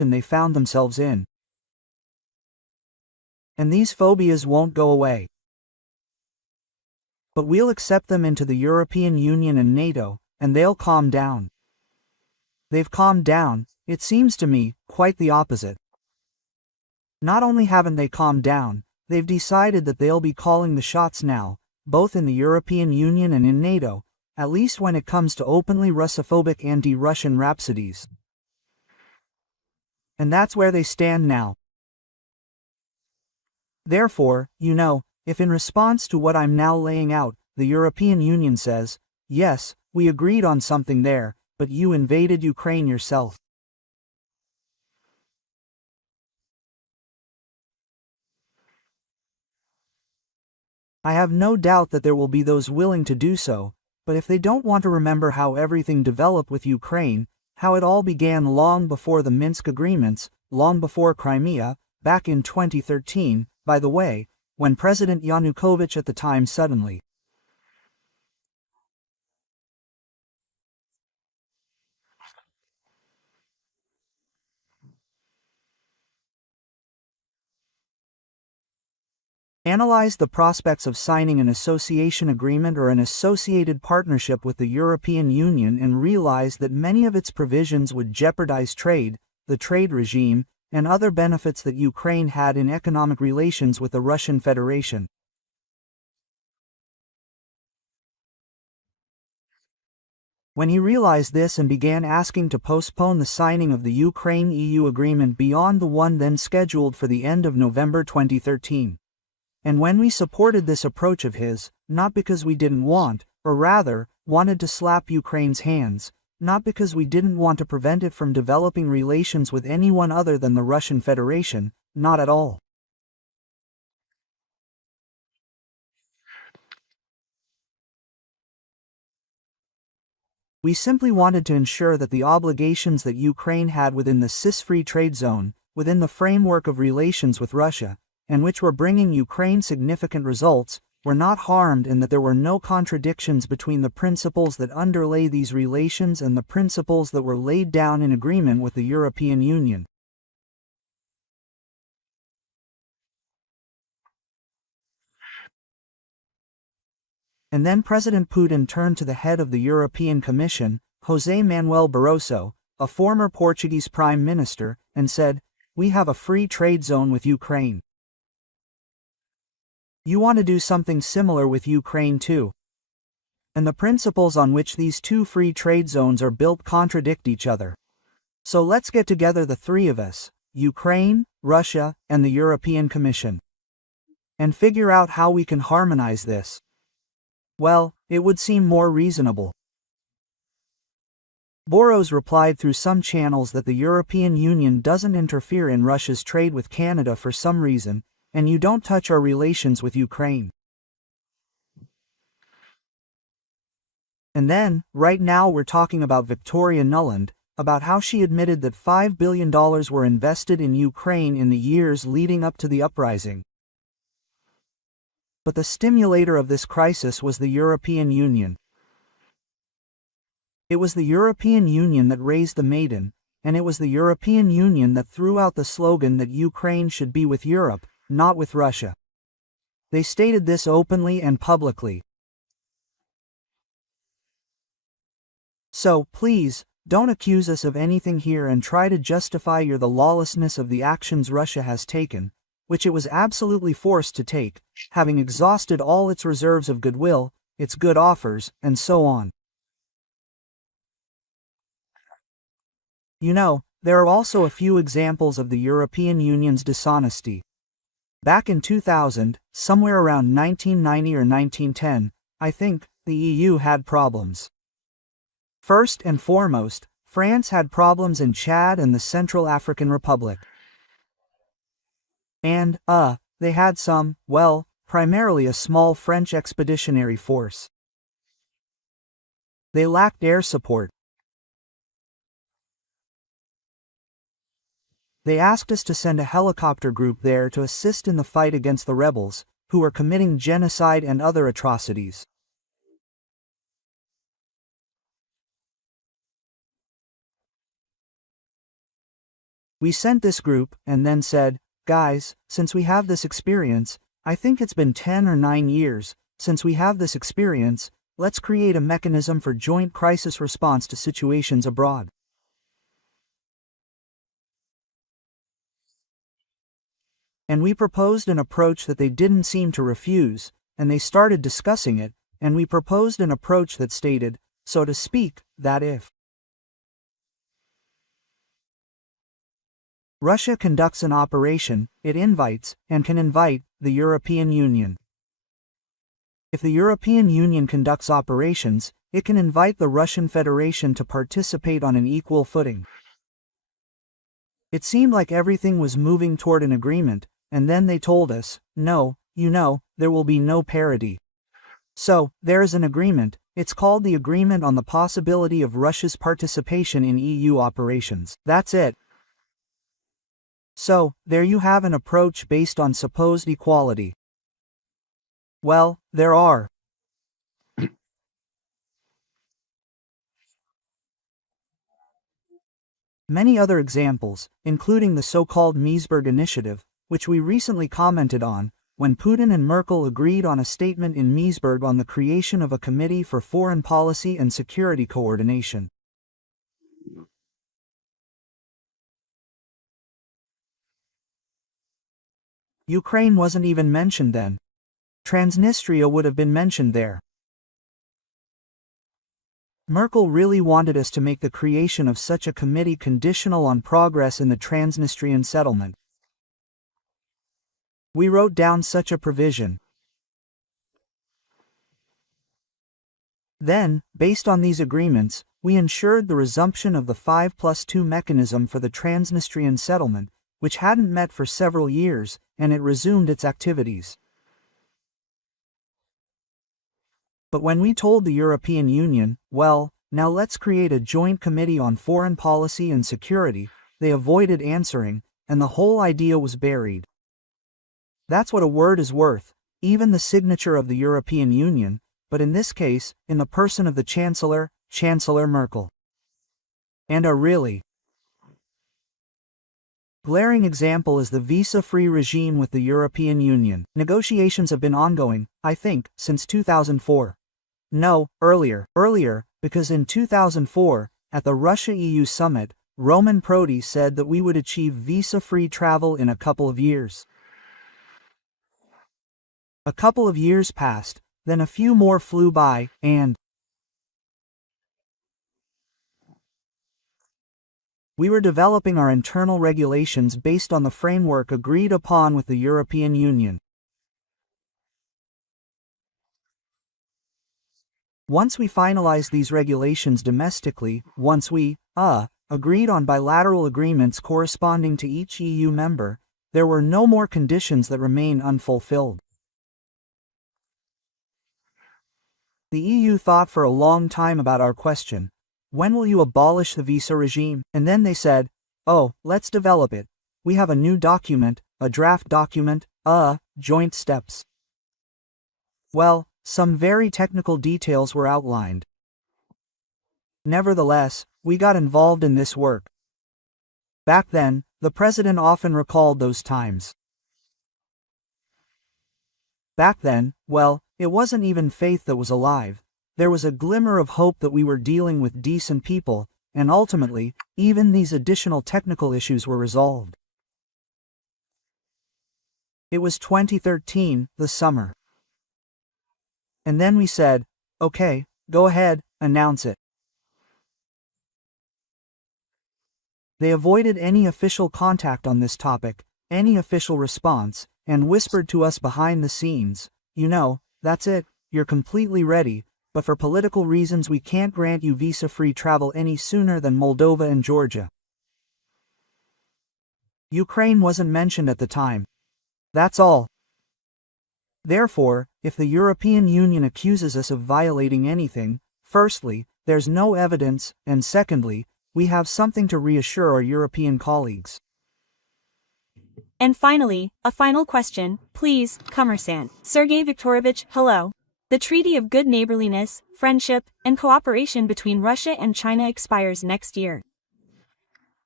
they found themselves in. And these phobias won't go away. But we'll accept them into the European Union and NATO, and they'll calm down. They've calmed down, it seems to me, quite the opposite. Not only haven't they calmed down, they've decided that they'll be calling the shots now, both in the European Union and in NATO, at least when it comes to openly Russophobic anti-Russian rhapsodies. And that's where they stand now. Therefore, if in response to what I'm now laying out, the European Union says, yes, we agreed on something there, but you invaded Ukraine yourself. I have no doubt that there will be those willing to do so, but if they don't want to remember how everything developed with Ukraine, how it all began long before the Minsk agreements, long before Crimea, back in 2013, by the way, when President Yanukovych at the time suddenly analyzed the prospects of signing an association agreement or an associated partnership with the European Union and realized that many of its provisions would jeopardize trade, the trade regime, and other benefits that Ukraine had in economic relations with the Russian Federation. When he realized this and began asking to postpone the signing of the Ukraine-EU agreement beyond the one then scheduled for the end of November 2013. And when we supported this approach of his, not because we didn't want, or rather, wanted to slap Ukraine's hands, not because we didn't want to prevent it from developing relations with anyone other than the Russian Federation, not at all. We simply wanted to ensure that the obligations that Ukraine had within the CIS-free trade zone, within the framework of relations with Russia, and which were bringing Ukraine significant results, were not harmed and that there were no contradictions between the principles that underlay these relations and the principles that were laid down in agreement with the European Union. And then President Putin turned to the head of the European Commission, José Manuel Barroso, a former Portuguese Prime Minister, and said, "We have a free trade zone with Ukraine. You want to do something similar with Ukraine too. And the principles on which these two free trade zones are built contradict each other. So let's get together the three of us, Ukraine, Russia, and the European Commission, and figure out how we can harmonize this." Well, it would seem more reasonable. Boros replied through some channels that the European Union doesn't interfere in Russia's trade with Canada for some reason, and you don't touch our relations with Ukraine. And then, right now we're talking about Victoria Nuland, about how she admitted that $5 billion were invested in Ukraine in the years leading up to the uprising. But the stimulator of this crisis was the European Union. It was the European Union that raised the maiden, and it was the European Union that threw out the slogan that Ukraine should be with Europe, not with Russia. They stated this openly and publicly. So, please, don't accuse us of anything here and try to justify the lawlessness of the actions Russia has taken, which it was absolutely forced to take, having exhausted all its reserves of goodwill, its good offers, and so on. There are also a few examples of the European Union's dishonesty. Back in 2000, somewhere around 1990 or 1910, I think, the EU had problems. First and foremost, France had problems in Chad and the Central African Republic. And, they had primarily a small French expeditionary force. They lacked air support. They asked us to send a helicopter group there to assist in the fight against the rebels, who were committing genocide and other atrocities. We sent this group, and then said, guys, since we have this experience, I think it's been 10 or 9 years, since we have this experience, let's create a mechanism for joint crisis response to situations abroad. And we proposed an approach that they didn't seem to refuse, and they started discussing it, and we proposed an approach that stated, so to speak, that if Russia conducts an operation, it invites, and can invite, the European Union. If the European Union conducts operations, it can invite the Russian Federation to participate on an equal footing. It seemed like everything was moving toward an agreement, and then they told us, no, there will be no parity. So, there is an agreement, it's called the Agreement on the Possibility of Russia's Participation in EU Operations. That's it. So, there you have an approach based on supposed equality. Well, there are many other examples, including the so-called Meseberg Initiative, which we recently commented on, when Putin and Merkel agreed on a statement in Meseberg on the creation of a Committee for Foreign Policy and Security Coordination. Ukraine wasn't even mentioned then. Transnistria would have been mentioned there. Merkel really wanted us to make the creation of such a committee conditional on progress in the Transnistrian settlement. We wrote down such a provision. Then, based on these agreements, we ensured the resumption of the 5+2 mechanism for the Transnistrian settlement, which hadn't met for several years, and it resumed its activities. But when we told the European Union, well, now let's create a joint committee on foreign policy and security, they avoided answering, and the whole idea was buried. That's what a word is worth, even the signature of the European Union, but in this case, in the person of the Chancellor Merkel. And a really glaring example is the visa-free regime with the European Union. Negotiations have been ongoing, I think, since 2004. No, earlier, because in 2004, at the Russia-EU summit, Roman Prodi said that we would achieve visa-free travel in a couple of years. A couple of years passed, then a few more flew by, and we were developing our internal regulations based on the framework agreed upon with the European Union. Once we finalized these regulations domestically, once we, agreed on bilateral agreements corresponding to each EU member, there were no more conditions that remain unfulfilled. The EU thought for a long time about our question, when will you abolish the visa regime? And then they said, oh, let's develop it. We have a new document, a draft document, joint steps. Well, some very technical details were outlined. Nevertheless, we got involved in this work. Back then, the president often recalled those times. Back then, well, it wasn't even faith that was alive. There was a glimmer of hope that we were dealing with decent people, and ultimately, even these additional technical issues were resolved. It was 2013, the summer. And then we said, okay, go ahead, announce it. They avoided any official contact on this topic, any official response, and whispered to us behind the scenes, that's it, you're completely ready, but for political reasons we can't grant you visa-free travel any sooner than Moldova and Georgia. Ukraine wasn't mentioned at the time. That's all. Therefore, if the European Union accuses us of violating anything, firstly, there's no evidence, and secondly, we have something to reassure our European colleagues. And finally, a final question, please, Commerçant. Sergei Viktorovich, hello. The Treaty of Good Neighborliness, Friendship, and Cooperation between Russia and China expires next year.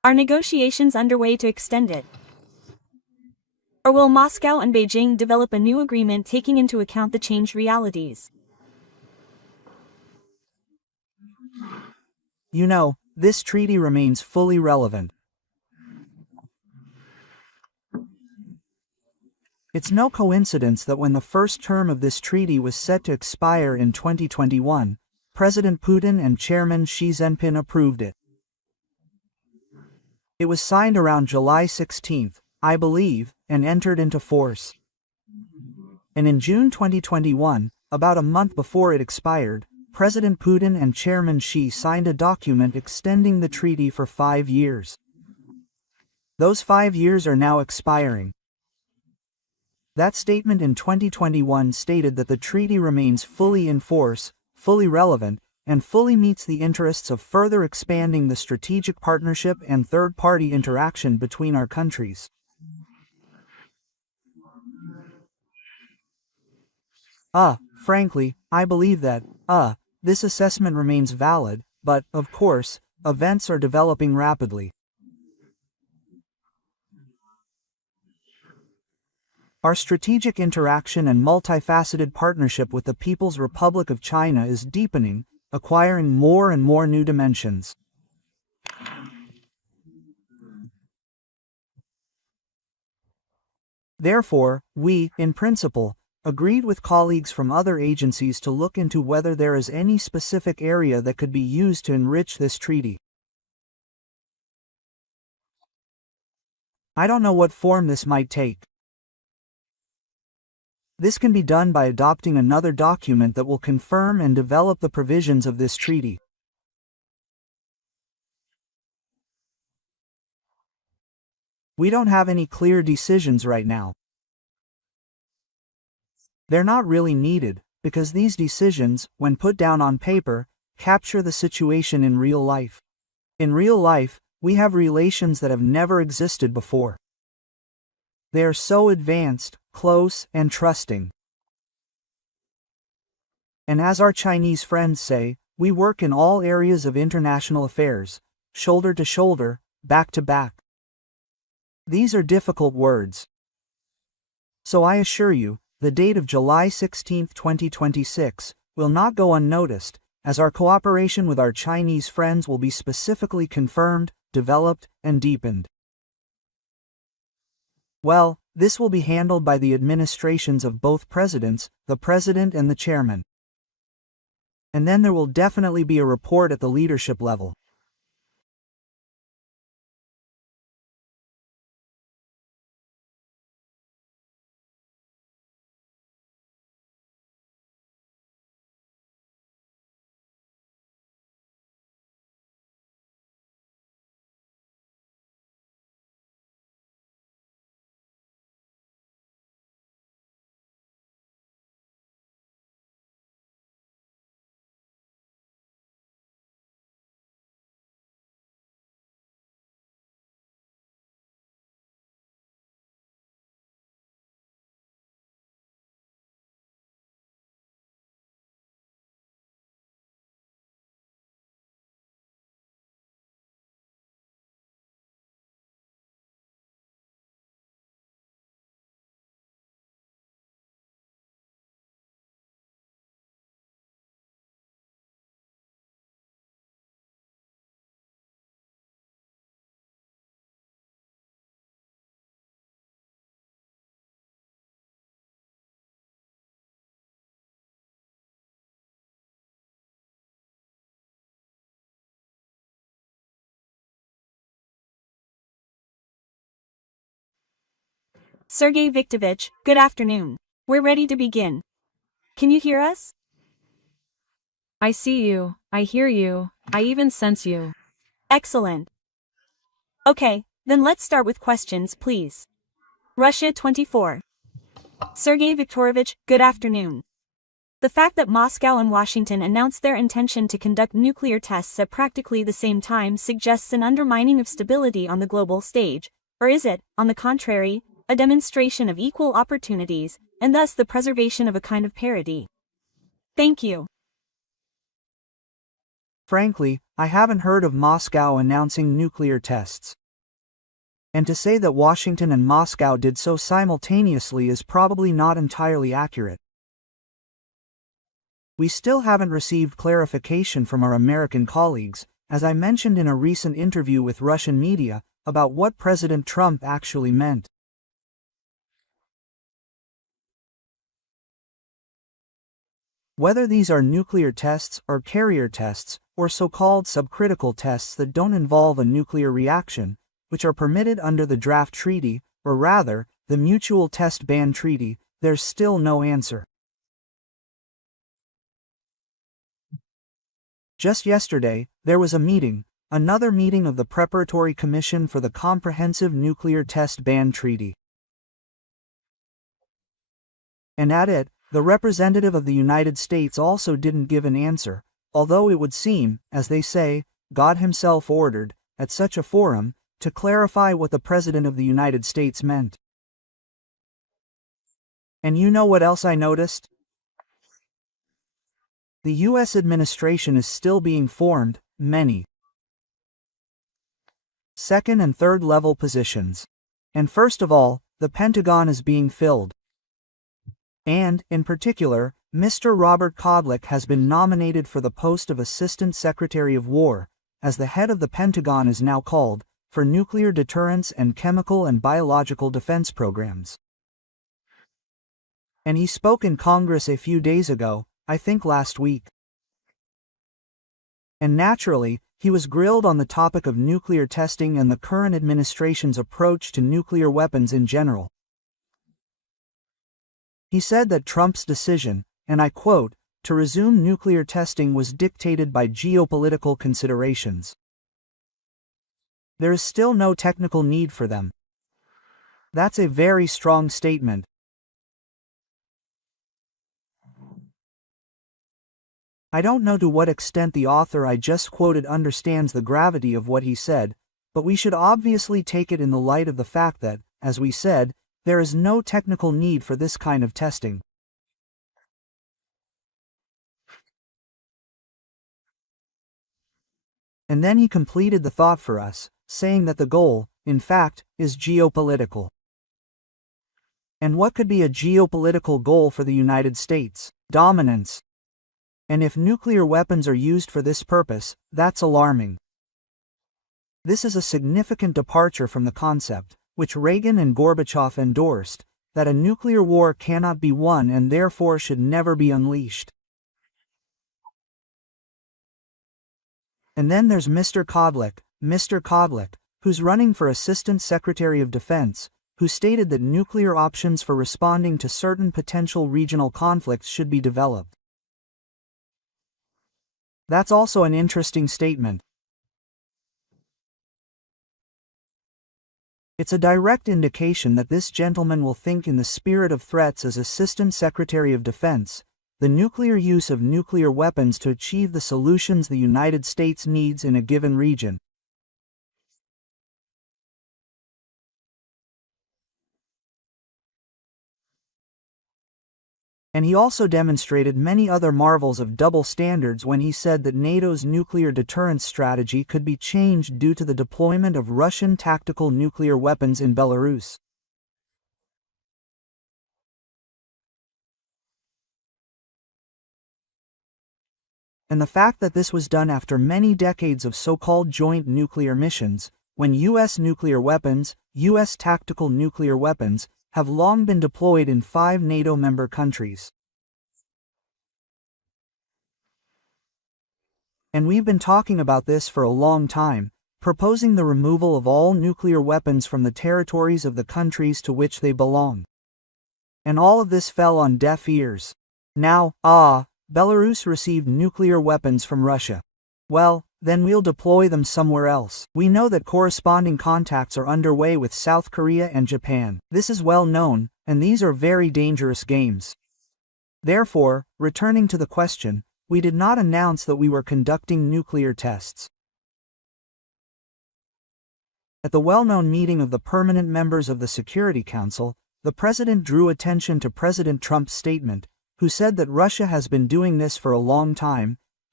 Are negotiations underway to extend it? Or will Moscow and Beijing develop a new agreement taking into account the changed realities? You know, this treaty remains fully relevant. It's no coincidence that when the first term of this treaty was set to expire in 2021, President Putin and Chairman Xi Jinping approved it. It was signed around July 16, I believe, and entered into force. And in June 2021, about a month before it expired, President Putin and Chairman Xi signed a document extending the treaty for 5 years. Those 5 years are now expiring. That statement in 2021 stated that the treaty remains fully in force, fully relevant, and fully meets the interests of further expanding the strategic partnership and third-party interaction between our countries. Frankly, I believe that, this assessment remains valid, but, of course, events are developing rapidly. Our strategic interaction and multifaceted partnership with the People's Republic of China is deepening, acquiring more and more new dimensions. Therefore, we, in principle, agreed with colleagues from other agencies to look into whether there is any specific area that could be used to enrich this treaty. I don't know what form this might take. This can be done by adopting another document that will confirm and develop the provisions of this treaty. We don't have any clear decisions right now. They're not really needed, because these decisions, when put down on paper, capture the situation in real life. In real life, we have relations that have never existed before. They are so advanced, close, and trusting. And as our Chinese friends say, we work in all areas of international affairs, shoulder to shoulder, back to back. These are difficult words. So I assure you, the date of July 16, 2026, will not go unnoticed, as our cooperation with our Chinese friends will be specifically confirmed, developed, and deepened. Well, this will be handled by the administrations of both presidents, the president and the chairman. And then there will definitely be a report at the leadership level. Sergei Viktorovich, good afternoon. We're ready to begin. Can you hear us? I see you, I hear you, I even sense you. Excellent. Okay, then let's start with questions, please. Russia 24. Sergei Viktorovich, good afternoon. The fact that Moscow and Washington announced their intention to conduct nuclear tests at practically the same time suggests an undermining of stability on the global stage, or is it, on the contrary, a demonstration of equal opportunities, and thus the preservation of a kind of parity? Thank you. Frankly, I haven't heard of Moscow announcing nuclear tests. And to say that Washington and Moscow did so simultaneously is probably not entirely accurate. We still haven't received clarification from our American colleagues, as I mentioned in a recent interview with Russian media, about what President Trump actually meant. Whether these are nuclear tests or carrier tests, or so-called subcritical tests that don't involve a nuclear reaction, which are permitted under the draft treaty, or rather, the Mutual Test Ban Treaty, there's still no answer. Just yesterday, there was a meeting, another meeting of the Preparatory Commission for the Comprehensive Nuclear Test Ban Treaty. And at it, the representative of the United States also didn't give an answer, although it would seem, as they say, God himself ordered, at such a forum, to clarify what the President of the United States meant. And you know what else I noticed? The U.S. administration is still being formed, many second and third level positions. And first of all, the Pentagon is being filled. And, in particular, Mr. Robert Kodlik has been nominated for the post of Assistant Secretary of War, as the head of the Pentagon is now called, for nuclear deterrence and chemical and biological defense programs. And he spoke in Congress a few days ago, I think last week. And naturally, he was grilled on the topic of nuclear testing and the current administration's approach to nuclear weapons in general. He said that Trump's decision, and I quote, to resume nuclear testing was dictated by geopolitical considerations. There is still no technical need for them. That's a very strong statement. I don't know to what extent the author I just quoted understands the gravity of what he said, but we should obviously take it in the light of the fact that, as we said, there is no technical need for this kind of testing. And then he completed the thought for us, saying that the goal, in fact, is geopolitical. And what could be a geopolitical goal for the United States? Dominance. And if nuclear weapons are used for this purpose, that's alarming. This is a significant departure from the concept, which Reagan and Gorbachev endorsed, that a nuclear war cannot be won and therefore should never be unleashed. And then there's Mr. Kodlik, who's running for Assistant Secretary of Defense, who stated that nuclear options for responding to certain potential regional conflicts should be developed. That's also an interesting statement. It's a direct indication that this gentleman will think in the spirit of threats as Assistant Secretary of Defense, the nuclear use of nuclear weapons to achieve the solutions the United States needs in a given region. And he also demonstrated many other marvels of double standards when he said that NATO's nuclear deterrence strategy could be changed due to the deployment of Russian tactical nuclear weapons in Belarus. And the fact that this was done after many decades of so-called joint nuclear missions, when U.S. nuclear weapons, U.S. tactical nuclear weapons, have long been deployed in 5 NATO member countries. And we've been talking about this for a long time, proposing the removal of all nuclear weapons from the territories of the countries to which they belong. And all of this fell on deaf ears. Now, Belarus received nuclear weapons from Russia. Well, then we'll deploy them somewhere else. We know that corresponding contacts are underway with South Korea and Japan. This is well known, and these are very dangerous games. Therefore, returning to the question, we did not announce that we were conducting nuclear tests. At the well-known meeting of the permanent members of the Security Council, the President drew attention to President Trump's statement, who said that Russia has been doing this for a long time,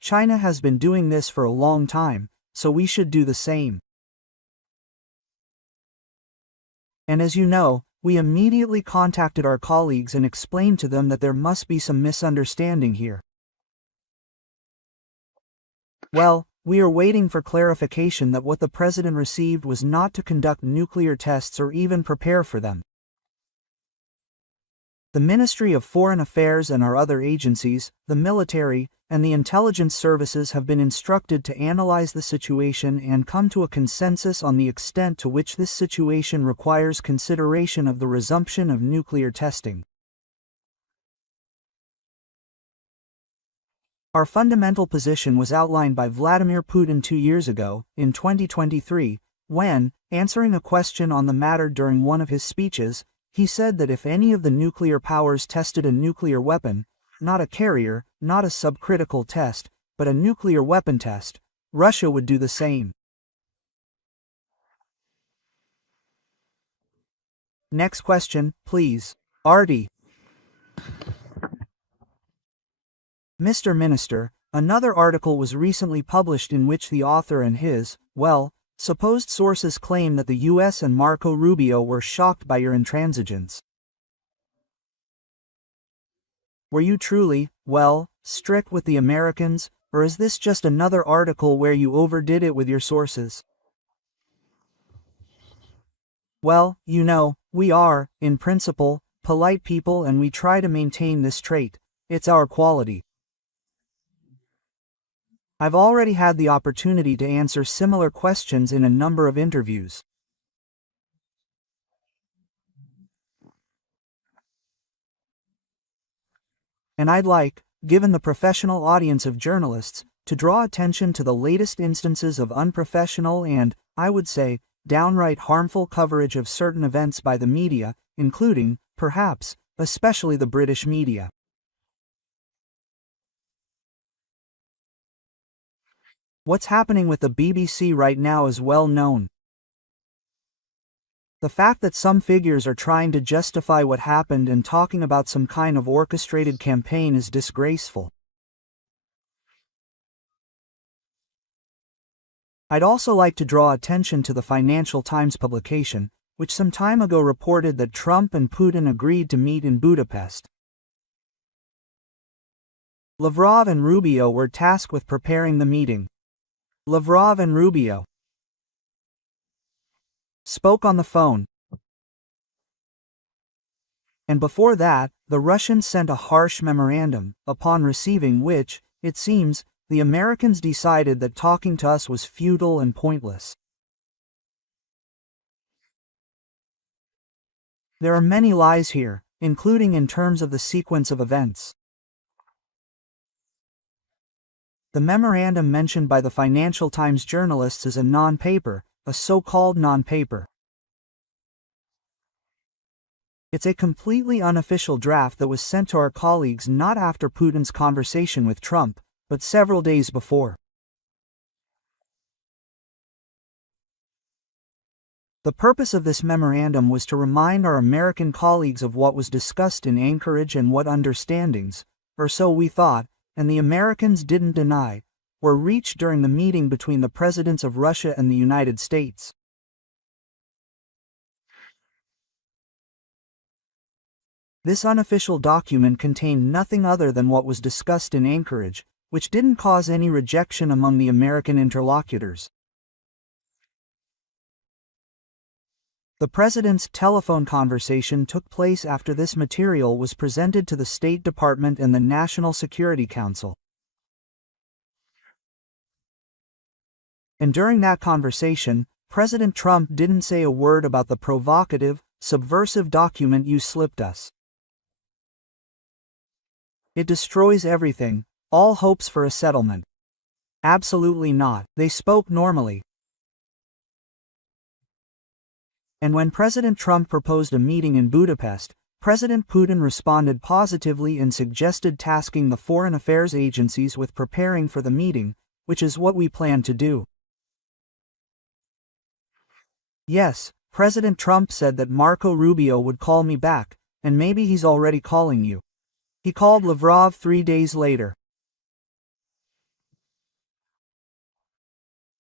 China has been doing this for a long time, so we should do the same. And as you know, we immediately contacted our colleagues and explained to them that there must be some misunderstanding here. Well, we are waiting for clarification that what the president received was not to conduct nuclear tests or even prepare for them. The Ministry of Foreign Affairs and our other agencies, the military, and the intelligence services have been instructed to analyze the situation and come to a consensus on the extent to which this situation requires consideration of the resumption of nuclear testing. Our fundamental position was outlined by Vladimir Putin 2 years ago, in 2023, when, answering a question on the matter during one of his speeches, he said that if any of the nuclear powers tested a nuclear weapon, not a carrier, not a subcritical test, but a nuclear weapon test, Russia would do the same. Next question, please. Artie. Mr. Minister, another article was recently published in which the author and his, supposed sources claim that the US and Marco Rubio were shocked by your intransigence. Were you truly, strict with the Americans, or is this just another article where you overdid it with your sources? Well, you know, we are, in principle, polite people and we try to maintain this trait. It's our quality. I've already had the opportunity to answer similar questions in a number of interviews. And I'd like, given the professional audience of journalists, to draw attention to the latest instances of unprofessional and, I would say, downright harmful coverage of certain events by the media, including, perhaps, especially the British media. What's happening with the BBC right now is well known. The fact that some figures are trying to justify what happened and talking about some kind of orchestrated campaign is disgraceful. I'd also like to draw attention to the Financial Times publication, which some time ago reported that Trump and Putin agreed to meet in Budapest. Lavrov and Rubio were tasked with preparing the meeting. Lavrov and Rubio spoke on the phone. And before that, the Russians sent a harsh memorandum, upon receiving which, it seems, the Americans decided that talking to us was futile and pointless. There are many lies here, including in terms of the sequence of events. The memorandum mentioned by the Financial Times journalists is a non-paper, a so-called non-paper. It's a completely unofficial draft that was sent to our colleagues not after Putin's conversation with Trump, but several days before. The purpose of this memorandum was to remind our American colleagues of what was discussed in Anchorage and what understandings, or so we thought, and the Americans didn't deny, were reached during the meeting between the presidents of Russia and the United States. This unofficial document contained nothing other than what was discussed in Anchorage, which didn't cause any rejection among the American interlocutors. The president's telephone conversation took place after this material was presented to the State Department and the National Security Council. And during that conversation, President Trump didn't say a word about the provocative, subversive document you slipped us. It destroys everything, all hopes for a settlement. Absolutely not. They spoke normally. And when President Trump proposed a meeting in Budapest, President Putin responded positively and suggested tasking the foreign affairs agencies with preparing for the meeting, which is what we plan to do. Yes, President Trump said that Marco Rubio would call me back, and maybe he's already calling you. He called Lavrov 3 days later.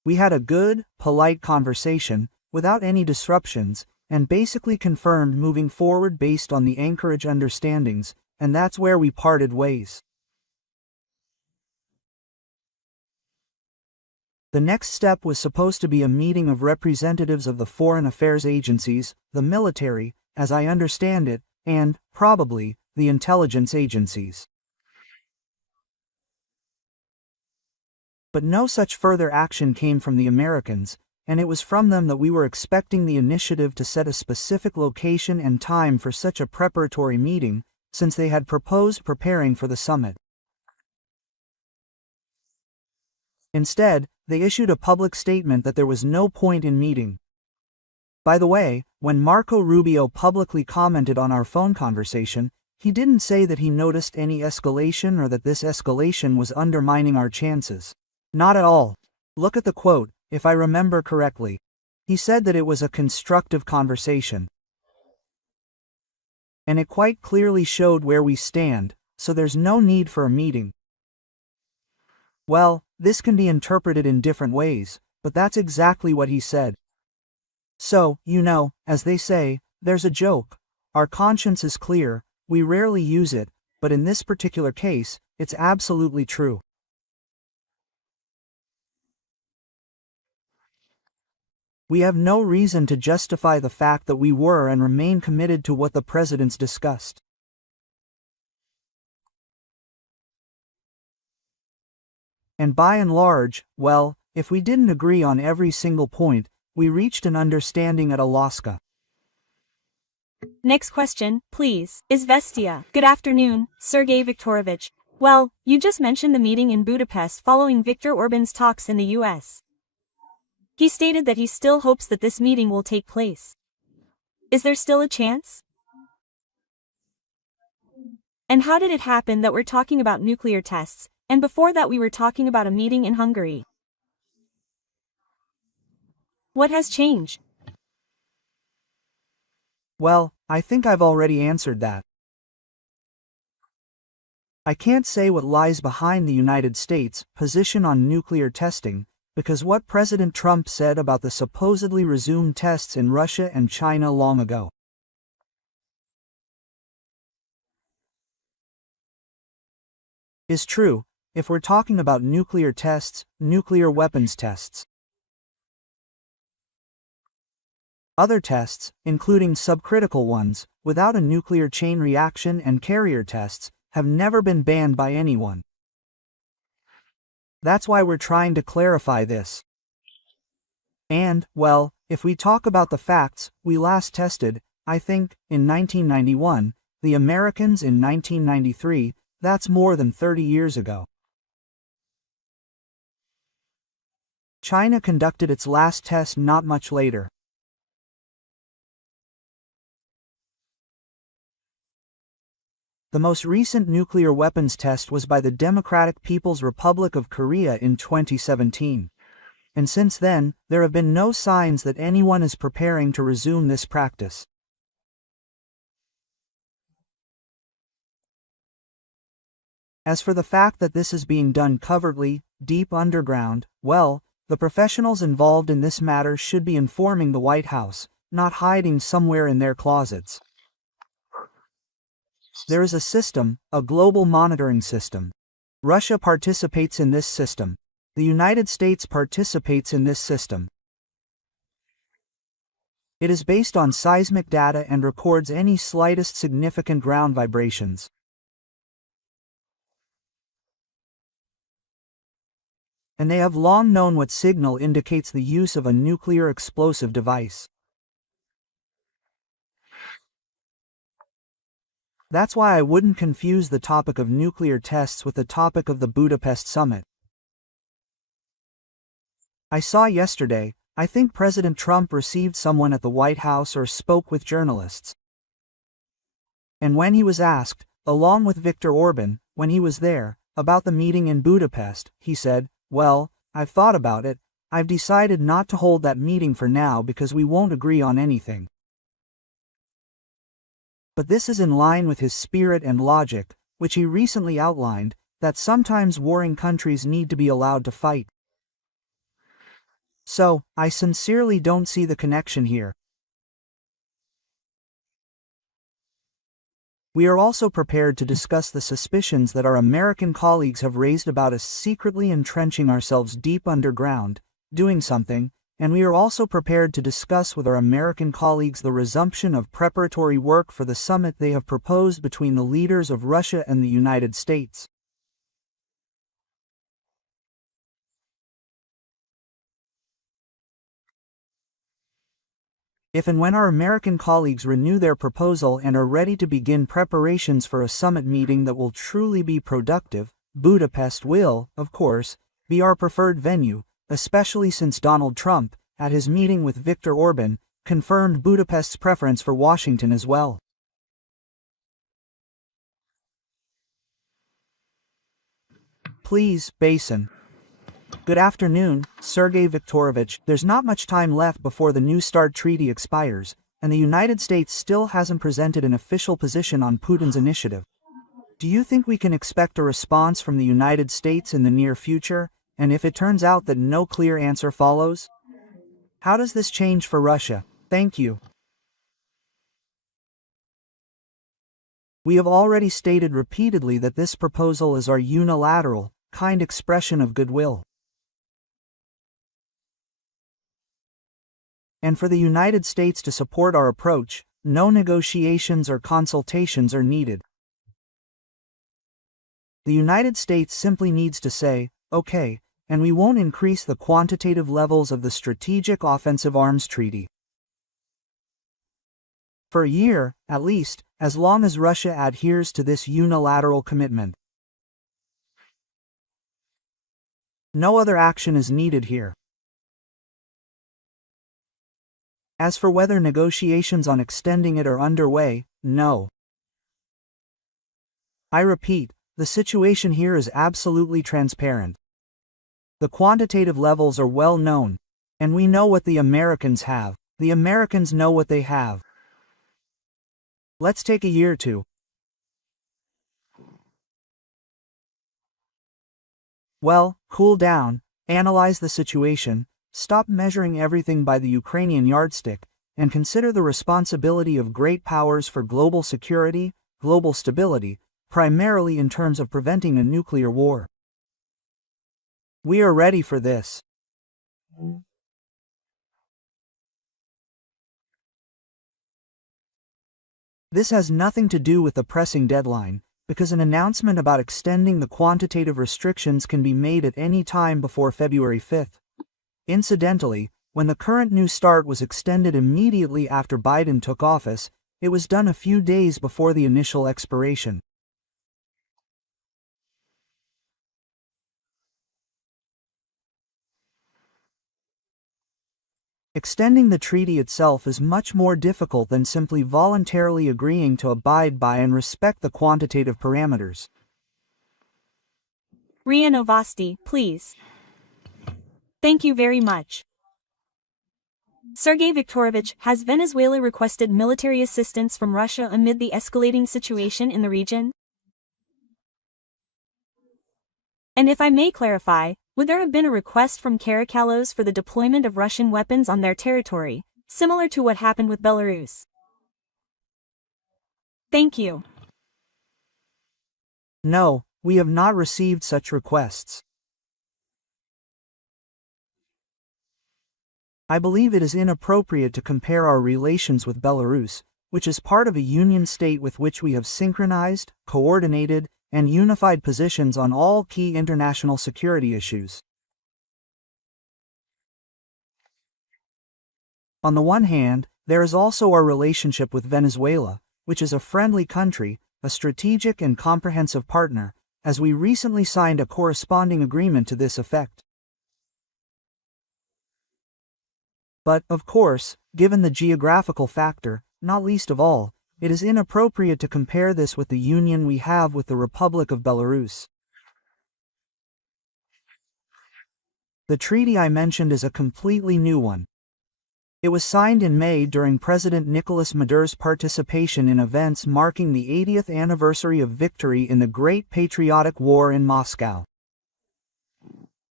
We had a good, polite conversation, without any disruptions, and basically confirmed moving forward based on the Anchorage understandings, and that's where we parted ways. The next step was supposed to be a meeting of representatives of the foreign affairs agencies, the military, as I understand it, and, probably, the intelligence agencies. But no such further action came from the Americans, and it was from them that we were expecting the initiative to set a specific location and time for such a preparatory meeting, since they had proposed preparing for the summit. Instead, they issued a public statement that there was no point in meeting. By the way, when Marco Rubio publicly commented on our phone conversation, he didn't say that he noticed any escalation or that this escalation was undermining our chances. Not at all. Look at the quote, if I remember correctly. He said that it was a constructive conversation. And it quite clearly showed where we stand, so there's no need for a meeting. Well, this can be interpreted in different ways, but that's exactly what he said. So, as they say, there's a joke. Our conscience is clear, we rarely use it, but in this particular case, it's absolutely true. We have no reason to justify the fact that we were and remain committed to what the presidents discussed. And by and large, well, if we didn't agree on every single point, we reached an understanding at Alaska. Next question, please. Izvestia. Good afternoon, Sergei Viktorovich. Well, you just mentioned the meeting in Budapest following Viktor Orban's talks in the US. He stated that he still hopes that this meeting will take place. Is there still a chance? And how did it happen that we're talking about nuclear tests, and before that we were talking about a meeting in Hungary? What has changed? Well, I think I've already answered that. I can't say what lies behind the United States' position on nuclear testing, because what President Trump said about the supposedly resumed tests in Russia and China long ago is true, if we're talking about nuclear tests, nuclear weapons tests. Other tests, including subcritical ones, without a nuclear chain reaction and carrier tests, have never been banned by anyone. That's why we're trying to clarify this. And, well, if we talk about the facts, we last tested, I think, in 1991, the Americans in 1993, that's more than 30 years ago. China conducted its last test not much later. The most recent nuclear weapons test was by the Democratic People's Republic of Korea in 2017. And since then, there have been no signs that anyone is preparing to resume this practice. As for the fact that this is being done covertly, deep underground, well, the professionals involved in this matter should be informing the White House, not hiding somewhere in their closets. There is a system, a global monitoring system. Russia participates in this system. The United States participates in this system. It is based on seismic data and records any slightest significant ground vibrations. And they have long known what signal indicates the use of a nuclear explosive device. That's why I wouldn't confuse the topic of nuclear tests with the topic of the Budapest summit. I saw yesterday, I think President Trump received someone at the White House or spoke with journalists. And when he was asked, along with Viktor Orban, when he was there, about the meeting in Budapest, he said, "Well, I've thought about it, I've decided not to hold that meeting for now because we won't agree on anything." But this is in line with his spirit and logic, which he recently outlined, that sometimes warring countries need to be allowed to fight. So, I sincerely don't see the connection here. We are also prepared to discuss the suspicions that our American colleagues have raised about us secretly entrenching ourselves deep underground, doing something, and we are also prepared to discuss with our American colleagues the resumption of preparatory work for the summit they have proposed between the leaders of Russia and the United States. If and when our American colleagues renew their proposal and are ready to begin preparations for a summit meeting that will truly be productive, Budapest will, of course, be our preferred venue, especially since Donald Trump, at his meeting with Viktor Orban, confirmed Budapest's preference for Washington as well. Please, Basin. Good afternoon, Sergei Viktorovich. There's not much time left before the New START treaty expires, and the United States still hasn't presented an official position on Putin's initiative. Do you think we can expect a response from the United States in the near future, and if it turns out that no clear answer follows? How does this change for Russia? Thank you. We have already stated repeatedly that this proposal is our unilateral, kind expression of goodwill. And for the United States to support our approach, no negotiations or consultations are needed. The United States simply needs to say, okay, and we won't increase the quantitative levels of the Strategic Offensive Arms Treaty. For a year, at least, as long as Russia adheres to this unilateral commitment. No other action is needed here. As for whether negotiations on extending it are underway, no. I repeat, the situation here is absolutely transparent. The quantitative levels are well known, and we know what the Americans have. The Americans know what they have. Let's take a year or two. Well, cool down, analyze the situation, stop measuring everything by the Ukrainian yardstick, and consider the responsibility of great powers for global security, global stability, primarily in terms of preventing a nuclear war. We are ready for this. This has nothing to do with the pressing deadline, because an announcement about extending the quantitative restrictions can be made at any time before February 5th. Incidentally, when the current New START was extended immediately after Biden took office, it was done a few days before the initial expiration. Extending the treaty itself is much more difficult than simply voluntarily agreeing to abide by and respect the quantitative parameters. RIA Novosti, please. Thank you very much. Sergei Viktorovich, has Venezuela requested military assistance from Russia amid the escalating situation in the region? And if I may clarify, would there have been a request from Caracalos for the deployment of Russian weapons on their territory, similar to what happened with Belarus? Thank you. No, we have not received such requests. I believe it is inappropriate to compare our relations with Belarus, which is part of a union state with which we have synchronized, coordinated, and unified positions on all key international security issues. On the one hand, there is also our relationship with Venezuela, which is a friendly country, a strategic and comprehensive partner, as we recently signed a corresponding agreement to this effect. But, of course, given the geographical factor, not least of all, it is inappropriate to compare this with the union we have with the Republic of Belarus. The treaty I mentioned is a completely new one. It was signed in May during President Nicolas Maduro's participation in events marking the 80th anniversary of victory in the Great Patriotic War in Moscow.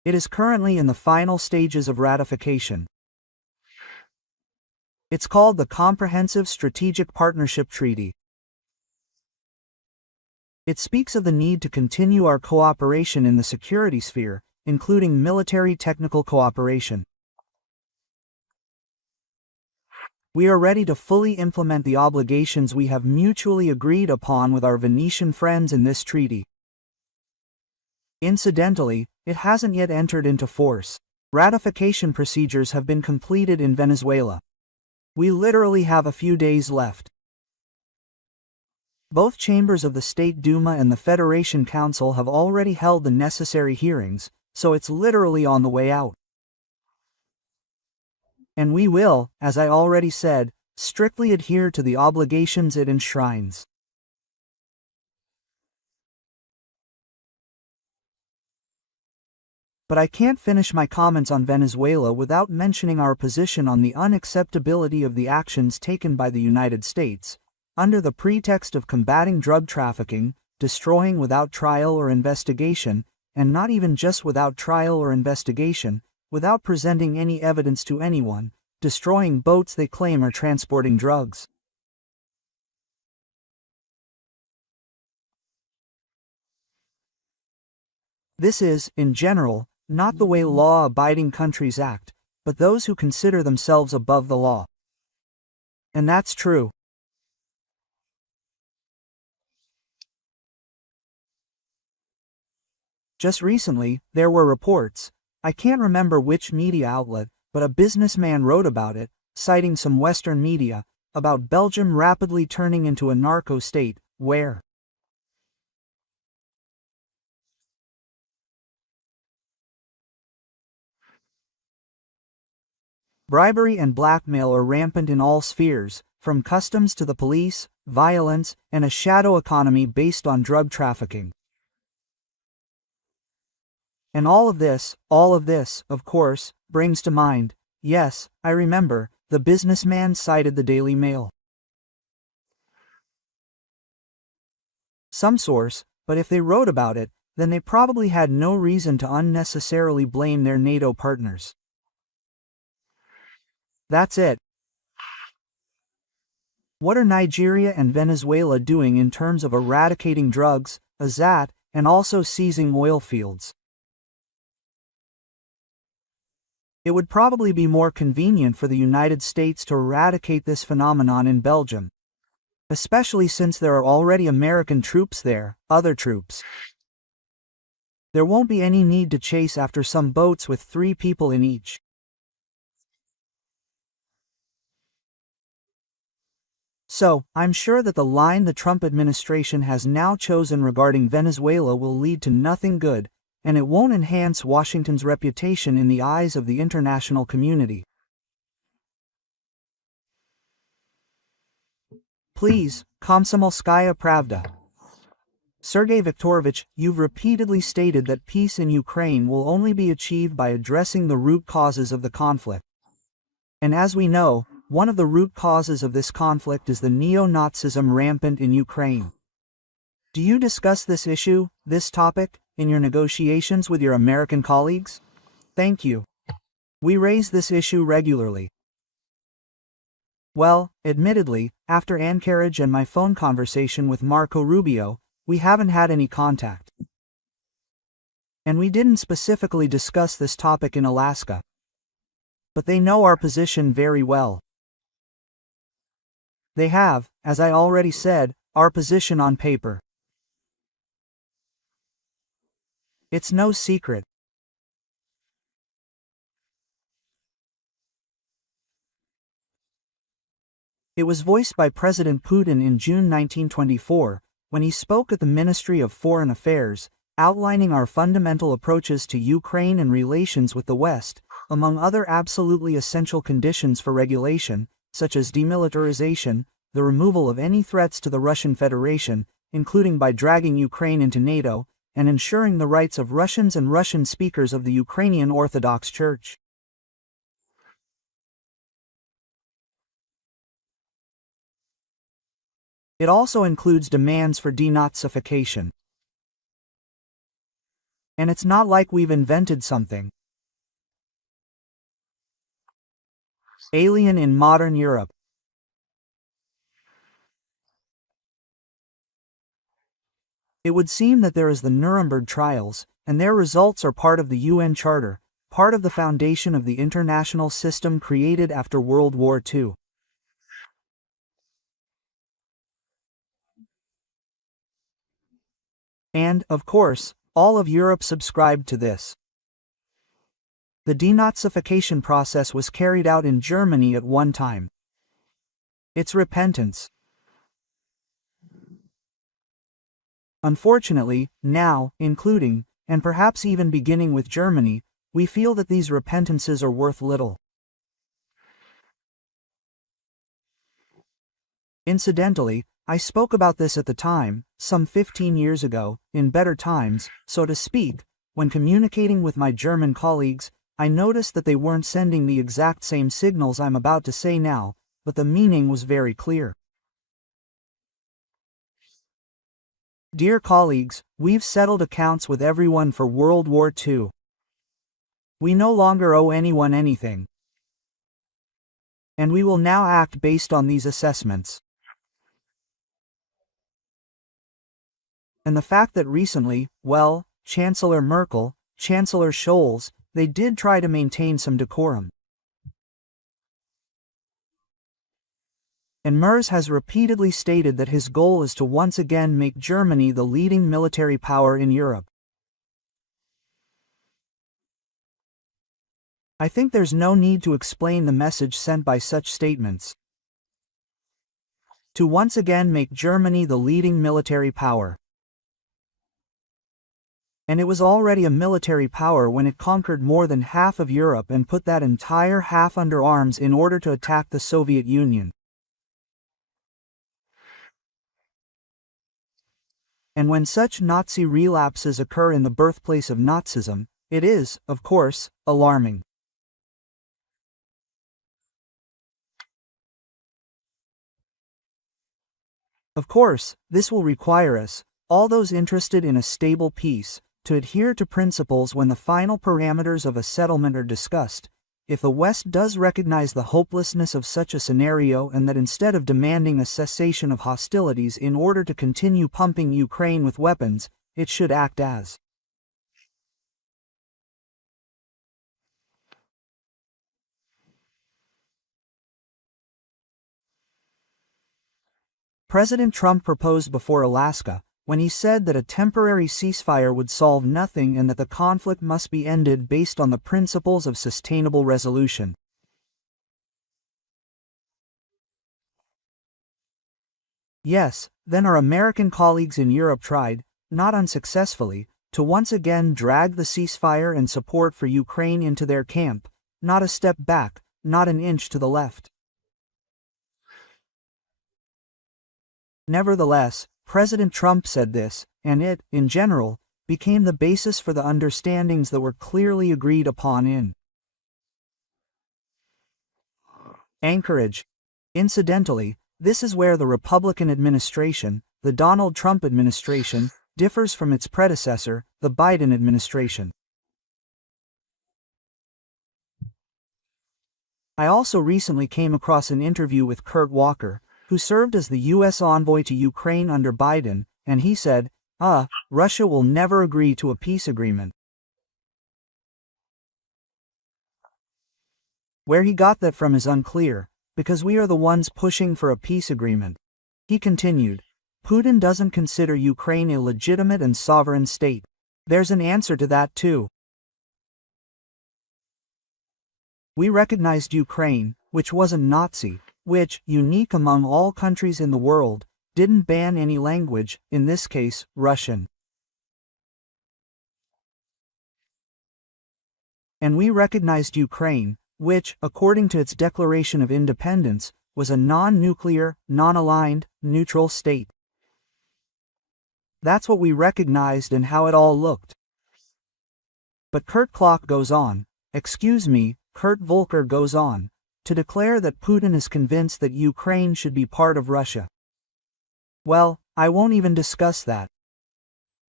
It is currently in the final stages of ratification. It's called the Comprehensive Strategic Partnership Treaty. It speaks of the need to continue our cooperation in the security sphere, including military technical cooperation. We are ready to fully implement the obligations we have mutually agreed upon with our Venetian friends in this treaty. Incidentally, it hasn't yet entered into force. Ratification procedures have been completed in Venezuela. We literally have a few days left. Both chambers of the State Duma and the Federation Council have already held the necessary hearings, so it's literally on the way out. And we will, as I already said, strictly adhere to the obligations it enshrines. But I can't finish my comments on Venezuela without mentioning our position on the unacceptability of the actions taken by the United States, under the pretext of combating drug trafficking, destroying without trial or investigation, and not even just without trial or investigation, without presenting any evidence to anyone, destroying boats they claim are transporting drugs. This is, in general, not the way law-abiding countries act, but those who consider themselves above the law. And that's true. Just recently, there were reports, I can't remember which media outlet, but a businessman wrote about it, citing some Western media, about Belgium rapidly turning into a narco state, where bribery and blackmail are rampant in all spheres, from customs to the police, violence, and a shadow economy based on drug trafficking. And all of this, of course, brings to mind, yes, I remember, the businessman cited the Daily Mail. Some source, but if they wrote about it, then they probably had no reason to unnecessarily blame their NATO partners. That's it. What are Nigeria and Venezuela doing in terms of eradicating drugs, AZAT, and also seizing oil fields? It would probably be more convenient for the United States to eradicate this phenomenon in Belgium, especially since there are already American troops there, other troops. There won't be any need to chase after some boats with 3 people in each. So, I'm sure that the line the Trump administration has now chosen regarding Venezuela will lead to nothing good, and it won't enhance Washington's reputation in the eyes of the international community. Please, Komsomolskaya Pravda. Sergei Viktorovich, you've repeatedly stated that peace in Ukraine will only be achieved by addressing the root causes of the conflict. And as we know, one of the root causes of this conflict is the neo-Nazism rampant in Ukraine. Do you discuss this issue, this topic, in your negotiations with your American colleagues? Thank you. We raise this issue regularly. Well, admittedly, after Anchorage and my phone conversation with Marco Rubio, we haven't had any contact. And we didn't specifically discuss this topic in Alaska. But they know our position very well. They have, as I already said, our position on paper. It's no secret. It was voiced by President Putin in June 1924, when he spoke at the Ministry of Foreign Affairs, outlining our fundamental approaches to Ukraine and relations with the West, among other absolutely essential conditions for regulation, such as demilitarization, the removal of any threats to the Russian Federation, including by dragging Ukraine into NATO, and ensuring the rights of Russians and Russian speakers of the Ukrainian Orthodox Church. It also includes demands for denazification. And it's not like we've invented something alien in modern Europe. It would seem that there is the Nuremberg trials, and their results are part of the UN Charter, part of the foundation of the international system created after World War II. And, of course, all of Europe subscribed to this. The denazification process was carried out in Germany at one time. It's repentance. Unfortunately, now, including, and perhaps even beginning with Germany, we feel that these repentances are worth little. Incidentally, I spoke about this at the time, some 15 years ago, in better times, so to speak. When communicating with my German colleagues, I noticed that they weren't sending the exact same signals I'm about to say now, but the meaning was very clear. Dear colleagues, we've settled accounts with everyone for World War II. We no longer owe anyone anything. And we will now act based on these assessments. And the fact that recently, well, Chancellor Merkel, Chancellor Scholz, they did try to maintain some decorum. And Merz has repeatedly stated that his goal is to once again make Germany the leading military power in Europe. I think there's no need to explain the message sent by such statements. To once again make Germany the leading military power. And it was already a military power when it conquered more than half of Europe and put that entire half under arms in order to attack the Soviet Union. And when such Nazi relapses occur in the birthplace of Nazism, it is, of course, alarming. Of course, this will require us, all those interested in a stable peace, to adhere to principles when the final parameters of a settlement are discussed. If the West does recognize the hopelessness of such a scenario and that instead of demanding a cessation of hostilities in order to continue pumping Ukraine with weapons, it should act as President Trump proposed before Alaska, when he said that a temporary ceasefire would solve nothing and that the conflict must be ended based on the principles of sustainable resolution. Yes, then our American colleagues in Europe tried, not unsuccessfully, to once again drag the ceasefire and support for Ukraine into their camp, not a step back, not an inch to the left. Nevertheless, President Trump said this, and it, in general, became the basis for the understandings that were clearly agreed upon in Anchorage. Incidentally, this is where the Republican administration, the Donald Trump administration, differs from its predecessor, the Biden administration. I also recently came across an interview with Kurt Walker, who served as the U.S. envoy to Ukraine under Biden, and he said, Russia will never agree to a peace agreement. Where he got that from is unclear, because we are the ones pushing for a peace agreement. He continued, Putin doesn't consider Ukraine a legitimate and sovereign state. There's an answer to that too. We recognized Ukraine, which wasn't Nazi, which, unique among all countries in the world, didn't ban any language, in this case, Russian. And we recognized Ukraine, which, according to its declaration of independence, was a non-nuclear, non-aligned, neutral state. That's what we recognized and how it all looked. But Kurt goes on, Kurt Volker goes on, to declare that Putin is convinced that Ukraine should be part of Russia. Well, I won't even discuss that.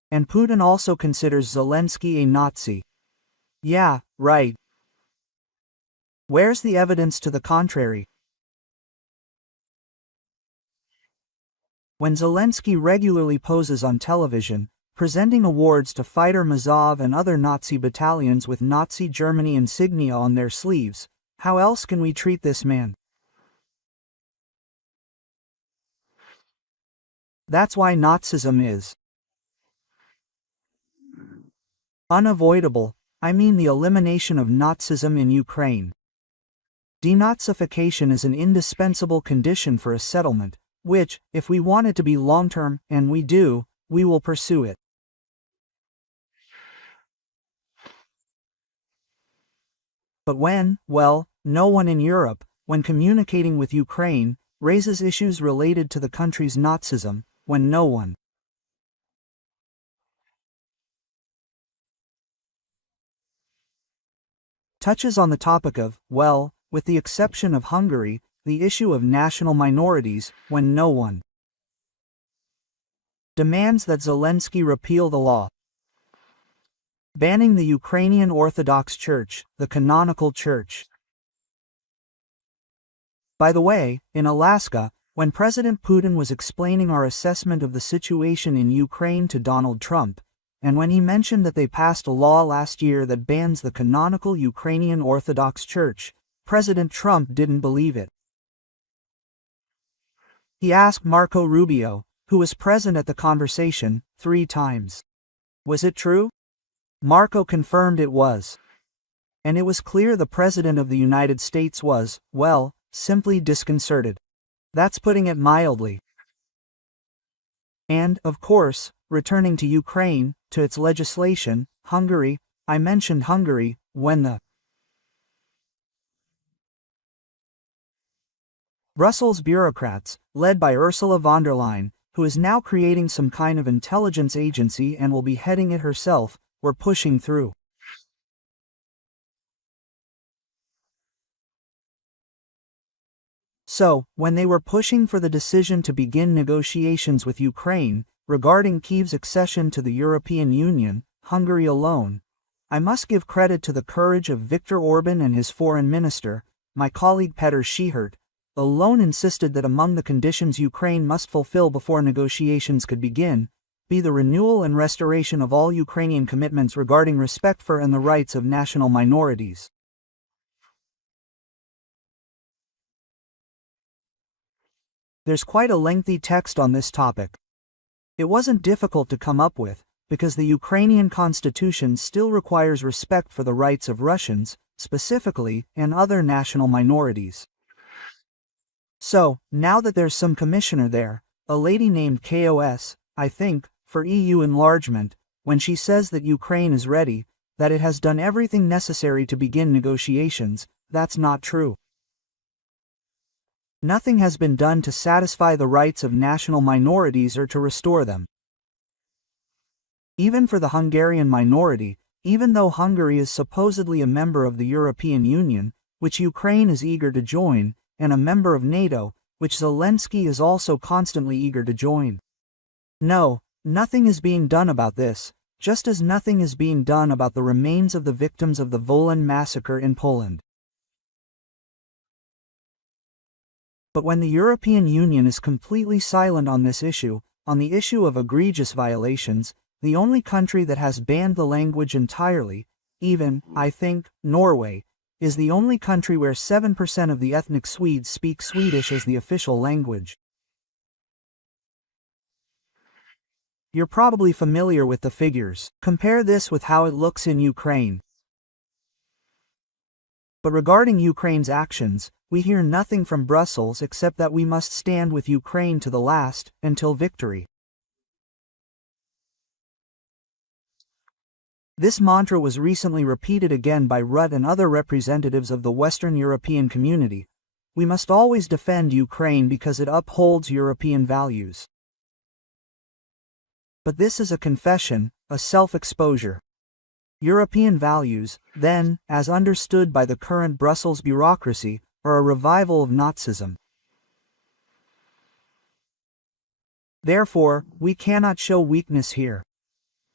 And Putin also considers Zelensky a Nazi. Yeah, right. Where's the evidence to the contrary? When Zelensky regularly poses on television, presenting awards to fighter Mazov and other Nazi battalions with Nazi Germany insignia on their sleeves, how else can we treat this man? That's why Nazism is unavoidable. I mean the elimination of Nazism in Ukraine. Denazification is an indispensable condition for a settlement, which, if we want it to be long-term, and we do, we will pursue it. But well, no one in Europe, when communicating with Ukraine, raises issues related to the country's Nazism, when no one touches on the topic of, well, with the exception of Hungary, the issue of national minorities, when no one demands that Zelensky repeal the law banning the Ukrainian Orthodox Church, the canonical church. By the way, in Alaska, when President Putin was explaining our assessment of the situation in Ukraine to Donald Trump, and when he mentioned that they passed a law last year that bans the canonical Ukrainian Orthodox Church, President Trump didn't believe it. He asked Marco Rubio, who was present at the conversation, 3 times. Was it true? Marco confirmed it was. And it was clear the President of the United States was, well, simply disconcerted. That's putting it mildly. And, of course, returning to Ukraine, to its legislation, Hungary, I mentioned Hungary, when the Brussels bureaucrats, led by Ursula von der Leyen, who is now creating some kind of intelligence agency and will be heading it herself, were pushing through. So, when they were pushing for the decision to begin negotiations with Ukraine, regarding Kyiv's accession to the European Union, Hungary alone, I must give credit to the courage of Viktor Orban and his foreign minister, my colleague Petr Schihert, alone insisted that among the conditions Ukraine must fulfill before negotiations could begin, be the renewal and restoration of all Ukrainian commitments regarding respect for and the rights of national minorities. There's quite a lengthy text on this topic. It wasn't difficult to come up with, because the Ukrainian constitution still requires respect for the rights of Russians, specifically, and other national minorities. So, now that there's some commissioner there, a lady named KOS, I think, for EU enlargement, when she says that Ukraine is ready, that it has done everything necessary to begin negotiations, that's not true. Nothing has been done to satisfy the rights of national minorities or to restore them. Even for the Hungarian minority, even though Hungary is supposedly a member of the European Union, which Ukraine is eager to join, and a member of NATO, which Zelensky is also constantly eager to join. No, nothing is being done about this, just as nothing is being done about the remains of the victims of the Wolan massacre in Poland. But when the European Union is completely silent on this issue, on the issue of egregious violations, the only country that has banned the language entirely, even, I think, Norway, is the only country where 7% of the ethnic Swedes speak Swedish as the official language. You're probably familiar with the figures. Compare this with how it looks in Ukraine. But regarding Ukraine's actions, we hear nothing from Brussels except that we must stand with Ukraine to the last, until victory. This mantra was recently repeated again by Rutte and other representatives of the Western European community. We must always defend Ukraine because it upholds European values. But this is a confession, a self-exposure. European values, then, as understood by the current Brussels bureaucracy, are a revival of Nazism. Therefore, we cannot show weakness here.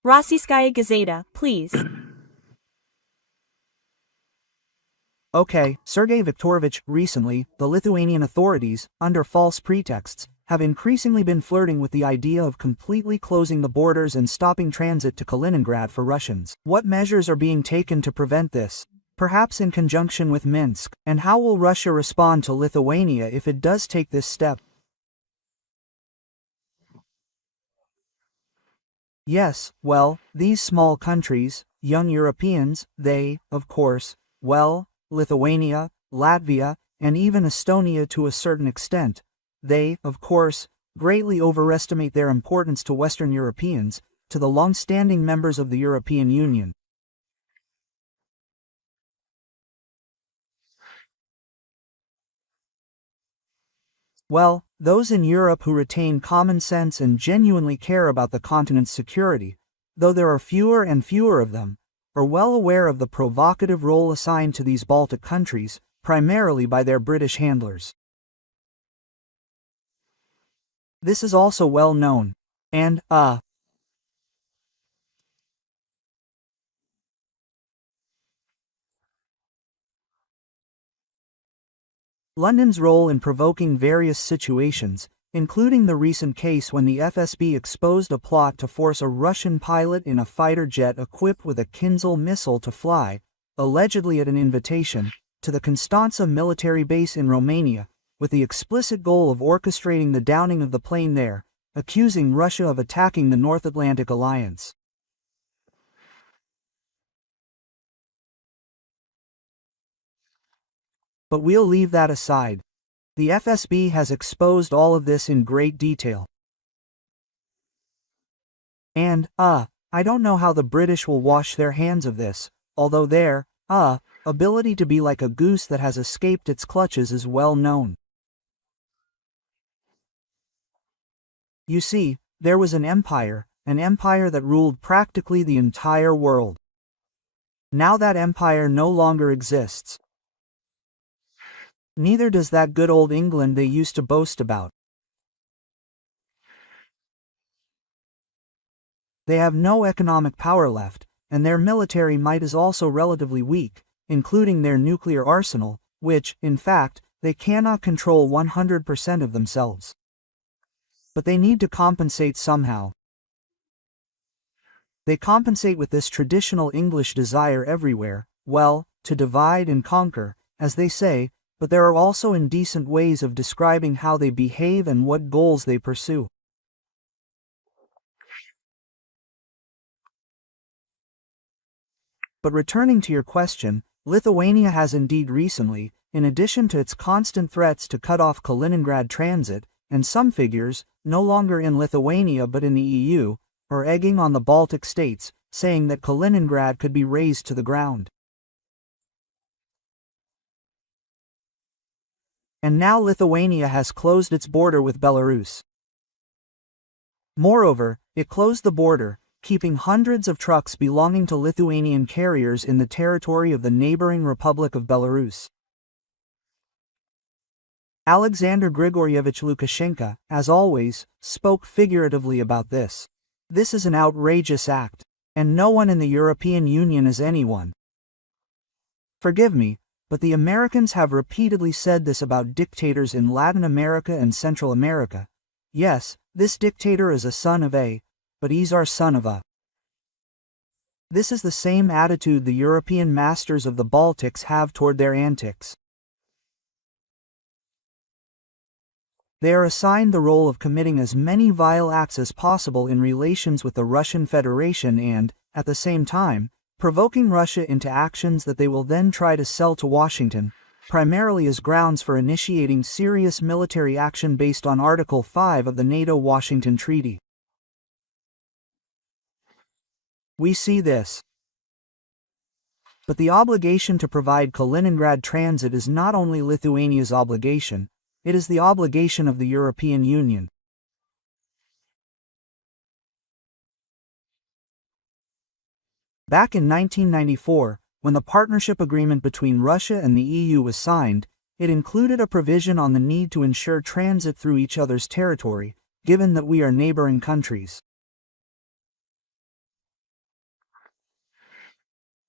Rossiyskaya Gazeta, please. Okay, Sergei Viktorovich, recently, the Lithuanian authorities, under false pretexts, have increasingly been flirting with the idea of completely closing the borders and stopping transit to Kaliningrad for Russians. What measures are being taken to prevent this? Perhaps in conjunction with Minsk, and how will Russia respond to Lithuania if it does take this step? Yes, well, these small countries, young Europeans, they, of course, well, Lithuania, Latvia, and even Estonia to a certain extent, they, of course, greatly overestimate their importance to Western Europeans, to the long-standing members of the European Union. Well, those in Europe who retain common sense and genuinely care about the continent's security, though there are fewer and fewer of them, are well aware of the provocative role assigned to these Baltic countries, primarily by their British handlers. This is also well known. And, London's role in provoking various situations, including the recent case when the FSB exposed a plot to force a Russian pilot in a fighter jet equipped with a Kinzhal missile to fly, allegedly at an invitation, to the Constanța military base in Romania, with the explicit goal of orchestrating the downing of the plane there, accusing Russia of attacking the North Atlantic Alliance. But we'll leave that aside. The FSB has exposed all of this in great detail. And, I don't know how the British will wash their hands of this, although their, ability to be like a goose that has escaped its clutches is well known. You see, there was an empire that ruled practically the entire world. Now that empire no longer exists. Neither does that good old England they used to boast about. They have no economic power left, and their military might is also relatively weak, including their nuclear arsenal, which, in fact, they cannot control 100% of themselves. But they need to compensate somehow. They compensate with this traditional English desire everywhere, well, to divide and conquer, as they say, but there are also indecent ways of describing how they behave and what goals they pursue. But returning to your question, Lithuania has indeed recently, in addition to its constant threats to cut off Kaliningrad transit, and some figures, no longer in Lithuania but in the EU, are egging on the Baltic states, saying that Kaliningrad could be razed to the ground. And now Lithuania has closed its border with Belarus. Moreover, it closed the border, keeping hundreds of trucks belonging to Lithuanian carriers in the territory of the neighboring Republic of Belarus. Alexander Grigorievich Lukashenko, as always, spoke figuratively about this. This is an outrageous act, and no one in the European Union is anyone. Forgive me, but the Americans have repeatedly said this about dictators in Latin America and Central America. Yes, this dictator is a son of a, but he's our son of a. This is the same attitude the European masters of the Baltics have toward their antics. They are assigned the role of committing as many vile acts as possible in relations with the Russian Federation and, at the same time, provoking Russia into actions that they will then try to sell to Washington, primarily as grounds for initiating serious military action based on Article 5 of the NATO-Washington Treaty. We see this. But the obligation to provide Kaliningrad transit is not only Lithuania's obligation, it is the obligation of the European Union. Back in 1994, when the partnership agreement between Russia and the EU was signed, it included a provision on the need to ensure transit through each other's territory, given that we are neighboring countries.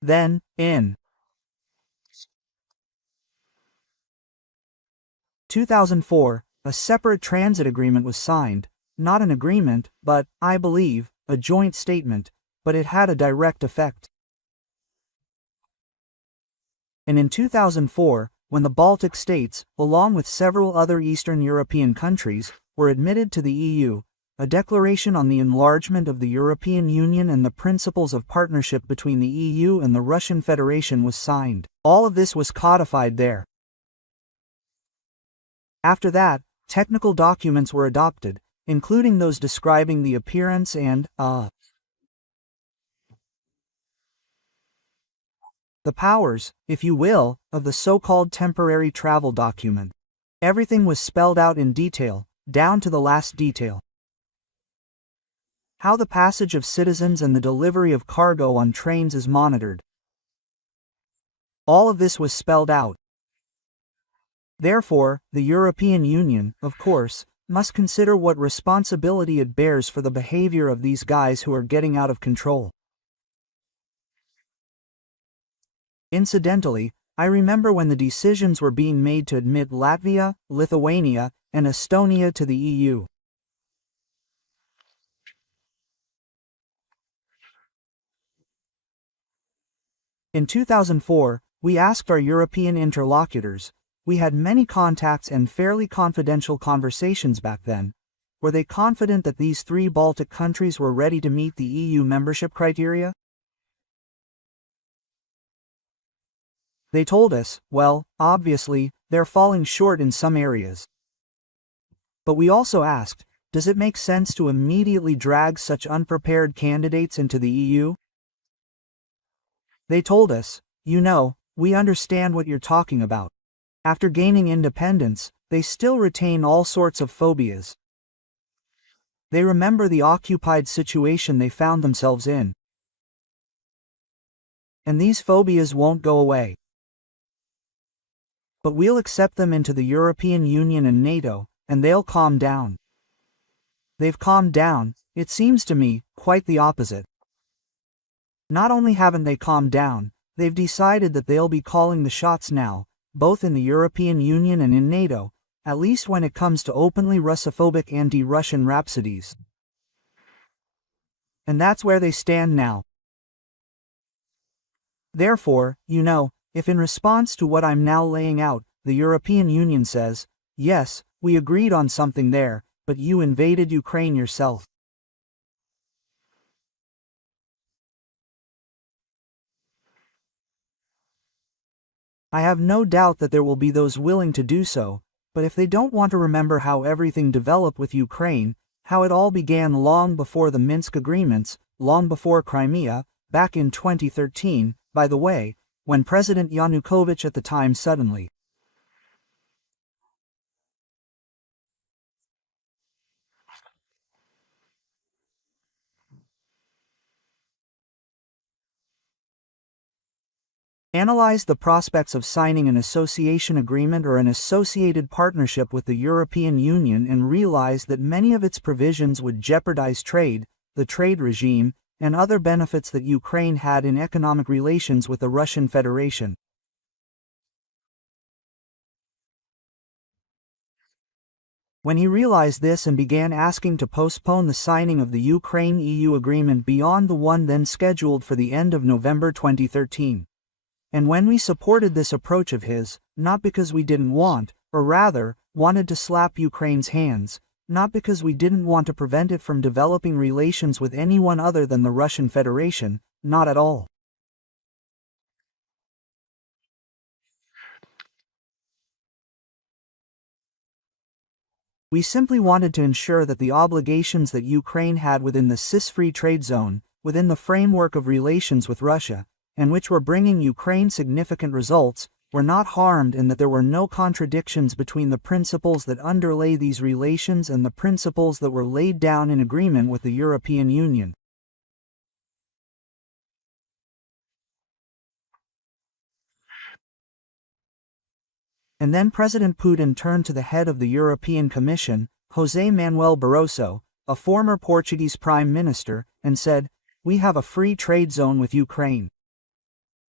Then, in 2004, a separate transit agreement was signed, not an agreement, but, I believe, a joint statement, but it had a direct effect. And in 2004, when the Baltic states, along with several other Eastern European countries, were admitted to the EU, a declaration on the enlargement of the European Union and the principles of partnership between the EU and the Russian Federation was signed. All of this was codified there. After that, technical documents were adopted, including those describing the appearance and, the powers, if you will, of the so-called temporary travel document. Everything was spelled out in detail, down to the last detail. How the passage of citizens and the delivery of cargo on trains is monitored. All of this was spelled out. Therefore, the European Union, of course, must consider what responsibility it bears for the behavior of these guys who are getting out of control. Incidentally, I remember when the decisions were being made to admit Latvia, Lithuania, and Estonia to the EU. In 2004, we asked our European interlocutors, we had many contacts and fairly confidential conversations back then, were they confident that these three Baltic countries were ready to meet the EU membership criteria? They told us, well, obviously, they're falling short in some areas. But we also asked, does it make sense to immediately drag such unprepared candidates into the EU? They told us, you know, we understand what you're talking about. After gaining independence, they still retain all sorts of phobias. They remember the occupied situation they found themselves in. And these phobias won't go away. But we'll accept them into the European Union and NATO, and they'll calm down. They've calmed down, it seems to me, quite the opposite. Not only haven't they calmed down, they've decided that they'll be calling the shots now, both in the European Union and in NATO, at least when it comes to openly Russophobic anti-Russian rhapsodies. And that's where they stand now. Therefore, you know, if in response to what I'm now laying out, the European Union says, yes, we agreed on something there, but you invaded Ukraine yourself. I have no doubt that there will be those willing to do so, but if they don't want to remember how everything developed with Ukraine, how it all began long before the Minsk agreements, long before Crimea, back in 2013, by the way, when President Yanukovych at the time suddenly analyzed the prospects of signing an association agreement or an associated partnership with the European Union and realized that many of its provisions would jeopardize trade, the trade regime, and other benefits that Ukraine had in economic relations with the Russian Federation. When he realized this and began asking to postpone the signing of the Ukraine-EU agreement beyond the one then scheduled for the end of November 2013. And when we supported this approach of his, not because we didn't want, or rather, wanted to slap Ukraine's hands, not because we didn't want to prevent it from developing relations with anyone other than the Russian Federation, not at all. We simply wanted to ensure that the obligations that Ukraine had within the CIS-free trade zone, within the framework of relations with Russia, and which were bringing Ukraine significant results, were not harmed and that there were no contradictions between the principles that underlay these relations and the principles that were laid down in agreement with the European Union. And then President Putin turned to the head of the European Commission, José Manuel Barroso, a former Portuguese Prime Minister, and said, "We have a free trade zone with Ukraine.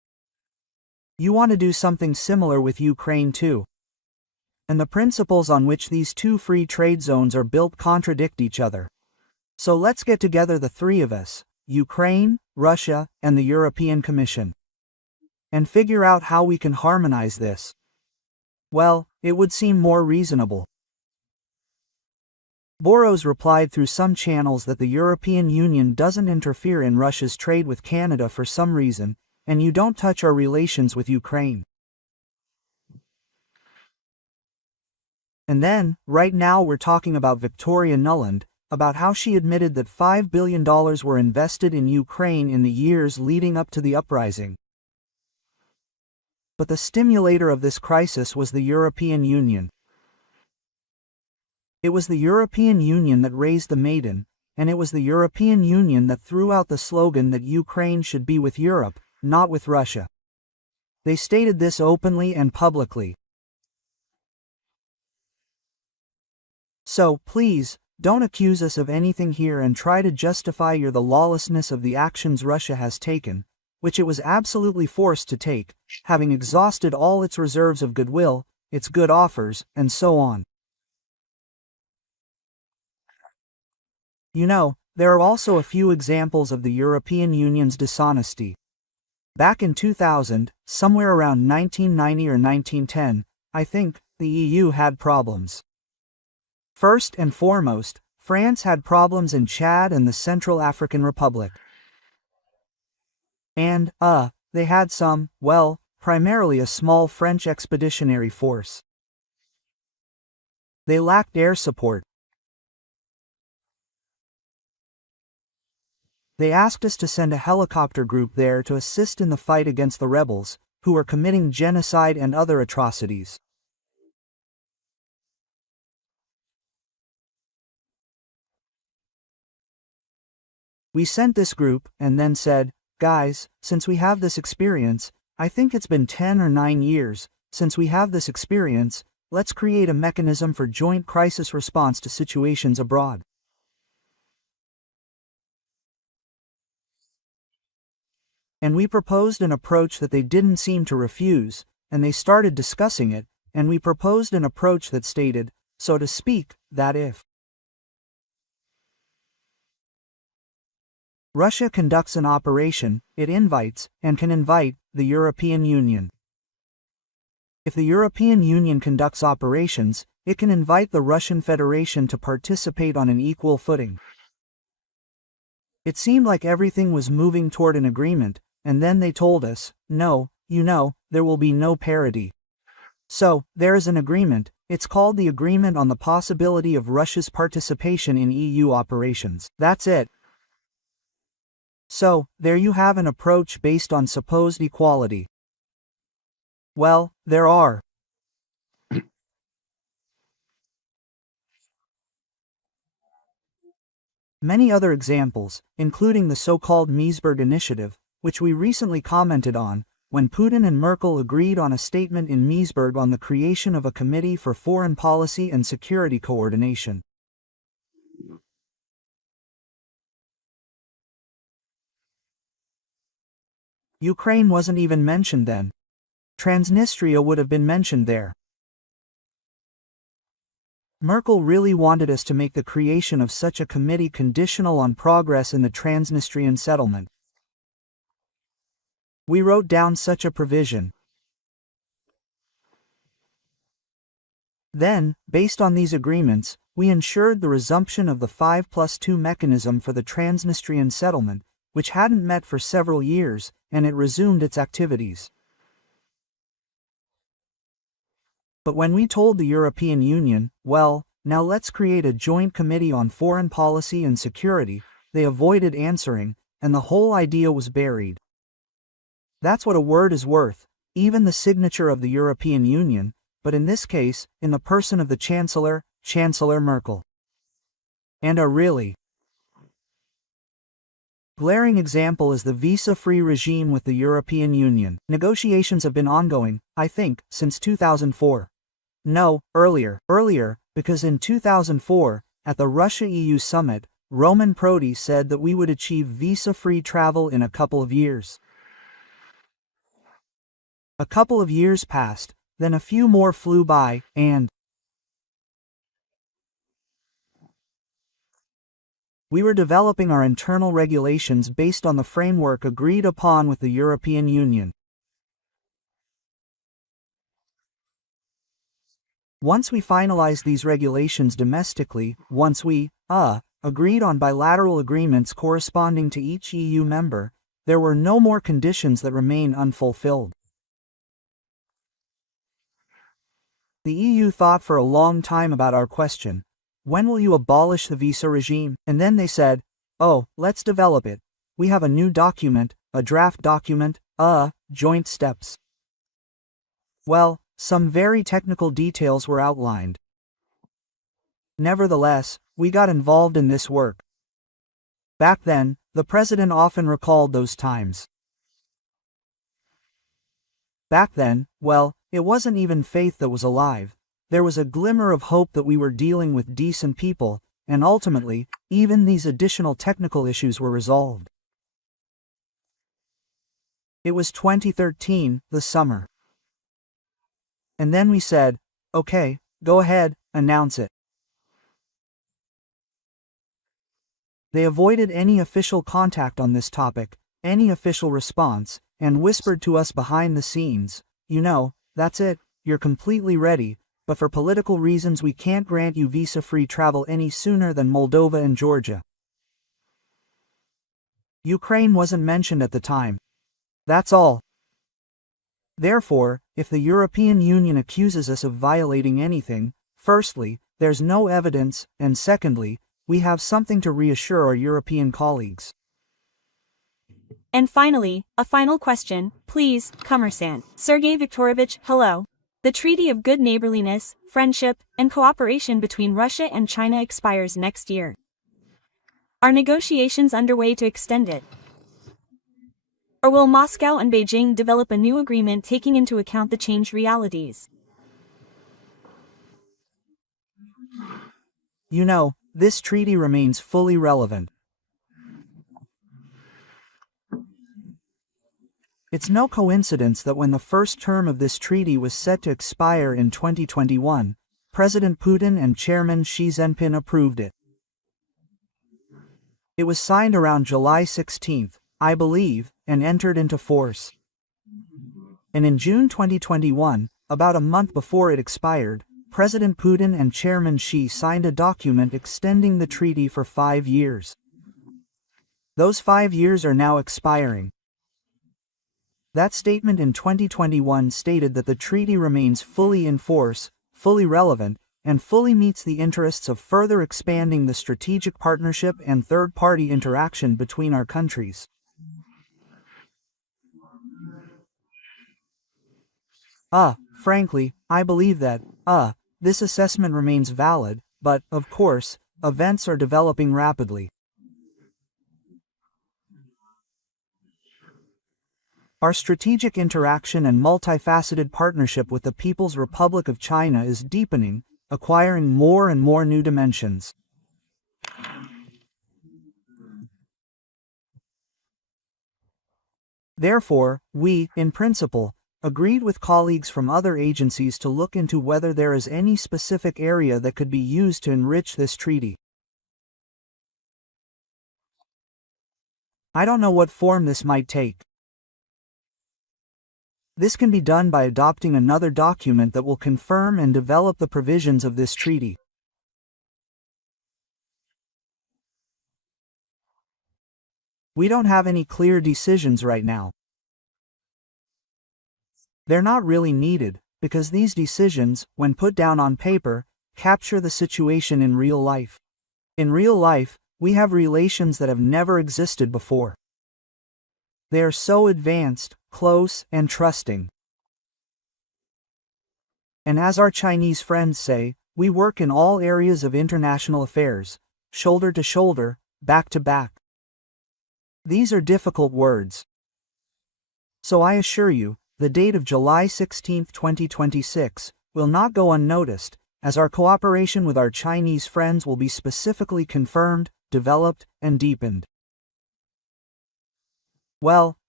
You want to do something similar with Ukraine too. And the principles on which these two free trade zones are built contradict each other. So let's get together, the three of us, Ukraine, Russia, and the European Commission, and figure out how we can harmonize this. Well, it would seem more reasonable. Boros replied through some channels that the European Union doesn't interfere in Russia's trade with Canada for some reason, and you don't touch our relations with Ukraine. And then, right now we're talking about Victoria Nuland, about how she admitted that $5 billion were invested in Ukraine in the years leading up to the uprising. But the stimulator of this crisis was the European Union. It was the European Union that raised the maiden, and it was the European Union that threw out the slogan that Ukraine should be with Europe, not with Russia. They stated this openly and publicly. So, please, don't accuse us of anything here and try to justify the lawlessness of the actions Russia has taken, which it was absolutely forced to take, having exhausted all its reserves of goodwill, its good offers, and so on. You know, there are also a few examples of the European Union's dishonesty. Back in 2000, somewhere around 1990 or 1910, I think, the EU had problems. First and foremost, France had problems in Chad and the Central African Republic. And, they had some, well, primarily a small French expeditionary force. They lacked air support. They asked us to send a helicopter group there to assist in the fight against the rebels, who were committing genocide and other atrocities. We sent this group, and then said, guys, since we have this experience, I think it's been 10 or 9 years, since we have this experience, let's create a mechanism for joint crisis response to situations abroad. And we proposed an approach that they didn't seem to refuse, and they started discussing it, and we proposed an approach that stated, so to speak, that if Russia conducts an operation, it invites, and can invite, the European Union. If the European Union conducts operations, it can invite the Russian Federation to participate on an equal footing. It seemed like everything was moving toward an agreement, and then they told us, no, you know, there will be no parity. So, there is an agreement, it's called the Agreement on the Possibility of Russia's Participation in EU Operations. That's it. So, there you have an approach based on supposed equality. Well, there are many other examples, including the so-called Meseberg Initiative, which we recently commented on, when Putin and Merkel agreed on a statement in Meseberg on the creation of a Committee for Foreign Policy and Security Coordination. Ukraine wasn't even mentioned then. Transnistria would have been mentioned there. Merkel really wanted us to make the creation of such a committee conditional on progress in the Transnistrian settlement. We wrote down such a provision. Then, based on these agreements, we ensured the resumption of the 5+2 mechanism for the Transnistrian settlement, which hadn't met for several years, and it resumed its activities. But when we told the European Union, well, now let's create a joint committee on foreign policy and security, they avoided answering, and the whole idea was buried. That's what a word is worth, even the signature of the European Union, but in this case, in the person of the Chancellor, Chancellor Merkel. And a really glaring example is the visa-free regime with the European Union. Negotiations have been ongoing, I think, since 2004. No, earlier, because in 2004, at the Russia-EU summit, Roman Prodi said that we would achieve visa-free travel in a couple of years. A couple of years passed, then a few more flew by, and we were developing our internal regulations based on the framework agreed upon with the European Union. Once we finalized these regulations domestically, once we, agreed on bilateral agreements corresponding to each EU member, there were no more conditions that remain unfulfilled. The EU thought for a long time about our question, when will you abolish the visa regime? And then they said, oh, let's develop it. We have a new document, a draft document, joint steps. Well, some very technical details were outlined. Nevertheless, we got involved in this work. Back then, the president often recalled those times. Back then, well, it wasn't even faith that was alive. There was a glimmer of hope that we were dealing with decent people, and ultimately, even these additional technical issues were resolved. It was 2013, the summer. And then we said, okay, go ahead, announce it. They avoided any official contact on this topic, any official response, and whispered to us behind the scenes, you know, that's it, you're completely ready, but for political reasons we can't grant you visa-free travel any sooner than Moldova and Georgia. Ukraine wasn't mentioned at the time. That's all. Therefore, if the European Union accuses us of violating anything, firstly, there's no evidence, and secondly, we have something to reassure our European colleagues. And finally, a final question, please, Commerçant. Sergei Viktorovich, hello. The Treaty of Good Neighborliness, Friendship, and Cooperation between Russia and China expires next year. Are negotiations underway to extend it? Or will Moscow and Beijing develop a new agreement taking into account the changed realities? You know, this treaty remains fully relevant. It's no coincidence that when the first term of this treaty was set to expire in 2021, President Putin and Chairman Xi Jinping approved it. It was signed around July 16, I believe, and entered into force. And in June 2021, about a month before it expired, President Putin and Chairman Xi signed a document extending the treaty for 5 years. Those 5 years are now expiring. That statement in 2021 stated that the treaty remains fully in force, fully relevant, and fully meets the interests of further expanding the strategic partnership and third-party interaction between our countries. Frankly, I believe that, this assessment remains valid, but, of course, events are developing rapidly. Our strategic interaction and multifaceted partnership with the People's Republic of China is deepening, acquiring more and more new dimensions. Therefore, we, in principle, agreed with colleagues from other agencies to look into whether there is any specific area that could be used to enrich this treaty. I don't know what form this might take. This can be done by adopting another document that will confirm and develop the provisions of this treaty. We don't have any clear decisions right now. They're not really needed, because these decisions, when put down on paper, capture the situation in real life. In real life, we have relations that have never existed before. They are so advanced, close, and trusting. And as our Chinese friends say, we work in all areas of international affairs, shoulder to shoulder, back to back. These are difficult words. So I assure you, the date of July 16, 2026, will not go unnoticed, as our cooperation with our Chinese friends will be specifically confirmed, developed, and deepened. Well,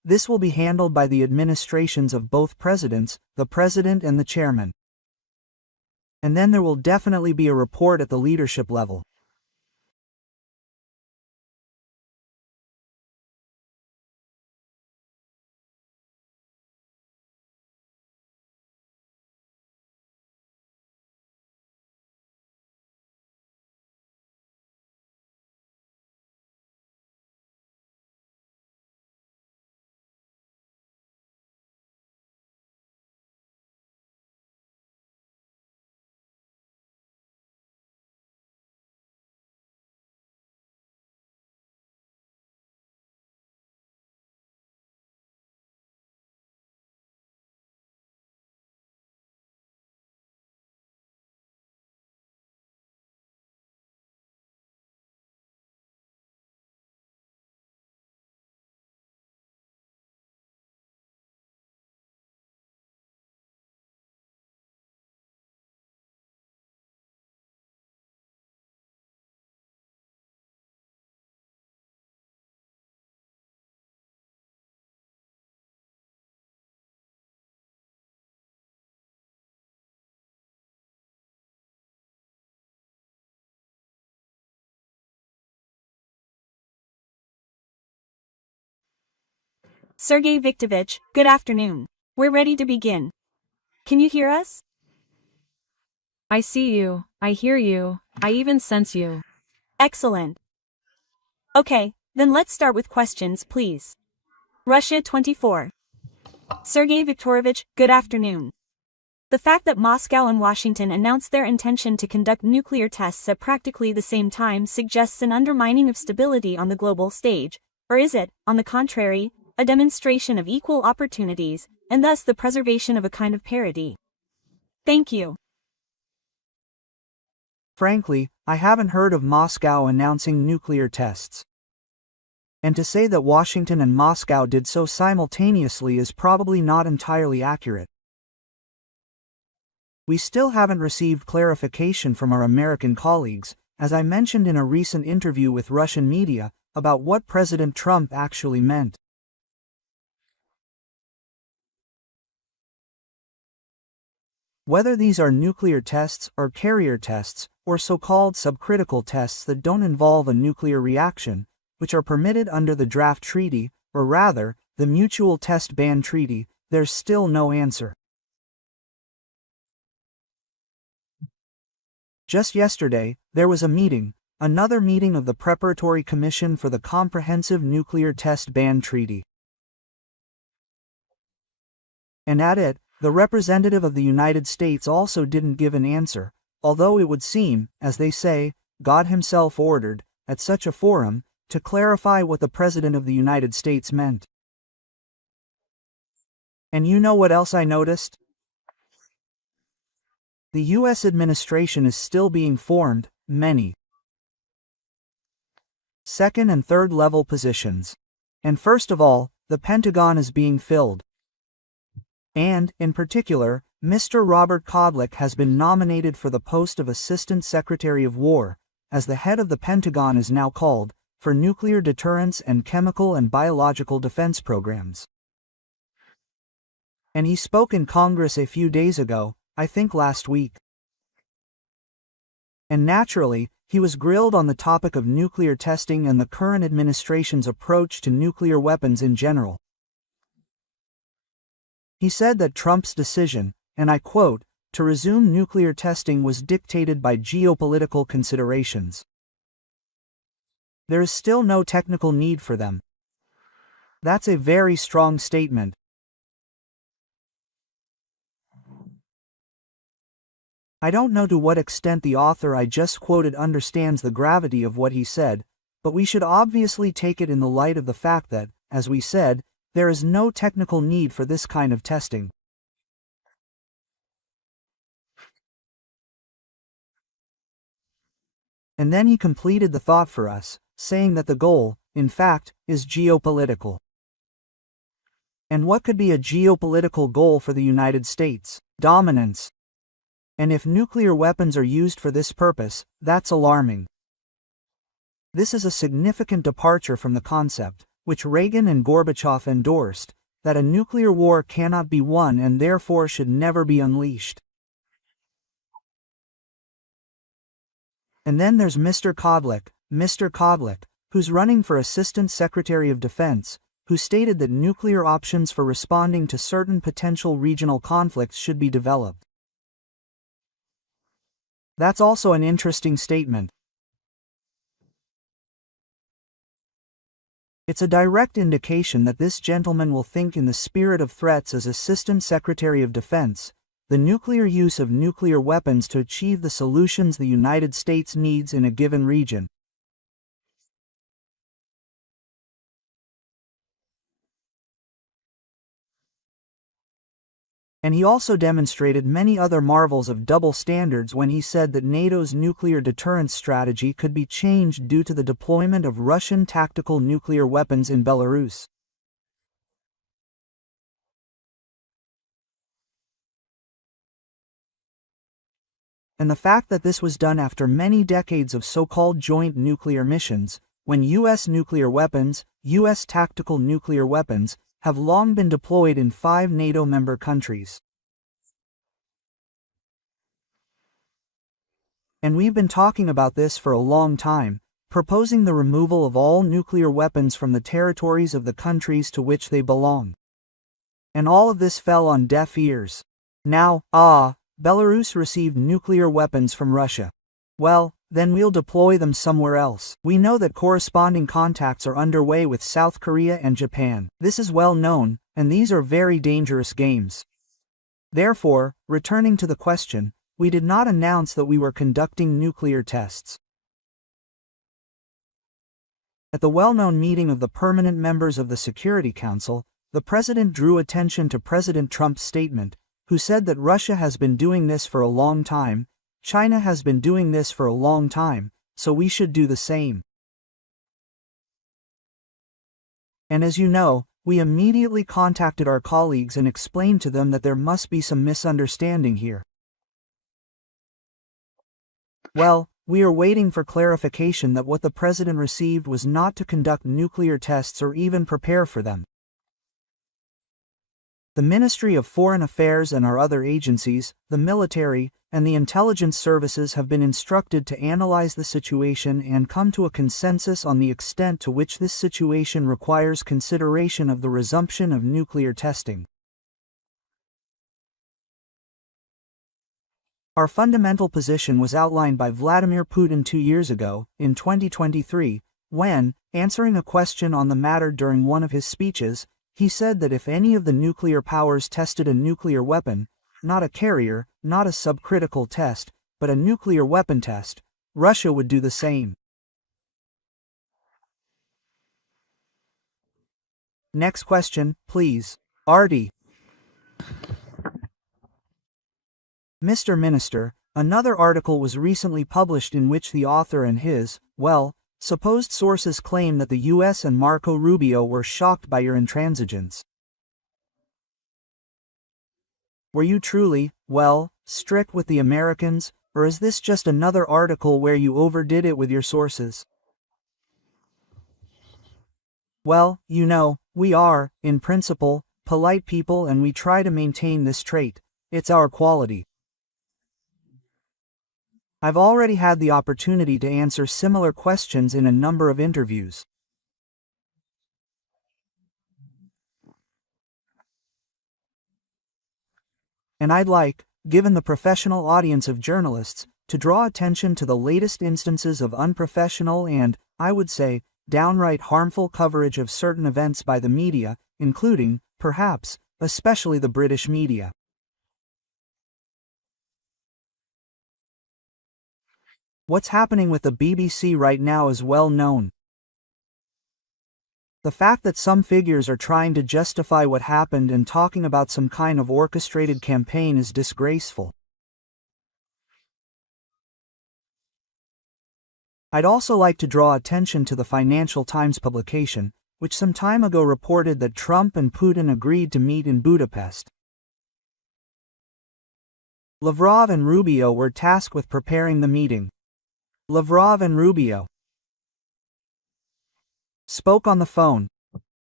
This will be handled by the administrations of both presidents, the president and the chairman. And then there will definitely be a report at the leadership level. Sergei Viktorovich, good afternoon. We're ready to begin. Can you hear us? I see you, I hear you, I even sense you. Excellent. Okay, then let's start with questions, please. Russia 24. Sergei Viktorovich, good afternoon. The fact that Moscow and Washington announced their intention to conduct nuclear tests at practically the same time suggests an undermining of stability on the global stage, or is it, on the contrary, a demonstration of equal opportunities, and thus the preservation of a kind of parity? Thank you. Frankly, I haven't heard of Moscow announcing nuclear tests. And to say that Washington and Moscow did so simultaneously is probably not entirely accurate. We still haven't received clarification from our American colleagues, as I mentioned in a recent interview with Russian media, about what President Trump actually meant. Whether these are nuclear tests or carrier tests, or so-called subcritical tests that don't involve a nuclear reaction, which are permitted under the draft treaty, or rather, the Mutual Test Ban Treaty, there's still no answer. Just yesterday, there was a meeting, another meeting of the Preparatory Commission for the Comprehensive Nuclear Test Ban Treaty. And at it, the representative of the United States also didn't give an answer, although it would seem, as they say, God himself ordered, at such a forum, to clarify what the President of the United States meant. And you know what else I noticed? The U.S. administration is still being formed, many second and third level positions. And first of all, the Pentagon is being filled. And, in particular, Mr. Robert Kodlik has been nominated for the post of Assistant Secretary of War, as the head of the Pentagon is now called, for nuclear deterrence and chemical and biological defense programs. And he spoke in Congress a few days ago, I think last week. And naturally, he was grilled on the topic of nuclear testing and the current administration's approach to nuclear weapons in general. He said that Trump's decision, and I quote, to resume nuclear testing was dictated by geopolitical considerations. There is still no technical need for them. That's a very strong statement. I don't know to what extent the author I just quoted understands the gravity of what he said, but we should obviously take it in the light of the fact that, as we said, there is no technical need for this kind of testing. And then he completed the thought for us, saying that the goal, in fact, is geopolitical. And what could be a geopolitical goal for the United States? Dominance. And if nuclear weapons are used for this purpose, that's alarming. This is a significant departure from the concept, which Reagan and Gorbachev endorsed, that a nuclear war cannot be won and therefore should never be unleashed. And then there's Mr. Kodlik, who's running for Assistant Secretary of Defense, who stated that nuclear options for responding to certain potential regional conflicts should be developed. That's also an interesting statement. It's a direct indication that this gentleman will think in the spirit of threats as Assistant Secretary of Defense, the nuclear use of nuclear weapons to achieve the solutions the United States needs in a given region. And he also demonstrated many other marvels of double standards when he said that NATO's nuclear deterrence strategy could be changed due to the deployment of Russian tactical nuclear weapons in Belarus. And the fact that this was done after many decades of so-called joint nuclear missions, when U.S. nuclear weapons, U.S. tactical nuclear weapons, have long been deployed in 5 NATO member countries. And we've been talking about this for a long time, proposing the removal of all nuclear weapons from the territories of the countries to which they belong. And all of this fell on deaf ears. Now, Belarus received nuclear weapons from Russia. Well, then we'll deploy them somewhere else. We know that corresponding contacts are underway with South Korea and Japan. This is well known, and these are very dangerous games. Therefore, returning to the question, we did not announce that we were conducting nuclear tests. At the well-known meeting of the permanent members of the Security Council, the President drew attention to President Trump's statement, who said that Russia has been doing this for a long time, China has been doing this for a long time, so we should do the same. And as you know, we immediately contacted our colleagues and explained to them that there must be some misunderstanding here. Well, we are waiting for clarification that what the President received was not to conduct nuclear tests or even prepare for them. The Ministry of Foreign Affairs and our other agencies, the military, and the intelligence services have been instructed to analyze the situation and come to a consensus on the extent to which this situation requires consideration of the resumption of nuclear testing. Our fundamental position was outlined by Vladimir Putin 2 years ago, in 2023, when, answering a question on the matter during one of his speeches, he said that if any of the nuclear powers tested a nuclear weapon, not a carrier, not a subcritical test, but a nuclear weapon test, Russia would do the same. Next question, please. Artie. Mr. Minister, another article was recently published in which the author and his, supposed sources claim that the US and Marco Rubio were shocked by your intransigence. Were you truly, strict with the Americans, or is this just another article where you overdid it with your sources? Well, you know, we are, in principle, polite people and we try to maintain this trait. It's our quality. I've already had the opportunity to answer similar questions in a number of interviews. And I'd like, given the professional audience of journalists, to draw attention to the latest instances of unprofessional and, I would say, downright harmful coverage of certain events by the media, including, perhaps, especially the British media. What's happening with the BBC right now is well known. The fact that some figures are trying to justify what happened and talking about some kind of orchestrated campaign is disgraceful. I'd also like to draw attention to the Financial Times publication, which some time ago reported that Trump and Putin agreed to meet in Budapest. Lavrov and Rubio were tasked with preparing the meeting. Lavrov and Rubio spoke on the phone.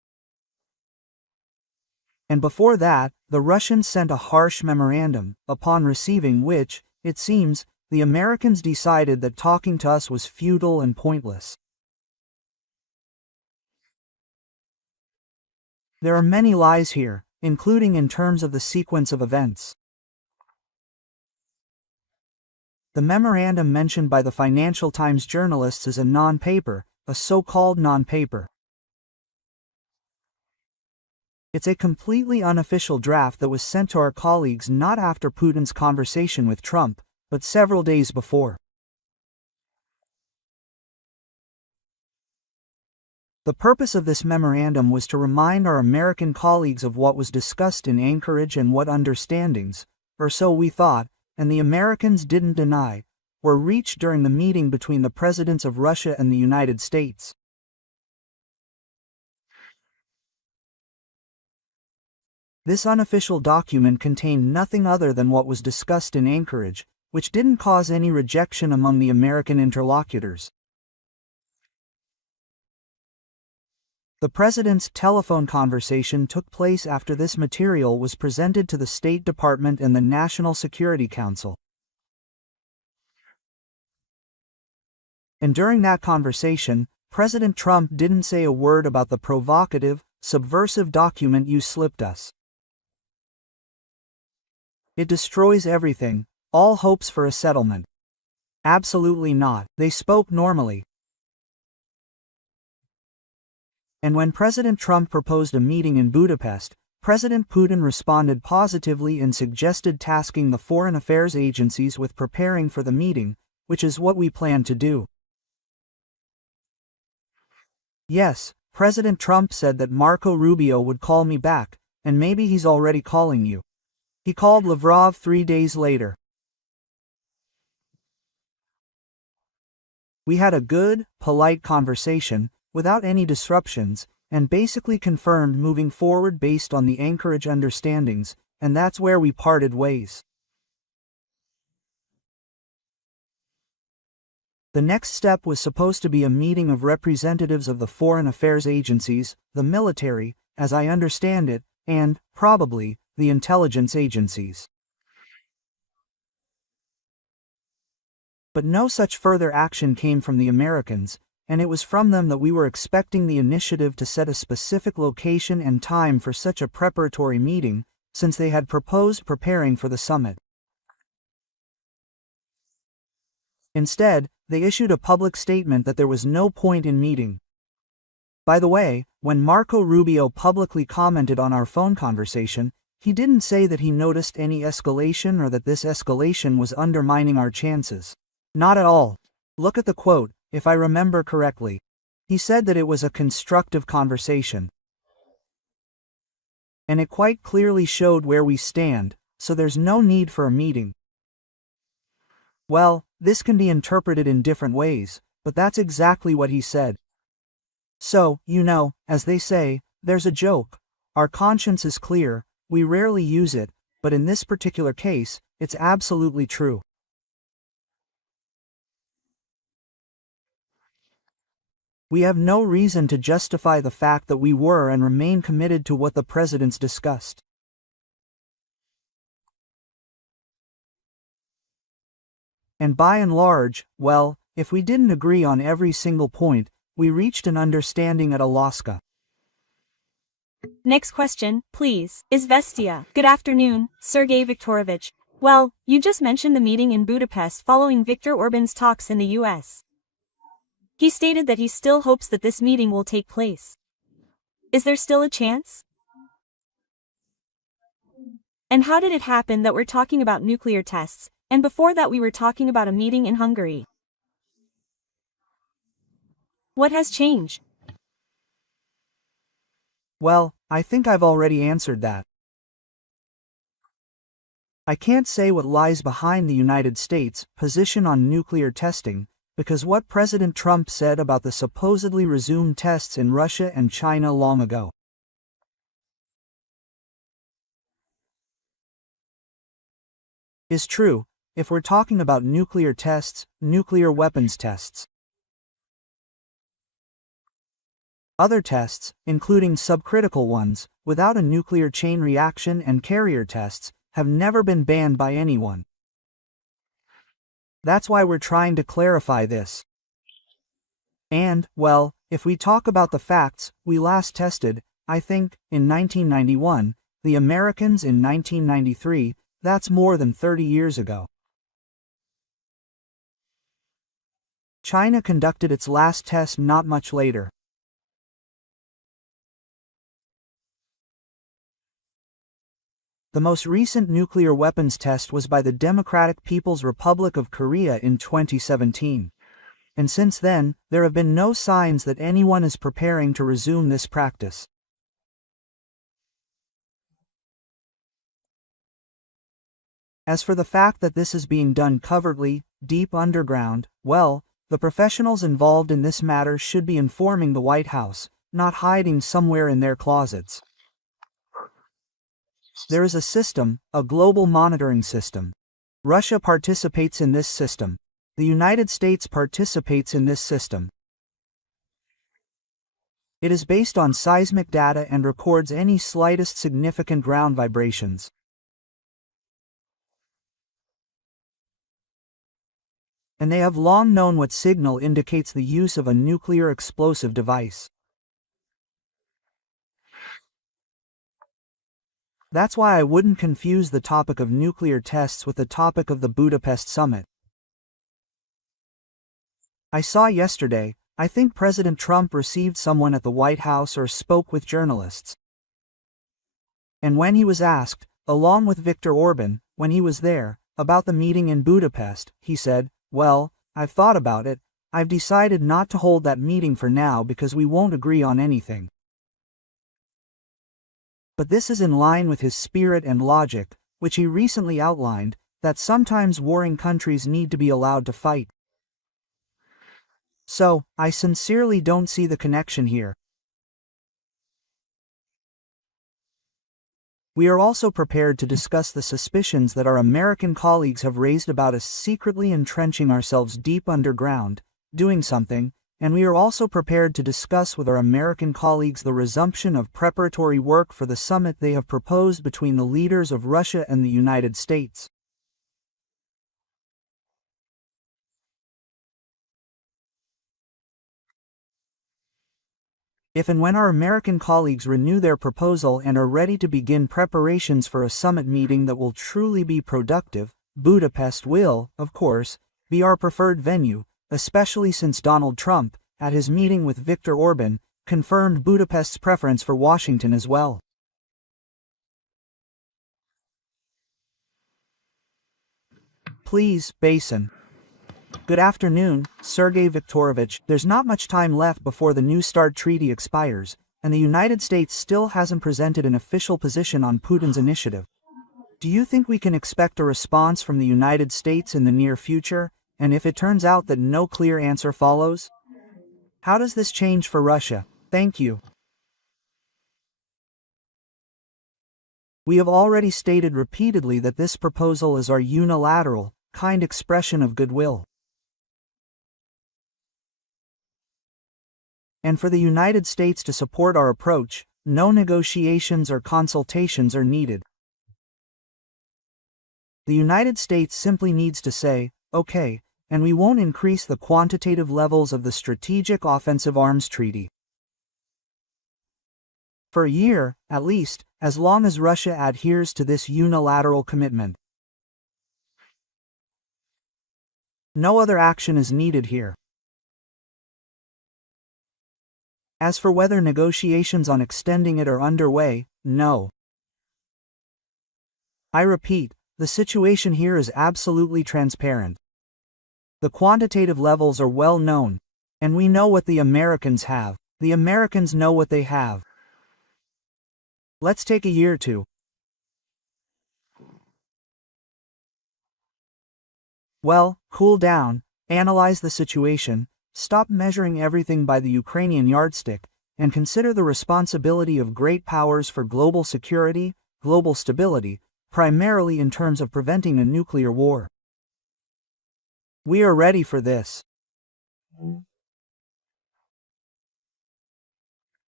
And before that, the Russians sent a harsh memorandum, upon receiving which, it seems, the Americans decided that talking to us was futile and pointless. There are many lies here, including in terms of the sequence of events. The memorandum mentioned by the Financial Times journalists is a non-paper, a so-called non-paper. It's a completely unofficial draft that was sent to our colleagues not after Putin's conversation with Trump, but several days before. The purpose of this memorandum was to remind our American colleagues of what was discussed in Anchorage and what understandings, or so we thought, and the Americans didn't deny, were reached during the meeting between the presidents of Russia and the United States. This unofficial document contained nothing other than what was discussed in Anchorage, which didn't cause any rejection among the American interlocutors. The president's telephone conversation took place after this material was presented to the State Department and the National Security Council. And during that conversation, President Trump didn't say a word about the provocative, subversive document you slipped us. It destroys everything, all hopes for a settlement. Absolutely not. They spoke normally. And when President Trump proposed a meeting in Budapest, President Putin responded positively and suggested tasking the foreign affairs agencies with preparing for the meeting, which is what we plan to do. Yes, President Trump said that Marco Rubio would call me back, and maybe he's already calling you. He called Lavrov 3 days later. We had a good, polite conversation, without any disruptions, and basically confirmed moving forward based on the Anchorage understandings, and that's where we parted ways. The next step was supposed to be a meeting of representatives of the foreign affairs agencies, the military, as I understand it, and, probably, the intelligence agencies. But no such further action came from the Americans, and it was from them that we were expecting the initiative to set a specific location and time for such a preparatory meeting, since they had proposed preparing for the summit. Instead, they issued a public statement that there was no point in meeting. By the way, when Marco Rubio publicly commented on our phone conversation, he didn't say that he noticed any escalation or that this escalation was undermining our chances. Not at all. Look at the quote, if I remember correctly. He said that it was a constructive conversation. And it quite clearly showed where we stand, so there's no need for a meeting. Well, this can be interpreted in different ways, but that's exactly what he said. So, you know, as they say, there's a joke. Our conscience is clear, we rarely use it, but in this particular case, it's absolutely true. We have no reason to justify the fact that we were and remain committed to what the presidents discussed. And by and large, well, if we didn't agree on every single point, we reached an understanding at Alaska. Next question, please. Izvestia. Good afternoon, Sergei Viktorovich. Well, you just mentioned the meeting in Budapest following Viktor Orban's talks in the US. He stated that he still hopes that this meeting will take place. Is there still a chance? And how did it happen that we're talking about nuclear tests, and before that we were talking about a meeting in Hungary? What has changed? Well, I think I've already answered that. I can't say what lies behind the United States' position on nuclear testing, because what President Trump said about the supposedly resumed tests in Russia and China long ago. Is true, if we're talking about nuclear tests, nuclear weapons tests. Other tests, including subcritical ones, without a nuclear chain reaction and carrier tests, have never been banned by anyone. That's why we're trying to clarify this. And, well, if we talk about the facts, we last tested, I think, in 1991, the Americans in 1993, that's more than 30 years ago. China conducted its last test not much later. The most recent nuclear weapons test was by the Democratic People's Republic of Korea in 2017. And since then, there have been no signs that anyone is preparing to resume this practice. As for the fact that this is being done covertly, deep underground, well, the professionals involved in this matter should be informing the White House, not hiding somewhere in their closets. There is a system, a global monitoring system. Russia participates in this system. The United States participates in this system. It is based on seismic data and records any slightest significant ground vibrations. And they have long known what signal indicates the use of a nuclear explosive device. That's why I wouldn't confuse the topic of nuclear tests with the topic of the Budapest summit. I saw yesterday, I think President Trump received someone at the White House or spoke with journalists. And when he was asked, along with Viktor Orban, when he was there, about the meeting in Budapest, he said, "Well, I've thought about it, I've decided not to hold that meeting for now because we won't agree on anything." But this is in line with his spirit and logic, which he recently outlined, that sometimes warring countries need to be allowed to fight. So, I sincerely don't see the connection here. We are also prepared to discuss the suspicions that our American colleagues have raised about us secretly entrenching ourselves deep underground, doing something, and we are also prepared to discuss with our American colleagues the resumption of preparatory work for the summit they have proposed between the leaders of Russia and the United States. If and when our American colleagues renew their proposal and are ready to begin preparations for a summit meeting that will truly be productive, Budapest will, of course, be our preferred venue, especially since Donald Trump, at his meeting with Viktor Orban, confirmed Budapest's preference for Washington as well. Please, Basin. Good afternoon, Sergei Viktorovich. There's not much time left before the New START treaty expires, and the United States still hasn't presented an official position on Putin's initiative. Do you think we can expect a response from the United States in the near future, and if it turns out that no clear answer follows? How does this change for Russia? Thank you. We have already stated repeatedly that this proposal is our unilateral, kind expression of goodwill. And for the United States to support our approach, no negotiations or consultations are needed. The United States simply needs to say, okay, and we won't increase the quantitative levels of the Strategic Offensive Arms Treaty. For a year, at least, as long as Russia adheres to this unilateral commitment. No other action is needed here. As for whether negotiations on extending it are underway, no. I repeat, the situation here is absolutely transparent. The quantitative levels are well known, and we know what the Americans have. The Americans know what they have. Let's take a year or two. Well, cool down, analyze the situation, stop measuring everything by the Ukrainian yardstick, and consider the responsibility of great powers for global security, global stability, primarily in terms of preventing a nuclear war. We are ready for this.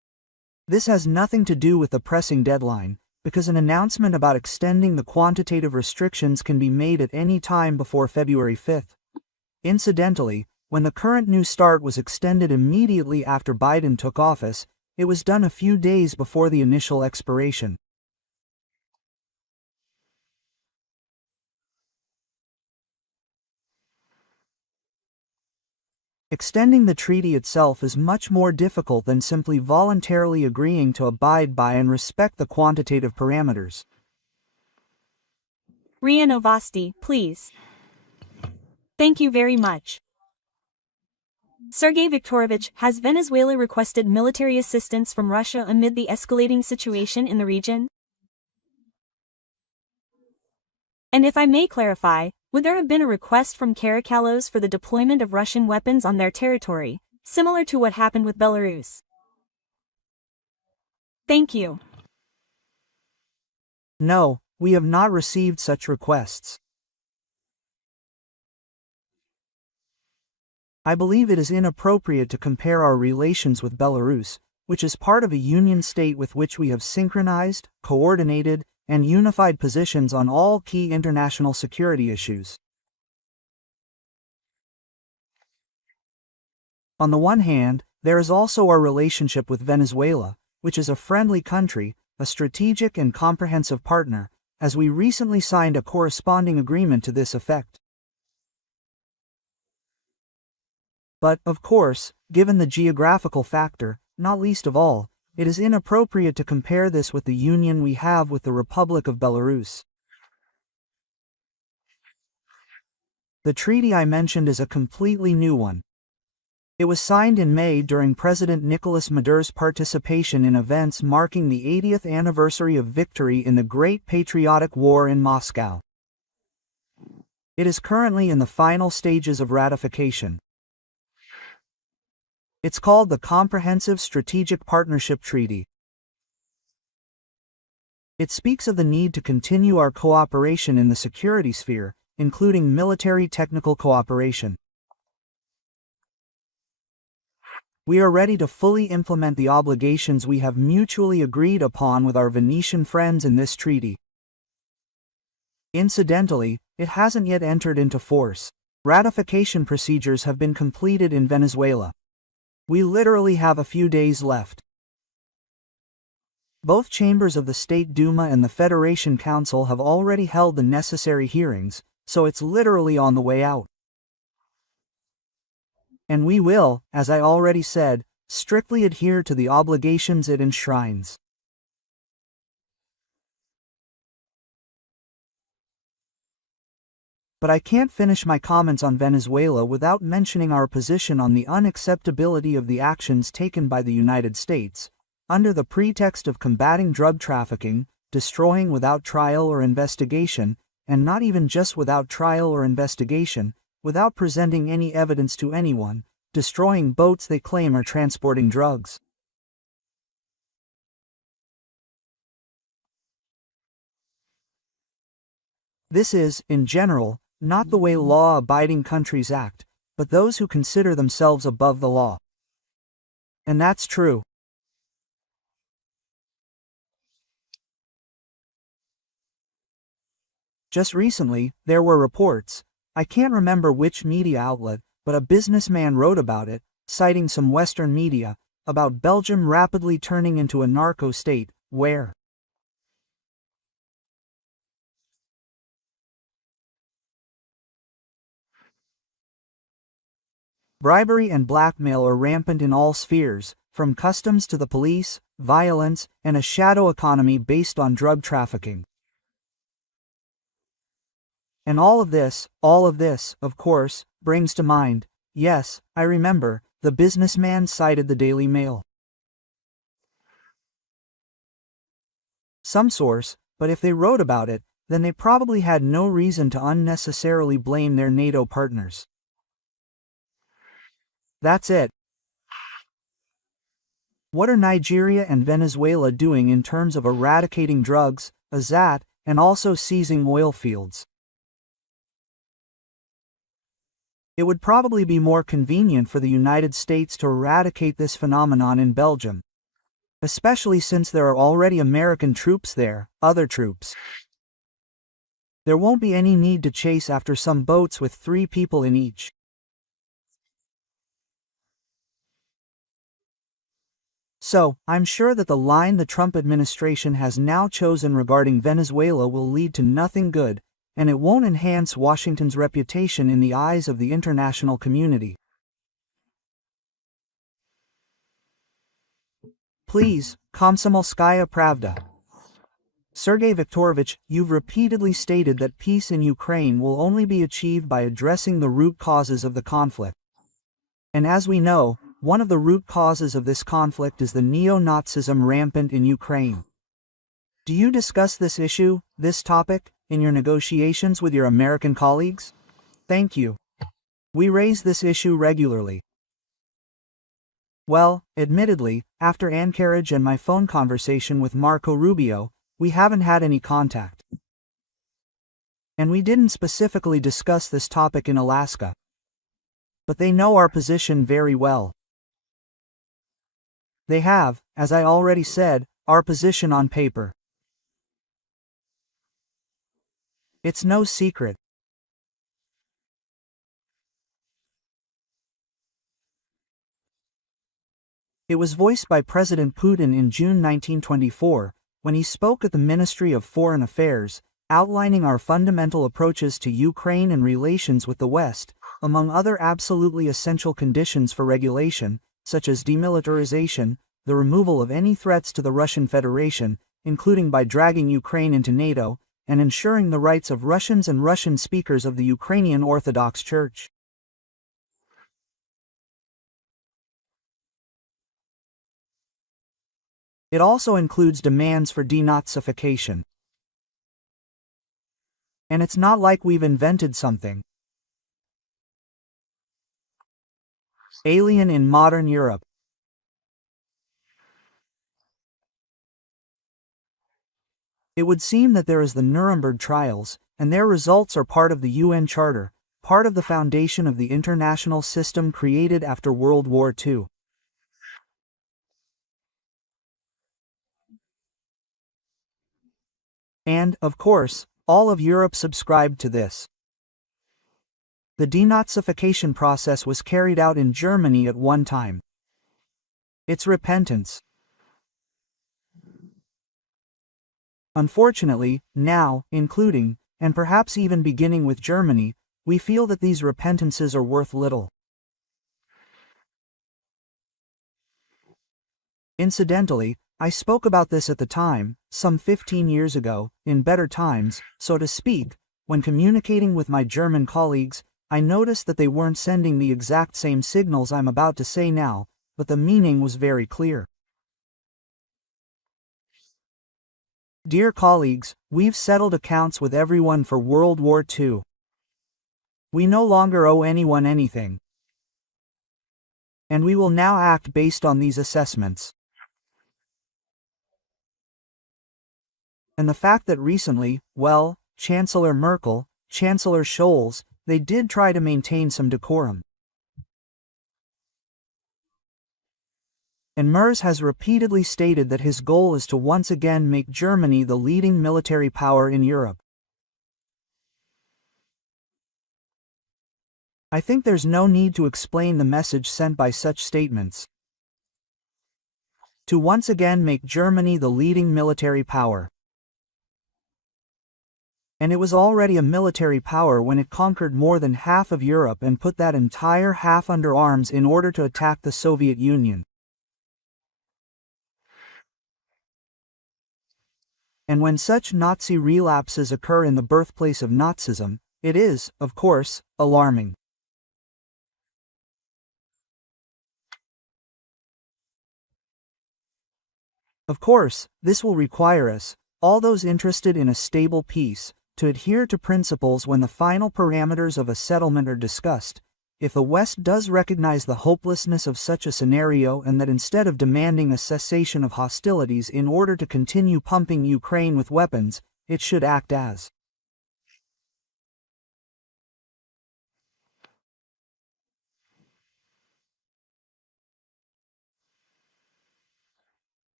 This has nothing to do with the pressing deadline, because an announcement about extending the quantitative restrictions can be made at any time before February 5th. Incidentally, when the current New START was extended immediately after Biden took office, it was done a few days before the initial expiration. Extending the treaty itself is much more difficult than simply voluntarily agreeing to abide by and respect the quantitative parameters. RIA Novosti, please. Thank you very much. Sergei Viktorovich, has Venezuela requested military assistance from Russia amid the escalating situation in the region? And if I may clarify, would there have been a request from Caracalos for the deployment of Russian weapons on their territory, similar to what happened with Belarus? Thank you. No, we have not received such requests. I believe it is inappropriate to compare our relations with Belarus, which is part of a union state with which we have synchronized, coordinated, and unified positions on all key international security issues. On the one hand, there is also our relationship with Venezuela, which is a friendly country, a strategic and comprehensive partner, as we recently signed a corresponding agreement to this effect. But, of course, given the geographical factor, not least of all, it is inappropriate to compare this with the union we have with the Republic of Belarus. The treaty I mentioned is a completely new one. It was signed in May during President Nicolas Maduro's participation in events marking the 80th anniversary of victory in the Great Patriotic War in Moscow. It is currently in the final stages of ratification. It's called the Comprehensive Strategic Partnership Treaty. It speaks of the need to continue our cooperation in the security sphere, including military technical cooperation. We are ready to fully implement the obligations we have mutually agreed upon with our Venetian friends in this treaty. Incidentally, it hasn't yet entered into force. Ratification procedures have been completed in Venezuela. We literally have a few days left. Both chambers of the State Duma and the Federation Council have already held the necessary hearings, so it's literally on the way out. And we will, as I already said, strictly adhere to the obligations it enshrines. But I can't finish my comments on Venezuela without mentioning our position on the unacceptability of the actions taken by the United States, under the pretext of combating drug trafficking, destroying without trial or investigation, and not even just without trial or investigation, without presenting any evidence to anyone, destroying boats they claim are transporting drugs. This is, in general, not the way law-abiding countries act, but those who consider themselves above the law. And that's true. Just recently, there were reports, I can't remember which media outlet, but a businessman wrote about it, citing some Western media, about Belgium rapidly turning into a narco state, where bribery and blackmail are rampant in all spheres, from customs to the police, violence, and a shadow economy based on drug trafficking. And all of this, of course, brings to mind, yes, I remember, the businessman cited the Daily Mail. Some source, but if they wrote about it, then they probably had no reason to unnecessarily blame their NATO partners. That's it. What are Nigeria and Venezuela doing in terms of eradicating drugs, Azat, and also seizing oil fields? It would probably be more convenient for the United States to eradicate this phenomenon in Belgium. especially since there are already American troops there, other troops. There won't be any need to chase after some boats with 3 people in each. So, I'm sure that the line the Trump administration has now chosen regarding Venezuela will lead to nothing good, and it won't enhance Washington's reputation in the eyes of the international community. Please, Komsomolskaya Pravda. Sergei Viktorovich, you've repeatedly stated that peace in Ukraine will only be achieved by addressing the root causes of the conflict. And as we know, one of the root causes of this conflict is the neo-Nazism rampant in Ukraine. Do you discuss this issue, this topic, in your negotiations with your American colleagues? Thank you. We raise this issue regularly. Well, admittedly, after Anchorage and my phone conversation with Marco Rubio, we haven't had any contact. And we didn't specifically discuss this topic in Alaska. But they know our position very well. They have, as I already said, our position on paper. It's no secret. It was voiced by President Putin in June 1924, when he spoke at the Ministry of Foreign Affairs, outlining our fundamental approaches to Ukraine and relations with the West, among other absolutely essential conditions for regulation, such as demilitarization, the removal of any threats to the Russian Federation, including by dragging Ukraine into NATO, and ensuring the rights of Russians and Russian speakers of the Ukrainian Orthodox Church. It also includes demands for denazification. And it's not like we've invented something alien in modern Europe. It would seem that there is the Nuremberg trials, and their results are part of the UN Charter, part of the foundation of the international system created after World War II. And, of course, all of Europe subscribed to this. The denazification process was carried out in Germany at one time. It's repentance. Unfortunately, now, including, and perhaps even beginning with Germany, we feel that these repentances are worth little. Incidentally, I spoke about this at the time, some 15 years ago, in better times, so to speak. When communicating with my German colleagues, I noticed that they weren't sending the exact same signals I'm about to say now, but the meaning was very clear. Dear colleagues, we've settled accounts with everyone for World War II. We no longer owe anyone anything. And we will now act based on these assessments. And the fact that recently, well, Chancellor Merkel, Chancellor Scholz, they did try to maintain some decorum. And Merz has repeatedly stated that his goal is to once again make Germany the leading military power in Europe. I think there's no need to explain the message sent by such statements. To once again make Germany the leading military power. And it was already a military power when it conquered more than half of Europe and put that entire half under arms in order to attack the Soviet Union. And when such Nazi relapses occur in the birthplace of Nazism, it is, of course, alarming. Of course, this will require us, all those interested in a stable peace, to adhere to principles when the final parameters of a settlement are discussed. If the West does recognize the hopelessness of such a scenario and that instead of demanding a cessation of hostilities in order to continue pumping Ukraine with weapons, it should act as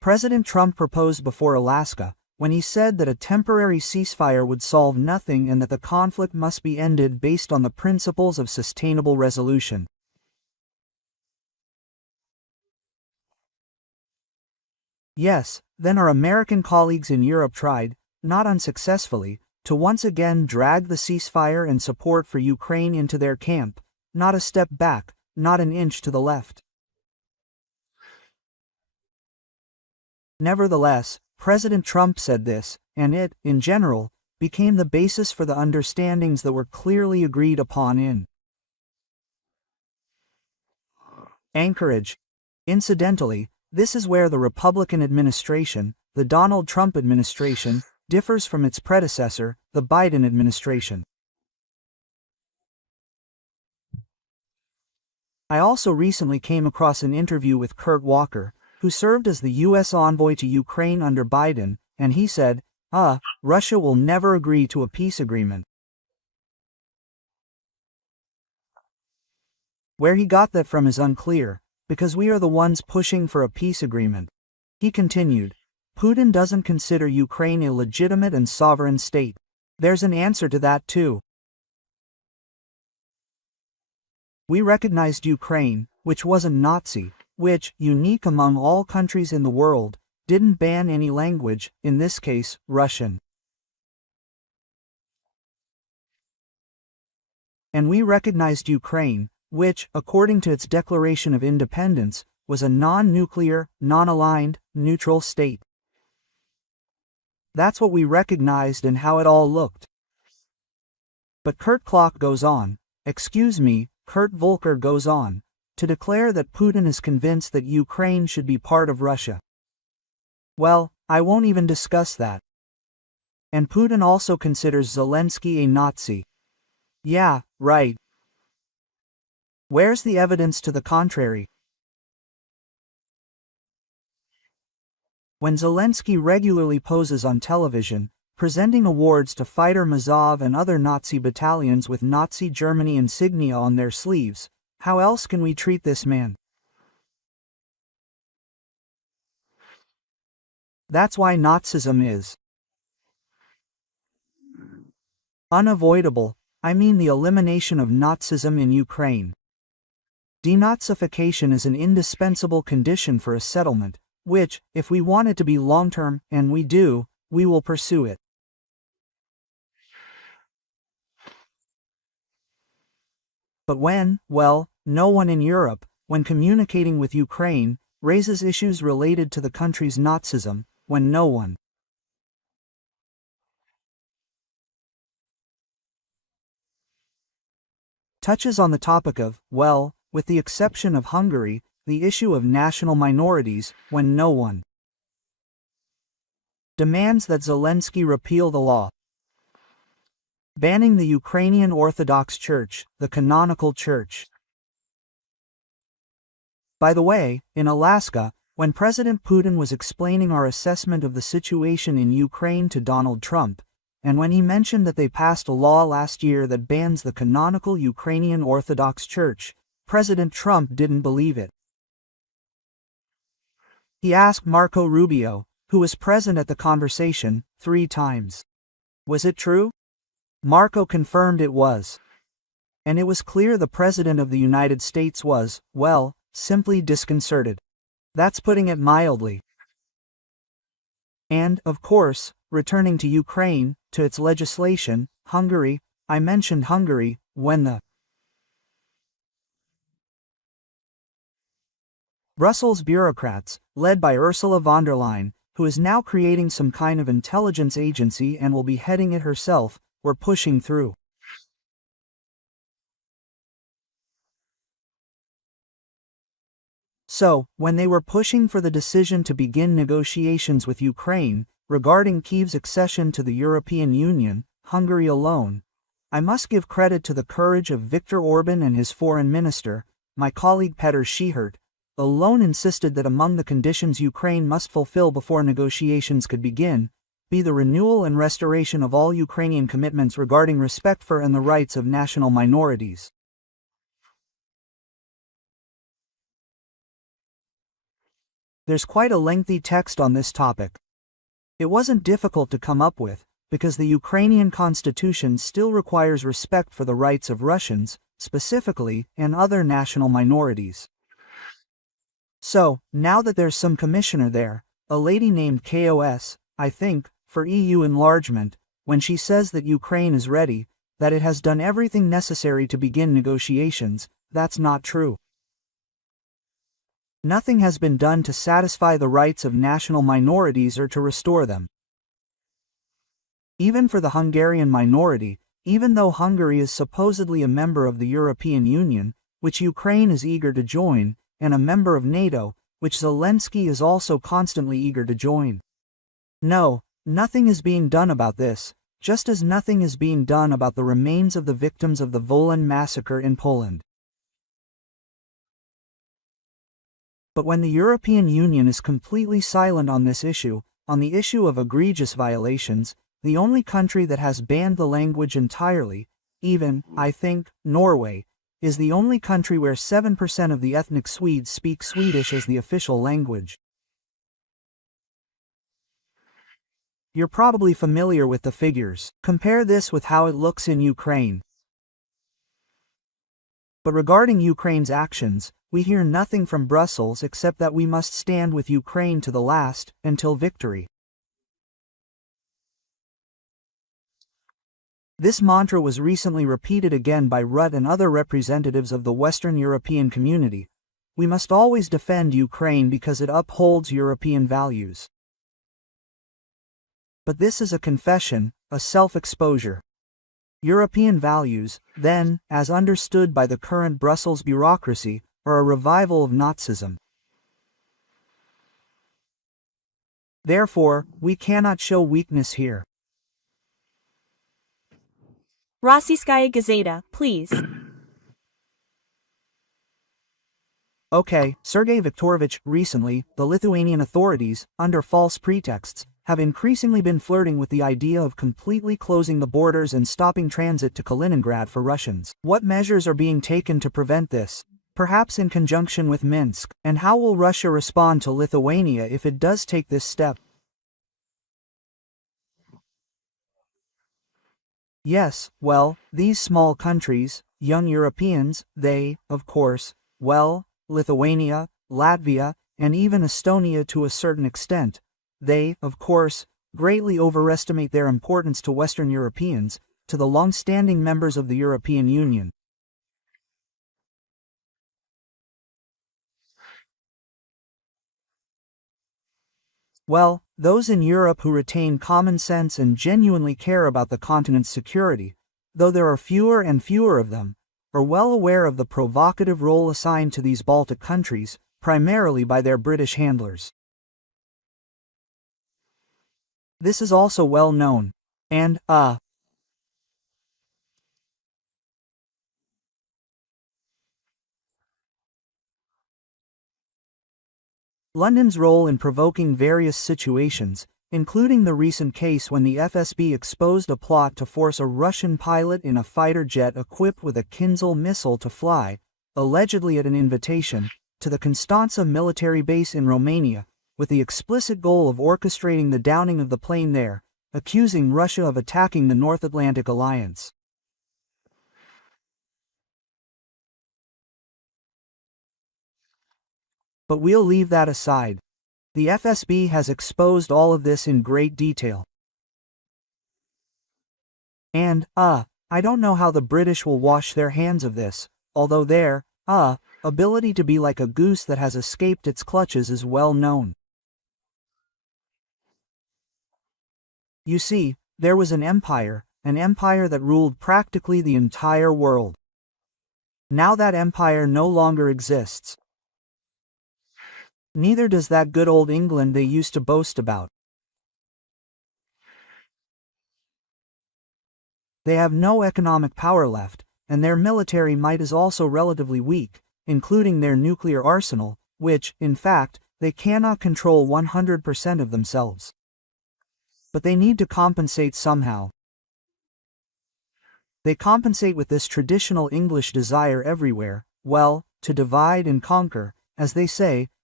President Trump proposed before Alaska, when he said that a temporary ceasefire would solve nothing and that the conflict must be ended based on the principles of sustainable resolution. Yes, then our American colleagues in Europe tried, not unsuccessfully, to once again drag the ceasefire and support for Ukraine into their camp, not a step back, not an inch to the left. Nevertheless, President Trump said this, and it, in general, became the basis for the understandings that were clearly agreed upon in Anchorage. Incidentally, this is where the Republican administration, the Donald Trump administration, differs from its predecessor, the Biden administration. I also recently came across an interview with Kurt Walker, who served as the U.S. envoy to Ukraine under Biden, and he said, Russia will never agree to a peace agreement. Where he got that from is unclear, because we are the ones pushing for a peace agreement. He continued, Putin doesn't consider Ukraine a legitimate and sovereign state. There's an answer to that too. We recognized Ukraine, which wasn't Nazi, which, unique among all countries in the world, didn't ban any language, in this case, Russian. And we recognized Ukraine, which, according to its declaration of independence, was a non-nuclear, non-aligned, neutral state. That's what we recognized and how it all looked. But Kurt goes on, Kurt Volker goes on, to declare that Putin is convinced that Ukraine should be part of Russia. Well, I won't even discuss that. And Putin also considers Zelensky a Nazi. Yeah, right. Where's the evidence to the contrary? When Zelensky regularly poses on television, presenting awards to fighter Mazov and other Nazi battalions with Nazi Germany insignia on their sleeves, how else can we treat this man? That's why Nazism is unavoidable. I mean the elimination of Nazism in Ukraine. Denazification is an indispensable condition for a settlement, which, if we want it to be long-term, and we do, we will pursue it. But no one in Europe, when communicating with Ukraine, raises issues related to the country's Nazism, when no one touches on the topic of, with the exception of Hungary, the issue of national minorities, when no one demands that Zelensky repeal the law banning the Ukrainian Orthodox Church, the canonical church. By the way, in Alaska, when President Putin was explaining our assessment of the situation in Ukraine to Donald Trump, and when he mentioned that they passed a law last year that bans the canonical Ukrainian Orthodox Church, President Trump didn't believe it. He asked Marco Rubio, who was present at the conversation, 3 times. Was it true? Marco confirmed it was. And it was clear the President of the United States was, simply disconcerted. That's putting it mildly. And, of course, returning to Ukraine, to its legislation, Hungary, I mentioned Hungary, when the Brussels bureaucrats, led by Ursula von der Leyen, who is now creating some kind of intelligence agency and will be heading it herself, were pushing through. So, when they were pushing for the decision to begin negotiations with Ukraine, regarding Kyiv's accession to the European Union, Hungary alone, I must give credit to the courage of Viktor Orban and his foreign minister, my colleague Petr Schihert, alone insisted that among the conditions Ukraine must fulfill before negotiations could begin, be the renewal and restoration of all Ukrainian commitments regarding respect for and the rights of national minorities. There's quite a lengthy text on this topic. It wasn't difficult to come up with, because the Ukrainian constitution still requires respect for the rights of Russians, specifically, and other national minorities. So, now that there's some commissioner there, a lady named KOS, I think, for EU enlargement, when she says that Ukraine is ready, that it has done everything necessary to begin negotiations, that's not true. Nothing has been done to satisfy the rights of national minorities or to restore them. Even for the Hungarian minority, even though Hungary is supposedly a member of the European Union, which Ukraine is eager to join, and a member of NATO, which Zelensky is also constantly eager to join. No, nothing is being done about this, just as nothing is being done about the remains of the victims of the Wołyń massacre in Poland. But when the European Union is completely silent on this issue, on the issue of egregious violations, the only country that has banned the language entirely, even, I think, Norway, is the only country where 7% of the ethnic Swedes speak Swedish as the official language. You're probably familiar with the figures. Compare this with how it looks in Ukraine. But regarding Ukraine's actions, we hear nothing from Brussels except that we must stand with Ukraine to the last, until victory. This mantra was recently repeated again by Rutte and other representatives of the Western European community. We must always defend Ukraine because it upholds European values. But this is a confession, a self-exposure. European values, then, as understood by the current Brussels bureaucracy, are a revival of Nazism. Therefore, we cannot show weakness here. Rossiyskaya Gazeta, please. Okay, Sergei Viktorovich, recently, the Lithuanian authorities, under false pretexts, have increasingly been flirting with the idea of completely closing the borders and stopping transit to Kaliningrad for Russians. What measures are being taken to prevent this? Perhaps in conjunction with Minsk, and how will Russia respond to Lithuania if it does take this step? Yes, well, these small countries, young Europeans, they, of course, well, Lithuania, Latvia, and even Estonia to a certain extent, they, of course, greatly overestimate their importance to Western Europeans, to the long-standing members of the European Union. Well, those in Europe who retain common sense and genuinely care about the continent's security, though there are fewer and fewer of them, are well aware of the provocative role assigned to these Baltic countries, primarily by their British handlers. This is also well known, and, London's role in provoking various situations, including the recent case when the FSB exposed a plot to force a Russian pilot in a fighter jet equipped with a Kinzhal missile to fly, allegedly at an invitation, to the Constanța military base in Romania, with the explicit goal of orchestrating the downing of the plane there, accusing Russia of attacking the North Atlantic Alliance. But we'll leave that aside. The FSB has exposed all of this in great detail. And, I don't know how the British will wash their hands of this, although their, ability to be like a goose that has escaped its clutches is well known. You see, there was an empire that ruled practically the entire world. Now that empire no longer exists. Neither does that good old England they used to boast about. They have no economic power left, and their military might is also relatively weak, including their nuclear arsenal, which, in fact, they cannot control 100% of themselves. But they need to compensate somehow. They compensate with this traditional English desire everywhere, well, to divide and conquer, as they say,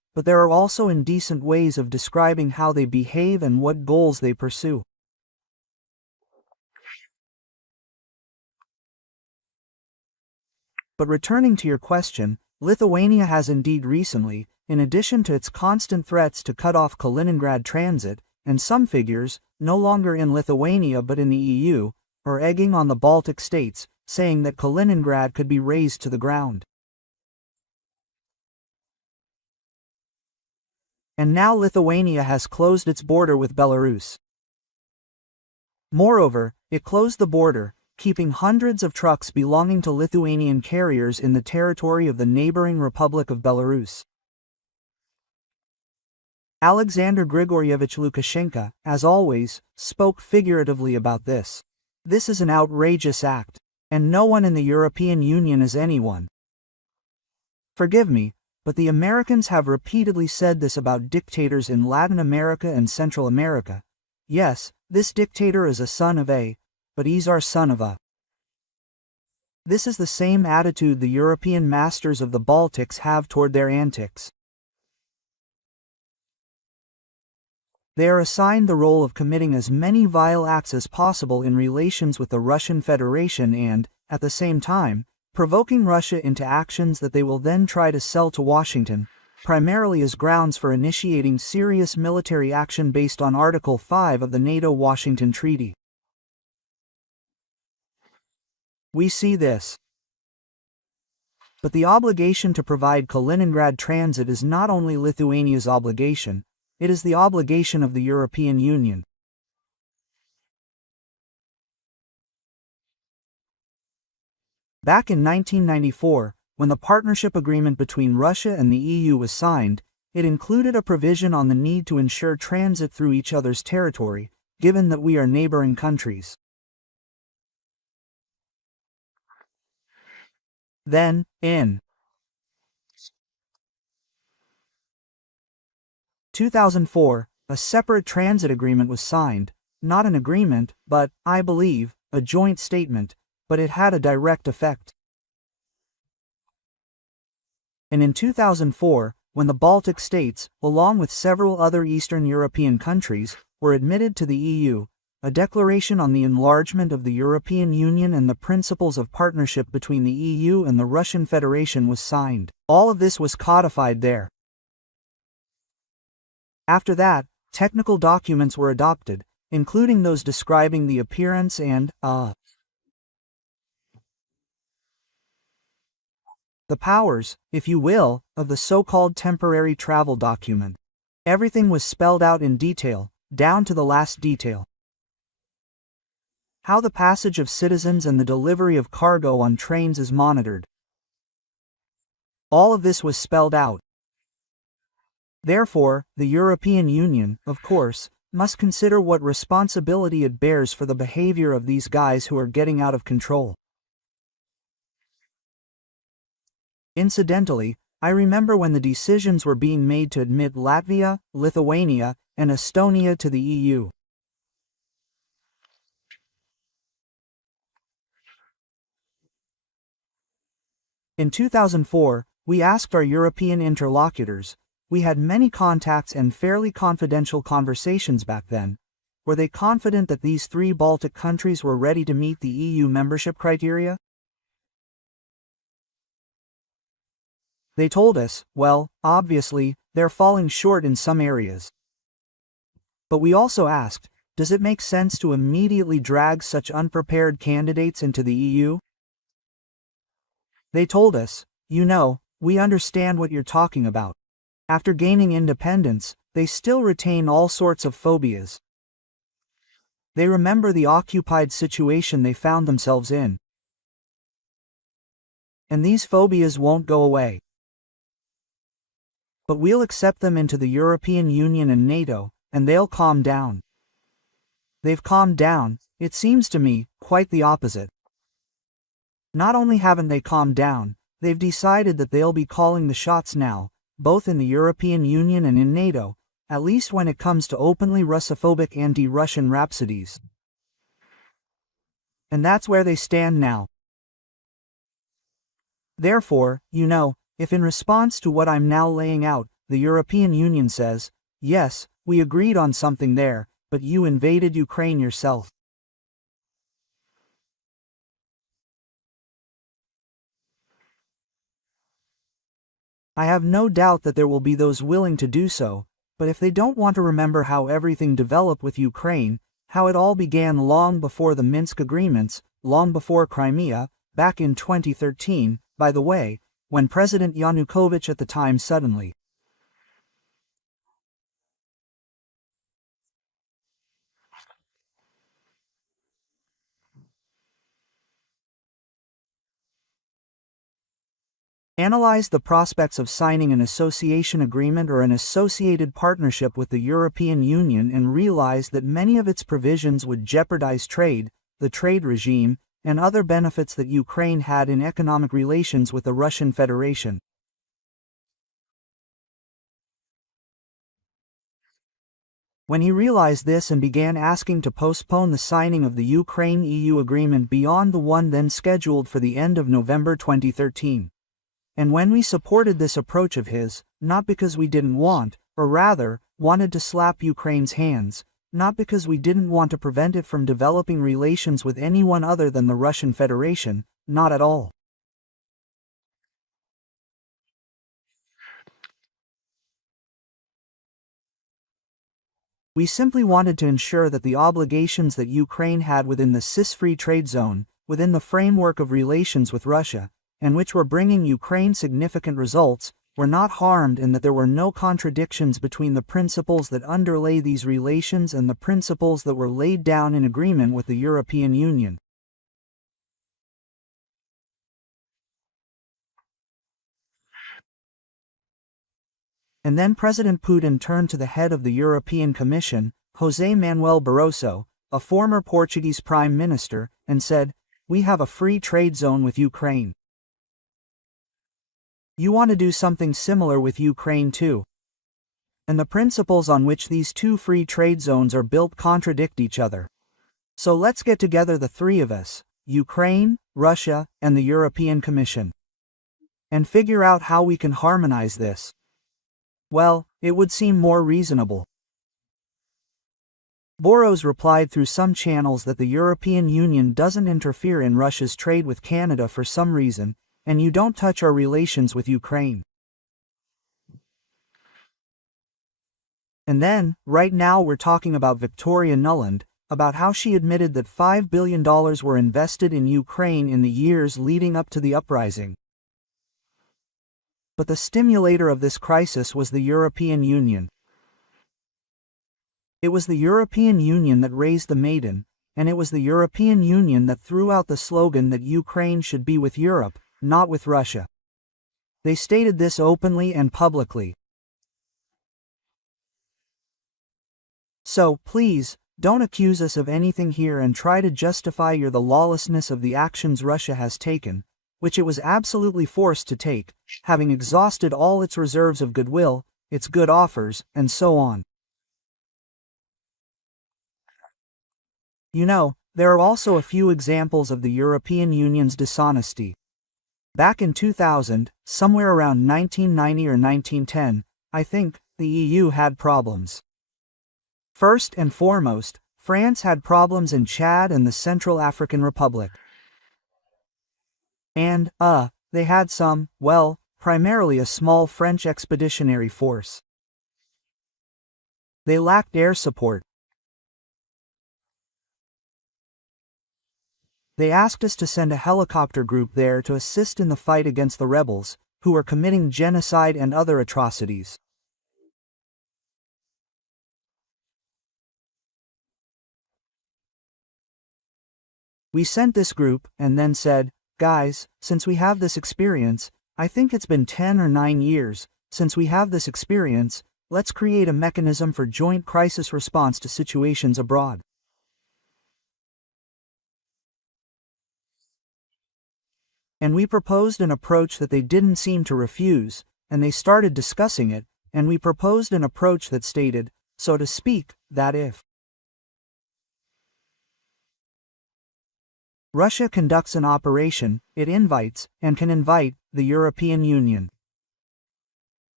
but there are also indecent ways of describing how they behave and what goals they pursue. But returning to your question, Lithuania has indeed recently, in addition to its constant threats to cut off Kaliningrad transit, and some figures, no longer in Lithuania but in the EU, are egging on the Baltic states, saying that Kaliningrad could be razed to the ground. And now Lithuania has closed its border with Belarus. Moreover, it closed the border, keeping hundreds of trucks belonging to Lithuanian carriers in the territory of the neighboring Republic of Belarus. Alexander Grigorievich Lukashenko, as always, spoke figuratively about this. This is an outrageous act, and no one in the European Union is anyone. Forgive me, but the Americans have repeatedly said this about dictators in Latin America and Central America. Yes, this dictator is a son of a, but he's our son of a. This is the same attitude the European masters of the Baltics have toward their antics. They are assigned the role of committing as many vile acts as possible in relations with the Russian Federation and, at the same time, provoking Russia into actions that they will then try to sell to Washington, primarily as grounds for initiating serious military action based on Article 5 of the NATO-Washington Treaty. We see this. But the obligation to provide Kaliningrad transit is not only Lithuania's obligation, it is the obligation of the European Union. Back in 1994, when the partnership agreement between Russia and the EU was signed, it included a provision on the need to ensure transit through each other's territory, given that we are neighboring countries. Then, in 2004, a separate transit agreement was signed, not an agreement, but, I believe, a joint statement, but it had a direct effect. And in 2004, when the Baltic states, along with several other Eastern European countries, were admitted to the EU, a declaration on the enlargement of the European Union and the principles of partnership between the EU and the Russian Federation was signed. All of this was codified there. After that, technical documents were adopted, including those describing the appearance and, the powers, if you will, of the so-called temporary travel document. Everything was spelled out in detail, down to the last detail. How the passage of citizens and the delivery of cargo on trains is monitored. All of this was spelled out. Therefore, the European Union, of course, must consider what responsibility it bears for the behavior of these guys who are getting out of control. Incidentally, I remember when the decisions were being made to admit Latvia, Lithuania, and Estonia to the EU. In 2004, we asked our European interlocutors, we had many contacts and fairly confidential conversations back then, were they confident that these three Baltic countries were ready to meet the EU membership criteria? They told us, well, obviously, they're falling short in some areas. But we also asked, does it make sense to immediately drag such unprepared candidates into the EU? They told us, you know, we understand what you're talking about. After gaining independence, they still retain all sorts of phobias. They remember the occupied situation they found themselves in. And these phobias won't go away. But we'll accept them into the European Union and NATO, and they'll calm down. They've calmed down, it seems to me, quite the opposite. Not only haven't they calmed down, they've decided that they'll be calling the shots now, both in the European Union and in NATO, at least when it comes to openly Russophobic anti-Russian rhapsodies. And that's where they stand now. Therefore, you know, if in response to what I'm now laying out, the European Union says, yes, we agreed on something there, but you invaded Ukraine yourself. I have no doubt that there will be those willing to do so, but if they don't want to remember how everything developed with Ukraine, how it all began long before the Minsk agreements, long before Crimea, back in 2013, by the way, when President Yanukovych at the time suddenly analyzed the prospects of signing an association agreement or an associated partnership with the European Union and realized that many of its provisions would jeopardize trade, the trade regime, and other benefits that Ukraine had in economic relations with the Russian Federation. When he realized this and began asking to postpone the signing of the Ukraine-EU agreement beyond the one then scheduled for the end of November 2013. And when we supported this approach of his, not because we didn't want, or rather, wanted to slap Ukraine's hands, not because we didn't want to prevent it from developing relations with anyone other than the Russian Federation, not at all. We simply wanted to ensure that the obligations that Ukraine had within the CIS-free trade zone, within the framework of relations with Russia, and which were bringing Ukraine significant results, were not harmed and that there were no contradictions between the principles that underlay these relations and the principles that were laid down in agreement with the European Union. And then President Putin turned to the head of the European Commission, José Manuel Barroso, a former Portuguese Prime Minister, and said, "We have a free trade zone with Ukraine. You want to do something similar with Ukraine too. And the principles on which these two free trade zones are built contradict each other. So let's get together the three of us, Ukraine, Russia, and the European Commission, and figure out how we can harmonize this." Well, it would seem more reasonable. Boros replied through some channels that the European Union doesn't interfere in Russia's trade with Canada for some reason, and you don't touch our relations with Ukraine. And then, right now we're talking about Victoria Nuland, about how she admitted that $5 billion were invested in Ukraine in the years leading up to the uprising. But the stimulator of this crisis was the European Union. It was the European Union that raised the Maiden, and it was the European Union that threw out the slogan that Ukraine should be with Europe, not with Russia. They stated this openly and publicly. So, please, don't accuse us of anything here and try to justify the lawlessness of the actions Russia has taken, which it was absolutely forced to take, having exhausted all its reserves of goodwill, its good offers, and so on. You know, there are also a few examples of the European Union's dishonesty. Back in 2000, somewhere around 1990 or 1910, I think, the EU had problems. First and foremost, France had problems in Chad and the Central African Republic. And, they had primarily a small French expeditionary force. They lacked air support. They asked us to send a helicopter group there to assist in the fight against the rebels, who were committing genocide and other atrocities. We sent this group, and then said, "Guys, since we have this experience, I think it's been 10 or 9 years, since we have this experience, let's create a mechanism for joint crisis response to situations abroad." And we proposed an approach that they didn't seem to refuse, and they started discussing it, and we proposed an approach that stated, so to speak, that if Russia conducts an operation, it invites, and can invite, the European Union.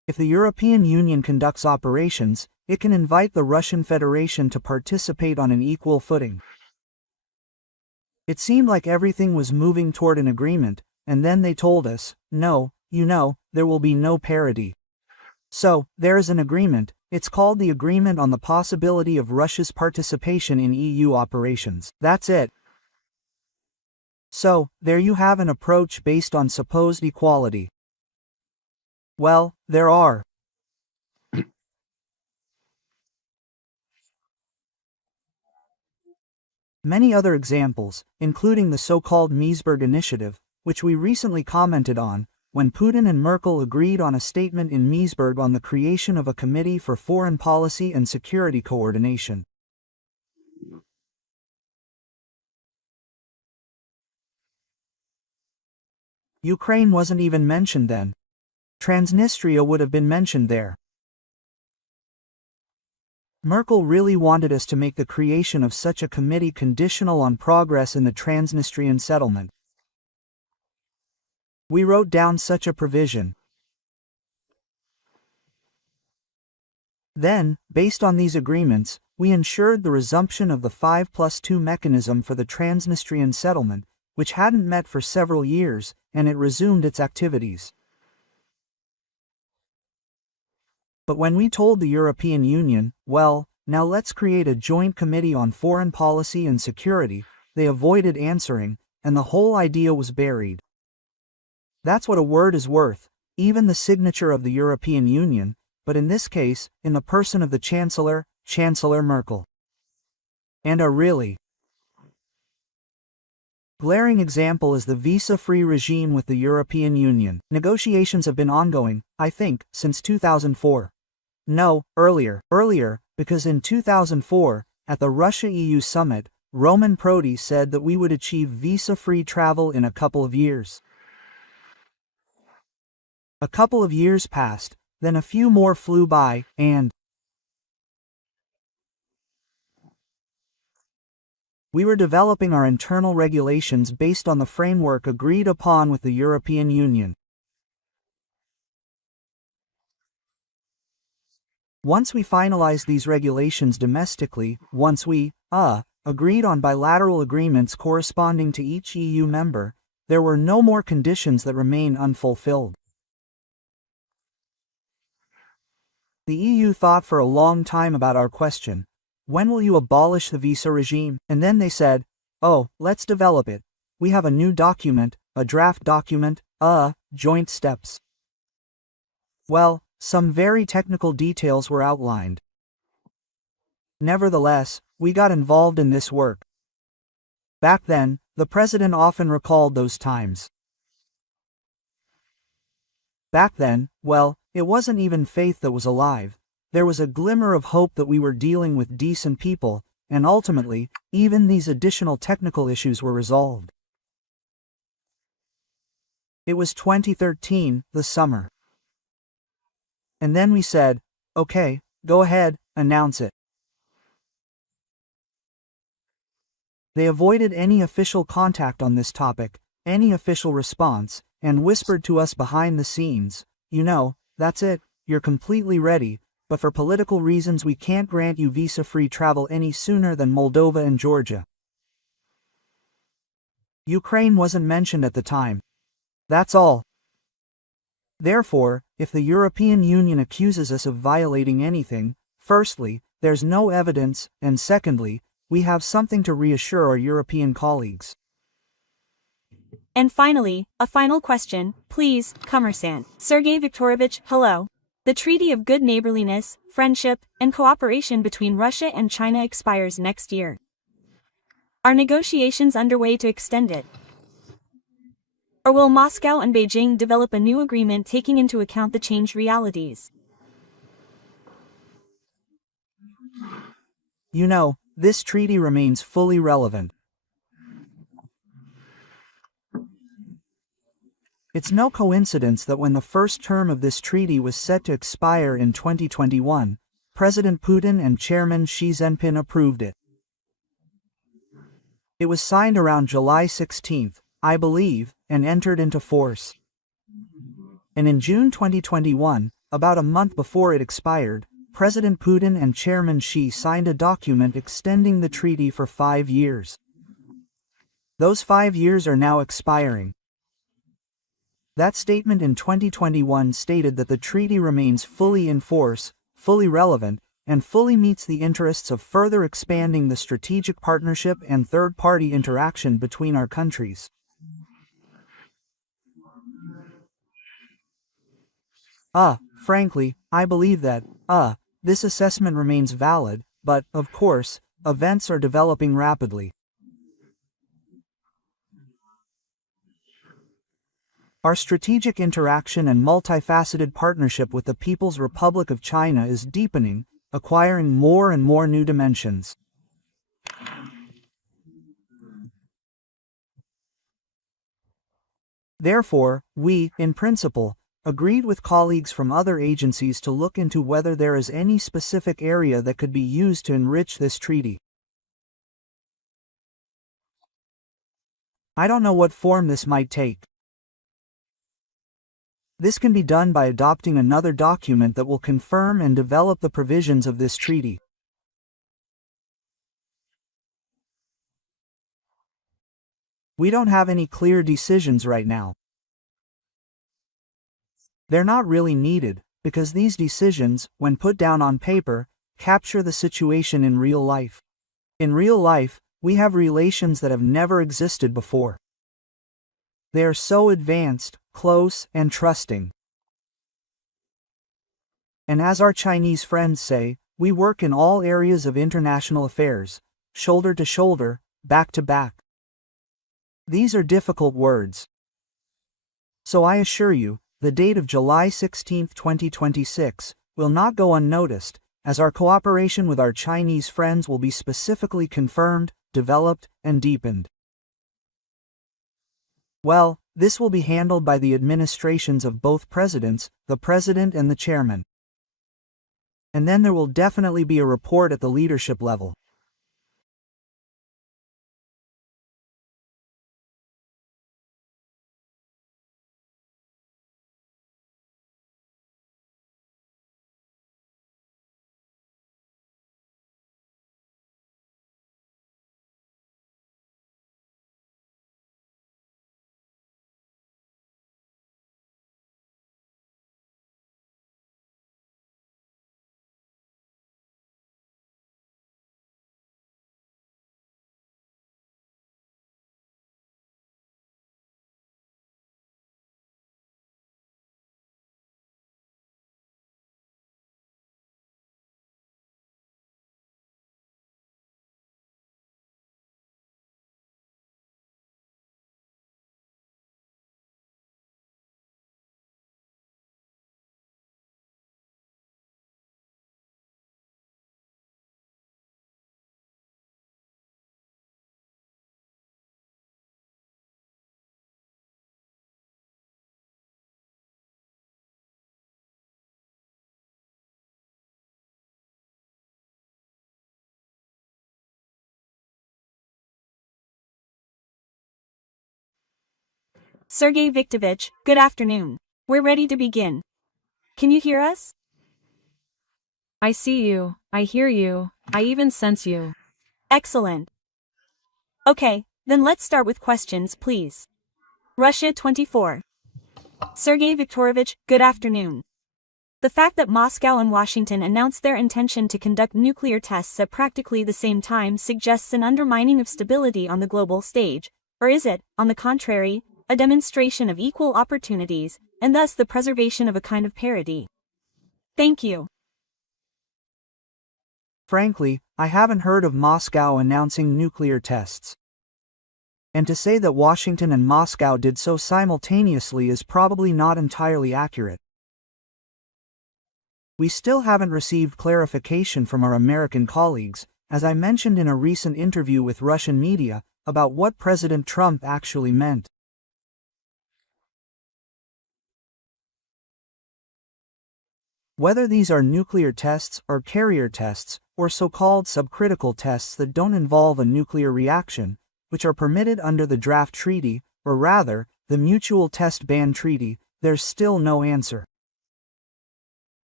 If the European Union conducts operations, it can invite the Russian Federation to participate on an equal footing. It seemed like everything was moving toward an agreement, and then they told us, no, there will be no parity. So, there is an agreement. It's called the Agreement on the Possibility of Russia's Participation in EU Operations. That's it. So, there you have an approach based on supposed equality. Well, there are many other examples, including the so-called Meseberg Initiative, which we recently commented on, when Putin and Merkel agreed on a statement in Meseberg on the creation of a Committee for Foreign Policy and Security Coordination. Ukraine wasn't even mentioned then. Transnistria would have been mentioned there. Merkel really wanted us to make the creation of such a committee conditional on progress in the Transnistrian settlement. We wrote down such a provision. Then, based on these agreements, we ensured the resumption of the 5+2 mechanism for the Transnistrian settlement, which hadn't met for several years, and it resumed its activities. But when we told the European Union, well, now let's create a joint committee on foreign policy and security, they avoided answering, and the whole idea was buried. That's what a word is worth, even the signature of the European Union, but in this case, in the person of the Chancellor, Chancellor Merkel. And a really glaring example is the visa-free regime with the European Union. Negotiations have been ongoing, I think, since 2004. No, earlier, because in 2004, at the Russia-EU summit, Roman Prodi said that we would achieve visa-free travel in a couple of years. A couple of years passed, then a few more flew by, and we were developing our internal regulations based on the framework agreed upon with the European Union. Once we finalized these regulations domestically, once we, agreed on bilateral agreements corresponding to each EU member, there were no more conditions that remain unfulfilled. The EU thought for a long time about our question. When will you abolish the visa regime? And then they said, oh, let's develop it. We have a new document, a draft document, joint steps. Well, some very technical details were outlined. Nevertheless, we got involved in this work. Back then, the president often recalled those times. Back then, well, it wasn't even faith that was alive. There was a glimmer of hope that we were dealing with decent people, and ultimately, even these additional technical issues were resolved. It was 2013, the summer. And then we said, okay, go ahead, announce it. They avoided any official contact on this topic, any official response, and whispered to us behind the scenes, that's it, you're completely ready, but for political reasons we can't grant you visa-free travel any sooner than Moldova and Georgia. Ukraine wasn't mentioned at the time. That's all. Therefore, if the European Union accuses us of violating anything, firstly, there's no evidence, and secondly, we have something to reassure our European colleagues. And finally, a final question, please, Commerçant. Sergei Viktorovich, hello. The Treaty of Good Neighborliness, Friendship, and Cooperation between Russia and China expires next year. Are negotiations underway to extend it? Or will Moscow and Beijing develop a new agreement taking into account the changed realities? This treaty remains fully relevant. It's no coincidence that when the first term of this treaty was set to expire in 2021, President Putin and Chairman Xi Jinping approved it. It was signed around July 16, I believe, and entered into force. And in June 2021, about a month before it expired, President Putin and Chairman Xi signed a document extending the treaty for 5 years. Those 5 years are now expiring. That statement in 2021 stated that the treaty remains fully in force, fully relevant, and fully meets the interests of further expanding the strategic partnership and third-party interaction between our countries. Frankly, I believe that, this assessment remains valid, but, of course, events are developing rapidly. Our strategic interaction and multifaceted partnership with the People's Republic of China is deepening, acquiring more and more new dimensions. Therefore, we, in principle, agreed with colleagues from other agencies to look into whether there is any specific area that could be used to enrich this treaty. I don't know what form this might take. This can be done by adopting another document that will confirm and develop the provisions of this treaty. We don't have any clear decisions right now. They're not really needed, because these decisions, when put down on paper, capture the situation in real life. In real life, we have relations that have never existed before. They are so advanced, close, and trusting. And as our Chinese friends say, we work in all areas of international affairs, shoulder to shoulder, back to back. These are difficult words. So I assure you, the date of July 16, 2026, will not go unnoticed, as our cooperation with our Chinese friends will be specifically confirmed, developed, and deepened. Well, this will be handled by the administrations of both presidents, the president and the chairman. And then there will definitely be a report at the leadership level. Sergei Viktorovich, good afternoon. We're ready to begin. Can you hear us? I see you, I hear you, I even sense you. Excellent. Okay, then let's start with questions, please. Russia 24. Sergei Viktorovich, good afternoon. The fact that Moscow and Washington announced their intention to conduct nuclear tests at practically the same time suggests an undermining of stability on the global stage, or is it, on the contrary, a demonstration of equal opportunities, and thus the preservation of a kind of parity? Thank you. Frankly, I haven't heard of Moscow announcing nuclear tests. And to say that Washington and Moscow did so simultaneously is probably not entirely accurate. We still haven't received clarification from our American colleagues, as I mentioned in a recent interview with Russian media, about what President Trump actually meant. Whether these are nuclear tests or carrier tests, or so-called subcritical tests that don't involve a nuclear reaction, which are permitted under the draft treaty, or rather, the Mutual Test Ban Treaty, there's still no answer.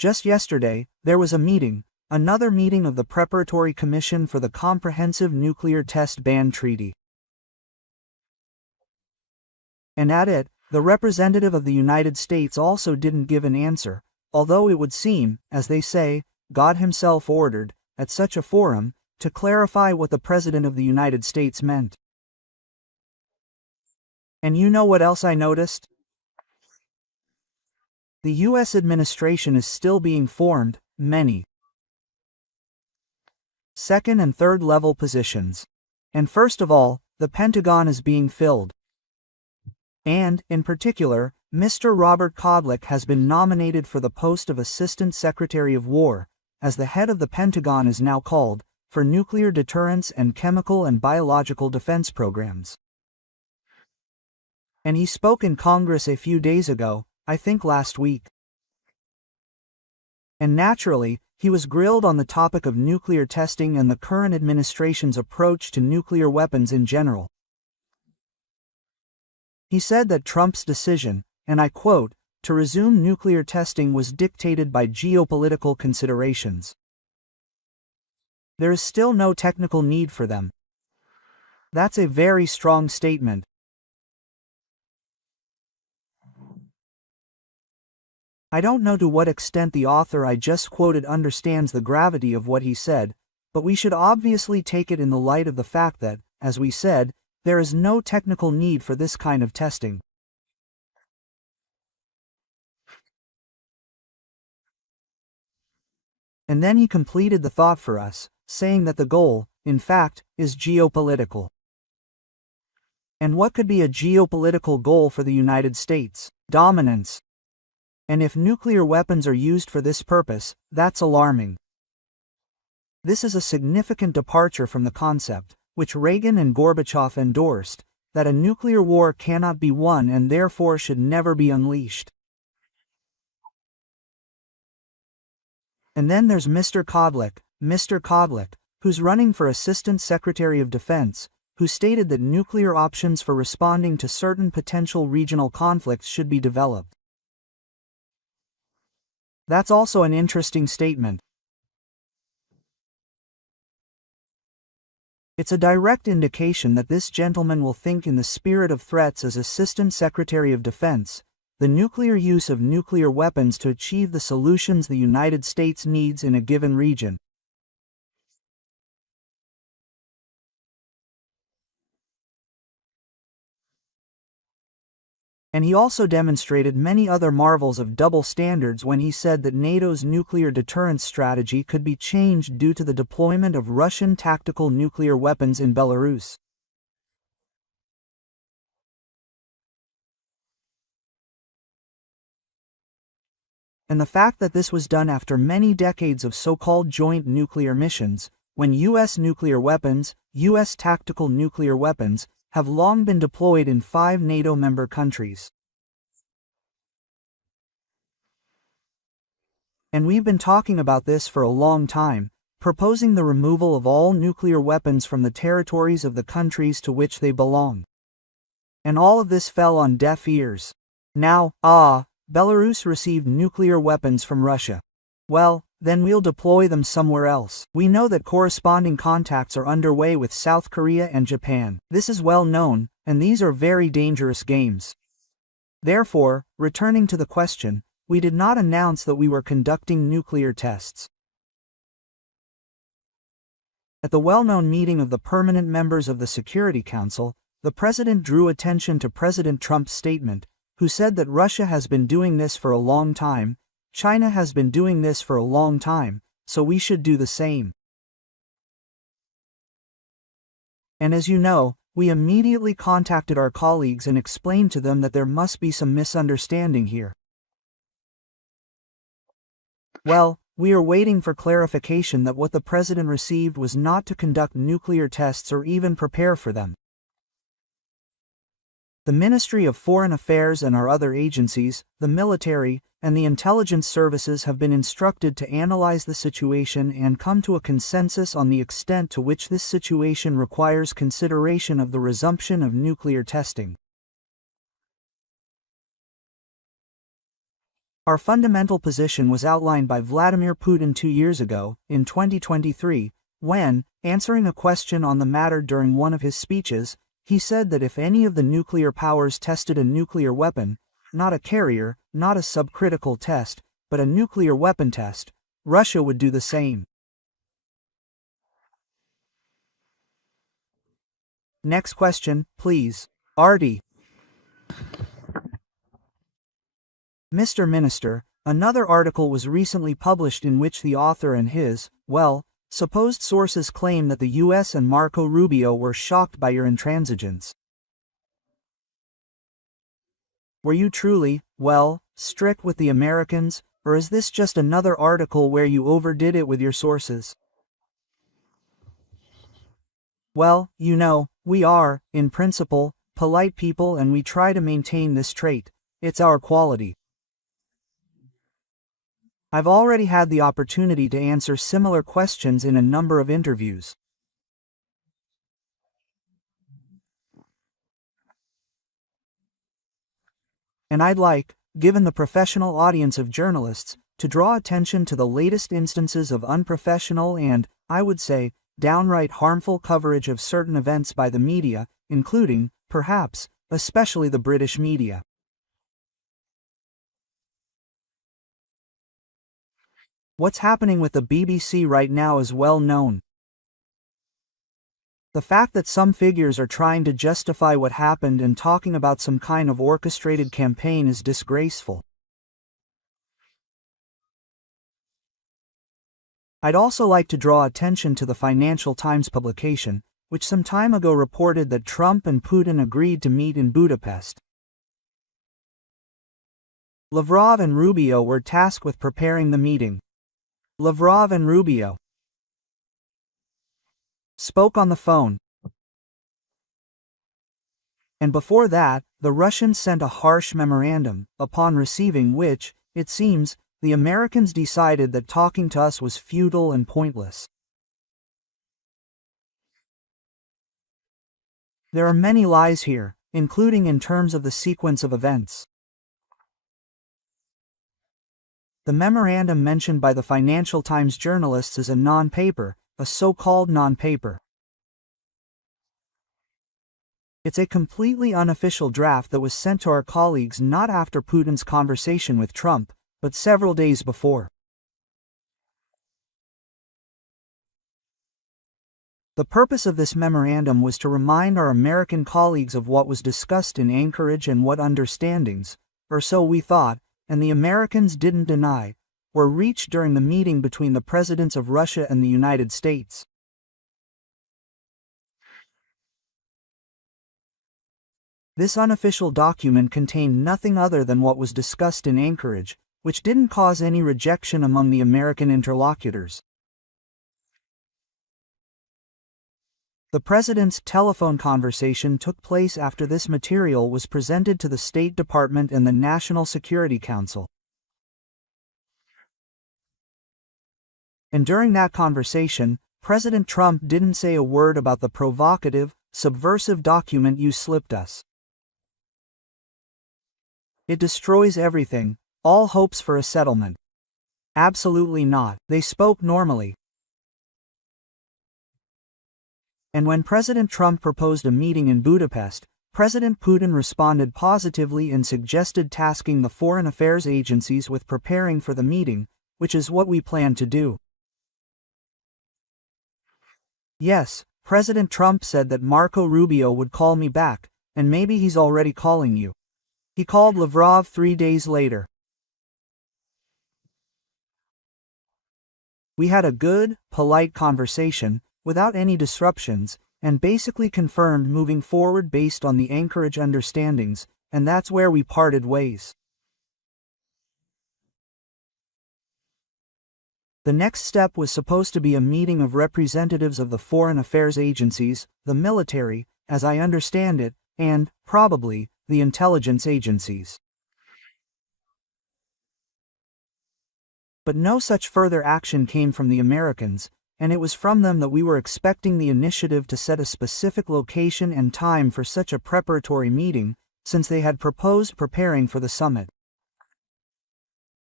Just yesterday, there was a meeting, another meeting of the Preparatory Commission for the Comprehensive Nuclear Test Ban Treaty. And at it, the representative of the United States also didn't give an answer, although it would seem, as they say, God himself ordered, at such a forum, to clarify what the President of the United States meant. And you know what else I noticed? The U.S. administration is still being formed, many second and third level positions. And first of all, the Pentagon is being filled. And, in particular, Mr. Robert Kodlik has been nominated for the post of Assistant Secretary of War, as the head of the Pentagon is now called, for nuclear deterrence and chemical and biological defense programs. And he spoke in Congress a few days ago, I think last week. And naturally, he was grilled on the topic of nuclear testing and the current administration's approach to nuclear weapons in general. He said that Trump's decision, and I quote, to resume nuclear testing was dictated by geopolitical considerations. There is still no technical need for them. That's a very strong statement. I don't know to what extent the author I just quoted understands the gravity of what he said, but we should obviously take it in the light of the fact that, as we said, there is no technical need for this kind of testing. And then he completed the thought for us, saying that the goal, in fact, is geopolitical. And what could be a geopolitical goal for the United States? Dominance. And if nuclear weapons are used for this purpose, that's alarming. This is a significant departure from the concept, which Reagan and Gorbachev endorsed, that a nuclear war cannot be won and therefore should never be unleashed. And then there's Mr. Kodlik, who's running for Assistant Secretary of Defense, who stated that nuclear options for responding to certain potential regional conflicts should be developed. That's also an interesting statement. It's a direct indication that this gentleman will think in the spirit of threats as Assistant Secretary of Defense, the nuclear use of nuclear weapons to achieve the solutions the United States needs in a given region. And he also demonstrated many other marvels of double standards when he said that NATO's nuclear deterrence strategy could be changed due to the deployment of Russian tactical nuclear weapons in Belarus. And the fact that this was done after many decades of so-called joint nuclear missions, when U.S. nuclear weapons, U.S. tactical nuclear weapons, have long been deployed in 5 NATO member countries. And we've been talking about this for a long time, proposing the removal of all nuclear weapons from the territories of the countries to which they belong. And all of this fell on deaf ears. Now, Belarus received nuclear weapons from Russia. Well, then we'll deploy them somewhere else. We know that corresponding contacts are underway with South Korea and Japan. This is well known, and these are very dangerous games. Therefore, returning to the question, we did not announce that we were conducting nuclear tests. At the well-known meeting of the permanent members of the Security Council, the President drew attention to President Trump's statement, who said that Russia has been doing this for a long time, China has been doing this for a long time, so we should do the same. And as you know, we immediately contacted our colleagues and explained to them that there must be some misunderstanding here. Well, we are waiting for clarification that what the President received was not to conduct nuclear tests or even prepare for them. The Ministry of Foreign Affairs and our other agencies, the military, and the intelligence services have been instructed to analyze the situation and come to a consensus on the extent to which this situation requires consideration of the resumption of nuclear testing. Our fundamental position was outlined by Vladimir Putin 2 years ago, in 2023, when, answering a question on the matter during one of his speeches, he said that if any of the nuclear powers tested a nuclear weapon, not a carrier, not a subcritical test, but a nuclear weapon test, Russia would do the same. Next question, please. Artie. Mr. Minister, another article was recently published in which the author and his, supposed sources claim that the US and Marco Rubio were shocked by your intransigence. Were you truly, strict with the Americans, or is this just another article where you overdid it with your sources? Well, you know, we are, in principle, polite people and we try to maintain this trait. It's our quality. I've already had the opportunity to answer similar questions in a number of interviews. And I'd like, given the professional audience of journalists, to draw attention to the latest instances of unprofessional and, I would say, downright harmful coverage of certain events by the media, including, perhaps, especially the British media. What's happening with the BBC right now is well known. The fact that some figures are trying to justify what happened and talking about some kind of orchestrated campaign is disgraceful. I'd also like to draw attention to the Financial Times publication, which some time ago reported that Trump and Putin agreed to meet in Budapest. Lavrov and Rubio were tasked with preparing the meeting. Lavrov and Rubio spoke on the phone. And before that, the Russians sent a harsh memorandum, upon receiving which, it seems, the Americans decided that talking to us was futile and pointless. There are many lies here, including in terms of the sequence of events. The memorandum mentioned by the Financial Times journalists is a non-paper, a so-called non-paper. It's a completely unofficial draft that was sent to our colleagues not after Putin's conversation with Trump, but several days before. The purpose of this memorandum was to remind our American colleagues of what was discussed in Anchorage and what understandings, or so we thought, and the Americans didn't deny, were reached during the meeting between the presidents of Russia and the United States. This unofficial document contained nothing other than what was discussed in Anchorage, which didn't cause any rejection among the American interlocutors. The president's telephone conversation took place after this material was presented to the State Department and the National Security Council. And during that conversation, President Trump didn't say a word about the provocative, subversive document you slipped us. It destroys everything, all hopes for a settlement. Absolutely not. They spoke normally. And when President Trump proposed a meeting in Budapest, President Putin responded positively and suggested tasking the foreign affairs agencies with preparing for the meeting, which is what we plan to do. Yes, President Trump said that Marco Rubio would call me back, and maybe he's already calling you. He called Lavrov 3 days later. We had a good, polite conversation, without any disruptions, and basically confirmed moving forward based on the Anchorage understandings, and that's where we parted ways. The next step was supposed to be a meeting of representatives of the foreign affairs agencies, the military, as I understand it, and, probably, the intelligence agencies. But no such further action came from the Americans, and it was from them that we were expecting the initiative to set a specific location and time for such a preparatory meeting, since they had proposed preparing for the summit.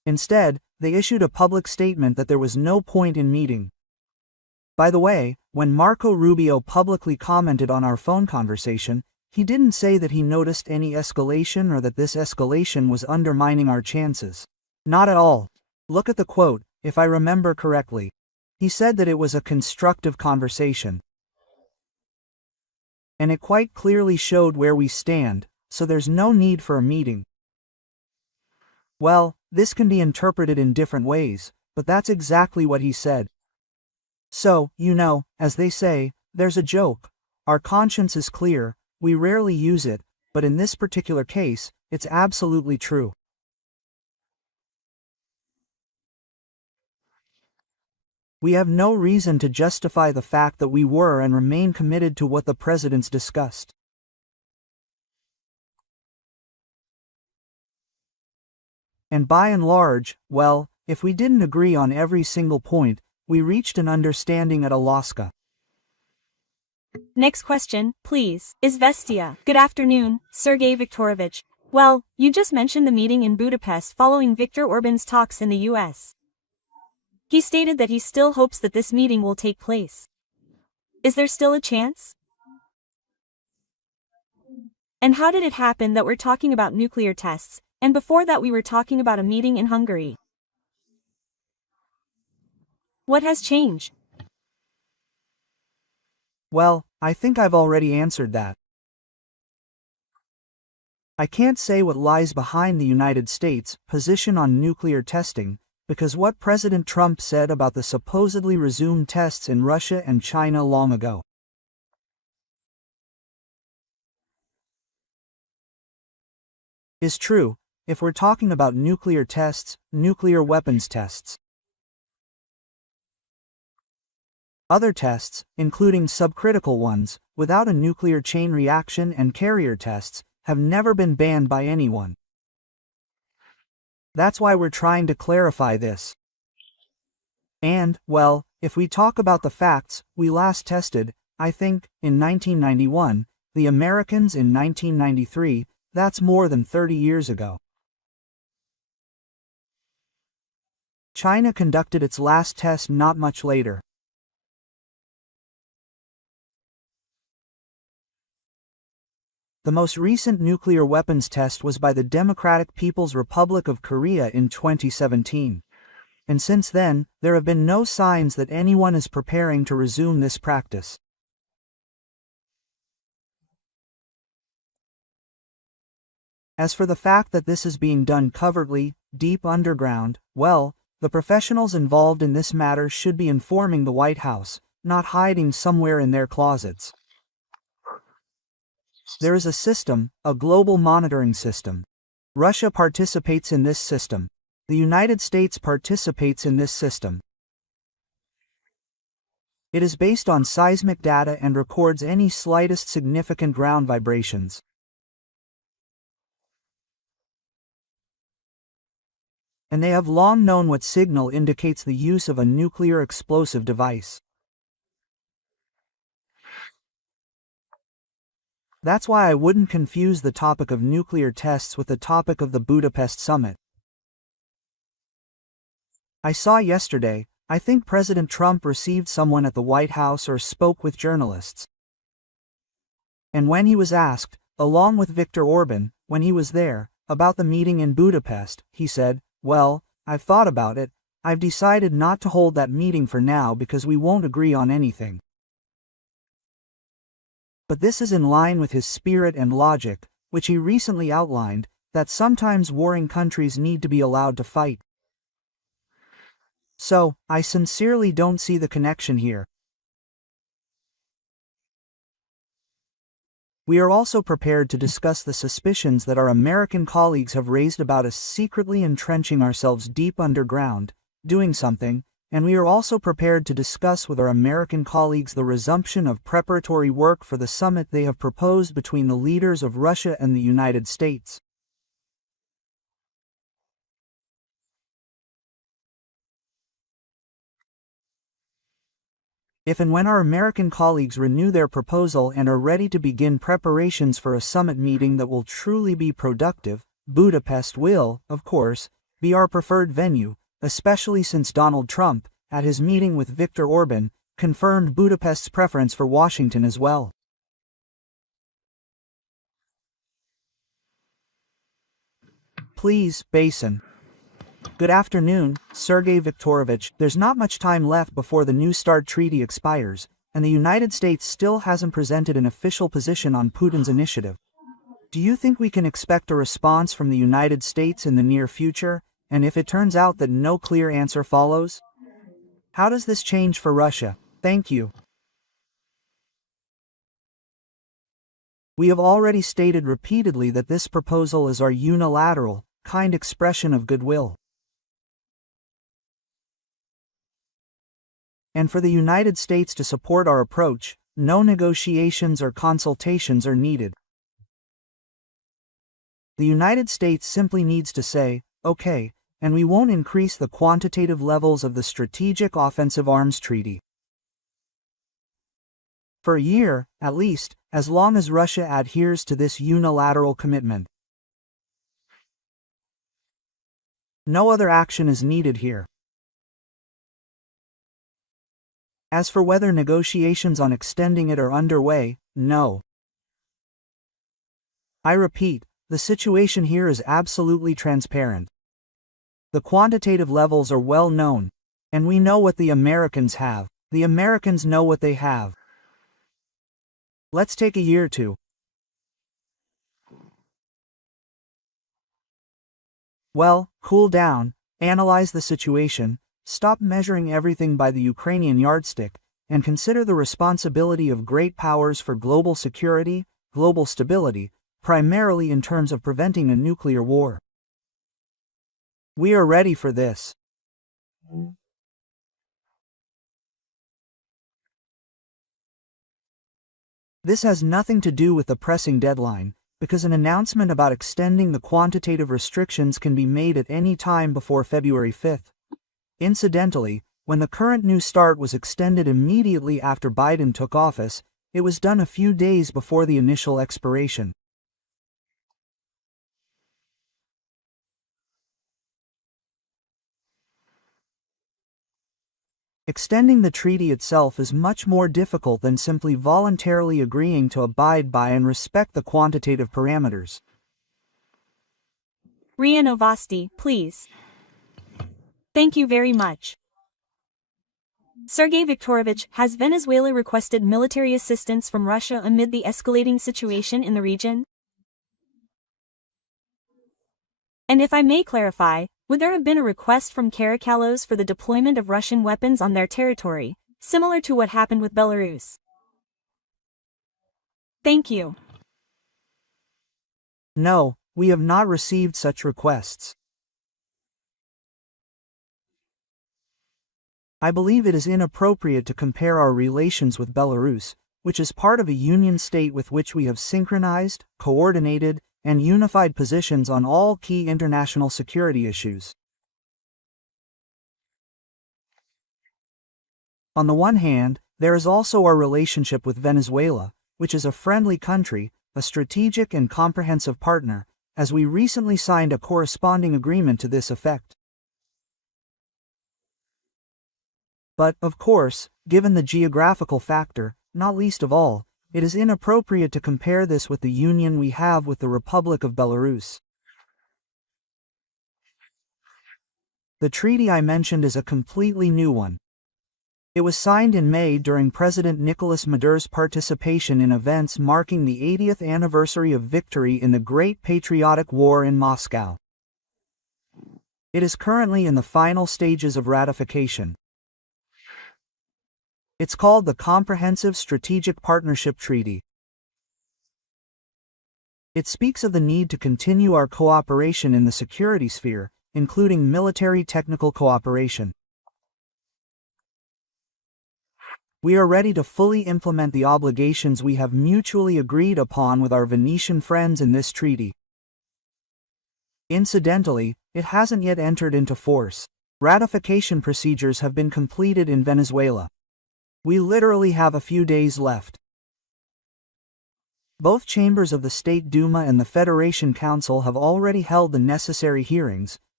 Instead, they issued a public statement that there was no point in meeting. By the way, when Marco Rubio publicly commented on our phone conversation, he didn't say that he noticed any escalation or that this escalation was undermining our chances. Not at all. Look at the quote, if I remember correctly. He said that it was a constructive conversation. And it quite clearly showed where we stand, so there's no need for a meeting. Well, this can be interpreted in different ways, but that's exactly what he said. So, as they say, there's a joke. Our conscience is clear, we rarely use it, but in this particular case, it's absolutely true. We have no reason to justify the fact that we were and remain committed to what the presidents discussed. And by and large, well, if we didn't agree on every single point, we reached an understanding at Alaska. Next question, please. Izvestia. Good afternoon, Sergei Viktorovich. Well, you just mentioned the meeting in Budapest following Viktor Orban's talks in the US. He stated that he still hopes that this meeting will take place. Is there still a chance? And how did it happen that we're talking about nuclear tests, and before that we were talking about a meeting in Hungary? What has changed? Well, I think I've already answered that. I can't say what lies behind the United States' position on nuclear testing, because what President Trump said about the supposedly resumed tests in Russia and China long ago is true, if we're talking about nuclear tests, nuclear weapons tests. Other tests, including subcritical ones, without a nuclear chain reaction and carrier tests, have never been banned by anyone. That's why we're trying to clarify this. And, well, if we talk about the facts, we last tested, I think, in 1991, the Americans in 1993, that's more than 30 years ago. China conducted its last test not much later. The most recent nuclear weapons test was by the Democratic People's Republic of Korea in 2017. And since then, there have been no signs that anyone is preparing to resume this practice. As for the fact that this is being done covertly, deep underground, well, the professionals involved in this matter should be informing the White House, not hiding somewhere in their closets. There is a system, a global monitoring system. Russia participates in this system. The United States participates in this system. It is based on seismic data and records any slightest significant ground vibrations. And they have long known what signal indicates the use of a nuclear explosive device. That's why I wouldn't confuse the topic of nuclear tests with the topic of the Budapest summit. I saw yesterday, I think President Trump received someone at the White House or spoke with journalists. And when he was asked, along with Viktor Orban, when he was there, about the meeting in Budapest, he said, "Well, I've thought about it, I've decided not to hold that meeting for now because we won't agree on anything." But this is in line with his spirit and logic, which he recently outlined, that sometimes warring countries need to be allowed to fight. So, I sincerely don't see the connection here. We are also prepared to discuss the suspicions that our American colleagues have raised about us secretly entrenching ourselves deep underground, doing something, and we are also prepared to discuss with our American colleagues the resumption of preparatory work for the summit they have proposed between the leaders of Russia and the United States. If and when our American colleagues renew their proposal and are ready to begin preparations for a summit meeting that will truly be productive, Budapest will, of course, be our preferred venue, especially since Donald Trump, at his meeting with Viktor Orban, confirmed Budapest's preference for Washington as well. Please, Basin. Good afternoon, Sergei Viktorovich. There's not much time left before the New START treaty expires, and the United States still hasn't presented an official position on Putin's initiative. Do you think we can expect a response from the United States in the near future, and if it turns out that no clear answer follows? How does this change for Russia? Thank you. We have already stated repeatedly that this proposal is our unilateral, kind expression of goodwill. And for the United States to support our approach, no negotiations or consultations are needed. The United States simply needs to say, okay, and we won't increase the quantitative levels of the Strategic Offensive Arms Treaty. For a year, at least, as long as Russia adheres to this unilateral commitment. No other action is needed here. As for whether negotiations on extending it are underway, no. I repeat, the situation here is absolutely transparent. The quantitative levels are well known, and we know what the Americans have. The Americans know what they have. Let's take a year or two. Well, cool down, analyze the situation, stop measuring everything by the Ukrainian yardstick, and consider the responsibility of great powers for global security, global stability, primarily in terms of preventing a nuclear war. We are ready for this. This has nothing to do with the pressing deadline, because an announcement about extending the quantitative restrictions can be made at any time before February 5th. Incidentally, when the current New START was extended immediately after Biden took office, it was done a few days before the initial expiration. Extending the treaty itself is much more difficult than simply voluntarily agreeing to abide by and respect the quantitative parameters. RIA Novosti, please. Thank you very much. Sergei Viktorovich, has Venezuela requested military assistance from Russia amid the escalating situation in the region? And if I may clarify, would there have been a request from Caracallos for the deployment of Russian weapons on their territory, similar to what happened with Belarus? Thank you. No, we have not received such requests. I believe it is inappropriate to compare our relations with Belarus, which is part of a union state with which we have synchronized, coordinated, and unified positions on all key international security issues. On the one hand, there is also our relationship with Venezuela, which is a friendly country, a strategic and comprehensive partner, as we recently signed a corresponding agreement to this effect. But, of course, given the geographical factor, not least of all, it is inappropriate to compare this with the union we have with the Republic of Belarus. The treaty I mentioned is a completely new one. It was signed in May during President Nicolas Maduro's participation in events marking the 80th anniversary of victory in the Great Patriotic War in Moscow. It is currently in the final stages of ratification. It's called the Comprehensive Strategic Partnership Treaty. It speaks of the need to continue our cooperation in the security sphere, including military technical cooperation. We are ready to fully implement the obligations we have mutually agreed upon with our Venetian friends in this treaty. Incidentally, it hasn't yet entered into force. Ratification procedures have been completed in Venezuela. We literally have a few days left. Both chambers of the State Duma and the Federation Council have already held the necessary hearings,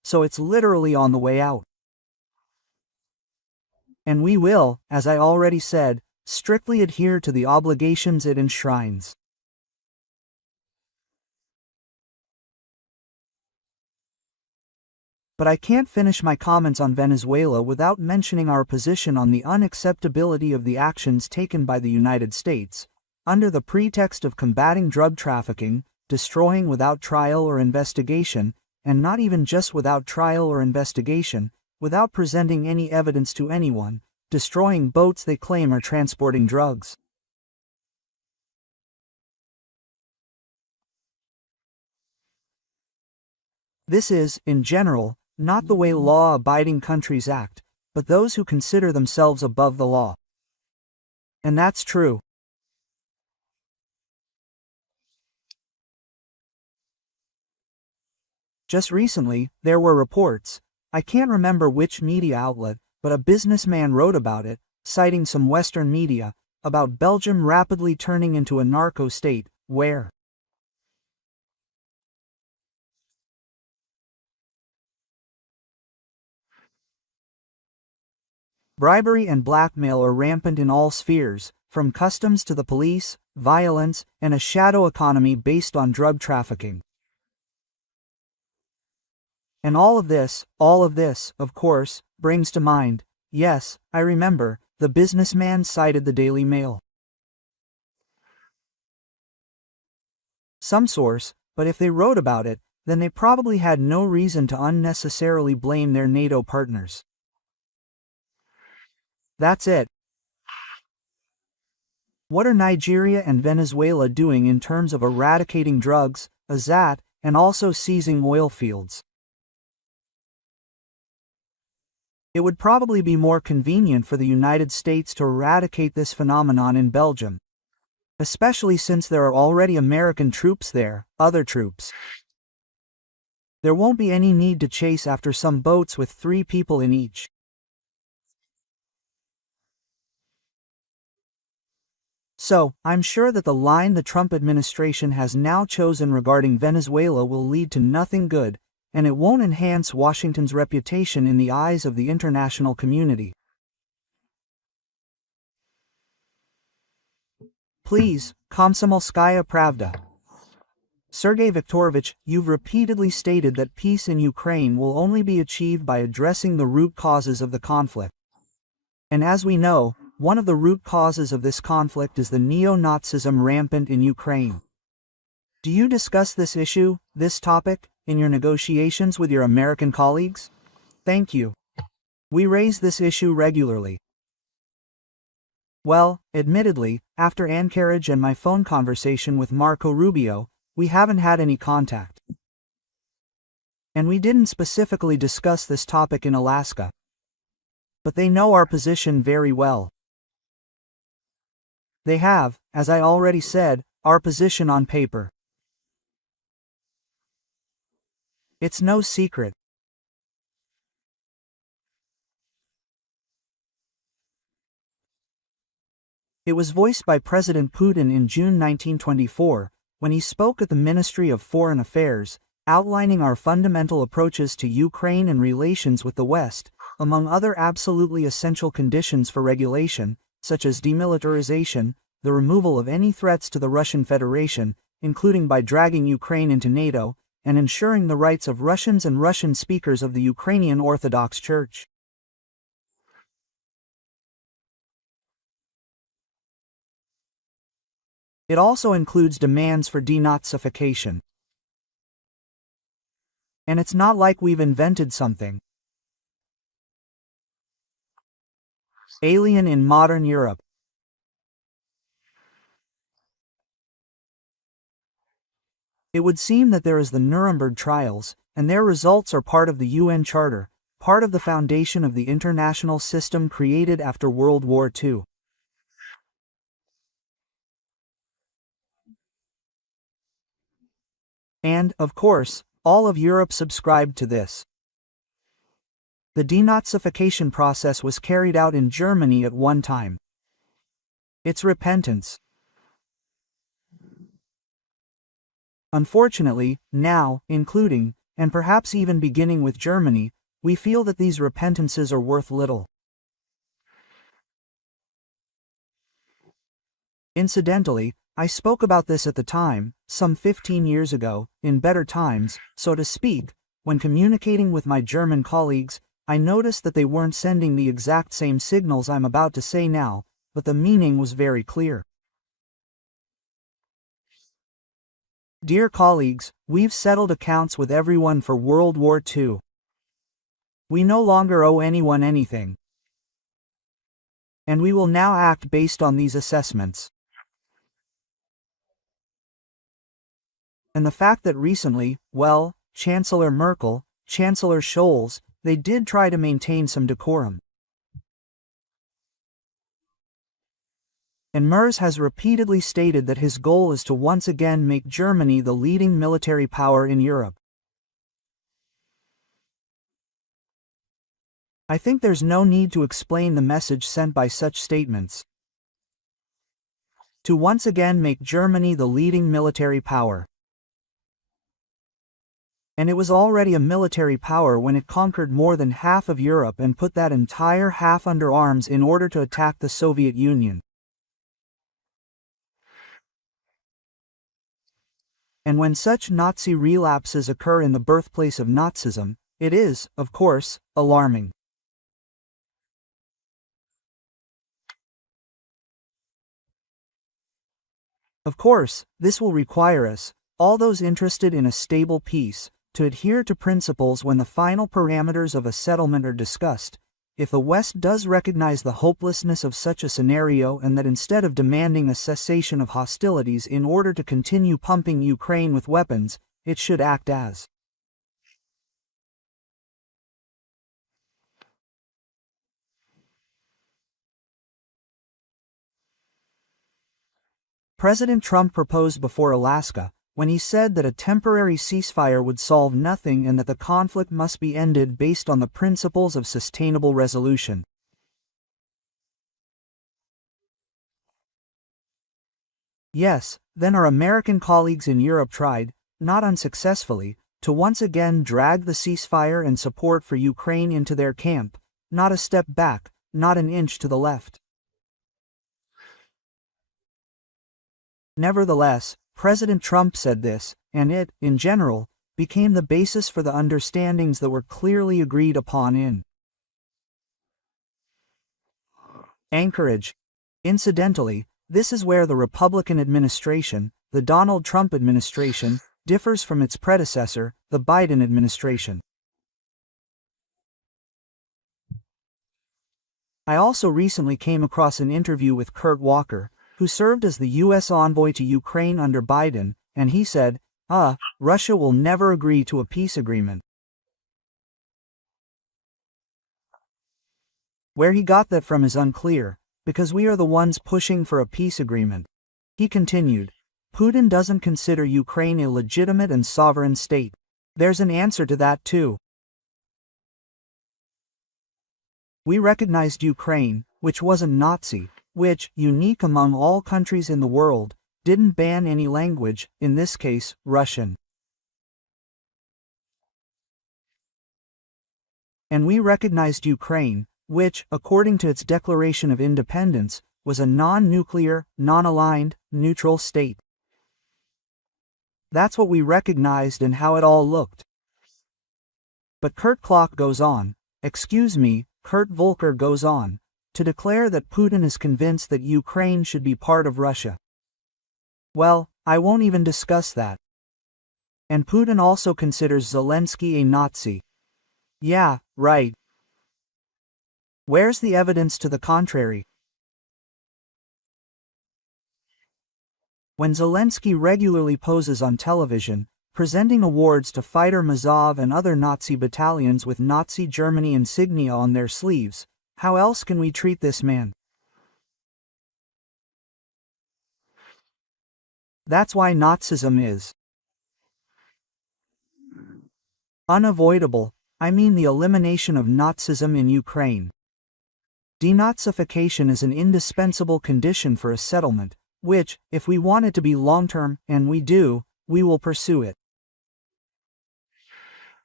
so it's literally on the way out. And we will, as I already said, strictly adhere to the obligations it enshrines. But I can't finish my comments on Venezuela without mentioning our position on the unacceptability of the actions taken by the United States, under the pretext of combating drug trafficking, destroying without trial or investigation, and not even just without trial or investigation, without presenting any evidence to anyone, destroying boats they claim are transporting drugs. This is, in general, not the way law-abiding countries act, but those who consider themselves above the law. And that's true. Just recently, there were reports, I can't remember which media outlet, but a businessman wrote about it, citing some Western media, about Belgium rapidly turning into a narco state, where bribery and blackmail are rampant in all spheres, from customs to the police, violence, and a shadow economy based on drug trafficking. And all of this, of course, brings to mind, yes, I remember, the businessman cited the Daily Mail. Some source, but if they wrote about it, then they probably had no reason to unnecessarily blame their NATO partners. That's it. What are Nigeria and Venezuela doing in terms of eradicating drugs, and also seizing oil fields? It would probably be more convenient for the United States to eradicate this phenomenon in Belgium, especially since there are already American troops there, other troops. There won't be any need to chase after some boats with 3 people in each. So, I'm sure that the line the Trump administration has now chosen regarding Venezuela will lead to nothing good, and it won't enhance Washington's reputation in the eyes of the international community. Please, Komsomolskaya Pravda. Sergei Viktorovich, you've repeatedly stated that peace in Ukraine will only be achieved by addressing the root causes of the conflict. And as we know, one of the root causes of this conflict is the neo-Nazism rampant in Ukraine. Do you discuss this issue, this topic, in your negotiations with your American colleagues? Thank you. We raise this issue regularly. Well, admittedly, after Anchorage and my phone conversation with Marco Rubio, we haven't had any contact. And we didn't specifically discuss this topic in Alaska. But they know our position very well. They have, as I already said, our position on paper. It's no secret. It was voiced by President Putin in June 1924, when he spoke at the Ministry of Foreign Affairs, outlining our fundamental approaches to Ukraine and relations with the West, among other absolutely essential conditions for regulation, such as demilitarization, the removal of any threats to the Russian Federation, including by dragging Ukraine into NATO, and ensuring the rights of Russians and Russian speakers of the Ukrainian Orthodox Church. It also includes demands for denazification. And it's not like we've invented something alien in modern Europe. It would seem that there is the Nuremberg trials, and their results are part of the UN Charter, part of the foundation of the international system created after World War II. And, of course, all of Europe subscribed to this. The denazification process was carried out in Germany at one time. It's repentance. Unfortunately, now, including and perhaps even beginning with Germany, we feel that these repentances are worth little. Incidentally, I spoke about this at the time, some 15 years ago, in better times, so to speak. When communicating with my German colleagues, I noticed that they weren't sending the exact same signals I'm about to say now, but the meaning was very clear. Dear colleagues, we've settled accounts with everyone for World War II. We no longer owe anyone anything. And we will now act based on these assessments. And the fact that recently, well, Chancellor Merkel, Chancellor Scholz, they did try to maintain some decorum. And Merz has repeatedly stated that his goal is to once again make Germany the leading military power in Europe. I think there's no need to explain the message sent by such statements. To once again make Germany the leading military power. And it was already a military power when it conquered more than half of Europe and put that entire half under arms in order to attack the Soviet Union. And when such Nazi relapses occur in the birthplace of Nazism, it is, of course, alarming. Of course, this will require us, all those interested in a stable peace, to adhere to principles when the final parameters of a settlement are discussed. If the West does recognize the hopelessness of such a scenario and that instead of demanding a cessation of hostilities in order to continue pumping Ukraine with weapons, it should act as President Trump proposed before Alaska, when he said that a temporary ceasefire would solve nothing and that the conflict must be ended based on the principles of sustainable resolution. Yes, then our American colleagues in Europe tried, not unsuccessfully, to once again drag the ceasefire and support for Ukraine into their camp, not a step back, not an inch to the left. Nevertheless, President Trump said this, and it, in general, became the basis for the understandings that were clearly agreed upon in Anchorage. Incidentally, this is where the Republican administration, the Donald Trump administration, differs from its predecessor, the Biden administration. I also recently came across an interview with Kurt Walker, who served as the U.S. envoy to Ukraine under Biden, and he said, Russia will never agree to a peace agreement. Where he got that from is unclear, because we are the ones pushing for a peace agreement. He continued, Putin doesn't consider Ukraine a legitimate and sovereign state. There's an answer to that too. We recognized Ukraine, which wasn't Nazi, which, unique among all countries in the world, didn't ban any language, in this case, Russian. And we recognized Ukraine, which, according to its Declaration of Independence, was a non-nuclear, non-aligned, neutral state. That's what we recognized and how it all looked. But Kurt Volker goes on, to declare that Putin is convinced that Ukraine should be part of Russia. Well, I won't even discuss that. And Putin also considers Zelensky a Nazi. Yeah, right. Where's the evidence to the contrary? When Zelensky regularly poses on television, presenting awards to Fighter Mazov and other Nazi battalions with Nazi Germany insignia on their sleeves, how else can we treat this man? That's why Nazism is unavoidable. I mean the elimination of Nazism in Ukraine. Denazification is an indispensable condition for a settlement, which, if we want it to be long-term, and we do, we will pursue it.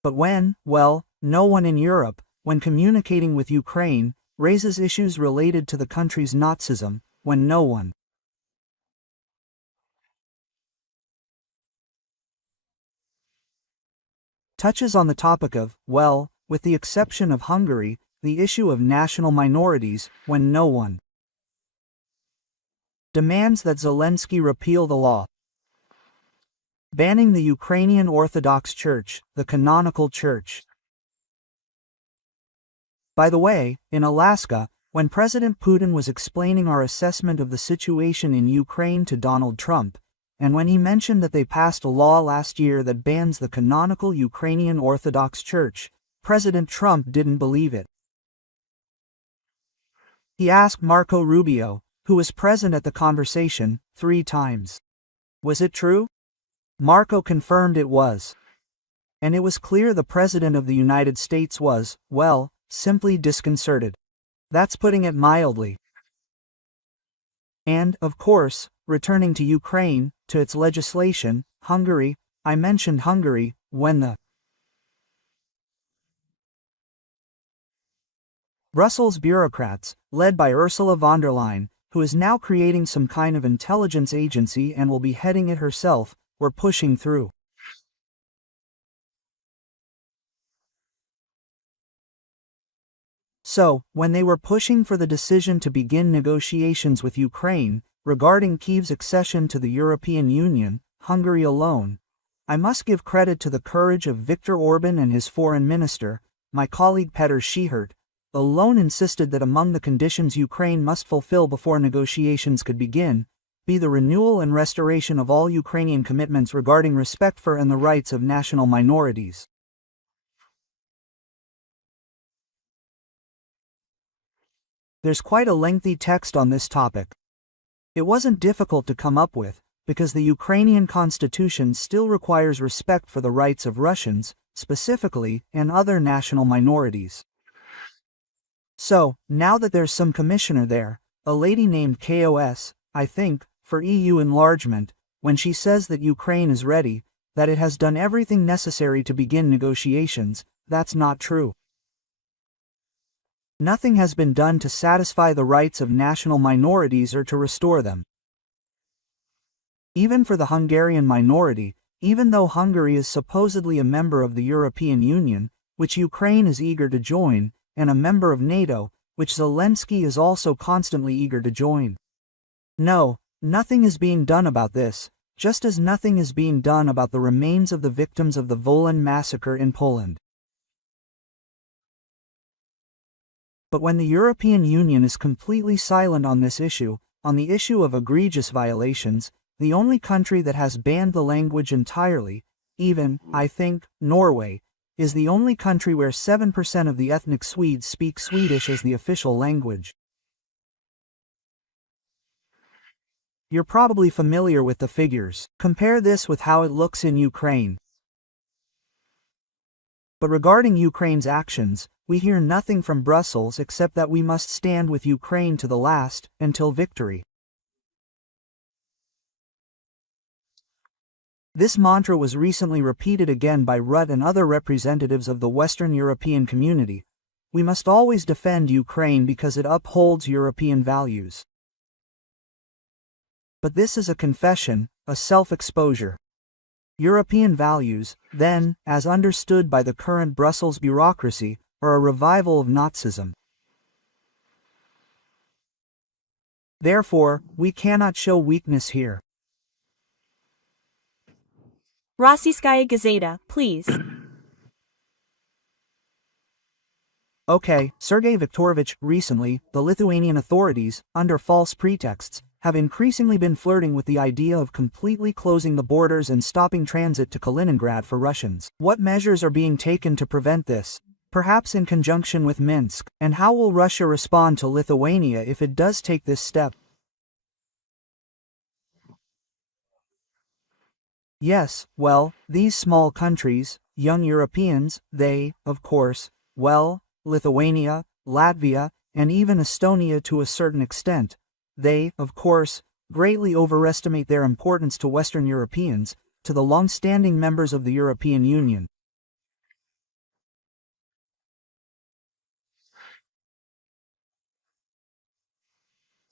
But when, well, no one in Europe, when communicating with Ukraine, raises issues related to the country's Nazism, when no one touches on the topic of, well, with the exception of Hungary, the issue of national minorities, when no one demands that Zelensky repeal the law banning the Ukrainian Orthodox Church, the canonical church. By the way, in Alaska, when President Putin was explaining our assessment of the situation in Ukraine to Donald Trump, and when he mentioned that they passed a law last year that bans the canonical Ukrainian Orthodox Church, President Trump didn't believe it. He asked Marco Rubio, who was present at the conversation, 3 times. Was it true? Marco confirmed it was. And it was clear the President of the United States was, well, simply disconcerted. That's putting it mildly. And, of course, returning to Ukraine, to its legislation, Hungary, I mentioned Hungary, when the Brussels bureaucrats, led by Ursula von der Leyen, who is now creating some kind of intelligence agency and will be heading it herself, were pushing through. So, when they were pushing for the decision to begin negotiations with Ukraine, regarding Kyiv's accession to the European Union, Hungary alone, I must give credit to the courage of Viktor Orban and his foreign minister, my colleague Petr Schihert, alone insisted that among the conditions Ukraine must fulfill before negotiations could begin, be the renewal and restoration of all Ukrainian commitments regarding respect for and the rights of national minorities. There's quite a lengthy text on this topic. It wasn't difficult to come up with, because the Ukrainian constitution still requires respect for the rights of Russians, specifically, and other national minorities. So, now that there's some commissioner there, a lady named KOS, I think, for EU enlargement, when she says that Ukraine is ready, that it has done everything necessary to begin negotiations, that's not true. Nothing has been done to satisfy the rights of national minorities or to restore them. Even for the Hungarian minority, even though Hungary is supposedly a member of the European Union, which Ukraine is eager to join, and a member of NATO, which Zelensky is also constantly eager to join. No, nothing is being done about this, just as nothing is being done about the remains of the victims of the Volyn massacre in Poland. But when the European Union is completely silent on this issue, on the issue of egregious violations, the only country that has banned the language entirely, even, I think, Norway, is the only country where 7% of the ethnic Swedes speak Swedish as the official language. You're probably familiar with the figures. Compare this with how it looks in Ukraine. But regarding Ukraine's actions, we hear nothing from Brussels except that we must stand with Ukraine to the last, until victory. This mantra was recently repeated again by Rutte and other representatives of the Western European community. We must always defend Ukraine because it upholds European values. But this is a confession, a self-exposure. European values, then, as understood by the current Brussels bureaucracy, are a revival of Nazism. Therefore, we cannot show weakness here. Rossiyskaya Gazeta, please. Okay, Sergei Viktorovich, recently, the Lithuanian authorities, under false pretexts, have increasingly been flirting with the idea of completely closing the borders and stopping transit to Kaliningrad for Russians. What measures are being taken to prevent this? Perhaps in conjunction with Minsk, and how will Russia respond to Lithuania if it does take this step? Yes, well, these small countries, young Europeans, they, of course, well, Lithuania, Latvia, and even Estonia to a certain extent, they, of course, greatly overestimate their importance to Western Europeans, to the long-standing members of the European Union.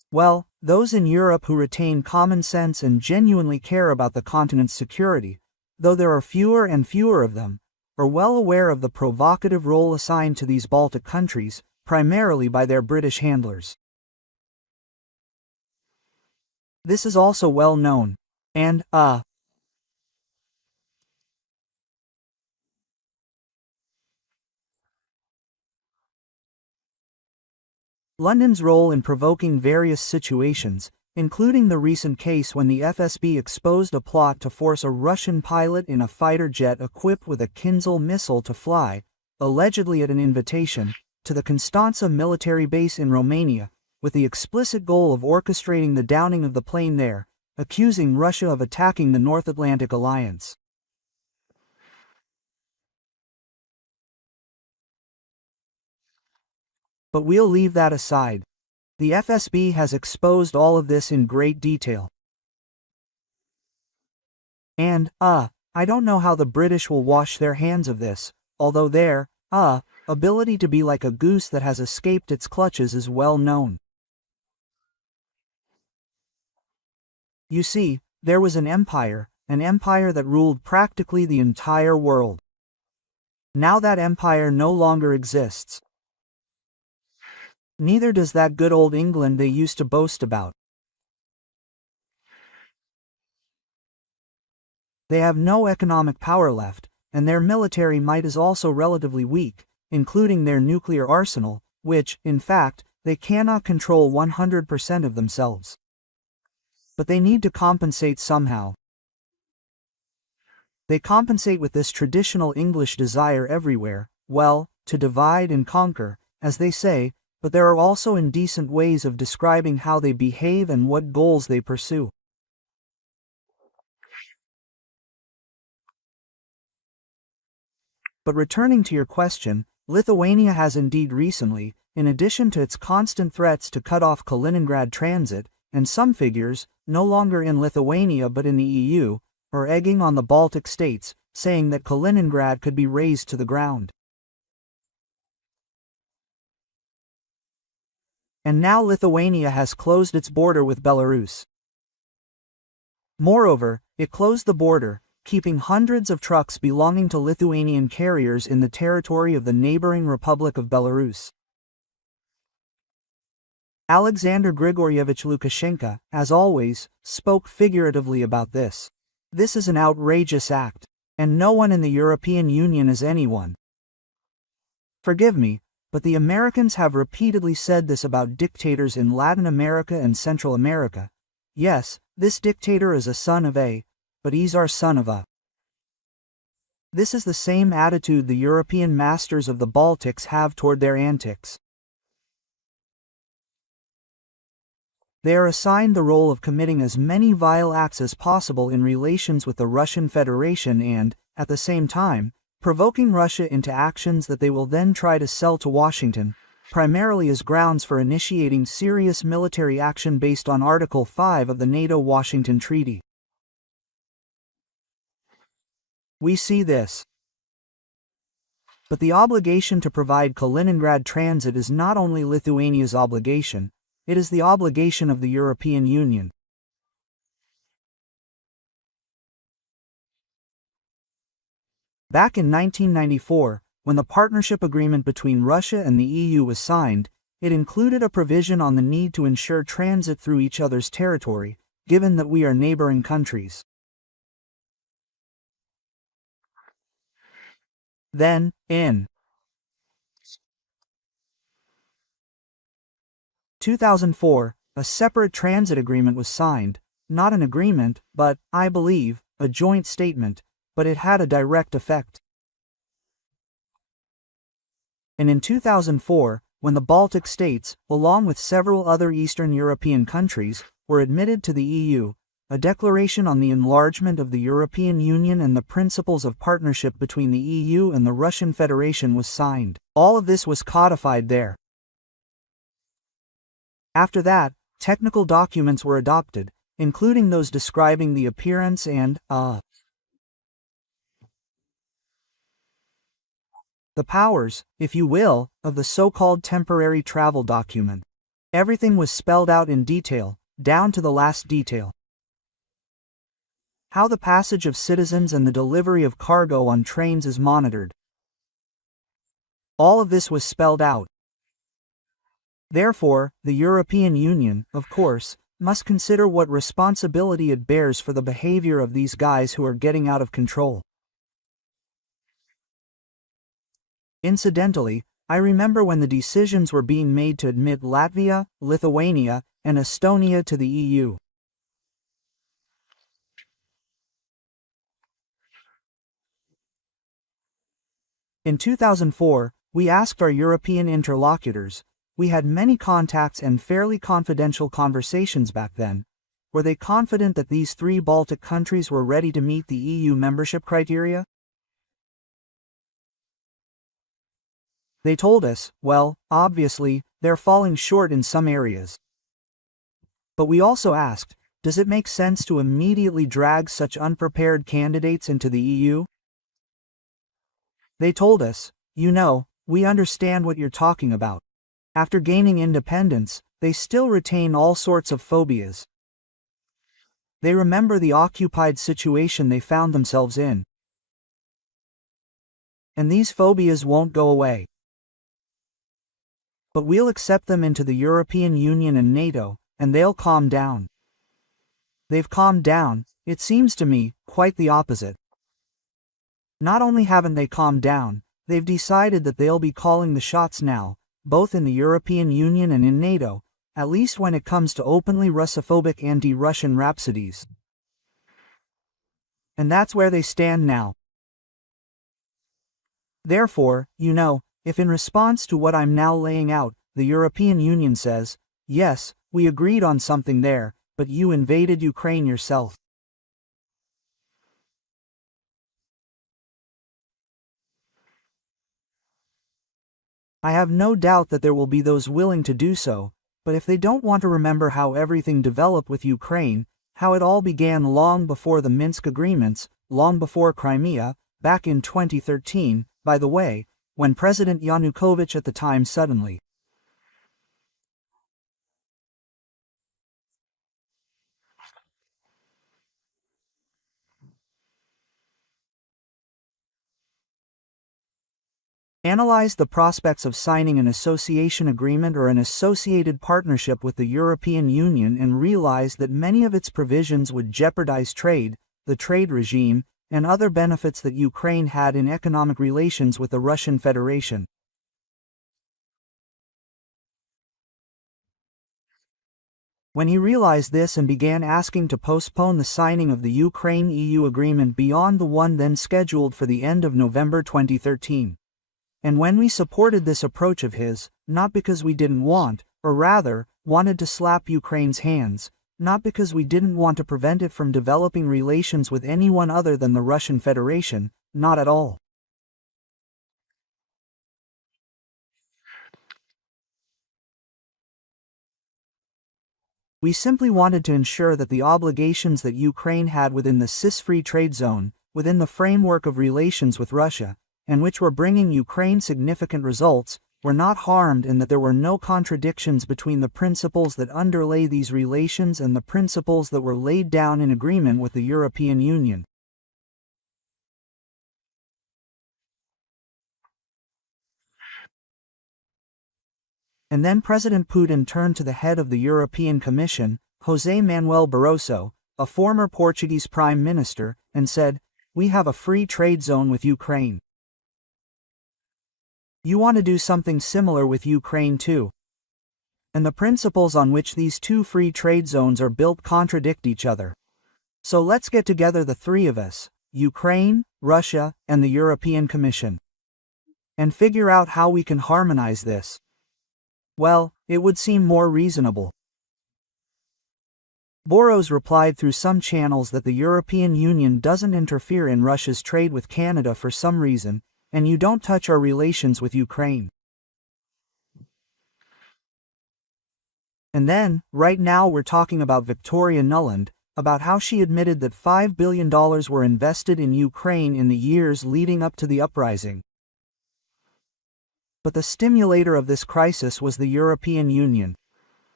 Well, those in Europe who retain common sense and genuinely care about the continent's security, though there are fewer and fewer of them, are well aware of the provocative role assigned to these Baltic countries, primarily by their British handlers. This is also well known, and, London's role in provoking various situations, including the recent case when the FSB exposed a plot to force a Russian pilot in a fighter jet equipped with a Kinzhal missile to fly, allegedly at an invitation, to the Constanța military base in Romania, with the explicit goal of orchestrating the downing of the plane there, accusing Russia of attacking the North Atlantic Alliance. But we'll leave that aside. The FSB has exposed all of this in great detail. And, I don't know how the British will wash their hands of this, although their, ability to be like a goose that has escaped its clutches is well known. You see, there was an empire that ruled practically the entire world. Now that empire no longer exists. Neither does that good old England they used to boast about. They have no economic power left, and their military might is also relatively weak, including their nuclear arsenal, which, in fact, they cannot control 100% of themselves. But they need to compensate somehow. They compensate with this traditional English desire everywhere, well, to divide and conquer, as they say, but there are also indecent ways of describing how they behave and what goals they pursue. But returning to your question, Lithuania has indeed recently, in addition to its constant threats to cut off Kaliningrad transit, and some figures, no longer in Lithuania but in the EU, are egging on the Baltic states, saying that Kaliningrad could be razed to the ground. And now Lithuania has closed its border with Belarus. Moreover, it closed the border, keeping hundreds of trucks belonging to Lithuanian carriers in the territory of the neighboring Republic of Belarus. Alexander Grigoryevich Lukashenko, as always, spoke figuratively about this. This is an outrageous act, and no one in the European Union is anyone. Forgive me, but the Americans have repeatedly said this about dictators in Latin America and Central America. Yes, this dictator is a son of a, but he's our son of a. This is the same attitude the European masters of the Baltics have toward their antics. They are assigned the role of committing as many vile acts as possible in relations with the Russian Federation and, at the same time, provoking Russia into actions that they will then try to sell to Washington, primarily as grounds for initiating serious military action based on Article 5 of the NATO-Washington Treaty. We see this. But the obligation to provide Kaliningrad transit is not only Lithuania's obligation, it is the obligation of the European Union. Back in 1994, when the partnership agreement between Russia and the EU was signed, it included a provision on the need to ensure transit through each other's territory, given that we are neighboring countries. Then, in 2004, a separate transit agreement was signed, not an agreement, but, I believe, a joint statement, but it had a direct effect. And in 2004, when the Baltic states, along with several other Eastern European countries, were admitted to the EU, a declaration on the enlargement of the European Union and the principles of partnership between the EU and the Russian Federation was signed. All of this was codified there. After that, technical documents were adopted, including those describing the appearance and, the powers, if you will, of the so-called temporary travel document. Everything was spelled out in detail, down to the last detail. How the passage of citizens and the delivery of cargo on trains is monitored. All of this was spelled out. Therefore, the European Union, of course, must consider what responsibility it bears for the behavior of these guys who are getting out of control. Incidentally, I remember when the decisions were being made to admit Latvia, Lithuania, and Estonia to the EU. In 2004, we asked our European interlocutors, we had many contacts and fairly confidential conversations back then, were they confident that these 3 Baltic countries were ready to meet the EU membership criteria? They told us, well, obviously, they're falling short in some areas. But we also asked, does it make sense to immediately drag such unprepared candidates into the EU? They told us, you know, we understand what you're talking about. After gaining independence, they still retain all sorts of phobias. They remember the occupied situation they found themselves in. And these phobias won't go away. But we'll accept them into the European Union and NATO, and they'll calm down. They've calmed down, it seems to me, quite the opposite. Not only haven't they calmed down, they've decided that they'll be calling the shots now, both in the European Union and in NATO, at least when it comes to openly Russophobic anti-Russian rhapsodies. And that's where they stand now. Therefore, you know, if in response to what I'm now laying out, the European Union says, yes, we agreed on something there, but you invaded Ukraine yourself. I have no doubt that there will be those willing to do so, but if they don't want to remember how everything developed with Ukraine, how it all began long before the Minsk agreements, long before Crimea, back in 2013, by the way, when President Yanukovych at the time suddenly analyzed the prospects of signing an association agreement or an associated partnership with the European Union and realized that many of its provisions would jeopardize trade, the trade regime, and other benefits that Ukraine had in economic relations with the Russian Federation. When he realized this and began asking to postpone the signing of the Ukraine-EU agreement beyond the one then scheduled for the end of November 2013. And when we supported this approach of his, not because we didn't want, or rather, wanted to slap Ukraine's hands, not because we didn't want to prevent it from developing relations with anyone other than the Russian Federation, not at all. We simply wanted to ensure that the obligations that Ukraine had within the CIS-free trade zone, within the framework of relations with Russia, and which were bringing Ukraine significant results, were not harmed and that there were no contradictions between the principles that underlay these relations and the principles that were laid down in agreement with the European Union. And then President Putin turned to the head of the European Commission, José Manuel Barroso, a former Portuguese Prime Minister, and said, "We have a free trade zone with Ukraine. You want to do something similar with Ukraine too. And the principles on which these two free trade zones are built contradict each other. So let's get together the three of us, Ukraine, Russia, and the European Commission, and figure out how we can harmonize this." Well, it would seem more reasonable. Boros replied through some channels that the European Union doesn't interfere in Russia's trade with Canada for some reason, and you don't touch our relations with Ukraine. And then, right now we're talking about Victoria Nuland, about how she admitted that $5 billion were invested in Ukraine in the years leading up to the uprising. But the stimulator of this crisis was the European Union.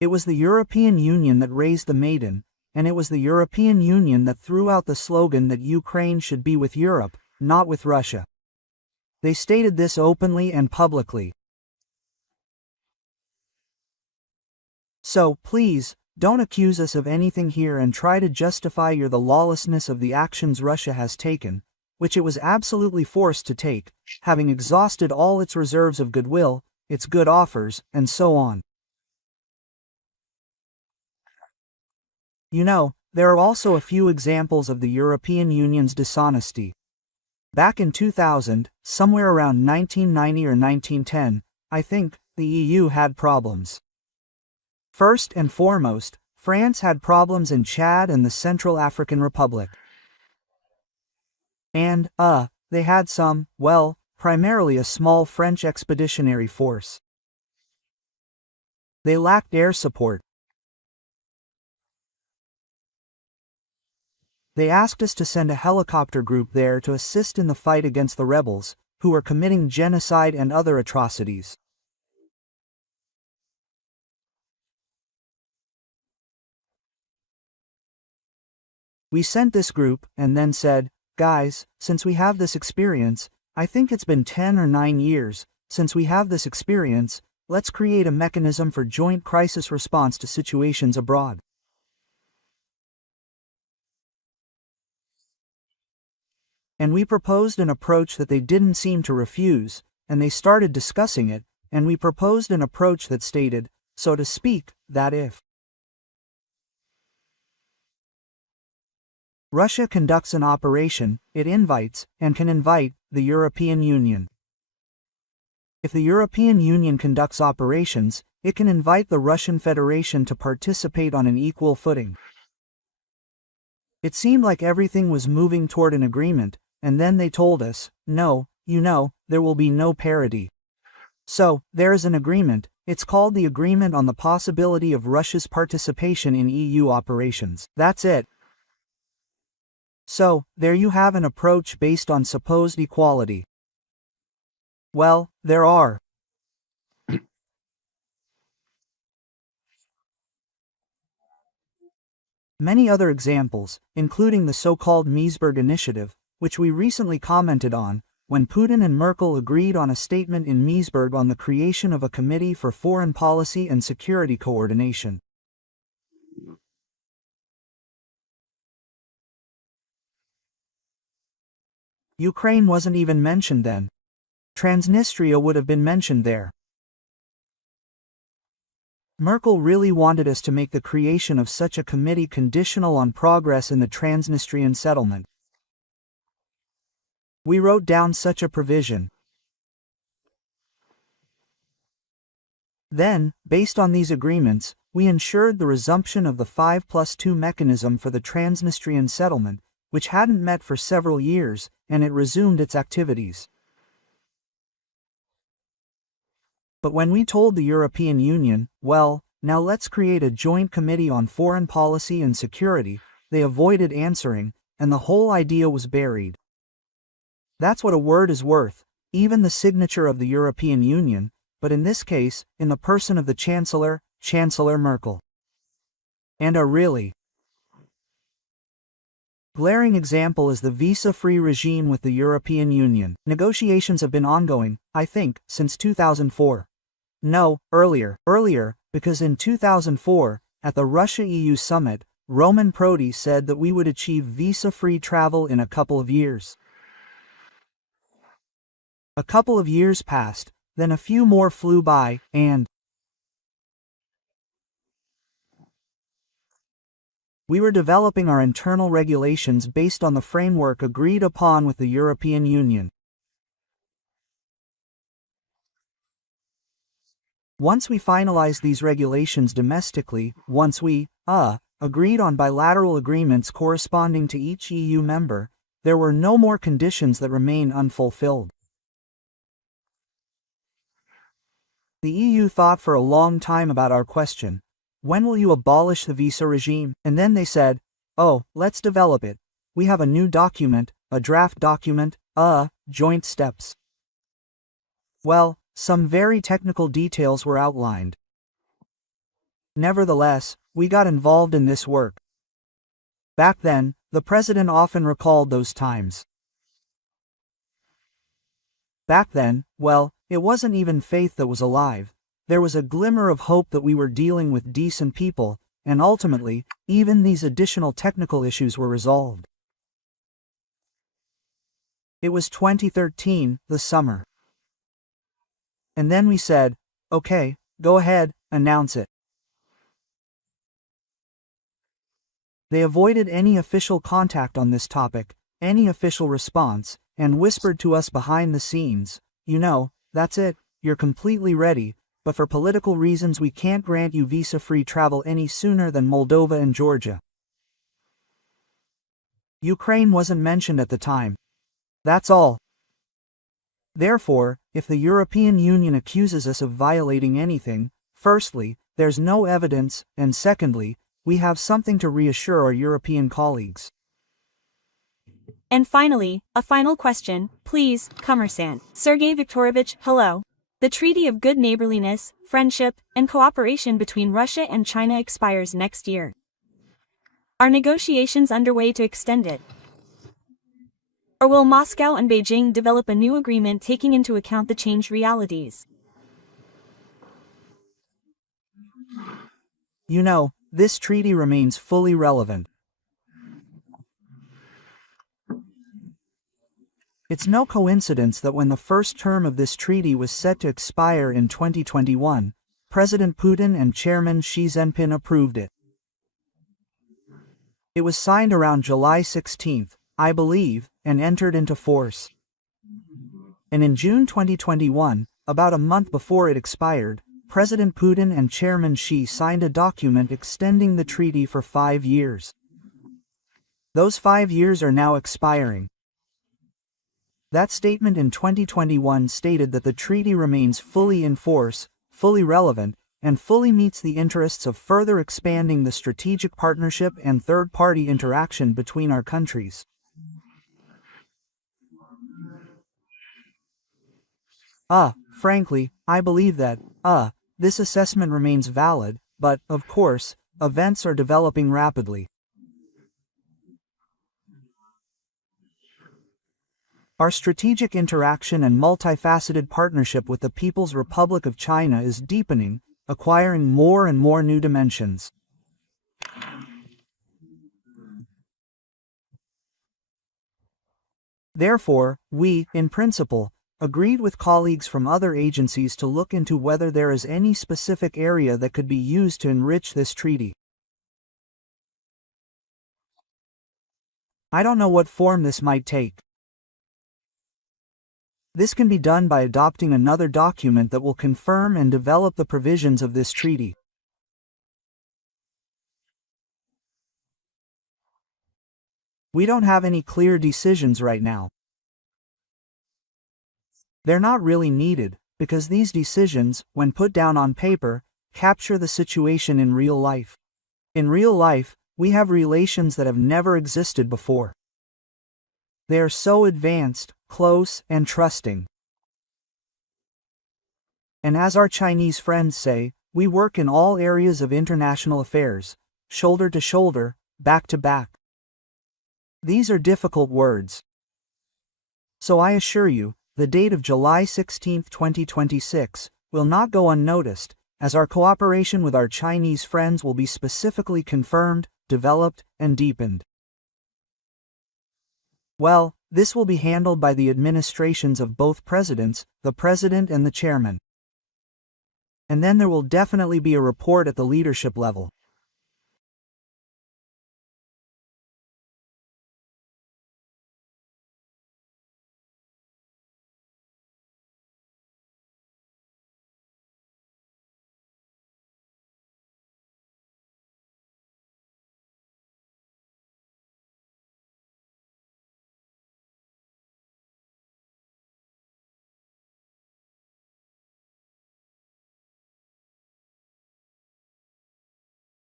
It was the European Union that raised the Maidan, and it was the European Union that threw out the slogan that Ukraine should be with Europe, not with Russia. They stated this openly and publicly. So, please, don't accuse us of anything here and try to justify the lawlessness of the actions Russia has taken, which it was absolutely forced to take, having exhausted all its reserves of goodwill, its good offers, and so on. You know, there are also a few examples of the European Union's dishonesty. Back in 2000, somewhere around 1990 or 1910, I think, the EU had problems. First and foremost, France had problems in Chad and the Central African Republic. And, they had some, well, primarily a small French expeditionary force. They lacked air support. They asked us to send a helicopter group there to assist in the fight against the rebels, who were committing genocide and other atrocities. We sent this group, and then said, guys, since we have this experience, I think it's been 10 or 9 years, since we have this experience, let's create a mechanism for joint crisis response to situations abroad. And we proposed an approach that they didn't seem to refuse, and they started discussing it, and we proposed an approach that stated, so to speak, that if Russia conducts an operation, it invites, and can invite, the European Union. If the European Union conducts operations, it can invite the Russian Federation to participate on an equal footing. It seemed like everything was moving toward an agreement, and then they told us, no, you know, there will be no parity. So, there is an agreement, it's called the Agreement on the Possibility of Russia's Participation in EU Operations. That's it. So, there you have an approach based on supposed equality. Well, there are many other examples, including the so-called Meseberg Initiative, which we recently commented on, when Putin and Merkel agreed on a statement in Meseberg on the creation of a Committee for Foreign Policy and Security Coordination. Ukraine wasn't even mentioned then. Transnistria would have been mentioned there. Merkel really wanted us to make the creation of such a committee conditional on progress in the Transnistrian settlement. We wrote down such a provision. Then, based on these agreements, we ensured the resumption of the 5+2 mechanism for the Transnistrian settlement, which hadn't met for several years, and it resumed its activities. But when we told the European Union, well, now let's create a joint committee on foreign policy and security, they avoided answering, and the whole idea was buried. That's what a word is worth, even the signature of the European Union, but in this case, in the person of the Chancellor, Chancellor Merkel. And a really glaring example is the visa-free regime with the European Union. Negotiations have been ongoing, I think, since 2004. No, earlier, because in 2004, at the Russia-EU summit, Roman Prodi said that we would achieve visa-free travel in a couple of years. A couple of years passed, then a few more flew by, and we were developing our internal regulations based on the framework agreed upon with the European Union. Once we finalized these regulations domestically, once we, agreed on bilateral agreements corresponding to each EU member, there were no more conditions that remain unfulfilled. The EU thought for a long time about our question, when will you abolish the visa regime? And then they said, oh, let's develop it. We have a new document, a draft document, joint steps. Well, some very technical details were outlined. Nevertheless, we got involved in this work. Back then, the president often recalled those times. Back then, well, it wasn't even faith that was alive. There was a glimmer of hope that we were dealing with decent people, and ultimately, even these additional technical issues were resolved. It was 2013, the summer. And then we said, okay, go ahead, announce it. They avoided any official contact on this topic, any official response, and whispered to us behind the scenes, you know, that's it, you're completely ready, but for political reasons we can't grant you visa-free travel any sooner than Moldova and Georgia. Ukraine wasn't mentioned at the time. That's all. Therefore, if the European Union accuses us of violating anything, firstly, there's no evidence, and secondly, we have something to reassure our European colleagues. And finally, a final question, please, Commerçant. Sergei Viktorovich, hello. The Treaty of Good Neighborliness, Friendship, and Cooperation between Russia and China expires next year. Are negotiations underway to extend it? Or will Moscow and Beijing develop a new agreement taking into account the changed realities? You know, this treaty remains fully relevant. It's no coincidence that when the first term of this treaty was set to expire in 2021, President Putin and Chairman Xi Jinping approved it. It was signed around July 16, I believe, and entered into force. And in June 2021, about a month before it expired, President Putin and Chairman Xi signed a document extending the treaty for 5 years. Those 5 years are now expiring. That statement in 2021 stated that the treaty remains fully in force, fully relevant, and fully meets the interests of further expanding the strategic partnership and third-party interaction between our countries. Frankly, I believe that, this assessment remains valid, but, of course, events are developing rapidly. Our strategic interaction and multifaceted partnership with the People's Republic of China is deepening, acquiring more and more new dimensions. Therefore, we, in principle, agreed with colleagues from other agencies to look into whether there is any specific area that could be used to enrich this treaty. I don't know what form this might take. This can be done by adopting another document that will confirm and develop the provisions of this treaty. We don't have any clear decisions right now. They're not really needed, because these decisions, when put down on paper, capture the situation in real life. In real life, we have relations that have never existed before. They are so advanced, close, and trusting. And as our Chinese friends say, we work in all areas of international affairs, shoulder to shoulder, back to back. These are difficult words. So I assure you, the date of July 16, 2026, will not go unnoticed, as our cooperation with our Chinese friends will be specifically confirmed, developed, and deepened. Well, this will be handled by the administrations of both presidents, the president and the chairman. And then there will definitely be a report at the leadership level.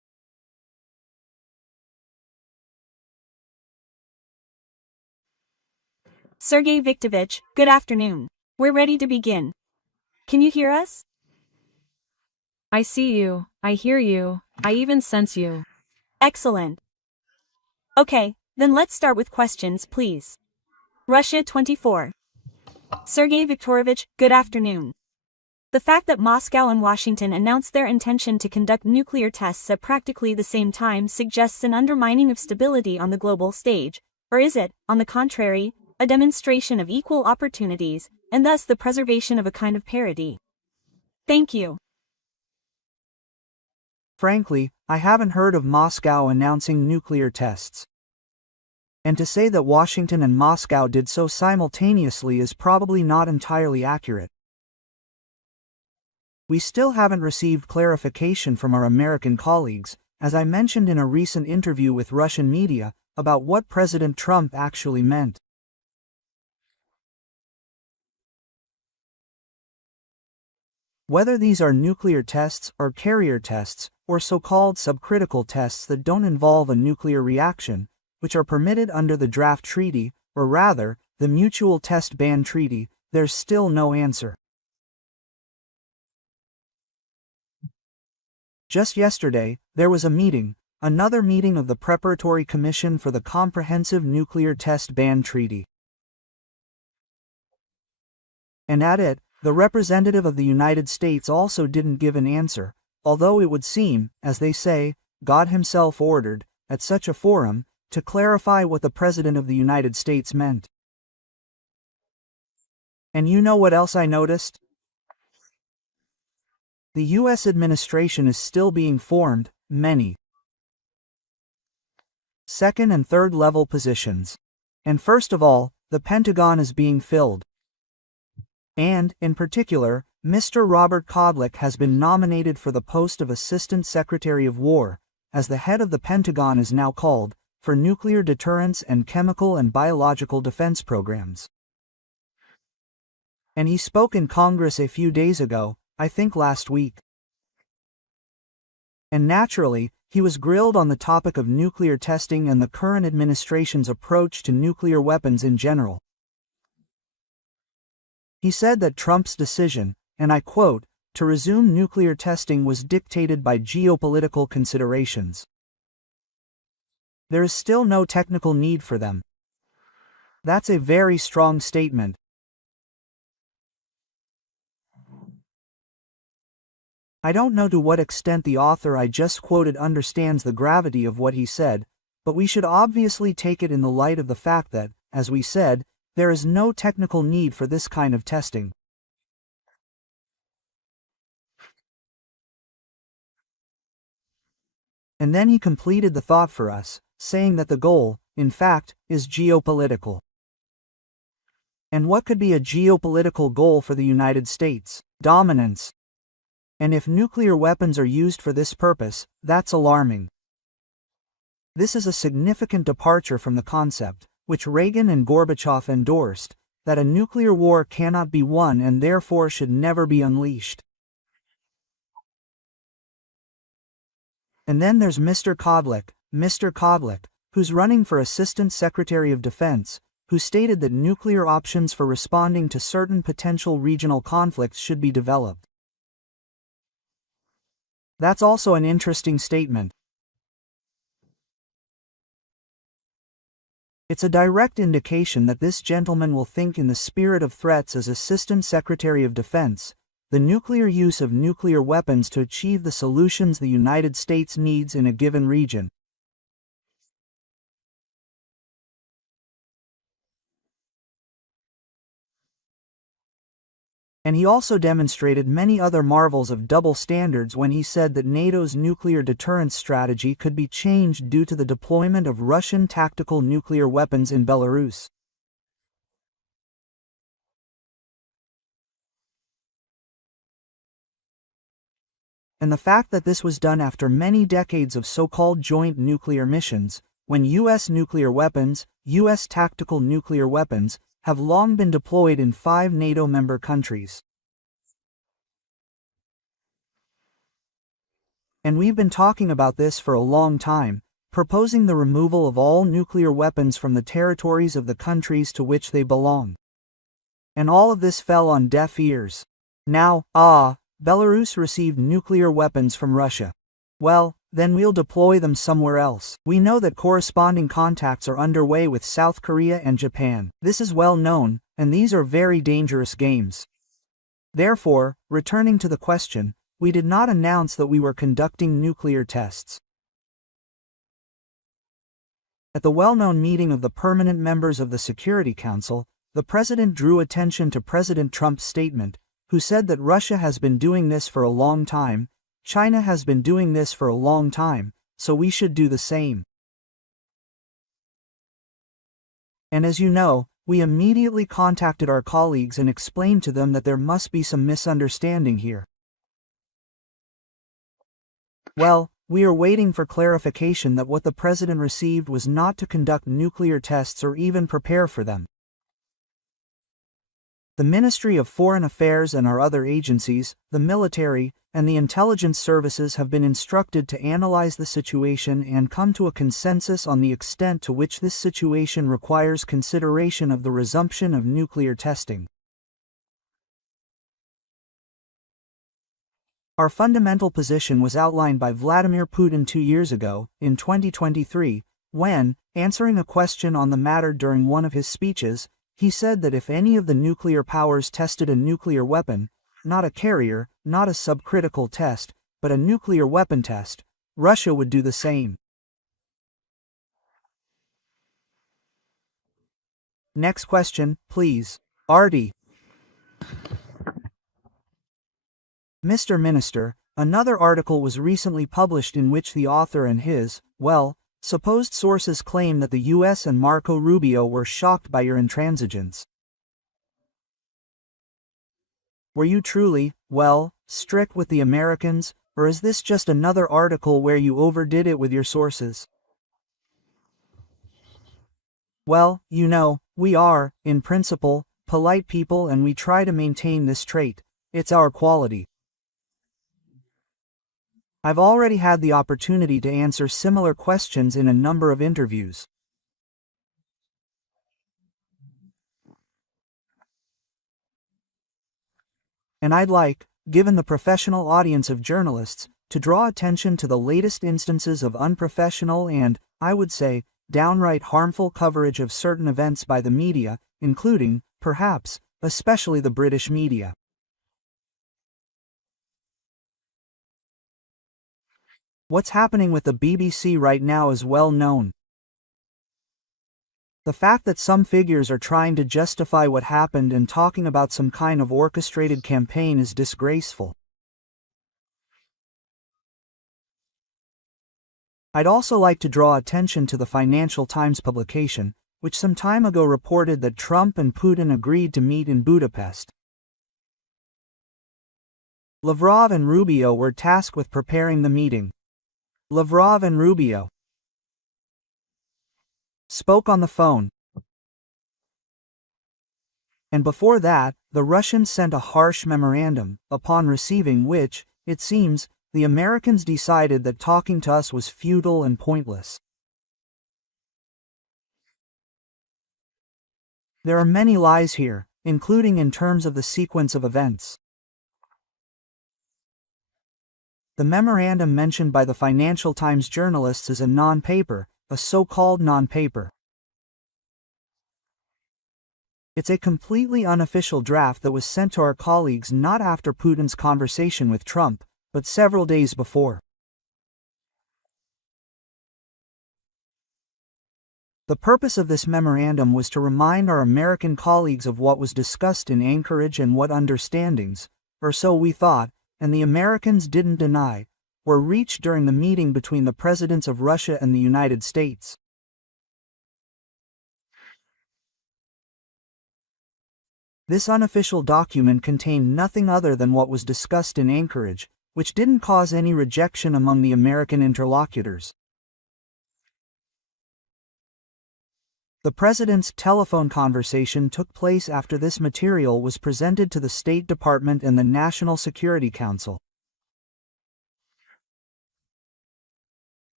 Sergei Viktorovich, good afternoon. We're ready to begin. Can you hear us? I see you, I hear you, I even sense you. Excellent. Okay, then let's start with questions, please. Russia 24. Sergei Viktorovich, good afternoon. The fact that Moscow and Washington announced their intention to conduct nuclear tests at practically the same time suggests an undermining of stability on the global stage, or is it, on the contrary, a demonstration of equal opportunities, and thus the preservation of a kind of parity? Thank you. Frankly, I haven't heard of Moscow announcing nuclear tests. And to say that Washington and Moscow did so simultaneously is probably not entirely accurate. We still haven't received clarification from our American colleagues, as I mentioned in a recent interview with Russian media, about what President Trump actually meant. Whether these are nuclear tests or carrier tests, or so-called subcritical tests that don't involve a nuclear reaction, which are permitted under the draft treaty, or rather, the Mutual Test Ban Treaty, there's still no answer. Just yesterday, there was a meeting, another meeting of the Preparatory Commission for the Comprehensive Nuclear Test Ban Treaty. And at it, the representative of the United States also didn't give an answer, although it would seem, as they say, God himself ordered, at such a forum, to clarify what the President of the United States meant. And you know what else I noticed? The U.S. administration is still being formed, many second and third level positions. And first of all, the Pentagon is being filled. And, in particular, Mr. Robert Kodlik has been nominated for the post of Assistant Secretary of War, as the head of the Pentagon is now called, for nuclear deterrence and chemical and biological defense programs. And he spoke in Congress a few days ago, I think last week. And naturally, he was grilled on the topic of nuclear testing and the current administration's approach to nuclear weapons in general. He said that Trump's decision, and I quote, to resume nuclear testing was dictated by geopolitical considerations. There is still no technical need for them. That's a very strong statement. I don't know to what extent the author I just quoted understands the gravity of what he said, but we should obviously take it in the light of the fact that, as we said, there is no technical need for this kind of testing. And then he completed the thought for us, saying that the goal, in fact, is geopolitical. And what could be a geopolitical goal for the United States? Dominance. And if nuclear weapons are used for this purpose, that's alarming. This is a significant departure from the concept, which Reagan and Gorbachev endorsed, that a nuclear war cannot be won and therefore should never be unleashed. And then there's Mr. Kodlik, who's running for Assistant Secretary of Defense, who stated that nuclear options for responding to certain potential regional conflicts should be developed. That's also an interesting statement. It's a direct indication that this gentleman will think in the spirit of threats as Assistant Secretary of Defense, the nuclear use of nuclear weapons to achieve the solutions the United States needs in a given region. And he also demonstrated many other marvels of double standards when he said that NATO's nuclear deterrence strategy could be changed due to the deployment of Russian tactical nuclear weapons in Belarus. And the fact that this was done after many decades of so-called joint nuclear missions, when U.S. nuclear weapons, U.S. tactical nuclear weapons, have long been deployed in 5 NATO member countries. And we've been talking about this for a long time, proposing the removal of all nuclear weapons from the territories of the countries to which they belong. And all of this fell on deaf ears. Now, Belarus received nuclear weapons from Russia. Well, then we'll deploy them somewhere else. We know that corresponding contacts are underway with South Korea and Japan. This is well known, and these are very dangerous games. Therefore, returning to the question, we did not announce that we were conducting nuclear tests. At the well-known meeting of the permanent members of the Security Council, the President drew attention to President Trump's statement, who said that Russia has been doing this for a long time, China has been doing this for a long time, so we should do the same. And as you know, we immediately contacted our colleagues and explained to them that there must be some misunderstanding here. Well, we are waiting for clarification that what the President received was not to conduct nuclear tests or even prepare for them. The Ministry of Foreign Affairs and our other agencies, the military, and the intelligence services have been instructed to analyze the situation and come to a consensus on the extent to which this situation requires consideration of the resumption of nuclear testing. Our fundamental position was outlined by Vladimir Putin 2 years ago, in 2023, when, answering a question on the matter during one of his speeches, he said that if any of the nuclear powers tested a nuclear weapon, not a carrier, not a subcritical test, but a nuclear weapon test, Russia would do the same. Next question, please. Artie. Mr. Minister, another article was recently published in which the author and his, supposed sources claim that the US and Marco Rubio were shocked by your intransigence. Were you truly, strict with the Americans, or is this just another article where you overdid it with your sources? Well, you know, we are, in principle, polite people and we try to maintain this trait. It's our quality. I've already had the opportunity to answer similar questions in a number of interviews. And I'd like, given the professional audience of journalists, to draw attention to the latest instances of unprofessional and, I would say, downright harmful coverage of certain events by the media, including, perhaps, especially the British media. What's happening with the BBC right now is well known. The fact that some figures are trying to justify what happened and talking about some kind of orchestrated campaign is disgraceful. I'd also like to draw attention to the Financial Times publication, which some time ago reported that Trump and Putin agreed to meet in Budapest. Lavrov and Rubio were tasked with preparing the meeting. Lavrov and Rubio spoke on the phone. And before that, the Russians sent a harsh memorandum, upon receiving which, it seems, the Americans decided that talking to us was futile and pointless. There are many lies here, including in terms of the sequence of events. The memorandum mentioned by the Financial Times journalists is a non-paper, a so-called non-paper. It's a completely unofficial draft that was sent to our colleagues not after Putin's conversation with Trump, but several days before. The purpose of this memorandum was to remind our American colleagues of what was discussed in Anchorage and what understandings, or so we thought, and the Americans didn't deny, were reached during the meeting between the presidents of Russia and the United States. This unofficial document contained nothing other than what was discussed in Anchorage, which didn't cause any rejection among the American interlocutors. The president's telephone conversation took place after this material was presented to the State Department and the National Security Council.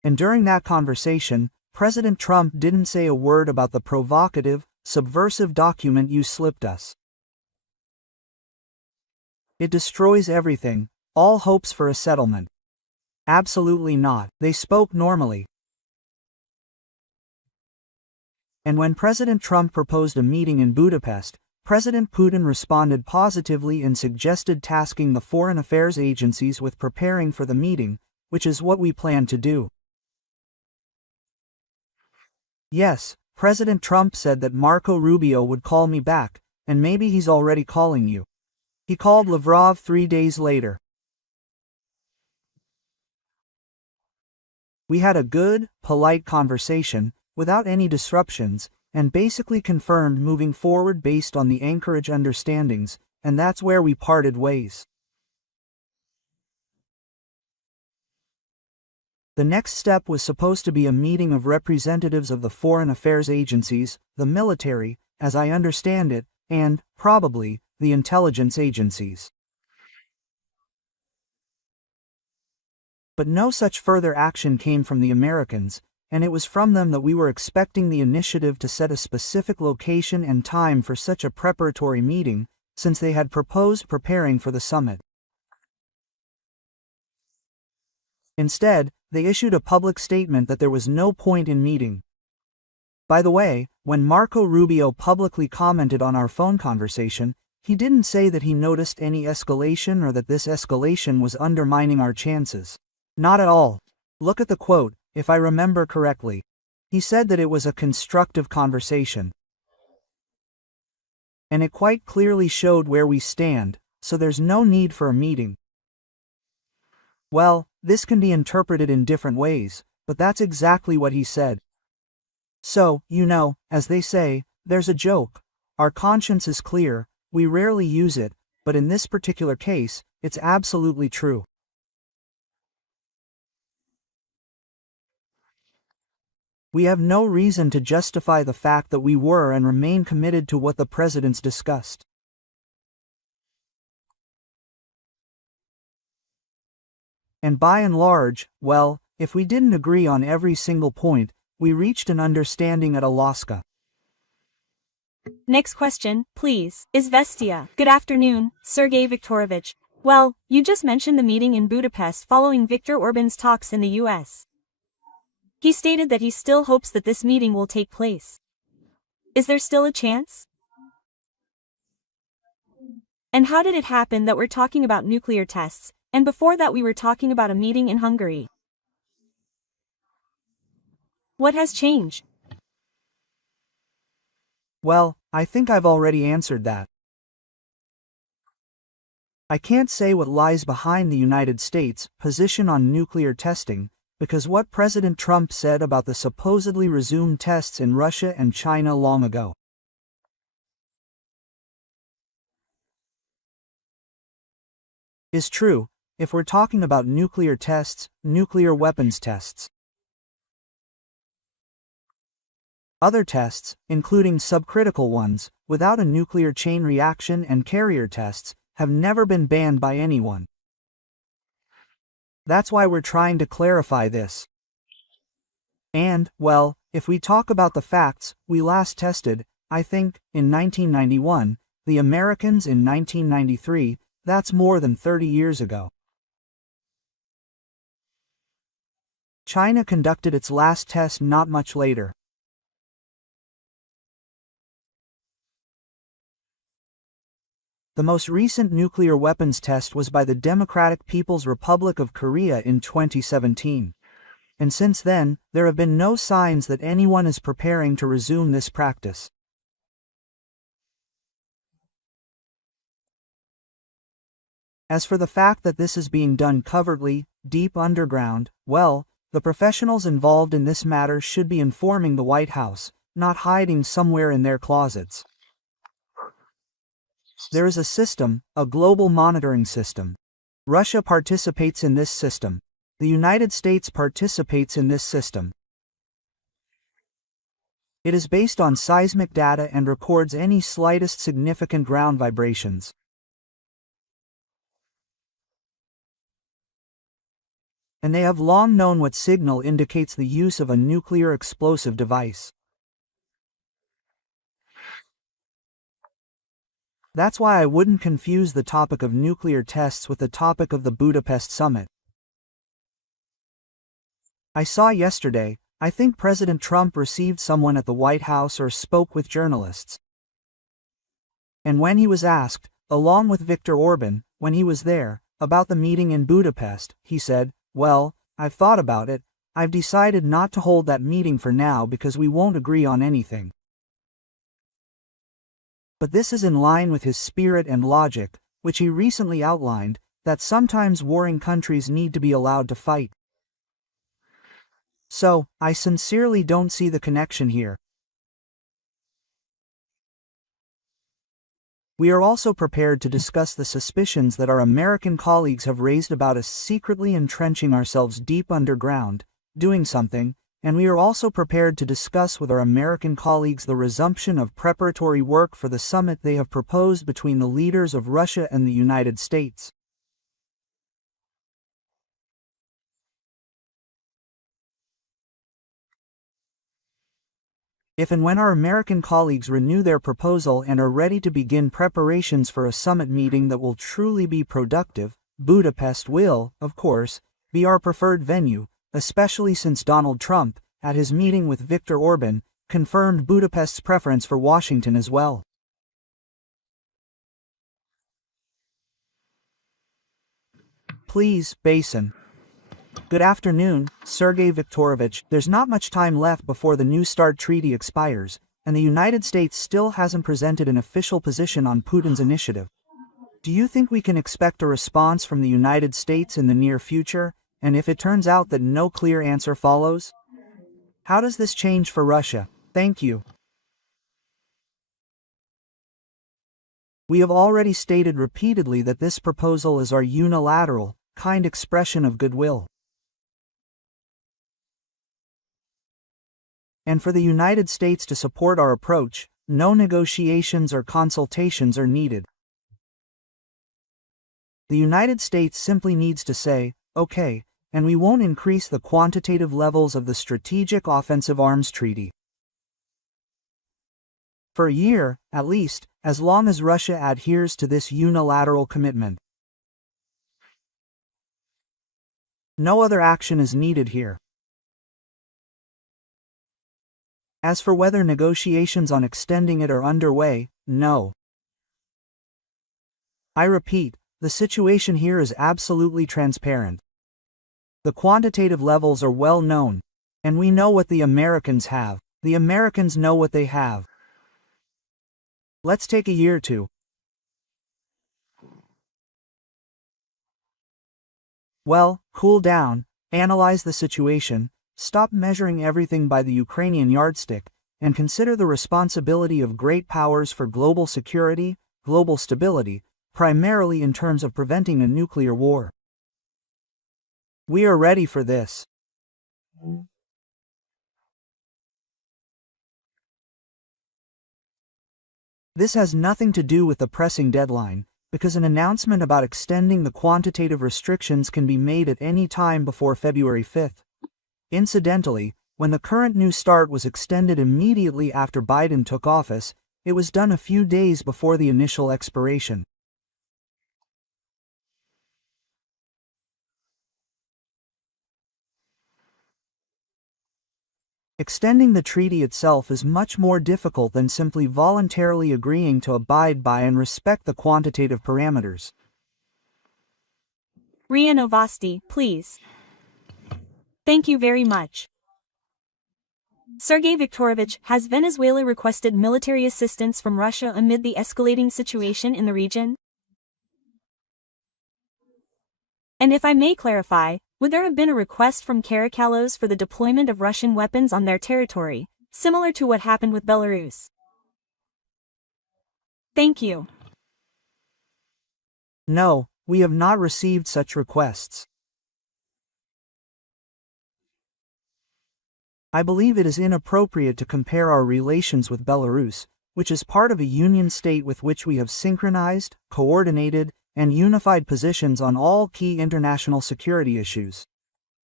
And during that conversation, President Trump didn't say a word about the provocative, subversive document you slipped us. It destroys everything, all hopes for a settlement. Absolutely not. They spoke normally. And when President Trump proposed a meeting in Budapest, President Putin responded positively and suggested tasking the foreign affairs agencies with preparing for the meeting, which is what we plan to do. Yes, President Trump said that Marco Rubio would call me back, and maybe he's already calling you. He called Lavrov 3 days later. We had a good, polite conversation, without any disruptions, and basically confirmed moving forward based on the Anchorage understandings, and that's where we parted ways. The next step was supposed to be a meeting of representatives of the foreign affairs agencies, the military, as I understand it, and, probably, the intelligence agencies. But no such further action came from the Americans, and it was from them that we were expecting the initiative to set a specific location and time for such a preparatory meeting, since they had proposed preparing for the summit. Instead, they issued a public statement that there was no point in meeting. By the way, when Marco Rubio publicly commented on our phone conversation, he didn't say that he noticed any escalation or that this escalation was undermining our chances. Not at all. Look at the quote, if I remember correctly. He said that it was a constructive conversation. And it quite clearly showed where we stand, so there's no need for a meeting. Well, this can be interpreted in different ways, but that's exactly what he said. So, as they say, there's a joke. Our conscience is clear, we rarely use it, but in this particular case, it's absolutely true. We have no reason to justify the fact that we were and remain committed to what the presidents discussed. And by and large, well, if we didn't agree on every single point, we reached an understanding at Alaska. Next question, please. Izvestia. Good afternoon, Sergei Viktorovich. Well, you just mentioned the meeting in Budapest following Viktor Orban's talks in the US. He stated that he still hopes that this meeting will take place. Is there still a chance? And how did it happen that we're talking about nuclear tests, and before that we were talking about a meeting in Hungary? What has changed? Well, I think I've already answered that. I can't say what lies behind the United States' position on nuclear testing, because what President Trump said about the supposedly resumed tests in Russia and China long ago is true, if we're talking about nuclear tests, nuclear weapons tests. Other tests, including subcritical ones, without a nuclear chain reaction and carrier tests, have never been banned by anyone. That's why we're trying to clarify this. And, well, if we talk about the facts, we last tested, I think, in 1991, the Americans in 1993, that's more than 30 years ago. China conducted its last test not much later. The most recent nuclear weapons test was by the Democratic People's Republic of Korea in 2017. And since then, there have been no signs that anyone is preparing to resume this practice. As for the fact that this is being done covertly, deep underground, well, the professionals involved in this matter should be informing the White House, not hiding somewhere in their closets. There is a system, a global monitoring system. Russia participates in this system. The United States participates in this system. It is based on seismic data and records any slightest significant ground vibrations. and they have long known what signal indicates the use of a nuclear explosive device. That's why I wouldn't confuse the topic of nuclear tests with the topic of the Budapest summit. I saw yesterday, I think President Trump received someone at the White House or spoke with journalists. And when he was asked, along with Viktor Orban, when he was there, about the meeting in Budapest, he said, "Well, I've thought about it, I've decided not to hold that meeting for now because we won't agree on anything." But this is in line with his spirit and logic, which he recently outlined, that sometimes warring countries need to be allowed to fight. So, I sincerely don't see the connection here. We are also prepared to discuss the suspicions that our American colleagues have raised about us secretly entrenching ourselves deep underground, doing something, and we are also prepared to discuss with our American colleagues the resumption of preparatory work for the summit they have proposed between the leaders of Russia and the United States. If and when our American colleagues renew their proposal and are ready to begin preparations for a summit meeting that will truly be productive, Budapest will, of course, be our preferred venue, especially since Donald Trump, at his meeting with Viktor Orban, confirmed Budapest's preference for Washington as well. Please, Basin. Good afternoon, Sergei Viktorovich. There's not much time left before the New START treaty expires, and the United States still hasn't presented an official position on Putin's initiative. Do you think we can expect a response from the United States in the near future, and if it turns out that no clear answer follows? How does this change for Russia? Thank you. We have already stated repeatedly that this proposal is our unilateral, kind expression of goodwill. And for the United States to support our approach, no negotiations or consultations are needed. The United States simply needs to say, "Okay," and we won't increase the quantitative levels of the Strategic Offensive Arms Treaty. For a year, at least, as long as Russia adheres to this unilateral commitment. No other action is needed here. As for whether negotiations on extending it are underway, no. I repeat, the situation here is absolutely transparent. The quantitative levels are well known, and we know what the Americans have. The Americans know what they have. Let's take a year or two. Well, cool down, analyze the situation, stop measuring everything by the Ukrainian yardstick, and consider the responsibility of great powers for global security, global stability, primarily in terms of preventing a nuclear war. We are ready for this. This has nothing to do with the pressing deadline, because an announcement about extending the quantitative restrictions can be made at any time before February 5th. Incidentally, when the current New START was extended immediately after Biden took office, it was done a few days before the initial expiration. Extending the treaty itself is much more difficult than simply voluntarily agreeing to abide by and respect the quantitative parameters. RIA Novosti, please. Thank you very much. Sergei Viktorovich, has Venezuela requested military assistance from Russia amid the escalating situation in the region? And if I may clarify, would there have been a request from Caracallos for the deployment of Russian weapons on their territory, similar to what happened with Belarus? Thank you. No, we have not received such requests. I believe it is inappropriate to compare our relations with Belarus, which is part of a union state with which we have synchronized, coordinated, and unified positions on all key international security issues.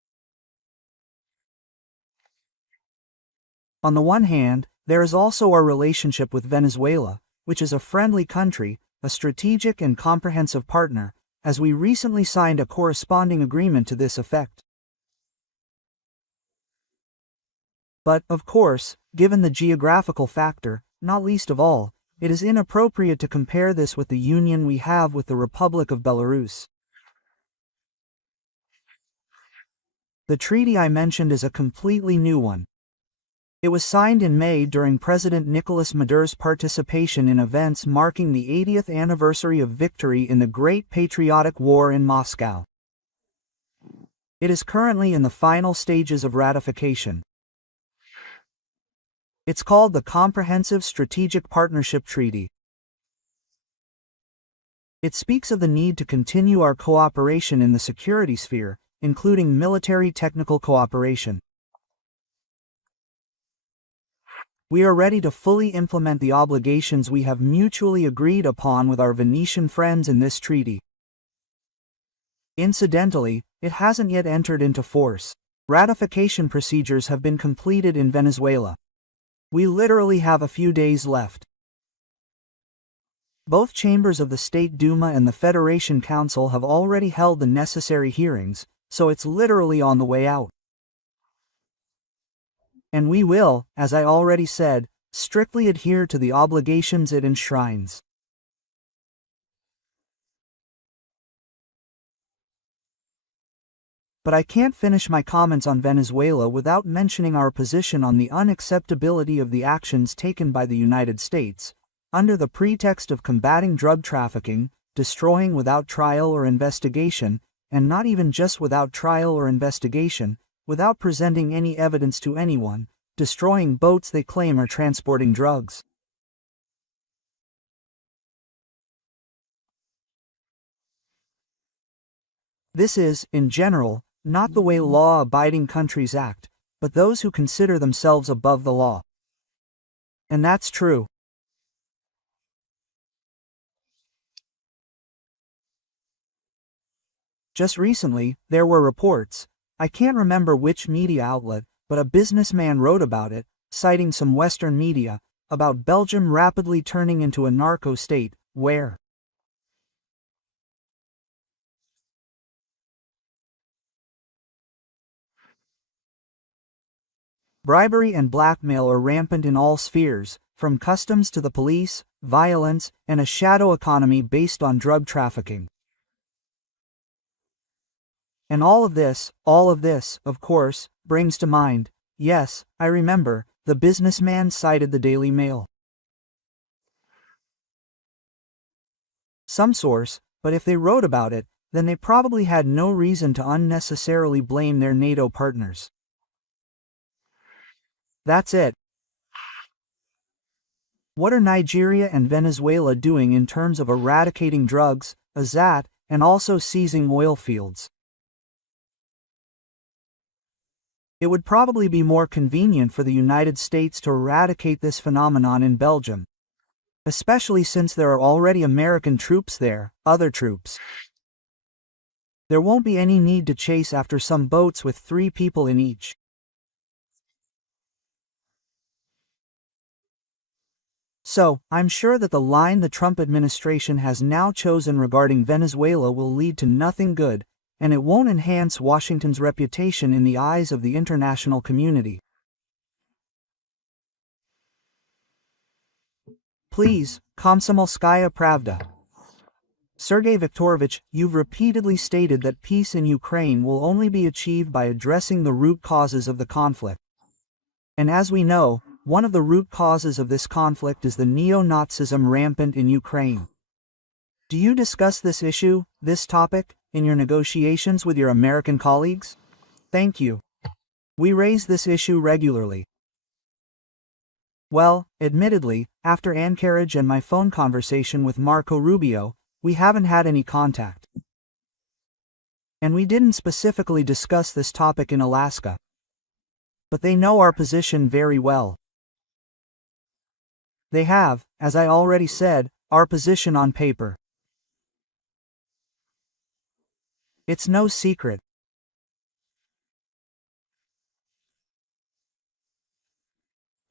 On the one hand, there is also our relationship with Venezuela, which is a friendly country, a strategic and comprehensive partner, as we recently signed a corresponding agreement to this effect. But, of course, given the geographical factor, not least of all, it is inappropriate to compare this with the union we have with the Republic of Belarus. The treaty I mentioned is a completely new one. It was signed in May during President Nicolas Maduro's participation in events marking the 80th anniversary of victory in the Great Patriotic War in Moscow. It is currently in the final stages of ratification. It's called the Comprehensive Strategic Partnership Treaty. It speaks of the need to continue our cooperation in the security sphere, including military technical cooperation. We are ready to fully implement the obligations we have mutually agreed upon with our Venetian friends in this treaty. Incidentally, it hasn't yet entered into force. Ratification procedures have been completed in Venezuela. We literally have a few days left. Both chambers of the State Duma and the Federation Council have already held the necessary hearings, so it's literally on the way out. And we will, as I already said, strictly adhere to the obligations it enshrines. But I can't finish my comments on Venezuela without mentioning our position on the unacceptability of the actions taken by the United States, under the pretext of combating drug trafficking, destroying without trial or investigation, and not even just without trial or investigation, without presenting any evidence to anyone, destroying boats they claim are transporting drugs. This is, in general, not the way law-abiding countries act, but those who consider themselves above the law. And that's true. Just recently, there were reports, I can't remember which media outlet, but a businessman wrote about it, citing some Western media, about Belgium rapidly turning into a narco state, where bribery and blackmail are rampant in all spheres, from customs to the police, violence, and a shadow economy based on drug trafficking. And all of this, of course, brings to mind, yes, I remember, the businessman cited the Daily Mail. Some source, but if they wrote about it, then they probably had no reason to unnecessarily blame their NATO partners. That's it. What are Nigeria and Venezuela doing in terms of eradicating drugs, AZAT, and also seizing oil fields? It would probably be more convenient for the United States to eradicate this phenomenon in Belgium, especially since there are already American troops there, other troops. There won't be any need to chase after some boats with 3 people in each. So, I'm sure that the line the Trump administration has now chosen regarding Venezuela will lead to nothing good, and it won't enhance Washington's reputation in the eyes of the international community. Please, Komsomolskaya Pravda. Sergei Viktorovich, you've repeatedly stated that peace in Ukraine will only be achieved by addressing the root causes of the conflict. And as we know, one of the root causes of this conflict is the neo-Nazism rampant in Ukraine. Do you discuss this issue, this topic, in your negotiations with your American colleagues? Thank you. We raise this issue regularly. Well, admittedly, after Anchorage and my phone conversation with Marco Rubio, we haven't had any contact. And we didn't specifically discuss this topic in Alaska. But they know our position very well. They have, as I already said, our position on paper. It's no secret.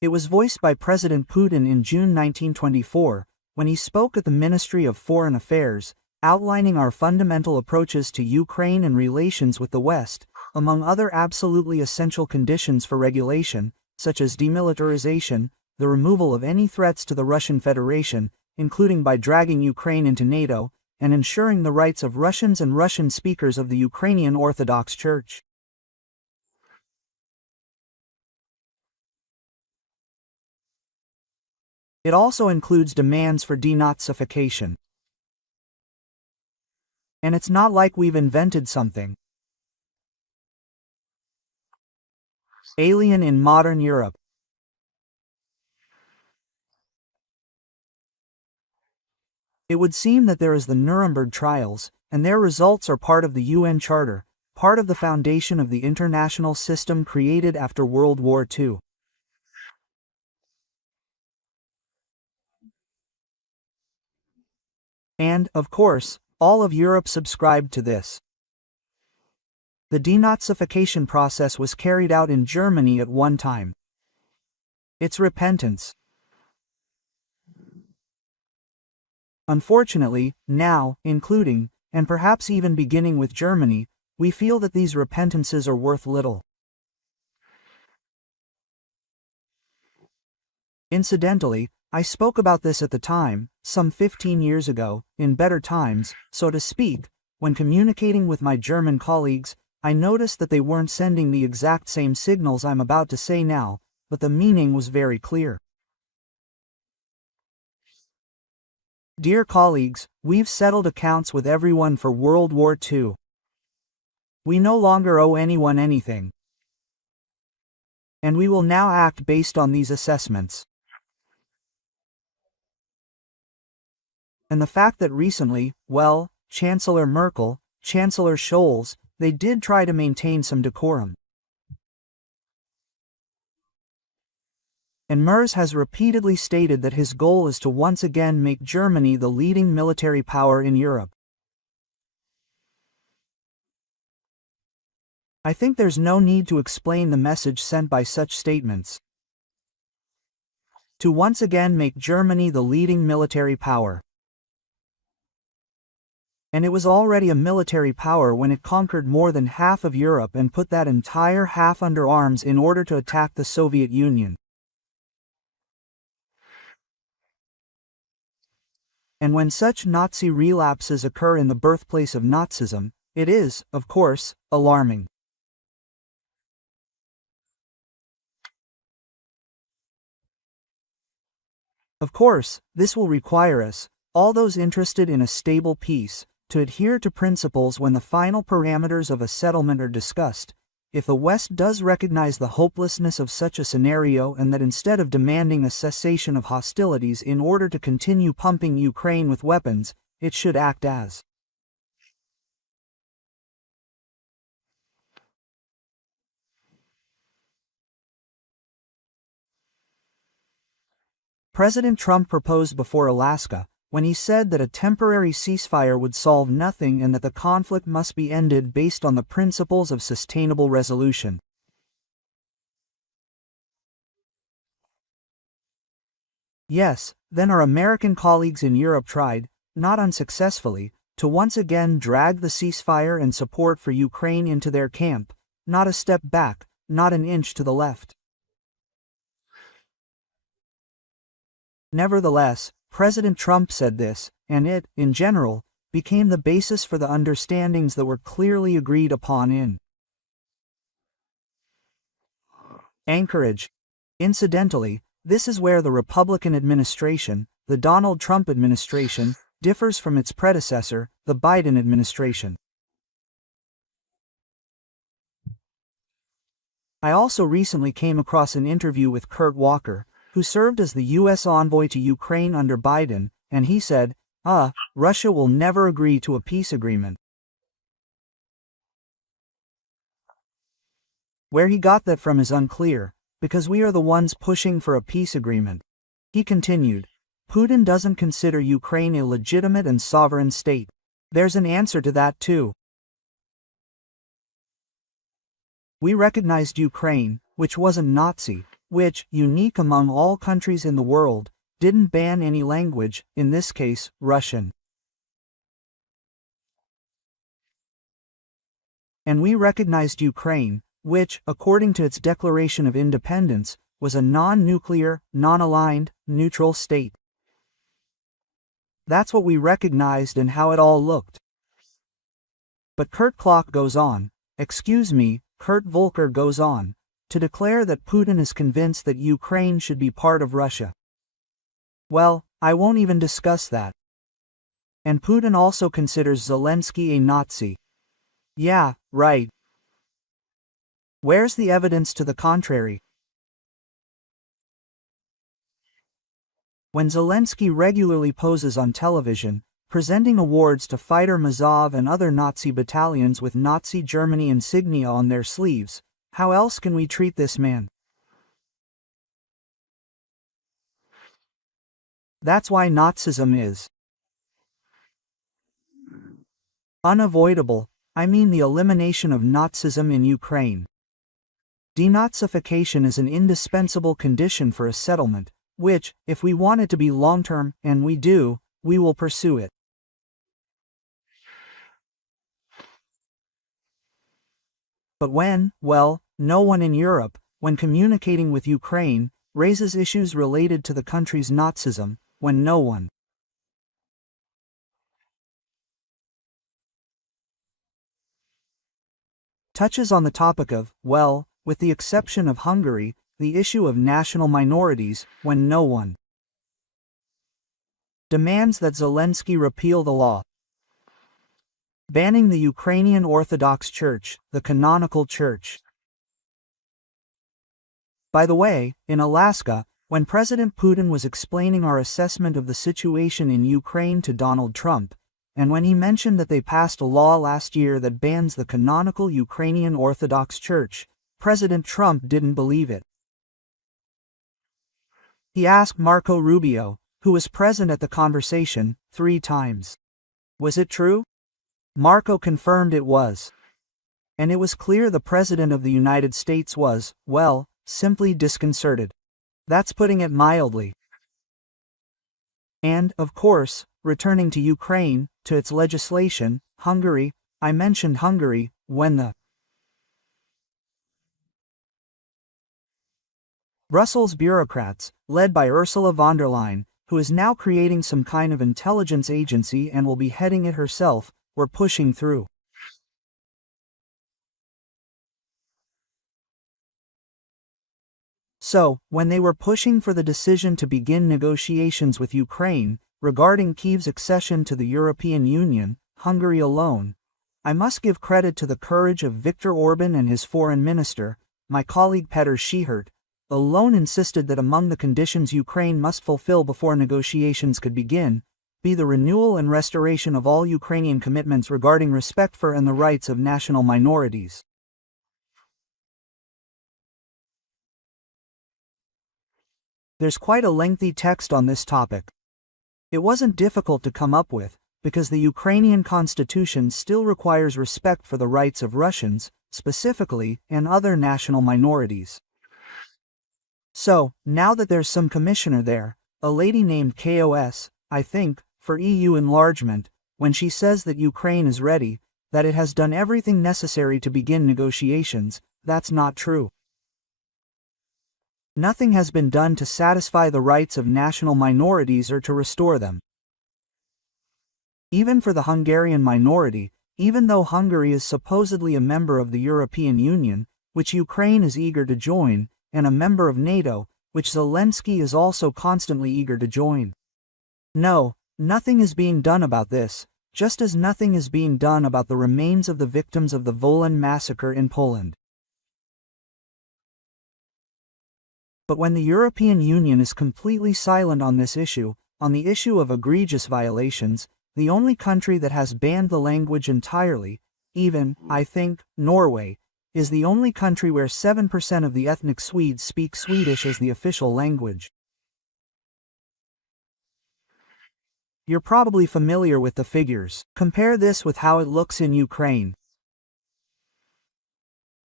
It was voiced by President Putin in June 1924, when he spoke at the Ministry of Foreign Affairs, outlining our fundamental approaches to Ukraine and relations with the West, among other absolutely essential conditions for regulation, such as demilitarization, the removal of any threats to the Russian Federation, including by dragging Ukraine into NATO, and ensuring the rights of Russians and Russian speakers of the Ukrainian Orthodox Church. It also includes demands for denazification. And it's not like we've invented something alien in modern Europe. It would seem that there is the Nuremberg trials, and their results are part of the UN Charter, part of the foundation of the international system created after World War II. And, of course, all of Europe subscribed to this. The denazification process was carried out in Germany at one time. It's repentance. Unfortunately, now, including, and perhaps even beginning with Germany, we feel that these repentances are worth little. Incidentally, I spoke about this at the time, some 15 years ago, in better times, so to speak. When communicating with my German colleagues, I noticed that they weren't sending the exact same signals I'm about to say now, but the meaning was very clear. Dear colleagues, we've settled accounts with everyone for World War II. We no longer owe anyone anything. And we will now act based on these assessments. And the fact that recently, well, Chancellor Merkel, Chancellor Scholz, they did try to maintain some decorum. And Merz has repeatedly stated that his goal is to once again make Germany the leading military power in Europe. I think there's no need to explain the message sent by such statements. To once again make Germany the leading military power. And it was already a military power when it conquered more than half of Europe and put that entire half under arms in order to attack the Soviet Union. And when such Nazi relapses occur in the birthplace of Nazism, it is, of course, alarming. Of course, this will require us, all those interested in a stable peace, to adhere to principles when the final parameters of a settlement are discussed. If the West does recognize the hopelessness of such a scenario and that instead of demanding a cessation of hostilities in order to continue pumping Ukraine with weapons, it should act as President Trump proposed before Alaska, when he said that a temporary ceasefire would solve nothing and that the conflict must be ended based on the principles of sustainable resolution. Yes, then our American colleagues in Europe tried, not unsuccessfully, to once again drag the ceasefire and support for Ukraine into their camp, not a step back, not an inch to the left. Nevertheless, President Trump said this, and it, in general, became the basis for the understandings that were clearly agreed upon in Anchorage. Incidentally, this is where the Republican administration, the Donald Trump administration, differs from its predecessor, the Biden administration. I also recently came across an interview with Kurt Walker, who served as the U.S. envoy to Ukraine under Biden, and he said, Russia will never agree to a peace agreement. Where he got that from is unclear, because we are the ones pushing for a peace agreement. He continued, Putin doesn't consider Ukraine a legitimate and sovereign state. There's an answer to that too. We recognized Ukraine, which wasn't Nazi, which, unique among all countries in the world, didn't ban any language, in this case, Russian. And we recognized Ukraine, which, according to its declaration of independence, was a non-nuclear, non-aligned, neutral state. That's what we recognized and how it all looked. But Kurt Klock goes on, Kurt Volker goes on, to declare that Putin is convinced that Ukraine should be part of Russia. Well, I won't even discuss that. And Putin also considers Zelensky a Nazi. Yeah, right. Where's the evidence to the contrary? When Zelensky regularly poses on television, presenting awards to fighter Mazov and other Nazi battalions with Nazi Germany insignia on their sleeves, how else can we treat this man? That's why Nazism is unavoidable. I mean the elimination of Nazism in Ukraine. Denazification is an indispensable condition for a settlement, which, if we want it to be long-term, and we do, we will pursue it. But no one in Europe, when communicating with Ukraine, raises issues related to the country's Nazism, when no one touches on the topic of, with the exception of Hungary, the issue of national minorities, when no one demands that Zelensky repeal the law banning the Ukrainian Orthodox Church, the canonical church. By the way, in Alaska, when President Putin was explaining our assessment of the situation in Ukraine to Donald Trump, and when he mentioned that they passed a law last year that bans the canonical Ukrainian Orthodox Church, President Trump didn't believe it. He asked Marco Rubio, who was present at the conversation, 3 times. Was it true? Marco confirmed it was. And it was clear the President of the United States was, simply disconcerted. That's putting it mildly. And, of course, returning to Ukraine, to its legislation, Hungary, I mentioned Hungary, when the Brussels bureaucrats, led by Ursula von der Leyen, who is now creating some kind of intelligence agency and will be heading it herself, were pushing through. So, when they were pushing for the decision to begin negotiations with Ukraine, regarding Kyiv's accession to the European Union, Hungary alone, I must give credit to the courage of Viktor Orban and his foreign minister, my colleague Petr Schihert, alone insisted that among the conditions Ukraine must fulfill before negotiations could begin, be the renewal and restoration of all Ukrainian commitments regarding respect for and the rights of national minorities. There's quite a lengthy text on this topic. It wasn't difficult to come up with, because the Ukrainian constitution still requires respect for the rights of Russians, specifically, and other national minorities. So, now that there's some commissioner there, a lady named KOS, I think, for EU enlargement, when she says that Ukraine is ready, that it has done everything necessary to begin negotiations, that's not true. Nothing has been done to satisfy the rights of national minorities or to restore them. Even for the Hungarian minority, even though Hungary is supposedly a member of the European Union, which Ukraine is eager to join, and a member of NATO, which Zelensky is also constantly eager to join. No, nothing is being done about this, just as nothing is being done about the remains of the victims of the Wolan massacre in Poland. But when the European Union is completely silent on this issue, on the issue of egregious violations, the only country that has banned the language entirely, even, I think, Norway, is the only country where 7% of the ethnic Swedes speak Swedish as the official language. You're probably familiar with the figures. Compare this with how it looks in Ukraine.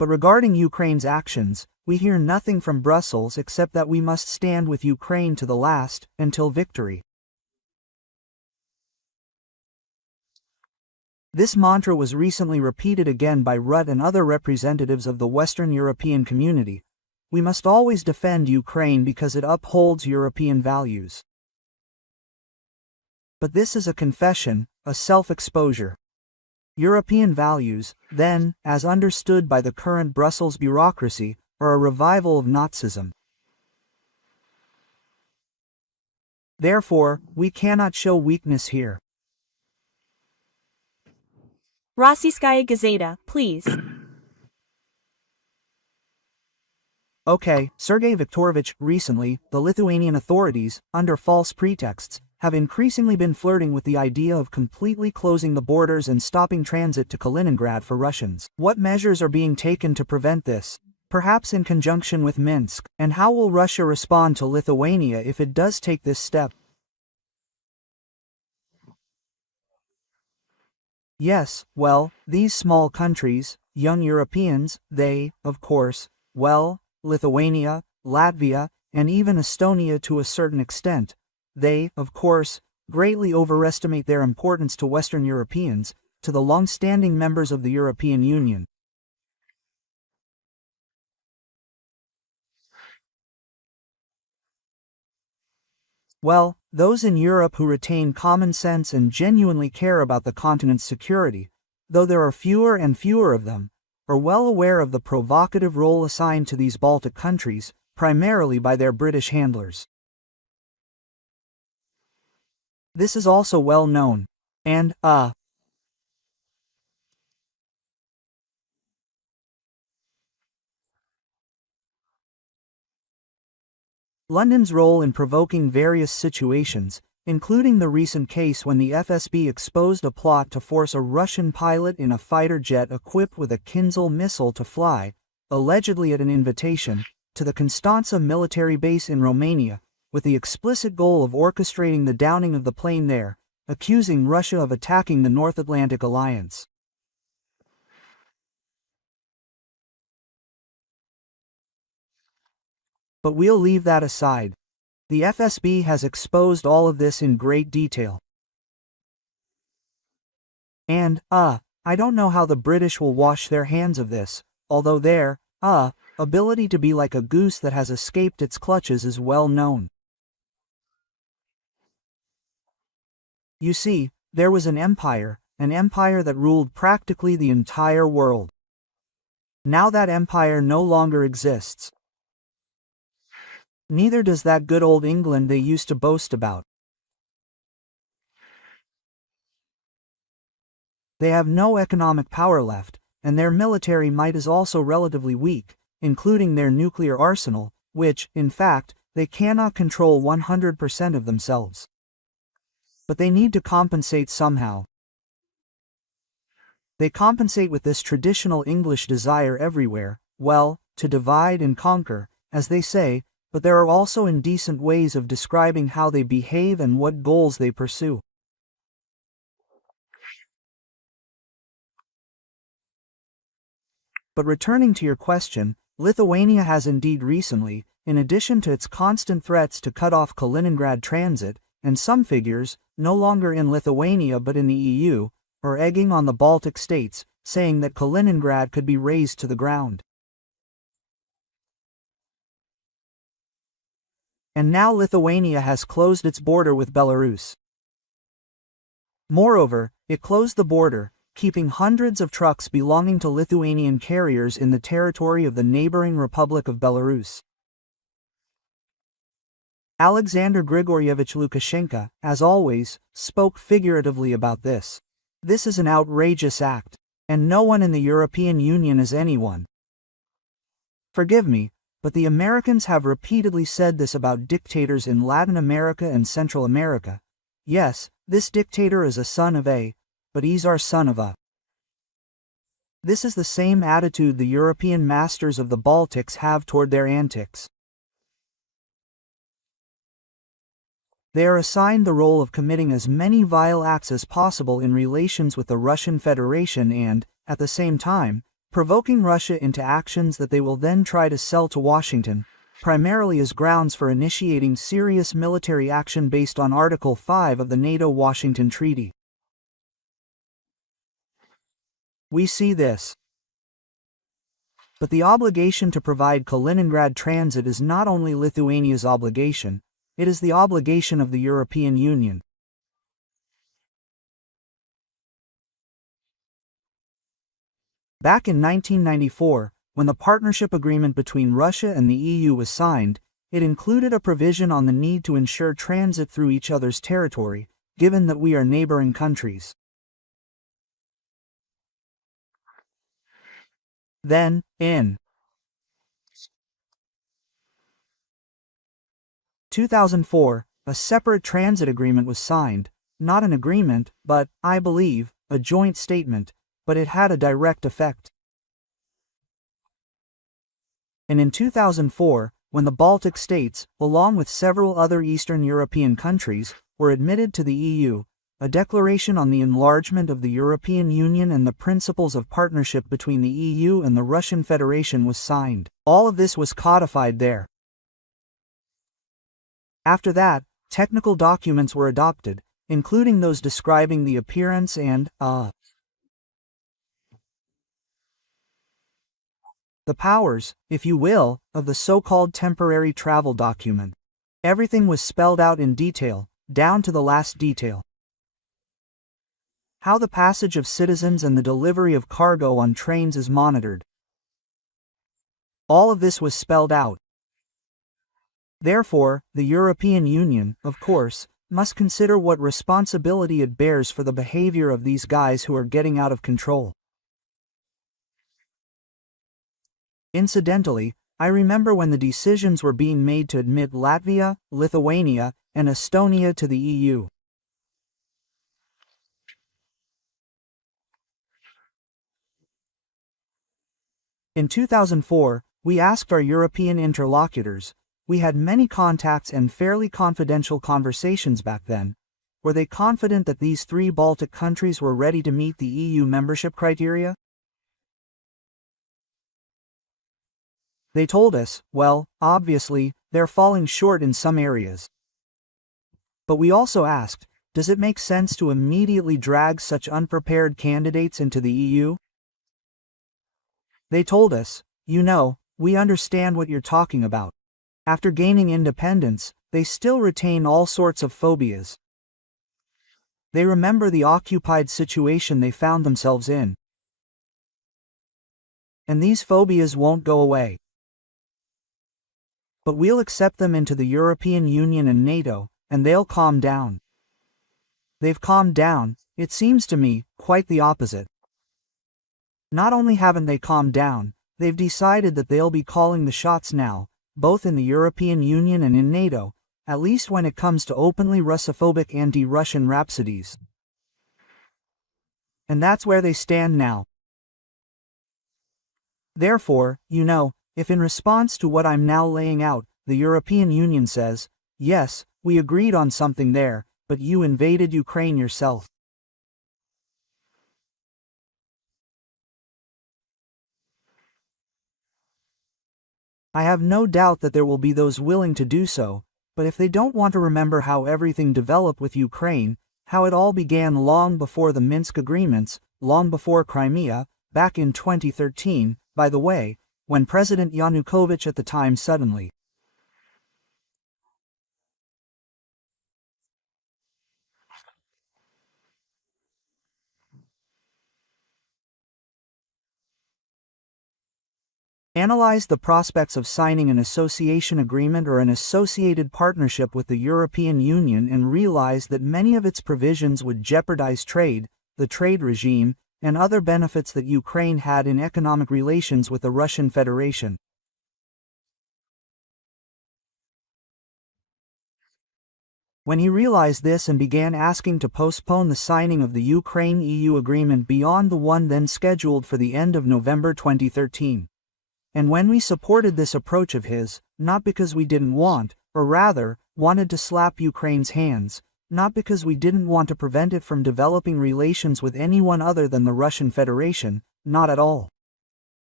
But regarding Ukraine's actions, we hear nothing from Brussels except that we must stand with Ukraine to the last, until victory. This mantra was recently repeated again by Rutte and other representatives of the Western European community. We must always defend Ukraine because it upholds European values. But this is a confession, a self-exposure. European values, then, as understood by the current Brussels bureaucracy, are a revival of Nazism. Therefore, we cannot show weakness here. Rossiyskaya Gazeta, please. Okay, Sergei Viktorovich, recently, the Lithuanian authorities, under false pretexts, have increasingly been flirting with the idea of completely closing the borders and stopping transit to Kaliningrad for Russians. What measures are being taken to prevent this? Perhaps in conjunction with Minsk, and how will Russia respond to Lithuania if it does take this step? Yes, well, these small countries, young Europeans, they, of course, well, Lithuania, Latvia, and even Estonia to a certain extent, they, of course, greatly overestimate their importance to Western Europeans, to the long-standing members of the European Union. Well, those in Europe who retain common sense and genuinely care about the continent's security, though there are fewer and fewer of them, are well aware of the provocative role assigned to these Baltic countries, primarily by their British handlers. This is also well known, and, London's role in provoking various situations, including the recent case when the FSB exposed a plot to force a Russian pilot in a fighter jet equipped with a Kinzhal missile to fly, allegedly at an invitation, to the Constanța military base in Romania, with the explicit goal of orchestrating the downing of the plane there, accusing Russia of attacking the North Atlantic Alliance. But we'll leave that aside. The FSB has exposed all of this in great detail. And, I don't know how the British will wash their hands of this, although their, ability to be like a goose that has escaped its clutches is well known. You see, there was an empire that ruled practically the entire world. Now that empire no longer exists. Neither does that good old England they used to boast about. They have no economic power left, and their military might is also relatively weak, including their nuclear arsenal, which, in fact, they cannot control 100% of themselves. But they need to compensate somehow. They compensate with this traditional English desire everywhere, well, to divide and conquer, as they say, but there are also indecent ways of describing how they behave and what goals they pursue. But returning to your question, Lithuania has indeed recently, in addition to its constant threats to cut off Kaliningrad transit, and some figures, no longer in Lithuania but in the EU, are egging on the Baltic states, saying that Kaliningrad could be razed to the ground. And now Lithuania has closed its border with Belarus. Moreover, it closed the border, keeping hundreds of trucks belonging to Lithuanian carriers in the territory of the neighboring Republic of Belarus. Alexander Grigorievich Lukashenko, as always, spoke figuratively about this. This is an outrageous act, and no one in the European Union is anyone. Forgive me, but the Americans have repeatedly said this about dictators in Latin America and Central America. Yes, this dictator is a son of a, but he's our son of a. This is the same attitude the European masters of the Baltics have toward their antics. They are assigned the role of committing as many vile acts as possible in relations with the Russian Federation and, at the same time, provoking Russia into actions that they will then try to sell to Washington, primarily as grounds for initiating serious military action based on Article 5 of the NATO-Washington Treaty. We see this. But the obligation to provide Kaliningrad transit is not only Lithuania's obligation, it is the obligation of the European Union. Back in 1994, when the partnership agreement between Russia and the EU was signed, it included a provision on the need to ensure transit through each other's territory, given that we are neighboring countries. Then, in 2004, a separate transit agreement was signed, not an agreement, but, I believe, a joint statement, but it had a direct effect. And in 2004, when the Baltic states, along with several other Eastern European countries, were admitted to the EU, a declaration on the enlargement of the European Union and the principles of partnership between the EU and the Russian Federation was signed. All of this was codified there. After that, technical documents were adopted, including those describing the appearance and, the powers, if you will, of the so-called temporary travel document. Everything was spelled out in detail, down to the last detail. How the passage of citizens and the delivery of cargo on trains is monitored. All of this was spelled out. Therefore, the European Union, of course, must consider what responsibility it bears for the behavior of these guys who are getting out of control. Incidentally, I remember when the decisions were being made to admit Latvia, Lithuania, and Estonia to the EU. In 2004, we asked our European interlocutors, we had many contacts and fairly confidential conversations back then, were they confident that these three Baltic countries were ready to meet the EU membership criteria? They told us, well, obviously, they're falling short in some areas. But we also asked, does it make sense to immediately drag such unprepared candidates into the EU? They told us, you know, we understand what you're talking about. After gaining independence, they still retain all sorts of phobias. They remember the occupied situation they found themselves in. And these phobias won't go away. But we'll accept them into the European Union and NATO, and they'll calm down. They've calmed down, it seems to me, quite the opposite. Not only haven't they calmed down, they've decided that they'll be calling the shots now, both in the European Union and in NATO, at least when it comes to openly Russophobic anti-Russian rhapsodies. And that's where they stand now. Therefore, you know, if in response to what I'm now laying out, the European Union says, yes, we agreed on something there, but you invaded Ukraine yourself. I have no doubt that there will be those willing to do so, but if they don't want to remember how everything developed with Ukraine, how it all began long before the Minsk agreements, long before Crimea, back in 2013, by the way, when President Yanukovych at the time suddenly analyzed the prospects of signing an association agreement or an associated partnership with the European Union and realized that many of its provisions would jeopardize trade, the trade regime, and other benefits that Ukraine had in economic relations with the Russian Federation. When he realized this and began asking to postpone the signing of the Ukraine-EU agreement beyond the one then scheduled for the end of November 2013. And when we supported this approach of his, not because we didn't want, or rather, wanted to slap Ukraine's hands, not because we didn't want to prevent it from developing relations with anyone other than the Russian Federation, not at all.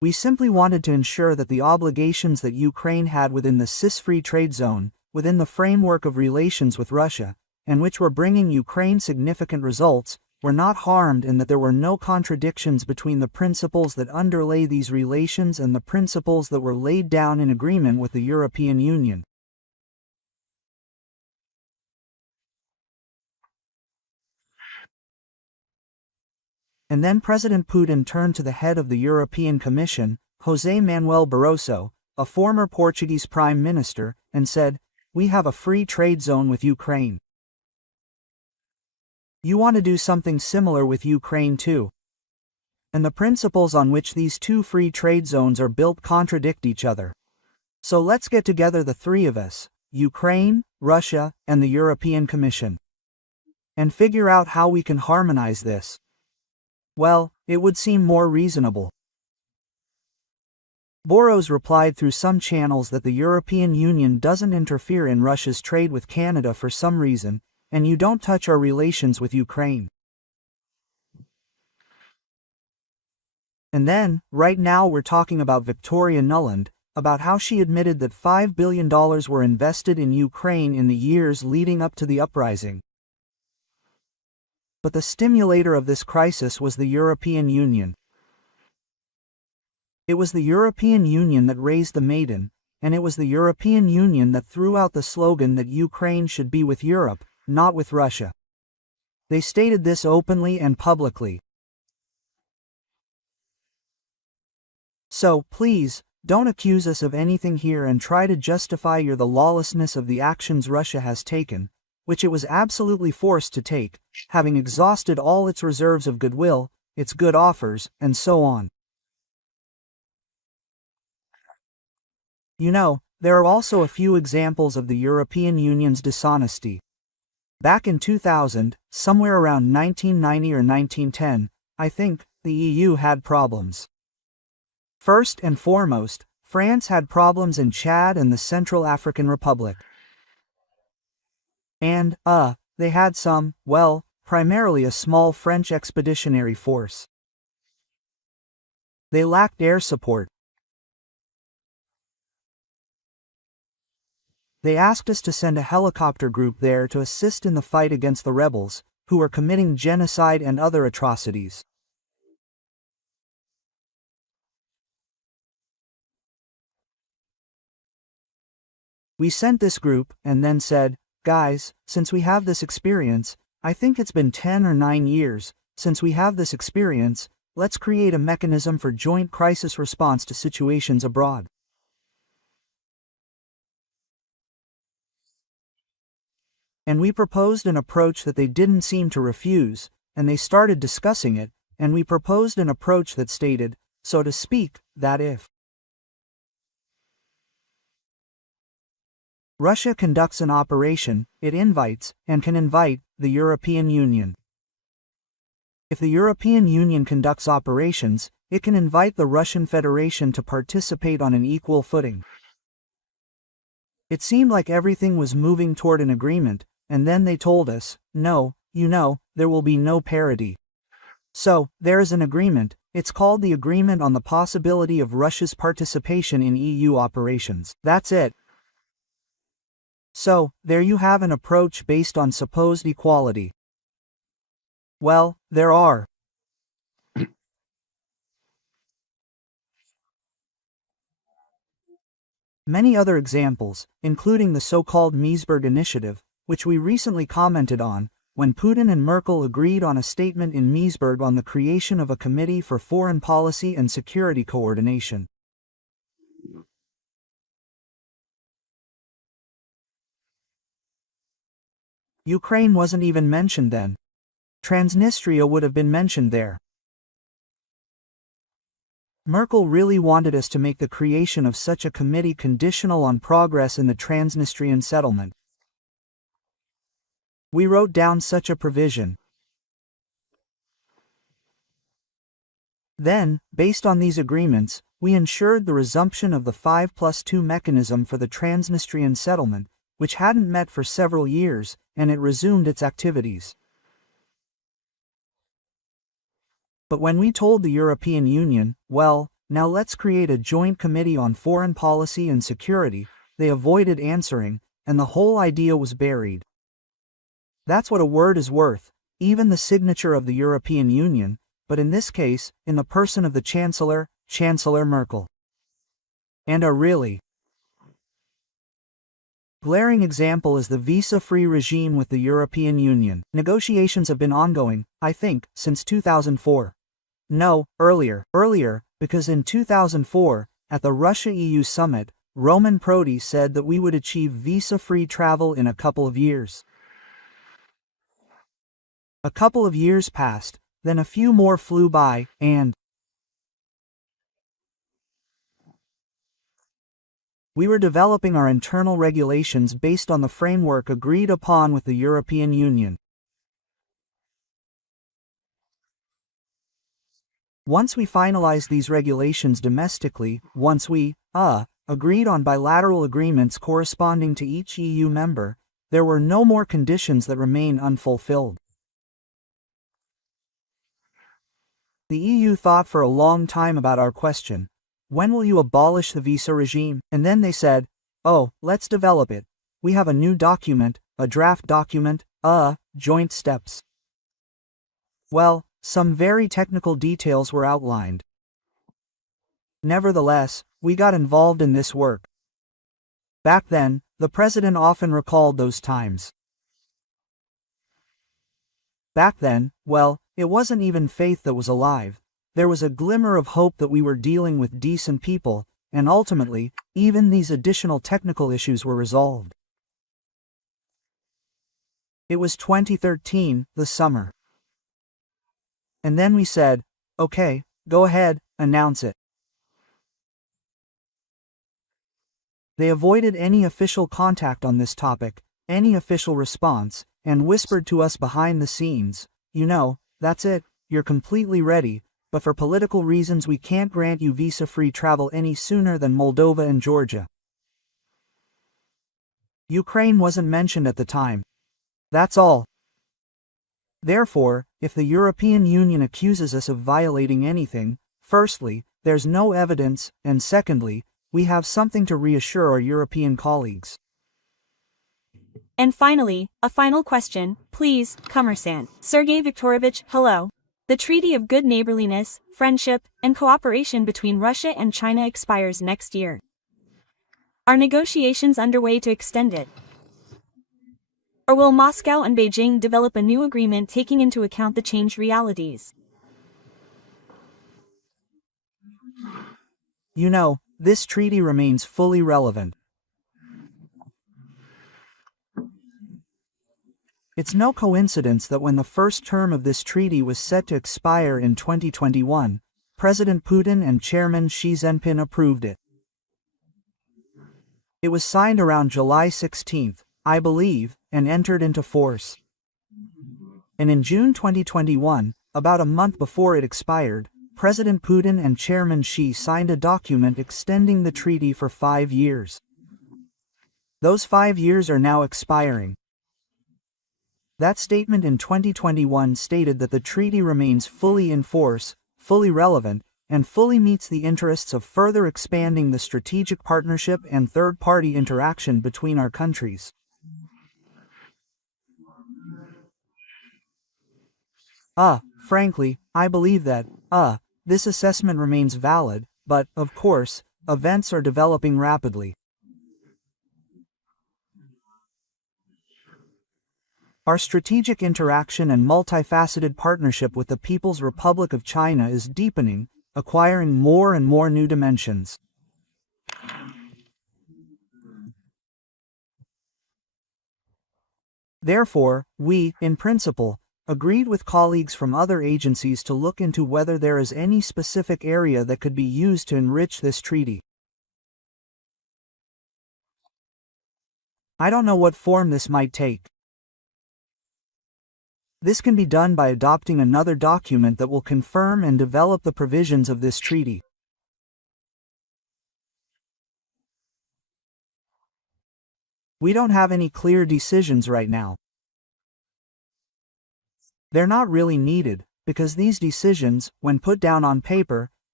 We simply wanted to ensure that the obligations that Ukraine had within the CIS-free trade zone, within the framework of relations with Russia, and which were bringing Ukraine significant results, were not harmed, and that there were no contradictions between the principles that underlay these relations and the principles that were laid down in agreement with the European Union. And then President Putin turned to the head of the European Commission, José Manuel Barroso, a former Portuguese Prime Minister, and said, "We have a free trade zone with Ukraine. You want to do something similar with Ukraine too. And the principles on which these two free trade zones are built contradict each other. So let's get together, the three of us, Ukraine, Russia, and the European Commission, and figure out how we can harmonize this." Well, it would seem more reasonable. Boros replied through some channels that the European Union doesn't interfere in Russia's trade with Canada for some reason, and you don't touch our relations with Ukraine. And then, right now we're talking about Victoria Nuland, about how she admitted that $5 billion were invested in Ukraine in the years leading up to the uprising. But the stimulator of this crisis was the European Union. It was the European Union that raised the maiden, and it was the European Union that threw out the slogan that Ukraine should be with Europe, not with Russia. They stated this openly and publicly. So, please, don't accuse us of anything here and try to justify the lawlessness of the actions Russia has taken, which it was absolutely forced to take, having exhausted all its reserves of goodwill, its good offers, and so on. You know, there are also a few examples of the European Union's dishonesty. Back in 2000, somewhere around 1990 or 1910, I think, the EU had problems. First and foremost, France had problems in Chad and the Central African Republic. And, they had some, well, primarily a small French expeditionary force. They lacked air support. They asked us to send a helicopter group there to assist in the fight against the rebels, who were committing genocide and other atrocities. We sent this group, and then said, "Guys, since we have this experience, I think it's been 10 or 9 years, since we have this experience, let's create a mechanism for joint crisis response to situations abroad." And we proposed an approach that they didn't seem to refuse, and they started discussing it, and we proposed an approach that stated, so to speak, that if Russia conducts an operation, it invites, and can invite, the European Union. If the European Union conducts operations, it can invite the Russian Federation to participate on an equal footing. It seemed like everything was moving toward an agreement, and then they told us, no, you know, there will be no parity. So, there is an agreement, it's called the Agreement on the Possibility of Russia's Participation in EU Operations. That's it. So, there you have an approach based on supposed equality. Well, there are many other examples, including the so-called Meseberg Initiative, which we recently commented on, when Putin and Merkel agreed on a statement in Meseberg on the creation of a Committee for Foreign Policy and Security Coordination. Ukraine wasn't even mentioned then. Transnistria would have been mentioned there. Merkel really wanted us to make the creation of such a committee conditional on progress in the Transnistrian settlement. We wrote down such a provision. Then, based on these agreements, we ensured the resumption of the 5+2 mechanism for the Transnistrian settlement, which hadn't met for several years, and it resumed its activities. But when we told the European Union, well, Now let's create a joint committee on foreign policy and security. They avoided answering, and the whole idea was buried. That's what a word is worth, even the signature of the European Union, but in this case, in the person of the Chancellor, Chancellor Merkel. And a really glaring example is the visa-free regime with the European Union. Negotiations have been ongoing, I think, since 2004. No, earlier, because in 2004, at the Russia-EU summit, Roman Prodi said that we would achieve visa-free travel in a couple of years. A couple of years passed, then a few more flew by, and we were developing our internal regulations based on the framework agreed upon with the European Union. Once we finalized these regulations domestically, once we, agreed on bilateral agreements corresponding to each EU member, there were no more conditions that remain unfulfilled. The EU thought for a long time about our question. When will you abolish the visa regime? And then they said, oh, let's develop it. We have a new document, a draft document, joint steps. Well, some very technical details were outlined. Nevertheless, we got involved in this work. Back then, the president often recalled those times. Back then, well, it wasn't even faith that was alive. There was a glimmer of hope that we were dealing with decent people, and ultimately, even these additional technical issues were resolved. It was 2013, the summer. And then we said, okay, go ahead, announce it. They avoided any official contact on this topic, any official response, and whispered to us behind the scenes, you know, that's it, you're completely ready, but for political reasons we can't grant you visa-free travel any sooner than Moldova and Georgia. Ukraine wasn't mentioned at the time. That's all. Therefore, if the European Union accuses us of violating anything, firstly, there's no evidence, and secondly, we have something to reassure our European colleagues. And finally, a final question, please, Commerçant. Sergei Viktorovich, hello. The Treaty of Good Neighborliness, Friendship, and Cooperation between Russia and China expires next year. Are negotiations underway to extend it? Or will Moscow and Beijing develop a new agreement taking into account the changed realities? You know, this treaty remains fully relevant. It's no coincidence that when the first term of this treaty was set to expire in 2021, President Putin and Chairman Xi Jinping approved it. It was signed around July 16, I believe, and entered into force. And in June 2021, about a month before it expired, President Putin and Chairman Xi signed a document extending the treaty for 5 years. Those 5 years are now expiring. That statement in 2021 stated that the treaty remains fully in force, fully relevant, and fully meets the interests of further expanding the strategic partnership and third-party interaction between our countries. Frankly, I believe that, this assessment remains valid, but, of course, events are developing rapidly. Our strategic interaction and multifaceted partnership with the People's Republic of China is deepening, acquiring more and more new dimensions. Therefore, we, in principle, agreed with colleagues from other agencies to look into whether there is any specific area that could be used to enrich this treaty. I don't know what form this might take. This can be done by adopting another document that will confirm and develop the provisions of this treaty. We don't have any clear decisions right now. They're not really needed, because these decisions, when put down on paper,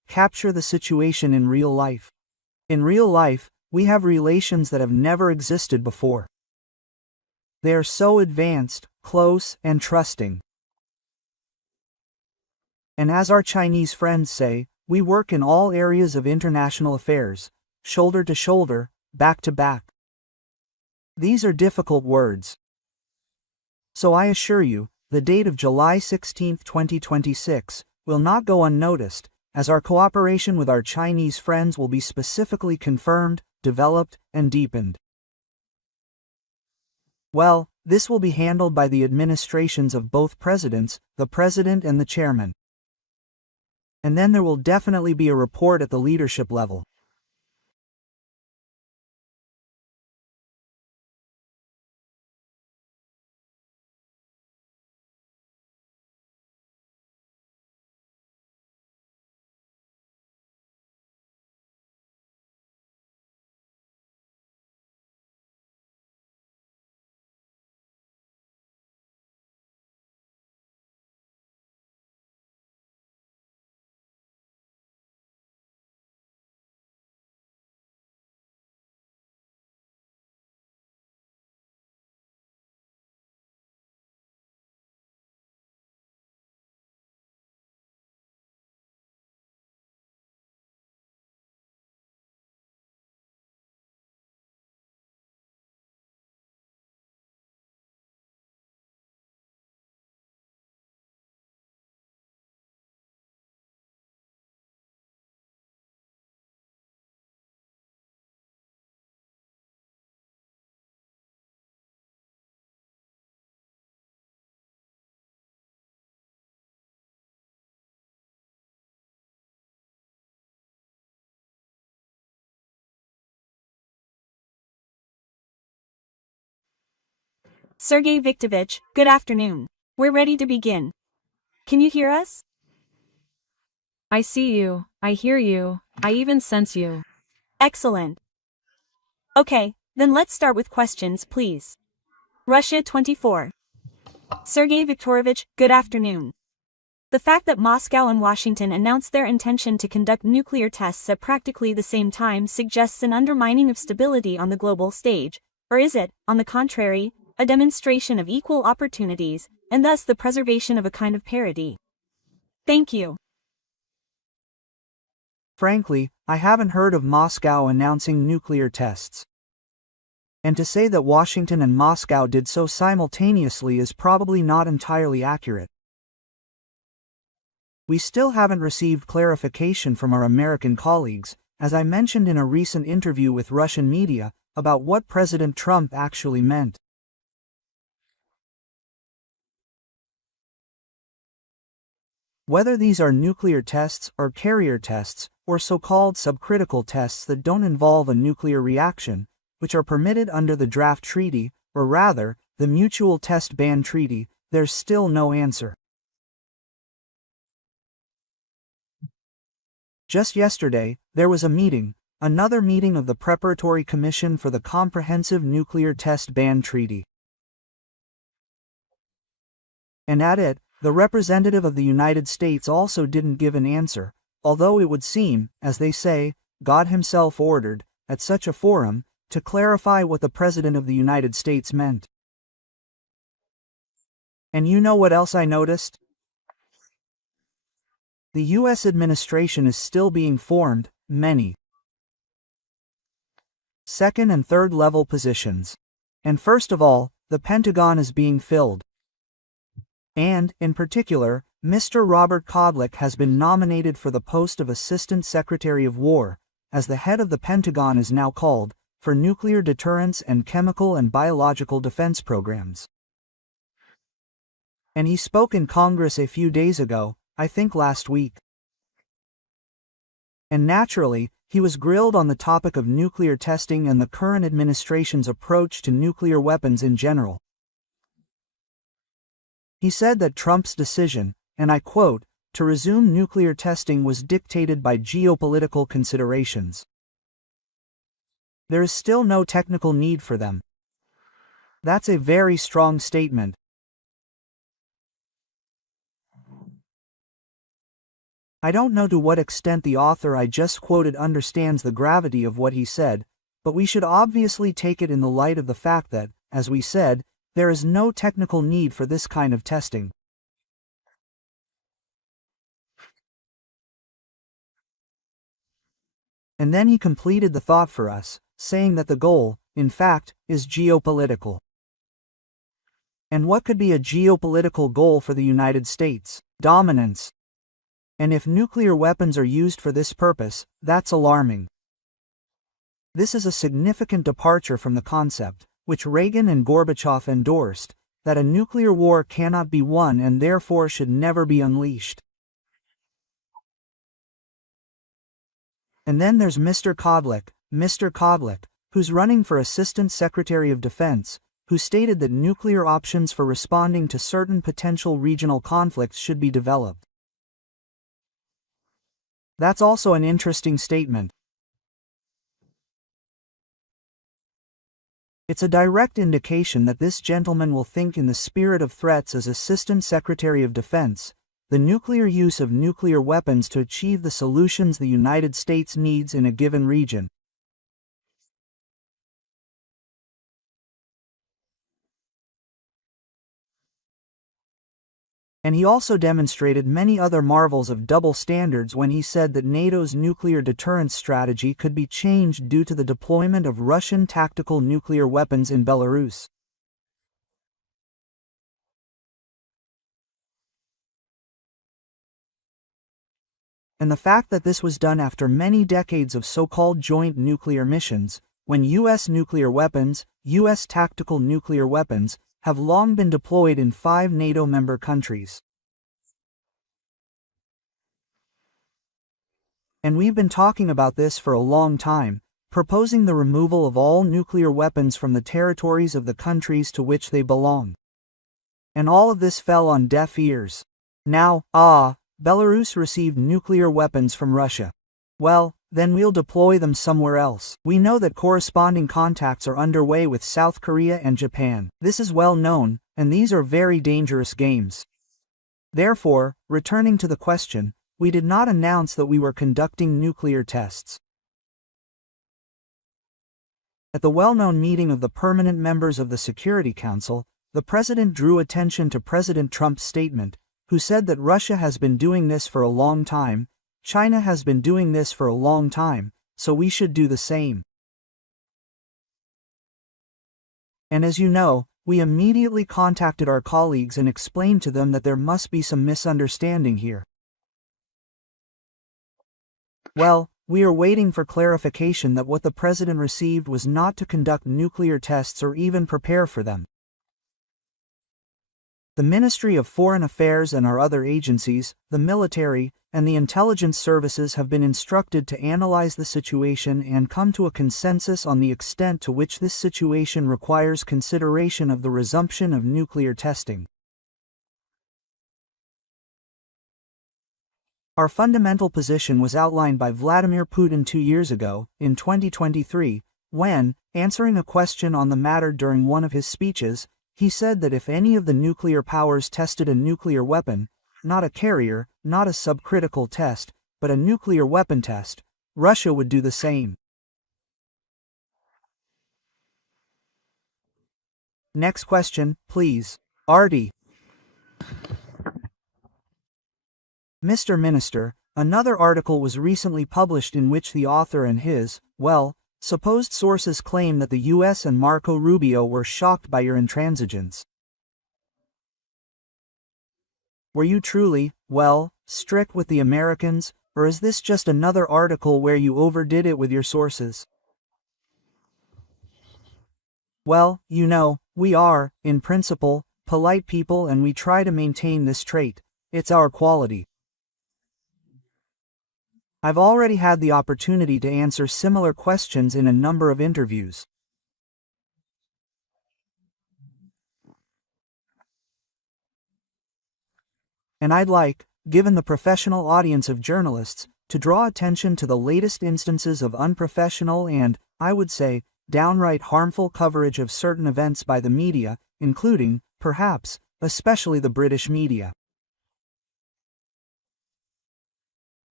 capture the situation in real life. In real life, we have relations that have never existed before. They are so advanced, close, and trusting. And as our Chinese friends say, we work in all areas of international affairs, shoulder to shoulder, back to back. These are difficult words. So I assure you, the date of July 16, 2026, will not go unnoticed, as our cooperation with our Chinese friends will be specifically confirmed, developed, and deepened. Well, this will be handled by the administrations of both presidents, the president and the chairman. And then there will definitely be a report at the leadership level. Sergei Viktorovich, good afternoon. We're ready to begin. Can you hear us? I see you, I hear you, I even sense you. Excellent. Okay, then let's start with questions, please. Russia 24. Sergei Viktorovich, good afternoon. The fact that Moscow and Washington announced their intention to conduct nuclear tests at practically the same time suggests an undermining of stability on the global stage, or is it, on the contrary, a demonstration of equal opportunities, and thus the preservation of a kind of parity? Thank you. Frankly, I haven't heard of Moscow announcing nuclear tests. And to say that Washington and Moscow did so simultaneously is probably not entirely accurate. We still haven't received clarification from our American colleagues, as I mentioned in a recent interview with Russian media, about what President Trump actually meant. Whether these are nuclear tests or carrier tests, or so-called subcritical tests that don't involve a nuclear reaction, which are permitted under the draft treaty, or rather, the Mutual Test Ban Treaty, there's still no answer. Just yesterday, there was a meeting, another meeting of the Preparatory Commission for the Comprehensive Nuclear Test Ban Treaty. And at it, the representative of the United States also didn't give an answer, although it would seem, as they say, God himself ordered, at such a forum, to clarify what the President of the United States meant. And you know what else I noticed? The U.S. administration is still being formed, many second and third level positions. And first of all, the Pentagon is being filled. And, in particular, Mr. Robert Kodlik has been nominated for the post of Assistant Secretary of War, as the head of the Pentagon is now called, for nuclear deterrence and chemical and biological defense programs. And he spoke in Congress a few days ago, I think last week. And naturally, he was grilled on the topic of nuclear testing and the current administration's approach to nuclear weapons in general. He said that Trump's decision, and I quote, to resume nuclear testing was dictated by geopolitical considerations. There is still no technical need for them. That's a very strong statement. I don't know to what extent the author I just quoted understands the gravity of what he said, but we should obviously take it in the light of the fact that, as we said, there is no technical need for this kind of testing. And then he completed the thought for us, saying that the goal, in fact, is geopolitical. And what could be a geopolitical goal for the United States? Dominance. And if nuclear weapons are used for this purpose, that's alarming. This is a significant departure from the concept, which Reagan and Gorbachev endorsed, that a nuclear war cannot be won and therefore should never be unleashed. And then there's Mr. Kodlik, who's running for Assistant Secretary of Defense, who stated that nuclear options for responding to certain potential regional conflicts should be developed. That's also an interesting statement. It's a direct indication that this gentleman will think in the spirit of threats as Assistant Secretary of Defense, the nuclear use of nuclear weapons to achieve the solutions the United States needs in a given region. And he also demonstrated many other marvels of double standards when he said that NATO's nuclear deterrence strategy could be changed due to the deployment of Russian tactical nuclear weapons in Belarus. And the fact that this was done after many decades of so-called joint nuclear missions, when U.S. nuclear weapons, U.S. tactical nuclear weapons, have long been deployed in 5 NATO member countries. And we've been talking about this for a long time, proposing the removal of all nuclear weapons from the territories of the countries to which they belong. And all of this fell on deaf ears. Now, Belarus received nuclear weapons from Russia. Well, then we'll deploy them somewhere else. We know that corresponding contacts are underway with South Korea and Japan. This is well known, and these are very dangerous games. Therefore, returning to the question, we did not announce that we were conducting nuclear tests. At the well-known meeting of the permanent members of the Security Council, the President drew attention to President Trump's statement, who said that Russia has been doing this for a long time, China has been doing this for a long time, so we should do the same. And as you know, we immediately contacted our colleagues and explained to them that there must be some misunderstanding here. Well, we are waiting for clarification that what the President received was not to conduct nuclear tests or even prepare for them. The Ministry of Foreign Affairs and our other agencies, the military, and the intelligence services have been instructed to analyze the situation and come to a consensus on the extent to which this situation requires consideration of the resumption of nuclear testing. Our fundamental position was outlined by Vladimir Putin 2 years ago, in 2023, when, answering a question on the matter during one of his speeches, he said that if any of the nuclear powers tested a nuclear weapon, not a carrier, not a subcritical test, but a nuclear weapon test, Russia would do the same. Next question, please. Artie. Mr. Minister, another article was recently published in which the author and his, supposed sources claim that the U.S. and Marco Rubio were shocked by your intransigence. Were you truly, strict with the Americans, or is this just another article where you overdid it with your sources? Well, you know, we are, in principle, polite people and we try to maintain this trait. It's our quality. I've already had the opportunity to answer similar questions in a number of interviews. And I'd like, given the professional audience of journalists, to draw attention to the latest instances of unprofessional and, I would say, downright harmful coverage of certain events by the media, including, perhaps, especially the British media.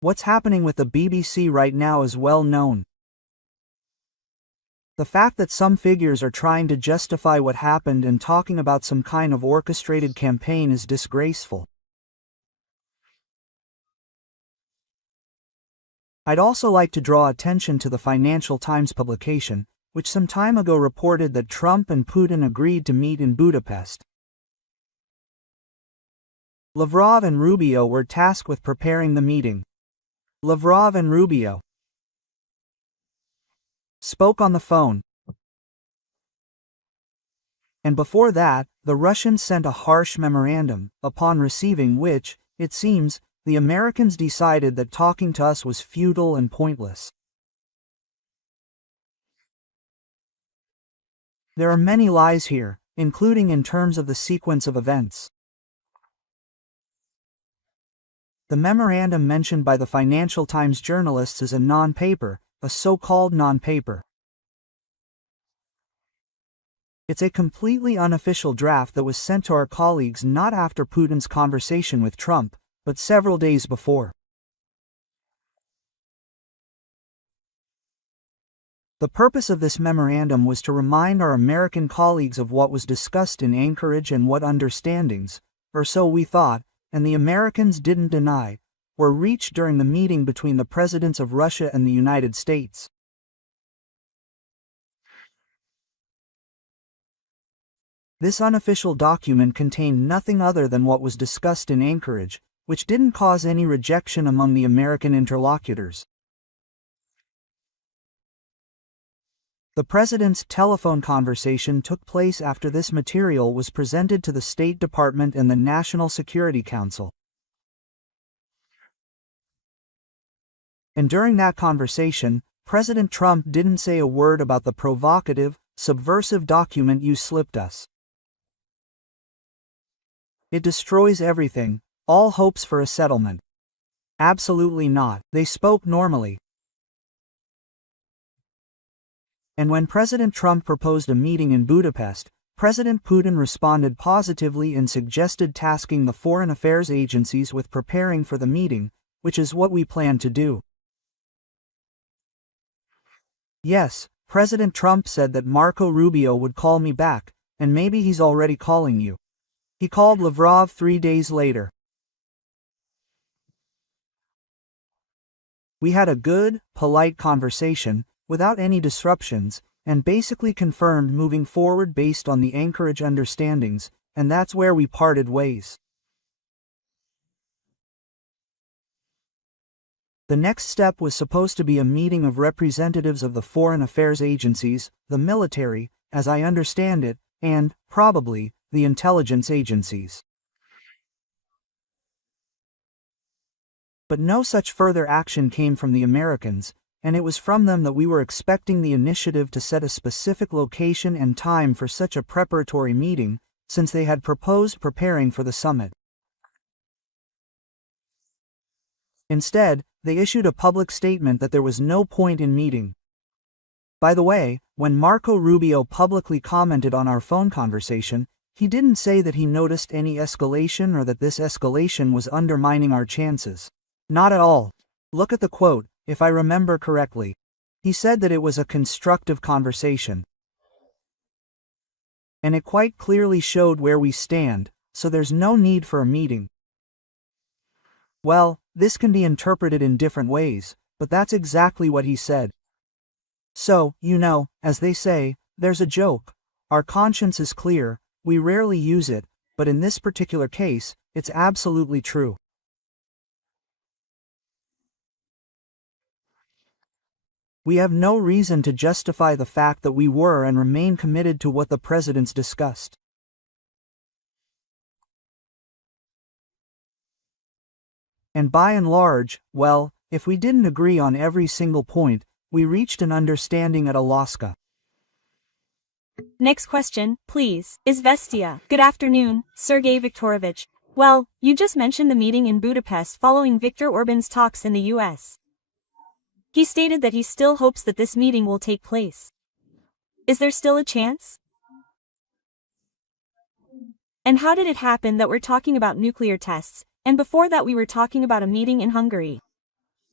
What's happening with the BBC right now is well known. The fact that some figures are trying to justify what happened and talking about some kind of orchestrated campaign is disgraceful. I'd also like to draw attention to the Financial Times publication, which some time ago reported that Trump and Putin agreed to meet in Budapest. Lavrov and Rubio were tasked with preparing the meeting. Lavrov and Rubio spoke on the phone. And before that, the Russians sent a harsh memorandum, upon receiving which, it seems, the Americans decided that talking to us was futile and pointless. There are many lies here, including in terms of the sequence of events. The memorandum mentioned by the Financial Times journalists is a non-paper, a so-called non-paper. It's a completely unofficial draft that was sent to our colleagues not after Putin's conversation with Trump, but several days before. The purpose of this memorandum was to remind our American colleagues of what was discussed in Anchorage and what understandings, or so we thought, and the Americans didn't deny, were reached during the meeting between the presidents of Russia and the United States. This unofficial document contained nothing other than what was discussed in Anchorage, which didn't cause any rejection among the American interlocutors. The president's telephone conversation took place after this material was presented to the State Department and the National Security Council. And during that conversation, President Trump didn't say a word about the provocative, subversive document you slipped us. It destroys everything, all hopes for a settlement. Absolutely not. They spoke normally. And when President Trump proposed a meeting in Budapest, President Putin responded positively and suggested tasking the foreign affairs agencies with preparing for the meeting, which is what we plan to do. Yes, President Trump said that Marco Rubio would call me back, and maybe he's already calling you. He called Lavrov 3 days later. We had a good, polite conversation, without any disruptions, and basically confirmed moving forward based on the Anchorage understandings, and that's where we parted ways. The next step was supposed to be a meeting of representatives of the foreign affairs agencies, the military, as I understand it, and, probably, the intelligence agencies. But no such further action came from the Americans, and it was from them that we were expecting the initiative to set a specific location and time for such a preparatory meeting, since they had proposed preparing for the summit. Instead, they issued a public statement that there was no point in meeting. By the way, when Marco Rubio publicly commented on our phone conversation, he didn't say that he noticed any escalation or that this escalation was undermining our chances. Not at all. Look at the quote, if I remember correctly. He said that it was a constructive conversation. And it quite clearly showed where we stand, so there's no need for a meeting. Well, this can be interpreted in different ways, but that's exactly what he said. So, you know, as they say, there's a joke. Our conscience is clear, we rarely use it, but in this particular case, it's absolutely true. We have no reason to justify the fact that we were and remain committed to what the presidents discussed. And by and large, well, if we didn't agree on every single point, we reached an understanding at Alaska. Next question, please. Izvestia. Good afternoon, Sergei Viktorovich. Well, you just mentioned the meeting in Budapest following Viktor Orban's talks in the US. He stated that he still hopes that this meeting will take place. Is there still a chance? And how did it happen that we're talking about nuclear tests, and before that we were talking about a meeting in Hungary?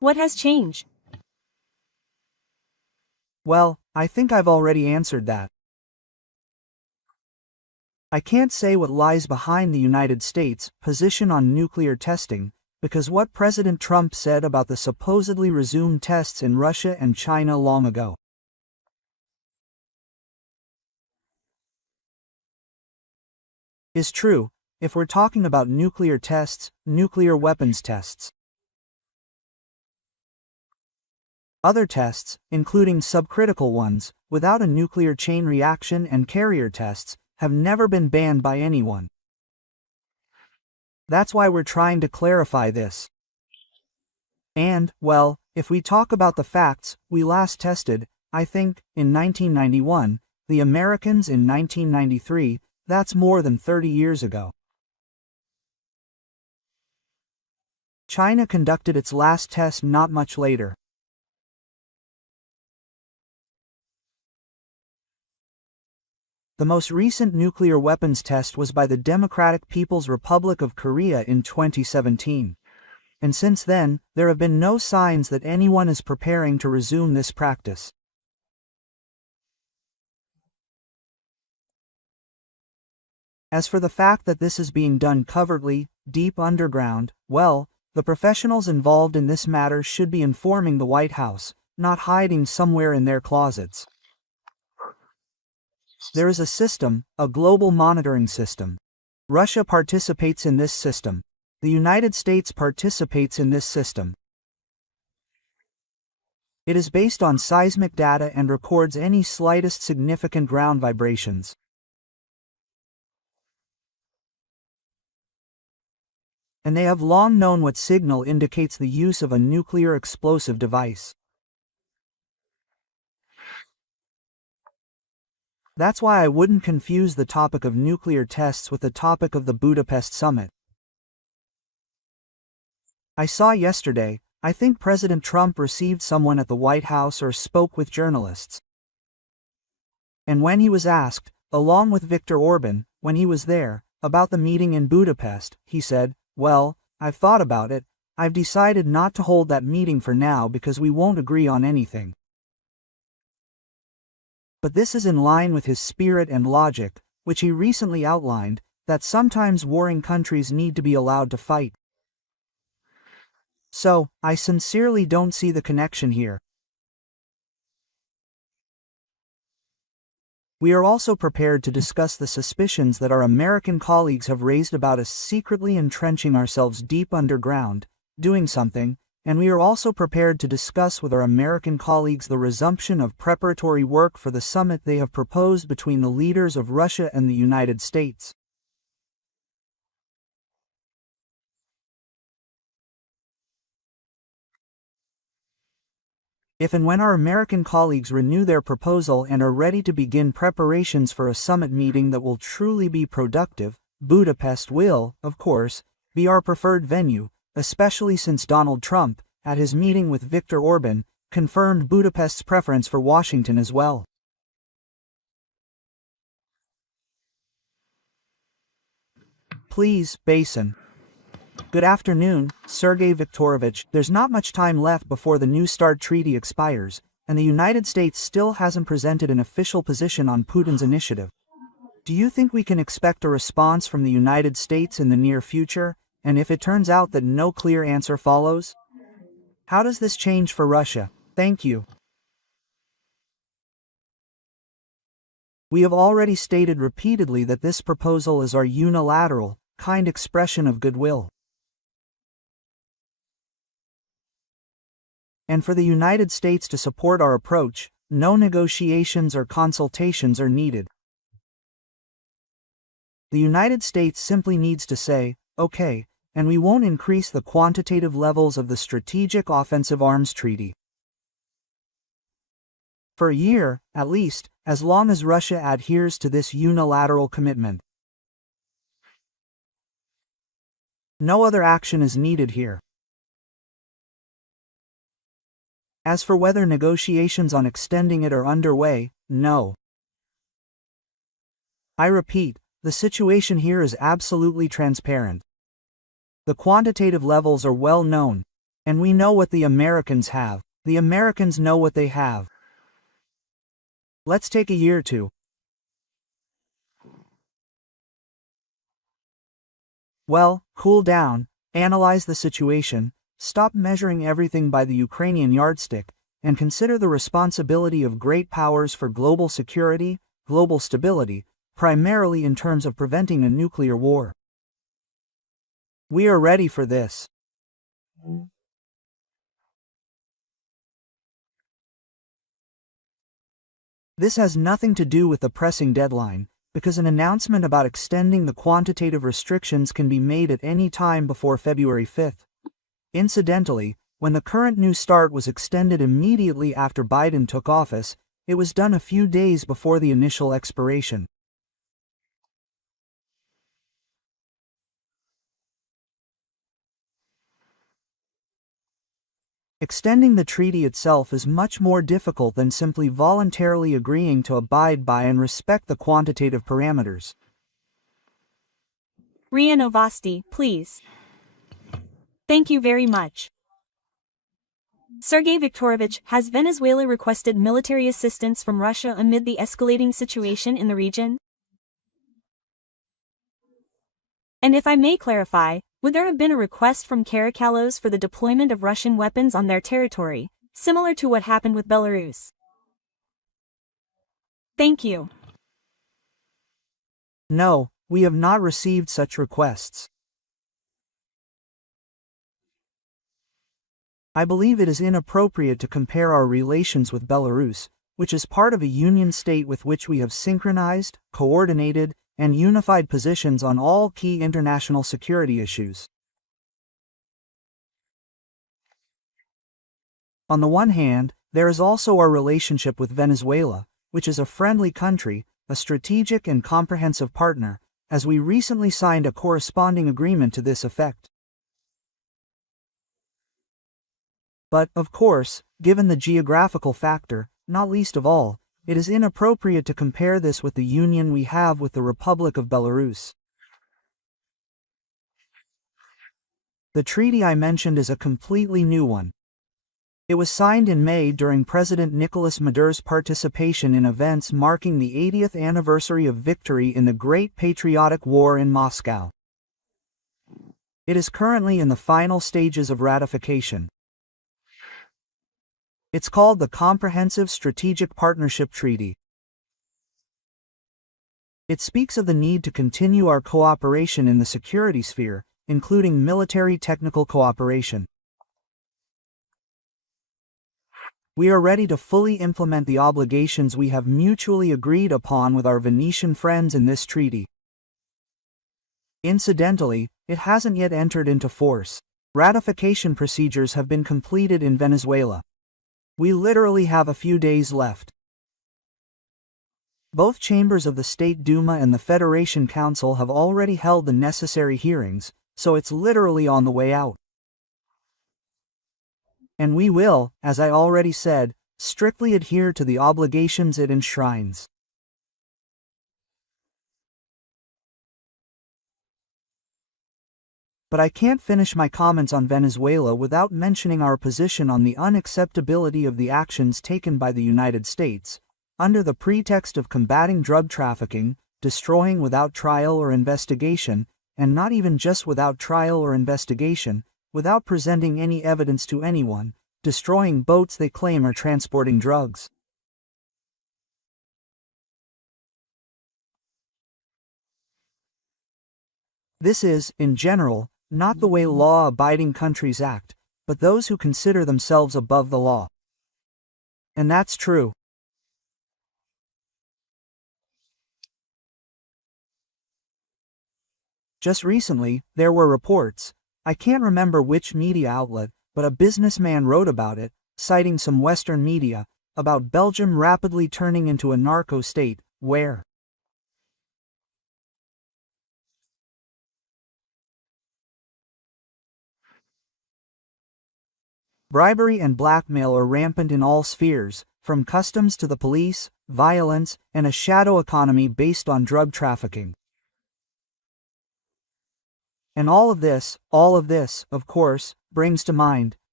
What has changed? Well, I think I've already answered that. I can't say what lies behind the United States' position on nuclear testing, because what President Trump said about the supposedly resumed tests in Russia and China long ago is true, if we're talking about nuclear tests, nuclear weapons tests. Other tests, including subcritical ones, without a nuclear chain reaction and carrier tests, have never been banned by anyone. That's why we're trying to clarify this. And, well, if we talk about the facts, we last tested, I think, in 1991, the Americans in 1993, that's more than 30 years ago. China conducted its last test not much later. The most recent nuclear weapons test was by the Democratic People's Republic of Korea in 2017. And since then, there have been no signs that anyone is preparing to resume this practice. As for the fact that this is being done covertly, deep underground, well, the professionals involved in this matter should be informing the White House, not hiding somewhere in their closets. There is a system, a global monitoring system. Russia participates in this system. The United States participates in this system. It is based on seismic data and records any slightest significant ground vibrations. And they have long known what signal indicates the use of a nuclear explosive device. That's why I wouldn't confuse the topic of nuclear tests with the topic of the Budapest summit. I saw yesterday, I think President Trump received someone at the White House or spoke with journalists. And when he was asked, along with Viktor Orban, when he was there, about the meeting in Budapest, he said, "Well, I've thought about it, I've decided not to hold that meeting for now because we won't agree on anything." But this is in line with his spirit and logic, which he recently outlined, that sometimes warring countries need to be allowed to fight. So, I sincerely don't see the connection here. We are also prepared to discuss the suspicions that our American colleagues have raised about us secretly entrenching ourselves deep underground, doing something, and we are also prepared to discuss with our American colleagues the resumption of preparatory work for the summit they have proposed between the leaders of Russia and the United States. If and when our American colleagues renew their proposal and are ready to begin preparations for a summit meeting that will truly be productive, Budapest will, of course, be our preferred venue, especially since Donald Trump, at his meeting with Viktor Orban, confirmed Budapest's preference for Washington as well. Please, Basin. Good afternoon, Sergei Viktorovich. There's not much time left before the New START treaty expires, and the United States still hasn't presented an official position on Putin's initiative. Do you think we can expect a response from the United States in the near future, and if it turns out that no clear answer follows? How does this change for Russia? Thank you. We have already stated repeatedly that this proposal is our unilateral, kind expression of goodwill. And for the United States to support our approach, no negotiations or consultations are needed. The United States simply needs to say, okay, and we won't increase the quantitative levels of the Strategic Offensive Arms Treaty. For a year, at least, as long as Russia adheres to this unilateral commitment. No other action is needed here. As for whether negotiations on extending it are underway, no. I repeat, the situation here is absolutely transparent. The quantitative levels are well known. And we know what the Americans have. The Americans know what they have. Let's take a year or two. Well, cool down, analyze the situation, stop measuring everything by the Ukrainian yardstick, and consider the responsibility of great powers for global security, global stability, primarily in terms of preventing a nuclear war. We are ready for this. This has nothing to do with the pressing deadline, because an announcement about extending the quantitative restrictions can be made at any time before February 5th. Incidentally, when the current New START was extended immediately after Biden took office, it was done a few days before the initial expiration. Extending the treaty itself is much more difficult than simply voluntarily agreeing to abide by and respect the quantitative parameters. RIA Novosti, please. Thank you very much. Sergei Viktorovich, has Venezuela requested military assistance from Russia amid the escalating situation in the region? And if I may clarify, would there have been a request from Caracalos for the deployment of Russian weapons on their territory, similar to what happened with Belarus? Thank you. No, we have not received such requests. I believe it is inappropriate to compare our relations with Belarus, which is part of a union state with which we have synchronized, coordinated, and unified positions on all key international security issues. On the one hand, there is also our relationship with Venezuela, which is a friendly country, a strategic and comprehensive partner, as we recently signed a corresponding agreement to this effect. But, of course, given the geographical factor, not least of all, it is inappropriate to compare this with the union we have with the Republic of Belarus. The treaty I mentioned is a completely new one. It was signed in May during President Nicolas Maduro's participation in events marking the 80th anniversary of victory in the Great Patriotic War in Moscow. It is currently in the final stages of ratification. It's called the Comprehensive Strategic Partnership Treaty. It speaks of the need to continue our cooperation in the security sphere, including military technical cooperation. We are ready to fully implement the obligations we have mutually agreed upon with our Venetian friends in this treaty. Incidentally, it hasn't yet entered into force. Ratification procedures have been completed in Venezuela. We literally have a few days left. Both chambers of the State Duma and the Federation Council have already held the necessary hearings, so it's literally on the way out. And we will, as I already said, strictly adhere to the obligations it enshrines. But I can't finish my comments on Venezuela without mentioning our position on the unacceptability of the actions taken by the United States, under the pretext of combating drug trafficking, destroying without trial or investigation, and not even just without trial or investigation, without presenting any evidence to anyone, destroying boats they claim are transporting drugs. This is, in general, not the way law-abiding countries act, but those who consider themselves above the law. And that's true. Just recently, there were reports, I can't remember which media outlet, but a businessman wrote about it, citing some Western media, about Belgium rapidly turning into a narco state, where bribery and blackmail are rampant in all spheres, from customs to the police, violence, and a shadow economy based on drug trafficking. And all of this, of course, brings to mind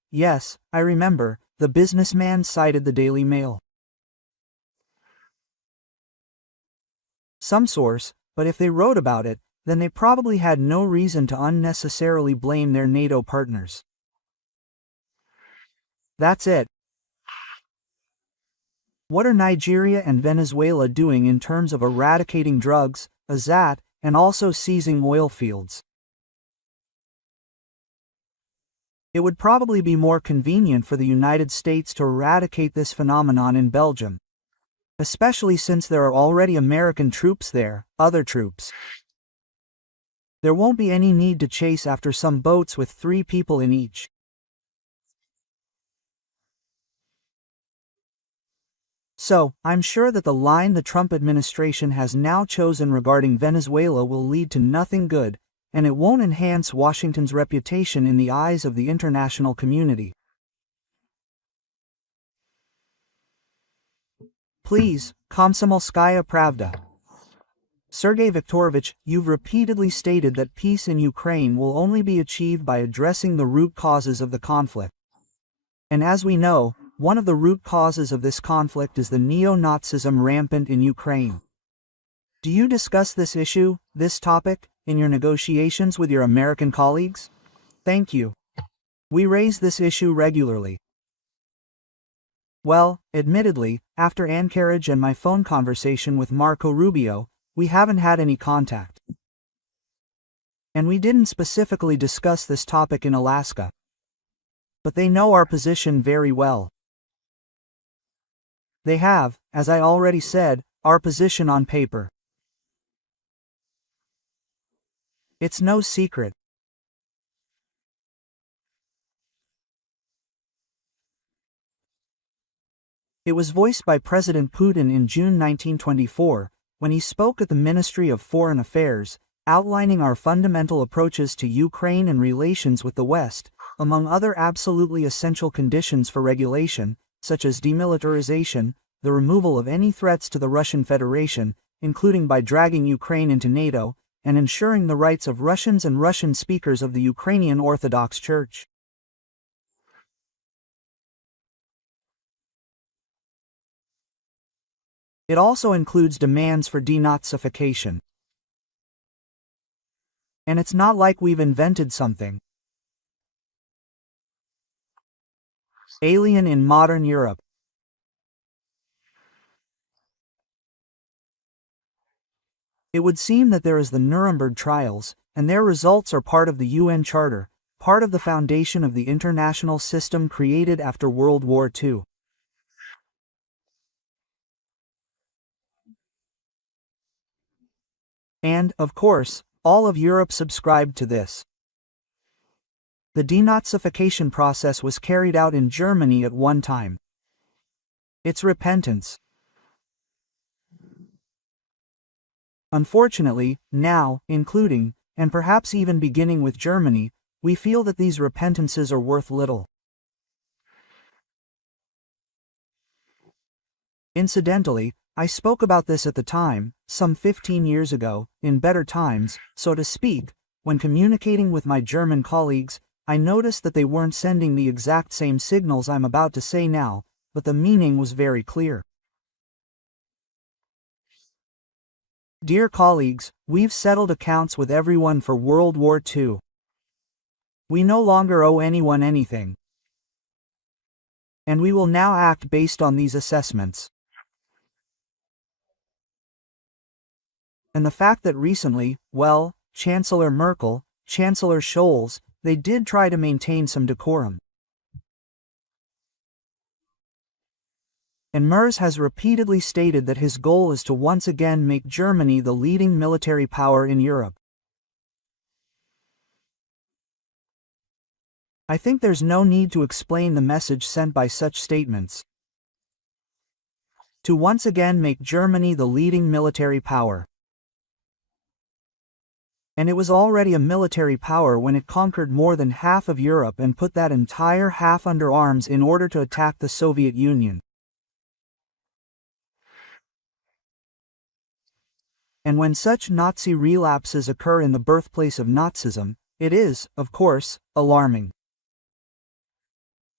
Yes, I remember, the businessman cited the Daily Mail. Some source, but if they wrote about it, then they probably had no reason to unnecessarily blame their NATO partners. That's it. What are Nigeria and Venezuela doing in terms of eradicating drugs, AZAT, and also seizing oil fields? It would probably be more convenient for the United States to eradicate this phenomenon in Belgium, especially since there are already American troops there, other troops. There won't be any need to chase after some boats with 3 people in each. So, I'm sure that the line the Trump administration has now chosen regarding Venezuela will lead to nothing good, and it won't enhance Washington's reputation in the eyes of the international community. Please, Komsomolskaya Pravda. Sergei Viktorovich, you've repeatedly stated that peace in Ukraine will only be achieved by addressing the root causes of the conflict. And as we know, one of the root causes of this conflict is the neo-Nazism rampant in Ukraine. Do you discuss this issue, this topic, in your negotiations with your American colleagues? Thank you. We raise this issue regularly. Well, admittedly, after Anchorage and my phone conversation with Marco Rubio, we haven't had any contact. And we didn't specifically discuss this topic in Alaska. But they know our position very well. They have, as I already said, our position on paper. It's no secret. It was voiced by President Putin in June 1924, when he spoke at the Ministry of Foreign Affairs, outlining our fundamental approaches to Ukraine and relations with the West, among other absolutely essential conditions for regulation, such as demilitarization, the removal of any threats to the Russian Federation, including by dragging Ukraine into NATO, and ensuring the rights of Russians and Russian speakers of the Ukrainian Orthodox Church. It also includes demands for denazification. And it's not like we've invented something alien in modern Europe. It would seem that there is the Nuremberg trials, and their results are part of the UN Charter, part of the foundation of the international system created after World War II. And, of course, all of Europe subscribed to this. The denazification process was carried out in Germany at one time. It's repentance. Unfortunately, now, including, and perhaps even beginning with Germany, we feel that these repentances are worth little. Incidentally, I spoke about this at the time, some 15 years ago, in better times, so to speak. When communicating with my German colleagues, I noticed that they weren't sending the exact same signals I'm about to say now, but the meaning was very clear. Dear colleagues, we've settled accounts with everyone for World War II. We no longer owe anyone anything. And we will now act based on these assessments. And the fact that recently, well, Chancellor Merkel, Chancellor Scholz, they did try to maintain some decorum. And Merz has repeatedly stated that his goal is to once again make Germany the leading military power in Europe. I think there's no need to explain the message sent by such statements. To once again make Germany the leading military power. And it was already a military power when it conquered more than half of Europe and put that entire half under arms in order to attack the Soviet Union. And when such Nazi relapses occur in the birthplace of Nazism, it is, of course, alarming.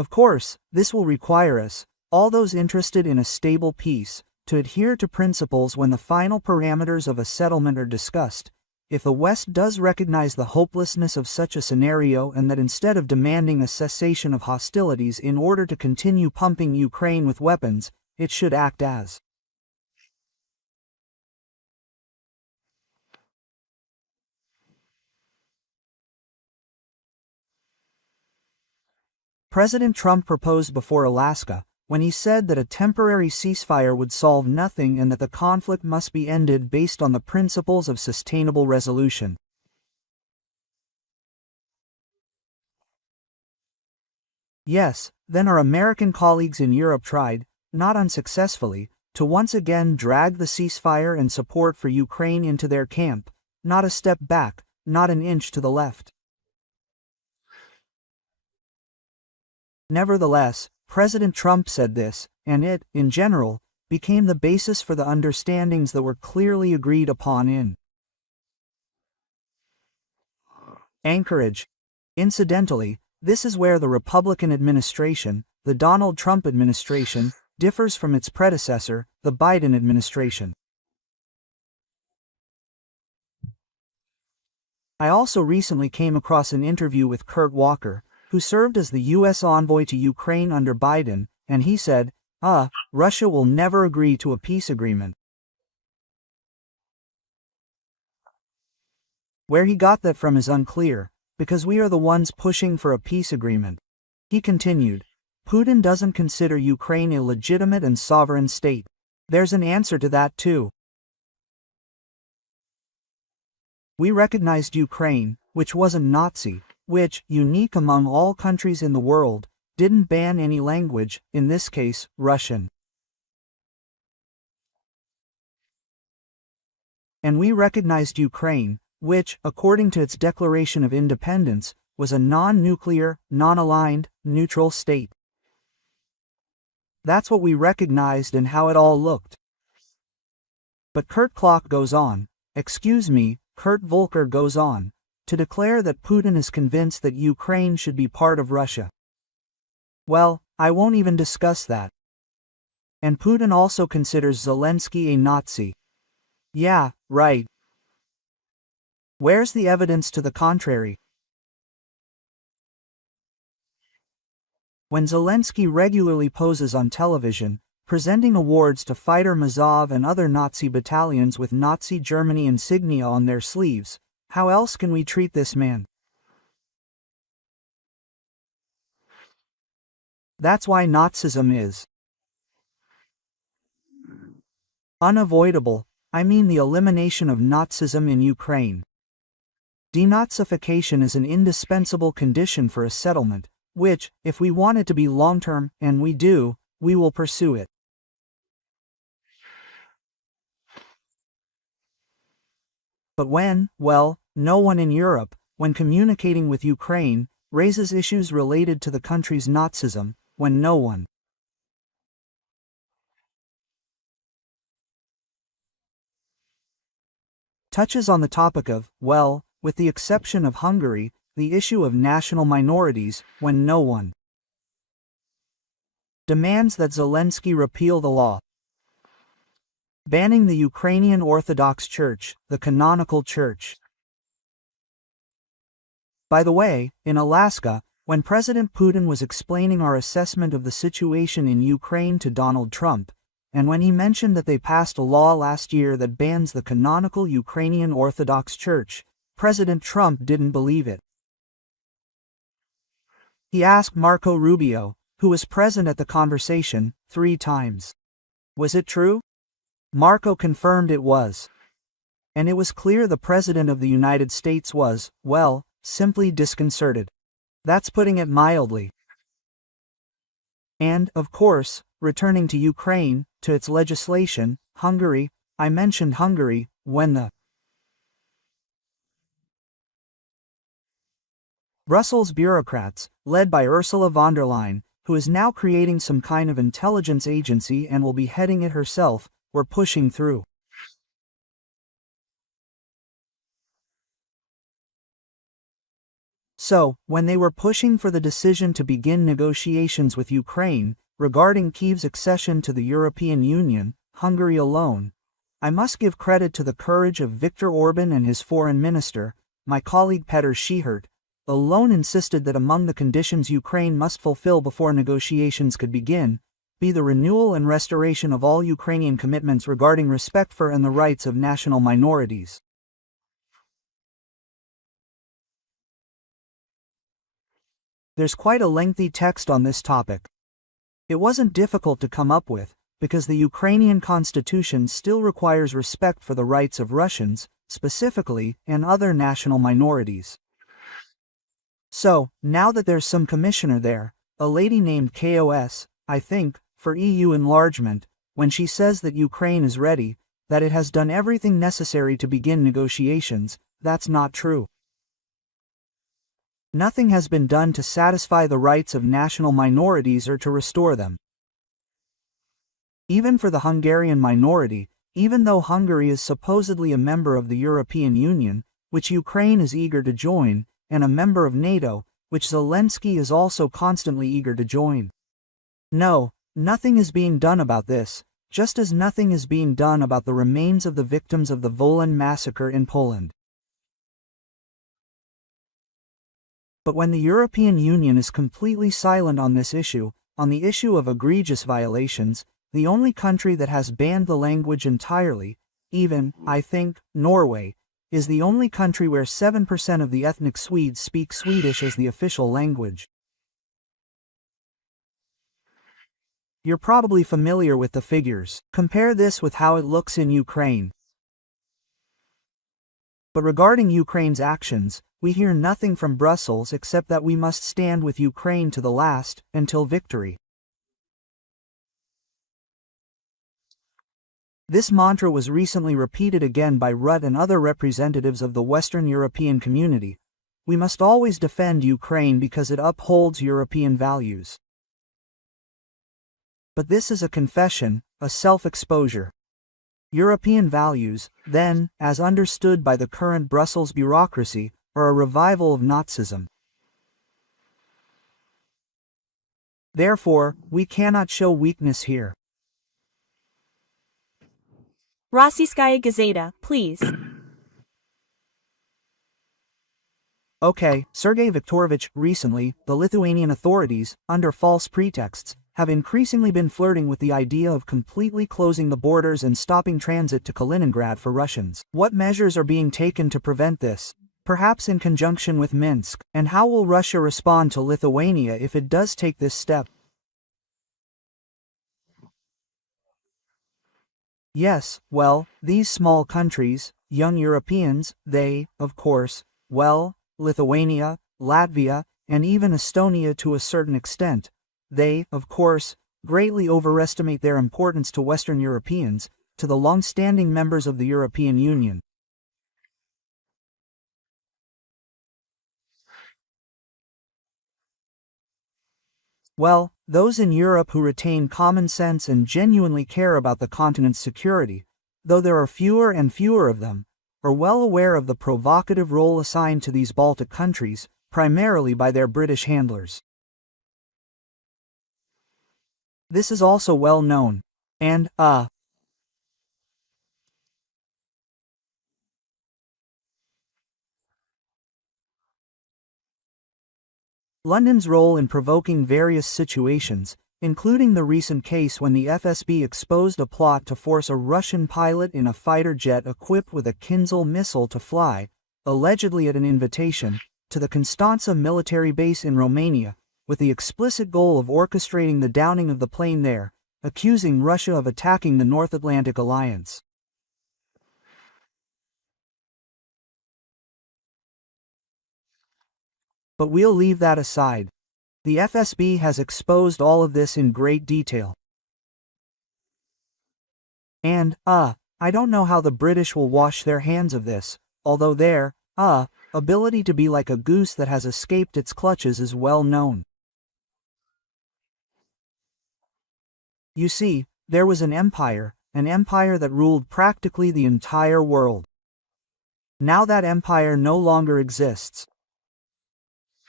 Of course, this will require us, all those interested in a stable peace, to adhere to principles when the final parameters of a settlement are discussed. If the West does recognize the hopelessness of such a scenario and that instead of demanding a cessation of hostilities in order to continue pumping Ukraine with weapons, it should act as President Trump proposed before Alaska, when he said that a temporary ceasefire would solve nothing and that the conflict must be ended based on the principles of sustainable resolution. Yes, then our American colleagues in Europe tried, not unsuccessfully, to once again drag the ceasefire and support for Ukraine into their camp, not a step back, not an inch to the left. Nevertheless, President Trump said this, and it, in general, became the basis for the understandings that were clearly agreed upon in Anchorage. Incidentally, this is where the Republican administration, the Donald Trump administration, differs from its predecessor, the Biden administration. I also recently came across an interview with Kurt Walker, who served as the U.S. envoy to Ukraine under Biden, and he said, Russia will never agree to a peace agreement. Where he got that from is unclear, because we are the ones pushing for a peace agreement. He continued, Putin doesn't consider Ukraine a legitimate and sovereign state. There's an answer to that too. We recognized Ukraine, which wasn't Nazi, which, unique among all countries in the world, didn't ban any language, in this case, Russian. And we recognized Ukraine, which, according to its declaration of independence, was a non-nuclear, non-aligned, neutral state. That's what we recognized and how it all looked. But Kurt goes on, Kurt Volker goes on, to declare that Putin is convinced that Ukraine should be part of Russia. Well, I won't even discuss that. And Putin also considers Zelensky a Nazi. Yeah, right. Where's the evidence to the contrary? When Zelensky regularly poses on television, presenting awards to fighter Mazov and other Nazi battalions with Nazi Germany insignia on their sleeves, how else can we treat this man? That's why Nazism is unavoidable. I mean the elimination of Nazism in Ukraine. Denazification is an indispensable condition for a settlement, which, if we want it to be long-term, and we do, we will pursue it. But no one in Europe, when communicating with Ukraine, raises issues related to the country's Nazism, when no one touches on the topic of, with the exception of Hungary, the issue of national minorities, when no one demands that Zelensky repeal the law banning the Ukrainian Orthodox Church, the canonical church. By the way, in Alaska, when President Putin was explaining our assessment of the situation in Ukraine to Donald Trump, and when he mentioned that they passed a law last year that bans the canonical Ukrainian Orthodox Church, President Trump didn't believe it. He asked Marco Rubio, who was present at the conversation, 3 times. Was it true? Marco confirmed it was. And it was clear the President of the United States was, simply disconcerted. That's putting it mildly. And, of course, returning to Ukraine, to its legislation, Hungary, I mentioned Hungary, when the Brussels bureaucrats, led by Ursula von der Leyen, who is now creating some kind of intelligence agency and will be heading it herself, were pushing through. So, when they were pushing for the decision to begin negotiations with Ukraine, regarding Kyiv's accession to the European Union, Hungary alone, I must give credit to the courage of Viktor Orban and his foreign minister, my colleague Petr Schihert, alone insisted that among the conditions Ukraine must fulfill before negotiations could begin, be the renewal and restoration of all Ukrainian commitments regarding respect for and the rights of national minorities. There's quite a lengthy text on this topic. It wasn't difficult to come up with, because the Ukrainian constitution still requires respect for the rights of Russians, specifically, and other national minorities. So, now that there's some commissioner there, a lady named KOS, I think, for EU enlargement, when she says that Ukraine is ready, that it has done everything necessary to begin negotiations, that's not true. Nothing has been done to satisfy the rights of national minorities or to restore them. Even for the Hungarian minority, even though Hungary is supposedly a member of the European Union, which Ukraine is eager to join, and a member of NATO, which Zelensky is also constantly eager to join. No, nothing is being done about this, just as nothing is being done about the remains of the victims of the Volyn massacre in Poland. But when the European Union is completely silent on this issue, on the issue of egregious violations, the only country that has banned the language entirely, even, I think, Norway, is the only country where 7% of the ethnic Swedes speak Swedish as the official language. You're probably familiar with the figures. Compare this with how it looks in Ukraine. But regarding Ukraine's actions, we hear nothing from Brussels except that we must stand with Ukraine to the last, until victory. This mantra was recently repeated again by Rutte and other representatives of the Western European community. We must always defend Ukraine because it upholds European values. But this is a confession, a self-exposure. European values, then, as understood by the current Brussels bureaucracy, are a revival of Nazism. Therefore, we cannot show weakness here. Rossiyskaya Gazeta, please. Okay, Sergei Viktorovich, recently, the Lithuanian authorities, under false pretexts, have increasingly been flirting with the idea of completely closing the borders and stopping transit to Kaliningrad for Russians. What measures are being taken to prevent this? Perhaps in conjunction with Minsk, and how will Russia respond to Lithuania if it does take this step? Yes, well, these small countries, young Europeans, they, of course, well, Lithuania, Latvia, and even Estonia to a certain extent, they, of course, greatly overestimate their importance to Western Europeans, to the long-standing members of the European Union. Well, those in Europe who retain common sense and genuinely care about the continent's security, though there are fewer and fewer of them, are well aware of the provocative role assigned to these Baltic countries, primarily by their British handlers. This is also well known, and, London's role in provoking various situations, including the recent case when the FSB exposed a plot to force a Russian pilot in a fighter jet equipped with a Kinzhal missile to fly, allegedly at an invitation, to the Constanța military base in Romania, with the explicit goal of orchestrating the downing of the plane there, accusing Russia of attacking the North Atlantic Alliance. But we'll leave that aside. The FSB has exposed all of this in great detail. And, I don't know how the British will wash their hands of this, although their, ability to be like a goose that has escaped its clutches is well known. You see, there was an empire that ruled practically the entire world. Now that empire no longer exists.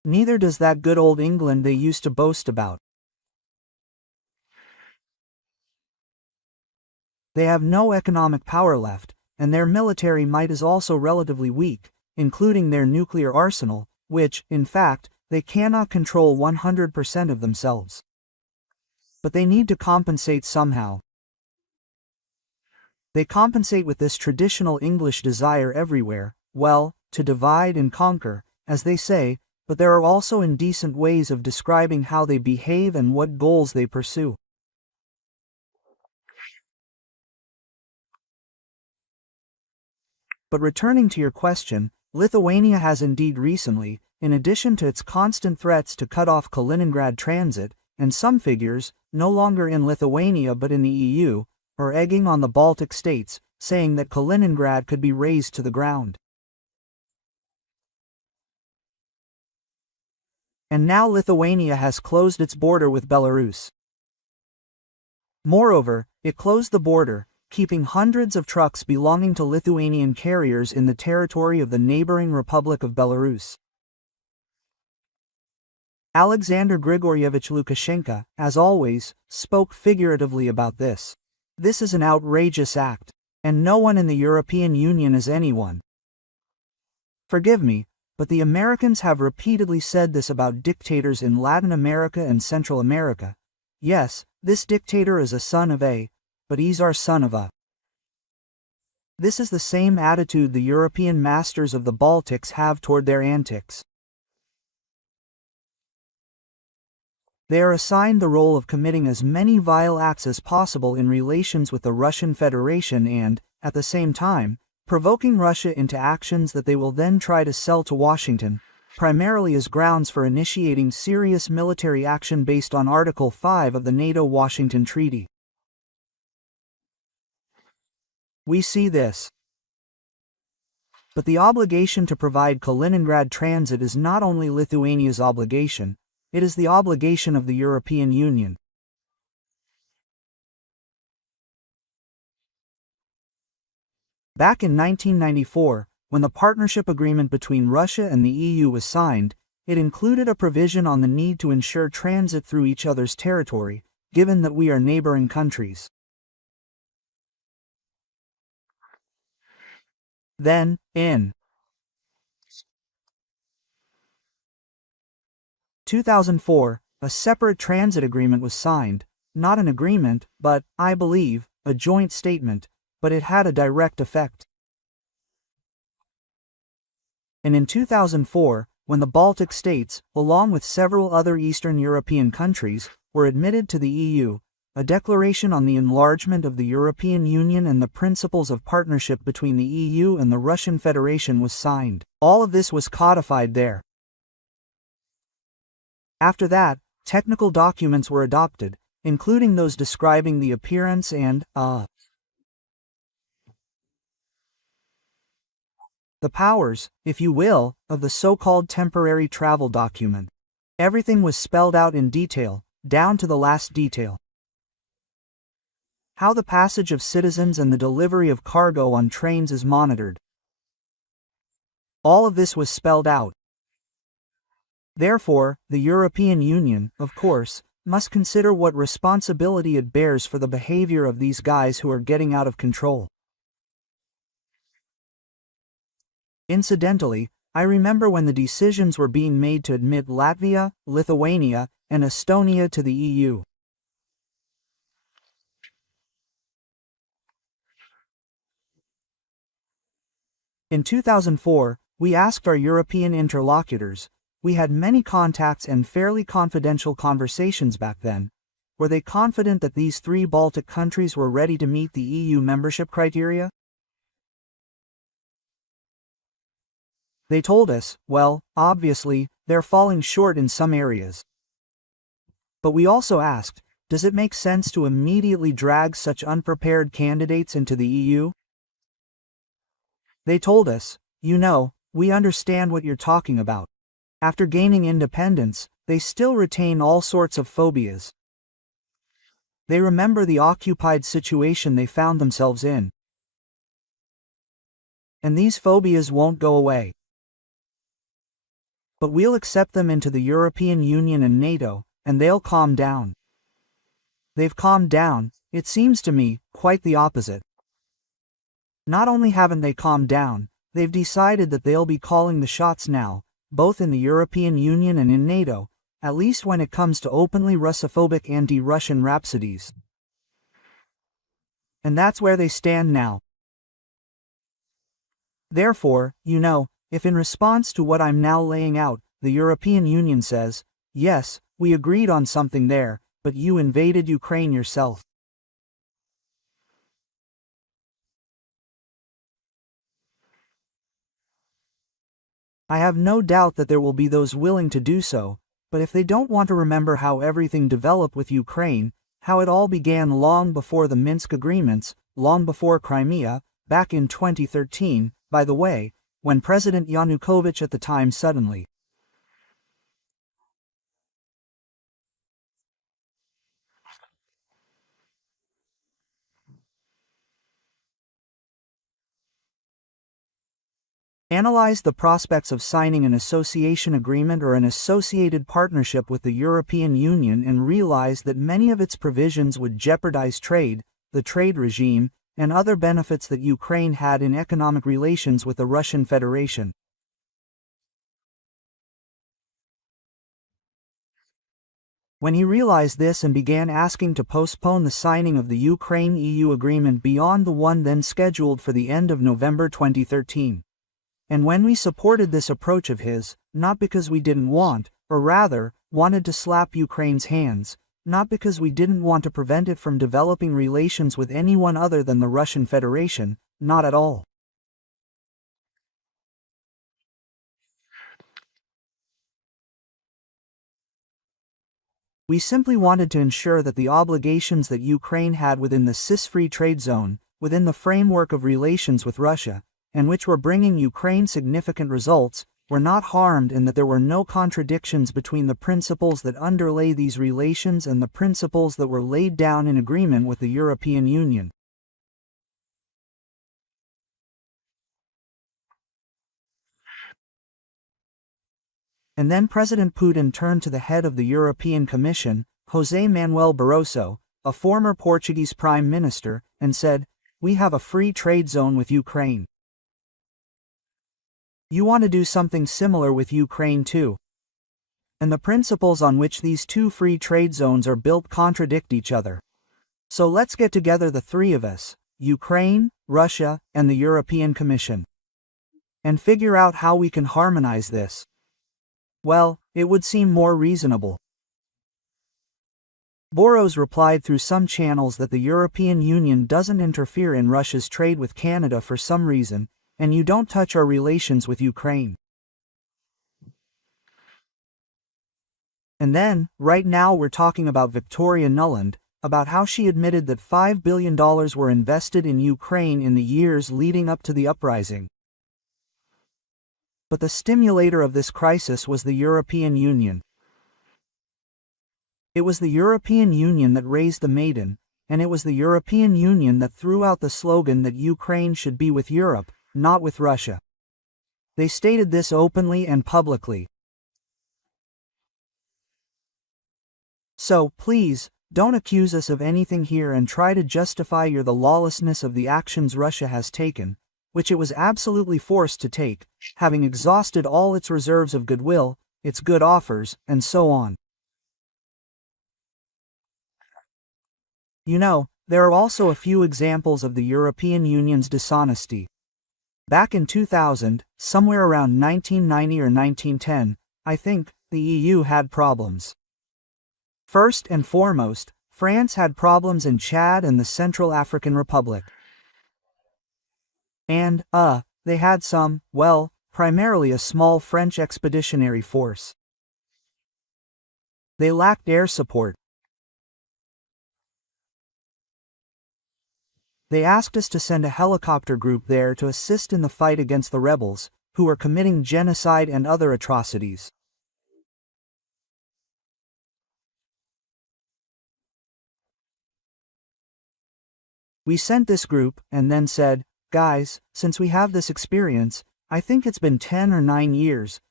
Neither does that good old England they used to boast about. They have no economic power left, and their military might is also relatively weak, including their nuclear arsenal, which, in fact, they cannot control 100% of themselves. But they need to compensate somehow. They compensate with this traditional English desire everywhere, well, to divide and conquer, as they say, but there are also indecent ways of describing how they behave and what goals they pursue. But returning to your question, Lithuania has indeed recently, in addition to its constant threats to cut off Kaliningrad transit, and some figures, no longer in Lithuania but in the EU, are egging on the Baltic states, saying that Kaliningrad could be razed to the ground. And now Lithuania has closed its border with Belarus. Moreover, it closed the border, keeping hundreds of trucks belonging to Lithuanian carriers in the territory of the neighboring Republic of Belarus. Alexander Grigorievich Lukashenko, as always, spoke figuratively about this. This is an outrageous act, and no one in the European Union is anyone. Forgive me, but the Americans have repeatedly said this about dictators in Latin America and Central America. Yes, this dictator is a son of a, but he's our son of a. This is the same attitude the European masters of the Baltics have toward their antics. They are assigned the role of committing as many vile acts as possible in relations with the Russian Federation and, at the same time, provoking Russia into actions that they will then try to sell to Washington, primarily as grounds for initiating serious military action based on Article 5 of the NATO-Washington Treaty. We see this. But the obligation to provide Kaliningrad transit is not only Lithuania's obligation, it is the obligation of the European Union. Back in 1994, when the partnership agreement between Russia and the EU was signed, it included a provision on the need to ensure transit through each other's territory, given that we are neighboring countries. Then, in 2004, a separate transit agreement was signed, not an agreement, but, I believe, a joint statement, but it had a direct effect. And in 2004, when the Baltic states, along with several other Eastern European countries, were admitted to the EU, a declaration on the enlargement of the European Union and the principles of partnership between the EU and the Russian Federation was signed. All of this was codified there. After that, technical documents were adopted, including those describing the appearance and, the powers, if you will, of the so-called temporary travel document. Everything was spelled out in detail, down to the last detail. How the passage of citizens and the delivery of cargo on trains is monitored. All of this was spelled out. Therefore, the European Union, of course, must consider what responsibility it bears for the behavior of these guys who are getting out of control. Incidentally, I remember when the decisions were being made to admit Latvia, Lithuania, and Estonia to the EU. In 2004, we asked our European interlocutors, we had many contacts and fairly confidential conversations back then, were they confident that these three Baltic countries were ready to meet the EU membership criteria? They told us, well, obviously, they're falling short in some areas. But we also asked, does it make sense to immediately drag such unprepared candidates into the EU? They told us, you know, we understand what you're talking about. After gaining independence, they still retain all sorts of phobias. They remember the occupied situation they found themselves in. And these phobias won't go away. But we'll accept them into the European Union and NATO, and they'll calm down. They've calmed down, it seems to me, quite the opposite. Not only haven't they calmed down, they've decided that they'll be calling the shots now, both in the European Union and in NATO, at least when it comes to openly Russophobic anti-Russian rhapsodies. And that's where they stand now. Therefore, if in response to what I'm now laying out, the European Union says, yes, we agreed on something there, but you invaded Ukraine yourself. I have no doubt that there will be those willing to do so, but if they don't want to remember how everything developed with Ukraine, how it all began long before the Minsk agreements, long before Crimea, back in 2013, by the way, when President Yanukovych at the time suddenly analyzed the prospects of signing an association agreement or an associated partnership with the European Union and realized that many of its provisions would jeopardize trade, the trade regime, and other benefits that Ukraine had in economic relations with the Russian Federation. When he realized this and began asking to postpone the signing of the Ukraine-EU agreement beyond the one then scheduled for the end of November 2013. And when we supported this approach of his, not because we didn't want, or rather, wanted to slap Ukraine's hands, not because we didn't want to prevent it from developing relations with anyone other than the Russian Federation, not at all. We simply wanted to ensure that the obligations that Ukraine had within the CIS-free trade zone, within the framework of relations with Russia, and which were bringing Ukraine significant results, were not harmed and that there were no contradictions between the principles that underlay these relations and the principles that were laid down in agreement with the European Union. And then President Putin turned to the head of the European Commission, José Manuel Barroso, a former Portuguese Prime Minister, and said, "We have a free trade zone with Ukraine. You want to do something similar with Ukraine too. And the principles on which these two free trade zones are built contradict each other. So let's get together the three of us, Ukraine, Russia, and the European Commission, and figure out how we can harmonize this." Well, it would seem more reasonable. Boros replied through some channels that the European Union doesn't interfere in Russia's trade with Canada for some reason, and you don't touch our relations with Ukraine. And then, right now we're talking about Victoria Nuland, about how she admitted that $5 billion were invested in Ukraine in the years leading up to the uprising. But the stimulator of this crisis was the European Union. It was the European Union that raised the maiden, and it was the European Union that threw out the slogan that Ukraine should be with Europe, not with Russia. They stated this openly and publicly. So, please, don't accuse us of anything here and try to justify the lawlessness of the actions Russia has taken, which it was absolutely forced to take, having exhausted all its reserves of goodwill, its good offers, and so on. There are also a few examples of the European Union's dishonesty. Back in 2000, somewhere around 1990 or 1910, I think, the EU had problems. First and foremost, France had problems in Chad and the Central African Republic. And, they had primarily a small French expeditionary force. They lacked air support. They asked us to send a helicopter group there to assist in the fight against the rebels, who were committing genocide and other atrocities. We sent this group, and then said, "Guys, since we have this experience, I think it's been 10 or 9 years,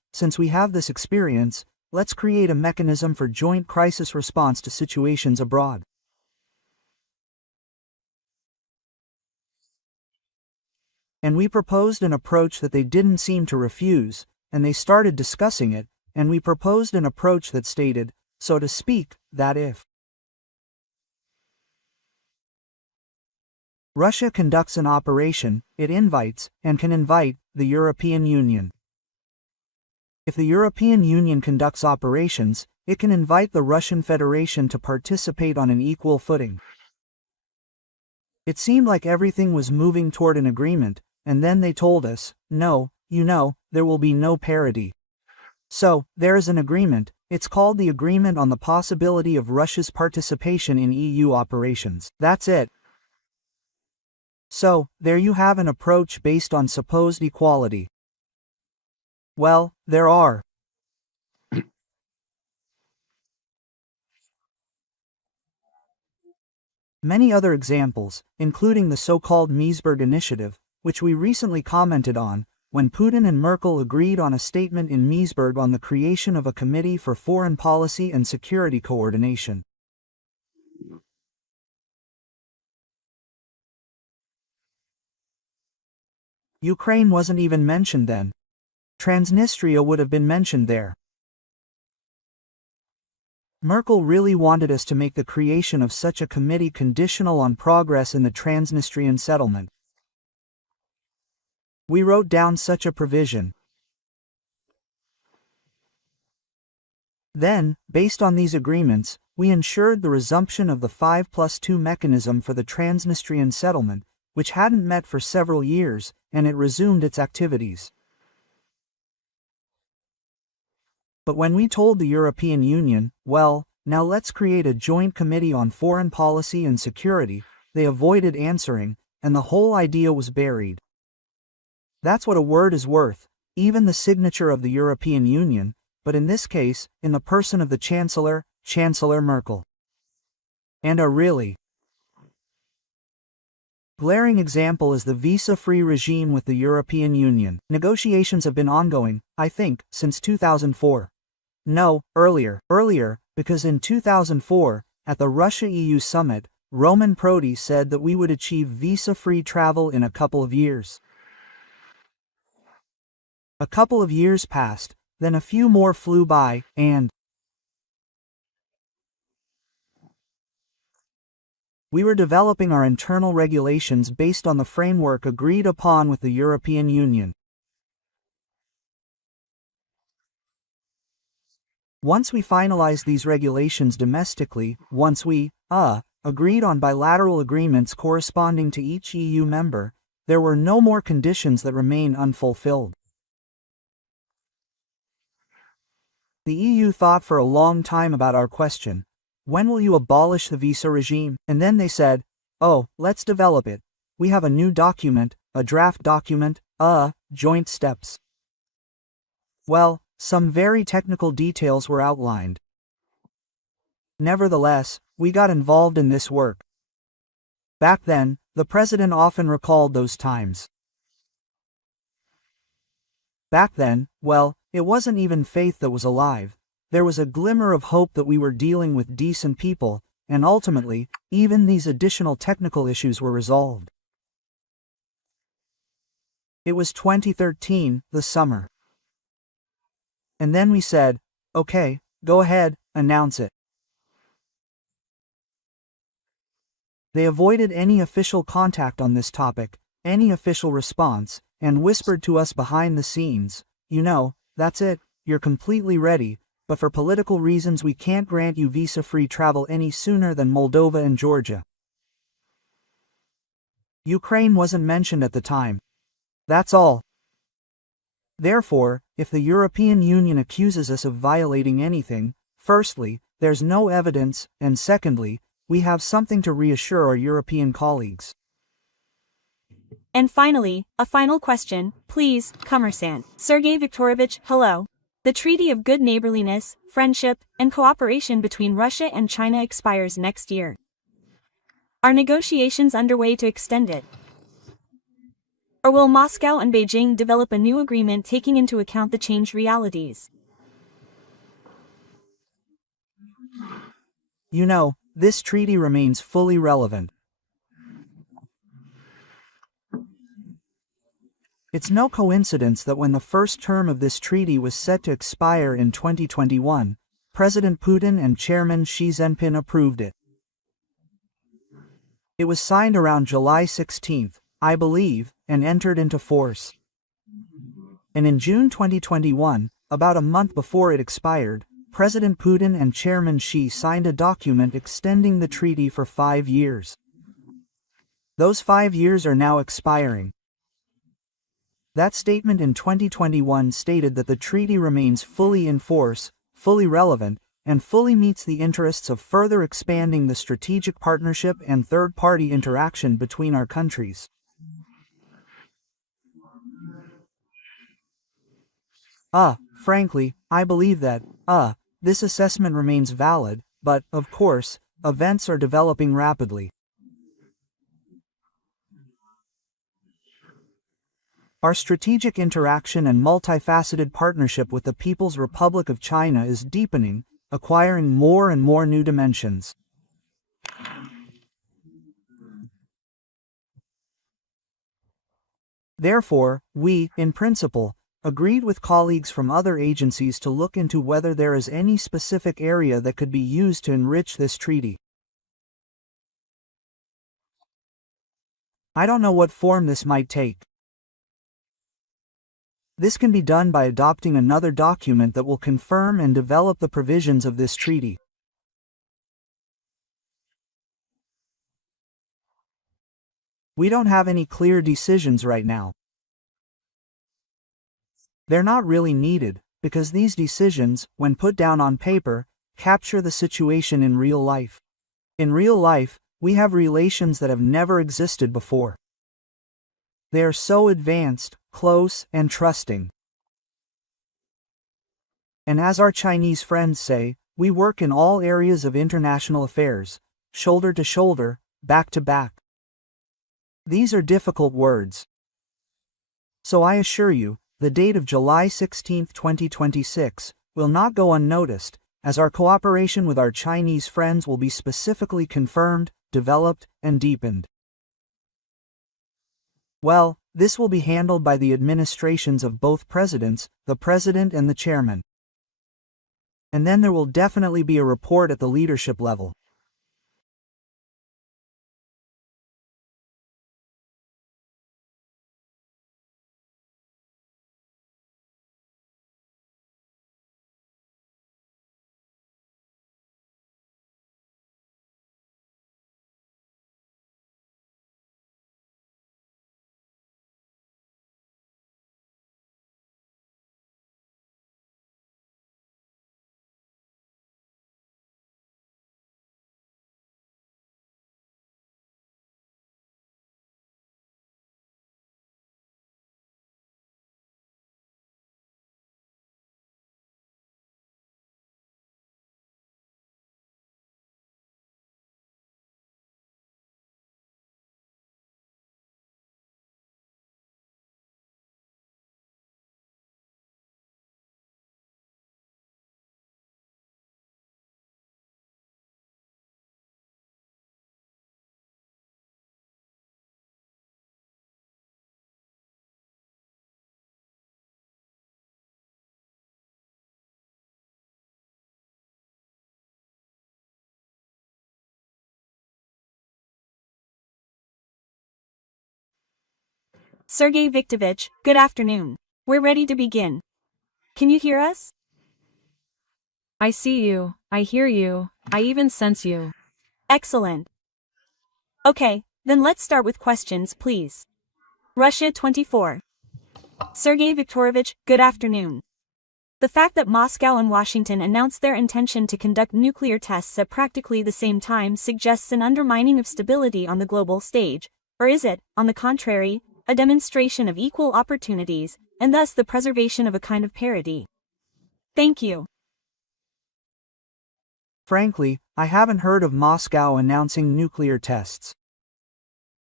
since we have this experience, let's create a mechanism for joint crisis response to situations abroad. And we proposed an approach that they didn't seem to refuse, and they started discussing it, and we proposed an approach that stated, so to speak, that if Russia conducts an operation, it invites, and can invite, the European Union. If the European Union conducts operations, it can invite the Russian Federation to participate on an equal footing. It seemed like everything was moving toward an agreement, and then they told us, no, there will be no parity. So, there is an agreement. It's called the Agreement on the Possibility of Russia's Participation in EU Operations. That's it. So, there you have an approach based on supposed equality. Well, there are many other examples, including the so-called Meseberg Initiative, which we recently commented on, when Putin and Merkel agreed on a statement in Meseberg on the creation of a Committee for Foreign Policy and Security Coordination. Ukraine wasn't even mentioned then. Transnistria would have been mentioned there. Merkel really wanted us to make the creation of such a committee conditional on progress in the Transnistrian settlement. We wrote down such a provision. Then, based on these agreements, we ensured the resumption of the 5+2 mechanism for the Transnistrian settlement, which hadn't met for several years, and it resumed its activities. But when we told the European Union, well, now let's create a joint committee on foreign policy and security, they avoided answering, and the whole idea was buried. That's what a word is worth, even the signature of the European Union, but in this case, in the person of the Chancellor, Chancellor Merkel. And a really glaring example is the visa-free regime with the European Union. Negotiations have been ongoing, I think, since 2004. No, earlier, because in 2004, at the Russia-EU summit, Roman Prodi said that we would achieve visa-free travel in a couple of years. A couple of years passed, then a few more flew by, and we were developing our internal regulations based on the framework agreed upon with the European Union. Once we finalized these regulations domestically, once we, agreed on bilateral agreements corresponding to each EU member, there were no more conditions that remain unfulfilled. The EU thought for a long time about our question. When will you abolish the visa regime? And then they said, oh, let's develop it. We have a new document, a draft document, joint steps. Well, some very technical details were outlined. Nevertheless, we got involved in this work. Back then, the president often recalled those times. Back then, well, it wasn't even faith that was alive. There was a glimmer of hope that we were dealing with decent people, and ultimately, even these additional technical issues were resolved. It was 2013, the summer. And then we said, okay, go ahead, announce it. They avoided any official contact on this topic, any official response, and whispered to us behind the scenes, that's it, you're completely ready, but for political reasons we can't grant you visa-free travel any sooner than Moldova and Georgia. Ukraine wasn't mentioned at the time. That's all. Therefore, if the European Union accuses us of violating anything, firstly, there's no evidence, and secondly, we have something to reassure our European colleagues. And finally, a final question, please, Commerçant. Sergei Viktorovich, hello. The Treaty of Good Neighborliness, Friendship, and Cooperation between Russia and China expires next year. Are negotiations underway to extend it? Or will Moscow and Beijing develop a new agreement taking into account the changed realities? You know, this treaty remains fully relevant. It's no coincidence that when the first term of this treaty was set to expire in 2021, President Putin and Chairman Xi Jinping approved it. It was signed around July 16, I believe, and entered into force. And in June 2021, about a month before it expired, President Putin and Chairman Xi signed a document extending the treaty for 5 years. Those 5 years are now expiring. That statement in 2021 stated that the treaty remains fully in force, fully relevant, and fully meets the interests of further expanding the strategic partnership and third-party interaction between our countries. Frankly, I believe that, this assessment remains valid, but, of course, events are developing rapidly. Our strategic interaction and multifaceted partnership with the People's Republic of China is deepening, acquiring more and more new dimensions. Therefore, we, in principle, agreed with colleagues from other agencies to look into whether there is any specific area that could be used to enrich this treaty. I don't know what form this might take. This can be done by adopting another document that will confirm and develop the provisions of this treaty. We don't have any clear decisions right now. They're not really needed, because these decisions, when put down on paper, capture the situation in real life. In real life, we have relations that have never existed before. They are so advanced, close, and trusting. And as our Chinese friends say, we work in all areas of international affairs, shoulder to shoulder, back to back. These are difficult words. So I assure you, the date of July 16, 2026, will not go unnoticed, as our cooperation with our Chinese friends will be specifically confirmed, developed, and deepened. Well, this will be handled by the administrations of both presidents, the president and the chairman. And then there will definitely be a report at the leadership level. Sergei Viktorovich, good afternoon. We're ready to begin. Can you hear us? I see you, I hear you, I even sense you. Excellent. Okay, then let's start with questions, please. Russia 24. Sergei Viktorovich, good afternoon. The fact that Moscow and Washington announced their intention to conduct nuclear tests at practically the same time suggests an undermining of stability on the global stage, or is it, on the contrary, a demonstration of equal opportunities, and thus the preservation of a kind of parity? Thank you. Frankly, I haven't heard of Moscow announcing nuclear tests.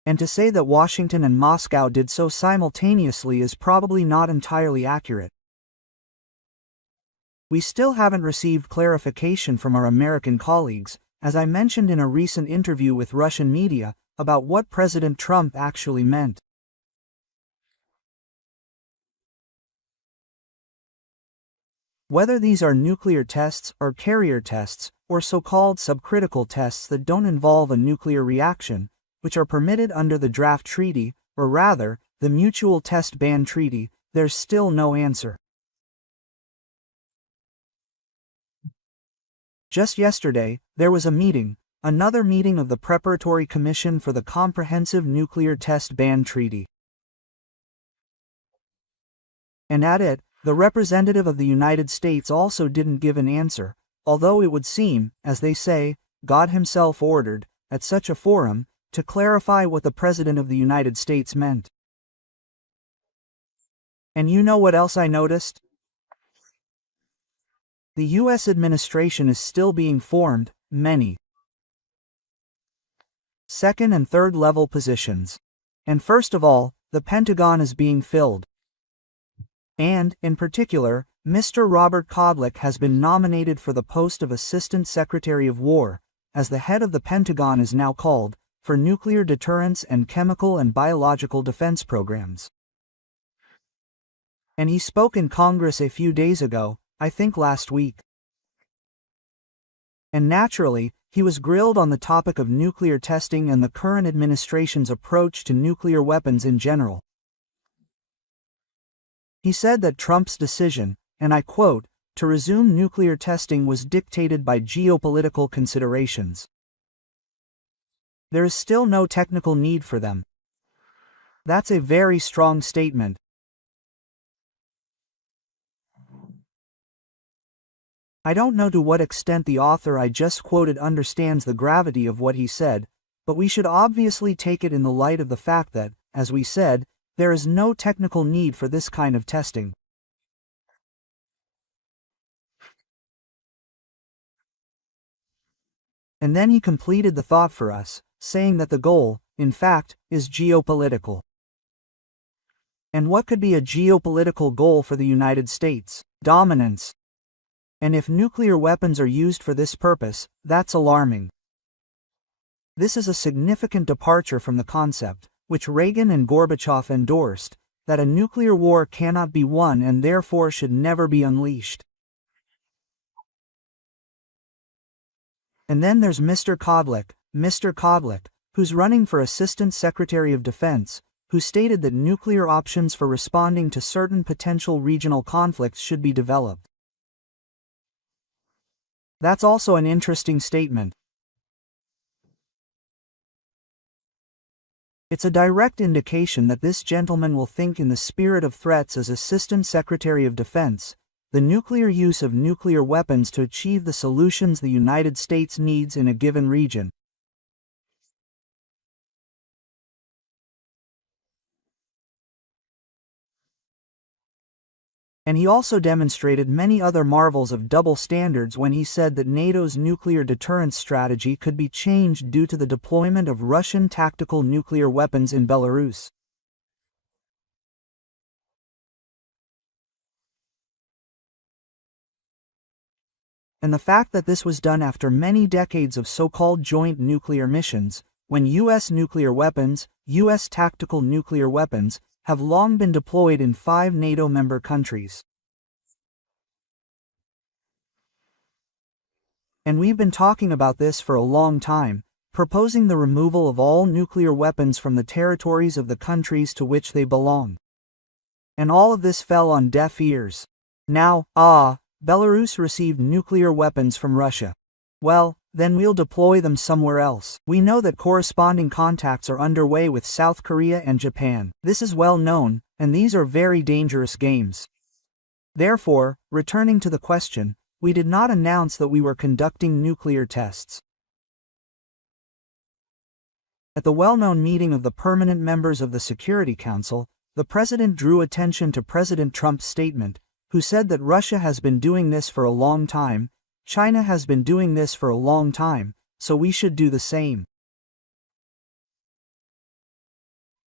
And to say that Washington and Moscow did so simultaneously is probably not entirely accurate. We still haven't received clarification from our American colleagues, as I mentioned in a recent interview with Russian media, about what President Trump actually meant. Whether these are nuclear tests or carrier tests, or so-called subcritical tests that don't involve a nuclear reaction, which are permitted under the draft treaty, or rather, the Mutual Test Ban Treaty, there's still no answer. Just yesterday, there was a meeting, another meeting of the Preparatory Commission for the Comprehensive Nuclear Test Ban Treaty. And at it, the representative of the United States also didn't give an answer, although it would seem, as they say, God himself ordered, at such a forum, to clarify what the President of the United States meant. And you know what else I noticed? The U.S. administration is still being formed, many second and third level positions. And first of all, the Pentagon is being filled. And, in particular, Mr. Robert Kodlik has been nominated for the post of Assistant Secretary of War, as the head of the Pentagon is now called, for nuclear deterrence and chemical and biological defense programs. And he spoke in Congress a few days ago, I think last week. And naturally, he was grilled on the topic of nuclear testing and the current administration's approach to nuclear weapons in general. He said that Trump's decision, and I quote, to resume nuclear testing was dictated by geopolitical considerations. There is still no technical need for them. That's a very strong statement. I don't know to what extent the author I just quoted understands the gravity of what he said, but we should obviously take it in the light of the fact that, as we said, there is no technical need for this kind of testing. And then he completed the thought for us, saying that the goal, in fact, is geopolitical. And what could be a geopolitical goal for the United States? Dominance. And if nuclear weapons are used for this purpose, that's alarming. This is a significant departure from the concept, which Reagan and Gorbachev endorsed, that a nuclear war cannot be won and therefore should never be unleashed. And then there's Mr. Kodlik, who's running for Assistant Secretary of Defense, who stated that nuclear options for responding to certain potential regional conflicts should be developed. That's also an interesting statement. It's a direct indication that this gentleman will think in the spirit of threats as Assistant Secretary of Defense, the nuclear use of nuclear weapons to achieve the solutions the United States needs in a given region. And he also demonstrated many other marvels of double standards when he said that NATO's nuclear deterrence strategy could be changed due to the deployment of Russian tactical nuclear weapons in Belarus. And the fact that this was done after many decades of so-called joint nuclear missions, when U.S. nuclear weapons, U.S. tactical nuclear weapons, have long been deployed in 5 NATO member countries. And we've been talking about this for a long time, proposing the removal of all nuclear weapons from the territories of the countries to which they belong. And all of this fell on deaf ears. Now, Belarus received nuclear weapons from Russia. Well, then we'll deploy them somewhere else. We know that corresponding contacts are underway with South Korea and Japan. This is well known, and these are very dangerous games. Therefore, returning to the question, we did not announce that we were conducting nuclear tests. At the well-known meeting of the permanent members of the Security Council, the President drew attention to President Trump's statement, who said that Russia has been doing this for a long time, China has been doing this for a long time, so we should do the same.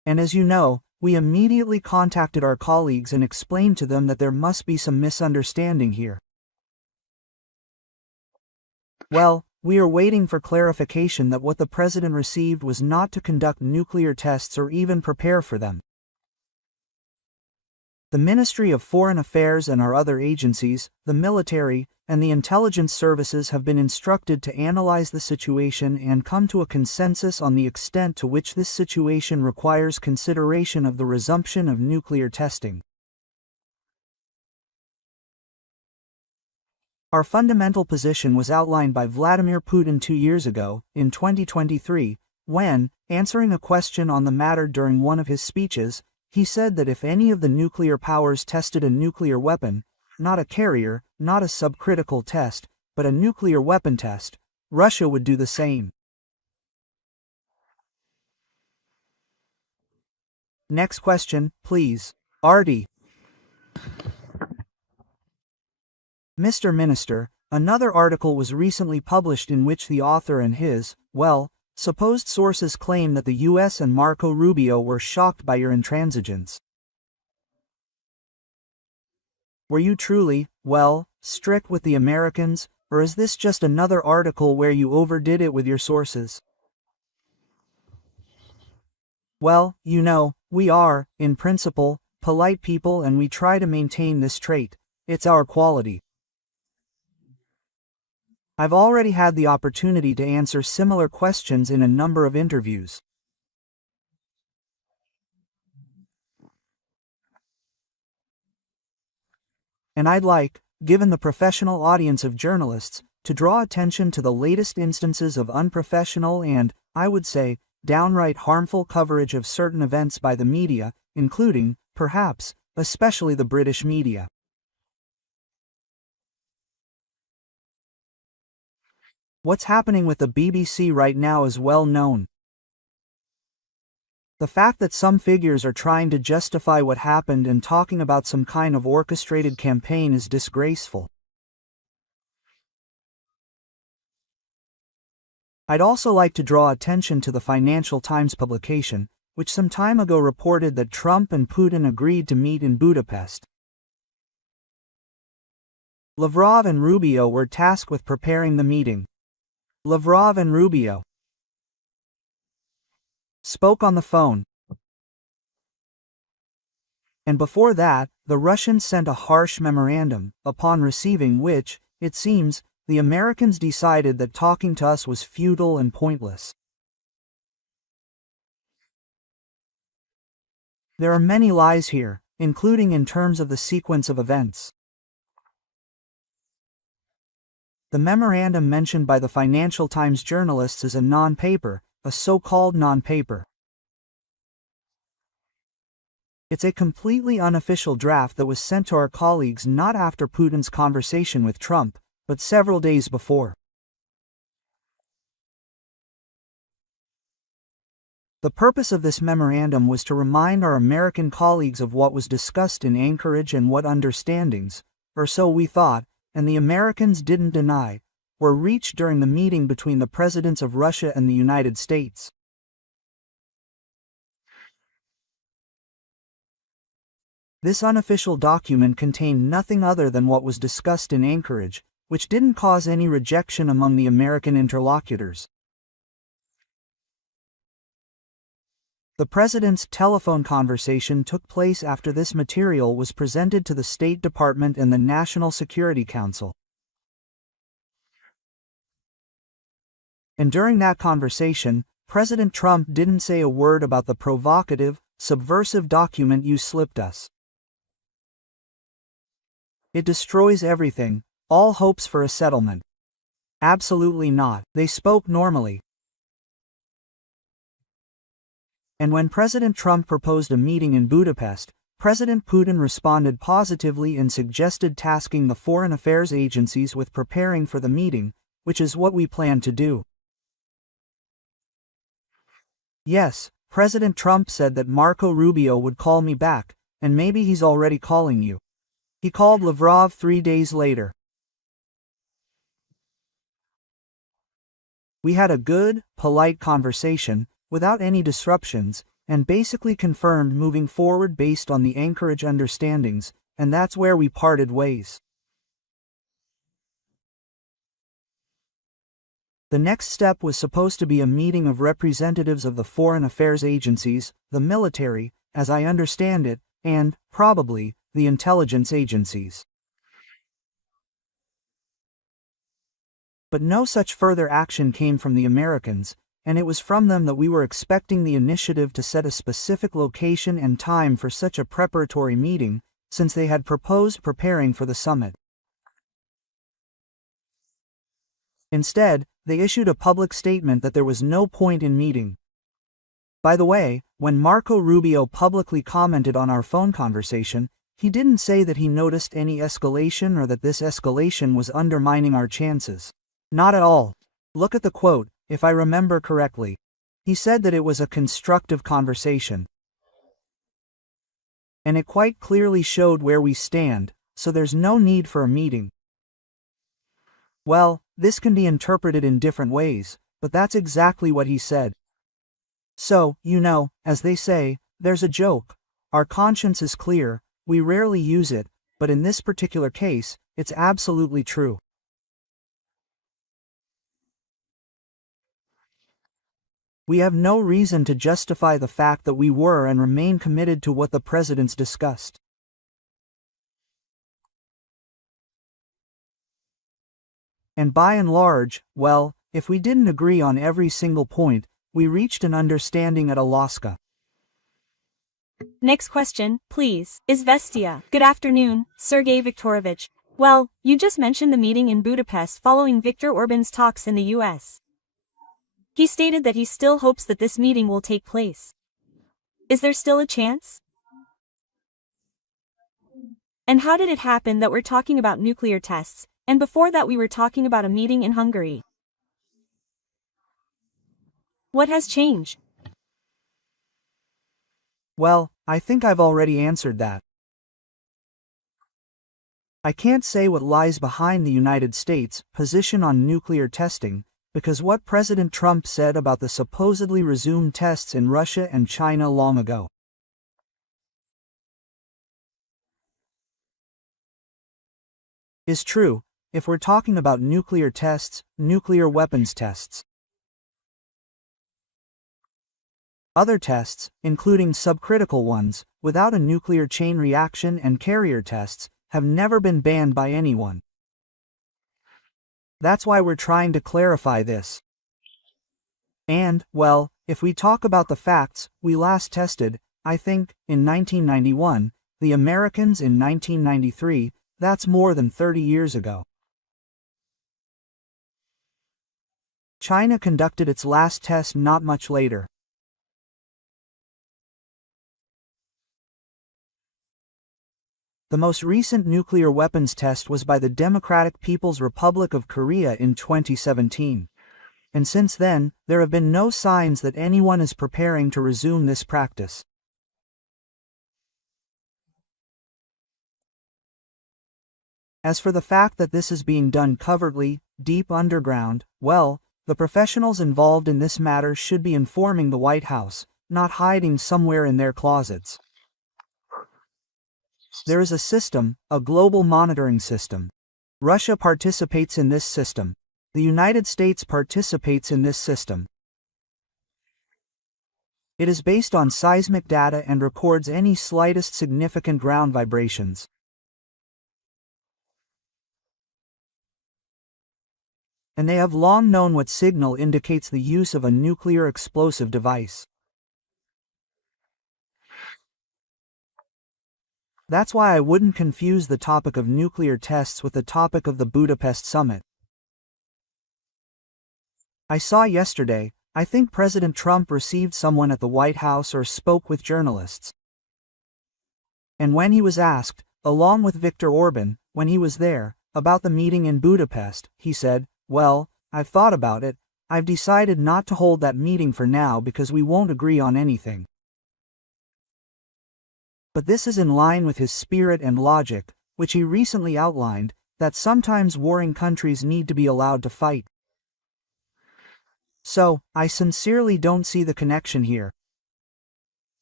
And as you know, we immediately contacted our colleagues and explained to them that there must be some misunderstanding here. Well, we are waiting for clarification that what the president received was not to conduct nuclear tests or even prepare for them. The Ministry of Foreign Affairs and our other agencies, the military, and the intelligence services have been instructed to analyze the situation and come to a consensus on the extent to which this situation requires consideration of the resumption of nuclear testing. Our fundamental position was outlined by Vladimir Putin 2 years ago, in 2023, when, answering a question on the matter during one of his speeches, he said that if any of the nuclear powers tested a nuclear weapon, not a carrier, not a subcritical test, but a nuclear weapon test, Russia would do the same. Next question, please. Artie. Mr. Minister, another article was recently published in which the author and his, supposed sources claim that the US and Marco Rubio were shocked by your intransigence. Were you truly, strict with the Americans, or is this just another article where you overdid it with your sources? Well, you know, we are, in principle, polite people and we try to maintain this trait. It's our quality. I've already had the opportunity to answer similar questions in a number of interviews. And I'd like, given the professional audience of journalists, to draw attention to the latest instances of unprofessional and, I would say, downright harmful coverage of certain events by the media, including, perhaps, especially the British media. What's happening with the BBC right now is well known. The fact that some figures are trying to justify what happened and talking about some kind of orchestrated campaign is disgraceful. I'd also like to draw attention to the Financial Times publication, which some time ago reported that Trump and Putin agreed to meet in Budapest. Lavrov and Rubio were tasked with preparing the meeting. Lavrov and Rubio spoke on the phone. And before that, the Russians sent a harsh memorandum, upon receiving which, it seems, the Americans decided that talking to us was futile and pointless. There are many lies here, including in terms of the sequence of events. The memorandum mentioned by the Financial Times journalists is a non-paper, a so-called non-paper. It's a completely unofficial draft that was sent to our colleagues not after Putin's conversation with Trump, but several days before. The purpose of this memorandum was to remind our American colleagues of what was discussed in Anchorage and what understandings, or so we thought, and the Americans didn't deny, were reached during the meeting between the presidents of Russia and the United States. This unofficial document contained nothing other than what was discussed in Anchorage, which didn't cause any rejection among the American interlocutors. The president's telephone conversation took place after this material was presented to the State Department and the National Security Council. And during that conversation, President Trump didn't say a word about the provocative, subversive document you slipped us. It destroys everything, all hopes for a settlement. Absolutely not. They spoke normally. And when President Trump proposed a meeting in Budapest, President Putin responded positively and suggested tasking the foreign affairs agencies with preparing for the meeting, which is what we plan to do. Yes, President Trump said that Marco Rubio would call me back, and maybe he's already calling you. He called Lavrov 3 days later. We had a good, polite conversation, without any disruptions, and basically confirmed moving forward based on the Anchorage understandings, and that's where we parted ways. The next step was supposed to be a meeting of representatives of the foreign affairs agencies, the military, as I understand it, and, probably, the intelligence agencies. But no such further action came from the Americans, and it was from them that we were expecting the initiative to set a specific location and time for such a preparatory meeting, since they had proposed preparing for the summit. Instead, they issued a public statement that there was no point in meeting. By the way, when Marco Rubio publicly commented on our phone conversation, he didn't say that he noticed any escalation or that this escalation was undermining our chances. Not at all. Look at the quote, if I remember correctly. He said that it was a constructive conversation. And it quite clearly showed where we stand, so there's no need for a meeting. Well, this can be interpreted in different ways, but that's exactly what he said. So, as they say, there's a joke. Our conscience is clear, we rarely use it, but in this particular case, it's absolutely true. We have no reason to justify the fact that we were and remain committed to what the presidents discussed. And by and large, well, if we didn't agree on every single point, we reached an understanding at Alaska. Next question, please. Izvestia. Good afternoon, Sergei Viktorovich. Well, you just mentioned the meeting in Budapest following Viktor Orban's talks in the US. He stated that he still hopes that this meeting will take place. Is there still a chance? And how did it happen that we're talking about nuclear tests, and before that we were talking about a meeting in Hungary? What has changed? Well, I think I've already answered that. I can't say what lies behind the United States' position on nuclear testing, because what President Trump said about the supposedly resumed tests in Russia and China long ago is true, if we're talking about nuclear tests, nuclear weapons tests. Other tests, including subcritical ones, without a nuclear chain reaction and carrier tests, have never been banned by anyone. That's why we're trying to clarify this. And, well, if we talk about the facts, we last tested, I think, in 1991, the Americans in 1993, that's more than 30 years ago. China conducted its last test not much later. The most recent nuclear weapons test was by the Democratic People's Republic of Korea in 2017. And since then, there have been no signs that anyone is preparing to resume this practice. As for the fact that this is being done covertly, deep underground, well, the professionals involved in this matter should be informing the White House, not hiding somewhere in their closets. There is a system, a global monitoring system. Russia participates in this system. The United States participates in this system. It is based on seismic data and records any slightest significant ground vibrations. And they have long known what signal indicates the use of a nuclear explosive device. That's why I wouldn't confuse the topic of nuclear tests with the topic of the Budapest summit. I saw yesterday, I think President Trump received someone at the White House or spoke with journalists. And when he was asked, along with Viktor Orban, when he was there, about the meeting in Budapest, he said, "Well, I've thought about it, I've decided not to hold that meeting for now because we won't agree on anything." But this is in line with his spirit and logic, which he recently outlined, that sometimes warring countries need to be allowed to fight. So, I sincerely don't see the connection here.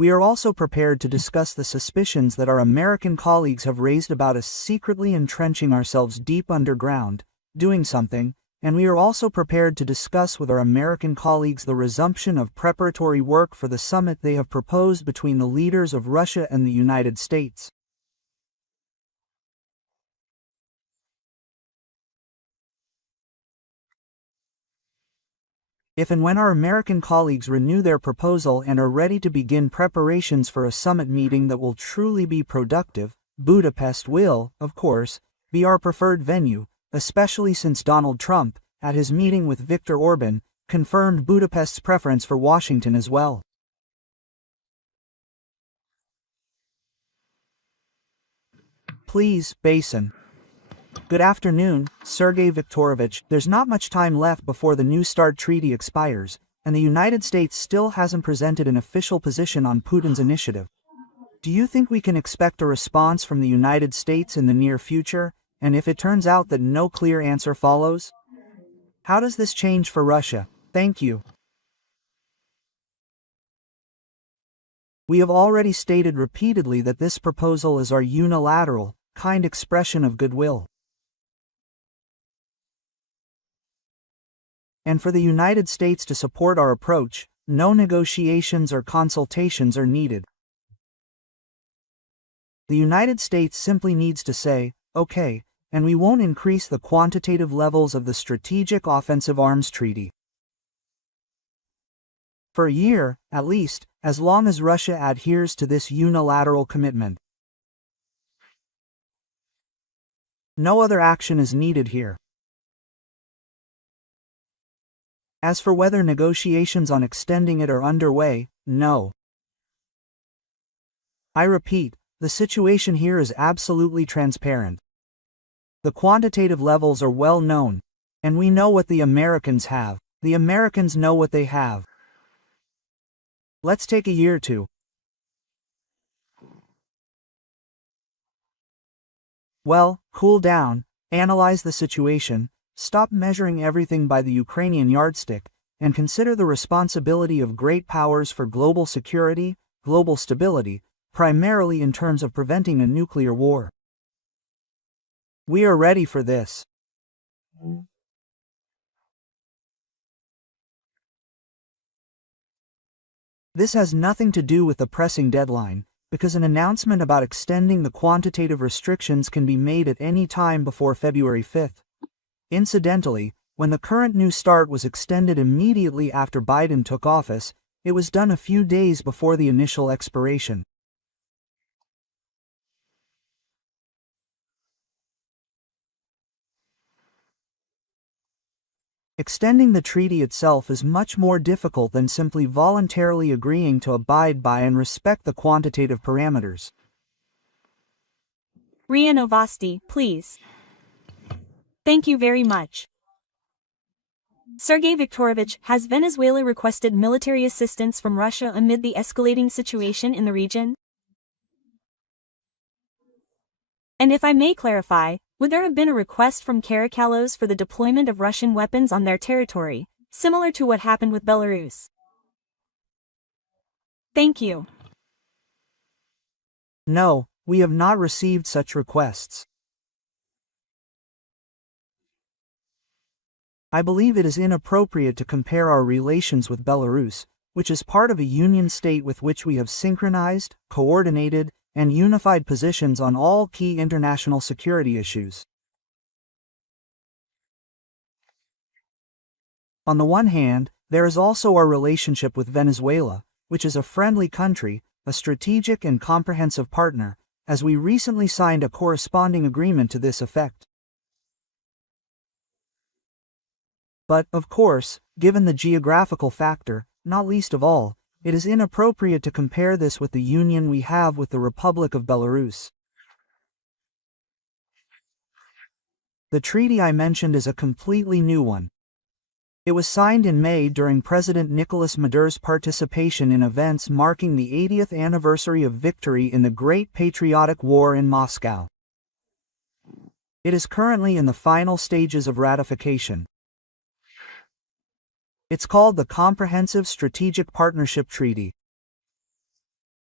We are also prepared to discuss the suspicions that our American colleagues have raised about us secretly entrenching ourselves deep underground, doing something, and we are also prepared to discuss with our American colleagues the resumption of preparatory work for the summit they have proposed between the leaders of Russia and the United States. If and when our American colleagues renew their proposal and are ready to begin preparations for a summit meeting that will truly be productive, Budapest will, of course, be our preferred venue, especially since Donald Trump, at his meeting with Viktor Orban, confirmed Budapest's preference for Washington as well. Please, Basin. Good afternoon, Sergei Viktorovich. There's not much time left before the New START treaty expires, and the United States still hasn't presented an official position on Putin's initiative. Do you think we can expect a response from the United States in the near future, and if it turns out that no clear answer follows? How does this change for Russia? Thank you. We have already stated repeatedly that this proposal is our unilateral, kind expression of goodwill. And for the United States to support our approach, no negotiations or consultations are needed. The United States simply needs to say, okay, and we won't increase the quantitative levels of the Strategic Offensive Arms Treaty. For a year, at least, as long as Russia adheres to this unilateral commitment. No other action is needed here. As for whether negotiations on extending it are underway, no. I repeat, the situation here is absolutely transparent. The quantitative levels are well known, and we know what the Americans have. The Americans know what they have. Let's take a year or two. Well, cool down, analyze the situation, stop measuring everything by the Ukrainian yardstick, and consider the responsibility of great powers for global security, global stability, primarily in terms of preventing a nuclear war. We are ready for this. This has nothing to do with the pressing deadline, because an announcement about extending the quantitative restrictions can be made at any time before February 5th. Incidentally, when the current New START was extended immediately after Biden took office, it was done a few days before the initial expiration. Extending the treaty itself is much more difficult than simply voluntarily agreeing to abide by and respect the quantitative parameters. RIA Novosti, please. Thank you very much. Sergei Viktorovich, has Venezuela requested military assistance from Russia amid the escalating situation in the region? And if I may clarify, would there have been a request from Caracalos for the deployment of Russian weapons on their territory, similar to what happened with Belarus? Thank you. No, we have not received such requests. I believe it is inappropriate to compare our relations with Belarus, which is part of a union state with which we have synchronized, coordinated, and unified positions on all key international security issues. On the one hand, there is also our relationship with Venezuela, which is a friendly country, a strategic and comprehensive partner, as we recently signed a corresponding agreement to this effect. But, of course, given the geographical factor, not least of all, it is inappropriate to compare this with the union we have with the Republic of Belarus. The treaty I mentioned is a completely new one. It was signed in May during President Nicolas Maduro's participation in events marking the 80th anniversary of victory in the Great Patriotic War in Moscow. It is currently in the final stages of ratification. It's called the Comprehensive Strategic Partnership Treaty.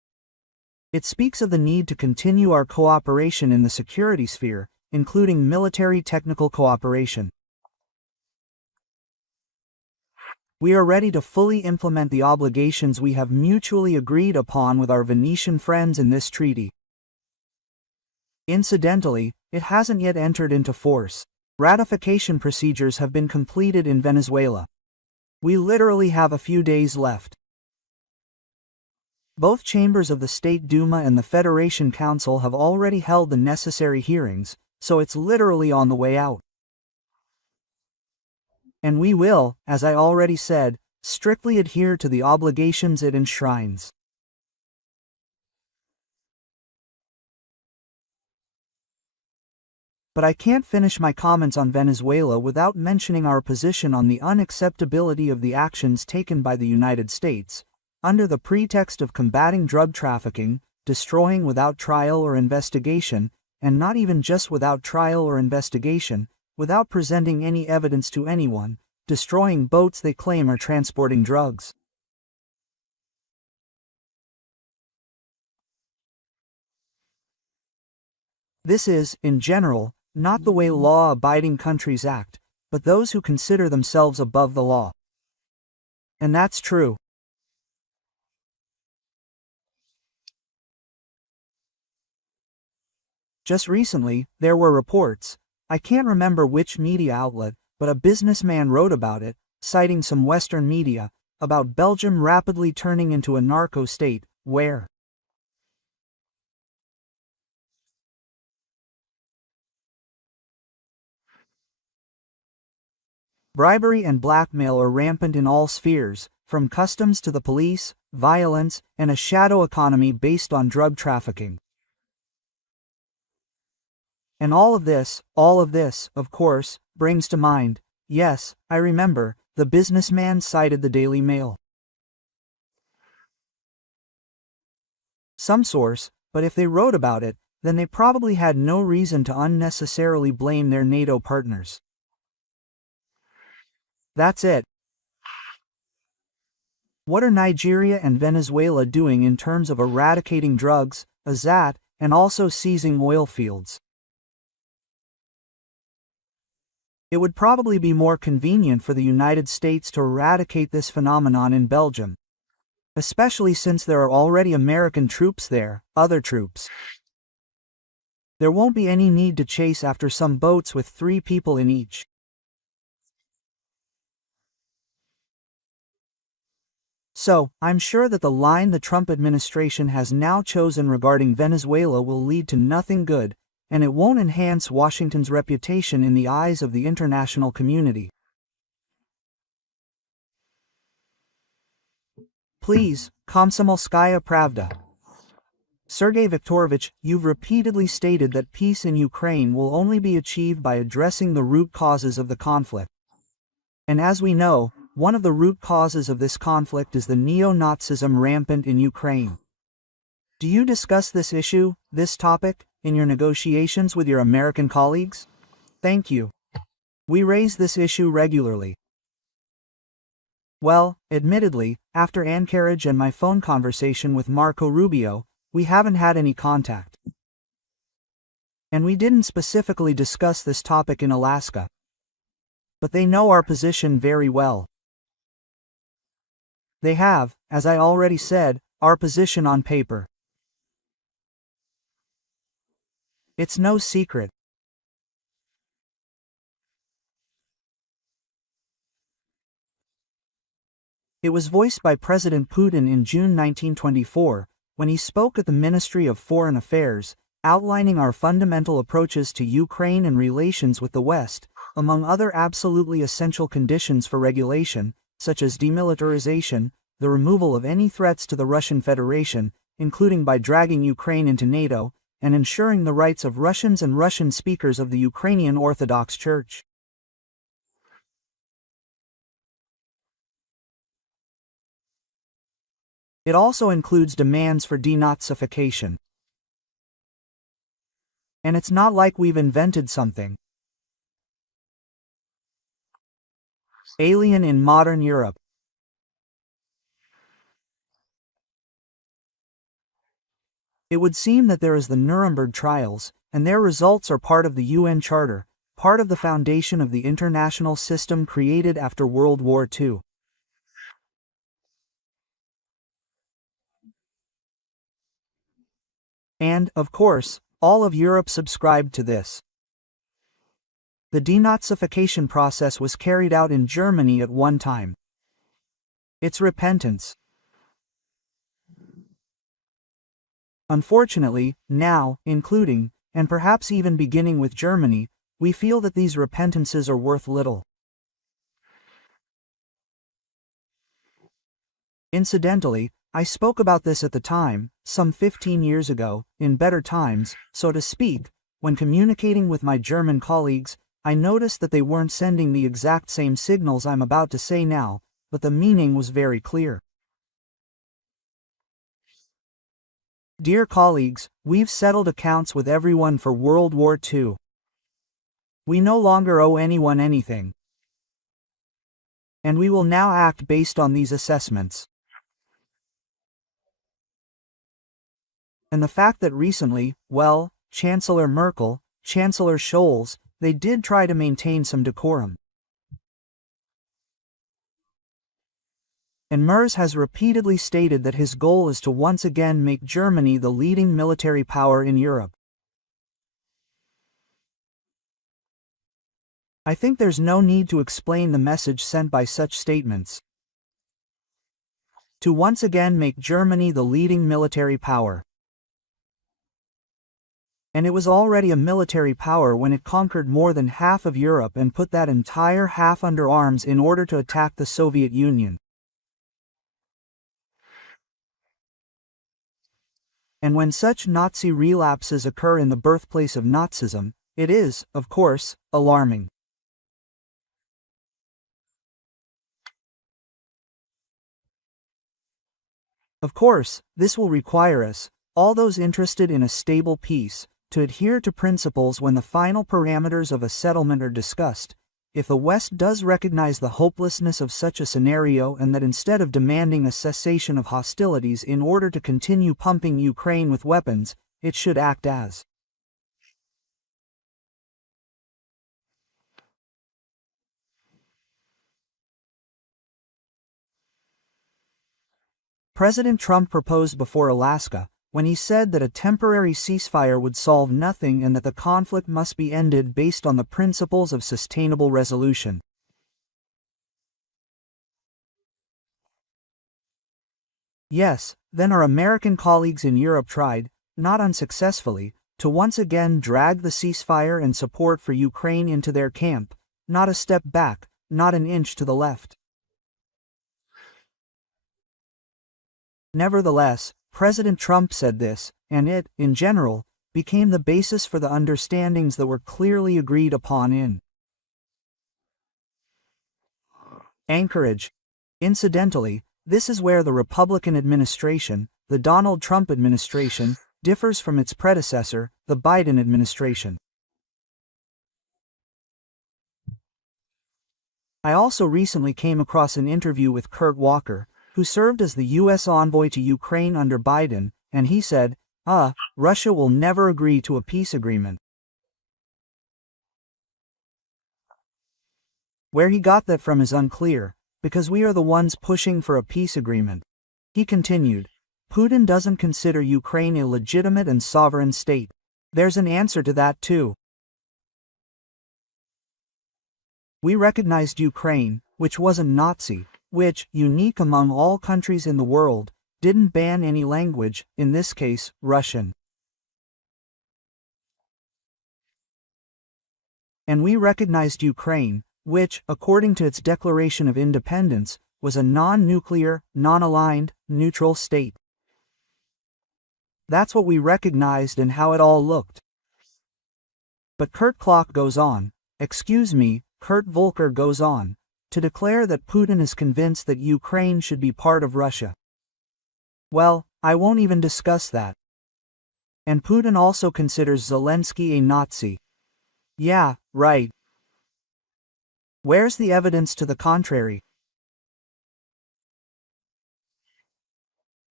It speaks of the need to continue our cooperation in the security sphere, including military technical cooperation. We are ready to fully implement the obligations we have mutually agreed upon with our Venetian friends in this treaty. Incidentally, it hasn't yet entered into force. Ratification procedures have been completed in Venezuela. We literally have a few days left. Both chambers of the State Duma and the Federation Council have already held the necessary hearings, so it's literally on the way out. And we will, as I already said, strictly adhere to the obligations it enshrines. But I can't finish my comments on Venezuela without mentioning our position on the unacceptability of the actions taken by the United States, under the pretext of combating drug trafficking, destroying without trial or investigation, and not even just without trial or investigation, without presenting any evidence to anyone, destroying boats they claim are transporting drugs. This is, in general, not the way law-abiding countries act, but those who consider themselves above the law. And that's true. Just recently, there were reports, I can't remember which media outlet, but a businessman wrote about it, citing some Western media, about Belgium rapidly turning into a narco state, where bribery and blackmail are rampant in all spheres, from customs to the police, violence, and a shadow economy based on drug trafficking. And all of this, of course, brings to mind, yes, I remember, the businessman cited the Daily Mail. Some source, but if they wrote about it, then they probably had no reason to unnecessarily blame their NATO partners. That's it. What are Nigeria and Venezuela doing in terms of eradicating drugs, and also seizing oil fields? It would probably be more convenient for the United States to eradicate this phenomenon in Belgium, especially since there are already American troops there, other troops. There won't be any need to chase after some boats with 3 people in each. So, I'm sure that the line the Trump administration has now chosen regarding Venezuela will lead to nothing good, and it won't enhance Washington's reputation in the eyes of the international community. Please, Komsomolskaya Pravda. Sergei Viktorovich, you've repeatedly stated that peace in Ukraine will only be achieved by addressing the root causes of the conflict. And as we know, one of the root causes of this conflict is the neo-Nazism rampant in Ukraine. Do you discuss this issue, this topic, in your negotiations with your American colleagues? Thank you. We raise this issue regularly. Well, admittedly, after Anchorage and my phone conversation with Marco Rubio, we haven't had any contact. And we didn't specifically discuss this topic in Alaska. But they know our position very well. They have, as I already said, our position on paper. It's no secret. It was voiced by President Putin in June 1924, when he spoke at the Ministry of Foreign Affairs, outlining our fundamental approaches to Ukraine and relations with the West, among other absolutely essential conditions for regulation, such as demilitarization, the removal of any threats to the Russian Federation, including by dragging Ukraine into NATO, and ensuring the rights of Russians and Russian speakers of the Ukrainian Orthodox Church. It also includes demands for denazification. And it's not like we've invented something alien in modern Europe. It would seem that there is the Nuremberg trials, and their results are part of the UN Charter, part of the foundation of the international system created after World War II. And, of course, all of Europe subscribed to this. The denazification process was carried out in Germany at one time. It's repentance. Unfortunately, now, including, and perhaps even beginning with Germany, we feel that these repentances are worth little. Incidentally, I spoke about this at the time, some 15 years ago, in better times, so to speak. When communicating with my German colleagues, I noticed that they weren't sending the exact same signals I'm about to say now, but the meaning was very clear. Dear colleagues, we've settled accounts with everyone for World War II. We no longer owe anyone anything. And we will now act based on these assessments. And the fact that recently, well, Chancellor Merkel, Chancellor Scholz, they did try to maintain some decorum. And Merz has repeatedly stated that his goal is to once again make Germany the leading military power in Europe. I think there's no need to explain the message sent by such statements. To once again make Germany the leading military power. And it was already a military power when it conquered more than half of Europe and put that entire half under arms in order to attack the Soviet Union. And when such Nazi relapses occur in the birthplace of Nazism, it is, of course, alarming. Of course, this will require us, all those interested in a stable peace, to adhere to principles when the final parameters of a settlement are discussed. If the West does recognize the hopelessness of such a scenario and that instead of demanding a cessation of hostilities in order to continue pumping Ukraine with weapons, it should act as President Trump proposed before Alaska, when he said that a temporary ceasefire would solve nothing and that the conflict must be ended based on the principles of sustainable resolution. Yes, then our American colleagues in Europe tried, not unsuccessfully, to once again drag the ceasefire and support for Ukraine into their camp, not a step back, not an inch to the left. Nevertheless, President Trump said this, and it, in general, became the basis for the understandings that were clearly agreed upon in Anchorage. Incidentally, this is where the Republican administration, the Donald Trump administration, differs from its predecessor, the Biden administration. I also recently came across an interview with Kurt Walker, who served as the U.S. envoy to Ukraine under Biden, and he said, Russia will never agree to a peace agreement. Where he got that from is unclear, because we are the ones pushing for a peace agreement. He continued, Putin doesn't consider Ukraine a legitimate and sovereign state. There's an answer to that too. We recognized Ukraine, which wasn't Nazi, which, unique among all countries in the world, didn't ban any language, in this case, Russian. And we recognized Ukraine, which, according to its Declaration of Independence, was a non-nuclear, non-aligned, neutral state. That's what we recognized and how it all looked. But Kurt Volker goes on, to declare that Putin is convinced that Ukraine should be part of Russia. Well, I won't even discuss that. And Putin also considers Zelensky a Nazi. Yeah, right. Where's the evidence to the contrary?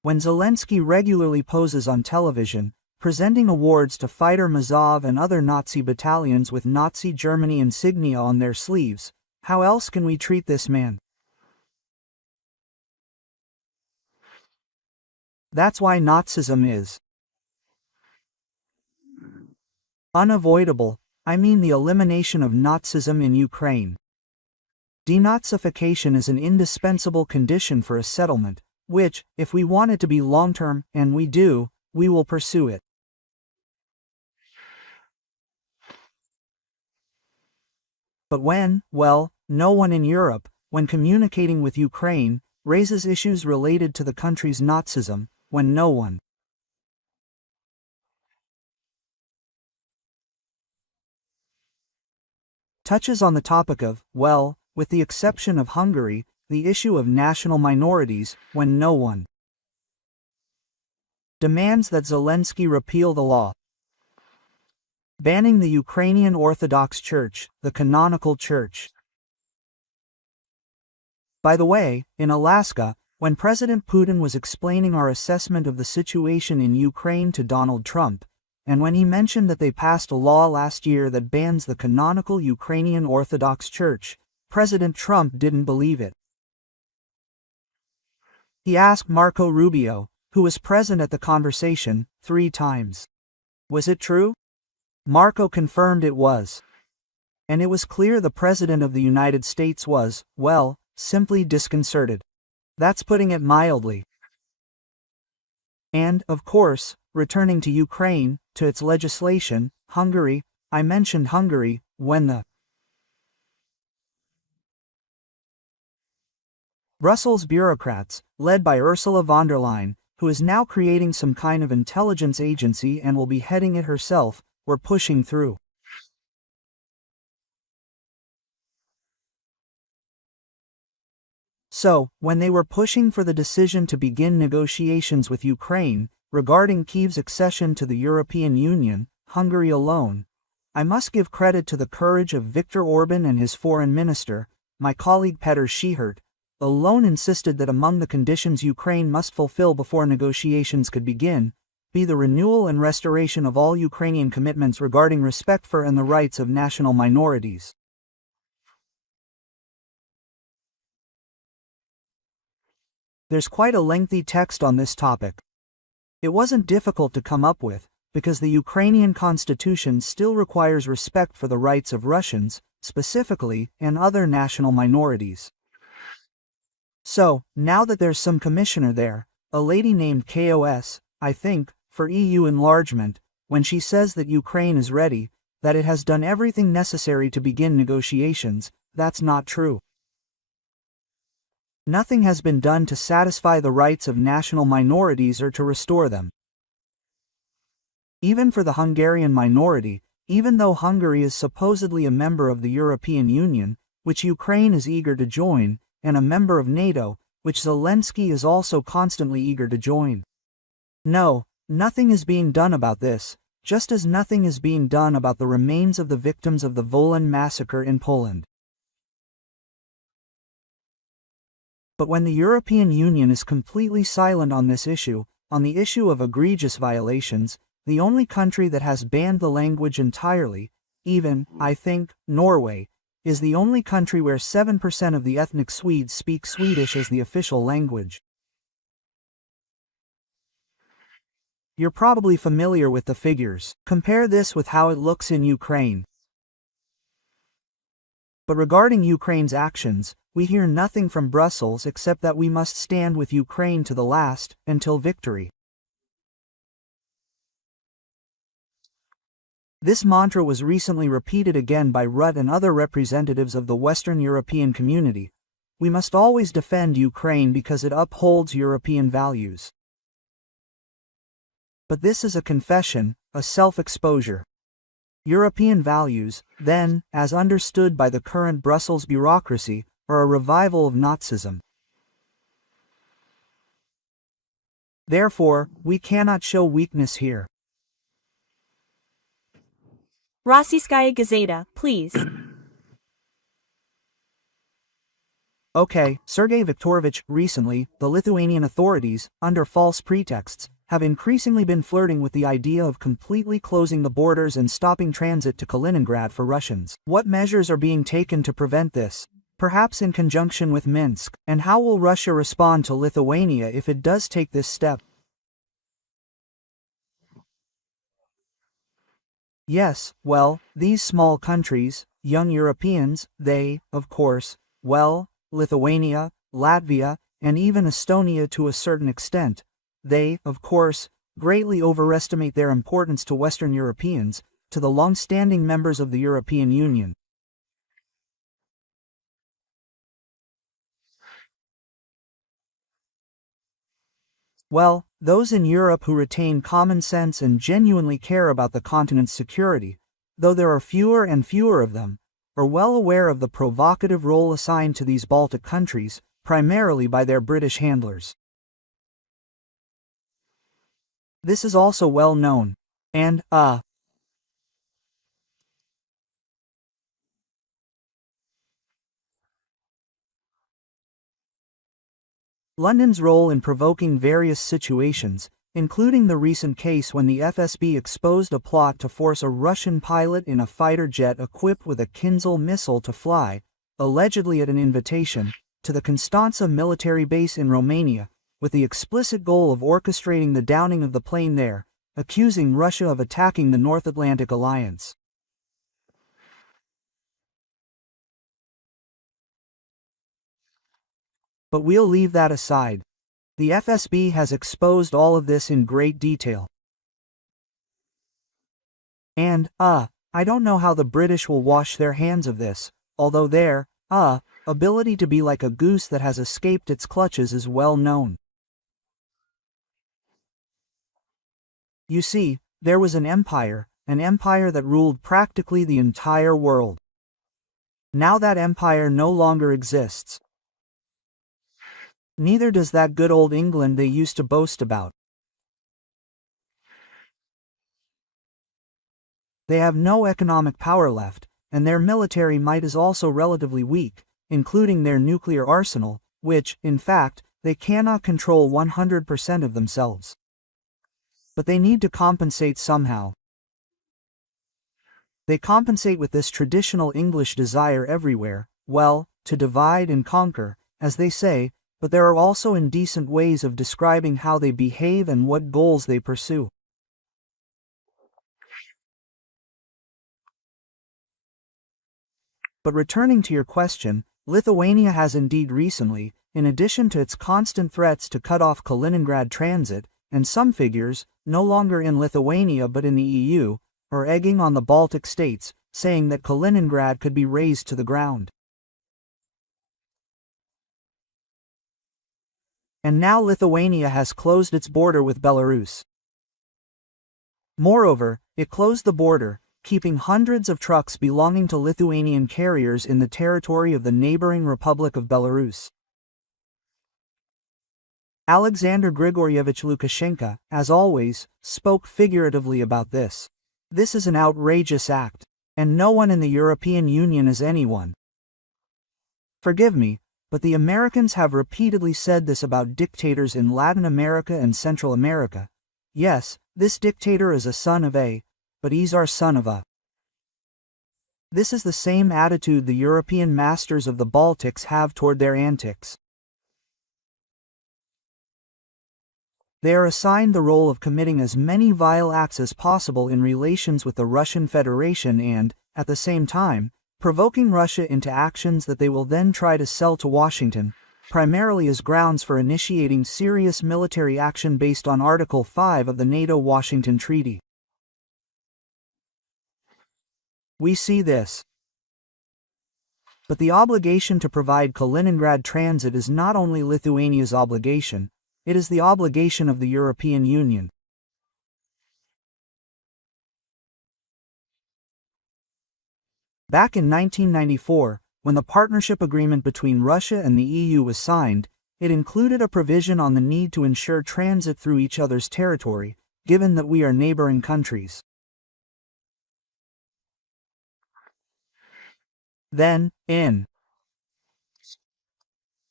When Zelensky regularly poses on television, presenting awards to fighter Mazov and other Nazi battalions with Nazi Germany insignia on their sleeves, how else can we treat this man? That's why Nazism is unavoidable. I mean the elimination of Nazism in Ukraine. Denazification is an indispensable condition for a settlement, which, if we want it to be long-term, and we do, we will pursue it. But when, well, no one in Europe, when communicating with Ukraine, raises issues related to the country's Nazism, when no one touches on the topic of, well, with the exception of Hungary, the issue of national minorities, when no one demands that Zelensky repeal the law banning the Ukrainian Orthodox Church, the canonical church. By the way, in Alaska, when President Putin was explaining our assessment of the situation in Ukraine to Donald Trump, and when he mentioned that they passed a law last year that bans the canonical Ukrainian Orthodox Church, President Trump didn't believe it. He asked Marco Rubio, who was present at the conversation, 3 times. Was it true? Marco confirmed it was. And it was clear the President of the United States was, well, simply disconcerted. That's putting it mildly. And, of course, returning to Ukraine, to its legislation, Hungary, I mentioned Hungary, when the Brussels bureaucrats, led by Ursula von der Leyen, who is now creating some kind of intelligence agency and will be heading it herself, were pushing through. So, when they were pushing for the decision to begin negotiations with Ukraine, regarding Kyiv's accession to the European Union, Hungary alone, I must give credit to the courage of Viktor Orban and his foreign minister, my colleague Petr Schihert, alone insisted that among the conditions Ukraine must fulfill before negotiations could begin, be the renewal and restoration of all Ukrainian commitments regarding respect for and the rights of national minorities. There's quite a lengthy text on this topic. It wasn't difficult to come up with, because the Ukrainian constitution still requires respect for the rights of Russians, specifically, and other national minorities. So, now that there's some commissioner there, a lady named KOS, I think, for EU enlargement, when she says that Ukraine is ready, that it has done everything necessary to begin negotiations, that's not true. Nothing has been done to satisfy the rights of national minorities or to restore them. Even for the Hungarian minority, even though Hungary is supposedly a member of the European Union, which Ukraine is eager to join, and a member of NATO, which Zelensky is also constantly eager to join. No, nothing is being done about this, just as nothing is being done about the remains of the victims of the Volyn massacre in Poland. But when the European Union is completely silent on this issue, on the issue of egregious violations, the only country that has banned the language entirely, even, I think, Norway, is the only country where 7% of the ethnic Swedes speak Swedish as the official language. You're probably familiar with the figures. Compare this with how it looks in Ukraine. But regarding Ukraine's actions, we hear nothing from Brussels except that we must stand with Ukraine to the last, until victory. This mantra was recently repeated again by Rutte and other representatives of the Western European community. We must always defend Ukraine because it upholds European values. But this is a confession, a self-exposure. European values, then, as understood by the current Brussels bureaucracy, are a revival of Nazism. Therefore, we cannot show weakness here. Rossiyskaya Gazeta, please. Okay, Sergei Viktorovich, recently, the Lithuanian authorities, under false pretexts, have increasingly been flirting with the idea of completely closing the borders and stopping transit to Kaliningrad for Russians. What measures are being taken to prevent this? Perhaps in conjunction with Minsk, and how will Russia respond to Lithuania if it does take this step? Yes, well, these small countries, young Europeans, they, of course, well, Lithuania, Latvia, and even Estonia to a certain extent, they, of course, greatly overestimate their importance to Western Europeans, to the long-standing members of the European Union. Well, those in Europe who retain common sense and genuinely care about the continent's security, though there are fewer and fewer of them, are well aware of the provocative role assigned to these Baltic countries, primarily by their British handlers. This is also well known. And, London's role in provoking various situations, including the recent case when the FSB exposed a plot to force a Russian pilot in a fighter jet equipped with a Kinzhal missile to fly, allegedly at an invitation, to the Constanța military base in Romania, with the explicit goal of orchestrating the downing of the plane there, accusing Russia of attacking the North Atlantic Alliance. But we'll leave that aside. The FSB has exposed all of this in great detail. And, I don't know how the British will wash their hands of this, although their, ability to be like a goose that has escaped its clutches is well known. You see, there was an empire that ruled practically the entire world. Now that empire no longer exists. Neither does that good old England they used to boast about. They have no economic power left, and their military might is also relatively weak, including their nuclear arsenal, which, in fact, they cannot control 100% of themselves. But they need to compensate somehow. They compensate with this traditional English desire everywhere, well, to divide and conquer, as they say, but there are also indecent ways of describing how they behave and what goals they pursue. But returning to your question, Lithuania has indeed recently, in addition to its constant threats to cut off Kaliningrad transit, and some figures, no longer in Lithuania but in the EU, are egging on the Baltic states, saying that Kaliningrad could be razed to the ground. And now Lithuania has closed its border with Belarus. Moreover, it closed the border, keeping hundreds of trucks belonging to Lithuanian carriers in the territory of the neighboring Republic of Belarus. Alexander Grigorievich Lukashenko, as always, spoke figuratively about this. This is an outrageous act, and no one in the European Union is anyone. Forgive me, but the Americans have repeatedly said this about dictators in Latin America and Central America. Yes, this dictator is a son of a, but he's our son of a. This is the same attitude the European masters of the Baltics have toward their antics. They are assigned the role of committing as many vile acts as possible in relations with the Russian Federation and, at the same time, provoking Russia into actions that they will then try to sell to Washington, primarily as grounds for initiating serious military action based on Article 5 of the NATO-Washington Treaty. We see this. But the obligation to provide Kaliningrad transit is not only Lithuania's obligation, it is the obligation of the European Union. Back in 1994, when the partnership agreement between Russia and the EU was signed, it included a provision on the need to ensure transit through each other's territory, given that we are neighboring countries. Then, in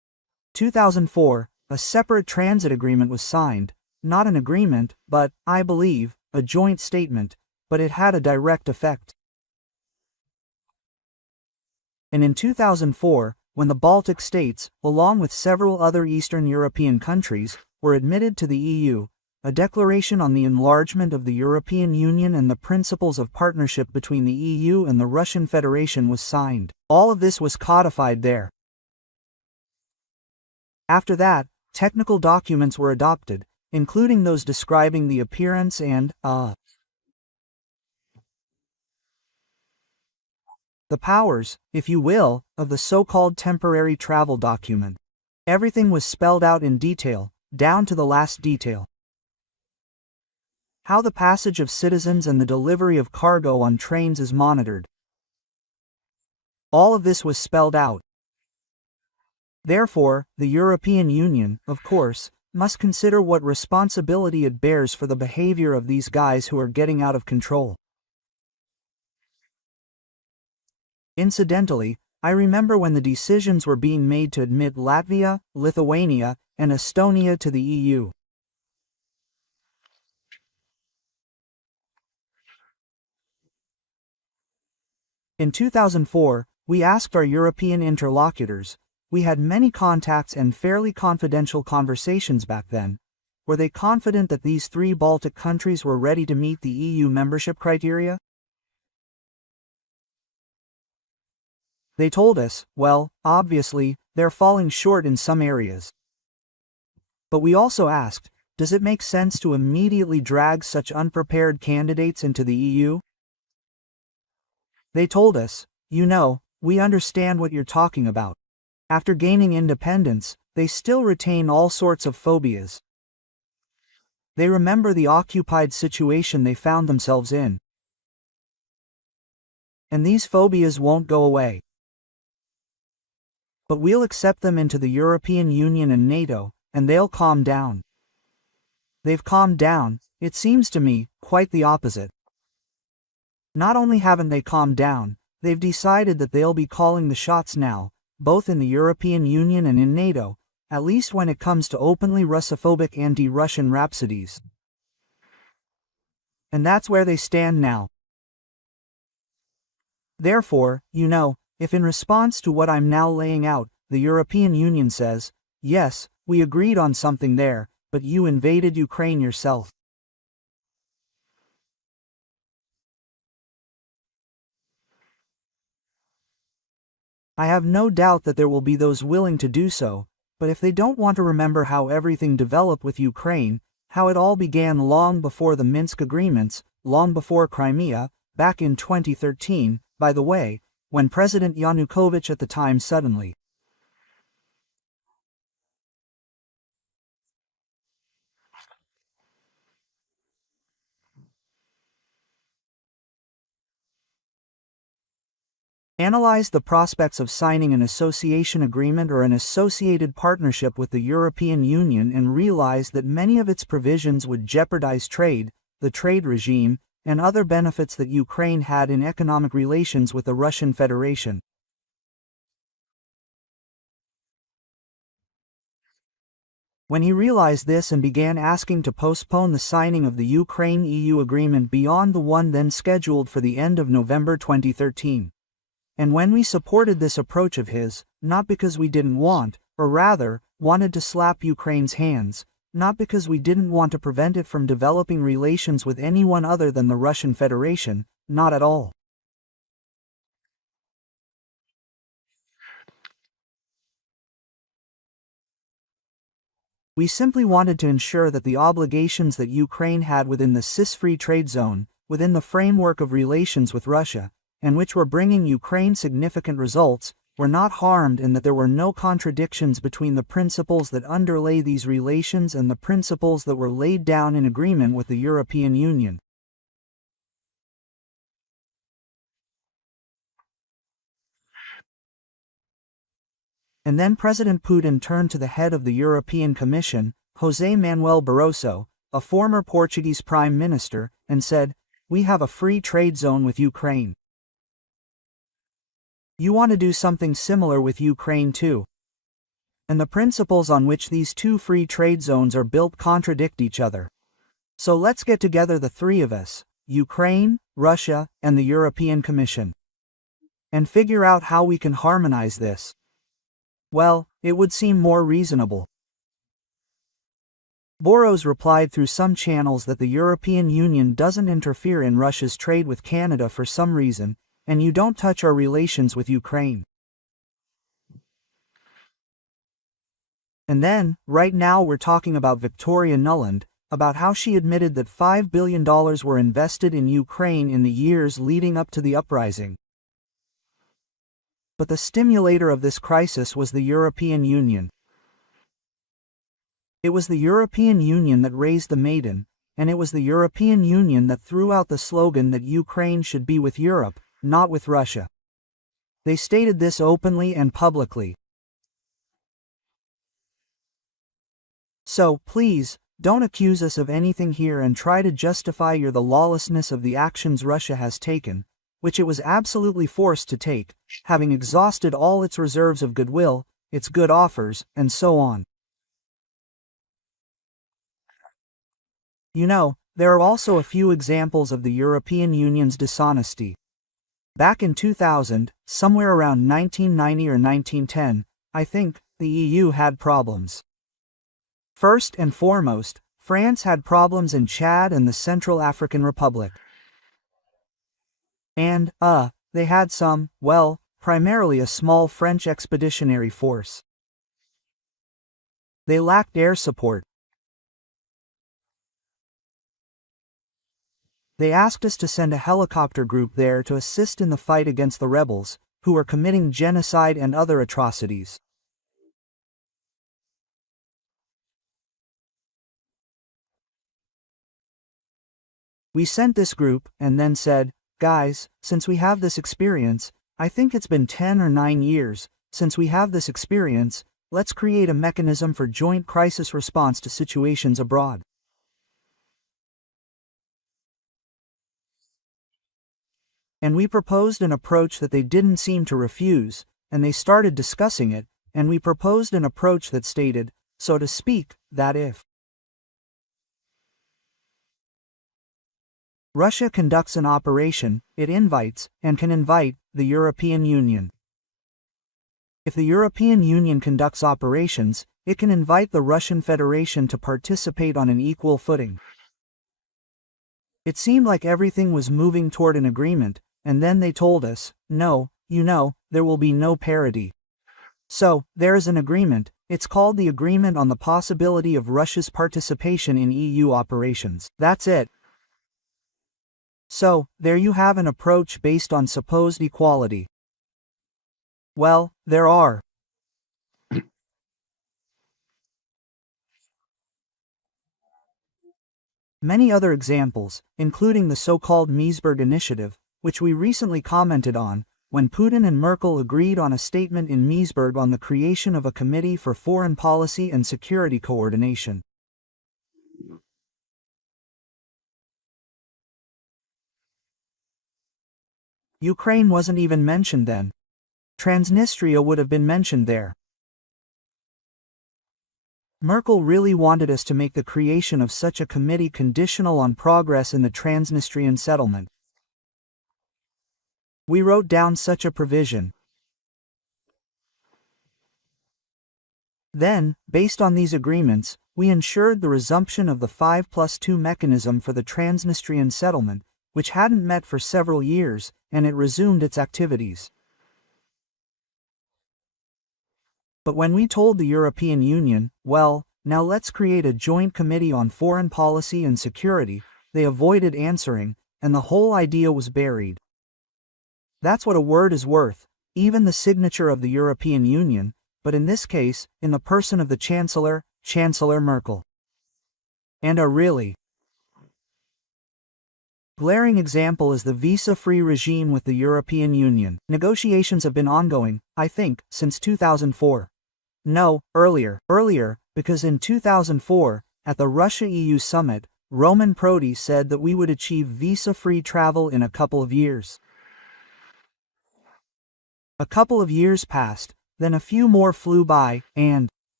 2004, a separate transit agreement was signed, not an agreement, but, I believe, a joint statement, but it had a direct effect. And in 2004, when the Baltic states, along with several other Eastern European countries, were admitted to the EU, a declaration on the enlargement of the European Union and the principles of partnership between the EU and the Russian Federation was signed. All of this was codified there. After that, technical documents were adopted, including those describing the appearance and, the powers, if you will, of the so-called temporary travel document. Everything was spelled out in detail, down to the last detail. How the passage of citizens and the delivery of cargo on trains is monitored. All of this was spelled out. Therefore, the European Union, of course, must consider what responsibility it bears for the behavior of these guys who are getting out of control. Incidentally, I remember when the decisions were being made to admit Latvia, Lithuania, and Estonia to the EU. In 2004, we asked our European interlocutors, we had many contacts and fairly confidential conversations back then, were they confident that these three Baltic countries were ready to meet the EU membership criteria? They told us, well, obviously, they're falling short in some areas. But we also asked, does it make sense to immediately drag such unprepared candidates into the EU? They told us, you know, we understand what you're talking about. After gaining independence, they still retain all sorts of phobias. They remember the occupied situation they found themselves in. And these phobias won't go away. But we'll accept them into the European Union and NATO, and they'll calm down. They've calmed down, it seems to me, quite the opposite. Not only haven't they calmed down, they've decided that they'll be calling the shots now, both in the European Union and in NATO, at least when it comes to openly Russophobic anti-Russian rhapsodies. And that's where they stand now. Therefore, you know, if in response to what I'm now laying out, the European Union says, yes, we agreed on something there, but you invaded Ukraine yourself. I have no doubt that there will be those willing to do so, but if they don't want to remember how everything developed with Ukraine, how it all began long before the Minsk agreements, long before Crimea, back in 2013, by the way, when President Yanukovych at the time suddenly analyzed the prospects of signing an association agreement or an associated partnership with the European Union and realized that many of its provisions would jeopardize trade, the trade regime, and other benefits that Ukraine had in economic relations with the Russian Federation. When he realized this and began asking to postpone the signing of the Ukraine-EU agreement beyond the one then scheduled for the end of November 2013. And when we supported this approach of his, not because we didn't want, or rather, wanted to slap Ukraine's hands, not because we didn't want to prevent it from developing relations with anyone other than the Russian Federation, not at all. We simply wanted to ensure that the obligations that Ukraine had within the CIS-free trade zone, within the framework of relations with Russia, and which were bringing Ukraine significant results, were not harmed and that there were no contradictions between the principles that underlay these relations and the principles that were laid down in agreement with the European Union. And then President Putin turned to the head of the European Commission, José Manuel Barroso, a former Portuguese Prime Minister, and said, "We have a free trade zone with Ukraine. You want to do something similar with Ukraine too. And the principles on which these two free trade zones are built contradict each other. So let's get together, the three of us, Ukraine, Russia, and the European Commission, and figure out how we can harmonize this. Well, it would seem more reasonable. Boros replied through some channels that the European Union doesn't interfere in Russia's trade with Canada for some reason, and you don't touch our relations with Ukraine. And then, right now we're talking about Victoria Nuland, about how she admitted that $5 billion were invested in Ukraine in the years leading up to the uprising. But the stimulator of this crisis was the European Union. It was the European Union that raised the Maiden, and it was the European Union that threw out the slogan that Ukraine should be with Europe, not with Russia. They stated this openly and publicly. So, please, don't accuse us of anything here and try to justify the lawlessness of the actions Russia has taken, which it was absolutely forced to take, having exhausted all its reserves of goodwill, its good offers, and so on. You know, there are also a few examples of the European Union's dishonesty. Back in 2000, somewhere around 1990 or 1910, I think, the EU had problems. First and foremost, France had problems in Chad and the Central African Republic. And, they had some, well, primarily a small French expeditionary force. They lacked air support. They asked us to send a helicopter group there to assist in the fight against the rebels, who were committing genocide and other atrocities. We sent this group, and then said, guys, since we have this experience, I think it's been 10 or 9 years, since we have this experience, let's create a mechanism for joint crisis response to situations abroad. And we proposed an approach that they didn't seem to refuse, and they started discussing it, and we proposed an approach that stated, so to speak, that if Russia conducts an operation, it invites, and can invite, the European Union. If the European Union conducts operations, it can invite the Russian Federation to participate on an equal footing. It seemed like everything was moving toward an agreement, and then they told us, no, there will be no parity. So, there is an agreement, it's called the Agreement on the Possibility of Russia's Participation in EU Operations. That's it. So, there you have an approach based on supposed equality. Well, there are many other examples, including the so-called Meseberg Initiative, which we recently commented on, when Putin and Merkel agreed on a statement in Meseberg on the creation of a Committee for Foreign Policy and Security Coordination. Ukraine wasn't even mentioned then. Transnistria would have been mentioned there. Merkel really wanted us to make the creation of such a committee conditional on progress in the Transnistrian settlement. We wrote down such a provision. Then, based on these agreements, we ensured the resumption of the 5+2 mechanism for the Transnistrian settlement, which hadn't met for several years, and it resumed its activities. But when we told the European Union, well, now let's create a joint committee on foreign policy and security, they avoided answering, and the whole idea was buried. That's what a word is worth, even the signature of the European Union, but in this case, in the person of the Chancellor, Chancellor Merkel. And a really glaring example is the visa-free regime with the European Union. Negotiations have been ongoing, I think, since 2004. No, earlier, because in 2004, at the Russia-EU summit, Roman Prodi said that we would achieve visa-free travel in a couple of years. A couple of years passed, then a few more flew by, and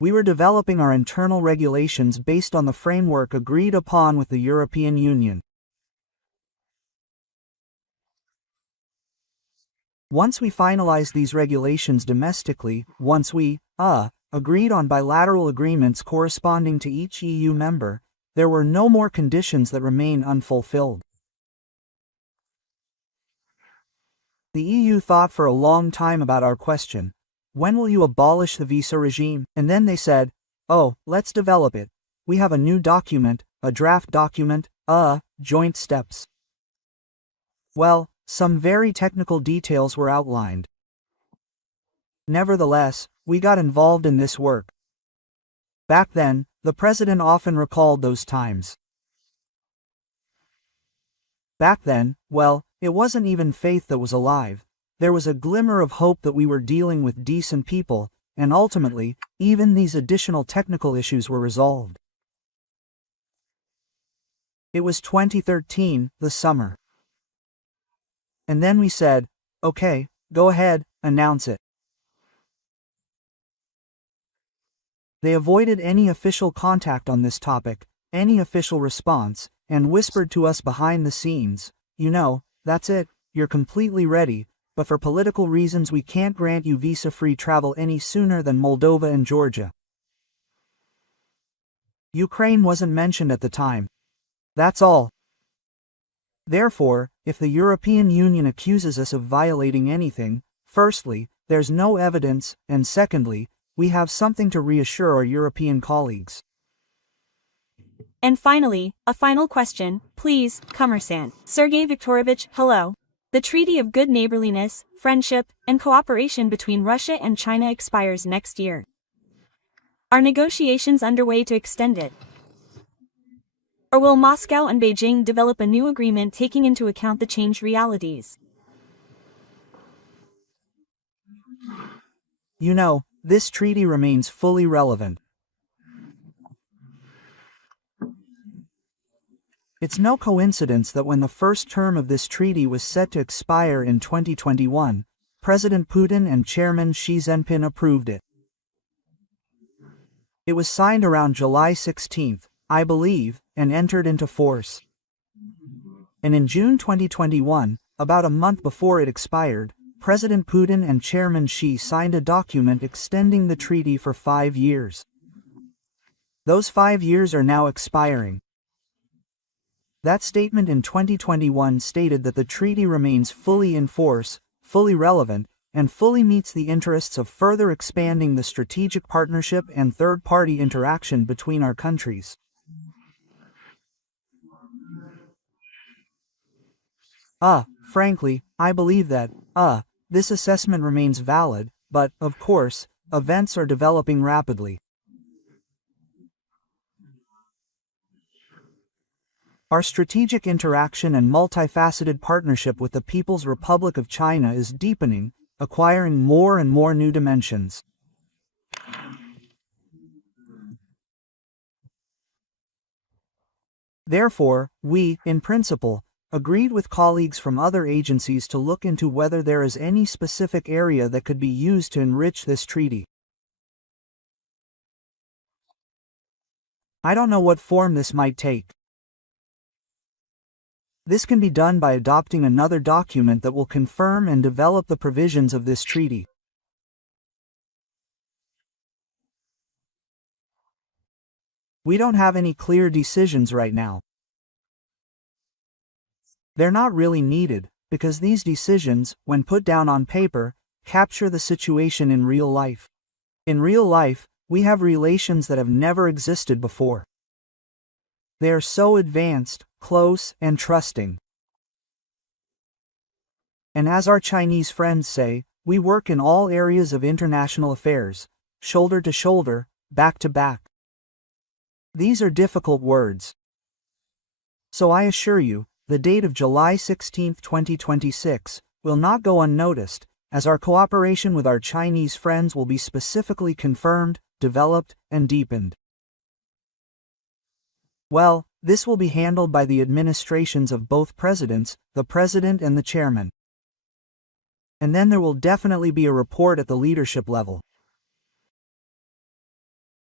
We were developing our internal regulations based on the framework agreed upon with the European Union. Once we finalized these regulations domestically, once we, agreed on bilateral agreements corresponding to each EU member, there were no more conditions that remain unfulfilled. The EU thought for a long time about our question. When will you abolish the visa regime? And then they said, oh, let's develop it. We have a new document, a draft document, joint steps. Well, some very technical details were outlined. Nevertheless, we got involved in this work. Back then, the president often recalled those times. Back then, well, it wasn't even faith that was alive. There was a glimmer of hope that we were dealing with decent people, and ultimately, even these additional technical issues were resolved. It was 2013, the summer. And then we said, okay, go ahead, announce it. They avoided any official contact on this topic, any official response, and whispered to us behind the scenes, you know, that's it, you're completely ready, but for political reasons we can't grant you visa-free travel any sooner than Moldova and Georgia. Ukraine wasn't mentioned at the time. That's all. Therefore, if the European Union accuses us of violating anything, firstly, there's no evidence, and secondly, we have something to reassure our European colleagues. And finally, a final question, please, Commerçant. Sergei Viktorovich, hello. The Treaty of Good Neighborliness, Friendship, and Cooperation between Russia and China expires next year. Are negotiations underway to extend it? Or will Moscow and Beijing develop a new agreement taking into account the changed realities? You know, this treaty remains fully relevant. It's no coincidence that when the first term of this treaty was set to expire in 2021, President Putin and Chairman Xi Jinping approved it. It was signed around July 16, I believe, and entered into force. And in June 2021, about a month before it expired, President Putin and Chairman Xi signed a document extending the treaty for 5 years. Those 5 years are now expiring. That statement in 2021 stated that the treaty remains fully in force, fully relevant, and fully meets the interests of further expanding the strategic partnership and third-party interaction between our countries. Frankly, I believe that, this assessment remains valid, but, of course, events are developing rapidly. Our strategic interaction and multifaceted partnership with the People's Republic of China is deepening, acquiring more and more new dimensions. Therefore, we, in principle, agreed with colleagues from other agencies to look into whether there is any specific area that could be used to enrich this treaty. I don't know what form this might take. This can be done by adopting another document that will confirm and develop the provisions of this treaty. We don't have any clear decisions right now. They're not really needed, because these decisions, when put down on paper, capture the situation in real life. In real life, we have relations that have never existed before. They are so advanced, close, and trusting. And as our Chinese friends say, we work in all areas of international affairs, shoulder to shoulder, back to back. These are difficult words. So I assure you, the date of July 16, 2026, will not go unnoticed, as our cooperation with our Chinese friends will be specifically confirmed, developed, and deepened. Well, this will be handled by the administrations of both presidents, the president and the chairman. And then there will definitely be a report at the leadership level.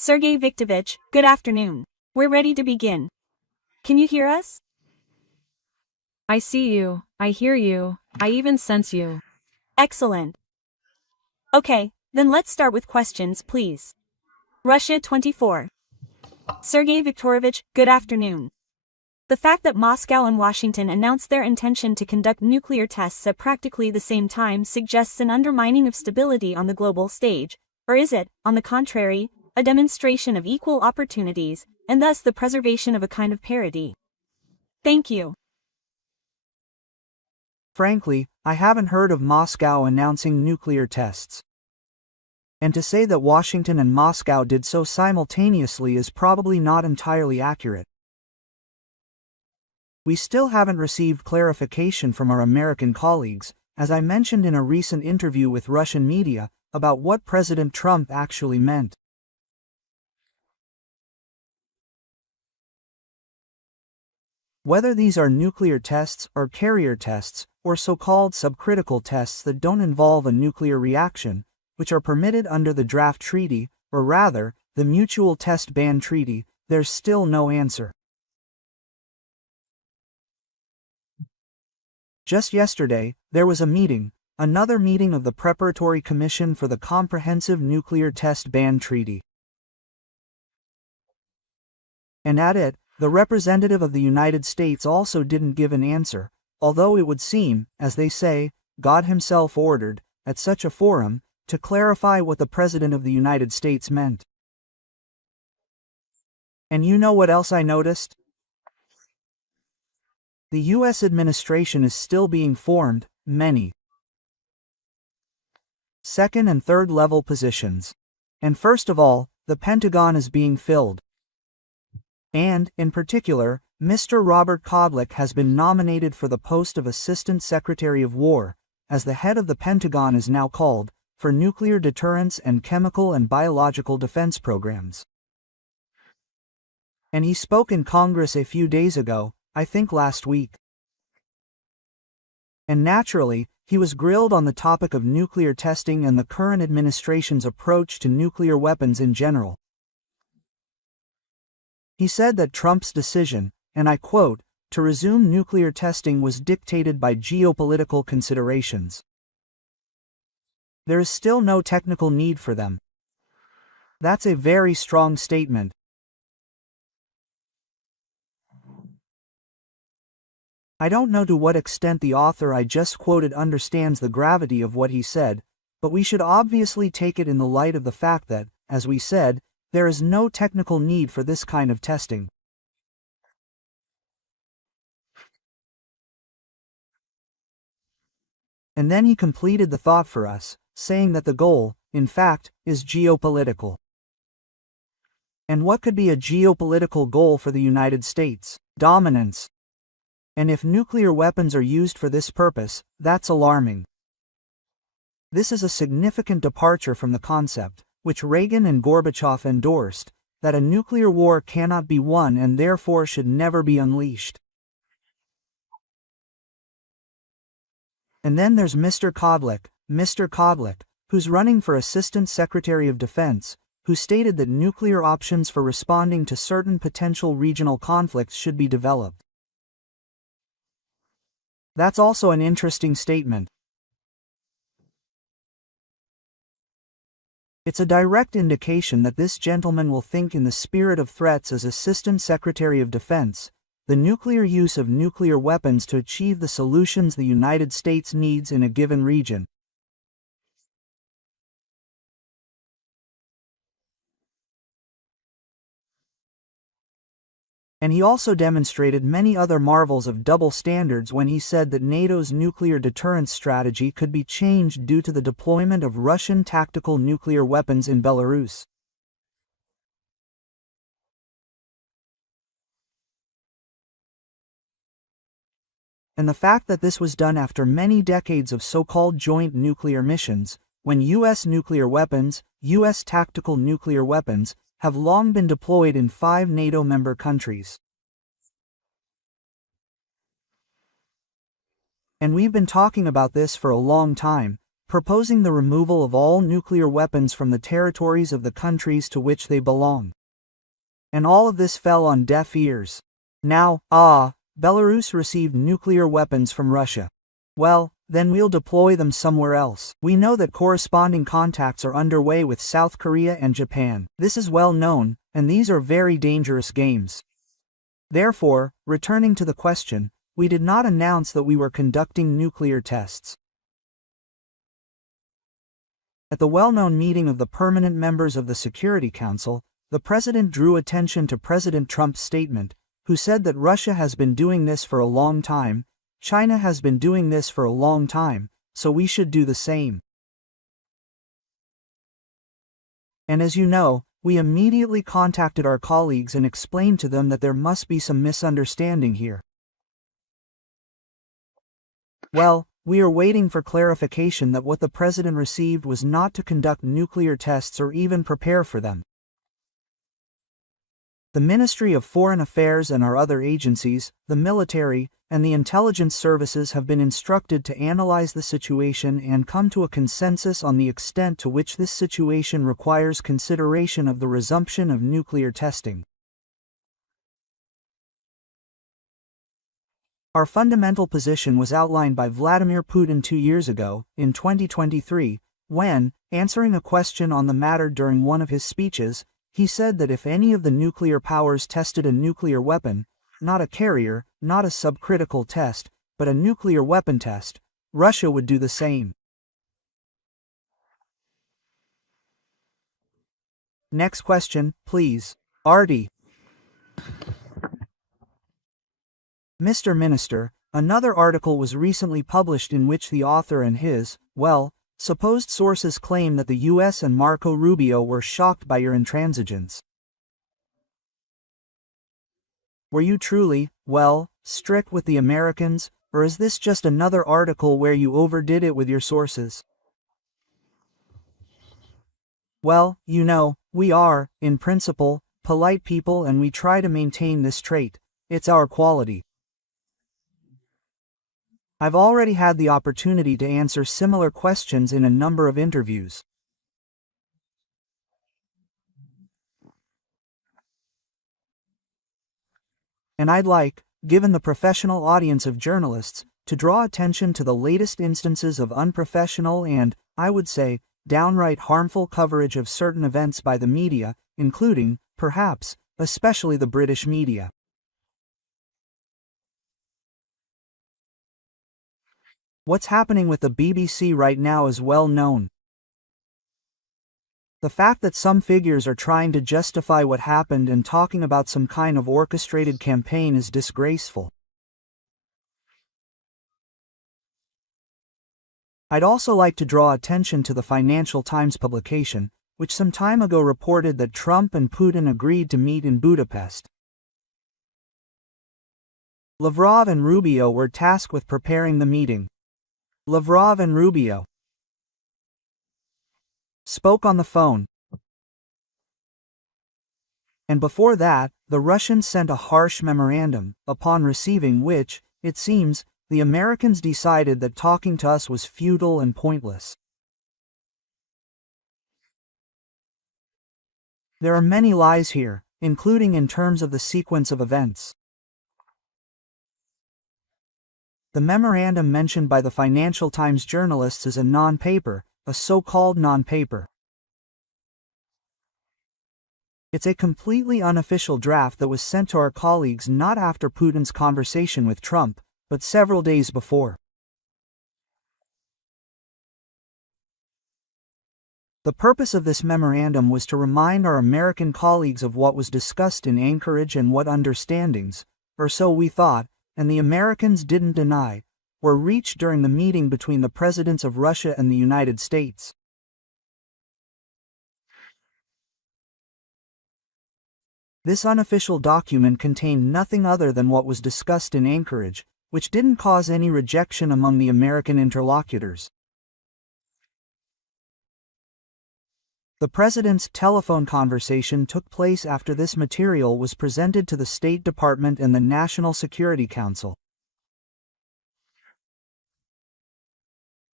Sergei Viktorovich, good afternoon. We're ready to begin. Can you hear us? I see you, I hear you, I even sense you. Excellent. Okay, then let's start with questions, please. Russia 24. Sergei Viktorovich, good afternoon. The fact that Moscow and Washington announced their intention to conduct nuclear tests at practically the same time suggests an undermining of stability on the global stage, or is it, on the contrary, a demonstration of equal opportunities, and thus the preservation of a kind of parity? Thank you. Frankly, I haven't heard of Moscow announcing nuclear tests. And to say that Washington and Moscow did so simultaneously is probably not entirely accurate. We still haven't received clarification from our American colleagues, as I mentioned in a recent interview with Russian media, about what President Trump actually meant. Whether these are nuclear tests or carrier tests, or so-called subcritical tests that don't involve a nuclear reaction, which are permitted under the draft treaty, or rather, the Mutual Test Ban Treaty, there's still no answer. Just yesterday, there was a meeting, another meeting of the Preparatory Commission for the Comprehensive Nuclear Test Ban Treaty. And at it, the representative of the United States also didn't give an answer, although it would seem, as they say, God himself ordered, at such a forum, to clarify what the President of the United States meant. And you know what else I noticed? The U.S. administration is still being formed, many second and third level positions. And first of all, the Pentagon is being filled. And, in particular, Mr. Robert Kodlik has been nominated for the post of Assistant Secretary of War, as the head of the Pentagon is now called, for nuclear deterrence and chemical and biological defense programs. And he spoke in Congress a few days ago, I think last week. And naturally, he was grilled on the topic of nuclear testing and the current administration's approach to nuclear weapons in general. He said that Trump's decision, and I quote, to resume nuclear testing was dictated by geopolitical considerations. There is still no technical need for them. That's a very strong statement. I don't know to what extent the author I just quoted understands the gravity of what he said, but we should obviously take it in the light of the fact that, as we said, there is no technical need for this kind of testing. And then he completed the thought for us, saying that the goal, in fact, is geopolitical. And what could be a geopolitical goal for the United States? Dominance. And if nuclear weapons are used for this purpose, that's alarming. This is a significant departure from the concept, which Reagan and Gorbachev endorsed, that a nuclear war cannot be won and therefore should never be unleashed. And then there's Mr. Kodlik, who's running for Assistant Secretary of Defense, who stated that nuclear options for responding to certain potential regional conflicts should be developed. That's also an interesting statement. It's a direct indication that this gentleman will think in the spirit of threats as Assistant Secretary of Defense, the nuclear use of nuclear weapons to achieve the solutions the United States needs in a given region. And he also demonstrated many other marvels of double standards when he said that NATO's nuclear deterrence strategy could be changed due to the deployment of Russian tactical nuclear weapons in Belarus. And the fact that this was done after many decades of so-called joint nuclear missions, when U.S. nuclear weapons, U.S. tactical nuclear weapons, have long been deployed in 5 NATO member countries. And we've been talking about this for a long time, proposing the removal of all nuclear weapons from the territories of the countries to which they belong. And all of this fell on deaf ears. Now, Belarus received nuclear weapons from Russia. Well, then we'll deploy them somewhere else. We know that corresponding contacts are underway with South Korea and Japan. This is well known, and these are very dangerous games. Therefore, returning to the question, we did not announce that we were conducting nuclear tests. At the well-known meeting of the permanent members of the Security Council, the President drew attention to President Trump's statement, who said that Russia has been doing this for a long time, China has been doing this for a long time, so we should do the same. And as you know, we immediately contacted our colleagues and explained to them that there must be some misunderstanding here. Well, we are waiting for clarification that what the President received was not to conduct nuclear tests or even prepare for them. The Ministry of Foreign Affairs and our other agencies, the military, and the intelligence services have been instructed to analyze the situation and come to a consensus on the extent to which this situation requires consideration of the resumption of nuclear testing. Our fundamental position was outlined by Vladimir Putin 2 years ago, in 2023, when, answering a question on the matter during one of his speeches, he said that if any of the nuclear powers tested a nuclear weapon, not a carrier, not a subcritical test, but a nuclear weapon test, Russia would do the same. Next question, please. Artie. Mr. Minister, another article was recently published in which the author and his, supposed sources claim that the US and Marco Rubio were shocked by your intransigence. Were you truly, strict with the Americans, or is this just another article where you overdid it with your sources? Well, you know, we are, in principle, polite people and we try to maintain this trait. It's our quality. I've already had the opportunity to answer similar questions in a number of interviews. And I'd like, given the professional audience of journalists, to draw attention to the latest instances of unprofessional and, I would say, downright harmful coverage of certain events by the media, including, perhaps, especially the British media. What's happening with the BBC right now is well known. The fact that some figures are trying to justify what happened and talking about some kind of orchestrated campaign is disgraceful. I'd also like to draw attention to the Financial Times publication, which some time ago reported that Trump and Putin agreed to meet in Budapest. Lavrov and Rubio were tasked with preparing the meeting. Lavrov and Rubio spoke on the phone. And before that, the Russians sent a harsh memorandum, upon receiving which, it seems, the Americans decided that talking to us was futile and pointless. There are many lies here, including in terms of the sequence of events. The memorandum mentioned by the Financial Times journalists is a non-paper, a so-called non-paper. It's a completely unofficial draft that was sent to our colleagues not after Putin's conversation with Trump, but several days before. The purpose of this memorandum was to remind our American colleagues of what was discussed in Anchorage and what understandings, or so we thought, and the Americans didn't deny, were reached during the meeting between the presidents of Russia and the United States. This unofficial document contained nothing other than what was discussed in Anchorage, which didn't cause any rejection among the American interlocutors. The president's telephone conversation took place after this material was presented to the State Department and the National Security Council.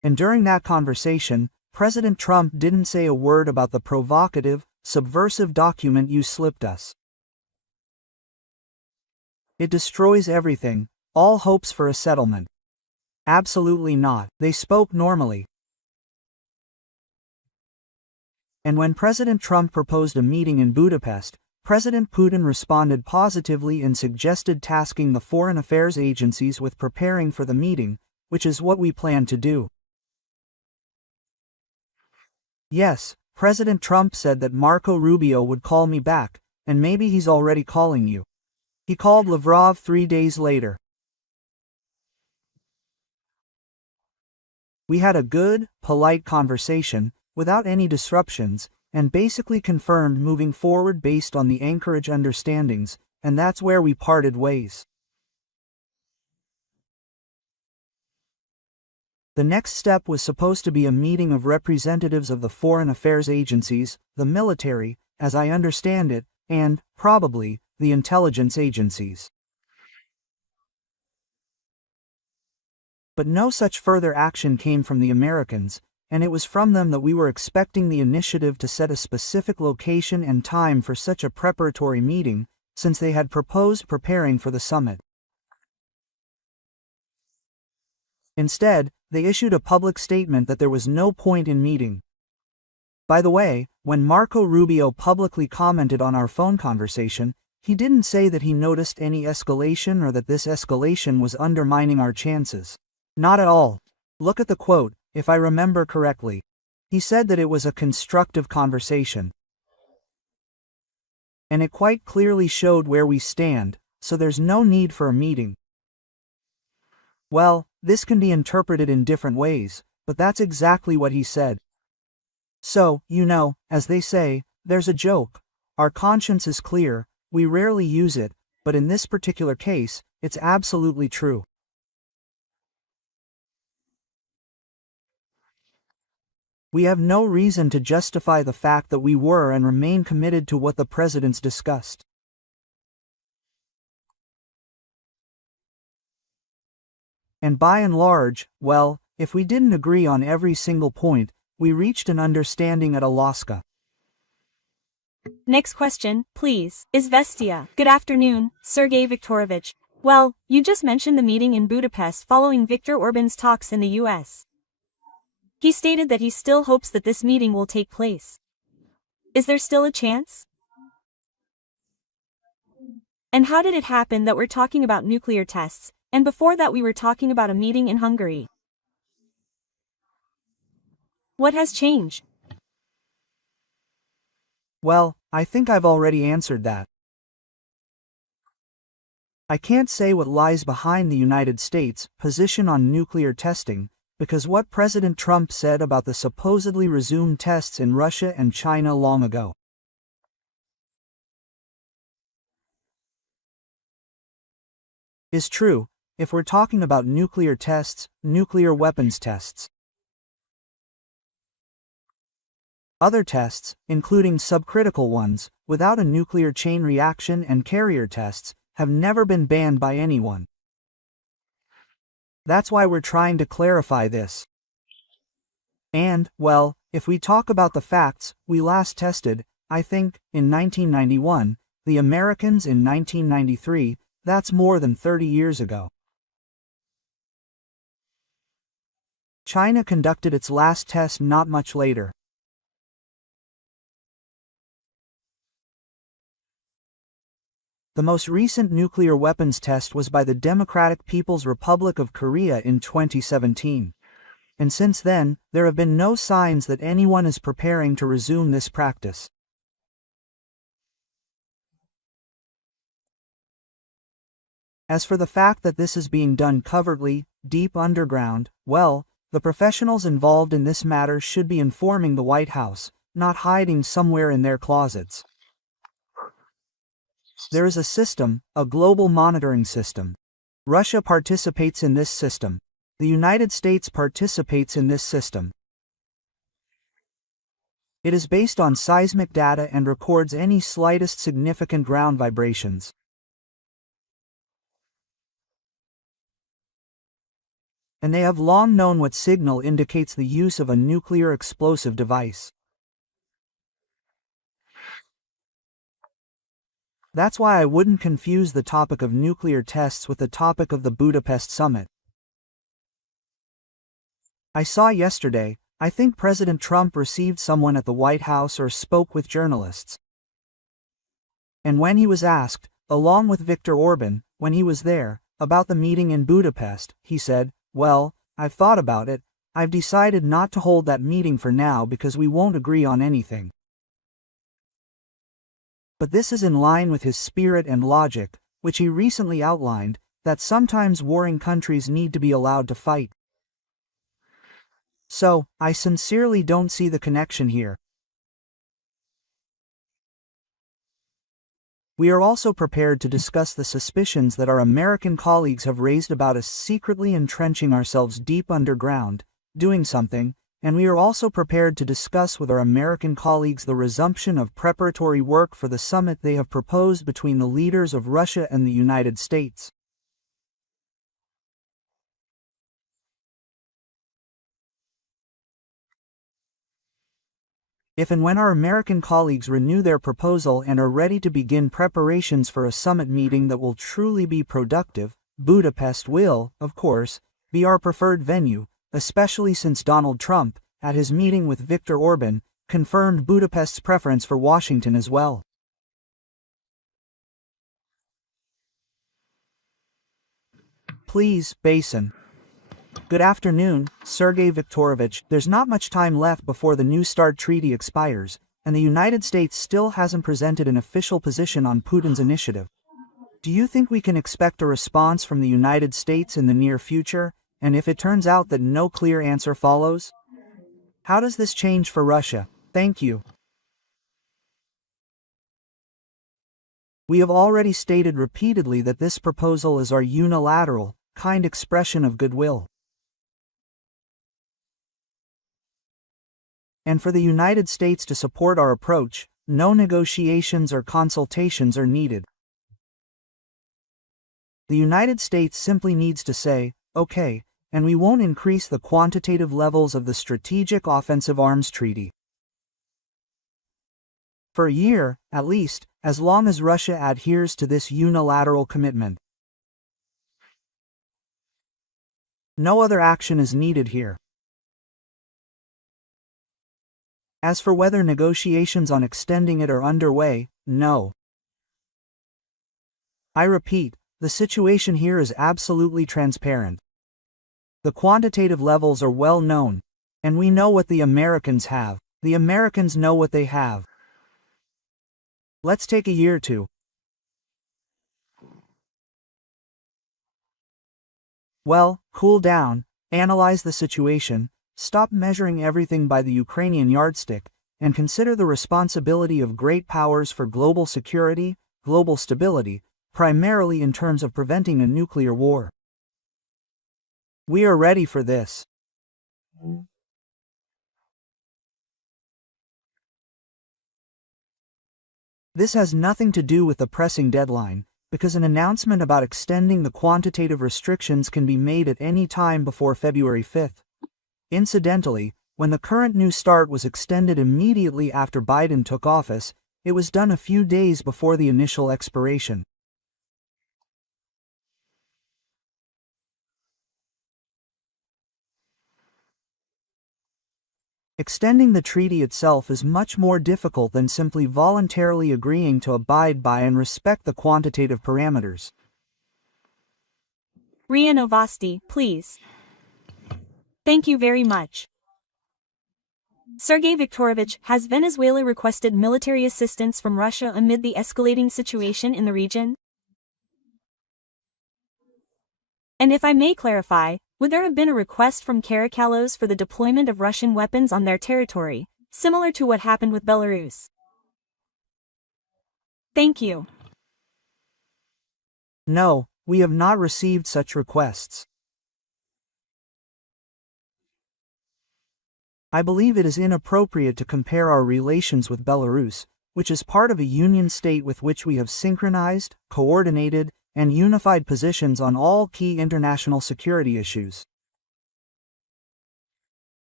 And during that conversation, President Trump didn't say a word about the provocative, subversive document you slipped us. It destroys everything, all hopes for a settlement. Absolutely not. They spoke normally. And when President Trump proposed a meeting in Budapest, President Putin responded positively and suggested tasking the foreign affairs agencies with preparing for the meeting, which is what we plan to do. Yes, President Trump said that Marco Rubio would call me back, and maybe he's already calling you. He called Lavrov 3 days later. We had a good, polite conversation, without any disruptions, and basically confirmed moving forward based on the Anchorage understandings, and that's where we parted ways. The next step was supposed to be a meeting of representatives of the foreign affairs agencies, the military, as I understand it, and, probably, the intelligence agencies. But no such further action came from the Americans, and it was from them that we were expecting the initiative to set a specific location and time for such a preparatory meeting, since they had proposed preparing for the summit. Instead, they issued a public statement that there was no point in meeting. By the way, when Marco Rubio publicly commented on our phone conversation, he didn't say that he noticed any escalation or that this escalation was undermining our chances. Not at all. Look at the quote, if I remember correctly. He said that it was a constructive conversation. And it quite clearly showed where we stand, so there's no need for a meeting. Well, this can be interpreted in different ways, but that's exactly what he said. So, as they say, there's a joke. Our conscience is clear, we rarely use it, but in this particular case, it's absolutely true. We have no reason to justify the fact that we were and remain committed to what the presidents discussed. And by and large, well, if we didn't agree on every single point, we reached an understanding at Alaska. Next question, please. Izvestia. Good afternoon, Sergei Viktorovich. Well, you just mentioned the meeting in Budapest following Viktor Orban's talks in the US. He stated that he still hopes that this meeting will take place. Is there still a chance? And how did it happen that we're talking about nuclear tests, and before that we were talking about a meeting in Hungary? What has changed? Well, I think I've already answered that. I can't say what lies behind the United States' position on nuclear testing, because what President Trump said about the supposedly resumed tests in Russia and China long ago is true, if we're talking about nuclear tests, nuclear weapons tests. Other tests, including subcritical ones, without a nuclear chain reaction and carrier tests, have never been banned by anyone. That's why we're trying to clarify this. And, well, if we talk about the facts, we last tested, I think, in 1991, the Americans in 1993, that's more than 30 years ago. China conducted its last test not much later. The most recent nuclear weapons test was by the Democratic People's Republic of Korea in 2017. And since then, there have been no signs that anyone is preparing to resume this practice. As for the fact that this is being done covertly, deep underground, well, the professionals involved in this matter should be informing the White House, not hiding somewhere in their closets. There is a system, a global monitoring system. Russia participates in this system. The United States participates in this system. It is based on seismic data and records any slightest significant ground vibrations. and they have long known what signal indicates the use of a nuclear explosive device. That's why I wouldn't confuse the topic of nuclear tests with the topic of the Budapest summit. I saw yesterday, I think President Trump received someone at the White House or spoke with journalists. And when he was asked, along with Viktor Orban, when he was there, about the meeting in Budapest, he said, "Well, I've thought about it, I've decided not to hold that meeting for now because we won't agree on anything." But this is in line with his spirit and logic, which he recently outlined, that sometimes warring countries need to be allowed to fight. So, I sincerely don't see the connection here. We are also prepared to discuss the suspicions that our American colleagues have raised about us secretly entrenching ourselves deep underground, doing something, and we are also prepared to discuss with our American colleagues the resumption of preparatory work for the summit they have proposed between the leaders of Russia and the United States. If and when our American colleagues renew their proposal and are ready to begin preparations for a summit meeting that will truly be productive, Budapest will, of course, be our preferred venue, especially since Donald Trump, at his meeting with Viktor Orban, confirmed Budapest's preference for Washington as well. Please, Basin. Good afternoon, Sergei Viktorovich. There's not much time left before the New START treaty expires, and the United States still hasn't presented an official position on Putin's initiative. Do you think we can expect a response from the United States in the near future, and if it turns out that no clear answer follows? How does this change for Russia? Thank you. We have already stated repeatedly that this proposal is our unilateral, kind expression of goodwill. And for the United States to support our approach, no negotiations or consultations are needed. The United States simply needs to say, "Okay," and we won't increase the quantitative levels of the Strategic Offensive Arms Treaty. For a year, at least, as long as Russia adheres to this unilateral commitment. No other action is needed here. As for whether negotiations on extending it are underway, no. I repeat, the situation here is absolutely transparent. The quantitative levels are well known, and we know what the Americans have. The Americans know what they have. Let's take a year or two. Well, cool down, analyze the situation, stop measuring everything by the Ukrainian yardstick, and consider the responsibility of great powers for global security, global stability, primarily in terms of preventing a nuclear war. We are ready for this. This has nothing to do with the pressing deadline, because an announcement about extending the quantitative restrictions can be made at any time before February 5th. Incidentally, when the current New START was extended immediately after Biden took office, it was done a few days before the initial expiration. Extending the treaty itself is much more difficult than simply voluntarily agreeing to abide by and respect the quantitative parameters. RIA Novosti, please. Thank you very much. Sergei Viktorovich, has Venezuela requested military assistance from Russia amid the escalating situation in the region? And if I may clarify, would there have been a request from Caracallos for the deployment of Russian weapons on their territory, similar to what happened with Belarus? Thank you. No, we have not received such requests. I believe it is inappropriate to compare our relations with Belarus, which is part of a union state with which we have synchronized, coordinated, and unified positions on all key international security issues.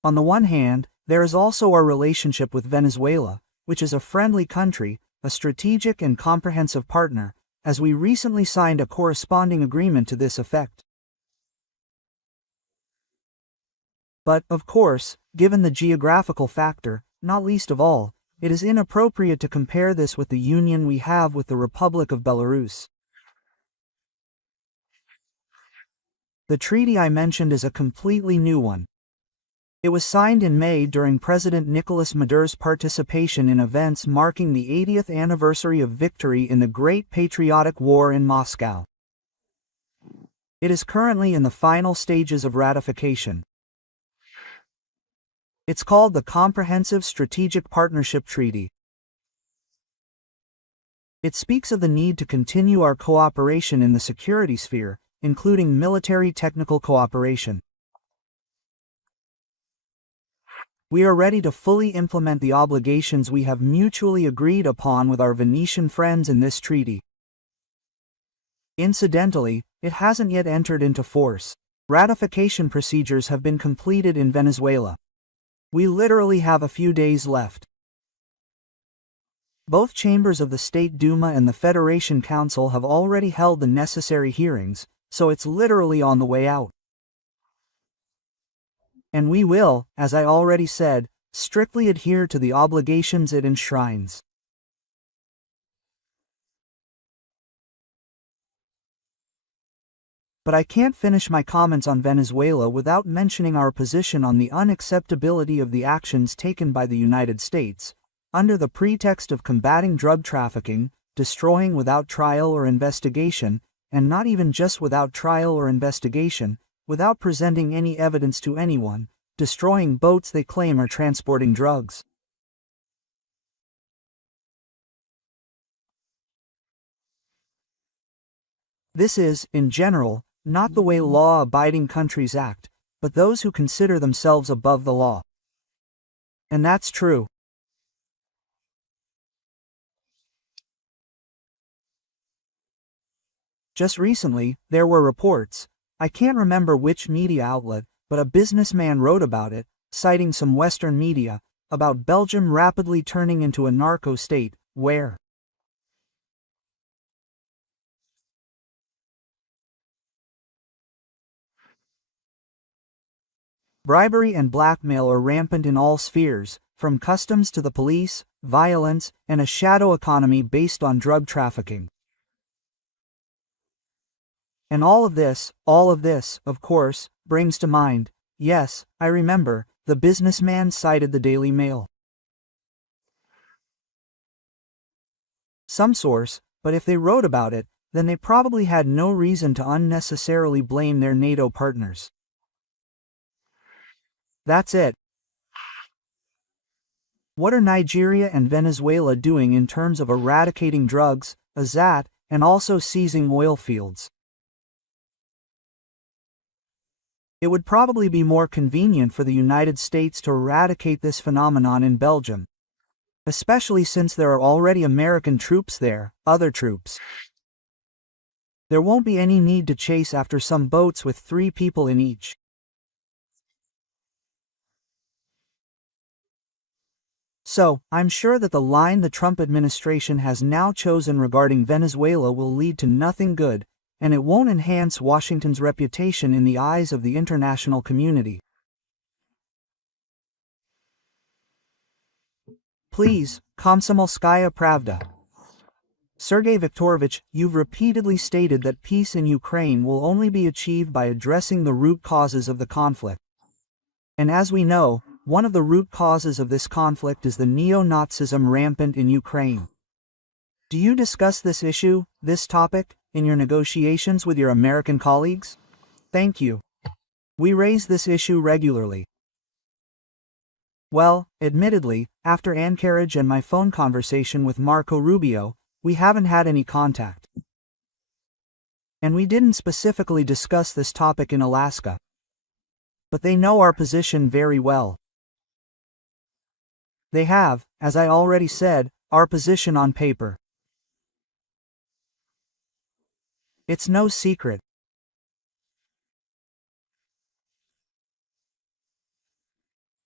On the one hand, there is also our relationship with Venezuela, which is a friendly country, a strategic and comprehensive partner, as we recently signed a corresponding agreement to this effect. But, of course, given the geographical factor, not least of all, it is inappropriate to compare this with the union we have with the Republic of Belarus. The treaty I mentioned is a completely new one. It was signed in May during President Nicolas Maduro's participation in events marking the 80th anniversary of victory in the Great Patriotic War in Moscow. It is currently in the final stages of ratification. It's called the Comprehensive Strategic Partnership Treaty. It speaks of the need to continue our cooperation in the security sphere, including military technical cooperation. We are ready to fully implement the obligations we have mutually agreed upon with our Venetian friends in this treaty. Incidentally, it hasn't yet entered into force. Ratification procedures have been completed in Venezuela. We literally have a few days left. Both chambers of the State Duma and the Federation Council have already held the necessary hearings, so it's literally on the way out. And we will, as I already said, strictly adhere to the obligations it enshrines. But I can't finish my comments on Venezuela without mentioning our position on the unacceptability of the actions taken by the United States, under the pretext of combating drug trafficking, destroying without trial or investigation, and not even just without trial or investigation, without presenting any evidence to anyone, destroying boats they claim are transporting drugs. This is, in general, not the way law-abiding countries act, but those who consider themselves above the law. And that's true. Just recently, there were reports, I can't remember which media outlet, but a businessman wrote about it, citing some Western media, about Belgium rapidly turning into a narco state, where bribery and blackmail are rampant in all spheres, from customs to the police, violence, and a shadow economy based on drug trafficking. And all of this, of course, brings to mind, yes, I remember, the businessman cited the Daily Mail. Some source, but if they wrote about it, then they probably had no reason to unnecessarily blame their NATO partners. That's it. What are Nigeria and Venezuela doing in terms of eradicating drugs, AZAT, and also seizing oil fields? It would probably be more convenient for the United States to eradicate this phenomenon in Belgium, especially since there are already American troops there, other troops. There won't be any need to chase after some boats with 3 people in each. So, I'm sure that the line the Trump administration has now chosen regarding Venezuela will lead to nothing good, and it won't enhance Washington's reputation in the eyes of the international community. Please, Komsomolskaya Pravda. Sergei Viktorovich, you've repeatedly stated that peace in Ukraine will only be achieved by addressing the root causes of the conflict. And as we know, one of the root causes of this conflict is the neo-Nazism rampant in Ukraine. Do you discuss this issue, this topic, in your negotiations with your American colleagues? Thank you. We raise this issue regularly. Well, admittedly, after Anchorage and my phone conversation with Marco Rubio, we haven't had any contact. And we didn't specifically discuss this topic in Alaska. But they know our position very well. They have, as I already said, our position on paper. It's no secret.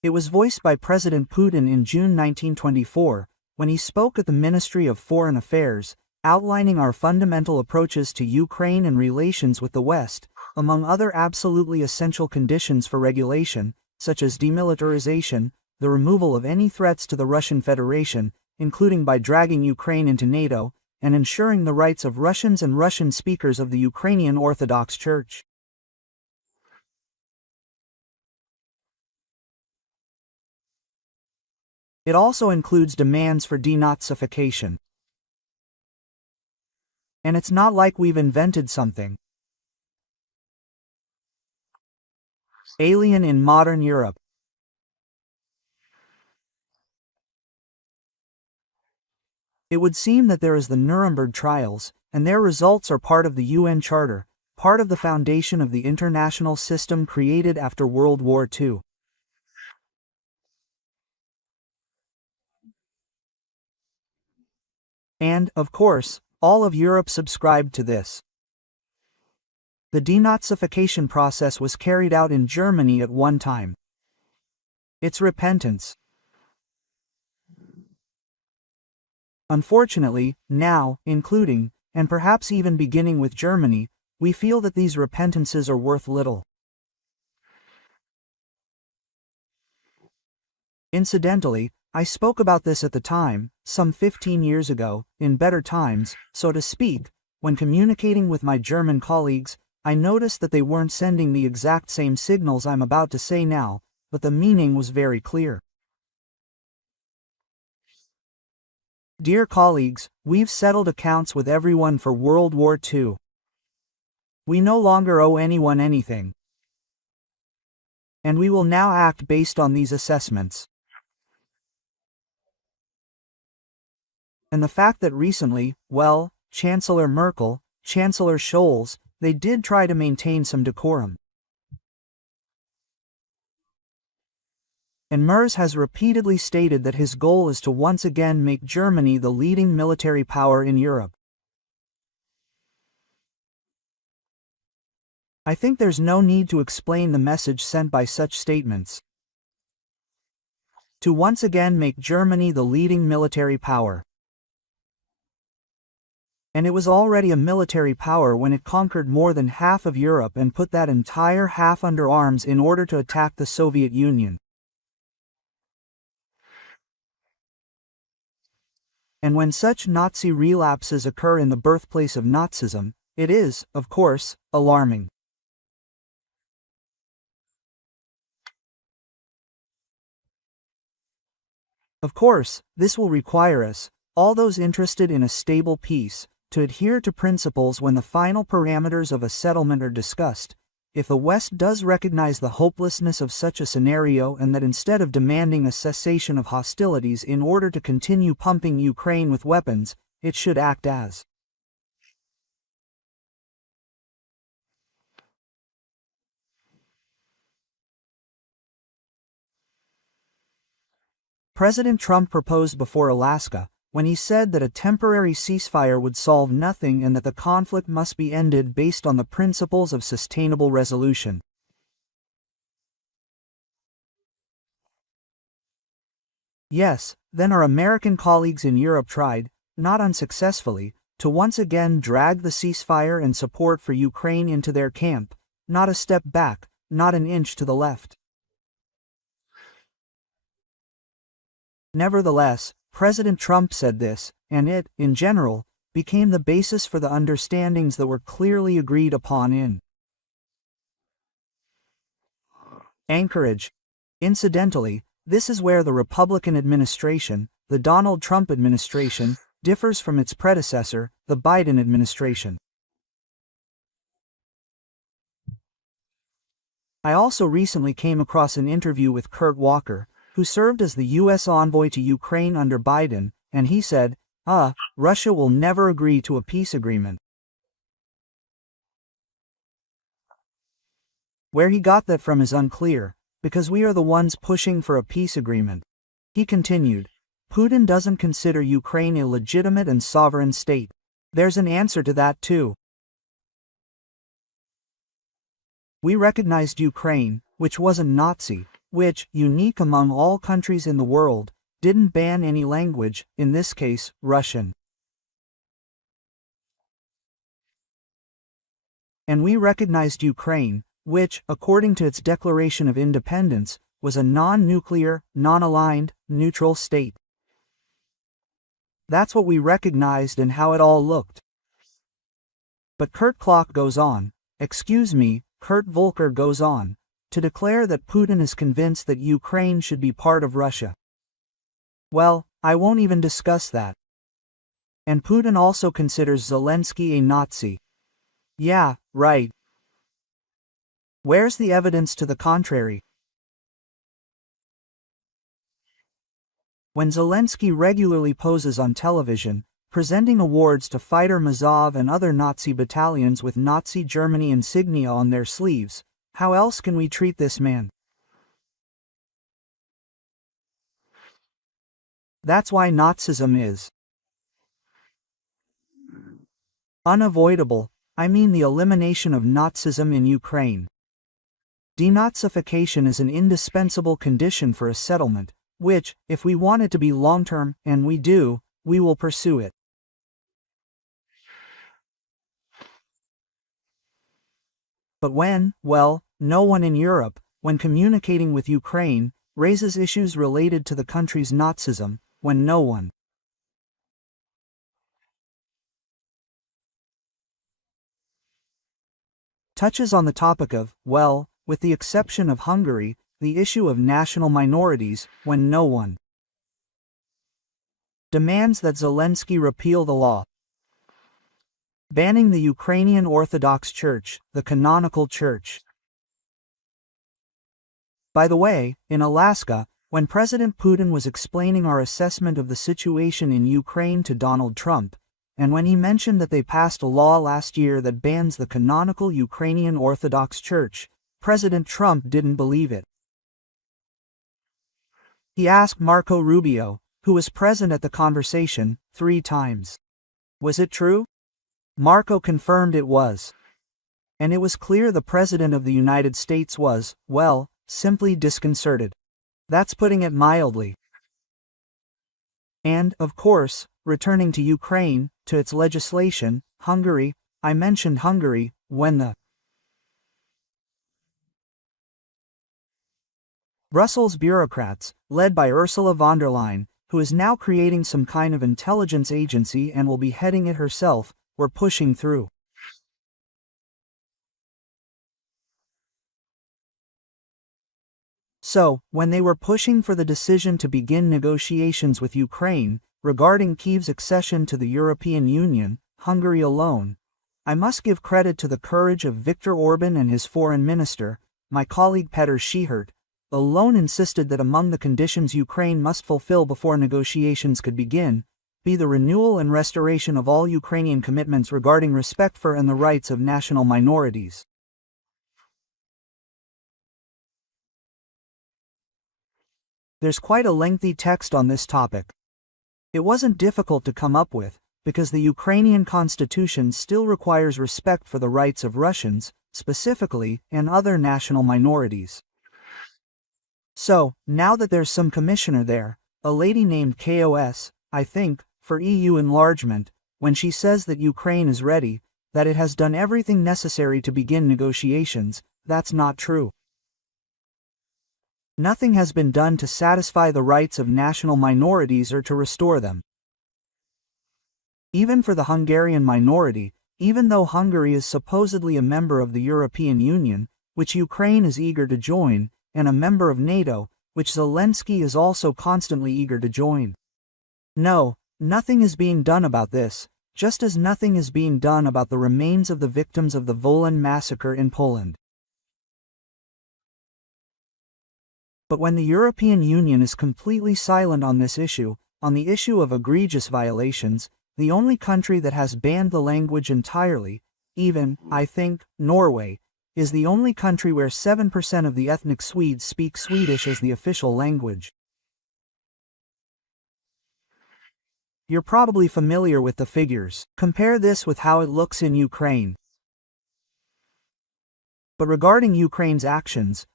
It was voiced by President Putin in June 1924, when he spoke at the Ministry of Foreign Affairs, outlining our fundamental approaches to Ukraine and relations with the West, among other absolutely essential conditions for regulation, such as demilitarization, the removal of any threats to the Russian Federation, including by dragging Ukraine into NATO, and ensuring the rights of Russians and Russian speakers of the Ukrainian Orthodox Church. It also includes demands for denazification. And it's not like we've invented something alien in modern Europe. It would seem that there is the Nuremberg trials, and their results are part of the UN Charter, part of the foundation of the international system created after World War II. And, of course, all of Europe subscribed to this. The denazification process was carried out in Germany at one time. It's repentance. Unfortunately, now, including, and perhaps even beginning with Germany, we feel that these repentances are worth little. Incidentally, I spoke about this at the time, some 15 years ago, in better times, so to speak. When communicating with my German colleagues, I noticed that they weren't sending the exact same signals I'm about to say now, but the meaning was very clear. Dear colleagues, we've settled accounts with everyone for World War II. We no longer owe anyone anything. And we will now act based on these assessments. And the fact that recently, well, Chancellor Merkel, Chancellor Scholz, they did try to maintain some decorum. And Merz has repeatedly stated that his goal is to once again make Germany the leading military power in Europe. I think there's no need to explain the message sent by such statements. To once again make Germany the leading military power. And it was already a military power when it conquered more than half of Europe and put that entire half under arms in order to attack the Soviet Union. And when such Nazi relapses occur in the birthplace of Nazism, it is, of course, alarming. Of course, this will require us, all those interested in a stable peace, to adhere to principles when the final parameters of a settlement are discussed. If the West does recognize the hopelessness of such a scenario and that instead of demanding a cessation of hostilities in order to continue pumping Ukraine with weapons, it should act as President Trump proposed before Alaska, when he said that a temporary ceasefire would solve nothing and that the conflict must be ended based on the principles of sustainable resolution. Yes, then our American colleagues in Europe tried, not unsuccessfully, to once again drag the ceasefire and support for Ukraine into their camp, not a step back, not an inch to the left. Nevertheless, President Trump said this, and it, in general, became the basis for the understandings that were clearly agreed upon in Anchorage. Incidentally, this is where the Republican administration, the Donald Trump administration, differs from its predecessor, the Biden administration. I also recently came across an interview with Kurt Walker, who served as the U.S. envoy to Ukraine under Biden, and he said, Russia will never agree to a peace agreement. Where he got that from is unclear, because we are the ones pushing for a peace agreement. He continued, Putin doesn't consider Ukraine a legitimate and sovereign state. There's an answer to that too. We recognized Ukraine, which wasn't Nazi, which, unique among all countries in the world, didn't ban any language, in this case, Russian. And we recognized Ukraine, which, according to its declaration of independence, was a non-nuclear, non-aligned, neutral state. That's what we recognized and how it all looked. But Kurt Klock goes on, Kurt Volker goes on, to declare that Putin is convinced that Ukraine should be part of Russia. Well, I won't even discuss that. And Putin also considers Zelensky a Nazi. Yeah, right. Where's the evidence to the contrary? When Zelensky regularly poses on television, presenting awards to fighter Mazov and other Nazi battalions with Nazi Germany insignia on their sleeves, how else can we treat this man? That's why Nazism is unavoidable. I mean the elimination of Nazism in Ukraine. Denazification is an indispensable condition for a settlement, which, if we want it to be long-term, and we do, we will pursue it. But well, no one in Europe, when communicating with Ukraine, raises issues related to the country's Nazism, when no one touches on the topic of, well, with the exception of Hungary, the issue of national minorities, when no one demands that Zelensky repeal the law banning the Ukrainian Orthodox Church, the canonical church. By the way, in Alaska, when President Putin was explaining our assessment of the situation in Ukraine to Donald Trump, and when he mentioned that they passed a law last year that bans the canonical Ukrainian Orthodox Church, President Trump didn't believe it. He asked Marco Rubio, who was present at the conversation, 3 times. Was it true? Marco confirmed it was. And it was clear the President of the United States was, well, simply disconcerted. That's putting it mildly. And, of course, returning to Ukraine, to its legislation, Hungary, I mentioned Hungary, when the Brussels bureaucrats, led by Ursula von der Leyen, who is now creating some kind of intelligence agency and will be heading it herself, were pushing through. So, when they were pushing for the decision to begin negotiations with Ukraine, regarding Kyiv's accession to the European Union, Hungary alone, I must give credit to the courage of Viktor Orban and his foreign minister, my colleague Petr Schihert, alone insisted that among the conditions Ukraine must fulfill before negotiations could begin, be the renewal and restoration of all Ukrainian commitments regarding respect for and the rights of national minorities. There's quite a lengthy text on this topic. It wasn't difficult to come up with, because the Ukrainian constitution still requires respect for the rights of Russians, specifically, and other national minorities. So, now that there's some commissioner there, a lady named KOS, I think, for EU enlargement, when she says that Ukraine is ready, that it has done everything necessary to begin negotiations, that's not true. Nothing has been done to satisfy the rights of national minorities or to restore them. Even for the Hungarian minority, even though Hungary is supposedly a member of the European Union, which Ukraine is eager to join, and a member of NATO, which Zelensky is also constantly eager to join. No, nothing is being done about this, just as nothing is being done about the remains of the victims of the Wolan massacre in Poland. But when the European Union is completely silent on this issue, on the issue of egregious violations, the only country that has banned the language entirely, even, I think, Norway, is the only country where 7% of the ethnic Swedes speak Swedish as the official language. You're probably familiar with the figures. Compare this with how it looks in Ukraine. But regarding Ukraine's actions,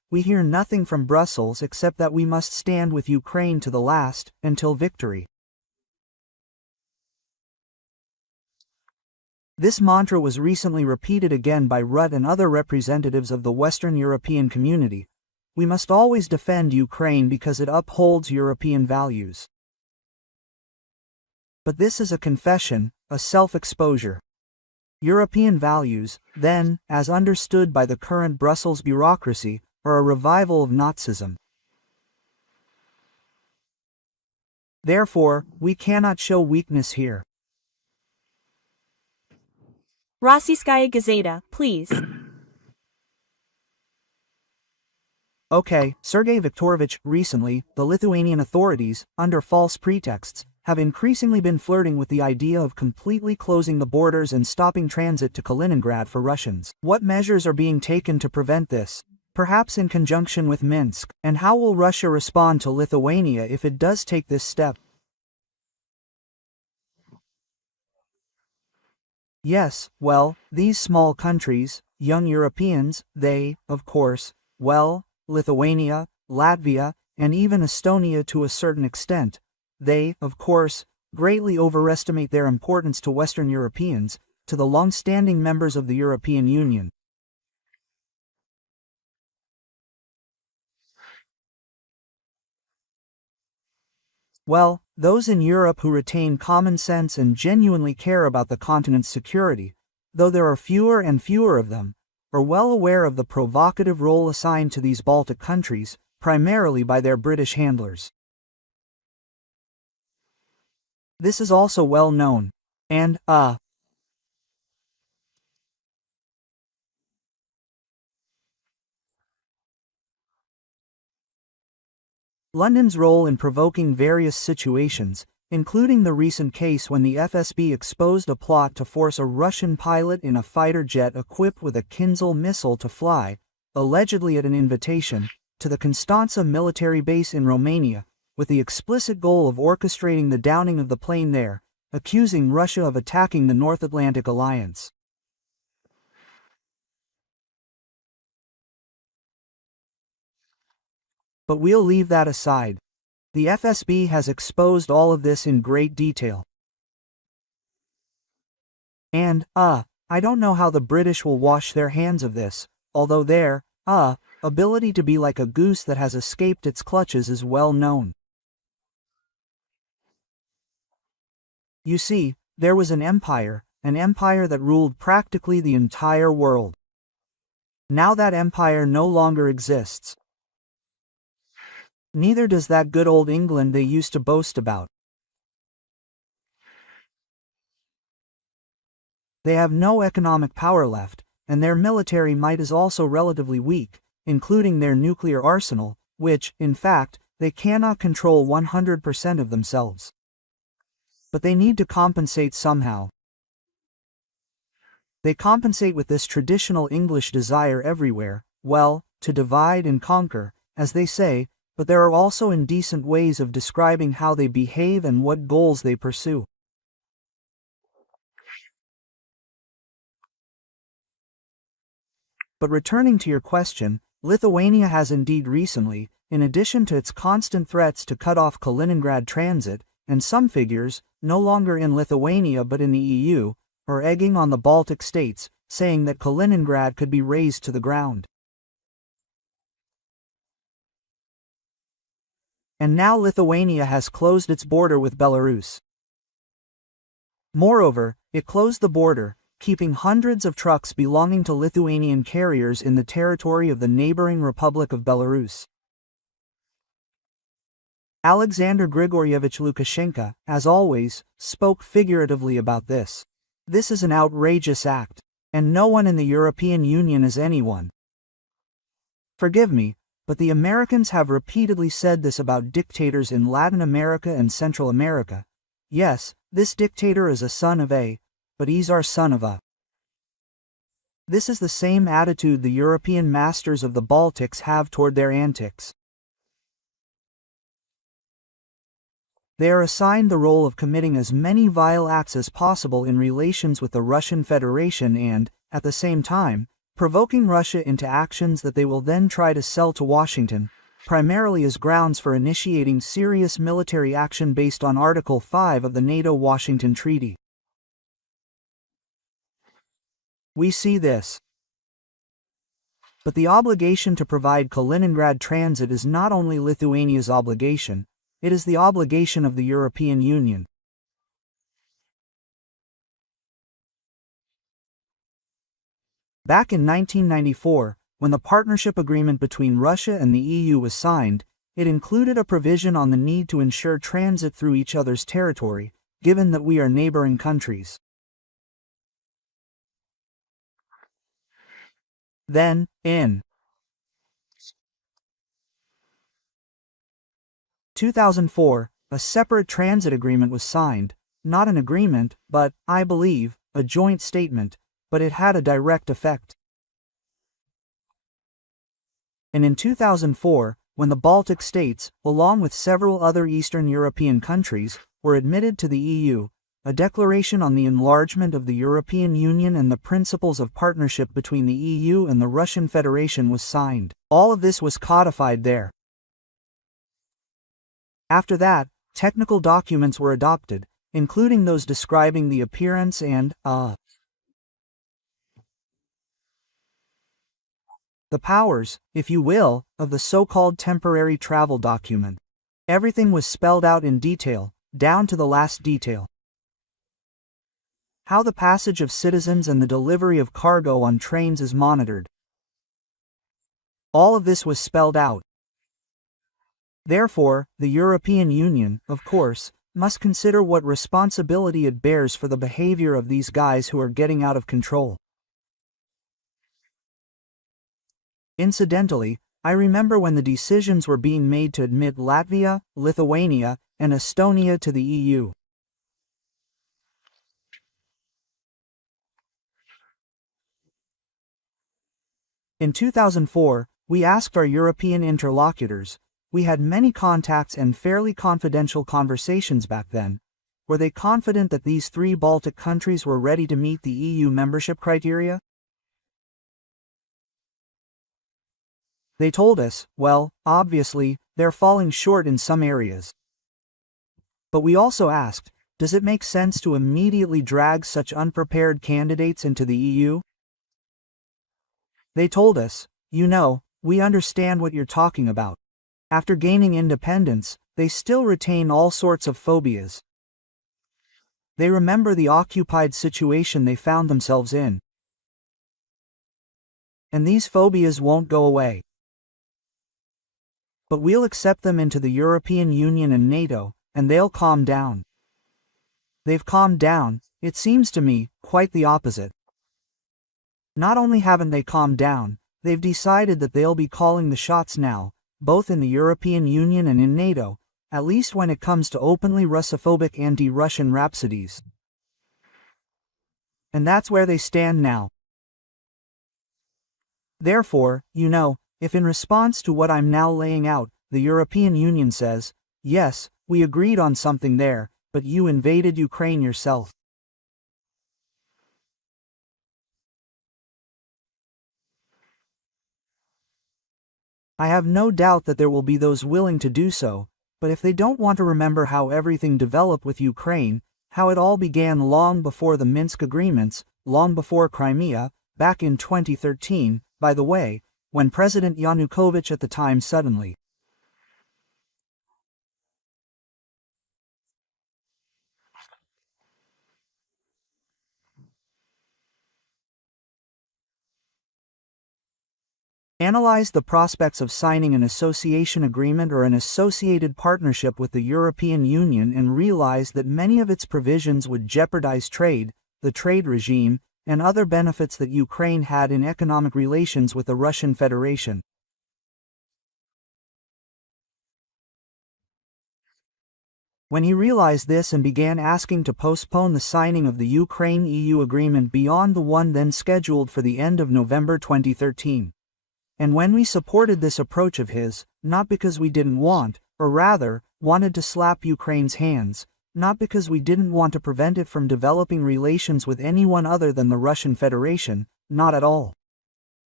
we hear nothing from Brussels except that we must stand with Ukraine to the last, until victory. This mantra was recently repeated again by Rutte and other representatives of the Western European community. We must always defend Ukraine because it upholds European values. But this is a confession, a self-exposure. European values, then, as understood by the current Brussels bureaucracy, are a revival of Nazism. Therefore, we cannot show weakness here. Rossiyskaya Gazeta, please. Okay, Sergei Viktorovich, recently, the Lithuanian authorities, under false pretexts, have increasingly been flirting with the idea of completely closing the borders and stopping transit to Kaliningrad for Russians. What measures are being taken to prevent this? Perhaps in conjunction with Minsk, and how will Russia respond to Lithuania if it does take this step? Yes, well, these small countries, young Europeans, they, of course, well, Lithuania, Latvia, and even Estonia to a certain extent, they, of course, greatly overestimate their importance to Western Europeans, to the long-standing members of the European Union. Well, those in Europe who retain common sense and genuinely care about the continent's security, though there are fewer and fewer of them, are well aware of the provocative role assigned to these Baltic countries, primarily by their British handlers. This is also well known. And, London's role in provoking various situations, including the recent case when the FSB exposed a plot to force a Russian pilot in a fighter jet equipped with a Kinzhal missile to fly, allegedly at an invitation, to the Constanța military base in Romania, with the explicit goal of orchestrating the downing of the plane there, accusing Russia of attacking the North Atlantic Alliance. But we'll leave that aside. The FSB has exposed all of this in great detail. And, I don't know how the British will wash their hands of this, although their, ability to be like a goose that has escaped its clutches is well known. You see, there was an empire that ruled practically the entire world. Now that empire no longer exists. Neither does that good old England they used to boast about. They have no economic power left, and their military might is also relatively weak, including their nuclear arsenal, which, in fact, they cannot control 100% of themselves. But they need to compensate somehow. They compensate with this traditional English desire everywhere, well, to divide and conquer, as they say, but there are also indecent ways of describing how they behave and what goals they pursue. But returning to your question, Lithuania has indeed recently, in addition to its constant threats to cut off Kaliningrad transit, and some figures, no longer in Lithuania but in the EU, are egging on the Baltic states, saying that Kaliningrad could be razed to the ground. And now Lithuania has closed its border with Belarus. Moreover, it closed the border, keeping hundreds of trucks belonging to Lithuanian carriers in the territory of the neighboring Republic of Belarus. Alexander Grigoryevich Lukashenko, as always, spoke figuratively about this. This is an outrageous act, and no one in the European Union is anyone. Forgive me, but the Americans have repeatedly said this about dictators in Latin America and Central America. Yes, this dictator is a son of A, but he's our son of A. This is the same attitude the European masters of the Baltics have toward their antics. They are assigned the role of committing as many vile acts as possible in relations with the Russian Federation and, at the same time, provoking Russia into actions that they will then try to sell to Washington, primarily as grounds for initiating serious military action based on Article 5 of the NATO-Washington Treaty. We see this. But the obligation to provide Kaliningrad transit is not only Lithuania's obligation, it is the obligation of the European Union. Back in 1994, when the partnership agreement between Russia and the EU was signed, it included a provision on the need to ensure transit through each other's territory, given that we are neighboring countries. Then, in 2004, a separate transit agreement was signed, not an agreement, but, I believe, a joint statement, but it had a direct effect. And in 2004, when the Baltic states, along with several other Eastern European countries, were admitted to the EU, a declaration on the enlargement of the European Union and the principles of partnership between the EU and the Russian Federation was signed. All of this was codified there. After that, technical documents were adopted, including those describing the appearance and, the powers, if you will, of the so-called temporary travel document. Everything was spelled out in detail, down to the last detail. How the passage of citizens and the delivery of cargo on trains is monitored. All of this was spelled out. Therefore, the European Union, of course, must consider what responsibility it bears for the behavior of these guys who are getting out of control. Incidentally, I remember when the decisions were being made to admit Latvia, Lithuania, and Estonia to the EU. In 2004, we asked our European interlocutors, we had many contacts and fairly confidential conversations back then, were they confident that these three Baltic countries were ready to meet the EU membership criteria? They told us, well, obviously, they're falling short in some areas. But we also asked, does it make sense to immediately drag such unprepared candidates into the EU? They told us, you know, we understand what you're talking about. After gaining independence, they still retain all sorts of phobias. They remember the occupied situation they found themselves in. And these phobias won't go away. But we'll accept them into the European Union and NATO, and they'll calm down. They've calmed down, it seems to me, quite the opposite. Not only haven't they calmed down, they've decided that they'll be calling the shots now, both in the European Union and in NATO, at least when it comes to openly Russophobic anti-Russian rhapsodies. And that's where they stand now. Therefore, you know, if in response to what I'm now laying out, the European Union says, yes, we agreed on something there, but you invaded Ukraine yourself. I have no doubt that there will be those willing to do so, but if they don't want to remember how everything developed with Ukraine, how it all began long before the Minsk agreements, long before Crimea, back in 2013, by the way, when President Yanukovych at the time suddenly analyzed the prospects of signing an association agreement or an associated partnership with the European Union and realized that many of its provisions would jeopardize trade, the trade regime, and other benefits that Ukraine had in economic relations with the Russian Federation. When he realized this and began asking to postpone the signing of the Ukraine-EU agreement beyond the one then scheduled for the end of November 2013. And when we supported this approach of his, not because we didn't want, or rather, wanted to slap Ukraine's hands, not because we didn't want to prevent it from developing relations with anyone other than the Russian Federation, not at all.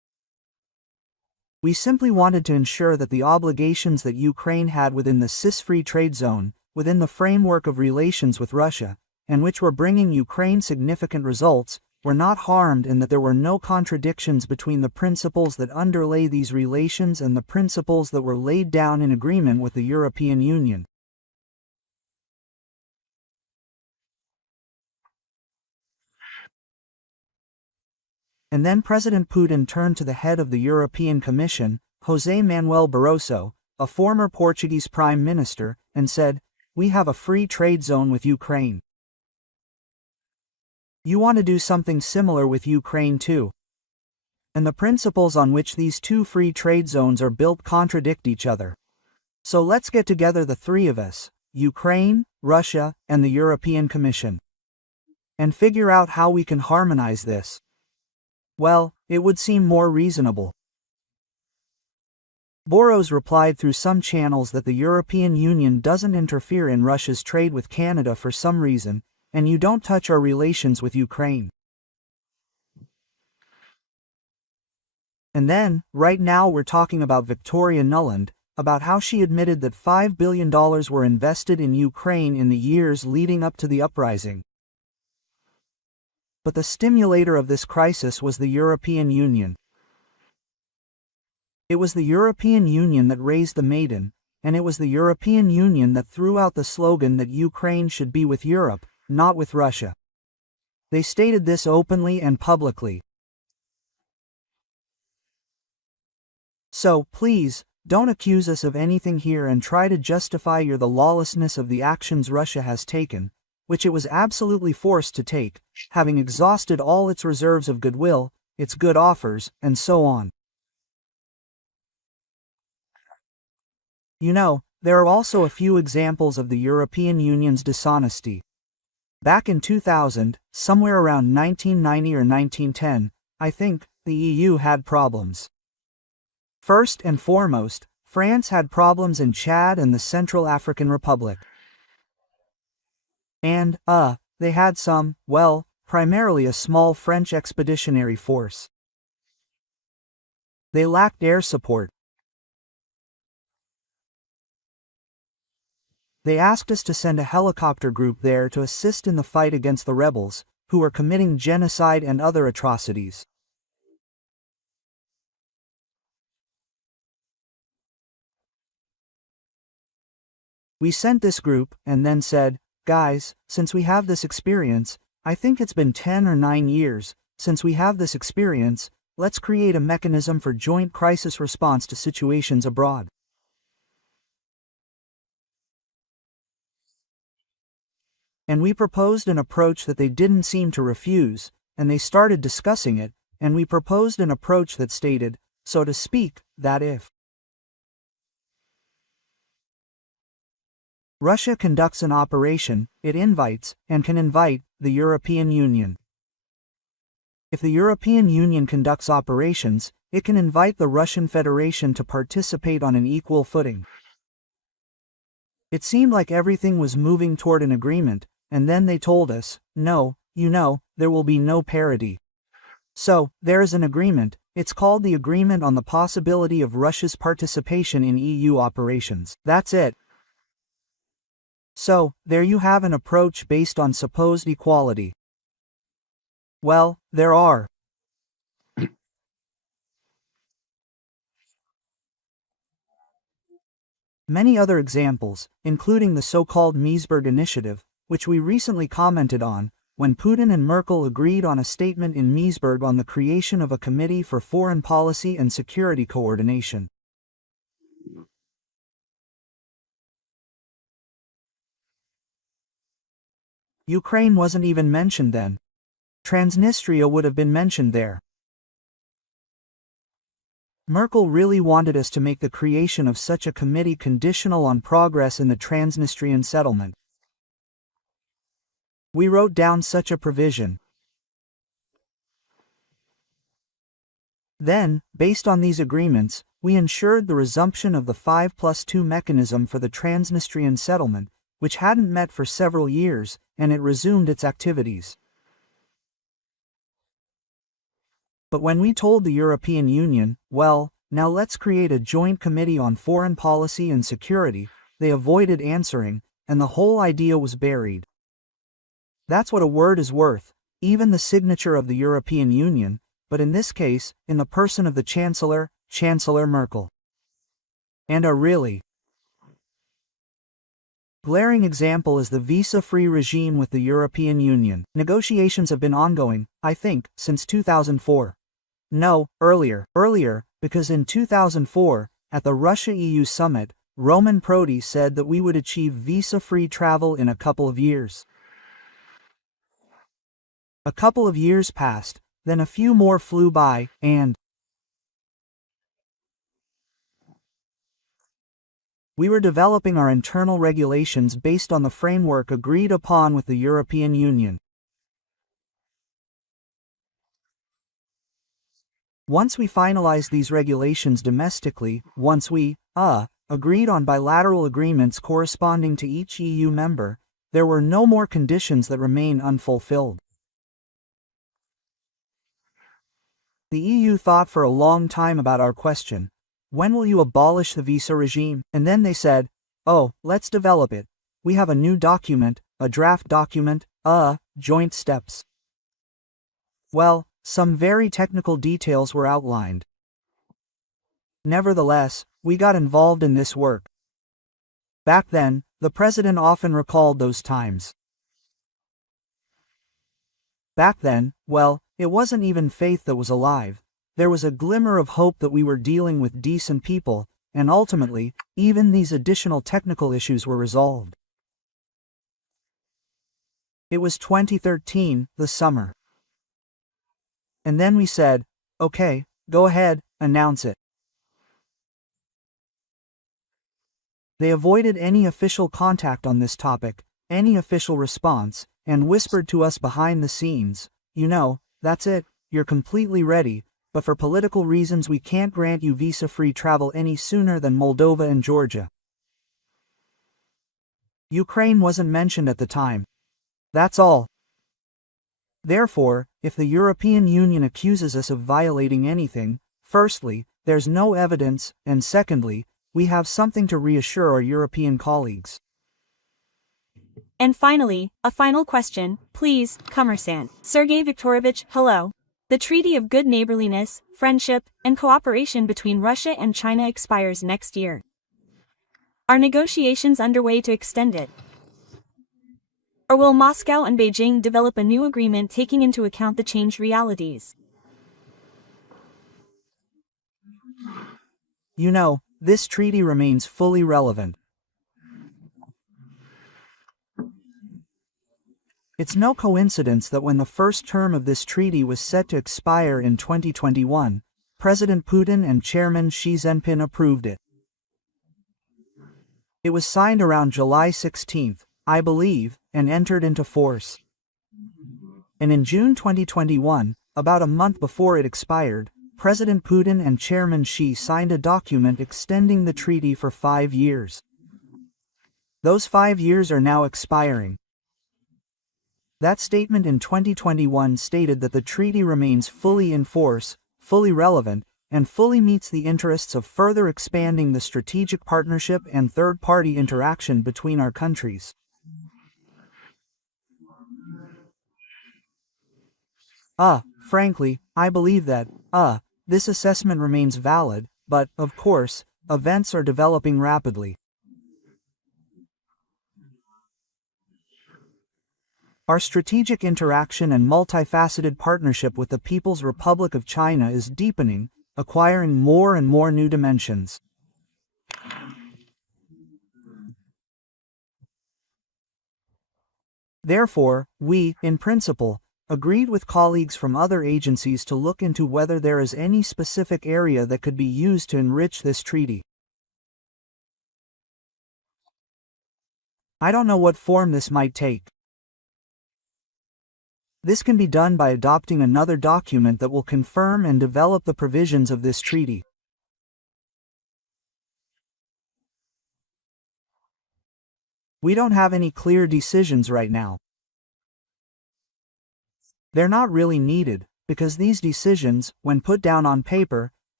We simply wanted to ensure that the obligations that Ukraine had within the CIS-free trade zone, within the framework of relations with Russia, and which were bringing Ukraine significant results, were not harmed, and that there were no contradictions between the principles that underlay these relations and the principles that were laid down in agreement with the European Union. And then President Putin turned to the head of the European Commission, José Manuel Barroso, a former Portuguese Prime Minister, and said, "We have a free trade zone with Ukraine. You want to do something similar with Ukraine too. And the principles on which these two free trade zones are built contradict each other. So let's get together, the three of us, Ukraine, Russia, and the European Commission, and figure out how we can harmonize this." Well, it would seem more reasonable. Boros replied through some channels that the European Union doesn't interfere in Russia's trade with Canada for some reason, and you don't touch our relations with Ukraine. And then, right now we're talking about Victoria Nuland, about how she admitted that $5 billion were invested in Ukraine in the years leading up to the uprising. But the stimulator of this crisis was the European Union. It was the European Union that raised the maiden, and it was the European Union that threw out the slogan that Ukraine should be with Europe, not with Russia. They stated this openly and publicly. So, please, don't accuse us of anything here and try to justify the lawlessness of the actions Russia has taken, which it was absolutely forced to take, having exhausted all its reserves of goodwill, its good offers, and so on. You know, there are also a few examples of the European Union's dishonesty. Back in 2000, somewhere around 1990 or 1910, I think, the EU had problems. First and foremost, France had problems in Chad and the Central African Republic. And, they had some, well, primarily a small French expeditionary force. They lacked air support. They asked us to send a helicopter group there to assist in the fight against the rebels, who were committing genocide and other atrocities. We sent this group, and then said, "Guys, since we have this experience, I think it's been 10 or 9 years, since we have this experience, let's create a mechanism for joint crisis response to situations abroad." And we proposed an approach that they didn't seem to refuse, and they started discussing it, and we proposed an approach that stated, so to speak, that if Russia conducts an operation, it invites, and can invite, the European Union. If the European Union conducts operations, it can invite the Russian Federation to participate on an equal footing. It seemed like everything was moving toward an agreement, and then they told us, no, there will be no parity. So, there is an agreement, it's called the Agreement on the Possibility of Russia's Participation in EU Operations. That's it. So, there you have an approach based on supposed equality. Well, there are many other examples, including the so-called Meseberg Initiative, which we recently commented on, when Putin and Merkel agreed on a statement in Meseberg on the creation of a Committee for Foreign Policy and Security Coordination. Ukraine wasn't even mentioned then. Transnistria would have been mentioned there. Merkel really wanted us to make the creation of such a committee conditional on progress in the Transnistrian settlement. We wrote down such a provision. Then, based on these agreements, we ensured the resumption of the 5+2 mechanism for the Transnistrian settlement, which hadn't met for several years, and it resumed its activities. But when we told the European Union, well, Now let's create a joint committee on foreign policy and security. They avoided answering, and the whole idea was buried. That's what a word is worth, even the signature of the European Union, but in this case, in the person of the Chancellor, Chancellor Merkel. And a really glaring example is the visa-free regime with the European Union. Negotiations have been ongoing, I think, since 2004. No, earlier, because in 2004, at the Russia-EU summit, Roman Prodi said that we would achieve visa-free travel in a couple of years. A couple of years passed, then a few more flew by, and we were developing our internal regulations based on the framework agreed upon with the European Union. Once we finalized these regulations domestically, once we, agreed on bilateral agreements corresponding to each EU member, there were no more conditions that remain unfulfilled. The EU thought for a long time about our question, when will you abolish the visa regime? And then they said, oh, let's develop it. We have a new document, a draft document, joint steps. Well, some very technical details were outlined. Nevertheless, we got involved in this work. Back then, the president often recalled those times. Back then, well, it wasn't even faith that was alive. There was a glimmer of hope that we were dealing with decent people, and ultimately, even these additional technical issues were resolved. It was 2013, the summer. And then we said, okay, go ahead, announce it. They avoided any official contact on this topic, any official response, and whispered to us behind the scenes, you know, that's it, you're completely ready, but for political reasons we can't grant you visa-free travel any sooner than Moldova and Georgia. Ukraine wasn't mentioned at the time. That's all. Therefore, if the European Union accuses us of violating anything, firstly, there's no evidence, and secondly, we have something to reassure our European colleagues. And finally, a final question, please, Commerçant. Sergei Viktorovich, hello. The Treaty of Good Neighborliness, Friendship, and Cooperation between Russia and China expires next year. Are negotiations underway to extend it? Or will Moscow and Beijing develop a new agreement taking into account the changed realities? You know, this treaty remains fully relevant. It's no coincidence that when the first term of this treaty was set to expire in 2021, President Putin and Chairman Xi Jinping approved it. It was signed around July 16, I believe, and entered into force. And in June 2021, about a month before it expired, President Putin and Chairman Xi signed a document extending the treaty for 5 years. Those 5 years are now expiring. That statement in 2021 stated that the treaty remains fully in force, fully relevant, and fully meets the interests of further expanding the strategic partnership and third-party interaction between our countries. Frankly, I believe that, this assessment remains valid, but, of course, events are developing rapidly. Our strategic interaction and multifaceted partnership with the People's Republic of China is deepening, acquiring more and more new dimensions. Therefore, we, in principle, agreed with colleagues from other agencies to look into whether there is any specific area that could be used to enrich this treaty. I don't know what form this might take. This can be done by adopting another document that will confirm and develop the provisions of this treaty. We don't have any clear decisions right now. They're not really needed, because these decisions, when put down on paper,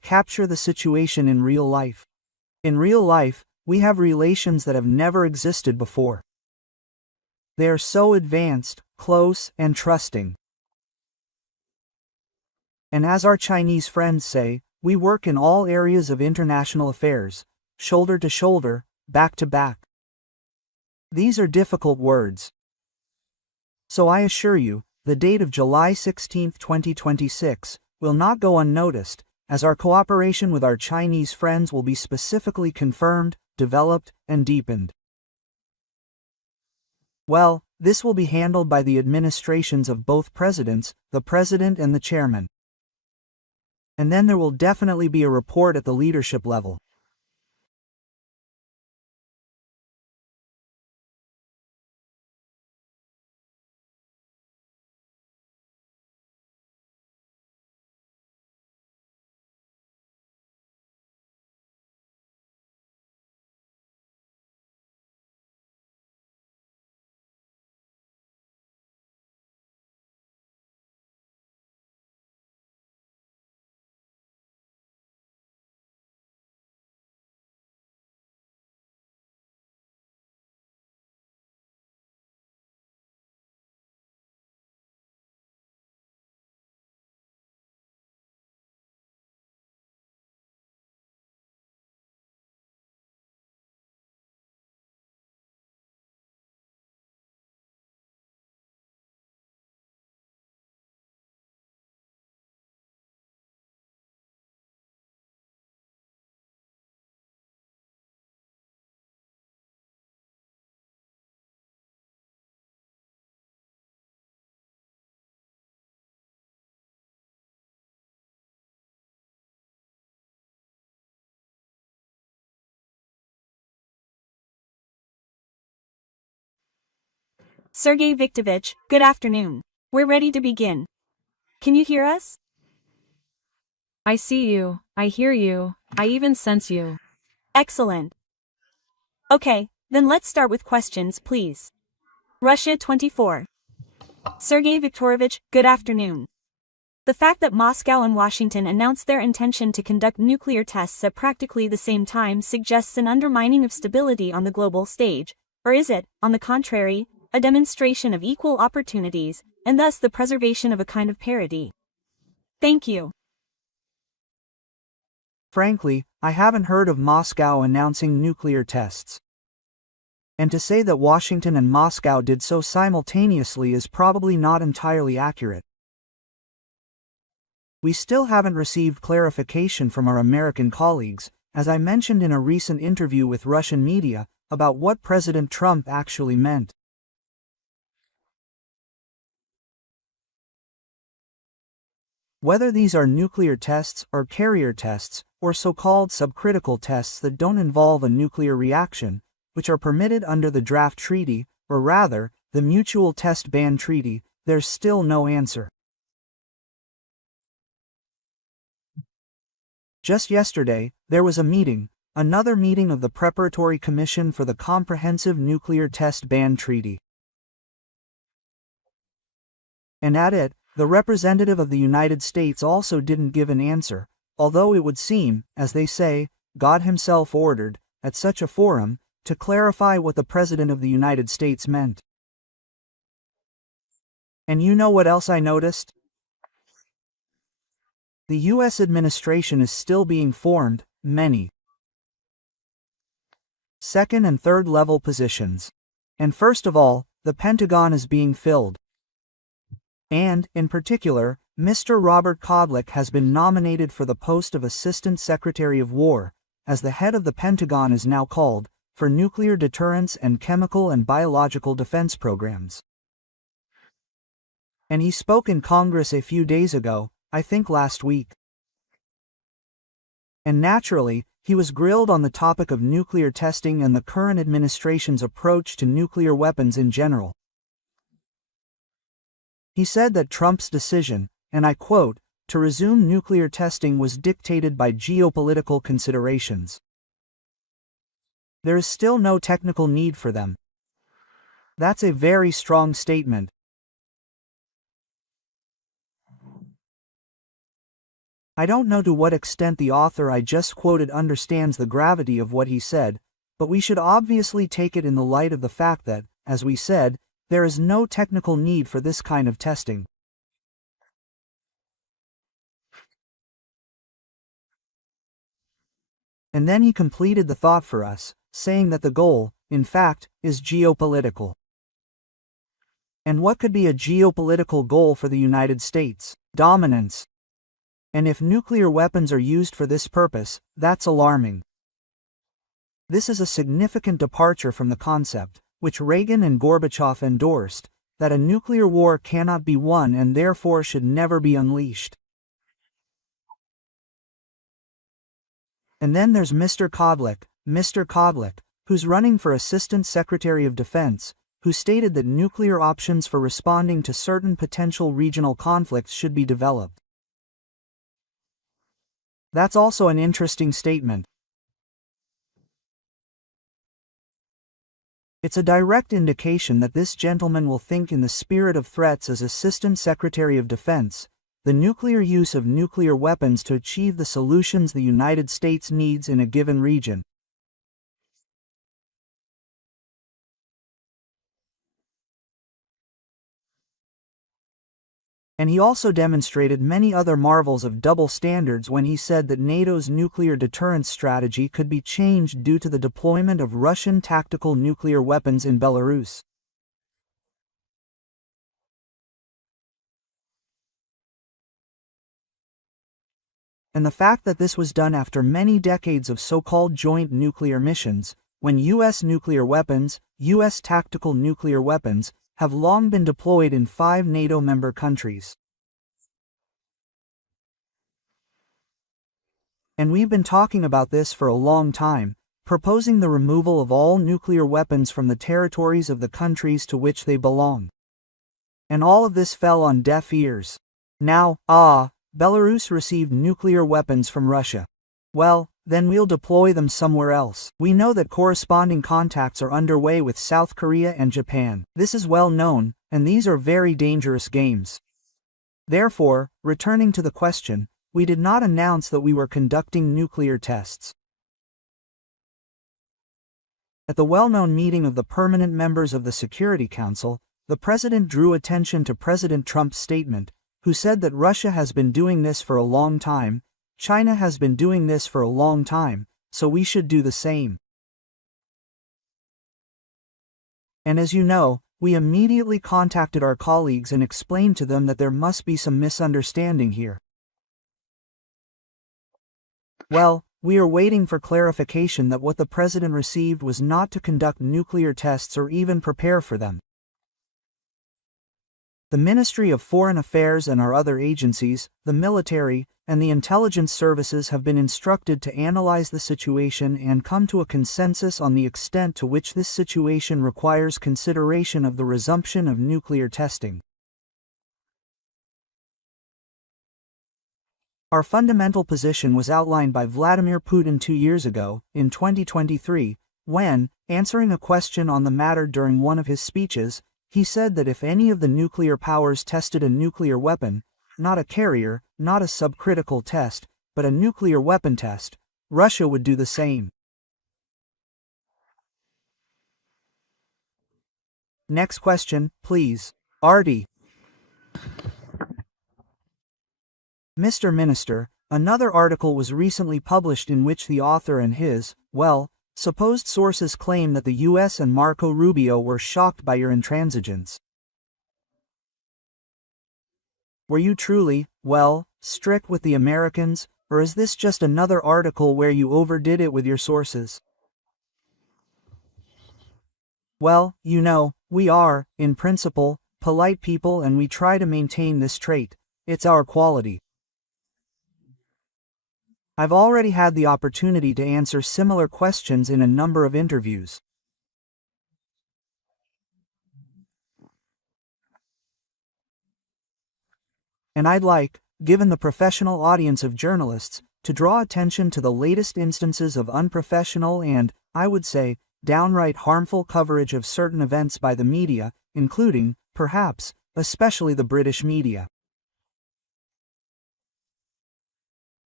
capture the situation in real life. In real life, we have relations that have never existed before. They are so advanced, close, and trusting. And as our Chinese friends say, we work in all areas of international affairs, shoulder to shoulder, back to back. These are difficult words. So I assure you, the date of July 16, 2026, will not go unnoticed, as our cooperation with our Chinese friends will be specifically confirmed, developed, and deepened. Well, this will be handled by the administrations of both presidents, the president and the chairman. And then there will definitely be a report at the leadership level. Sergei Viktorovich, good afternoon. We're ready to begin. Can you hear us? I see you, I hear you, I even sense you. Excellent. Okay, then let's start with questions, please. Russia 24. Sergei Viktorovich, good afternoon. The fact that Moscow and Washington announced their intention to conduct nuclear tests at practically the same time suggests an undermining of stability on the global stage, or is it, on the contrary, a demonstration of equal opportunities, and thus the preservation of a kind of parity? Thank you. Frankly, I haven't heard of Moscow announcing nuclear tests. And to say that Washington and Moscow did so simultaneously is probably not entirely accurate. We still haven't received clarification from our American colleagues, as I mentioned in a recent interview with Russian media, about what President Trump actually meant. Whether these are nuclear tests or carrier tests, or so-called subcritical tests that don't involve a nuclear reaction, which are permitted under the draft treaty, or rather, the Mutual Test Ban Treaty, there's still no answer. Just yesterday, there was a meeting, another meeting of the Preparatory Commission for the Comprehensive Nuclear Test Ban Treaty. And at it, the representative of the United States also didn't give an answer, although it would seem, as they say, God himself ordered, at such a forum, to clarify what the President of the United States meant. And you know what else I noticed? The U.S. administration is still being formed, many second and third level positions. And first of all, the Pentagon is being filled. And, in particular, Mr. Robert Kodlik has been nominated for the post of Assistant Secretary of War, as the head of the Pentagon is now called, for nuclear deterrence and chemical and biological defense programs. And he spoke in Congress a few days ago, I think last week. And naturally, he was grilled on the topic of nuclear testing and the current administration's approach to nuclear weapons in general. He said that Trump's decision, and I quote, to resume nuclear testing was dictated by geopolitical considerations. There is still no technical need for them. That's a very strong statement. I don't know to what extent the author I just quoted understands the gravity of what he said, but we should obviously take it in the light of the fact that, as we said, there is no technical need for this kind of testing. And then he completed the thought for us, saying that the goal, in fact, is geopolitical. And what could be a geopolitical goal for the United States? Dominance. And if nuclear weapons are used for this purpose, that's alarming. This is a significant departure from the concept, which Reagan and Gorbachev endorsed, that a nuclear war cannot be won and therefore should never be unleashed. And then there's Mr. Kodlik, who's running for Assistant Secretary of Defense, who stated that nuclear options for responding to certain potential regional conflicts should be developed. That's also an interesting statement. It's a direct indication that this gentleman will think in the spirit of threats as Assistant Secretary of Defense, the nuclear use of nuclear weapons to achieve the solutions the United States needs in a given region. And he also demonstrated many other marvels of double standards when he said that NATO's nuclear deterrence strategy could be changed due to the deployment of Russian tactical nuclear weapons in Belarus. And the fact that this was done after many decades of so-called joint nuclear missions, when U.S. nuclear weapons, U.S. tactical nuclear weapons, have long been deployed in 5 NATO member countries. And we've been talking about this for a long time, proposing the removal of all nuclear weapons from the territories of the countries to which they belong. And all of this fell on deaf ears. Now, Belarus received nuclear weapons from Russia. Well, then we'll deploy them somewhere else. We know that corresponding contacts are underway with South Korea and Japan. This is well known, and these are very dangerous games. Therefore, returning to the question, we did not announce that we were conducting nuclear tests. At the well-known meeting of the permanent members of the Security Council, the President drew attention to President Trump's statement, who said that Russia has been doing this for a long time, China has been doing this for a long time, so we should do the same. And as you know, we immediately contacted our colleagues and explained to them that there must be some misunderstanding here. Well, we are waiting for clarification that what the President received was not to conduct nuclear tests or even prepare for them. The Ministry of Foreign Affairs and our other agencies, the military, and the intelligence services have been instructed to analyze the situation and come to a consensus on the extent to which this situation requires consideration of the resumption of nuclear testing. Our fundamental position was outlined by Vladimir Putin 2 years ago, in 2023, when, answering a question on the matter during one of his speeches, he said that if any of the nuclear powers tested a nuclear weapon, not a carrier, not a subcritical test, but a nuclear weapon test, Russia would do the same. Next question, please. Artie. Mr. Minister, another article was recently published in which the author and his, supposed sources claim that the U.S. and Marco Rubio were shocked by your intransigence. Were you truly, strict with the Americans, or is this just another article where you overdid it with your sources? Well, you know, we are, in principle, polite people and we try to maintain this trait. It's our quality. I've already had the opportunity to answer similar questions in a number of interviews. And I'd like, given the professional audience of journalists, to draw attention to the latest instances of unprofessional and, I would say, downright harmful coverage of certain events by the media, including, perhaps, especially the British media.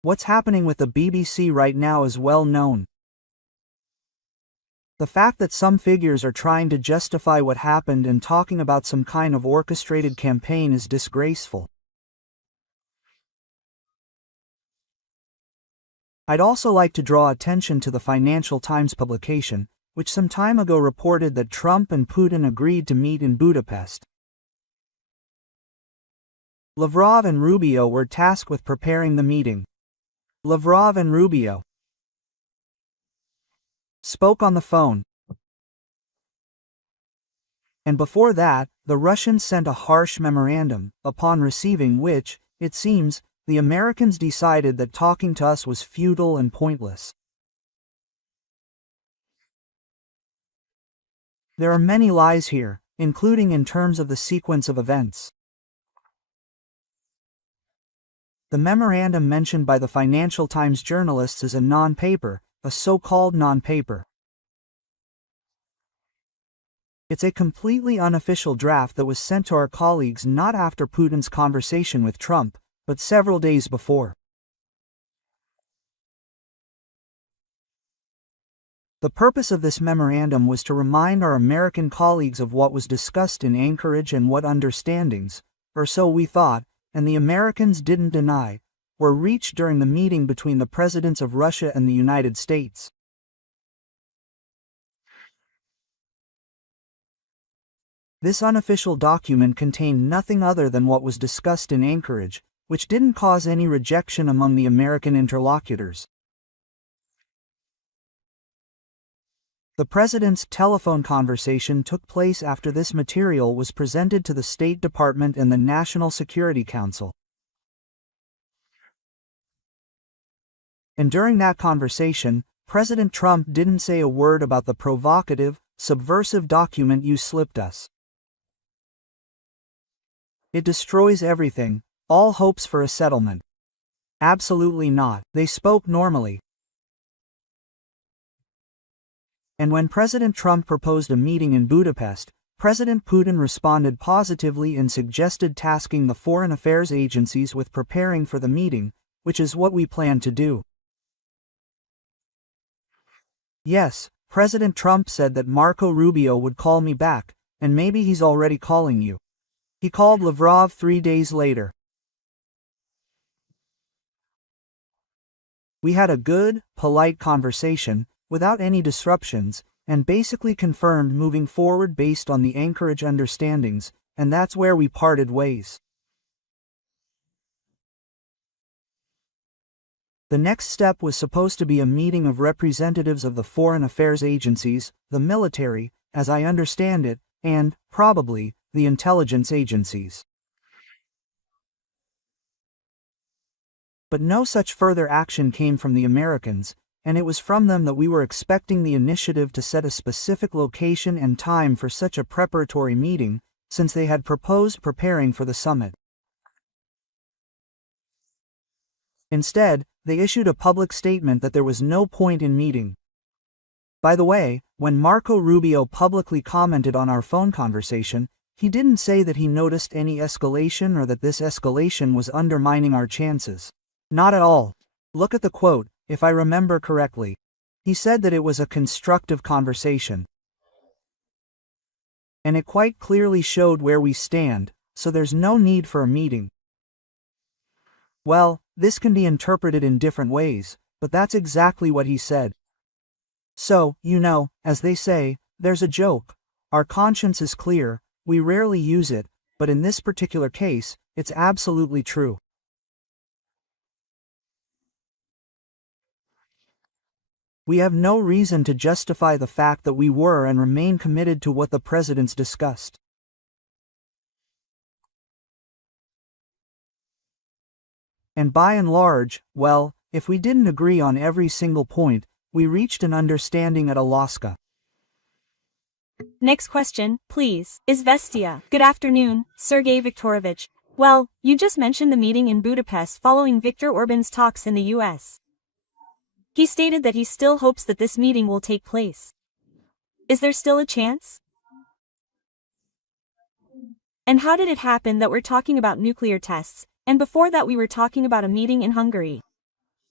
What's happening with the BBC right now is well known. The fact that some figures are trying to justify what happened and talking about some kind of orchestrated campaign is disgraceful. I'd also like to draw attention to the Financial Times publication, which some time ago reported that Trump and Putin agreed to meet in Budapest. Lavrov and Rubio were tasked with preparing the meeting. Lavrov and Rubio spoke on the phone. And before that, the Russians sent a harsh memorandum, upon receiving which, it seems, the Americans decided that talking to us was futile and pointless. There are many lies here, including in terms of the sequence of events. The memorandum mentioned by the Financial Times journalists is a non-paper, a so-called non-paper. It's a completely unofficial draft that was sent to our colleagues not after Putin's conversation with Trump, but several days before. The purpose of this memorandum was to remind our American colleagues of what was discussed in Anchorage and what understandings, or so we thought, and the Americans didn't deny, were reached during the meeting between the presidents of Russia and the United States. This unofficial document contained nothing other than what was discussed in Anchorage, which didn't cause any rejection among the American interlocutors. The president's telephone conversation took place after this material was presented to the State Department and the National Security Council. And during that conversation, President Trump didn't say a word about the provocative, subversive document you slipped us. It destroys everything, all hopes for a settlement. Absolutely not. They spoke normally. And when President Trump proposed a meeting in Budapest, President Putin responded positively and suggested tasking the foreign affairs agencies with preparing for the meeting, which is what we plan to do. Yes, President Trump said that Marco Rubio would call me back, and maybe he's already calling you. He called Lavrov 3 days later. We had a good, polite conversation, without any disruptions, and basically confirmed moving forward based on the Anchorage understandings, and that's where we parted ways. The next step was supposed to be a meeting of representatives of the foreign affairs agencies, the military, as I understand it, and, probably, the intelligence agencies. But no such further action came from the Americans, and it was from them that we were expecting the initiative to set a specific location and time for such a preparatory meeting, since they had proposed preparing for the summit. Instead, they issued a public statement that there was no point in meeting. By the way, when Marco Rubio publicly commented on our phone conversation, he didn't say that he noticed any escalation or that this escalation was undermining our chances. Not at all. Look at the quote, if I remember correctly. He said that it was a constructive conversation. And it quite clearly showed where we stand, so there's no need for a meeting. Well, this can be interpreted in different ways, but that's exactly what he said. So, as they say, there's a joke. Our conscience is clear, we rarely use it, but in this particular case, it's absolutely true. We have no reason to justify the fact that we were and remain committed to what the presidents discussed. And by and large, well, if we didn't agree on every single point, we reached an understanding at Alaska. Next question, please. Izvestia. Good afternoon, Sergei Viktorovich. Well, you just mentioned the meeting in Budapest following Viktor Orban's talks in the US. He stated that he still hopes that this meeting will take place. Is there still a chance? And how did it happen that we're talking about nuclear tests, and before that we were talking about a meeting in Hungary?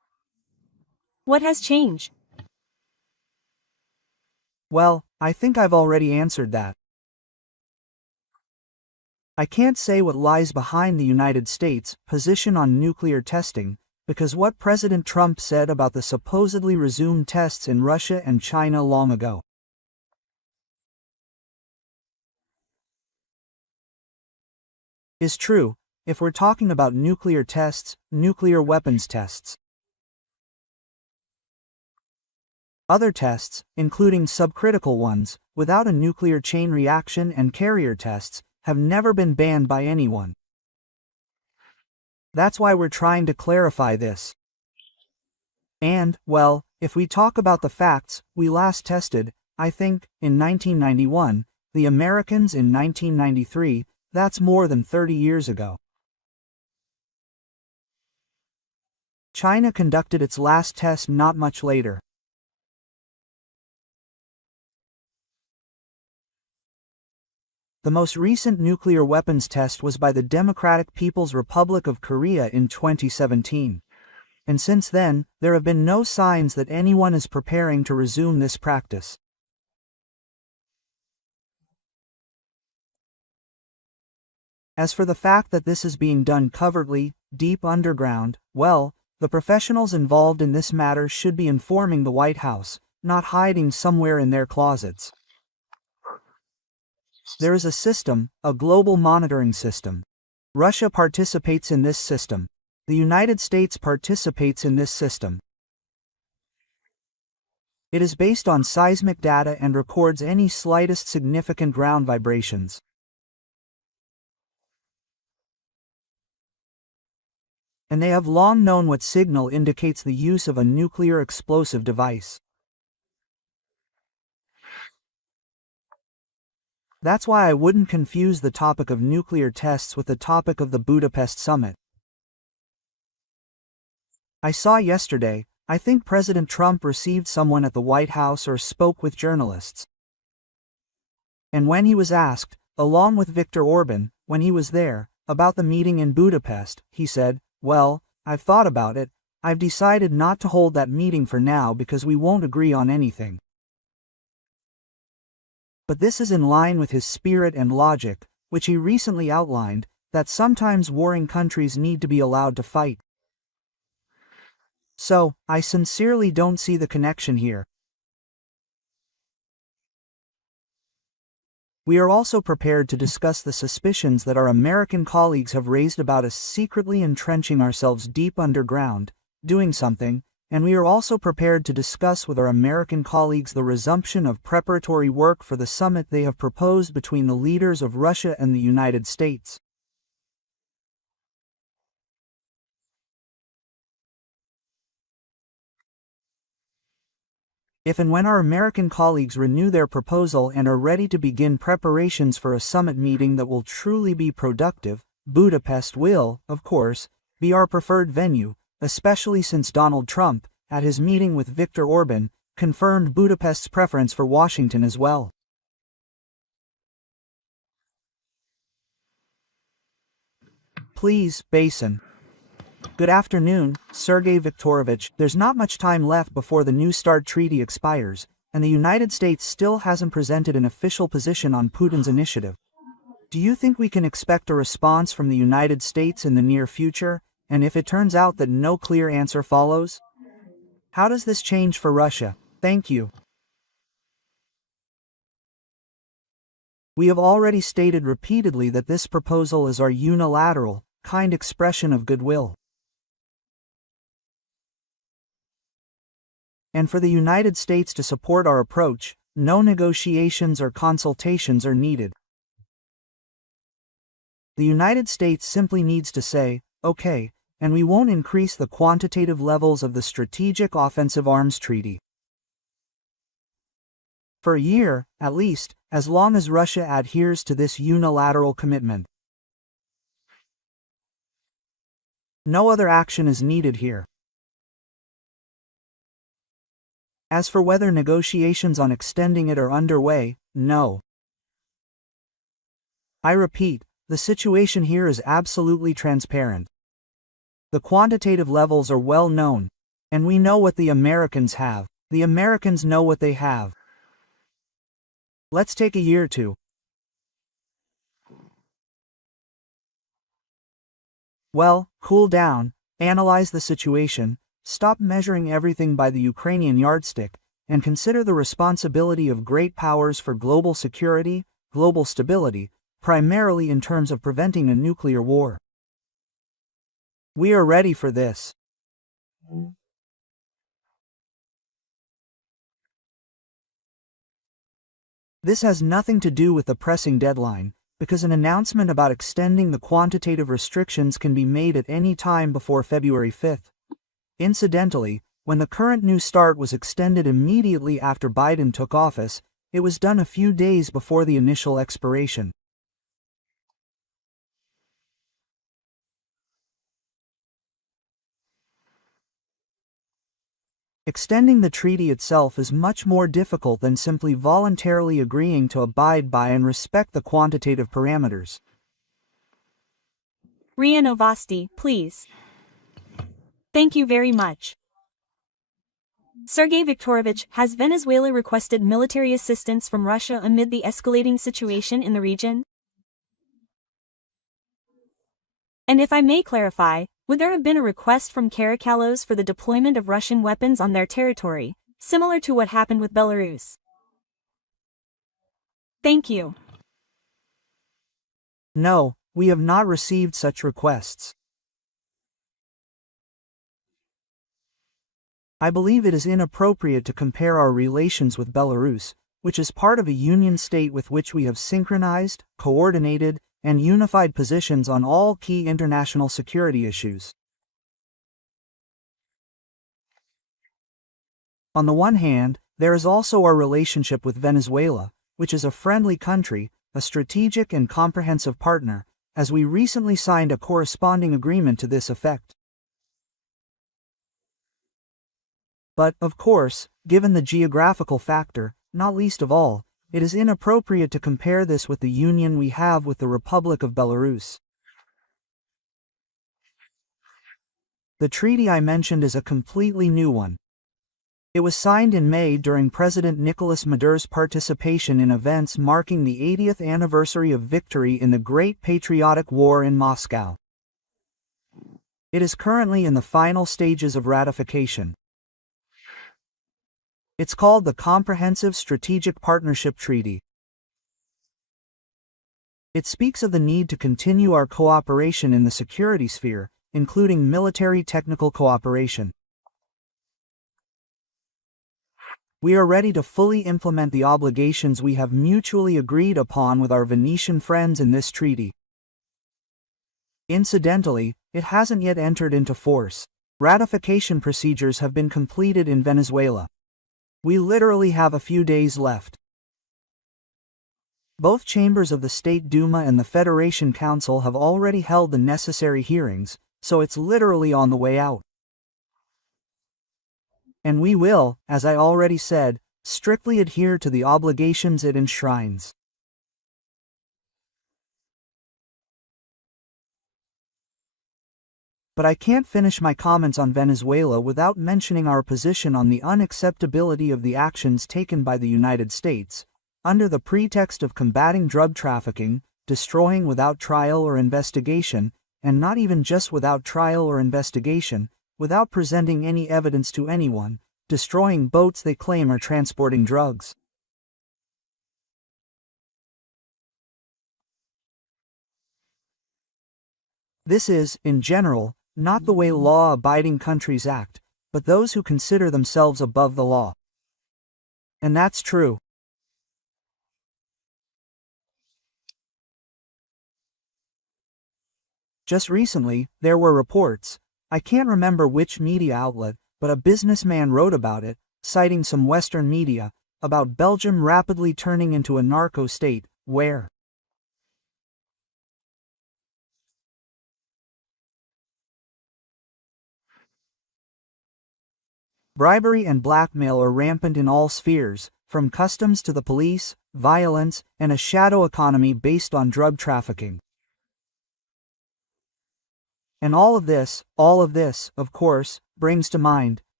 What has changed? Well, I think I've already answered that. I can't say what lies behind the United States' position on nuclear testing, because what President Trump said about the supposedly resumed tests in Russia and China long ago is true, if we're talking about nuclear tests, nuclear weapons tests. Other tests, including subcritical ones, without a nuclear chain reaction and carrier tests, have never been banned by anyone. That's why we're trying to clarify this. And, well, if we talk about the facts, we last tested, I think, in 1991, the Americans in 1993, that's more than 30 years ago. China conducted its last test not much later. The most recent nuclear weapons test was by the Democratic People's Republic of Korea in 2017. And since then, there have been no signs that anyone is preparing to resume this practice. As for the fact that this is being done covertly, deep underground, well, the professionals involved in this matter should be informing the White House, not hiding somewhere in their closets. There is a system, a global monitoring system. Russia participates in this system. The United States participates in this system. It is based on seismic data and records any slightest significant ground vibrations. And they have long known what signal indicates the use of a nuclear explosive device. That's why I wouldn't confuse the topic of nuclear tests with the topic of the Budapest summit. I saw yesterday, I think President Trump received someone at the White House or spoke with journalists. And when he was asked, along with Viktor Orban, when he was there, about the meeting in Budapest, he said, "Well, I've thought about it, I've decided not to hold that meeting for now because we won't agree on anything." But this is in line with his spirit and logic, which he recently outlined, that sometimes warring countries need to be allowed to fight. So, I sincerely don't see the connection here. We are also prepared to discuss the suspicions that our American colleagues have raised about us secretly entrenching ourselves deep underground, doing something, and we are also prepared to discuss with our American colleagues the resumption of preparatory work for the summit they have proposed between the leaders of Russia and the United States. If and when our American colleagues renew their proposal and are ready to begin preparations for a summit meeting that will truly be productive, Budapest will, of course, be our preferred venue, especially since Donald Trump, at his meeting with Viktor Orban, confirmed Budapest's preference for Washington as well. Please, Basin. Good afternoon, Sergei Viktorovich. There's not much time left before the New START treaty expires, and the United States still hasn't presented an official position on Putin's initiative. Do you think we can expect a response from the United States in the near future, and if it turns out that no clear answer follows? How does this change for Russia? Thank you. We have already stated repeatedly that this proposal is our unilateral, kind expression of goodwill. And for the United States to support our approach, no negotiations or consultations are needed. The United States simply needs to say, okay, and we won't increase the quantitative levels of the Strategic Offensive Arms Treaty. For a year, at least, as long as Russia adheres to this unilateral commitment. No other action is needed here. As for whether negotiations on extending it are underway, no. I repeat, the situation here is absolutely transparent. The quantitative levels are well known, And we know what the Americans have. The Americans know what they have. Let's take a year or two. Well, cool down, analyze the situation, stop measuring everything by the Ukrainian yardstick, and consider the responsibility of great powers for global security, global stability, primarily in terms of preventing a nuclear war. We are ready for this. This has nothing to do with the pressing deadline, because an announcement about extending the quantitative restrictions can be made at any time before February 5th. Incidentally, when the current New START was extended immediately after Biden took office, it was done a few days before the initial expiration. Extending the treaty itself is much more difficult than simply voluntarily agreeing to abide by and respect the quantitative parameters. RIA Novosti, please. Thank you very much. Sergei Viktorovich, has Venezuela requested military assistance from Russia amid the escalating situation in the region? And if I may clarify, would there have been a request from Caracalos for the deployment of Russian weapons on their territory, similar to what happened with Belarus? Thank you. No, we have not received such requests. I believe it is inappropriate to compare our relations with Belarus, which is part of a union state with which we have synchronized, coordinated, and unified positions on all key international security issues. On the one hand, there is also our relationship with Venezuela, which is a friendly country, a strategic and comprehensive partner, as we recently signed a corresponding agreement to this effect. But, of course, given the geographical factor, not least of all, it is inappropriate to compare this with the union we have with the Republic of Belarus. The treaty I mentioned is a completely new one. It was signed in May during President Nicolas Maduro's participation in events marking the 80th anniversary of victory in the Great Patriotic War in Moscow. It is currently in the final stages of ratification. It's called the Comprehensive Strategic Partnership Treaty. It speaks of the need to continue our cooperation in the security sphere, including military technical cooperation. We are ready to fully implement the obligations we have mutually agreed upon with our Venetian friends in this treaty. Incidentally, it hasn't yet entered into force. Ratification procedures have been completed in Venezuela. We literally have a few days left. Both chambers of the State Duma and the Federation Council have already held the necessary hearings, so it's literally on the way out. And we will, as I already said, strictly adhere to the obligations it enshrines. But I can't finish my comments on Venezuela without mentioning our position on the unacceptability of the actions taken by the United States, under the pretext of combating drug trafficking, destroying without trial or investigation, and not even just without trial or investigation, without presenting any evidence to anyone, destroying boats they claim are transporting drugs. This is, in general, not the way law-abiding countries act, but those who consider themselves above the law. And that's true. Just recently, there were reports, I can't remember which media outlet, but a businessman wrote about it, citing some Western media, about Belgium rapidly turning into a narco state, where bribery and blackmail are rampant in all spheres, from customs to the police, violence, and a shadow economy based on drug trafficking. And all of this, of course, brings to mind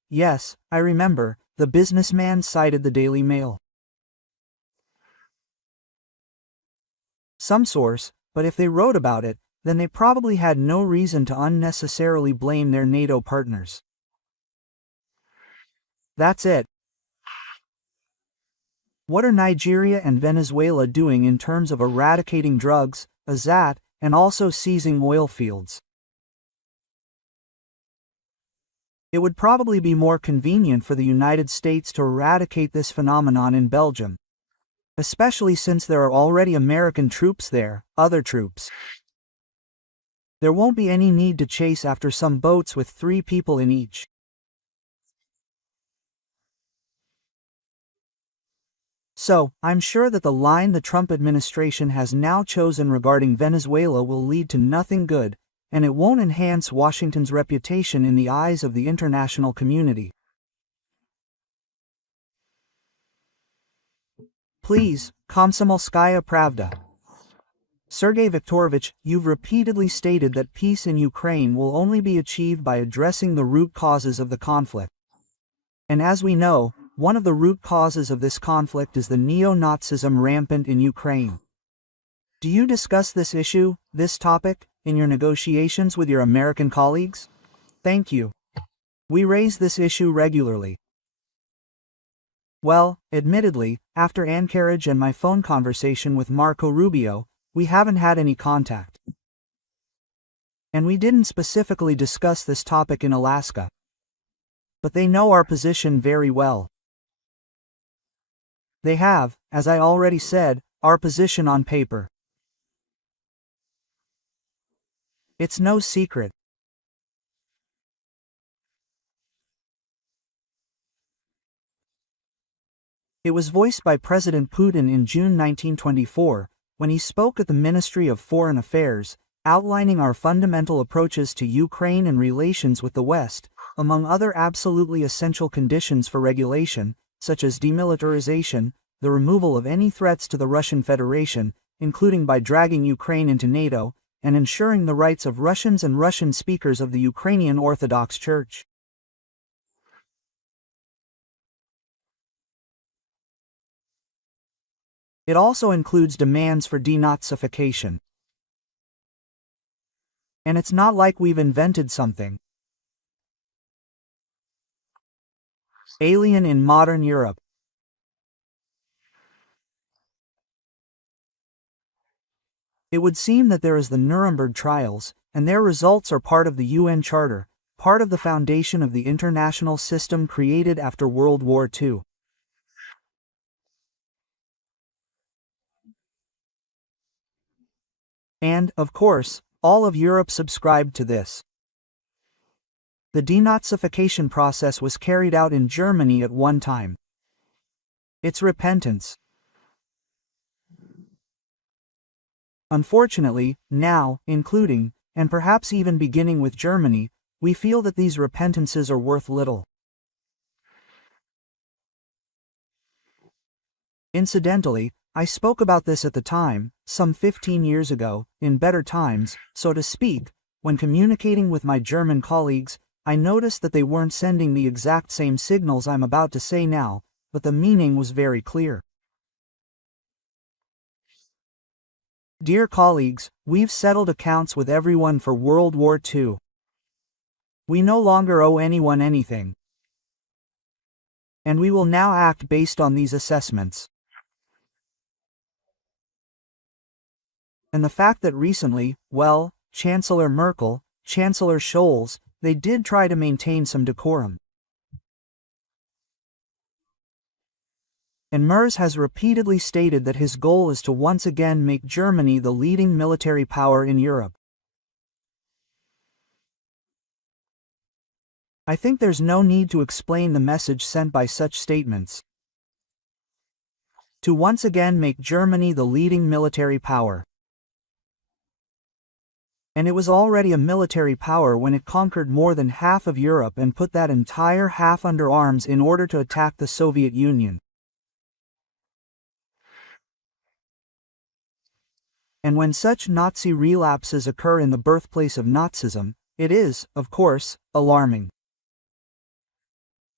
Yes, I remember, the businessman cited the Daily Mail. Some source, but if they wrote about it, then they probably had no reason to unnecessarily blame their NATO partners. That's it. What are Nigeria and Venezuela doing in terms of eradicating drugs, Azat, and also seizing oil fields? It would probably be more convenient for the United States to eradicate this phenomenon in Belgium, especially since there are already American troops there, other troops. There won't be any need to chase after some boats with 3 people in each. So, I'm sure that the line the Trump administration has now chosen regarding Venezuela will lead to nothing good, and it won't enhance Washington's reputation in the eyes of the international community. Please, Komsomolskaya Pravda. Sergei Viktorovich, you've repeatedly stated that peace in Ukraine will only be achieved by addressing the root causes of the conflict. And as we know, one of the root causes of this conflict is the neo-Nazism rampant in Ukraine. Do you discuss this issue, this topic, in your negotiations with your American colleagues? Thank you. We raise this issue regularly. Well, admittedly, after Anchorage and my phone conversation with Marco Rubio, we haven't had any contact. And we didn't specifically discuss this topic in Alaska. But they know our position very well. They have, as I already said, our position on paper. It's no secret. It was voiced by President Putin in June 1924, when he spoke at the Ministry of Foreign Affairs, outlining our fundamental approaches to Ukraine and relations with the West, among other absolutely essential conditions for regulation, such as demilitarization, the removal of any threats to the Russian Federation, including by dragging Ukraine into NATO, and ensuring the rights of Russians and Russian speakers of the Ukrainian Orthodox Church. It also includes demands for denazification. And it's not like we've invented something alien in modern Europe. It would seem that there is the Nuremberg trials, and their results are part of the UN Charter, part of the foundation of the international system created after World War II. And, of course, all of Europe subscribed to this. The denazification process was carried out in Germany at one time. It's repentance. Unfortunately, now, including, and perhaps even beginning with Germany, we feel that these repentances are worth little. Incidentally, I spoke about this at the time, some 15 years ago, in better times, so to speak. When communicating with my German colleagues, I noticed that they weren't sending the exact same signals I'm about to say now, but the meaning was very clear. Dear colleagues, we've settled accounts with everyone for World War II. We no longer owe anyone anything. And we will now act based on these assessments. And the fact that recently, well, Chancellor Merkel, Chancellor Scholz, they did try to maintain some decorum. And Merz has repeatedly stated that his goal is to once again make Germany the leading military power in Europe. I think there's no need to explain the message sent by such statements. To once again make Germany the leading military power. And it was already a military power when it conquered more than half of Europe and put that entire half under arms in order to attack the Soviet Union. And when such Nazi relapses occur in the birthplace of Nazism, it is, of course, alarming.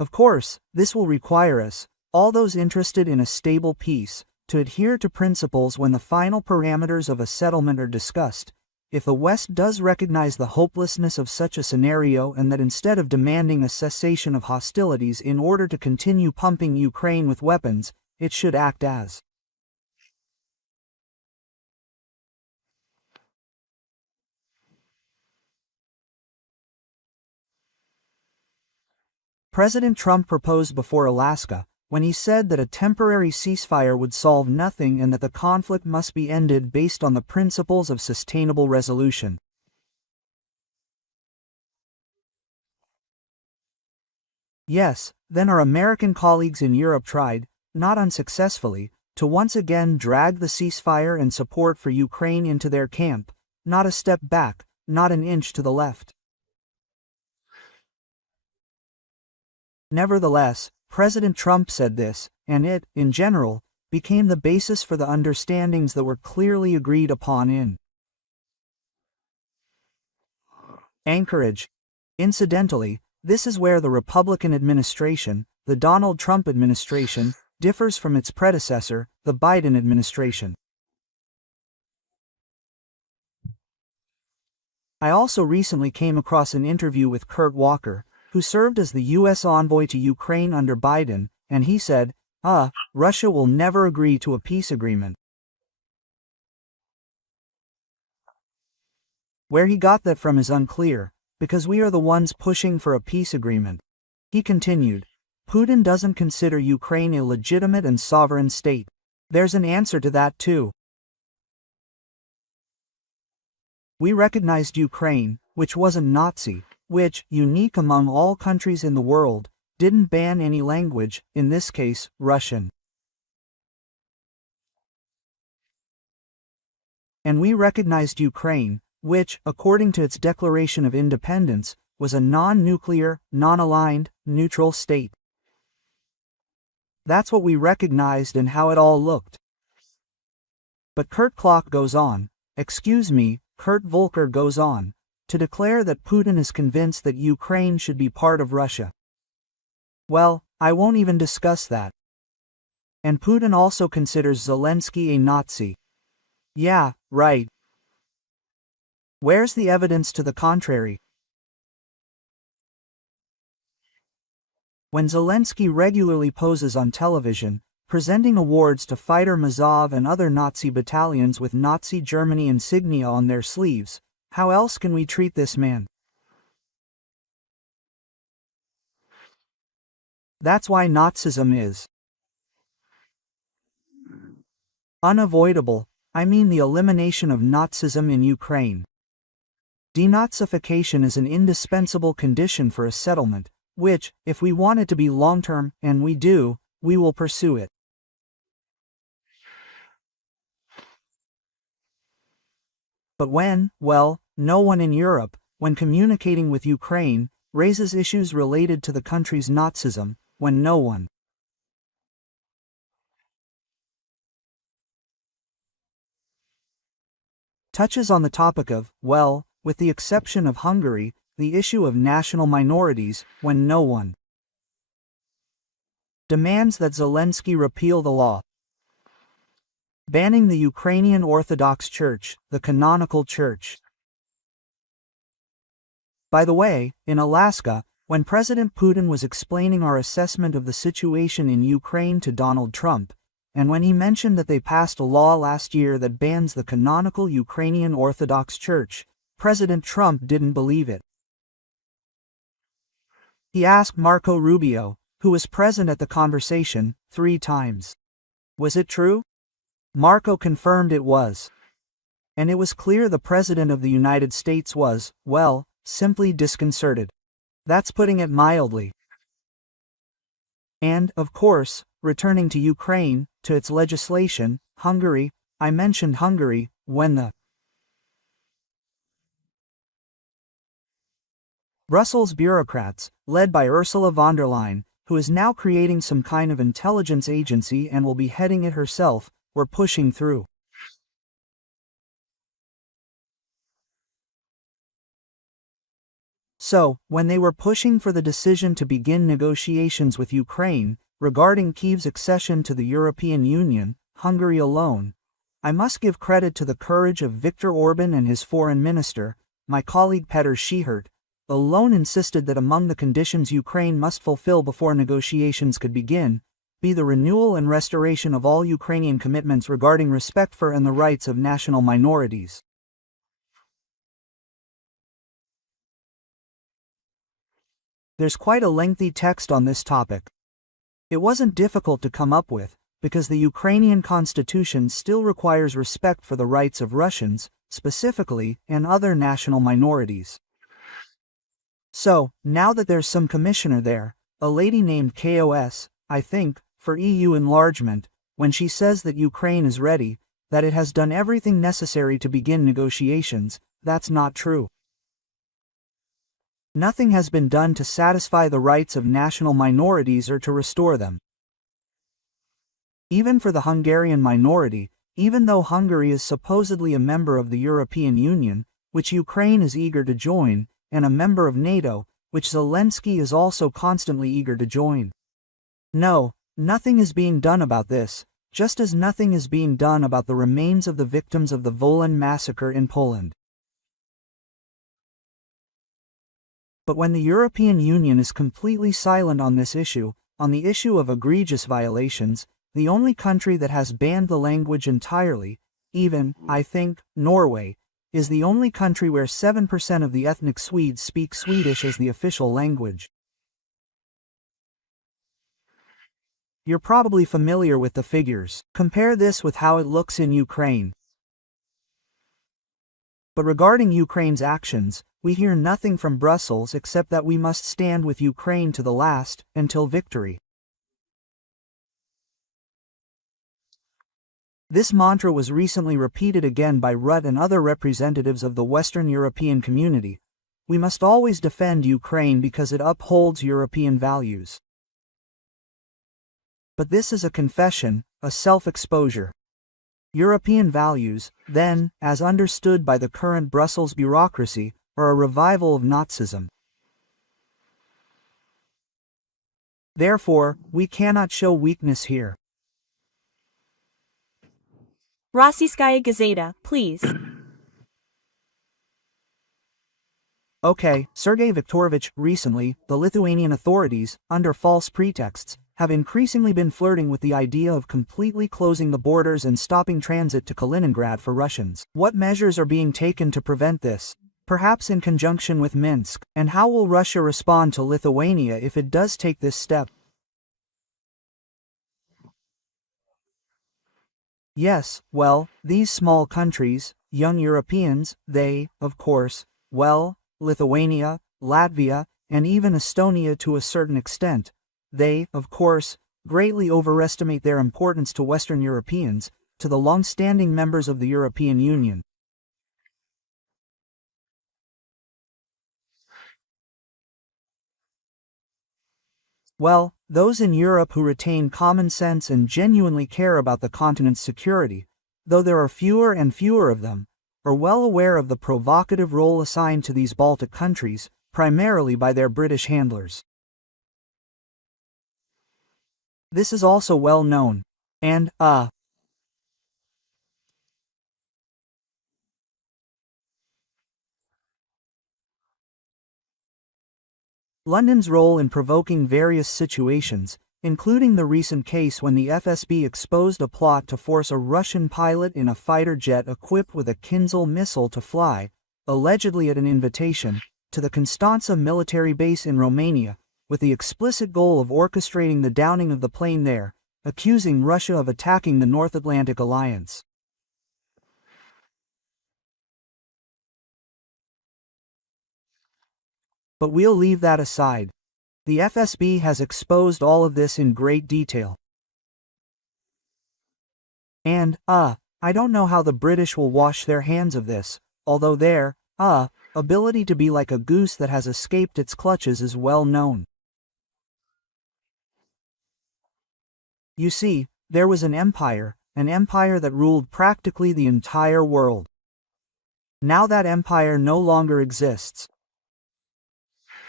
Of course, this will require us, all those interested in a stable peace, to adhere to principles when the final parameters of a settlement are discussed. If the West does recognize the hopelessness of such a scenario and that instead of demanding a cessation of hostilities in order to continue pumping Ukraine with weapons, it should act as President Trump proposed before Alaska, when he said that a temporary ceasefire would solve nothing and that the conflict must be ended based on the principles of sustainable resolution. Yes, then our American colleagues in Europe tried, not unsuccessfully, to once again drag the ceasefire and support for Ukraine into their camp, not a step back, not an inch to the left. Nevertheless, President Trump said this, and it, in general, became the basis for the understandings that were clearly agreed upon in Anchorage. Incidentally, this is where the Republican administration, the Donald Trump administration, differs from its predecessor, the Biden administration. I also recently came across an interview with Kurt Walker, who served as the U.S. envoy to Ukraine under Biden, and he said, Russia will never agree to a peace agreement. Where he got that from is unclear, because we are the ones pushing for a peace agreement. He continued, Putin doesn't consider Ukraine a legitimate and sovereign state. There's an answer to that too. We recognized Ukraine, which wasn't Nazi, which, unique among all countries in the world, didn't ban any language, in this case, Russian. And we recognized Ukraine, which, according to its declaration of independence, was a non-nuclear, non-aligned, neutral state. That's what we recognized and how it all looked. But Kurt Volker goes on, to declare that Putin is convinced that Ukraine should be part of Russia. Well, I won't even discuss that. And Putin also considers Zelensky a Nazi. Yeah, right. Where's the evidence to the contrary? When Zelensky regularly poses on television, presenting awards to Fighter Mazov and other Nazi battalions with Nazi Germany insignia on their sleeves, how else can we treat this man? That's why Nazism is unavoidable. I mean the elimination of Nazism in Ukraine. Denazification is an indispensable condition for a settlement, which, if we want it to be long-term, and we do, we will pursue it. But no one in Europe, when communicating with Ukraine, raises issues related to the country's Nazism, when no one touches on the topic of, with the exception of Hungary, the issue of national minorities, when no one demands that Zelensky repeal the law banning the Ukrainian Orthodox Church, the canonical church. By the way, in Alaska, when President Putin was explaining our assessment of the situation in Ukraine to Donald Trump, and when he mentioned that they passed a law last year that bans the canonical Ukrainian Orthodox Church, President Trump didn't believe it. He asked Marco Rubio, who was present at the conversation, 3 times. Was it true? Marco confirmed it was. And it was clear the President of the United States was, simply disconcerted. That's putting it mildly. And, of course, returning to Ukraine, to its legislation, Hungary, I mentioned Hungary, when the Brussels bureaucrats, led by Ursula von der Leyen, who is now creating some kind of intelligence agency and will be heading it herself, were pushing through So, when they were pushing for the decision to begin negotiations with Ukraine, regarding Kyiv's accession to the European Union, Hungary alone, I must give credit to the courage of Viktor Orban and his foreign minister, my colleague Petr Schihert, alone insisted that among the conditions Ukraine must fulfill before negotiations could begin, be the renewal and restoration of all Ukrainian commitments regarding respect for and the rights of national minorities. There's quite a lengthy text on this topic. It wasn't difficult to come up with, because the Ukrainian constitution still requires respect for the rights of Russians, specifically, and other national minorities. So, now that there's some commissioner there, a lady named KOS, I think, for EU enlargement, when she says that Ukraine is ready, that it has done everything necessary to begin negotiations, that's not true. Nothing has been done to satisfy the rights of national minorities or to restore them. Even for the Hungarian minority, even though Hungary is supposedly a member of the European Union, which Ukraine is eager to join, and a member of NATO, which Zelensky is also constantly eager to join. No, nothing is being done about this, just as nothing is being done about the remains of the victims of the Wolan massacre in Poland. But when the European Union is completely silent on this issue, on the issue of egregious violations, the only country that has banned the language entirely, even, I think, Norway, is the only country where 7% of the ethnic Swedes speak Swedish as the official language. You're probably familiar with the figures. Compare this with how it looks in Ukraine. But regarding Ukraine's actions, we hear nothing from Brussels except that we must stand with Ukraine to the last, until victory. This mantra was recently repeated again by Rutte and other representatives of the Western European community. We must always defend Ukraine because it upholds European values. But this is a confession, a self-exposure. European values, then, as understood by the current Brussels bureaucracy, are a revival of Nazism. Therefore, we cannot show weakness here. Rossiyskaya Gazeta, please. Okay, Sergei Viktorovich, recently, the Lithuanian authorities, under false pretexts, have increasingly been flirting with the idea of completely closing the borders and stopping transit to Kaliningrad for Russians. What measures are being taken to prevent this? Perhaps in conjunction with Minsk, and how will Russia respond to Lithuania if it does take this step? Yes, well, these small countries, young Europeans, they, of course, well, Lithuania, Latvia, and even Estonia to a certain extent, they, of course, greatly overestimate their importance to Western Europeans, to the long-standing members of the European Union. Well, those in Europe who retain common sense and genuinely care about the continent's security, though there are fewer and fewer of them, are well aware of the provocative role assigned to these Baltic countries, primarily by their British handlers. This is also well known. And, London's role in provoking various situations, including the recent case when the FSB exposed a plot to force a Russian pilot in a fighter jet equipped with a Kinzhal missile to fly, allegedly at an invitation, to the Constanța military base in Romania, with the explicit goal of orchestrating the downing of the plane there, accusing Russia of attacking the North Atlantic Alliance. But we'll leave that aside. The FSB has exposed all of this in great detail. And, I don't know how the British will wash their hands of this, although their, ability to be like a goose that has escaped its clutches is well known. You see, there was an empire that ruled practically the entire world. Now that empire no longer exists.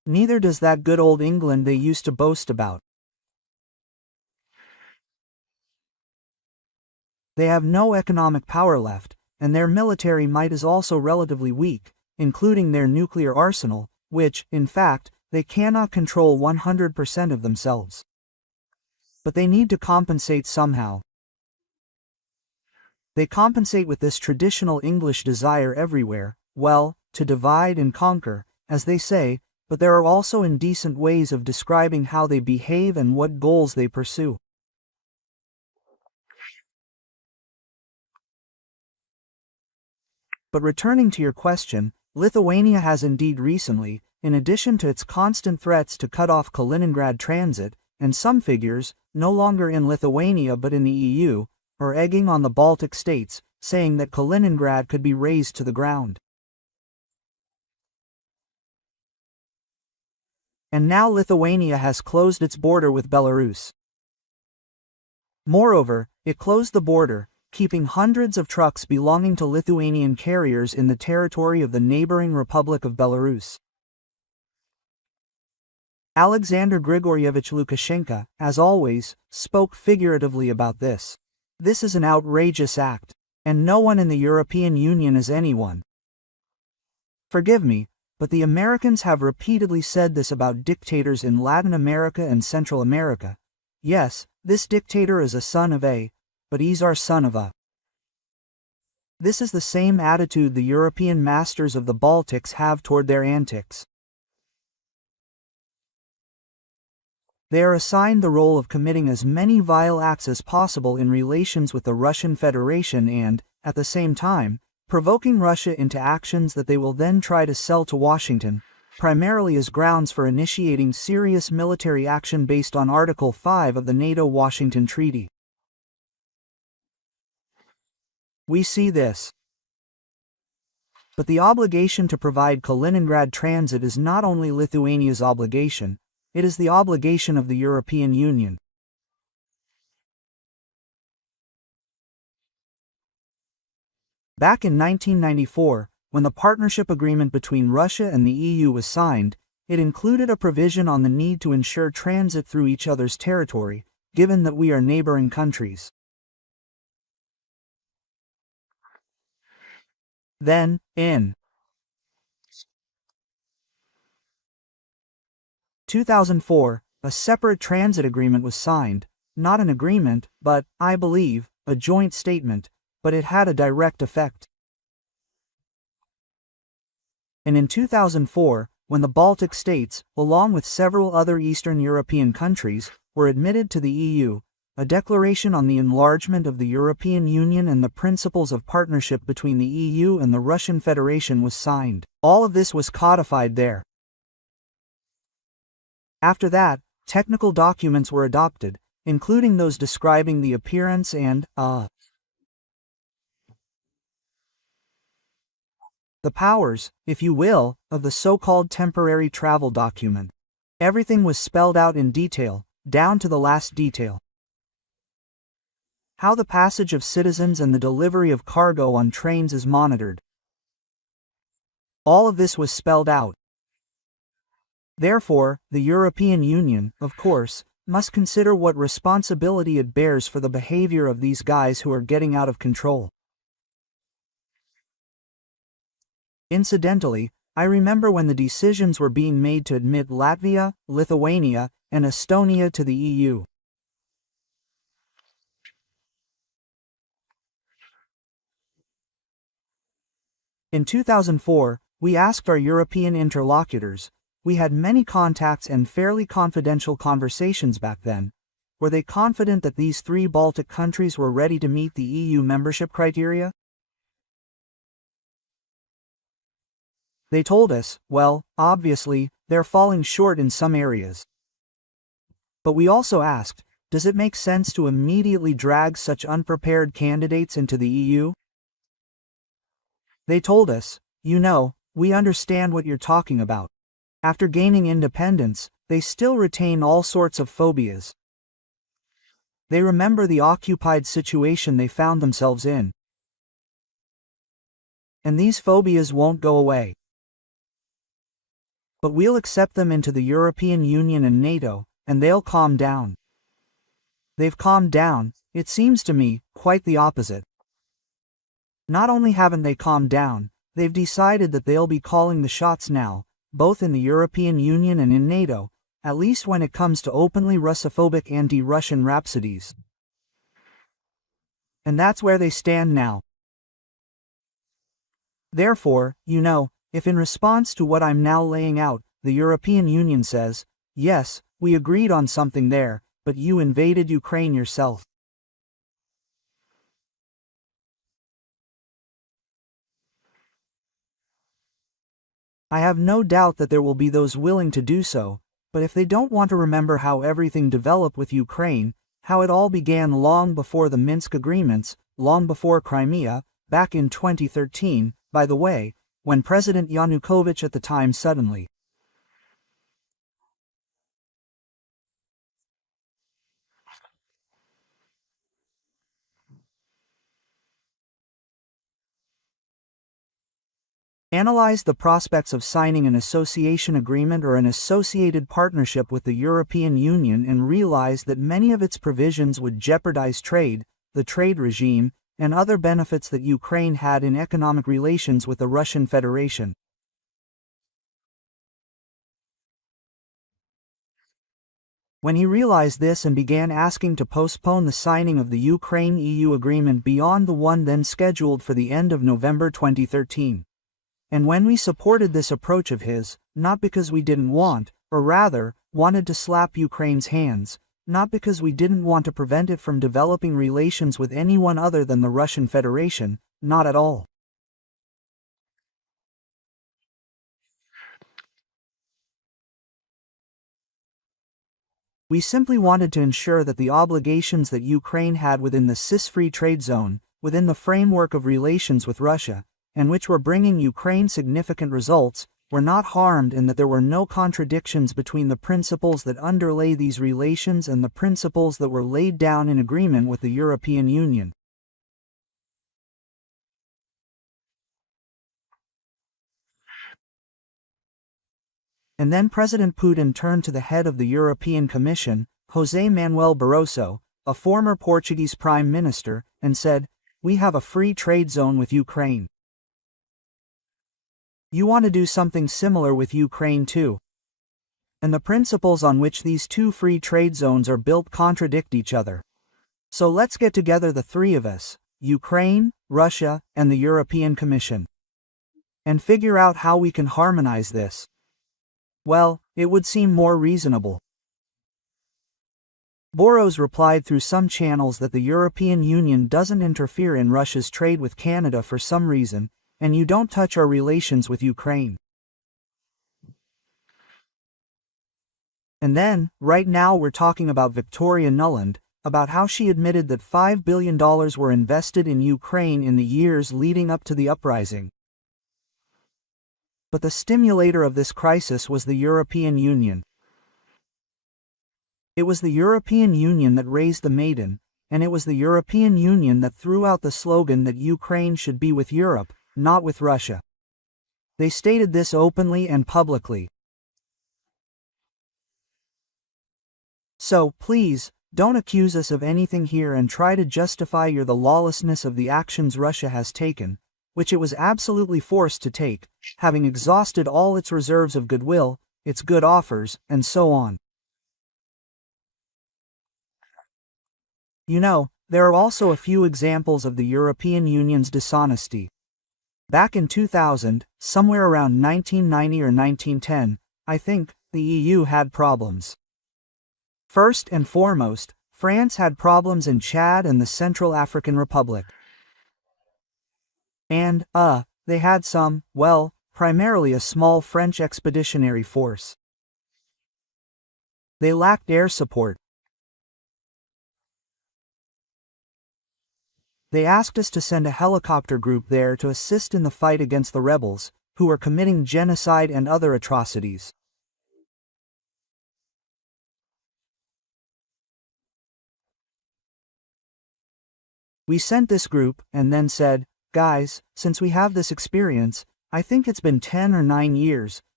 Neither does that good old England they used to boast about. They have no economic power left, and their military might is also relatively weak, including their nuclear arsenal, which, in fact, they cannot control 100% of themselves. But they need to compensate somehow. They compensate with this traditional English desire everywhere, well, to divide and conquer, as they say, but there are also indecent ways of describing how they behave and what goals they pursue. But returning to your question, Lithuania has indeed recently, in addition to its constant threats to cut off Kaliningrad transit, and some figures, no longer in Lithuania but in the EU, are egging on the Baltic states, saying that Kaliningrad could be razed to the ground. And now Lithuania has closed its border with Belarus. Moreover, it closed the border, keeping hundreds of trucks belonging to Lithuanian carriers in the territory of the neighboring Republic of Belarus. Alexander Grigorievich Lukashenko, as always, spoke figuratively about this. This is an outrageous act, and no one in the European Union is anyone. Forgive me, but the Americans have repeatedly said this about dictators in Latin America and Central America. Yes, this dictator is a son of a, but he's our son of a. This is the same attitude the European masters of the Baltics have toward their antics. They are assigned the role of committing as many vile acts as possible in relations with the Russian Federation and, at the same time, provoking Russia into actions that they will then try to sell to Washington, primarily as grounds for initiating serious military action based on Article 5 of the NATO-Washington Treaty. We see this. But the obligation to provide Kaliningrad transit is not only Lithuania's obligation, it is the obligation of the European Union. Back in 1994, when the partnership agreement between Russia and the EU was signed, it included a provision on the need to ensure transit through each other's territory, given that we are neighboring countries. Then, in 2004, a separate transit agreement was signed, not an agreement, but, I believe, a joint statement, but it had a direct effect. And in 2004, when the Baltic states, along with several other Eastern European countries, were admitted to the EU, a declaration on the enlargement of the European Union and the principles of partnership between the EU and the Russian Federation was signed. All of this was codified there. After that, technical documents were adopted, including those describing the appearance and, the powers, if you will, of the so-called temporary travel document. Everything was spelled out in detail, down to the last detail. How the passage of citizens and the delivery of cargo on trains is monitored. All of this was spelled out. Therefore, the European Union, of course, must consider what responsibility it bears for the behavior of these guys who are getting out of control. Incidentally, I remember when the decisions were being made to admit Latvia, Lithuania, and Estonia to the EU. In 2004, we asked our European interlocutors, we had many contacts and fairly confidential conversations back then, were they confident that these three Baltic countries were ready to meet the EU membership criteria? They told us, well, obviously, they're falling short in some areas. But we also asked, does it make sense to immediately drag such unprepared candidates into the EU? They told us, you know, we understand what you're talking about. After gaining independence, they still retain all sorts of phobias. They remember the occupied situation they found themselves in. And these phobias won't go away. But we'll accept them into the European Union and NATO, and they'll calm down. They've calmed down, it seems to me, quite the opposite. Not only haven't they calmed down, they've decided that they'll be calling the shots now, both in the European Union and in NATO, at least when it comes to openly Russophobic anti-Russian rhapsodies. And that's where they stand now. Therefore, if in response to what I'm now laying out, the European Union says, yes, we agreed on something there, but you invaded Ukraine yourself. I have no doubt that there will be those willing to do so, but if they don't want to remember how everything developed with Ukraine, how it all began long before the Minsk agreements, long before Crimea, back in 2013, by the way, when President Yanukovych at the time suddenly analyzed the prospects of signing an association agreement or an associated partnership with the European Union and realized that many of its provisions would jeopardize trade, the trade regime, and other benefits that Ukraine had in economic relations with the Russian Federation. When he realized this and began asking to postpone the signing of the Ukraine-EU agreement beyond the one then scheduled for the end of November 2013. And when we supported this approach of his, not because we didn't want, or rather, wanted to slap Ukraine's hands, not because we didn't want to prevent it from developing relations with anyone other than the Russian Federation, not at all. We simply wanted to ensure that the obligations that Ukraine had within the CIS-free trade zone, within the framework of relations with Russia, and which were bringing Ukraine significant results, were not harmed and that there were no contradictions between the principles that underlay these relations and the principles that were laid down in agreement with the European Union. And then President Putin turned to the head of the European Commission, José Manuel Barroso, a former Portuguese Prime Minister, and said, "We have a free trade zone with Ukraine. You want to do something similar with Ukraine too. And the principles on which these two free trade zones are built contradict each other. So let's get together the three of us, Ukraine, Russia, and the European Commission, and figure out how we can harmonize this." Well, it would seem more reasonable. Boros replied through some channels that the European Union doesn't interfere in Russia's trade with Canada for some reason, and you don't touch our relations with Ukraine. And then, right now we're talking about Victoria Nuland, about how she admitted that $5 billion were invested in Ukraine in the years leading up to the uprising. But the stimulator of this crisis was the European Union. It was the European Union that raised the maiden, and it was the European Union that threw out the slogan that Ukraine should be with Europe, not with Russia. They stated this openly and publicly. So, please, don't accuse us of anything here and try to justify the lawlessness of the actions Russia has taken, which it was absolutely forced to take, having exhausted all its reserves of goodwill, its good offers, and so on. There are also a few examples of the European Union's dishonesty. Back in 2000, somewhere around 1990 or 1910, I think, the EU had problems. First and foremost, France had problems in Chad and the Central African Republic. And, they had primarily a small French expeditionary force. They lacked air support. They asked us to send a helicopter group there to assist in the fight against the rebels, who were committing genocide and other atrocities. We sent this group, and then said, "Guys, since we have this experience, I think it's been 10 or 9 years,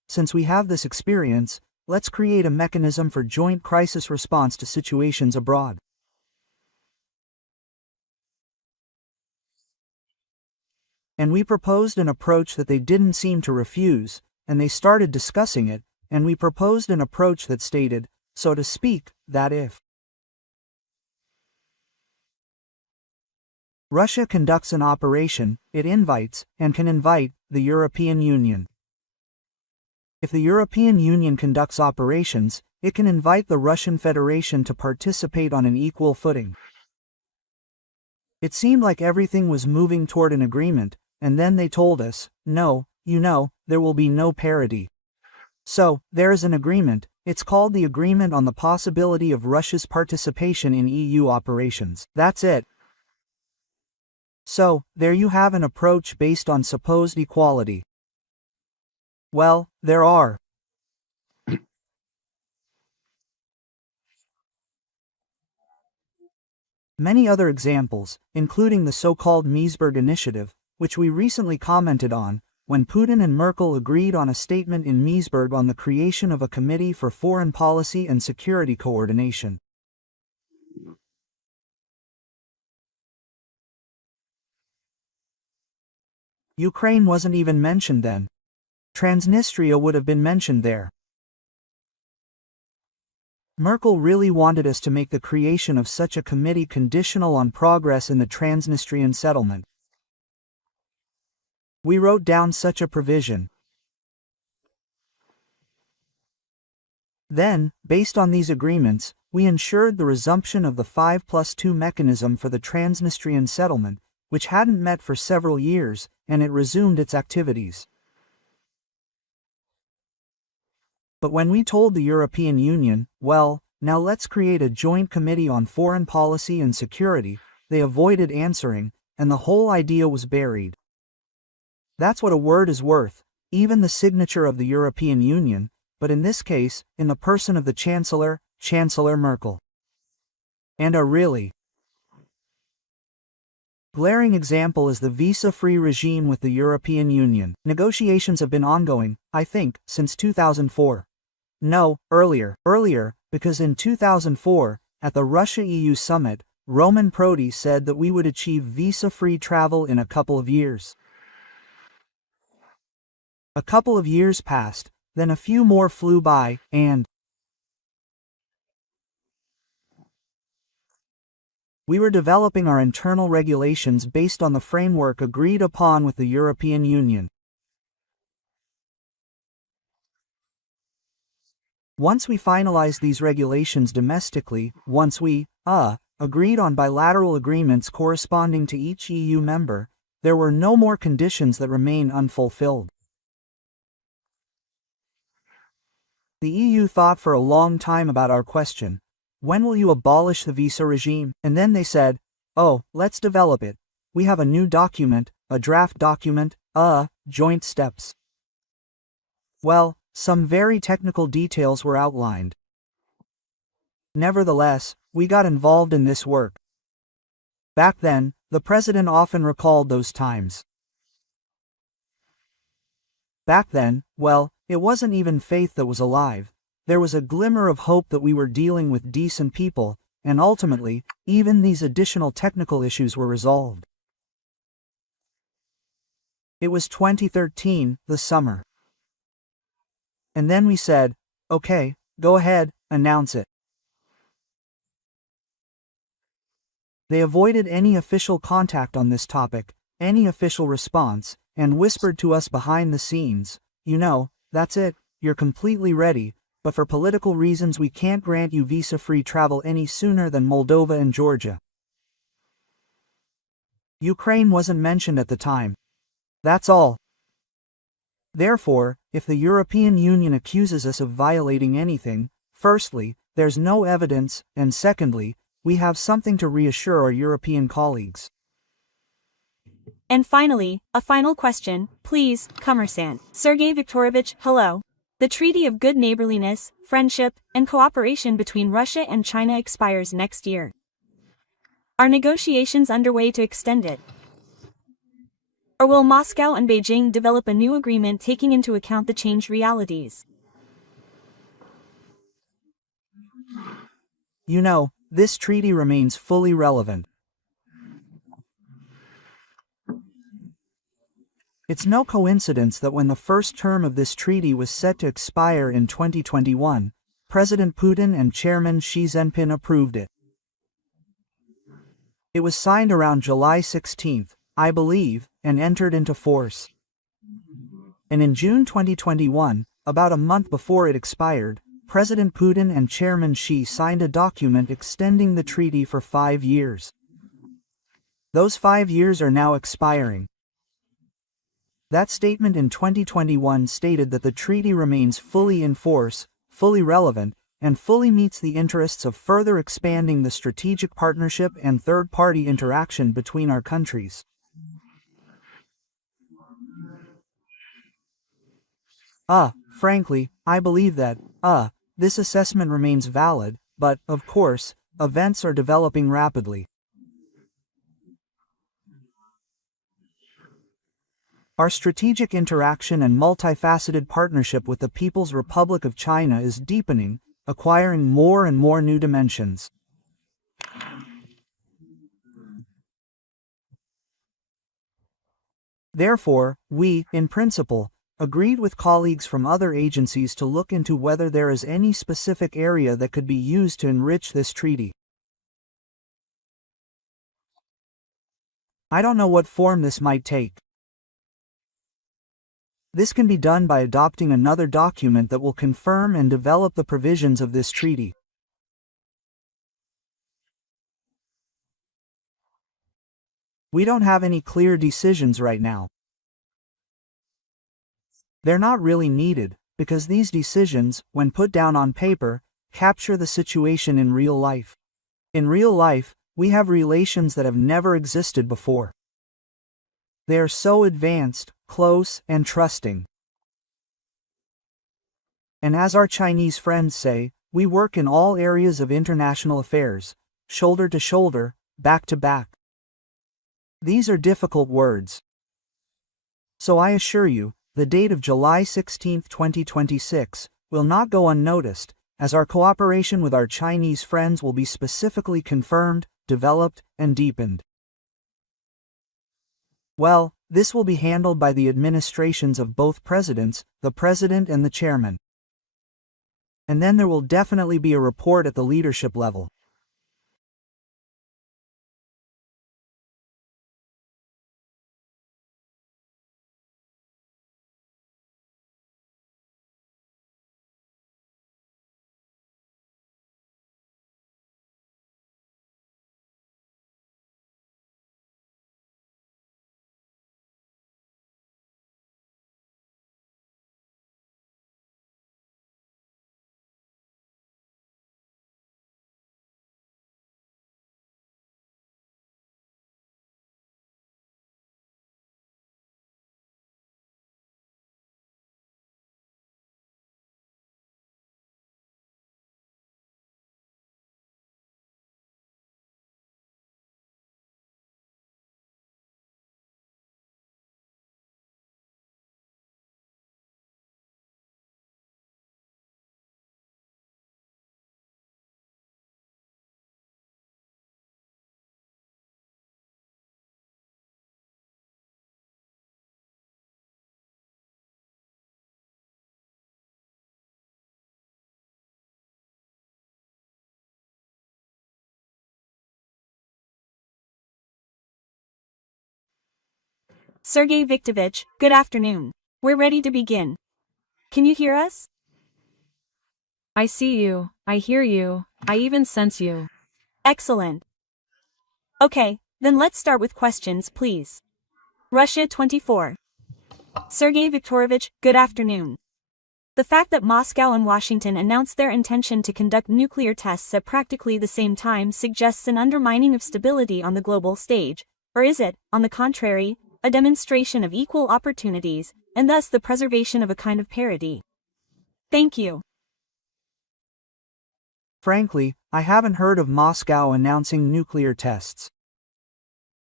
since we have this experience, let's create a mechanism for joint crisis response to situations abroad. And we proposed an approach that they didn't seem to refuse, and they started discussing it, and we proposed an approach that stated, so to speak, that if Russia conducts an operation, it invites, and can invite, the European Union. If the European Union conducts operations, it can invite the Russian Federation to participate on an equal footing. It seemed like everything was moving toward an agreement, and then they told us, no, there will be no parity. So, there is an agreement. It's called the Agreement on the Possibility of Russia's Participation in EU Operations. That's it. So, there you have an approach based on supposed equality. Well, there are many other examples, including the so-called Meseberg Initiative, which we recently commented on, when Putin and Merkel agreed on a statement in Meseberg on the creation of a Committee for Foreign Policy and Security Coordination. Ukraine wasn't even mentioned then. Transnistria would have been mentioned there. Merkel really wanted us to make the creation of such a committee conditional on progress in the Transnistrian settlement. We wrote down such a provision. Then, based on these agreements, we ensured the resumption of the 5+2 mechanism for the Transnistrian settlement, which hadn't met for several years, and it resumed its activities. But when we told the European Union, well, now let's create a joint committee on foreign policy and security, they avoided answering, and the whole idea was buried. That's what a word is worth, even the signature of the European Union, but in this case, in the person of the Chancellor, Chancellor Merkel. And a really glaring example is the visa-free regime with the European Union. Negotiations have been ongoing, I think, since 2004. No, earlier, because in 2004, at the Russia-EU summit, Roman Prodi said that we would achieve visa-free travel in a couple of years. A couple of years passed, then a few more flew by, and we were developing our internal regulations based on the framework agreed upon with the European Union. Once we finalized these regulations domestically, once we, agreed on bilateral agreements corresponding to each EU member, there were no more conditions that remain unfulfilled. The EU thought for a long time about our question, when will you abolish the visa regime? And then they said, oh, let's develop it. We have a new document, a draft document, joint steps. Well, some very technical details were outlined. Nevertheless, we got involved in this work. Back then, the president often recalled those times. Back then, well, it wasn't even faith that was alive. There was a glimmer of hope that we were dealing with decent people, and ultimately, even these additional technical issues were resolved. It was 2013, the summer. And then we said, okay, go ahead, announce it. They avoided any official contact on this topic, any official response, and whispered to us behind the scenes, that's it, you're completely ready, but for political reasons we can't grant you visa-free travel any sooner than Moldova and Georgia. Ukraine wasn't mentioned at the time. That's all. Therefore, if the European Union accuses us of violating anything, firstly, there's no evidence, and secondly, we have something to reassure our European colleagues. And finally, a final question, please, Commerçant. Sergei Viktorovich, hello. The Treaty of Good Neighborliness, Friendship, and Cooperation between Russia and China expires next year. Are negotiations underway to extend it? Or will Moscow and Beijing develop a new agreement taking into account the changed realities? You know, this treaty remains fully relevant. It's no coincidence that when the first term of this treaty was set to expire in 2021, President Putin and Chairman Xi Jinping approved it. It was signed around July 16, I believe, and entered into force. And in June 2021, about a month before it expired, President Putin and Chairman Xi signed a document extending the treaty for 5 years. Those 5 years are now expiring. That statement in 2021 stated that the treaty remains fully in force, fully relevant, and fully meets the interests of further expanding the strategic partnership and third-party interaction between our countries. Frankly, I believe that, this assessment remains valid, but, of course, events are developing rapidly. Our strategic interaction and multifaceted partnership with the People's Republic of China is deepening, acquiring more and more new dimensions. Therefore, we, in principle, agreed with colleagues from other agencies to look into whether there is any specific area that could be used to enrich this treaty. I don't know what form this might take. This can be done by adopting another document that will confirm and develop the provisions of this treaty. We don't have any clear decisions right now. They're not really needed, because these decisions, when put down on paper, capture the situation in real life. In real life, we have relations that have never existed before. They are so advanced, close, and trusting. And as our Chinese friends say, we work in all areas of international affairs, shoulder to shoulder, back to back. These are difficult words. So I assure you, the date of July 16, 2026, will not go unnoticed, as our cooperation with our Chinese friends will be specifically confirmed, developed, and deepened. Well, this will be handled by the administrations of both presidents, the president and the chairman. And then there will definitely be a report at the leadership level. Sergei Viktorovich, good afternoon. We're ready to begin. Can you hear us? I see you, I hear you, I even sense you. Excellent. Okay, then let's start with questions, please. Russia 24. Sergei Viktorovich, good afternoon. The fact that Moscow and Washington announced their intention to conduct nuclear tests at practically the same time suggests an undermining of stability on the global stage, or is it, on the contrary, a demonstration of equal opportunities, and thus the preservation of a kind of parity? Thank you. Frankly, I haven't heard of Moscow announcing nuclear tests.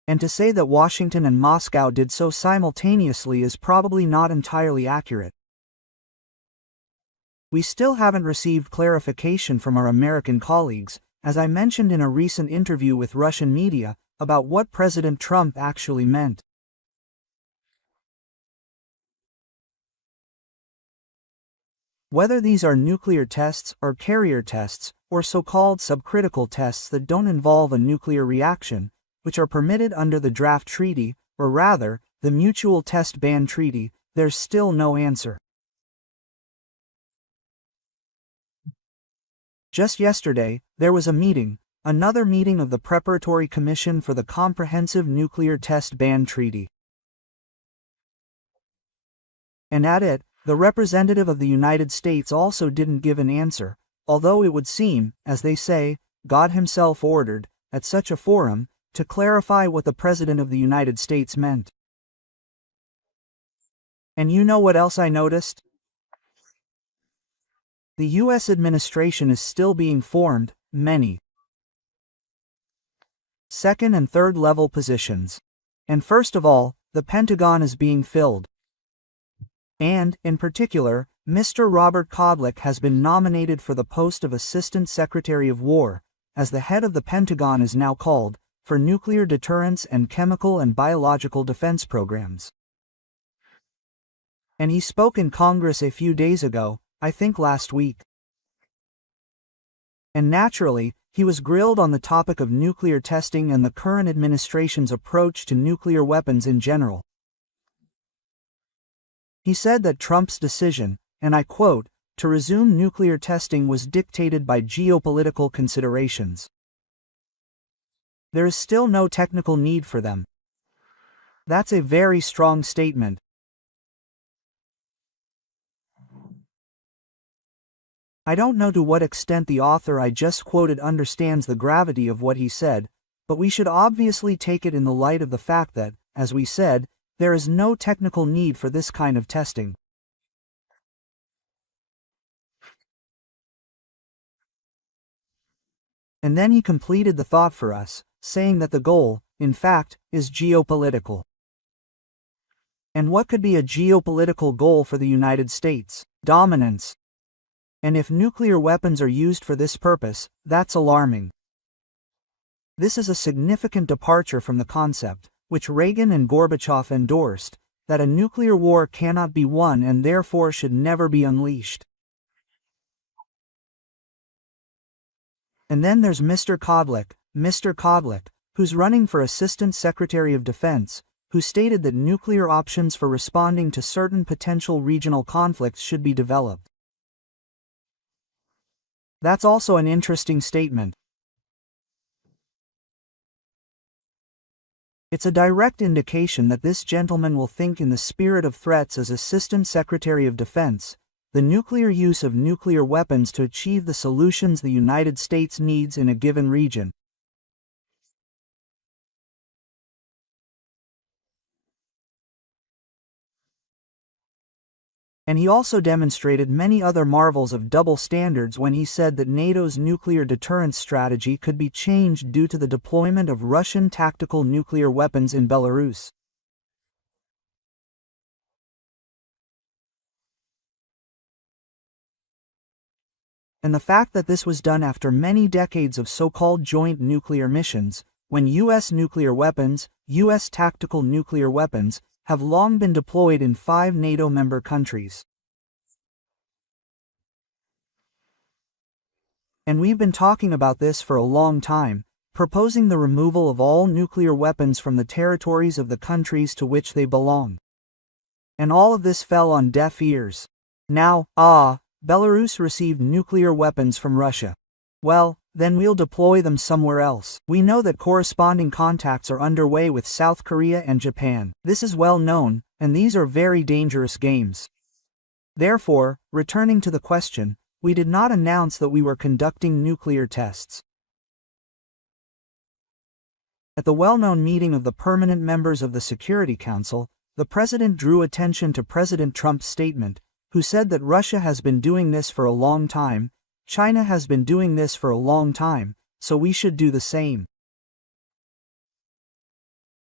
And to say that Washington and Moscow did so simultaneously is probably not entirely accurate. We still haven't received clarification from our American colleagues, as I mentioned in a recent interview with Russian media, about what President Trump actually meant. Whether these are nuclear tests or carrier tests, or so-called subcritical tests that don't involve a nuclear reaction, which are permitted under the draft treaty, or rather, the Mutual Test Ban Treaty, there's still no answer. Just yesterday, there was a meeting, another meeting of the Preparatory Commission for the Comprehensive Nuclear Test Ban Treaty. And at it, the representative of the United States also didn't give an answer, although it would seem, as they say, God himself ordered, at such a forum, to clarify what the President of the United States meant. And you know what else I noticed? The U.S. administration is still being formed, many second and third level positions. And first of all, the Pentagon is being filled. And, in particular, Mr. Robert Kodlik has been nominated for the post of Assistant Secretary of War, as the head of the Pentagon is now called, for nuclear deterrence and chemical and biological defense programs. And he spoke in Congress a few days ago, I think last week. And naturally, he was grilled on the topic of nuclear testing and the current administration's approach to nuclear weapons in general. He said that Trump's decision, and I quote, to resume nuclear testing was dictated by geopolitical considerations. There is still no technical need for them. That's a very strong statement. I don't know to what extent the author I just quoted understands the gravity of what he said, but we should obviously take it in the light of the fact that, as we said, there is no technical need for this kind of testing. And then he completed the thought for us, saying that the goal, in fact, is geopolitical. And what could be a geopolitical goal for the United States? Dominance. And if nuclear weapons are used for this purpose, that's alarming. This is a significant departure from the concept, which Reagan and Gorbachev endorsed, that a nuclear war cannot be won and therefore should never be unleashed. And then there's Mr. Kodlik, who's running for Assistant Secretary of Defense, who stated that nuclear options for responding to certain potential regional conflicts should be developed. That's also an interesting statement. It's a direct indication that this gentleman will think in the spirit of threats as Assistant Secretary of Defense, the nuclear use of nuclear weapons to achieve the solutions the United States needs in a given region. And he also demonstrated many other marvels of double standards when he said that NATO's nuclear deterrence strategy could be changed due to the deployment of Russian tactical nuclear weapons in Belarus. And the fact that this was done after many decades of so-called joint nuclear missions, when U.S. nuclear weapons, U.S. tactical nuclear weapons, have long been deployed in 5 NATO member countries. And we've been talking about this for a long time, proposing the removal of all nuclear weapons from the territories of the countries to which they belong. And all of this fell on deaf ears. Now, Belarus received nuclear weapons from Russia. Well, then we'll deploy them somewhere else. We know that corresponding contacts are underway with South Korea and Japan. This is well known, and these are very dangerous games. Therefore, returning to the question, we did not announce that we were conducting nuclear tests. At the well-known meeting of the permanent members of the Security Council, the President drew attention to President Trump's statement, who said that Russia has been doing this for a long time, China has been doing this for a long time, so we should do the same.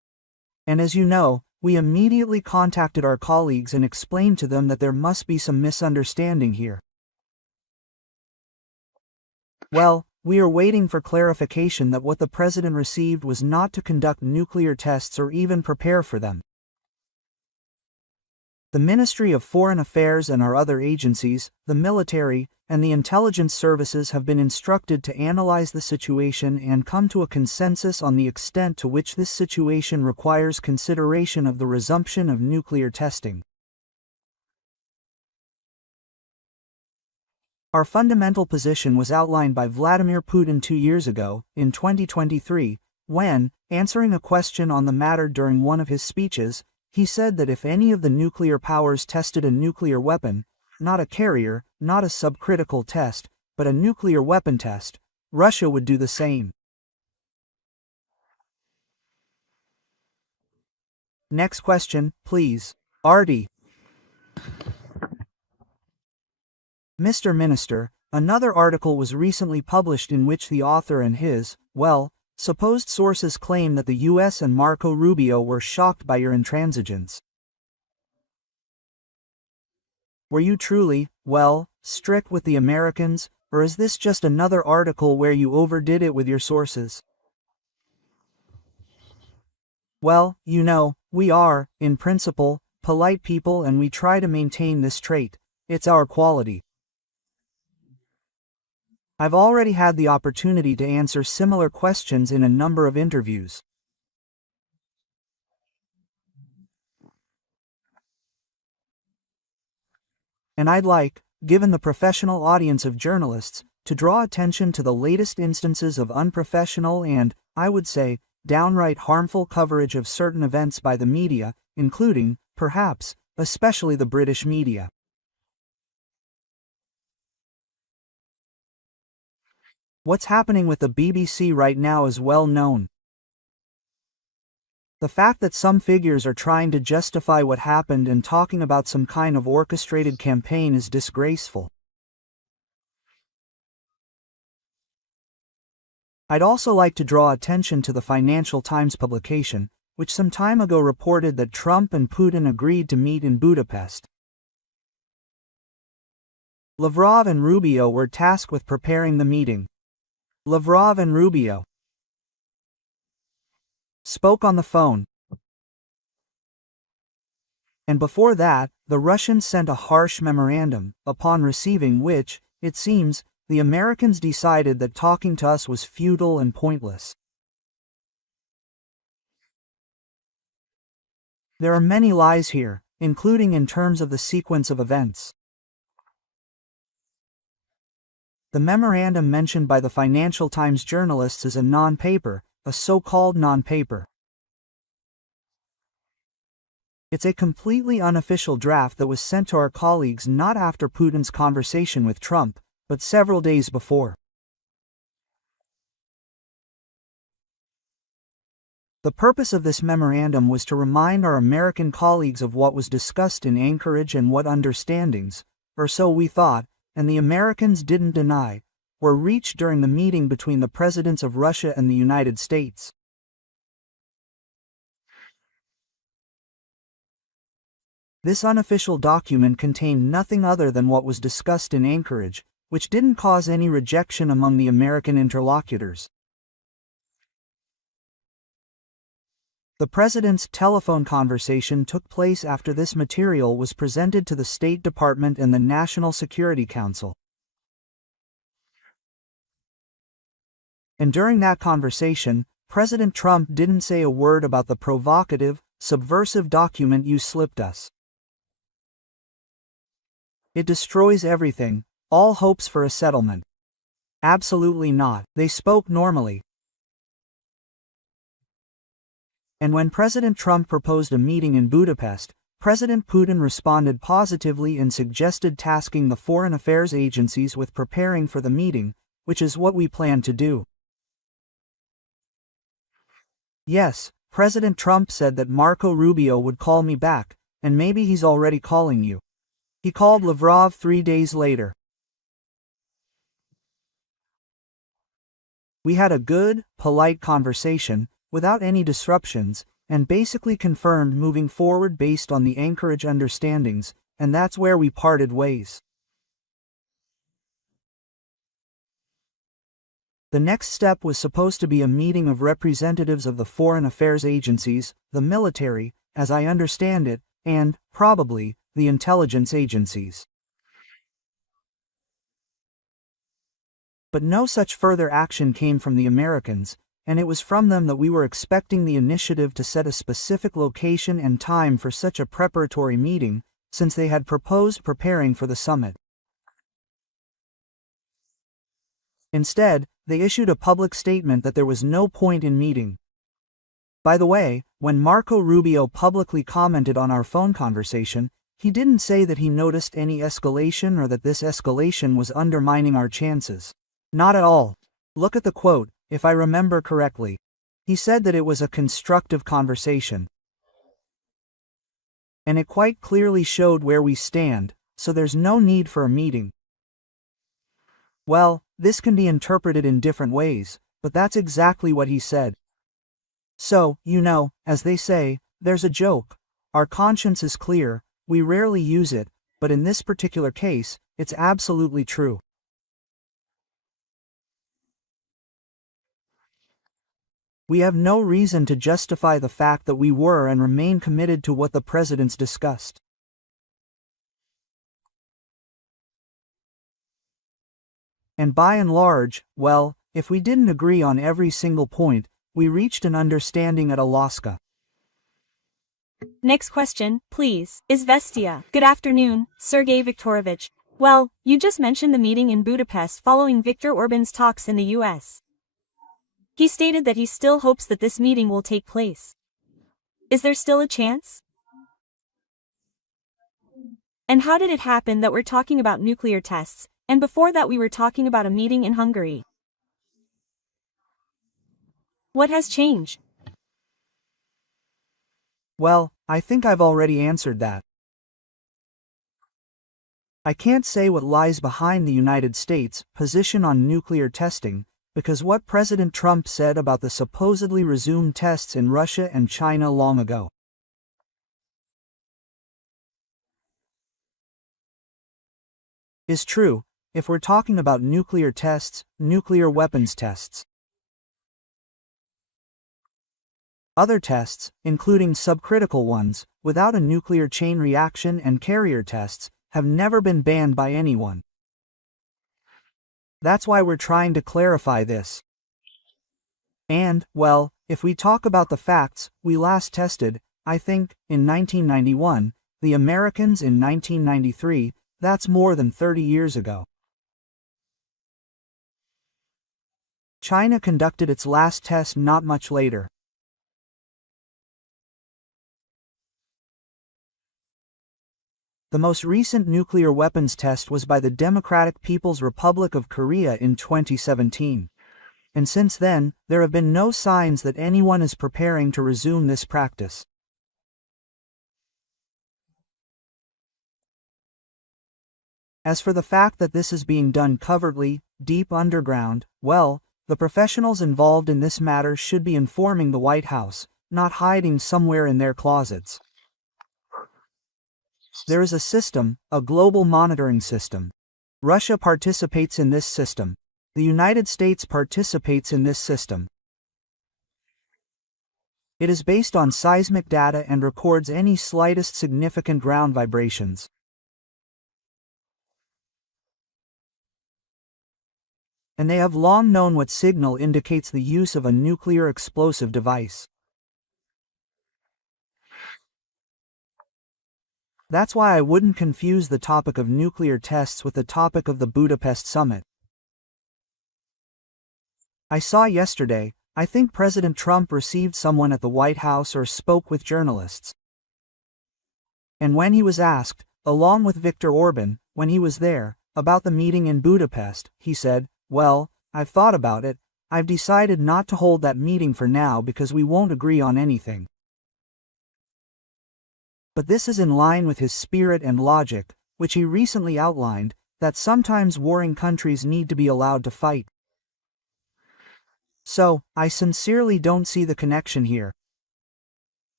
And as you know, we immediately contacted our colleagues and explained to them that there must be some misunderstanding here. Well, we are waiting for clarification that what the president received was not to conduct nuclear tests or even prepare for them. The Ministry of Foreign Affairs and our other agencies, the military, and the intelligence services have been instructed to analyze the situation and come to a consensus on the extent to which this situation requires consideration of the resumption of nuclear testing. Our fundamental position was outlined by Vladimir Putin 2 years ago, in 2023, when, answering a question on the matter during one of his speeches, he said that if any of the nuclear powers tested a nuclear weapon, not a carrier, not a subcritical test, but a nuclear weapon test, Russia would do the same. Next question, please. Artie. Mr. Minister, another article was recently published in which the author and his, supposed sources claim that the US and Marco Rubio were shocked by your intransigence. Were you truly, strict with the Americans, or is this just another article where you overdid it with your sources? Well, you know, we are, in principle, polite people and we try to maintain this trait. It's our quality. I've already had the opportunity to answer similar questions in a number of interviews. And I'd like, given the professional audience of journalists, to draw attention to the latest instances of unprofessional and, I would say, downright harmful coverage of certain events by the media, including, perhaps, especially the British media. What's happening with the BBC right now is well known. The fact that some figures are trying to justify what happened and talking about some kind of orchestrated campaign is disgraceful. I'd also like to draw attention to the Financial Times publication, which some time ago reported that Trump and Putin agreed to meet in Budapest. Lavrov and Rubio were tasked with preparing the meeting. Lavrov and Rubio spoke on the phone. And before that, the Russians sent a harsh memorandum, upon receiving which, it seems, the Americans decided that talking to us was futile and pointless. There are many lies here, including in terms of the sequence of events. The memorandum mentioned by the Financial Times journalists is a non-paper, a so-called non-paper. It's a completely unofficial draft that was sent to our colleagues not after Putin's conversation with Trump, but several days before. The purpose of this memorandum was to remind our American colleagues of what was discussed in Anchorage and what understandings, or so we thought, and the Americans didn't deny, were reached during the meeting between the presidents of Russia and the United States. This unofficial document contained nothing other than what was discussed in Anchorage, which didn't cause any rejection among the American interlocutors. The president's telephone conversation took place after this material was presented to the State Department and the National Security Council. And during that conversation, President Trump didn't say a word about the provocative, subversive document you slipped us. It destroys everything, all hopes for a settlement. Absolutely not. They spoke normally. And when President Trump proposed a meeting in Budapest, President Putin responded positively and suggested tasking the foreign affairs agencies with preparing for the meeting, which is what we plan to do. Yes, President Trump said that Marco Rubio would call me back, and maybe he's already calling you. He called Lavrov 3 days later. We had a good, polite conversation, without any disruptions, and basically confirmed moving forward based on the Anchorage understandings, and that's where we parted ways. The next step was supposed to be a meeting of representatives of the foreign affairs agencies, the military, as I understand it, and, probably, the intelligence agencies. But no such further action came from the Americans, and it was from them that we were expecting the initiative to set a specific location and time for such a preparatory meeting, since they had proposed preparing for the summit. Instead, they issued a public statement that there was no point in meeting. By the way, when Marco Rubio publicly commented on our phone conversation, he didn't say that he noticed any escalation or that this escalation was undermining our chances. Not at all. Look at the quote, if I remember correctly. He said that it was a constructive conversation. And it quite clearly showed where we stand, so there's no need for a meeting. Well, this can be interpreted in different ways, but that's exactly what he said. So, as they say, there's a joke. Our conscience is clear, we rarely use it, but in this particular case, it's absolutely true. We have no reason to justify the fact that we were and remain committed to what the presidents discussed. And by and large, well, if we didn't agree on every single point, we reached an understanding at Alaska. Next question, please. Izvestia. Good afternoon, Sergei Viktorovich. Well, you just mentioned the meeting in Budapest following Viktor Orban's talks in the US. He stated that he still hopes that this meeting will take place. Is there still a chance? And how did it happen that we're talking about nuclear tests, and before that we were talking about a meeting in Hungary? What has changed? Well, I think I've already answered that. I can't say what lies behind the United States' position on nuclear testing, because what President Trump said about the supposedly resumed tests in Russia and China long ago is true, if we're talking about nuclear tests, nuclear weapons tests. Other tests, including subcritical ones, without a nuclear chain reaction and carrier tests, have never been banned by anyone. That's why we're trying to clarify this. And, well, if we talk about the facts, we last tested, I think, in 1991, the Americans in 1993, that's more than 30 years ago. China conducted its last test not much later. The most recent nuclear weapons test was by the Democratic People's Republic of Korea in 2017. And since then, there have been no signs that anyone is preparing to resume this practice. As for the fact that this is being done covertly, deep underground, well, the professionals involved in this matter should be informing the White House, not hiding somewhere in their closets. There is a system, a global monitoring system. Russia participates in this system. The United States participates in this system. It is based on seismic data and records any slightest significant ground vibrations. And they have long known what signal indicates the use of a nuclear explosive device. That's why I wouldn't confuse the topic of nuclear tests with the topic of the Budapest summit. I saw yesterday, I think President Trump received someone at the White House or spoke with journalists. And when he was asked, along with Viktor Orban, when he was there, about the meeting in Budapest, he said, "Well, I've thought about it, I've decided not to hold that meeting for now because we won't agree on anything." But this is in line with his spirit and logic, which he recently outlined, that sometimes warring countries need to be allowed to fight. So, I sincerely don't see the connection here.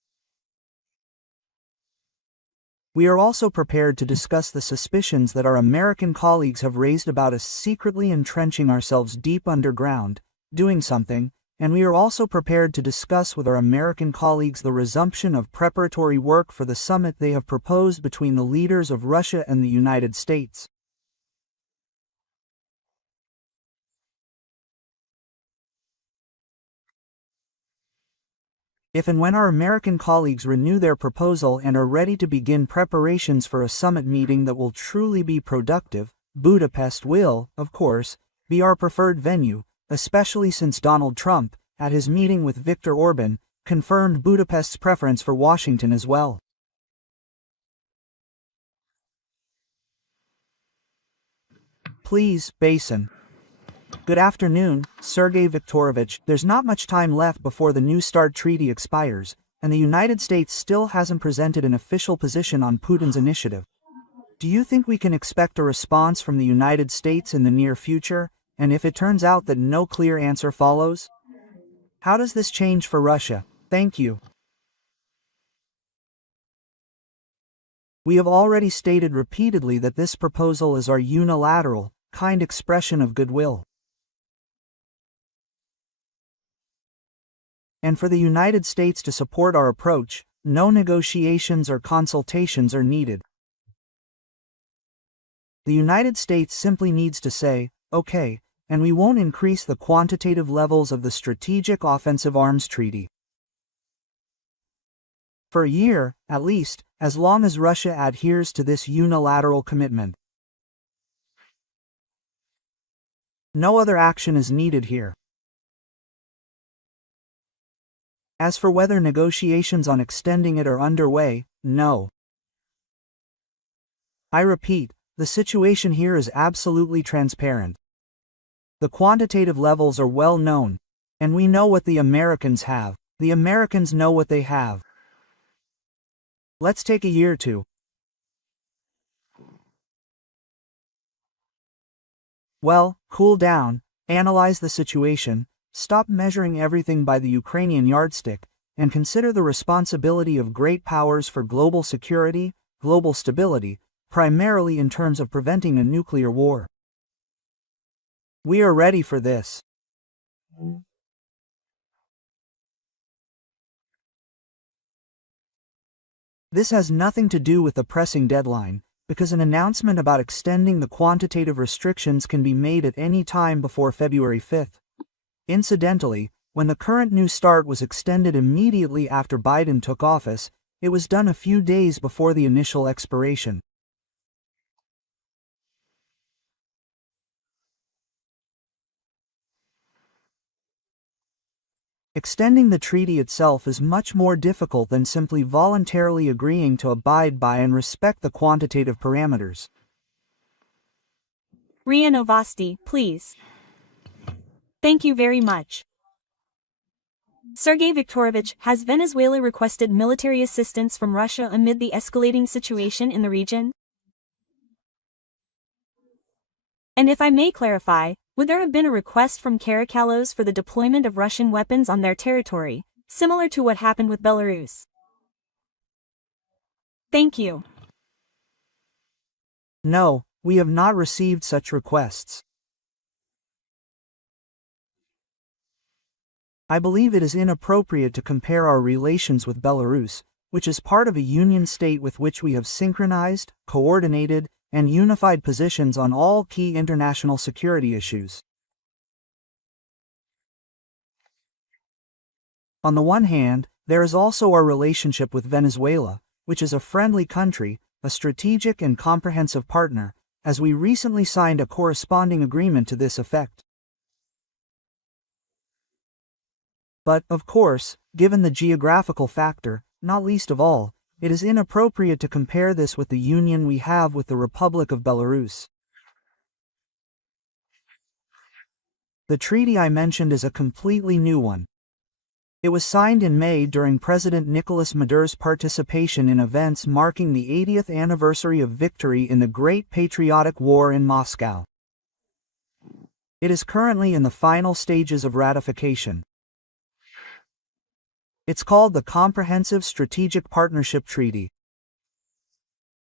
We are also prepared to discuss the suspicions that our American colleagues have raised about us secretly entrenching ourselves deep underground, doing something, and we are also prepared to discuss with our American colleagues the resumption of preparatory work for the summit they have proposed between the leaders of Russia and the United States. If and when our American colleagues renew their proposal and are ready to begin preparations for a summit meeting that will truly be productive, Budapest will, of course, be our preferred venue, especially since Donald Trump, at his meeting with Viktor Orban, confirmed Budapest's preference for Washington as well. Please, Basin. Good afternoon, Sergei Viktorovich. There's not much time left before the New START treaty expires, and the United States still hasn't presented an official position on Putin's initiative. Do you think we can expect a response from the United States in the near future, and if it turns out that no clear answer follows? How does this change for Russia? Thank you. We have already stated repeatedly that this proposal is our unilateral, kind expression of goodwill. And for the United States to support our approach, no negotiations or consultations are needed. The United States simply needs to say, okay, and we won't increase the quantitative levels of the Strategic Offensive Arms Treaty. For a year, at least, as long as Russia adheres to this unilateral commitment. No other action is needed here. As for whether negotiations on extending it are underway, no. I repeat, the situation here is absolutely transparent. The quantitative levels are well known, and we know what the Americans have. The Americans know what they have. Let's take a year or two. Well, cool down, analyze the situation, stop measuring everything by the Ukrainian yardstick, and consider the responsibility of great powers for global security, global stability, primarily in terms of preventing a nuclear war. We are ready for this. This has nothing to do with the pressing deadline, because an announcement about extending the quantitative restrictions can be made at any time before February 5th. Incidentally, when the current New START was extended immediately after Biden took office, it was done a few days before the initial expiration. Extending the treaty itself is much more difficult than simply voluntarily agreeing to abide by and respect the quantitative parameters. RIA Novosti, please. Thank you very much. Sergei Viktorovich, has Venezuela requested military assistance from Russia amid the escalating situation in the region? And if I may clarify, would there have been a request from Caracalos for the deployment of Russian weapons on their territory, similar to what happened with Belarus? Thank you. No, we have not received such requests. I believe it is inappropriate to compare our relations with Belarus, which is part of a union state with which we have synchronized, coordinated, and unified positions on all key international security issues. On the one hand, there is also our relationship with Venezuela, which is a friendly country, a strategic and comprehensive partner, as we recently signed a corresponding agreement to this effect. But, of course, given the geographical factor, not least of all, it is inappropriate to compare this with the union we have with the Republic of Belarus. The treaty I mentioned is a completely new one. It was signed in May during President Nicolas Maduro's participation in events marking the 80th anniversary of victory in the Great Patriotic War in Moscow. It is currently in the final stages of ratification. It's called the Comprehensive Strategic Partnership Treaty.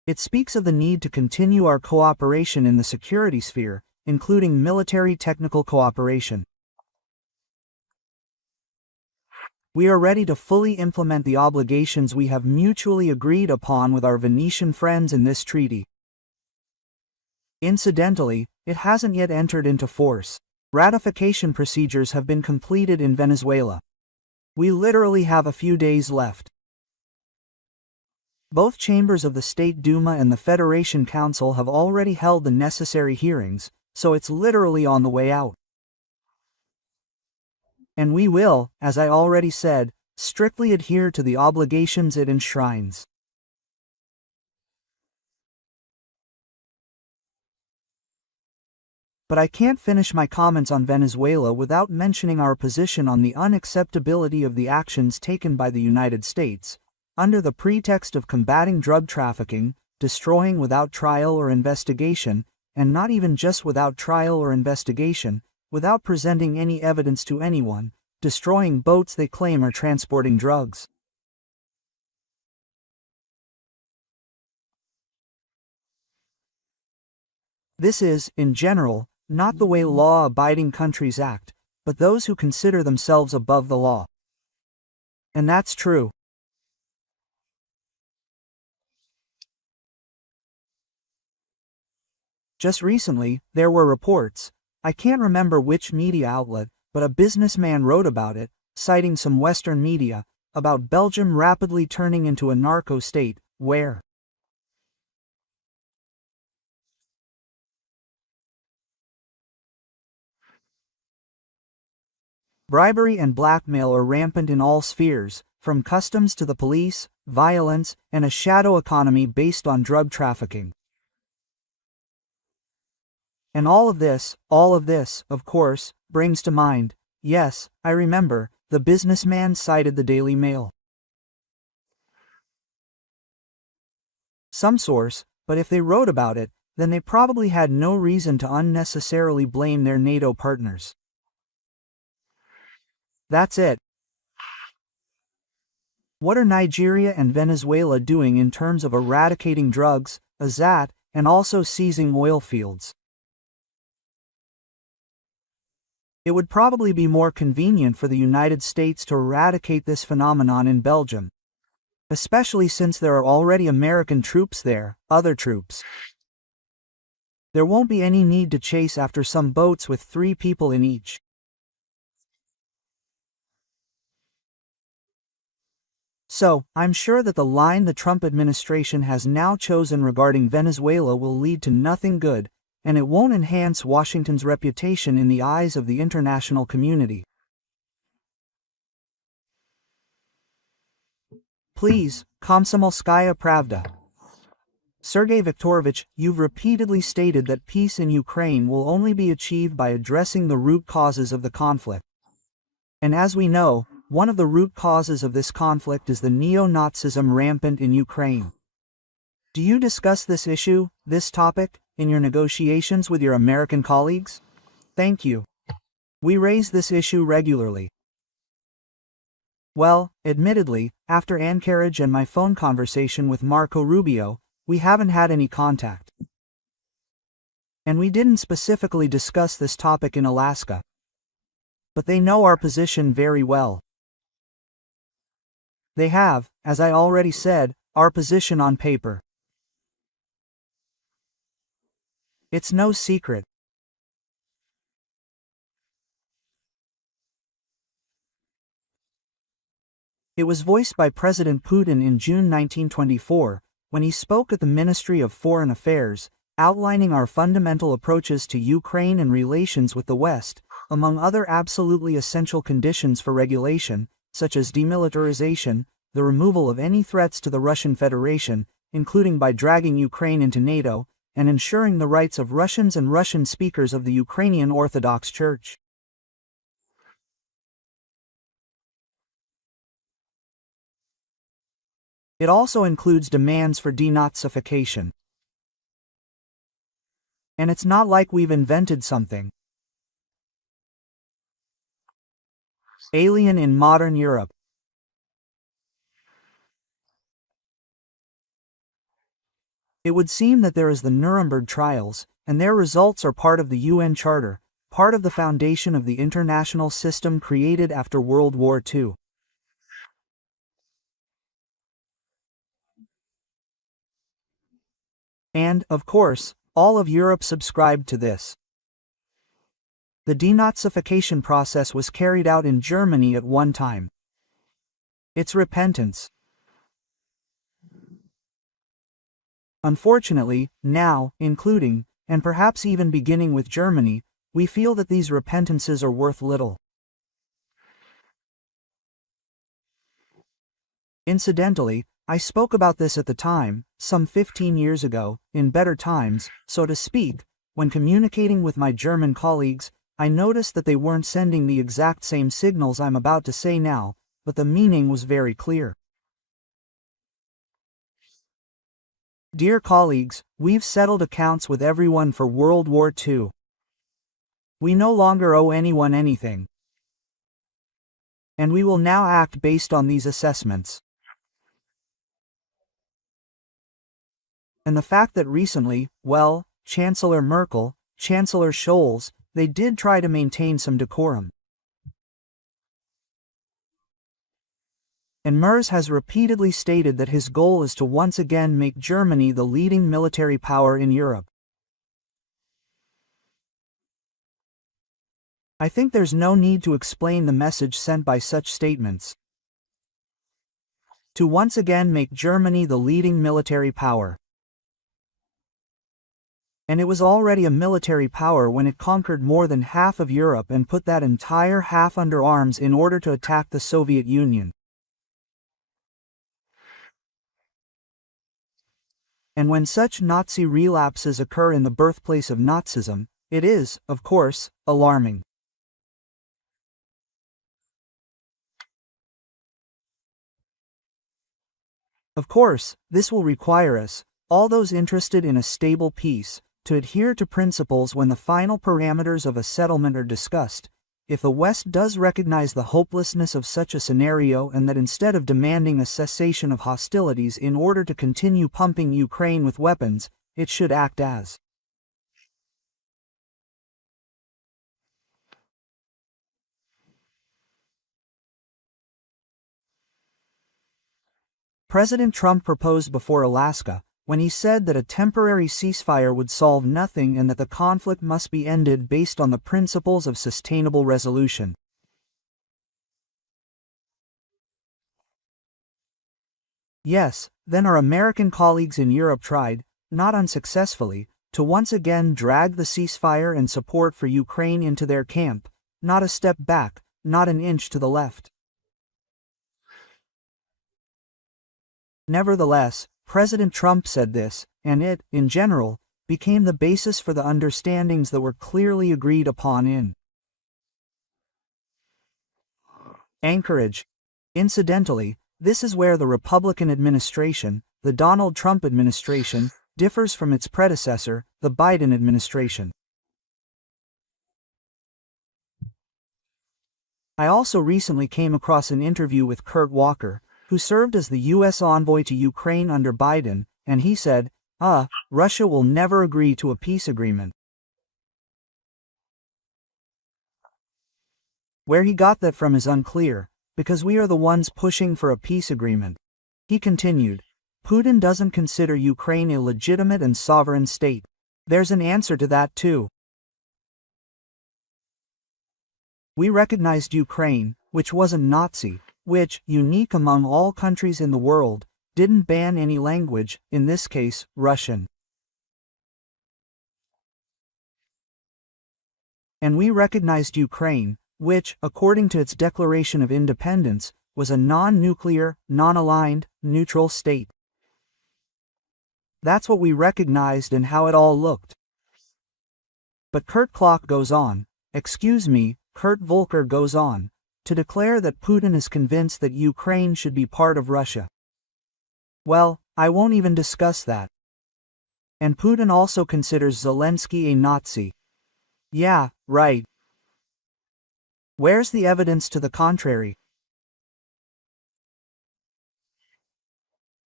It speaks of the need to continue our cooperation in the security sphere, including military technical cooperation. We are ready to fully implement the obligations we have mutually agreed upon with our Venetian friends in this treaty. Incidentally, it hasn't yet entered into force. Ratification procedures have been completed in Venezuela. We literally have a few days left. Both chambers of the State Duma and the Federation Council have already held the necessary hearings, so it's literally on the way out. And we will, as I already said, strictly adhere to the obligations it enshrines. But I can't finish my comments on Venezuela without mentioning our position on the unacceptability of the actions taken by the United States, under the pretext of combating drug trafficking, destroying without trial or investigation, and not even just without trial or investigation, without presenting any evidence to anyone, destroying boats they claim are transporting drugs. This is, in general, not the way law-abiding countries act, but those who consider themselves above the law. And that's true. Just recently, there were reports, I can't remember which media outlet, but a businessman wrote about it, citing some Western media, about Belgium rapidly turning into a narco state, where bribery and blackmail are rampant in all spheres, from customs to the police, violence, and a shadow economy based on drug trafficking. And all of this, of course, brings to mind, yes, I remember, the businessman cited the Daily Mail. Some source, but if they wrote about it, then they probably had no reason to unnecessarily blame their NATO partners. That's it. What are Nigeria and Venezuela doing in terms of eradicating drugs, and also seizing oil fields? It would probably be more convenient for the United States to eradicate this phenomenon in Belgium, especially since there are already American troops there, other troops. There won't be any need to chase after some boats with 3 people in each. So, I'm sure that the line the Trump administration has now chosen regarding Venezuela will lead to nothing good, and it won't enhance Washington's reputation in the eyes of the international community. Please, Komsomolskaya Pravda. Sergei Viktorovich, you've repeatedly stated that peace in Ukraine will only be achieved by addressing the root causes of the conflict. And as we know, one of the root causes of this conflict is the neo-Nazism rampant in Ukraine. Do you discuss this issue, this topic, in your negotiations with your American colleagues? Thank you. We raise this issue regularly. Well, admittedly, after Anchorage and my phone conversation with Marco Rubio, we haven't had any contact. And we didn't specifically discuss this topic in Alaska. But they know our position very well. They have, as I already said, our position on paper. It's no secret. It was voiced by President Putin in June 1924, when he spoke at the Ministry of Foreign Affairs, outlining our fundamental approaches to Ukraine and relations with the West, among other absolutely essential conditions for regulation, such as demilitarization, the removal of any threats to the Russian Federation, including by dragging Ukraine into NATO, and ensuring the rights of Russians and Russian speakers of the Ukrainian Orthodox Church. It also includes demands for denazification. And it's not like we've invented something alien in modern Europe. It would seem that there is the Nuremberg trials, and their results are part of the UN Charter, part of the foundation of the international system created after World War II. And, of course, all of Europe subscribed to this. The denazification process was carried out in Germany at one time. It's repentance. Unfortunately, now, including, and perhaps even beginning with Germany, we feel that these repentances are worth little. Incidentally, I spoke about this at the time, some 15 years ago, in better times, so to speak. When communicating with my German colleagues, I noticed that they weren't sending the exact same signals I'm about to say now, but the meaning was very clear. Dear colleagues, we've settled accounts with everyone for World War II. We no longer owe anyone anything. And we will now act based on these assessments. And the fact that recently, well, Chancellor Merkel, Chancellor Scholz, they did try to maintain some decorum. And Merz has repeatedly stated that his goal is to once again make Germany the leading military power in Europe. I think there's no need to explain the message sent by such statements. To once again make Germany the leading military power. And it was already a military power when it conquered more than half of Europe and put that entire half under arms in order to attack the Soviet Union. And when such Nazi relapses occur in the birthplace of Nazism, it is, of course, alarming. Of course, this will require us, all those interested in a stable peace, to adhere to principles when the final parameters of a settlement are discussed. If the West does recognize the hopelessness of such a scenario and that instead of demanding a cessation of hostilities in order to continue pumping Ukraine with weapons, it should act as President Trump proposed before Alaska, when he said that a temporary ceasefire would solve nothing and that the conflict must be ended based on the principles of sustainable resolution. Yes, then our American colleagues in Europe tried, not unsuccessfully, to once again drag the ceasefire and support for Ukraine into their camp, not a step back, not an inch to the left. Nevertheless, President Trump said this, and it, in general, became the basis for the understandings that were clearly agreed upon in Anchorage. Incidentally, this is where the Republican administration, the Donald Trump administration, differs from its predecessor, the Biden administration. I also recently came across an interview with Kurt Walker, who served as the U.S. envoy to Ukraine under Biden, and he said, Russia will never agree to a peace agreement. Where he got that from is unclear, because we are the ones pushing for a peace agreement. He continued, Putin doesn't consider Ukraine a legitimate and sovereign state. There's an answer to that too. We recognized Ukraine, which wasn't Nazi, which, unique among all countries in the world, didn't ban any language, in this case, Russian. And we recognized Ukraine, which, according to its declaration of independence, was a non-nuclear, non-aligned, neutral state. That's what we recognized and how it all looked. But Kurt goes on, Kurt Volker goes on, to declare that Putin is convinced that Ukraine should be part of Russia. Well, I won't even discuss that. And Putin also considers Zelensky a Nazi. Yeah, right. Where's the evidence to the contrary?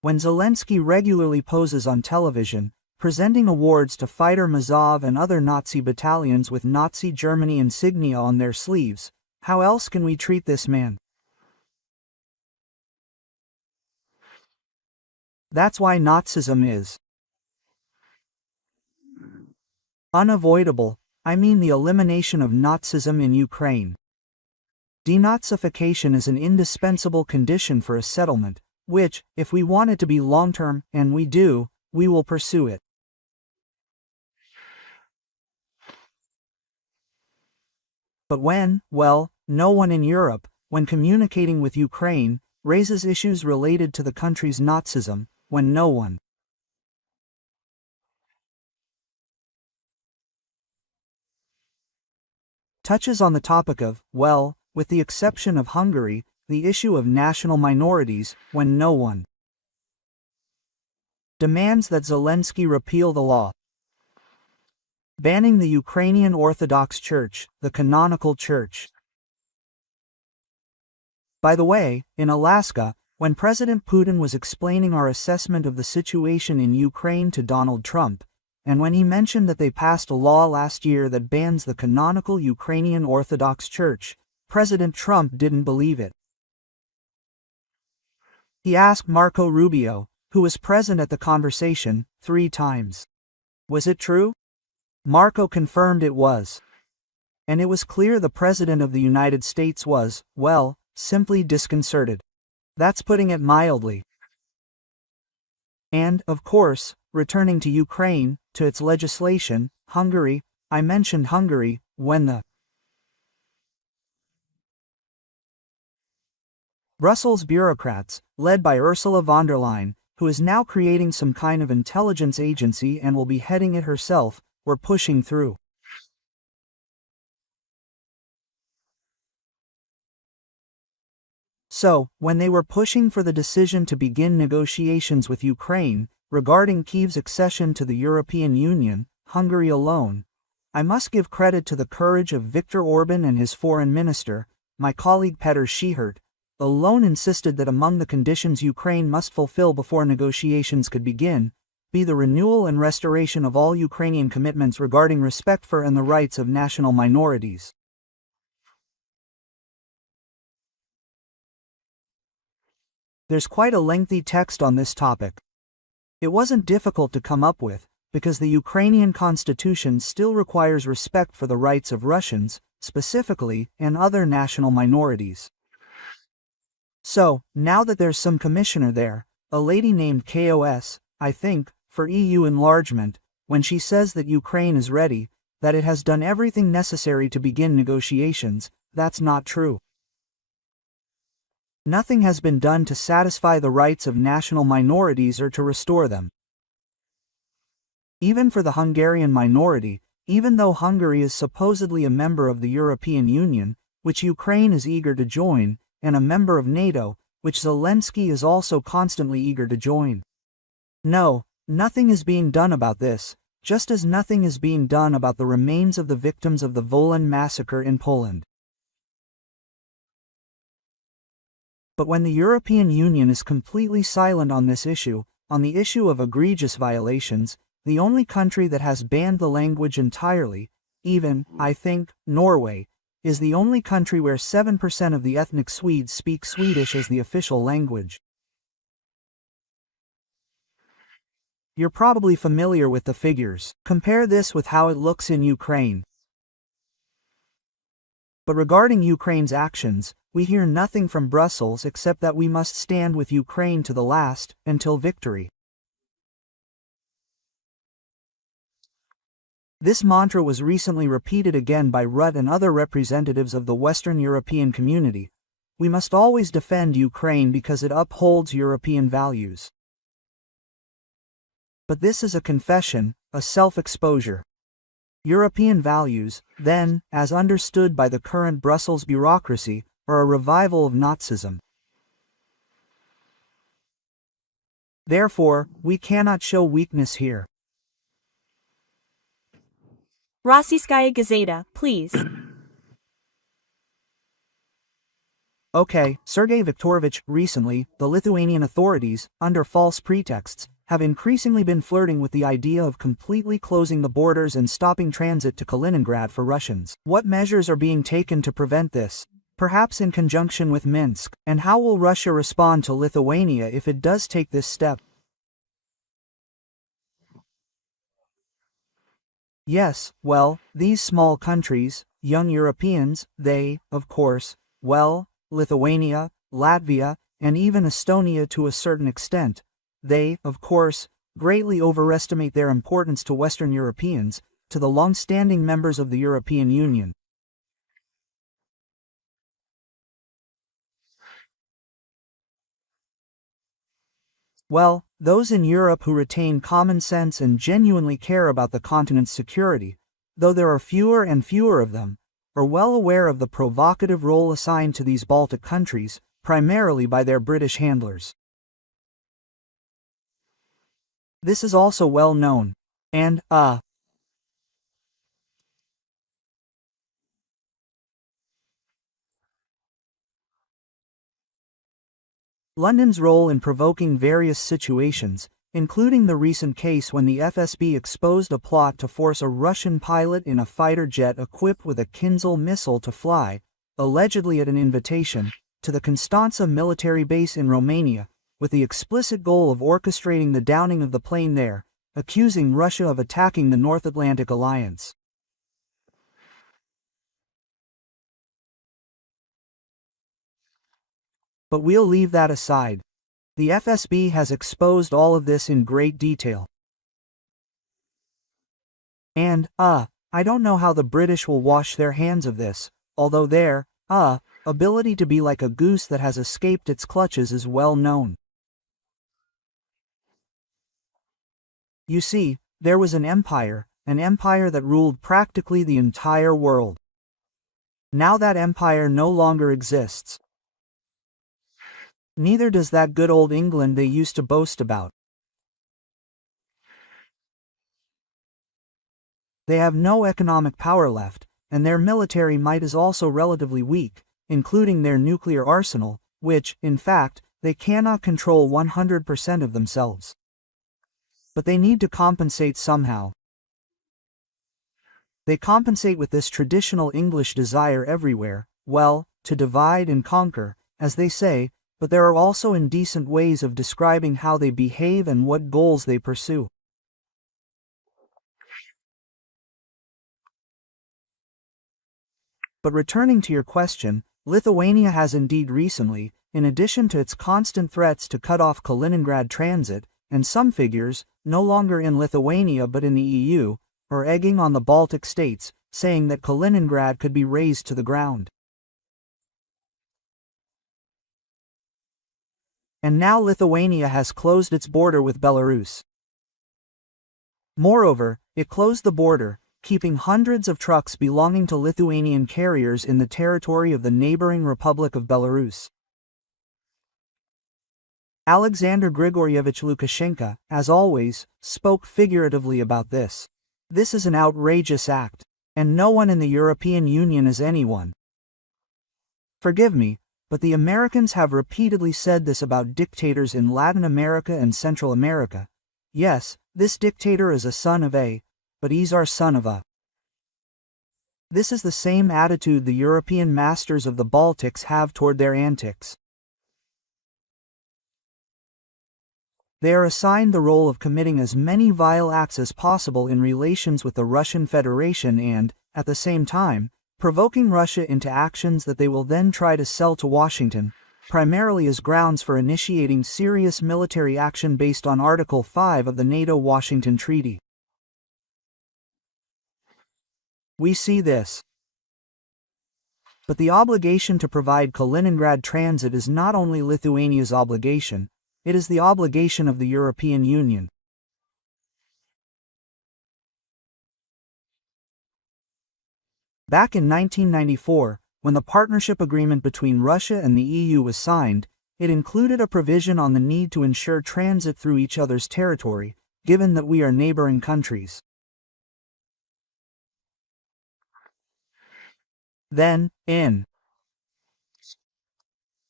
When Zelensky regularly poses on television, presenting awards to fighter Mazov and other Nazi battalions with Nazi Germany insignia on their sleeves, how else can we treat this man? That's why Nazism is unavoidable. I mean the elimination of Nazism in Ukraine. Denazification is an indispensable condition for a settlement, which, if we want it to be long-term, and we do, we will pursue it. But well, no one in Europe, when communicating with Ukraine, raises issues related to the country's Nazism, when no one touches on the topic of, well, with the exception of Hungary, the issue of national minorities, when no one demands that Zelensky repeal the law banning the Ukrainian Orthodox Church, the canonical church. By the way, in Alaska, when President Putin was explaining our assessment of the situation in Ukraine to Donald Trump, and when he mentioned that they passed a law last year that bans the canonical Ukrainian Orthodox Church, President Trump didn't believe it. He asked Marco Rubio, who was present at the conversation, 3 times. Was it true? Marco confirmed it was. And it was clear the President of the United States was, well, simply disconcerted. That's putting it mildly. And, of course, returning to Ukraine, to its legislation, Hungary, I mentioned Hungary, when the Brussels bureaucrats, led by Ursula von der Leyen, who is now creating some kind of intelligence agency and will be heading it herself, were pushing through. So, when they were pushing for the decision to begin negotiations with Ukraine, regarding Kyiv's accession to the European Union, Hungary alone, I must give credit to the courage of Viktor Orban and his foreign minister, my colleague Petr Schihert, alone insisted that among the conditions Ukraine must fulfill before negotiations could begin, be the renewal and restoration of all Ukrainian commitments regarding respect for and the rights of national minorities. There's quite a lengthy text on this topic. It wasn't difficult to come up with, because the Ukrainian constitution still requires respect for the rights of Russians, specifically, and other national minorities. So, now that there's some commissioner there, a lady named KOS, I think, for EU enlargement, when she says that Ukraine is ready, that it has done everything necessary to begin negotiations, that's not true. Nothing has been done to satisfy the rights of national minorities or to restore them. Even for the Hungarian minority, even though Hungary is supposedly a member of the European Union, which Ukraine is eager to join, and a member of NATO, which Zelensky is also constantly eager to join. No, nothing is being done about this, just as nothing is being done about the remains of the victims of the Wolan massacre in Poland. But when the European Union is completely silent on this issue, on the issue of egregious violations, the only country that has banned the language entirely, even, I think, Norway, is the only country where 7% of the ethnic Swedes speak Swedish as the official language. You're probably familiar with the figures. Compare this with how it looks in Ukraine. But regarding Ukraine's actions, we hear nothing from Brussels except that we must stand with Ukraine to the last, until victory. This mantra was recently repeated again by Rutte and other representatives of the Western European community. We must always defend Ukraine because it upholds European values. But this is a confession, a self-exposure. European values, then, as understood by the current Brussels bureaucracy, are a revival of Nazism. Therefore, we cannot show weakness here. Rossiyskaya Gazeta, please. Okay, Sergei Viktorovich, recently, the Lithuanian authorities, under false pretexts, have increasingly been flirting with the idea of completely closing the borders and stopping transit to Kaliningrad for Russians. What measures are being taken to prevent this? Perhaps in conjunction with Minsk, and how will Russia respond to Lithuania if it does take this step? Yes, well, these small countries, young Europeans, they, of course, well, Lithuania, Latvia, and even Estonia to a certain extent, they, of course, greatly overestimate their importance to Western Europeans, to the long-standing members of the European Union. Well, those in Europe who retain common sense and genuinely care about the continent's security, though there are fewer and fewer of them, are well aware of the provocative role assigned to these Baltic countries, primarily by their British handlers. This is also well known. And, London's role in provoking various situations, including the recent case when the FSB exposed a plot to force a Russian pilot in a fighter jet equipped with a Kinzhal missile to fly, allegedly at an invitation, to the Constanța military base in Romania, with the explicit goal of orchestrating the downing of the plane there, accusing Russia of attacking the North Atlantic Alliance. But we'll leave that aside. The FSB has exposed all of this in great detail. And, I don't know how the British will wash their hands of this, although their, ability to be like a goose that has escaped its clutches is well known. You see, there was an empire that ruled practically the entire world. Now that empire no longer exists. Neither does that good old England they used to boast about. They have no economic power left, and their military might is also relatively weak, including their nuclear arsenal, which, in fact, they cannot control 100% of themselves. But they need to compensate somehow. They compensate with this traditional English desire everywhere, well, to divide and conquer, as they say, but there are also indecent ways of describing how they behave and what goals they pursue. But returning to your question, Lithuania has indeed recently, in addition to its constant threats to cut off Kaliningrad transit, and some figures, no longer in Lithuania but in the EU, are egging on the Baltic states, saying that Kaliningrad could be razed to the ground. And now Lithuania has closed its border with Belarus. Moreover, it closed the border, keeping hundreds of trucks belonging to Lithuanian carriers in the territory of the neighboring Republic of Belarus. Alexander Grigorievich Lukashenko, as always, spoke figuratively about this. This is an outrageous act, and no one in the European Union is anyone. Forgive me, but the Americans have repeatedly said this about dictators in Latin America and Central America. Yes, this dictator is a son of a, but he's our son of a. This is the same attitude the European masters of the Baltics have toward their antics. They are assigned the role of committing as many vile acts as possible in relations with the Russian Federation and, at the same time, provoking Russia into actions that they will then try to sell to Washington, primarily as grounds for initiating serious military action based on Article 5 of the NATO-Washington Treaty. We see this. But the obligation to provide Kaliningrad transit is not only Lithuania's obligation, it is the obligation of the European Union. Back in 1994, when the partnership agreement between Russia and the EU was signed, it included a provision on the need to ensure transit through each other's territory, given that we are neighboring countries. Then, in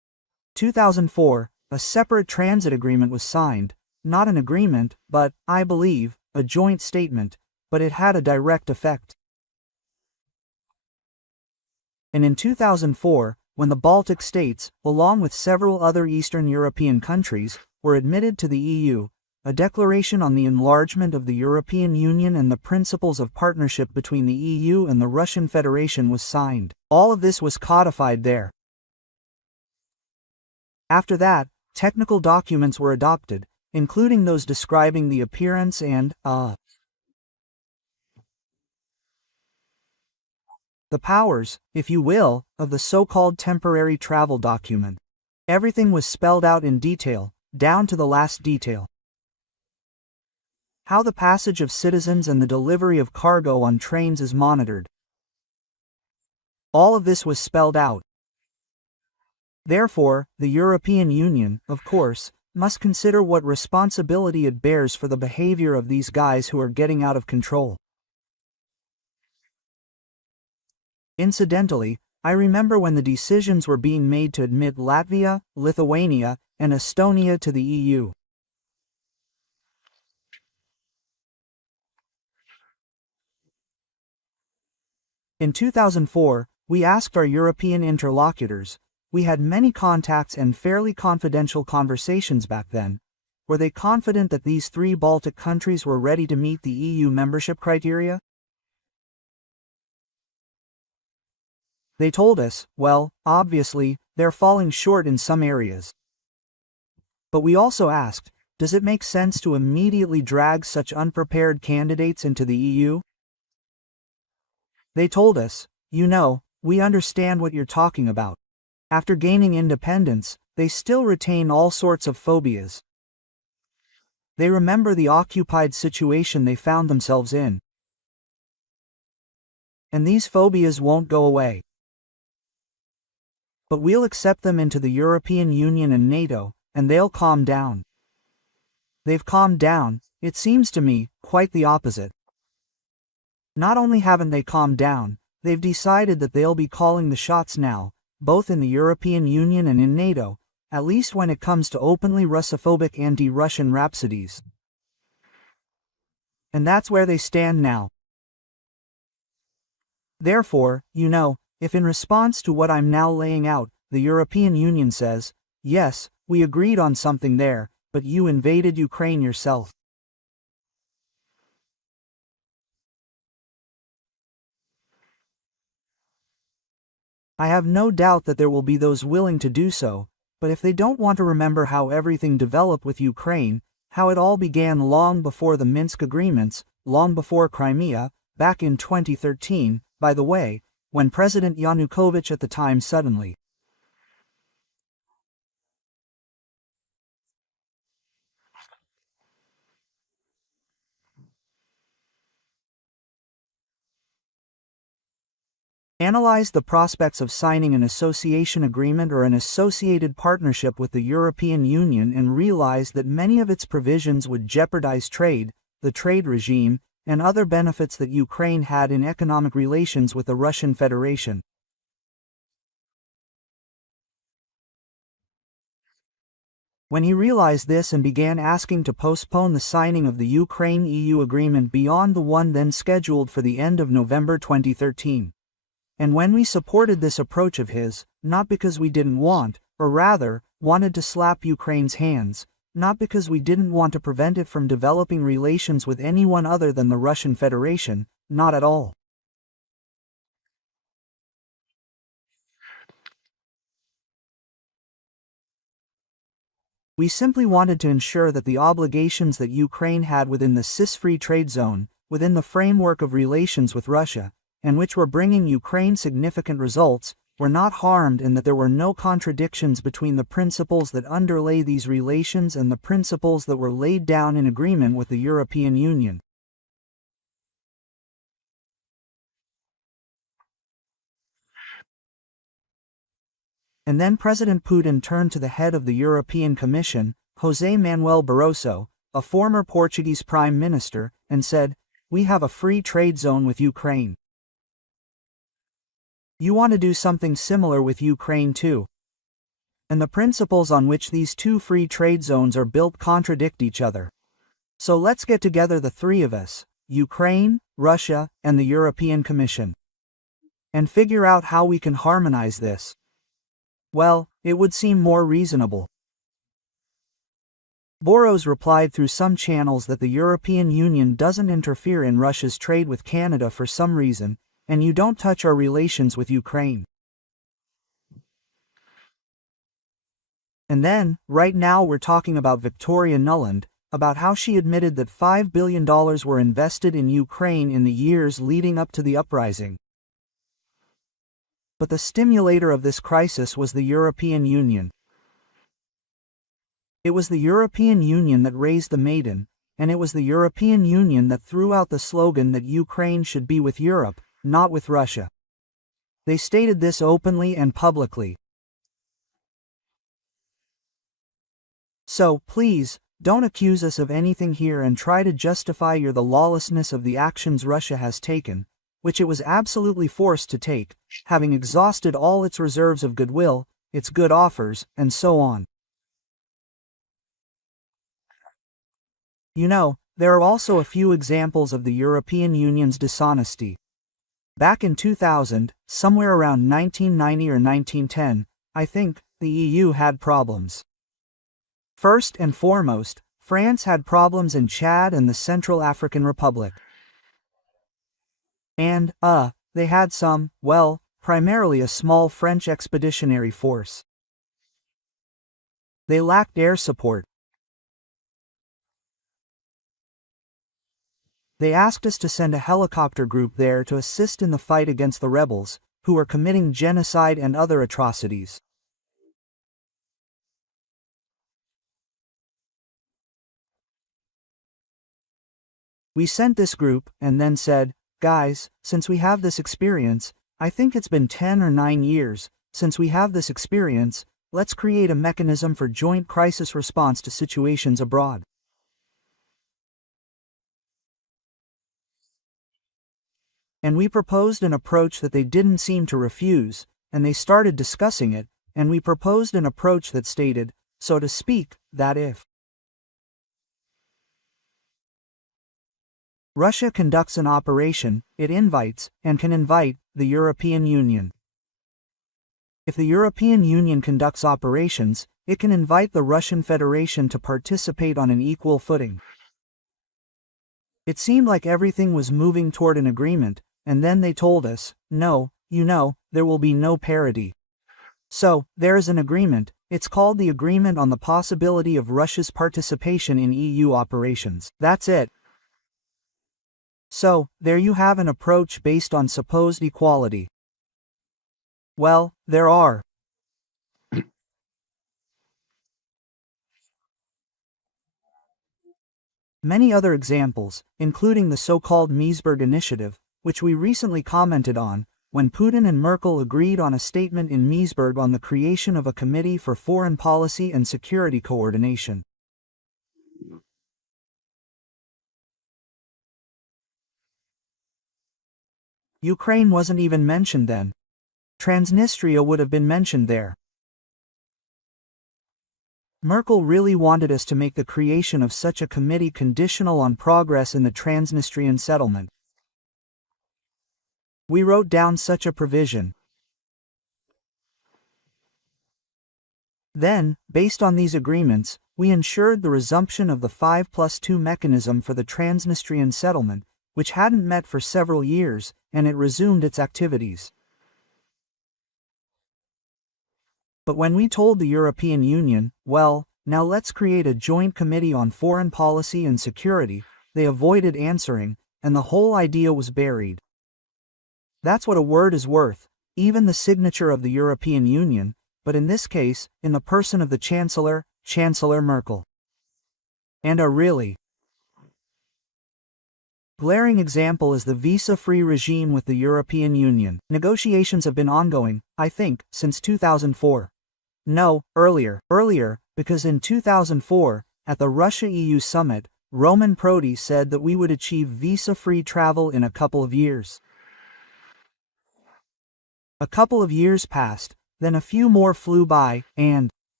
2004, a separate transit agreement was signed, not an agreement, but, I believe, a joint statement, but it had a direct effect. And in 2004, when the Baltic states, along with several other Eastern European countries, were admitted to the EU, a declaration on the enlargement of the European Union and the principles of partnership between the EU and the Russian Federation was signed. All of this was codified there. After that, technical documents were adopted, including those describing the appearance and, the powers, if you will, of the so-called temporary travel document. Everything was spelled out in detail, down to the last detail. How the passage of citizens and the delivery of cargo on trains is monitored. All of this was spelled out. Therefore, the European Union, of course, must consider what responsibility it bears for the behavior of these guys who are getting out of control. Incidentally, I remember when the decisions were being made to admit Latvia, Lithuania, and Estonia to the EU. In 2004, we asked our European interlocutors, we had many contacts and fairly confidential conversations back then, were they confident that these three Baltic countries were ready to meet the EU membership criteria? They told us, well, obviously, they're falling short in some areas. But we also asked, does it make sense to immediately drag such unprepared candidates into the EU? They told us, you know, we understand what you're talking about. After gaining independence, they still retain all sorts of phobias. They remember the occupied situation they found themselves in. And these phobias won't go away. But we'll accept them into the European Union and NATO, and they'll calm down. They've calmed down, it seems to me, quite the opposite. Not only haven't they calmed down, they've decided that they'll be calling the shots now, both in the European Union and in NATO, at least when it comes to openly Russophobic anti-Russian rhapsodies. And that's where they stand now. Therefore, you know, if in response to what I'm now laying out, the European Union says, yes, we agreed on something there, but you invaded Ukraine yourself. I have no doubt that there will be those willing to do so, but if they don't want to remember how everything developed with Ukraine, how it all began long before the Minsk agreements, long before Crimea, back in 2013, by the way, when President Yanukovych at the time suddenly analyzed the prospects of signing an association agreement or an associated partnership with the European Union and realized that many of its provisions would jeopardize trade, the trade regime, and other benefits that Ukraine had in economic relations with the Russian Federation. When he realized this and began asking to postpone the signing of the Ukraine-EU agreement beyond the one then scheduled for the end of November 2013. And when we supported this approach of his, not because we didn't want, or rather, wanted to slap Ukraine's hands, not because we didn't want to prevent it from developing relations with anyone other than the Russian Federation, not at all. We simply wanted to ensure that the obligations that Ukraine had within the CIS-free trade zone, within the framework of relations with Russia, and which were bringing Ukraine significant results, were not harmed and that there were no contradictions between the principles that underlay these relations and the principles that were laid down in agreement with the European Union. And then President Putin turned to the head of the European Commission, José Manuel Barroso, a former Portuguese Prime Minister, and said, "We have a free trade zone with Ukraine. You want to do something similar with Ukraine too. And the principles on which these two free trade zones are built contradict each other. So let's get together, the three of us, Ukraine, Russia, and the European Commission, and figure out how we can harmonize this. Well, it would seem more reasonable. Boros replied through some channels that the European Union doesn't interfere in Russia's trade with Canada for some reason, and you don't touch our relations with Ukraine. And then, right now we're talking about Victoria Nuland, about how she admitted that $5 billion were invested in Ukraine in the years leading up to the uprising. But the stimulator of this crisis was the European Union. It was the European Union that raised the Maiden, and it was the European Union that threw out the slogan that Ukraine should be with Europe, not with Russia. They stated this openly and publicly. So, please, don't accuse us of anything here and try to justify the lawlessness of the actions Russia has taken, which it was absolutely forced to take, having exhausted all its reserves of goodwill, its good offers, and so on. You know, there are also a few examples of the European Union's dishonesty. Back in 2000, somewhere around 1990 or 1910, I think, the EU had problems. First and foremost, France had problems in Chad and the Central African Republic. And, they had some, well, primarily a small French expeditionary force. They lacked air support. They asked us to send a helicopter group there to assist in the fight against the rebels, who were committing genocide and other atrocities. We sent this group, and then said, guys, since we have this experience, I think it's been 10 or 9 years, since we have this experience, let's create a mechanism for joint crisis response to situations abroad. And we proposed an approach that they didn't seem to refuse, and they started discussing it, and we proposed an approach that stated, so to speak, that if Russia conducts an operation, it invites, and can invite, the European Union. If the European Union conducts operations, it can invite the Russian Federation to participate on an equal footing. It seemed like everything was moving toward an agreement, and then they told us, no, there will be no parity. So, there is an agreement, it's called the Agreement on the Possibility of Russia's Participation in EU Operations. That's it. So, there you have an approach based on supposed equality. Well, there are many other examples, including the so-called Meseberg Initiative, which we recently commented on, when Putin and Merkel agreed on a statement in Meseberg on the creation of a Committee for Foreign Policy and Security Coordination. Ukraine wasn't even mentioned then. Transnistria would have been mentioned there. Merkel really wanted us to make the creation of such a committee conditional on progress in the Transnistrian settlement. We wrote down such a provision. Then, based on these agreements, we ensured the resumption of the 5+2 mechanism for the Transnistrian settlement, which hadn't met for several years, and it resumed its activities. But when we told the European Union, well, now let's create a joint committee on foreign policy and security, they avoided answering, and the whole idea was buried. That's what a word is worth, even the signature of the European Union, but in this case, in the person of the Chancellor, Chancellor Merkel. And a really glaring example is the visa-free regime with the European Union. Negotiations have been ongoing, I think, since 2004. No, earlier, because in 2004, at the Russia-EU summit, Roman Prodi said that we would achieve visa-free travel in a couple of years. A couple of years passed, then a few more flew by, and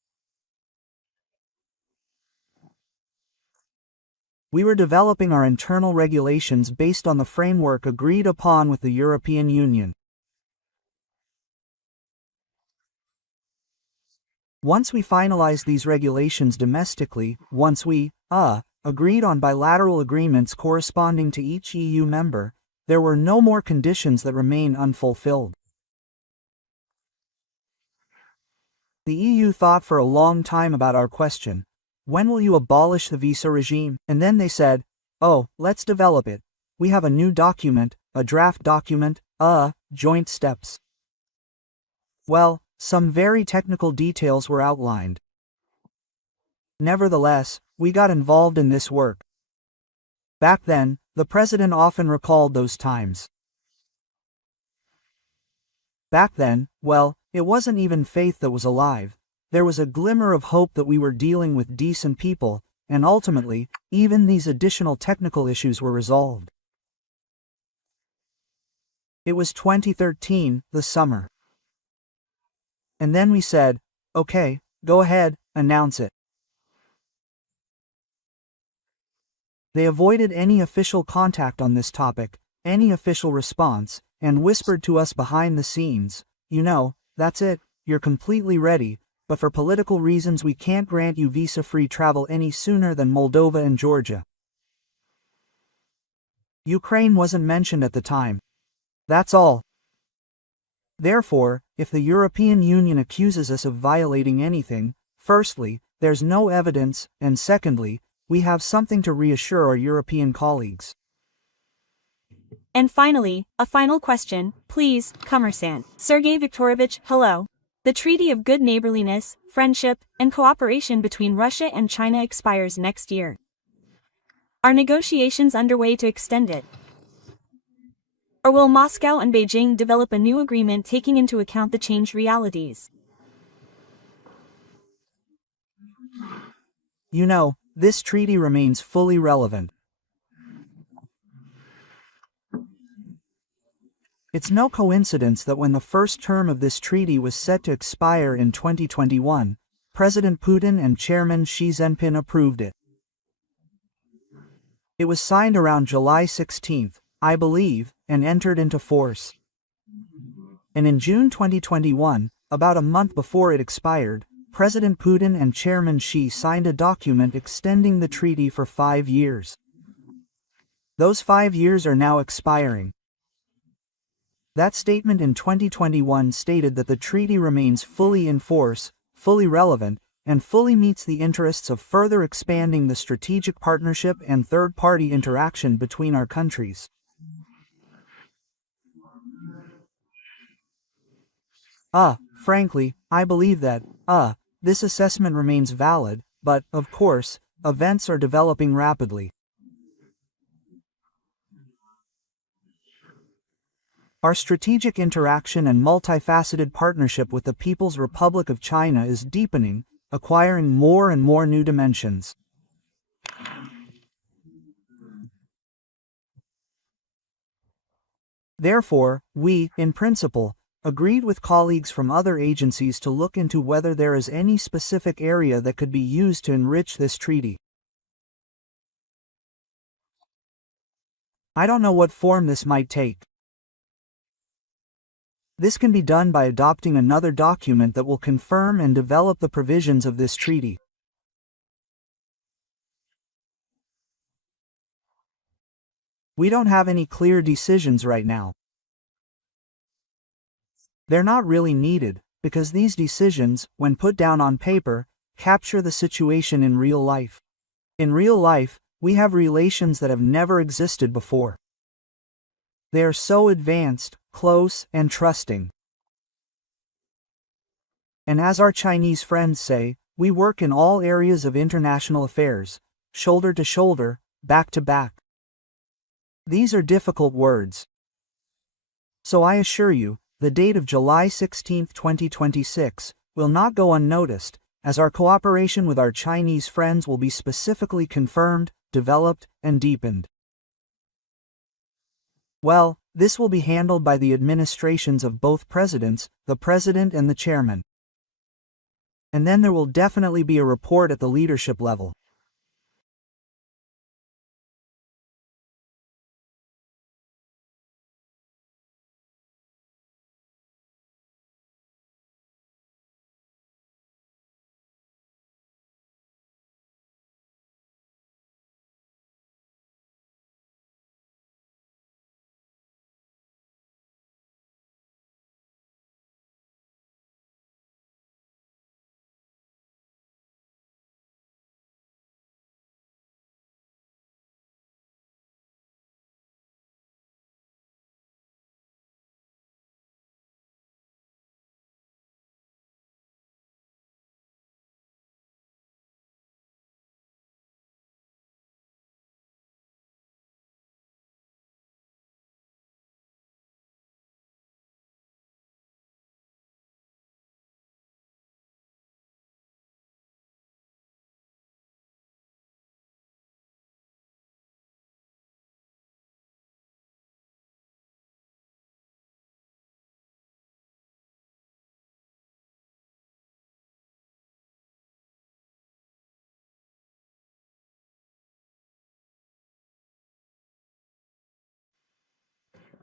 We were developing our internal regulations based on the framework agreed upon with the European Union. Once we finalized these regulations domestically, once we, agreed on bilateral agreements corresponding to each EU member, there were no more conditions that remain unfulfilled. The EU thought for a long time about our question. When will you abolish the visa regime? And then they said, oh, let's develop it. We have a new document, a draft document, joint steps. Well, some very technical details were outlined. Nevertheless, we got involved in this work. Back then, the president often recalled those times. Back then, well, it wasn't even faith that was alive. There was a glimmer of hope that we were dealing with decent people, and ultimately, even these additional technical issues were resolved. It was 2013, the summer. And then we said, okay, go ahead, announce it. They avoided any official contact on this topic, any official response, and whispered to us behind the scenes, you know, that's it, you're completely ready, but for political reasons we can't grant you visa-free travel any sooner than Moldova and Georgia. Ukraine wasn't mentioned at the time. That's all. Therefore, if the European Union accuses us of violating anything, firstly, there's no evidence, and secondly, we have something to reassure our European colleagues. And finally, a final question, please, Commerçant. Sergei Viktorovich, hello. The Treaty of Good Neighborliness, Friendship, and Cooperation between Russia and China expires next year. Are negotiations underway to extend it? Or will Moscow and Beijing develop a new agreement taking into account the changed realities? You know, this treaty remains fully relevant. It's no coincidence that when the first term of this treaty was set to expire in 2021, President Putin and Chairman Xi Jinping approved it. It was signed around July 16, I believe, and entered into force. And in June 2021, about a month before it expired, President Putin and Chairman Xi signed a document extending the treaty for 5 years. Those 5 years are now expiring. That statement in 2021 stated that the treaty remains fully in force, fully relevant, and fully meets the interests of further expanding the strategic partnership and third-party interaction between our countries. Frankly, I believe that, this assessment remains valid, but, of course, events are developing rapidly. Our strategic interaction and multifaceted partnership with the People's Republic of China is deepening, acquiring more and more new dimensions. Therefore, we, in principle, agreed with colleagues from other agencies to look into whether there is any specific area that could be used to enrich this treaty. I don't know what form this might take. This can be done by adopting another document that will confirm and develop the provisions of this treaty. We don't have any clear decisions right now. They're not really needed, because these decisions, when put down on paper, capture the situation in real life. In real life, we have relations that have never existed before. They are so advanced, close, and trusting. And as our Chinese friends say, we work in all areas of international affairs, shoulder to shoulder, back to back. These are difficult words. So I assure you, the date of July 16, 2026, will not go unnoticed, as our cooperation with our Chinese friends will be specifically confirmed, developed, and deepened. Well, this will be handled by the administrations of both presidents, the president and the chairman. And then there will definitely be a report at the leadership level.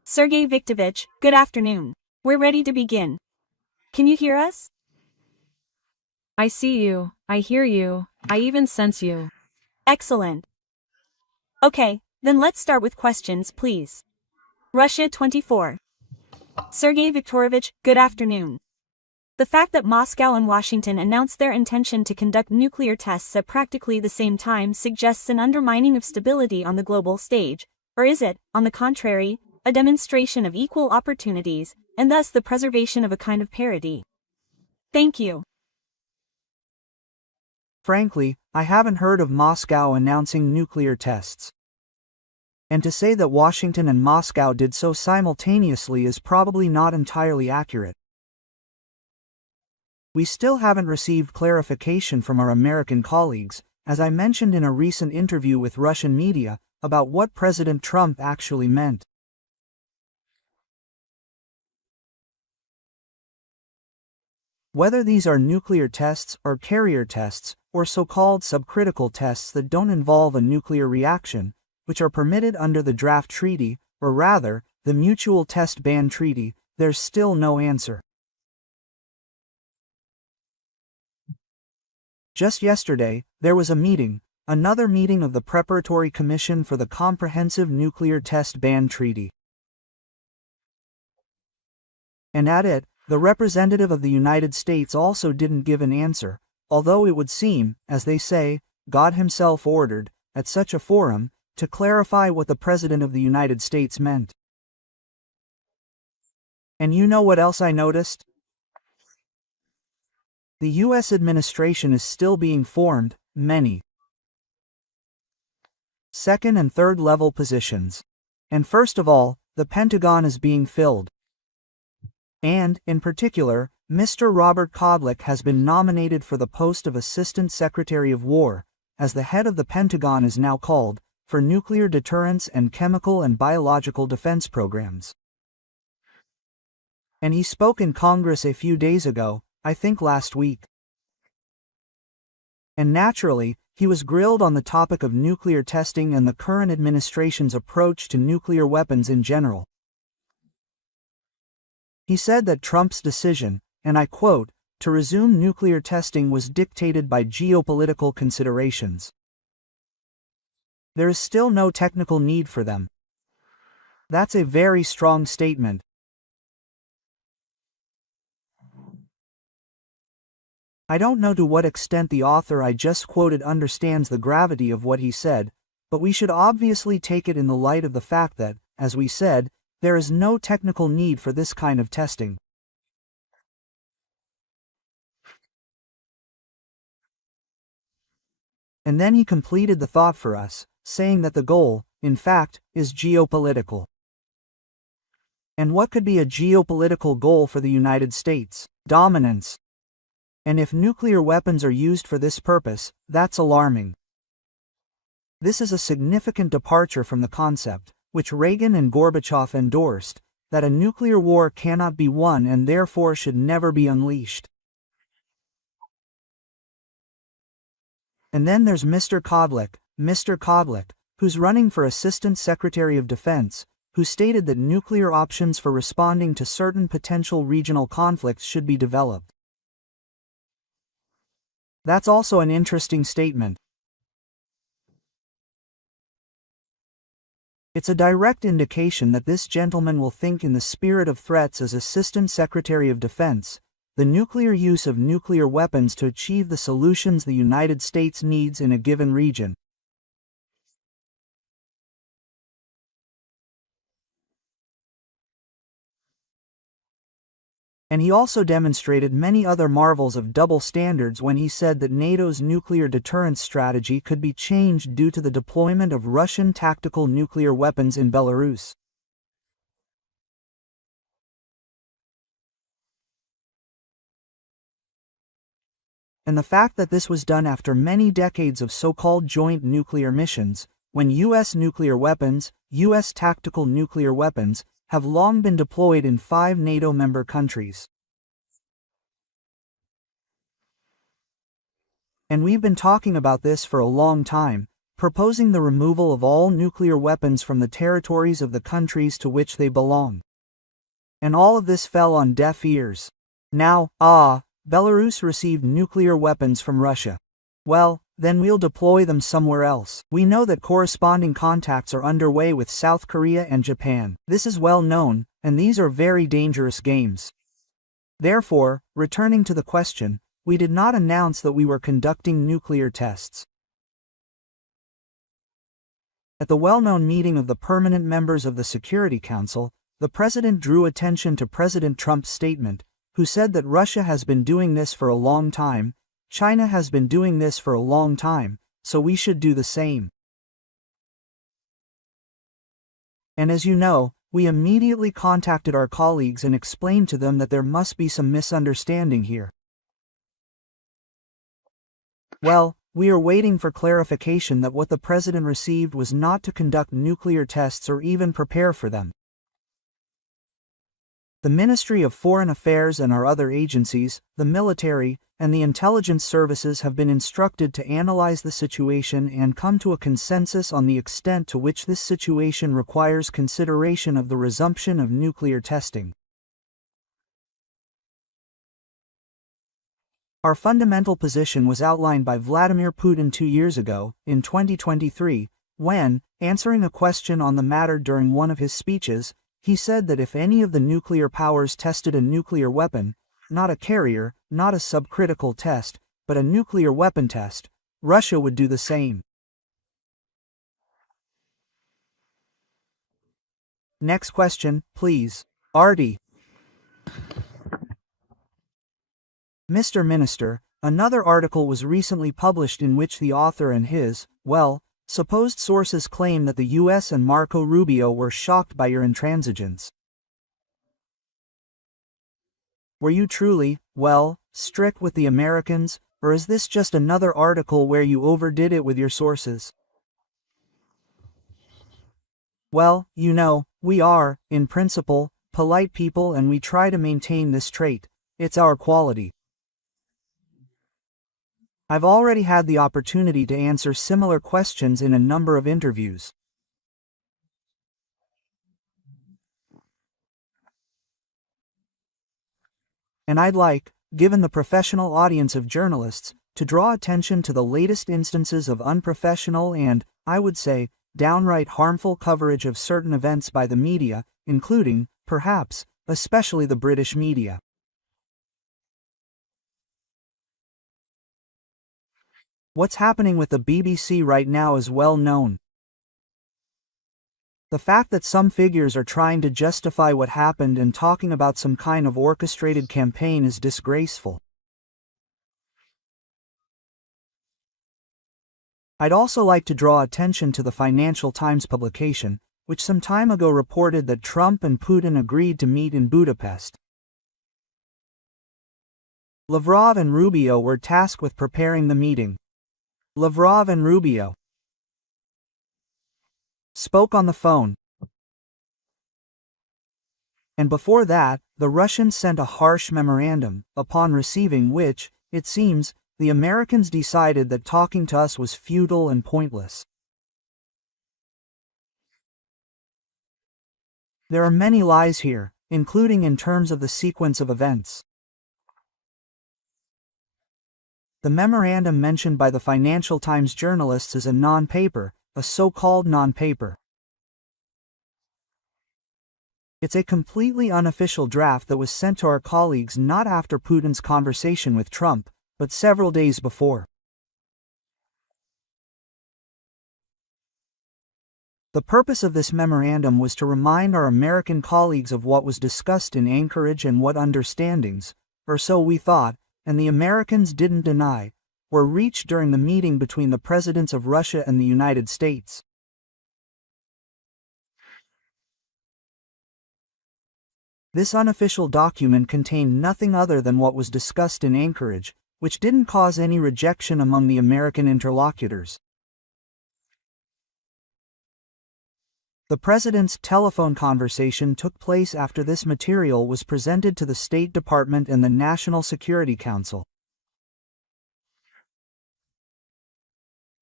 Sergei Viktorovich, good afternoon. We're ready to begin. Can you hear us? I see you, I hear you, I even sense you. Excellent. Okay, then let's start with questions, please. Russia 24. Sergei Viktorovich, good afternoon. The fact that Moscow and Washington announced their intention to conduct nuclear tests at practically the same time suggests an undermining of stability on the global stage, or is it, on the contrary, a demonstration of equal opportunities, and thus the preservation of a kind of parity? Thank you. Frankly, I haven't heard of Moscow announcing nuclear tests. And to say that Washington and Moscow did so simultaneously is probably not entirely accurate. We still haven't received clarification from our American colleagues, as I mentioned in a recent interview with Russian media, about what President Trump actually meant. Whether these are nuclear tests or carrier tests, or so-called subcritical tests that don't involve a nuclear reaction, which are permitted under the draft treaty, or rather, the Mutual Test Ban Treaty, there's still no answer. Just yesterday, there was a meeting, another meeting of the Preparatory Commission for the Comprehensive Nuclear Test Ban Treaty. And at it, the representative of the United States also didn't give an answer, although it would seem, as they say, God himself ordered, at such a forum, to clarify what the President of the United States meant. And you know what else I noticed? The U.S. administration is still being formed, many second and third level positions. And first of all, the Pentagon is being filled. And, in particular, Mr. Robert Kodlik has been nominated for the post of Assistant Secretary of War, as the head of the Pentagon is now called, for nuclear deterrence and chemical and biological defense programs. And he spoke in Congress a few days ago, I think last week. And naturally, he was grilled on the topic of nuclear testing and the current administration's approach to nuclear weapons in general. He said that Trump's decision, and I quote, to resume nuclear testing was dictated by geopolitical considerations. There is still no technical need for them. That's a very strong statement. I don't know to what extent the author I just quoted understands the gravity of what he said, but we should obviously take it in the light of the fact that, as we said, there is no technical need for this kind of testing. And then he completed the thought for us, saying that the goal, in fact, is geopolitical. And what could be a geopolitical goal for the United States? Dominance. And if nuclear weapons are used for this purpose, that's alarming. This is a significant departure from the concept, which Reagan and Gorbachev endorsed, that a nuclear war cannot be won and therefore should never be unleashed. And then there's Mr. Kodlik, who's running for Assistant Secretary of Defense, who stated that nuclear options for responding to certain potential regional conflicts should be developed. That's also an interesting statement. It's a direct indication that this gentleman will think in the spirit of threats as Assistant Secretary of Defense, the nuclear use of nuclear weapons to achieve the solutions the United States needs in a given region. And he also demonstrated many other marvels of double standards when he said that NATO's nuclear deterrence strategy could be changed due to the deployment of Russian tactical nuclear weapons in Belarus. And the fact that this was done after many decades of so-called joint nuclear missions, when U.S. nuclear weapons, U.S. tactical nuclear weapons, have long been deployed in 5 NATO member countries. And we've been talking about this for a long time, proposing the removal of all nuclear weapons from the territories of the countries to which they belong. And all of this fell on deaf ears. Now, Belarus received nuclear weapons from Russia. Well, then we'll deploy them somewhere else. We know that corresponding contacts are underway with South Korea and Japan. This is well known, and these are very dangerous games. Therefore, returning to the question, we did not announce that we were conducting nuclear tests. At the well-known meeting of the permanent members of the Security Council, the President drew attention to President Trump's statement, who said that Russia has been doing this for a long time, China has been doing this for a long time, so we should do the same. And as you know, we immediately contacted our colleagues and explained to them that there must be some misunderstanding here. Well, we are waiting for clarification that what the President received was not to conduct nuclear tests or even prepare for them. The Ministry of Foreign Affairs and our other agencies, the military, and the intelligence services have been instructed to analyze the situation and come to a consensus on the extent to which this situation requires consideration of the resumption of nuclear testing. Our fundamental position was outlined by Vladimir Putin 2 years ago, in 2023, when, answering a question on the matter during one of his speeches, he said that if any of the nuclear powers tested a nuclear weapon, not a carrier, not a subcritical test, but a nuclear weapon test, Russia would do the same. Next question, please. Artie. Mr. Minister, another article was recently published in which the author and his, supposed sources claim that the US and Marco Rubio were shocked by your intransigence. Were you truly, strict with the Americans, or is this just another article where you overdid it with your sources? Well, you know, we are, in principle, polite people and we try to maintain this trait. It's our quality. I've already had the opportunity to answer similar questions in a number of interviews. And I'd like, given the professional audience of journalists, to draw attention to the latest instances of unprofessional and, I would say, downright harmful coverage of certain events by the media, including, perhaps, especially the British media. What's happening with the BBC right now is well known. The fact that some figures are trying to justify what happened and talking about some kind of orchestrated campaign is disgraceful. I'd also like to draw attention to the Financial Times publication, which some time ago reported that Trump and Putin agreed to meet in Budapest. Lavrov and Rubio were tasked with preparing the meeting. Lavrov and Rubio spoke on the phone. And before that, the Russians sent a harsh memorandum, upon receiving which, it seems, the Americans decided that talking to us was futile and pointless. There are many lies here, including in terms of the sequence of events. The memorandum mentioned by the Financial Times journalists is a non-paper, a so-called non-paper. It's a completely unofficial draft that was sent to our colleagues not after Putin's conversation with Trump, but several days before. The purpose of this memorandum was to remind our American colleagues of what was discussed in Anchorage and what understandings, or so we thought, and the Americans didn't deny, were reached during the meeting between the presidents of Russia and the United States. This unofficial document contained nothing other than what was discussed in Anchorage, which didn't cause any rejection among the American interlocutors. The president's telephone conversation took place after this material was presented to the State Department and the National Security Council.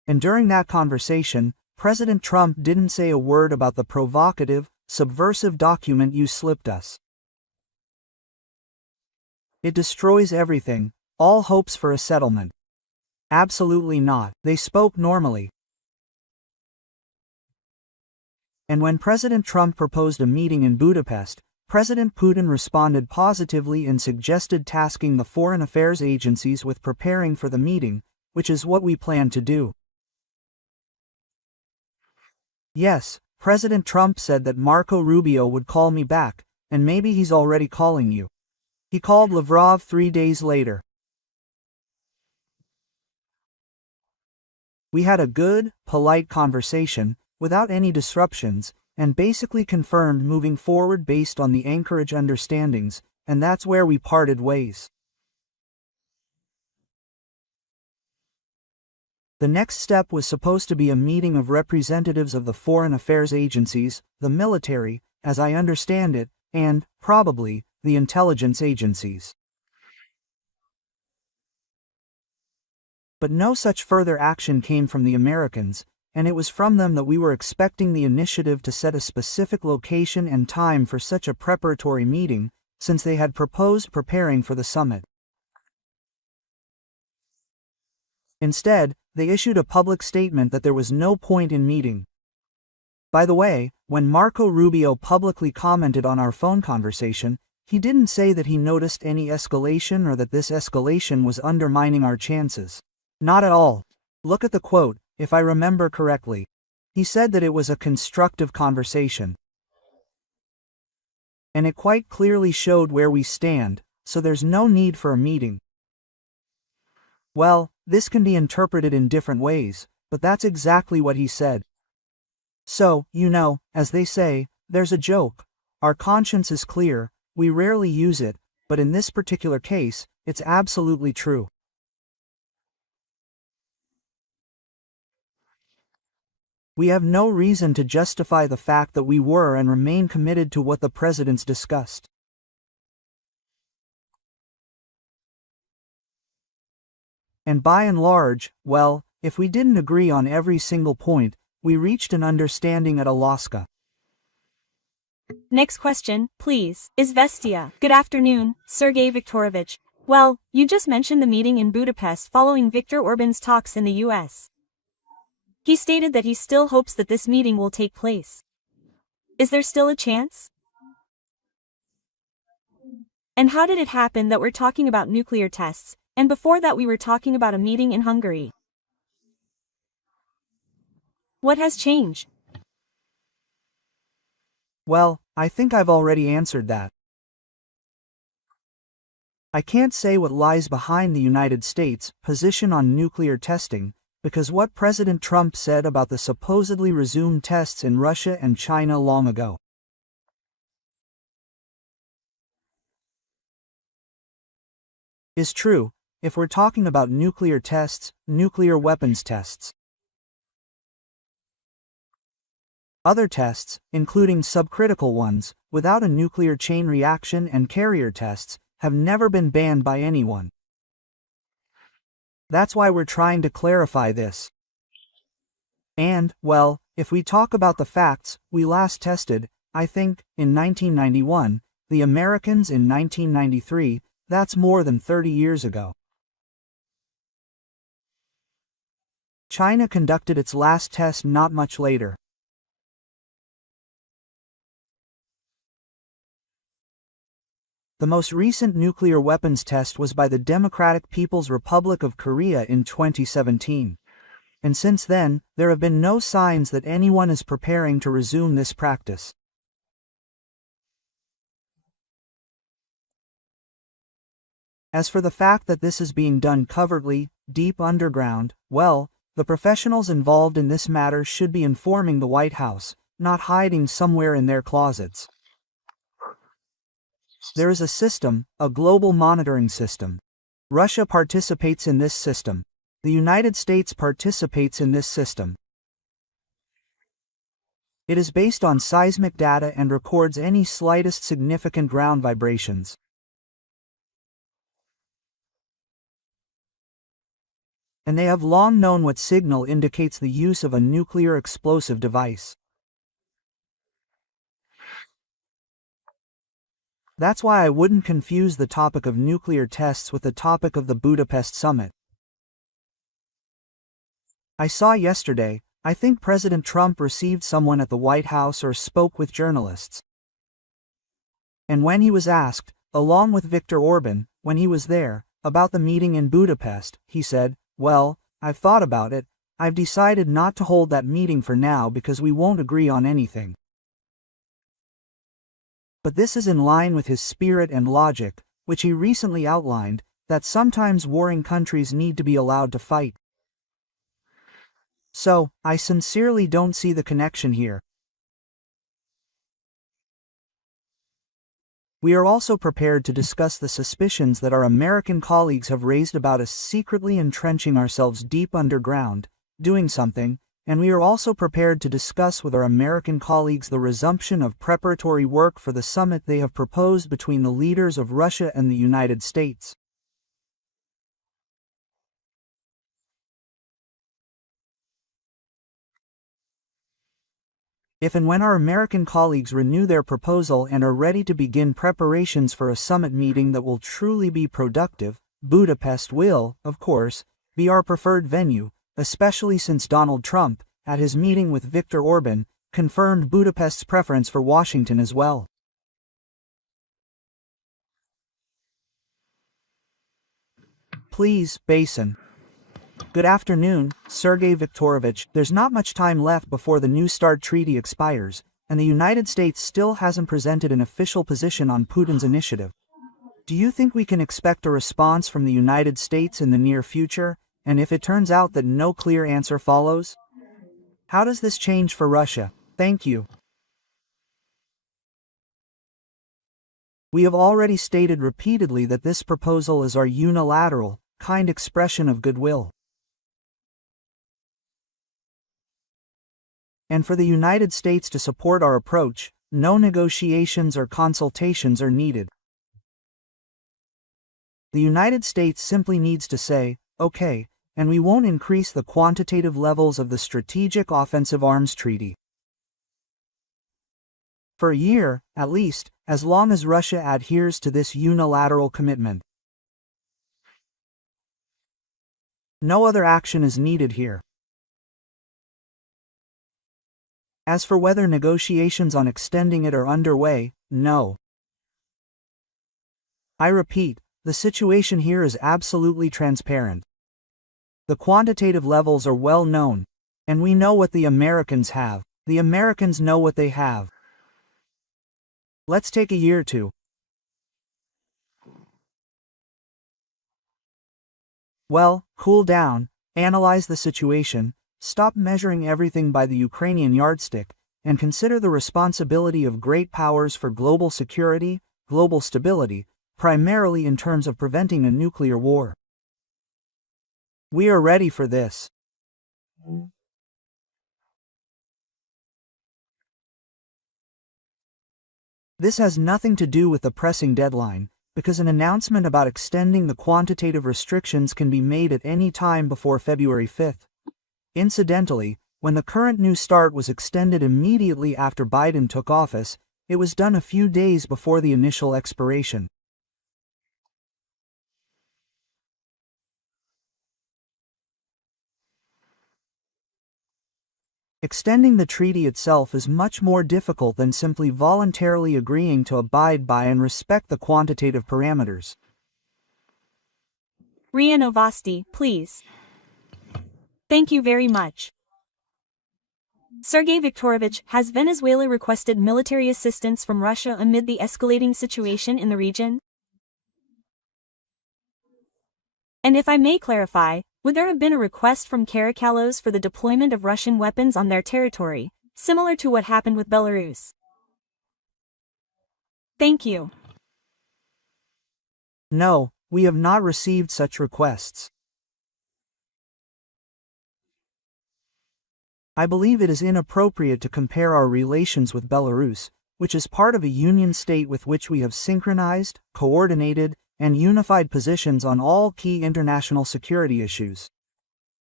And during that conversation, President Trump didn't say a word about the provocative, subversive document you slipped us. It destroys everything, all hopes for a settlement. Absolutely not. They spoke normally. And when President Trump proposed a meeting in Budapest, President Putin responded positively and suggested tasking the foreign affairs agencies with preparing for the meeting, which is what we plan to do. Yes, President Trump said that Marco Rubio would call me back, and maybe he's already calling you. He called Lavrov 3 days later. We had a good, polite conversation, without any disruptions, and basically confirmed moving forward based on the Anchorage understandings, and that's where we parted ways. The next step was supposed to be a meeting of representatives of the foreign affairs agencies, the military, as I understand it, and, probably, the intelligence agencies. But no such further action came from the Americans, and it was from them that we were expecting the initiative to set a specific location and time for such a preparatory meeting, since they had proposed preparing for the summit. Instead, they issued a public statement that there was no point in meeting. By the way, when Marco Rubio publicly commented on our phone conversation, he didn't say that he noticed any escalation or that this escalation was undermining our chances. Not at all. Look at the quote, if I remember correctly. He said that it was a constructive conversation. And it quite clearly showed where we stand, so there's no need for a meeting. Well, this can be interpreted in different ways, but that's exactly what he said. So, as they say, there's a joke. Our conscience is clear, we rarely use it, but in this particular case, it's absolutely true. We have no reason to justify the fact that we were and remain committed to what the presidents discussed. And by and large, well, if we didn't agree on every single point, we reached an understanding at Alaska. Next question, please. Izvestia. Good afternoon, Sergei Viktorovich. Well, you just mentioned the meeting in Budapest following Viktor Orban's talks in the US. He stated that he still hopes that this meeting will take place. Is there still a chance? And how did it happen that we're talking about nuclear tests, and before that we were talking about a meeting in Hungary? What has changed? Well, I think I've already answered that. I can't say what lies behind the United States' position on nuclear testing, because what President Trump said about the supposedly resumed tests in Russia and China long ago is true, if we're talking about nuclear tests, nuclear weapons tests. Other tests, including subcritical ones, without a nuclear chain reaction and carrier tests, have never been banned by anyone. That's why we're trying to clarify this. And, well, if we talk about the facts, we last tested, I think, in 1991, the Americans in 1993, that's more than 30 years ago. China conducted its last test not much later. The most recent nuclear weapons test was by the Democratic People's Republic of Korea in 2017. And since then, there have been no signs that anyone is preparing to resume this practice. As for the fact that this is being done covertly, deep underground, well, the professionals involved in this matter should be informing the White House, not hiding somewhere in their closets. There is a system, a global monitoring system. Russia participates in this system. The United States participates in this system. It is based on seismic data and records any slightest significant ground vibrations. and they have long known what signal indicates the use of a nuclear explosive device. That's why I wouldn't confuse the topic of nuclear tests with the topic of the Budapest summit. I saw yesterday, I think President Trump received someone at the White House or spoke with journalists. And when he was asked, along with Viktor Orban, when he was there, about the meeting in Budapest, he said, "Well, I've thought about it, I've decided not to hold that meeting for now because we won't agree on anything." But this is in line with his spirit and logic, which he recently outlined, that sometimes warring countries need to be allowed to fight. So, I sincerely don't see the connection here. We are also prepared to discuss the suspicions that our American colleagues have raised about us secretly entrenching ourselves deep underground, doing something, and we are also prepared to discuss with our American colleagues the resumption of preparatory work for the summit they have proposed between the leaders of Russia and the United States. If and when our American colleagues renew their proposal and are ready to begin preparations for a summit meeting that will truly be productive, Budapest will, of course, be our preferred venue, especially since Donald Trump, at his meeting with Viktor Orban, confirmed Budapest's preference for Washington as well. Please, Basin. Good afternoon, Sergei Viktorovich. There's not much time left before the New START treaty expires, and the United States still hasn't presented an official position on Putin's initiative. Do you think we can expect a response from the United States in the near future, and if it turns out that no clear answer follows? How does this change for Russia? Thank you. We have already stated repeatedly that this proposal is our unilateral, kind expression of goodwill. And for the United States to support our approach, no negotiations or consultations are needed. The United States simply needs to say, "Okay," and we won't increase the quantitative levels of the Strategic Offensive Arms Treaty. For a year, at least, as long as Russia adheres to this unilateral commitment. No other action is needed here. As for whether negotiations on extending it are underway, no. I repeat, the situation here is absolutely transparent. The quantitative levels are well known, and we know what the Americans have. The Americans know what they have. Let's take a year or two. Well, cool down, analyze the situation, stop measuring everything by the Ukrainian yardstick, and consider the responsibility of great powers for global security, global stability, primarily in terms of preventing a nuclear war. We are ready for this. This has nothing to do with the pressing deadline, because an announcement about extending the quantitative restrictions can be made at any time before February 5th. Incidentally, when the current New START was extended immediately after Biden took office, it was done a few days before the initial expiration. Extending the treaty itself is much more difficult than simply voluntarily agreeing to abide by and respect the quantitative parameters. RIA Novosti, please. Thank you very much. Sergei Viktorovich, has Venezuela requested military assistance from Russia amid the escalating situation in the region? And if I may clarify, would there have been a request from Caracallos for the deployment of Russian weapons on their territory, similar to what happened with Belarus? Thank you. No, we have not received such requests. I believe it is inappropriate to compare our relations with Belarus, which is part of a union state with which we have synchronized, coordinated, and unified positions on all key international security issues.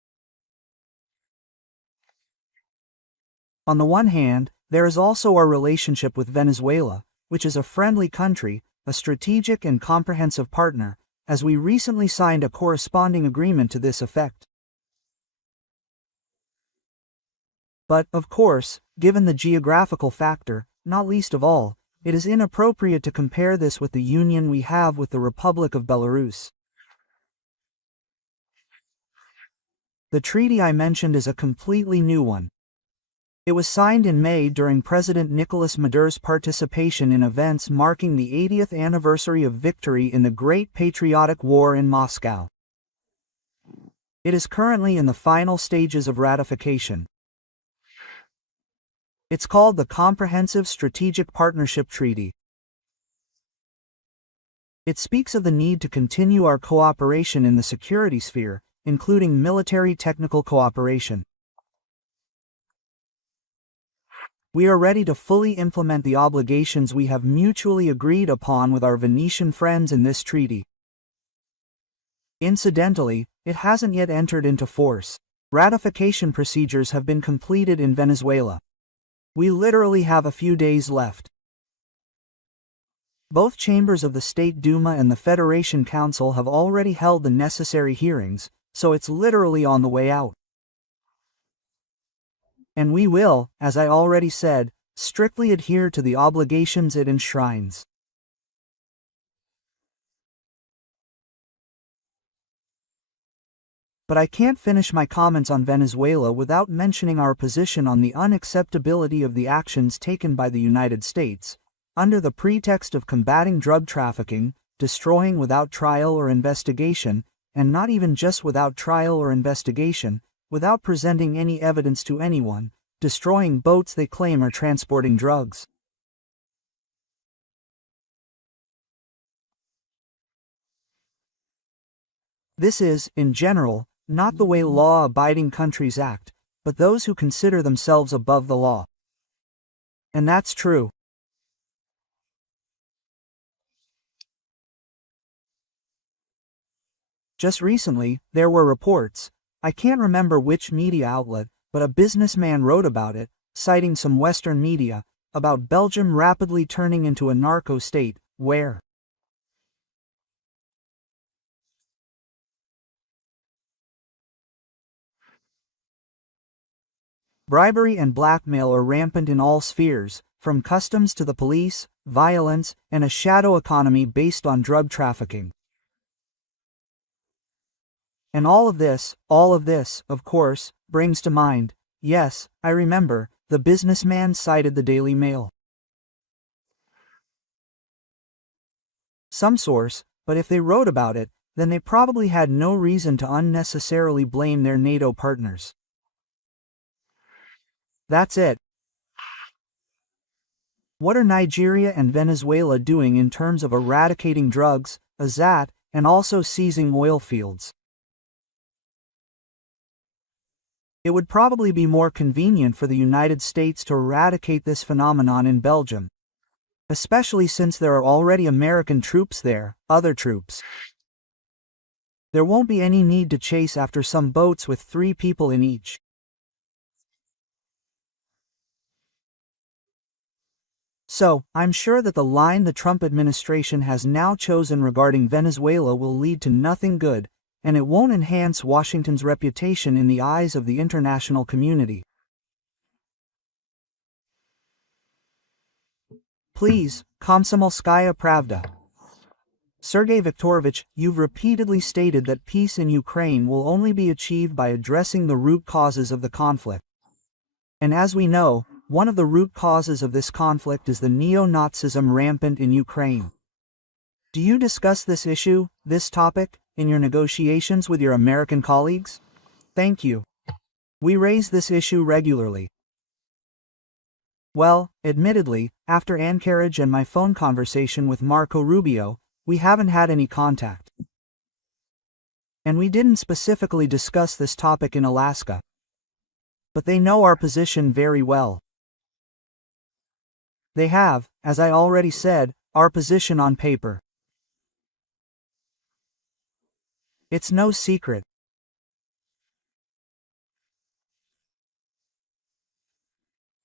On the one hand, there is also our relationship with Venezuela, which is a friendly country, a strategic and comprehensive partner, as we recently signed a corresponding agreement to this effect. But, of course, given the geographical factor, not least of all, it is inappropriate to compare this with the union we have with the Republic of Belarus. The treaty I mentioned is a completely new one. It was signed in May during President Nicolas Maduro's participation in events marking the 80th anniversary of victory in the Great Patriotic War in Moscow. It is currently in the final stages of ratification. It's called the Comprehensive Strategic Partnership Treaty. It speaks of the need to continue our cooperation in the security sphere, including military technical cooperation. We are ready to fully implement the obligations we have mutually agreed upon with our Venetian friends in this treaty. Incidentally, it hasn't yet entered into force. Ratification procedures have been completed in Venezuela. We literally have a few days left. Both chambers of the State Duma and the Federation Council have already held the necessary hearings, so it's literally on the way out. And we will, as I already said, strictly adhere to the obligations it enshrines. But I can't finish my comments on Venezuela without mentioning our position on the unacceptability of the actions taken by the United States, under the pretext of combating drug trafficking, destroying without trial or investigation, and not even just without trial or investigation, without presenting any evidence to anyone, destroying boats they claim are transporting drugs. This is, in general, not the way law-abiding countries act, but those who consider themselves above the law. And that's true. Just recently, there were reports, I can't remember which media outlet, but a businessman wrote about it, citing some Western media, about Belgium rapidly turning into a narco state, where bribery and blackmail are rampant in all spheres, from customs to the police, violence, and a shadow economy based on drug trafficking. And all of this, of course, brings to mind, yes, I remember, the businessman cited the Daily Mail. Some source, but if they wrote about it, then they probably had no reason to unnecessarily blame their NATO partners. That's it. What are Nigeria and Venezuela doing in terms of eradicating drugs, AZAT, and also seizing oil fields? It would probably be more convenient for the United States to eradicate this phenomenon in Belgium, especially since there are already American troops there, other troops. There won't be any need to chase after some boats with 3 people in each. So, I'm sure that the line the Trump administration has now chosen regarding Venezuela will lead to nothing good, and it won't enhance Washington's reputation in the eyes of the international community. Please, Komsomolskaya Pravda. Sergei Viktorovich, you've repeatedly stated that peace in Ukraine will only be achieved by addressing the root causes of the conflict. And as we know, one of the root causes of this conflict is the neo-Nazism rampant in Ukraine. Do you discuss this issue, this topic, in your negotiations with your American colleagues? Thank you. We raise this issue regularly. Well, admittedly, after Anchorage and my phone conversation with Marco Rubio, we haven't had any contact. And we didn't specifically discuss this topic in Alaska. But they know our position very well. They have, as I already said, our position on paper. It's no secret.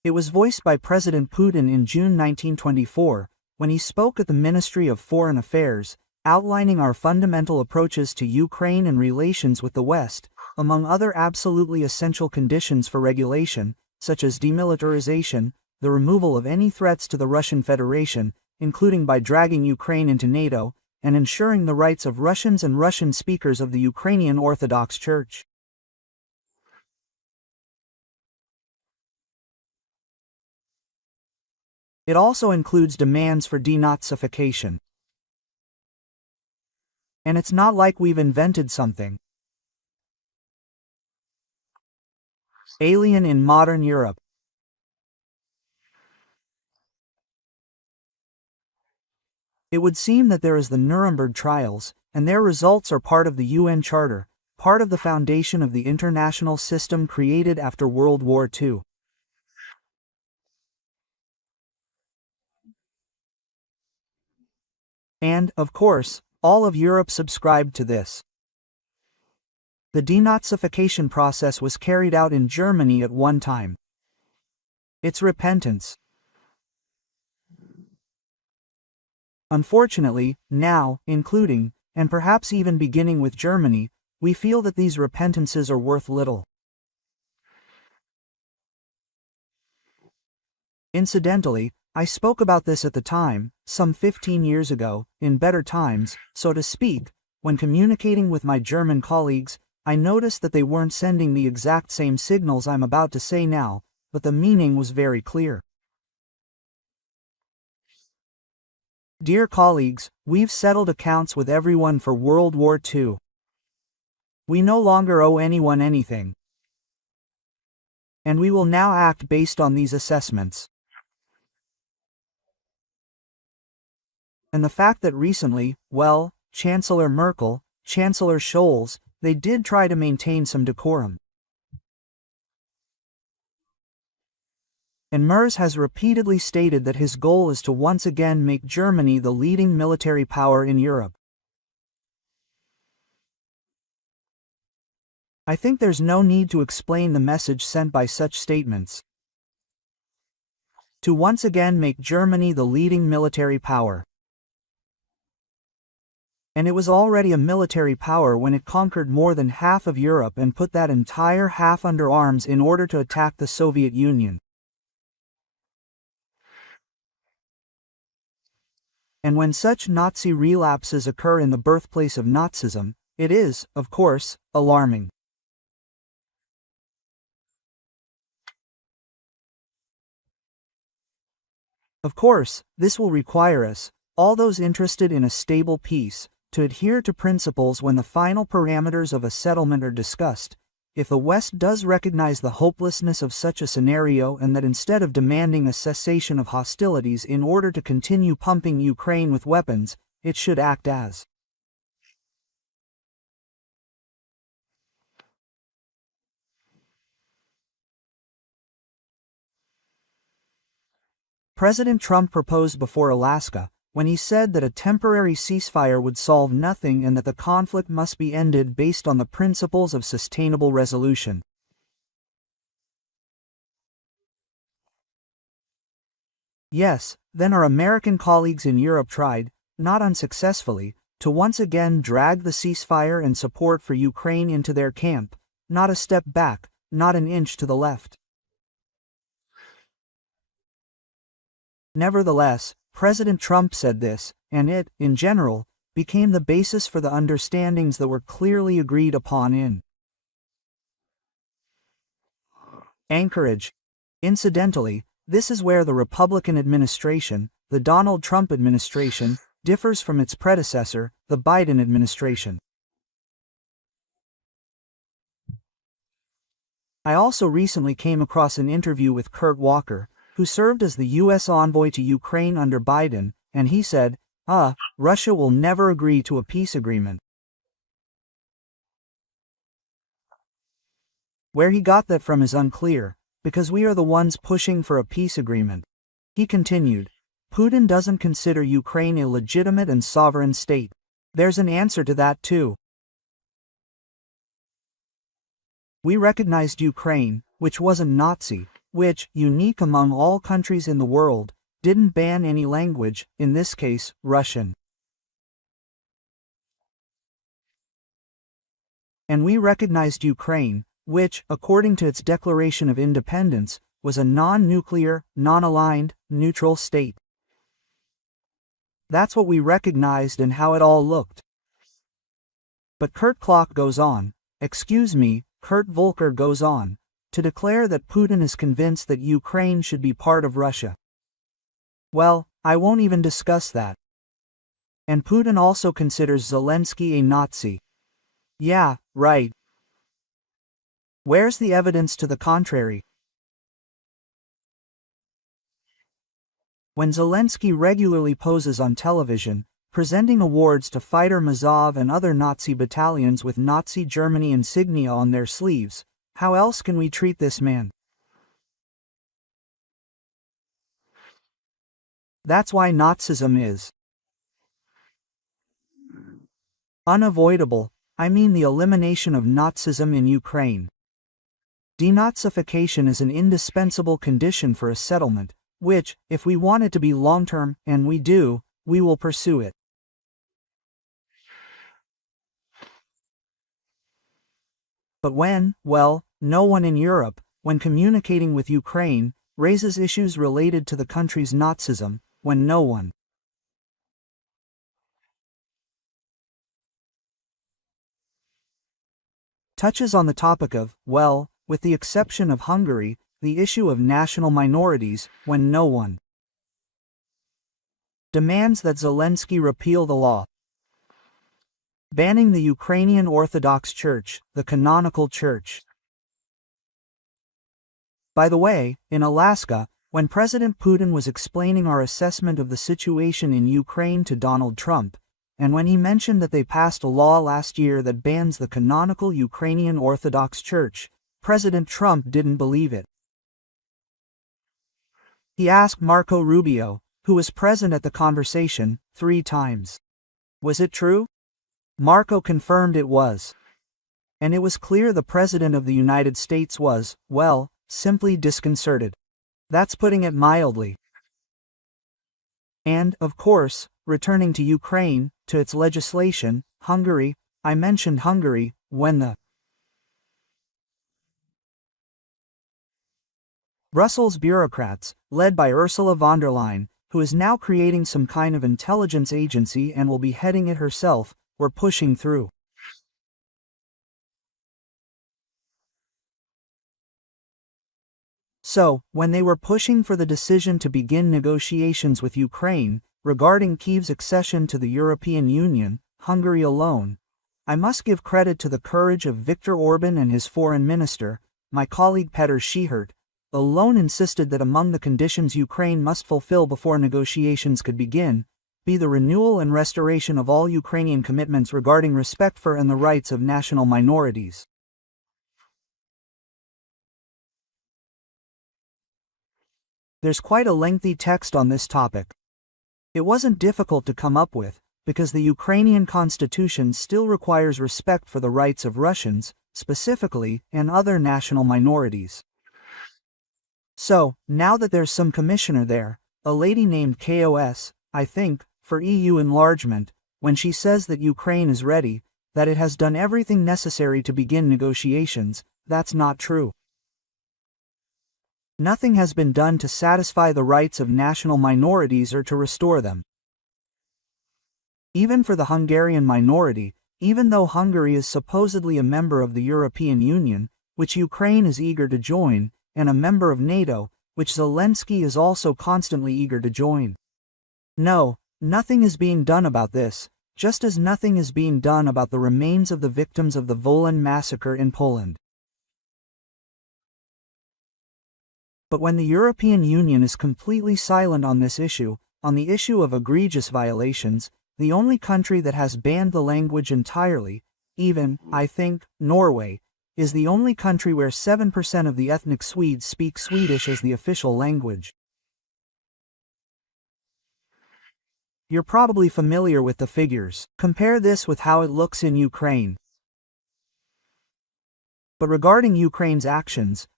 It was voiced by President Putin in June 1924, when he spoke at the Ministry of Foreign Affairs, outlining our fundamental approaches to Ukraine and relations with the West, among other absolutely essential conditions for regulation, such as demilitarization, the removal of any threats to the Russian Federation, including by dragging Ukraine into NATO, and ensuring the rights of Russians and Russian speakers of the Ukrainian Orthodox Church. It also includes demands for denazification. And it's not like we've invented something alien in modern Europe. It would seem that there is the Nuremberg trials, and their results are part of the UN Charter, part of the foundation of the international system created after World War II. And, of course, all of Europe subscribed to this. The denazification process was carried out in Germany at one time. It's repentance. Unfortunately, now, including, and perhaps even beginning with Germany, we feel that these repentances are worth little. Incidentally, I spoke about this at the time, some 15 years ago, in better times, so to speak. When communicating with my German colleagues, I noticed that they weren't sending the exact same signals I'm about to say now, but the meaning was very clear. Dear colleagues, we've settled accounts with everyone for World War II. We no longer owe anyone anything. And we will now act based on these assessments. And the fact that recently, well, Chancellor Merkel, Chancellor Scholz, they did try to maintain some decorum. And Merz has repeatedly stated that his goal is to once again make Germany the leading military power in Europe. I think there's no need to explain the message sent by such statements. To once again make Germany the leading military power. And it was already a military power when it conquered more than half of Europe and put that entire half under arms in order to attack the Soviet Union. And when such Nazi relapses occur in the birthplace of Nazism, it is, of course, alarming. Of course, this will require us, all those interested in a stable peace, to adhere to principles when the final parameters of a settlement are discussed. If the West does recognize the hopelessness of such a scenario and that instead of demanding a cessation of hostilities in order to continue pumping Ukraine with weapons, it should act as President Trump proposed before Alaska, when he said that a temporary ceasefire would solve nothing and that the conflict must be ended based on the principles of sustainable resolution. Yes, then our American colleagues in Europe tried, not unsuccessfully, to once again drag the ceasefire and support for Ukraine into their camp, not a step back, not an inch to the left. Nevertheless, President Trump said this, and it, in general, became the basis for the understandings that were clearly agreed upon in Anchorage. Incidentally, this is where the Republican administration, the Donald Trump administration, differs from its predecessor, the Biden administration. I also recently came across an interview with Kurt Walker, who served as the U.S. envoy to Ukraine under Biden, and he said, Russia will never agree to a peace agreement. Where he got that from is unclear, because we are the ones pushing for a peace agreement. He continued, Putin doesn't consider Ukraine a legitimate and sovereign state. There's an answer to that too. We recognized Ukraine, which wasn't Nazi, which, unique among all countries in the world, didn't ban any language, in this case, Russian. And we recognized Ukraine, which, according to its declaration of independence, was a non-nuclear, non-aligned, neutral state. That's what we recognized and how it all looked. But Kurt Volker goes on, to declare that Putin is convinced that Ukraine should be part of Russia. Well, I won't even discuss that. And Putin also considers Zelensky a Nazi. Yeah, right. Where's the evidence to the contrary? When Zelensky regularly poses on television, presenting awards to fighter Mazov and other Nazi battalions with Nazi Germany insignia on their sleeves, how else can we treat this man? That's why Nazism is unavoidable. I mean the elimination of Nazism in Ukraine. Denazification is an indispensable condition for a settlement, which, if we want it to be long-term, and we do, we will pursue it. But well, no one in Europe, when communicating with Ukraine, raises issues related to the country's Nazism, when no one touches on the topic of, well, with the exception of Hungary, the issue of national minorities, when no one demands that Zelensky repeal the law banning the Ukrainian Orthodox Church, the canonical church. By the way, in Alaska, when President Putin was explaining our assessment of the situation in Ukraine to Donald Trump, and when he mentioned that they passed a law last year that bans the canonical Ukrainian Orthodox Church, President Trump didn't believe it. He asked Marco Rubio, who was present at the conversation, 3 times. Was it true? Marco confirmed it was. And it was clear the President of the United States was, well, simply disconcerted. That's putting it mildly. And, of course, returning to Ukraine, to its legislation, Hungary, I mentioned Hungary, when the Brussels bureaucrats, led by Ursula von der Leyen, who is now creating some kind of intelligence agency and will be heading it herself, were pushing through. So, when they were pushing for the decision to begin negotiations with Ukraine, regarding Kyiv's accession to the European Union, Hungary alone, I must give credit to the courage of Viktor Orban and his foreign minister, my colleague Petr Schihert, alone insisted that among the conditions Ukraine must fulfill before negotiations could begin, be the renewal and restoration of all Ukrainian commitments regarding respect for and the rights of national minorities. There's quite a lengthy text on this topic. It wasn't difficult to come up with, because the Ukrainian constitution still requires respect for the rights of Russians, specifically, and other national minorities. So, now that there's some commissioner there, a lady named KOS, I think, for EU enlargement, when she says that Ukraine is ready, that it has done everything necessary to begin negotiations, that's not true. Nothing has been done to satisfy the rights of national minorities or to restore them. Even for the Hungarian minority, even though Hungary is supposedly a member of the European Union, which Ukraine is eager to join, and a member of NATO, which Zelensky is also constantly eager to join. No, nothing is being done about this, just as nothing is being done about the remains of the victims of the Wolan massacre in Poland. But when the European Union is completely silent on this issue, on the issue of egregious violations, the only country that has banned the language entirely, even, I think, Norway, is the only country where 7% of the ethnic Swedes speak Swedish as the official language. You're probably familiar with the figures. Compare this with how it looks in Ukraine. But regarding Ukraine's actions,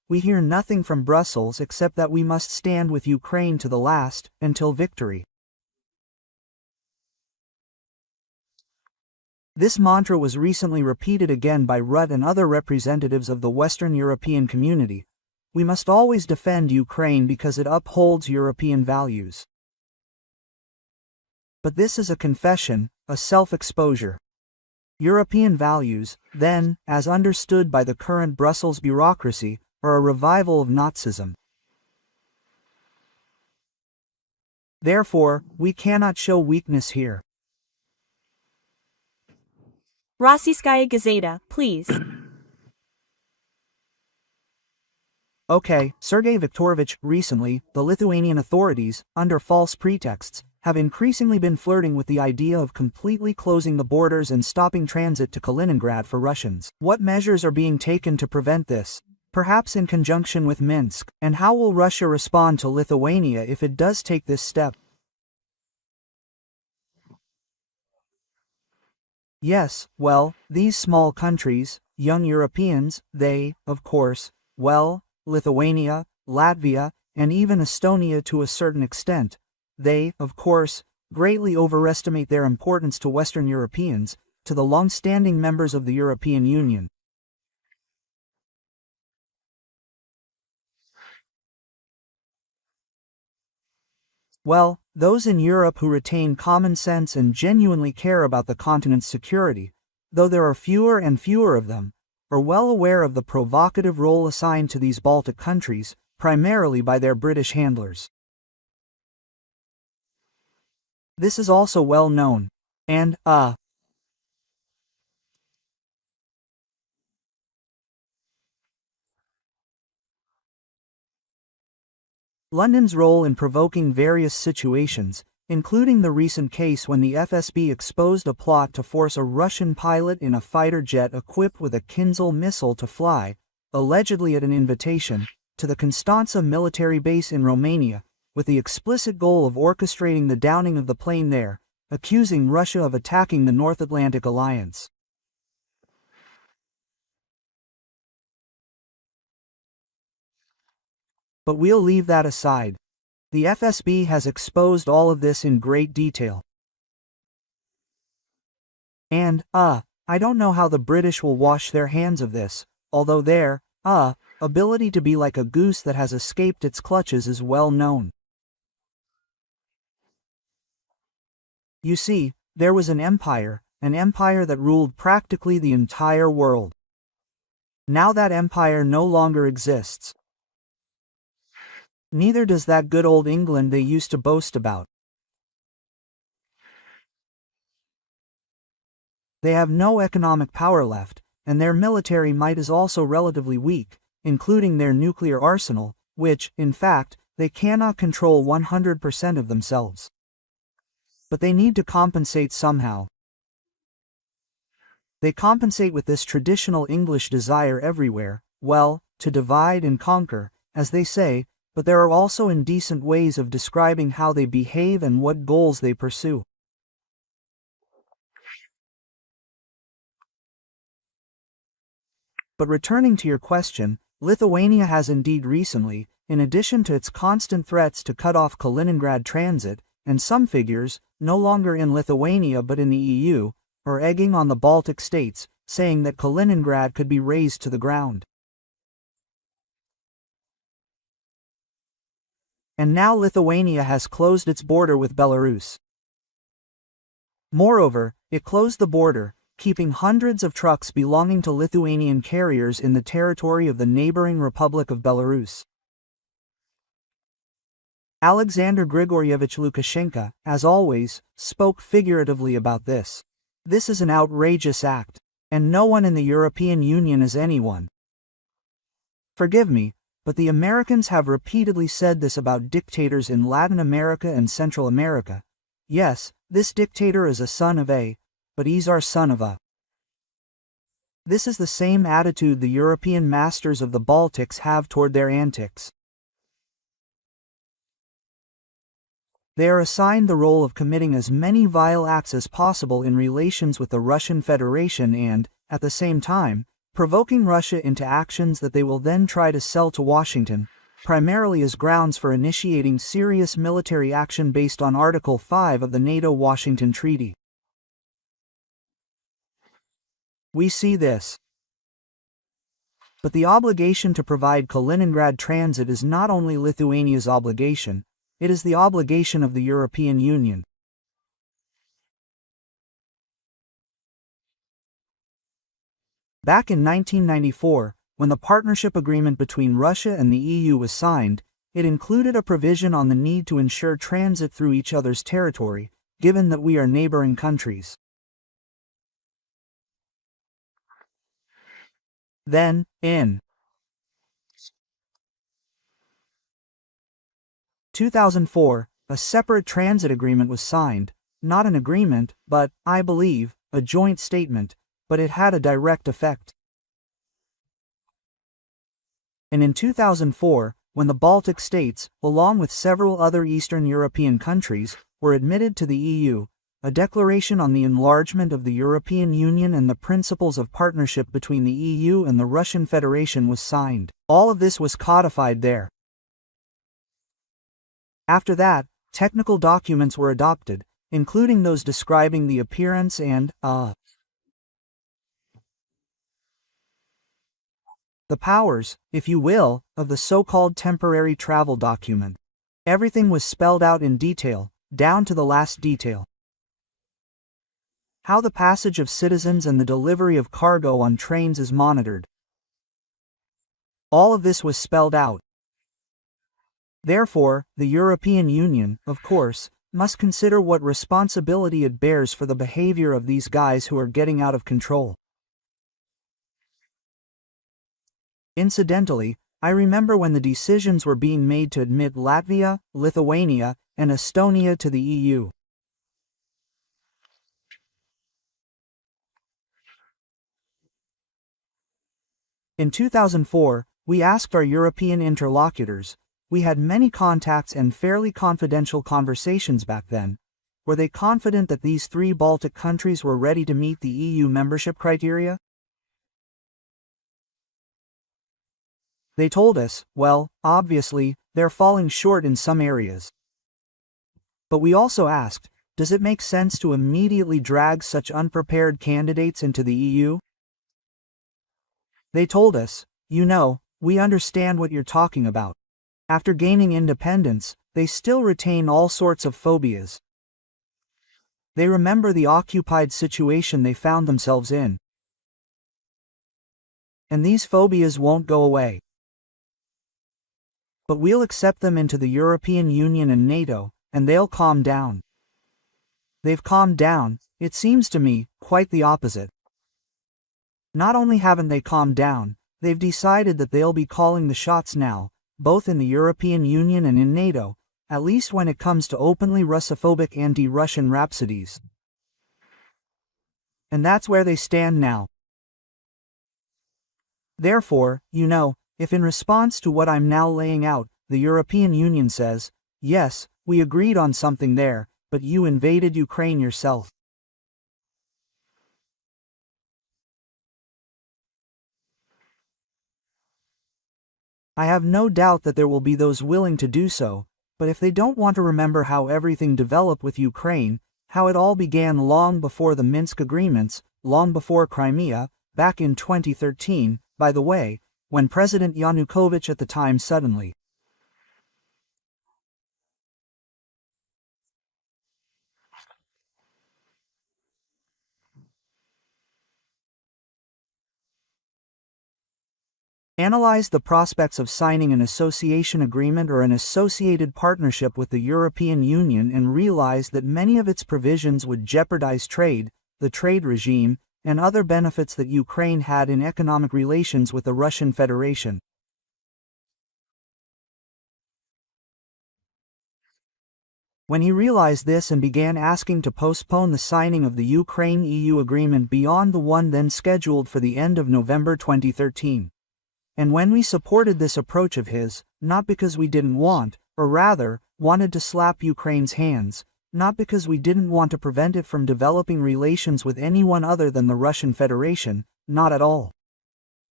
we hear nothing from Brussels except that we must stand with Ukraine to the last, until victory. This mantra was recently repeated again by Rutte and other representatives of the Western European community. We must always defend Ukraine because it upholds European values. But this is a confession, a self-exposure. European values, then, as understood by the current Brussels bureaucracy, are a revival of Nazism. Therefore, we cannot show weakness here. Rossiyskaya Gazeta, please. Okay, Sergei Viktorovich, recently, the Lithuanian authorities, under false pretexts, have increasingly been flirting with the idea of completely closing the borders and stopping transit to Kaliningrad for Russians. What measures are being taken to prevent this? Perhaps in conjunction with Minsk, and how will Russia respond to Lithuania if it does take this step? Yes, well, these small countries, young Europeans, they, of course, well, Lithuania, Latvia, and even Estonia to a certain extent, they, of course, greatly overestimate their importance to Western Europeans, to the long-standing members of the European Union. Well, those in Europe who retain common sense and genuinely care about the continent's security, though there are fewer and fewer of them, are well aware of the provocative role assigned to these Baltic countries, primarily by their British handlers. This is also well known. And, London's role in provoking various situations, including the recent case when the FSB exposed a plot to force a Russian pilot in a fighter jet equipped with a Kinzhal missile to fly, allegedly at an invitation, to the Constanța military base in Romania, with the explicit goal of orchestrating the downing of the plane there, accusing Russia of attacking the North Atlantic Alliance. But we'll leave that aside. The FSB has exposed all of this in great detail. And, I don't know how the British will wash their hands of this, although their, ability to be like a goose that has escaped its clutches is well known. You see, there was an empire that ruled practically the entire world. Now that empire no longer exists. Neither does that good old England they used to boast about. They have no economic power left, and their military might is also relatively weak, including their nuclear arsenal, which, in fact, they cannot control 100% of themselves. But they need to compensate somehow. They compensate with this traditional English desire everywhere, well, to divide and conquer, as they say, but there are also indecent ways of describing how they behave and what goals they pursue. But returning to your question, Lithuania has indeed recently, in addition to its constant threats to cut off Kaliningrad transit, and some figures, no longer in Lithuania but in the EU, are egging on the Baltic states, saying that Kaliningrad could be razed to the ground. And now Lithuania has closed its border with Belarus. Moreover, it closed the border, keeping hundreds of trucks belonging to Lithuanian carriers in the territory of the neighboring Republic of Belarus. Alexander Grigoryevich Lukashenko, as always, spoke figuratively about this. This is an outrageous act, and no one in the European Union is anyone. Forgive me, but the Americans have repeatedly said this about dictators in Latin America and Central America. Yes, this dictator is a son of a, but he's our son of a. This is the same attitude the European masters of the Baltics have toward their antics. They are assigned the role of committing as many vile acts as possible in relations with the Russian Federation and, at the same time, provoking Russia into actions that they will then try to sell to Washington, primarily as grounds for initiating serious military action based on Article 5 of the NATO-Washington Treaty. We see this. But the obligation to provide Kaliningrad transit is not only Lithuania's obligation, it is the obligation of the European Union. Back in 1994, when the partnership agreement between Russia and the EU was signed, it included a provision on the need to ensure transit through each other's territory, given that we are neighboring countries. Then, in 2004, a separate transit agreement was signed, not an agreement, but, I believe, a joint statement, but it had a direct effect. And in 2004, when the Baltic states, along with several other Eastern European countries, were admitted to the EU, a declaration on the enlargement of the European Union and the principles of partnership between the EU and the Russian Federation was signed. All of this was codified there. After that, technical documents were adopted, including those describing the appearance and, the powers, if you will, of the so-called temporary travel document. Everything was spelled out in detail, down to the last detail. How the passage of citizens and the delivery of cargo on trains is monitored. All of this was spelled out. Therefore, the European Union, of course, must consider what responsibility it bears for the behavior of these guys who are getting out of control. Incidentally, I remember when the decisions were being made to admit Latvia, Lithuania, and Estonia to the EU. In 2004, we asked our European interlocutors, we had many contacts and fairly confidential conversations back then, were they confident that these three Baltic countries were ready to meet the EU membership criteria? They told us, well, obviously, they're falling short in some areas. But we also asked, does it make sense to immediately drag such unprepared candidates into the EU? They told us, you know, we understand what you're talking about. After gaining independence, they still retain all sorts of phobias. They remember the occupied situation they found themselves in. And these phobias won't go away. But we'll accept them into the European Union and NATO, and they'll calm down. They've calmed down, it seems to me, quite the opposite. Not only haven't they calmed down, they've decided that they'll be calling the shots now, both in the European Union and in NATO, at least when it comes to openly Russophobic anti-Russian rhapsodies. And that's where they stand now. Therefore, you know, if in response to what I'm now laying out, the European Union says, yes, we agreed on something there, but you invaded Ukraine yourself. I have no doubt that there will be those willing to do so, but if they don't want to remember how everything developed with Ukraine, how it all began long before the Minsk agreements, long before Crimea, back in 2013, by the way, when President Yanukovych at the time suddenly analyzed the prospects of signing an association agreement or an associated partnership with the European Union and realized that many of its provisions would jeopardize trade, the trade regime, and other benefits that Ukraine had in economic relations with the Russian Federation. When he realized this and began asking to postpone the signing of the Ukraine-EU agreement beyond the one then scheduled for the end of November 2013. And when we supported this approach of his, not because we didn't want, or rather, wanted to slap Ukraine's hands, not because we didn't want to prevent it from developing relations with anyone other than the Russian Federation, not at all.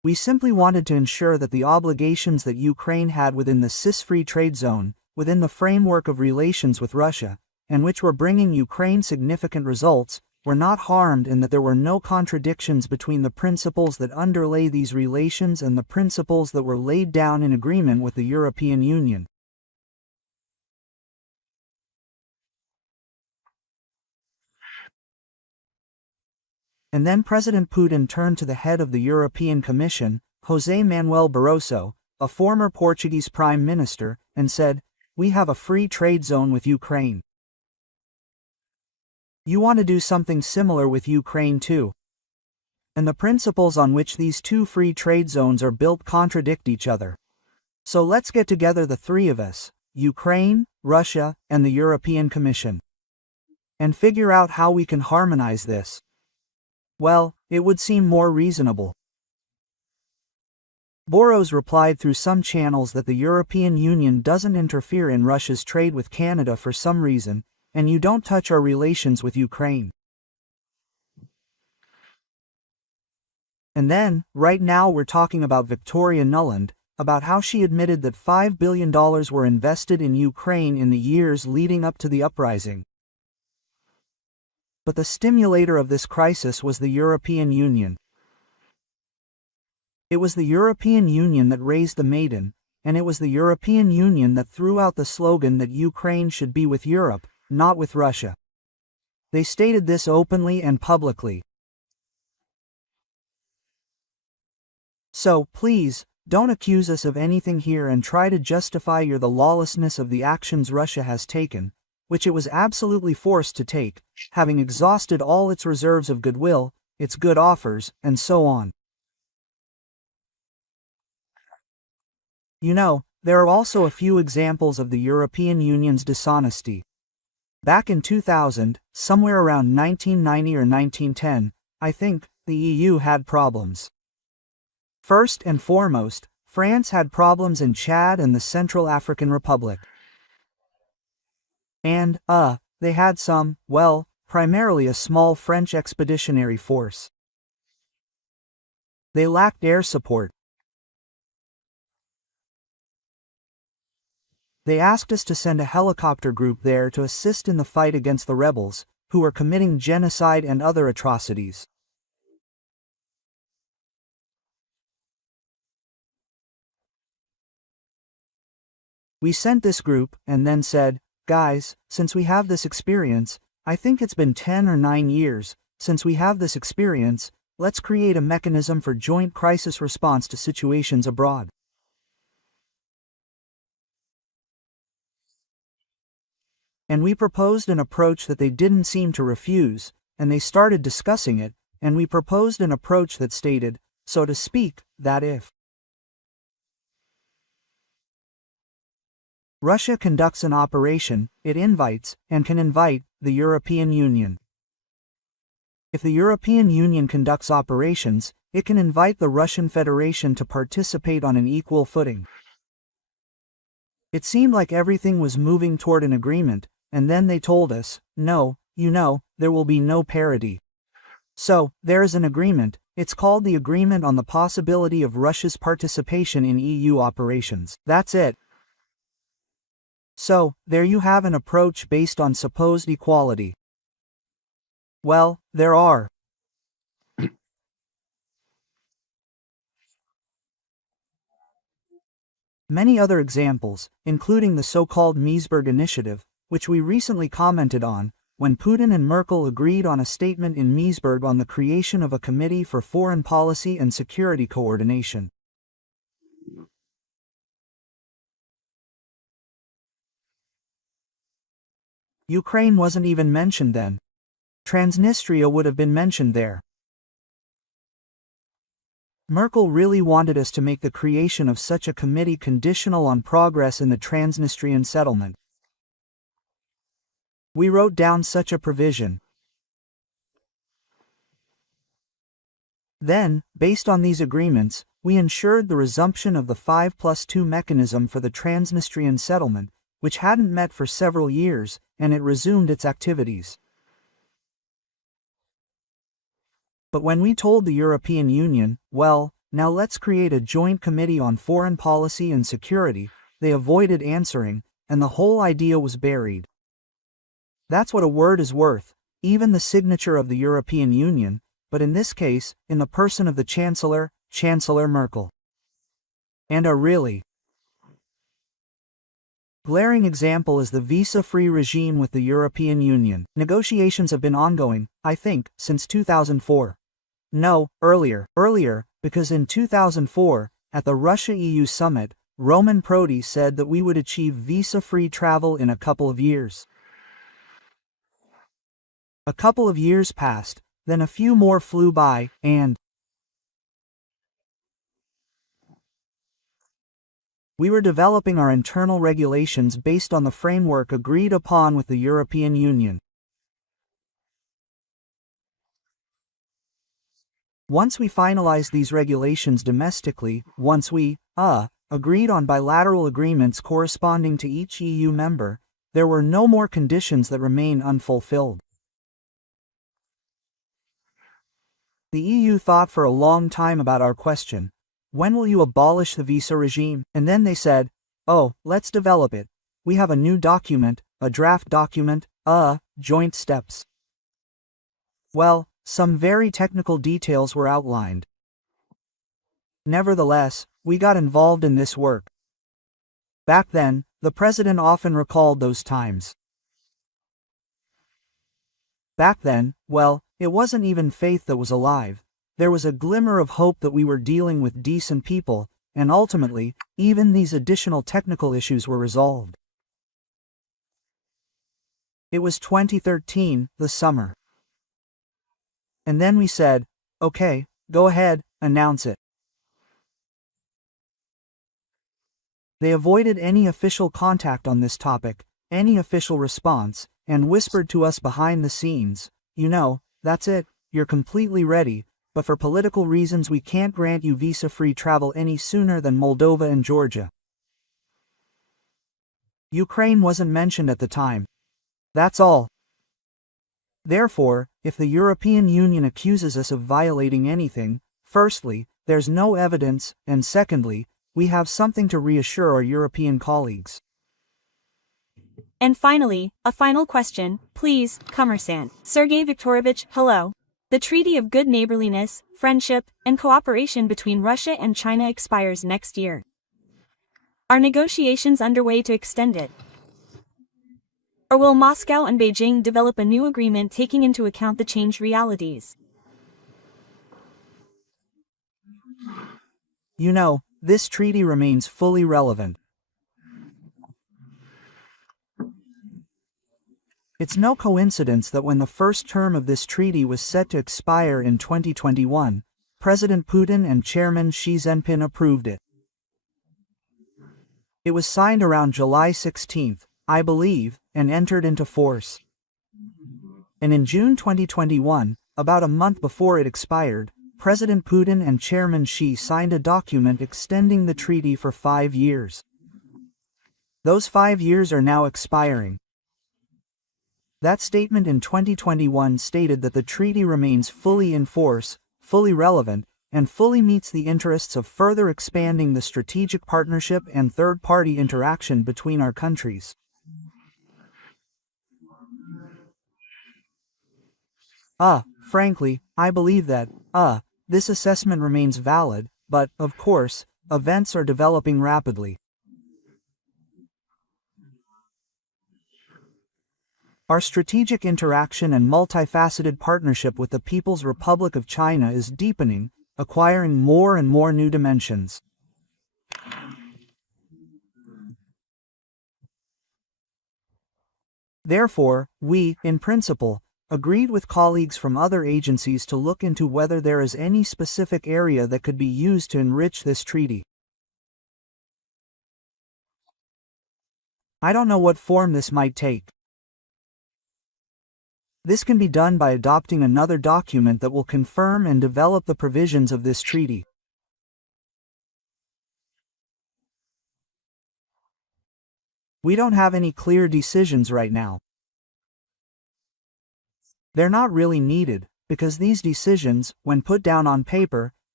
We simply wanted to ensure that the obligations that Ukraine had within the CIS-free trade zone, within the framework of relations with Russia, and which were bringing Ukraine significant results, were not harmed, and that there were no contradictions between the principles that underlay these relations and the principles that were laid down in agreement with the European Union. And then President Putin turned to the head of the European Commission, José Manuel Barroso, a former Portuguese Prime Minister, and said, "We have a free trade zone with Ukraine. You want to do something similar with Ukraine too. And the principles on which these two free trade zones are built contradict each other. So let's get together, the three of us, Ukraine, Russia, and the European Commission, and figure out how we can harmonize this." Well, it would seem more reasonable. Boros replied through some channels that the European Union doesn't interfere in Russia's trade with Canada for some reason, and you don't touch our relations with Ukraine. And then, right now we're talking about Victoria Nuland, about how she admitted that $5 billion were invested in Ukraine in the years leading up to the uprising. But the stimulator of this crisis was the European Union. It was the European Union that raised the maiden, and it was the European Union that threw out the slogan that Ukraine should be with Europe, not with Russia. They stated this openly and publicly. So, please, don't accuse us of anything here and try to justify the lawlessness of the actions Russia has taken, which it was absolutely forced to take, having exhausted all its reserves of goodwill, its good offers, and so on. You know, there are also a few examples of the European Union's dishonesty. Back in 2000, somewhere around 1990 or 1910, I think, the EU had problems. First and foremost, France had problems in Chad and the Central African Republic. And, they had some, well, primarily a small French expeditionary force. They lacked air support. They asked us to send a helicopter group there to assist in the fight against the rebels, who were committing genocide and other atrocities. We sent this group, and then said, "Guys, since we have this experience, I think it's been 10 or 9 years, since we have this experience, let's create a mechanism for joint crisis response to situations abroad." And we proposed an approach that they didn't seem to refuse, and they started discussing it, and we proposed an approach that stated, so to speak, that if Russia conducts an operation, it invites, and can invite, the European Union. If the European Union conducts operations, it can invite the Russian Federation to participate on an equal footing. It seemed like everything was moving toward an agreement, and then they told us, no, there will be no parity. So, there is an agreement, it's called the Agreement on the Possibility of Russia's Participation in EU Operations. That's it. So, there you have an approach based on supposed equality. Well, there are many other examples, including the so-called Meseberg Initiative, which we recently commented on, when Putin and Merkel agreed on a statement in Meseberg on the creation of a Committee for Foreign Policy and Security Coordination. Ukraine wasn't even mentioned then. Transnistria would have been mentioned there. Merkel really wanted us to make the creation of such a committee conditional on progress in the Transnistrian settlement. We wrote down such a provision. Then, based on these agreements, we ensured the resumption of the 5+2 mechanism for the Transnistrian settlement, which hadn't met for several years, and it resumed its activities. But when we told the European Union, well, Now let's create a joint committee on foreign policy and security. They avoided answering, and the whole idea was buried. That's what a word is worth, even the signature of the European Union, but in this case, in the person of the Chancellor, Chancellor Merkel. And a really glaring example is the visa-free regime with the European Union. Negotiations have been ongoing, I think, since 2004. No, earlier, because in 2004, at the Russia-EU summit, Roman Prodi said that we would achieve visa-free travel in a couple of years. A couple of years passed, then a few more flew by, and we were developing our internal regulations based on the framework agreed upon with the European Union. Once we finalized these regulations domestically, once we, agreed on bilateral agreements corresponding to each EU member, there were no more conditions that remain unfulfilled. The EU thought for a long time about our question. When will you abolish the visa regime? And then they said, oh, let's develop it. We have a new document, a draft document, joint steps. Well, some very technical details were outlined. Nevertheless, we got involved in this work. Back then, the president often recalled those times. Back then, well, it wasn't even faith that was alive. There was a glimmer of hope that we were dealing with decent people, and ultimately, even these additional technical issues were resolved. It was 2013, the summer. And then we said, okay, go ahead, announce it. They avoided any official contact on this topic, any official response, and whispered to us behind the scenes, you know, that's it, you're completely ready, but for political reasons we can't grant you visa-free travel any sooner than Moldova and Georgia. Ukraine wasn't mentioned at the time. That's all. Therefore, if the European Union accuses us of violating anything, firstly, there's no evidence, and secondly, we have something to reassure our European colleagues. And finally, a final question, please, Commerçant. Sergei Viktorovich, hello. The Treaty of Good Neighborliness, Friendship, and Cooperation between Russia and China expires next year. Are negotiations underway to extend it? Or will Moscow and Beijing develop a new agreement taking into account the changed realities? You know, this treaty remains fully relevant. It's no coincidence that when the first term of this treaty was set to expire in 2021, President Putin and Chairman Xi Jinping approved it. It was signed around July 16, I believe, and entered into force. And in June 2021, about a month before it expired, President Putin and Chairman Xi signed a document extending the treaty for 5 years. Those 5 years are now expiring. That statement in 2021 stated that the treaty remains fully in force, fully relevant, and fully meets the interests of further expanding the strategic partnership and third-party interaction between our countries. Frankly, I believe that, this assessment remains valid, but, of course, events are developing rapidly. Our strategic interaction and multifaceted partnership with the People's Republic of China is deepening, acquiring more and more new dimensions. Therefore, we, in principle, agreed with colleagues from other agencies to look into whether there is any specific area that could be used to enrich this treaty. I don't know what form this might take. This can be done by adopting another document that will confirm and develop the provisions of this treaty. We don't have any clear decisions right now. They're not really needed, because these decisions, when put down on paper,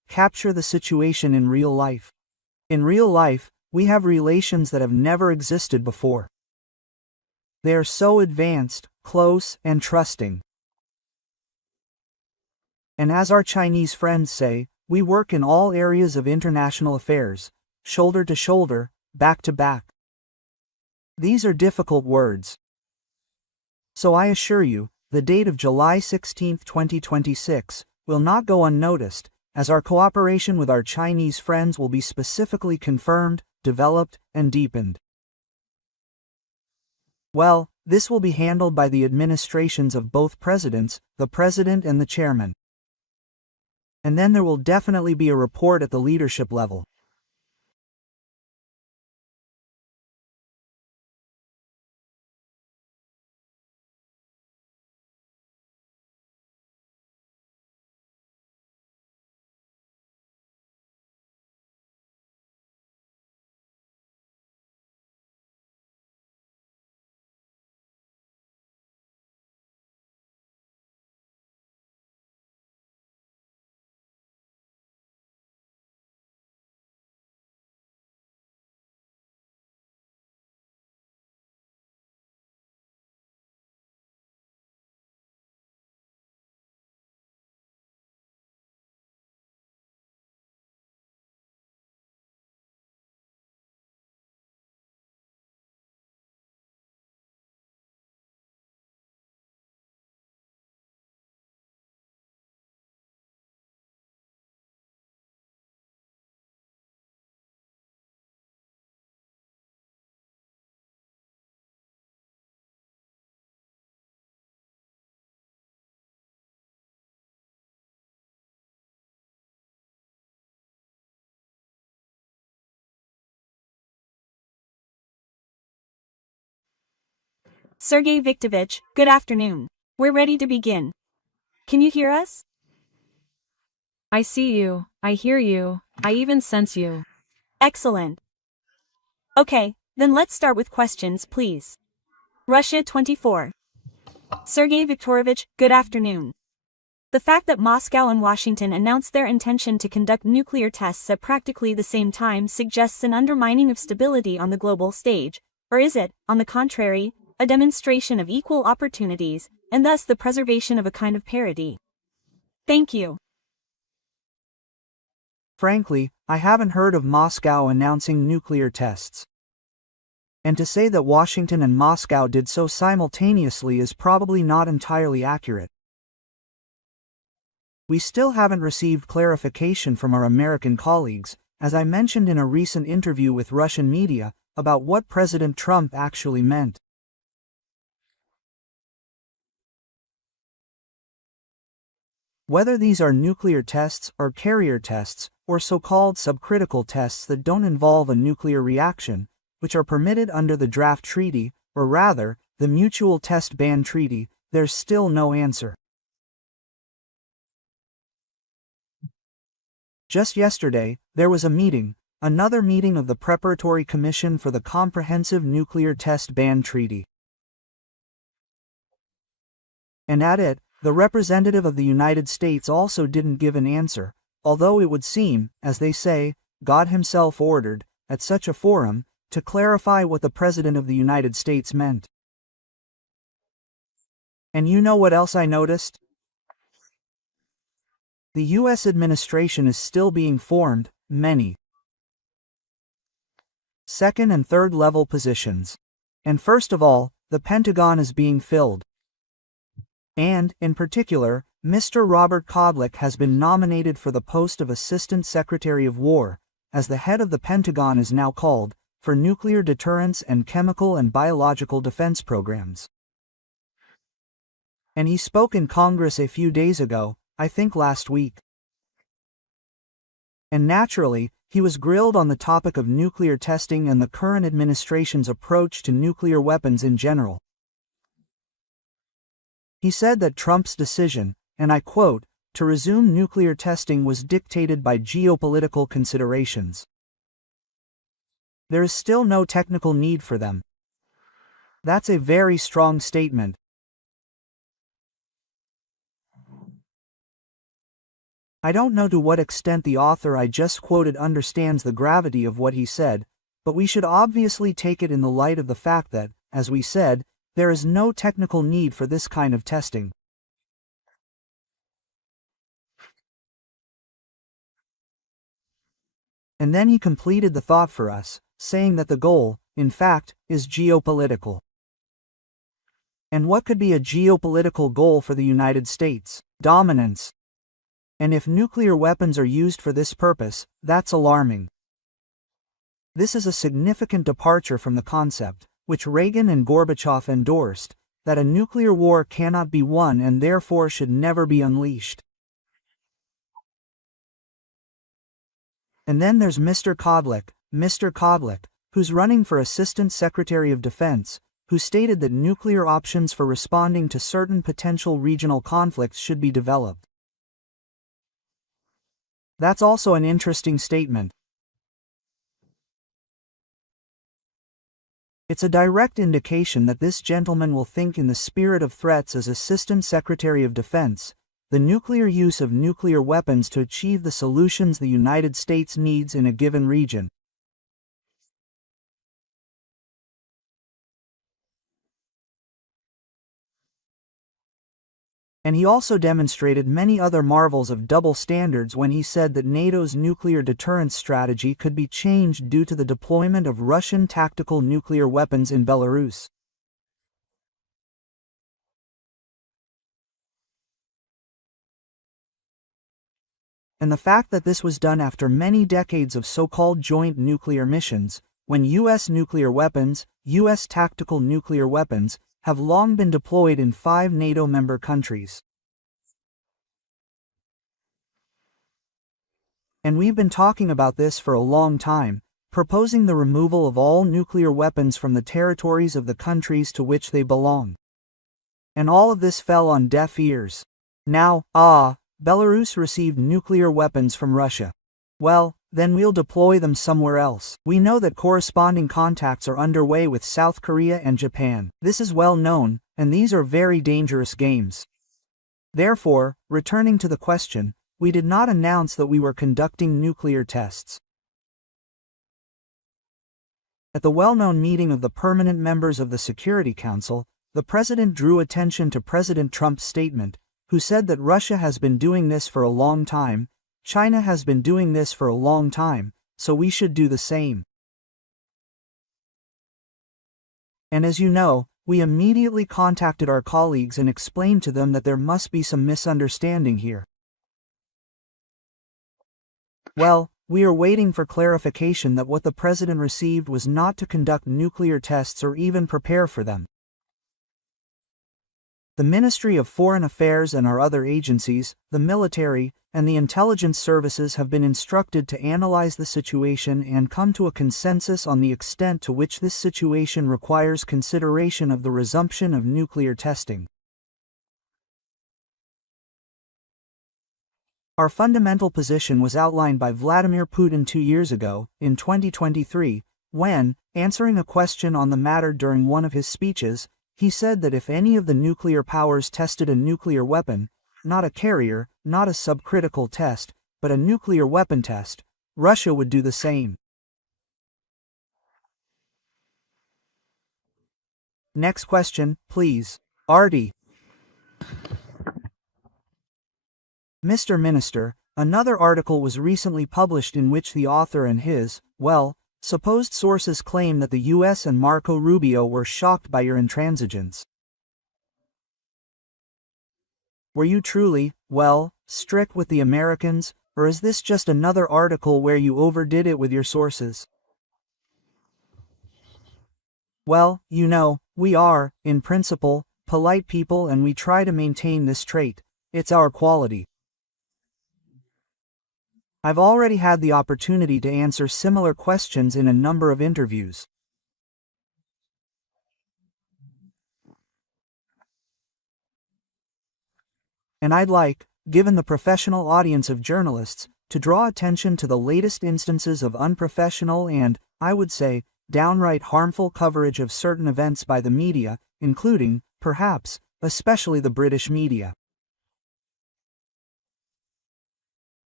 capture the situation in real life. In real life, we have relations that have never existed before. They are so advanced, close, and trusting. And as our Chinese friends say, we work in all areas of international affairs, shoulder to shoulder, back to back. These are difficult words. So I assure you, the date of July 16, 2026, will not go unnoticed, as our cooperation with our Chinese friends will be specifically confirmed, developed, and deepened. Well, this will be handled by the administrations of both presidents, the president and the chairman. And then there will definitely be a report at the leadership level. Sergei Viktorovich, good afternoon. We're ready to begin. Can you hear us? I see you, I hear you, I even sense you. Excellent. Okay, then let's start with questions, please. Russia 24. Sergei Viktorovich, good afternoon. The fact that Moscow and Washington announced their intention to conduct nuclear tests at practically the same time suggests an undermining of stability on the global stage, or is it, on the contrary, a demonstration of equal opportunities, and thus the preservation of a kind of parity? Thank you. Frankly, I haven't heard of Moscow announcing nuclear tests. And to say that Washington and Moscow did so simultaneously is probably not entirely accurate. We still haven't received clarification from our American colleagues, as I mentioned in a recent interview with Russian media, about what President Trump actually meant. Whether these are nuclear tests or carrier tests, or so-called subcritical tests that don't involve a nuclear reaction, which are permitted under the draft treaty, or rather, the Mutual Test Ban Treaty, there's still no answer. Just yesterday, there was a meeting, another meeting of the Preparatory Commission for the Comprehensive Nuclear Test Ban Treaty. And at it, the representative of the United States also didn't give an answer, although it would seem, as they say, God himself ordered, at such a forum, to clarify what the President of the United States meant. And you know what else I noticed? The U.S. administration is still being formed, many second and third level positions. And first of all, the Pentagon is being filled. And, in particular, Mr. Robert Kodlik has been nominated for the post of Assistant Secretary of War, as the head of the Pentagon is now called, for nuclear deterrence and chemical and biological defense programs. And he spoke in Congress a few days ago, I think last week. And naturally, he was grilled on the topic of nuclear testing and the current administration's approach to nuclear weapons in general. He said that Trump's decision, and I quote, to resume nuclear testing was dictated by geopolitical considerations. There is still no technical need for them. That's a very strong statement. I don't know to what extent the author I just quoted understands the gravity of what he said, but we should obviously take it in the light of the fact that, as we said, there is no technical need for this kind of testing. And then he completed the thought for us, saying that the goal, in fact, is geopolitical. And what could be a geopolitical goal for the United States? Dominance. And if nuclear weapons are used for this purpose, that's alarming. This is a significant departure from the concept, which Reagan and Gorbachev endorsed, that a nuclear war cannot be won and therefore should never be unleashed. And then there's Mr. Kodlik, who's running for Assistant Secretary of Defense, who stated that nuclear options for responding to certain potential regional conflicts should be developed. That's also an interesting statement. It's a direct indication that this gentleman will think in the spirit of threats as Assistant Secretary of Defense, the nuclear use of nuclear weapons to achieve the solutions the United States needs in a given region. And he also demonstrated many other marvels of double standards when he said that NATO's nuclear deterrence strategy could be changed due to the deployment of Russian tactical nuclear weapons in Belarus. And the fact that this was done after many decades of so-called joint nuclear missions, when U.S. nuclear weapons, U.S. tactical nuclear weapons, have long been deployed in 5 NATO member countries. And we've been talking about this for a long time, proposing the removal of all nuclear weapons from the territories of the countries to which they belong. And all of this fell on deaf ears. Now, Belarus received nuclear weapons from Russia. Well, then we'll deploy them somewhere else. We know that corresponding contacts are underway with South Korea and Japan. This is well known, and these are very dangerous games. Therefore, returning to the question, we did not announce that we were conducting nuclear tests. At the well-known meeting of the permanent members of the Security Council, the President drew attention to President Trump's statement, who said that Russia has been doing this for a long time, China has been doing this for a long time, so we should do the same. And as you know, we immediately contacted our colleagues and explained to them that there must be some misunderstanding here. Well, we are waiting for clarification that what the President received was not to conduct nuclear tests or even prepare for them. The Ministry of Foreign Affairs and our other agencies, the military, and the intelligence services have been instructed to analyze the situation and come to a consensus on the extent to which this situation requires consideration of the resumption of nuclear testing. Our fundamental position was outlined by Vladimir Putin 2 years ago, in 2023, when, answering a question on the matter during one of his speeches, he said that if any of the nuclear powers tested a nuclear weapon, not a carrier, not a subcritical test, but a nuclear weapon test, Russia would do the same. Next question, please. Artie. Mr. Minister, another article was recently published in which the author and his, supposed sources claim that the US and Marco Rubio were shocked by your intransigence. Were you truly, strict with the Americans, or is this just another article where you overdid it with your sources? Well, you know, we are, in principle, polite people and we try to maintain this trait. It's our quality. I've already had the opportunity to answer similar questions in a number of interviews. And I'd like, given the professional audience of journalists, to draw attention to the latest instances of unprofessional and, I would say, downright harmful coverage of certain events by the media, including, perhaps, especially the British media.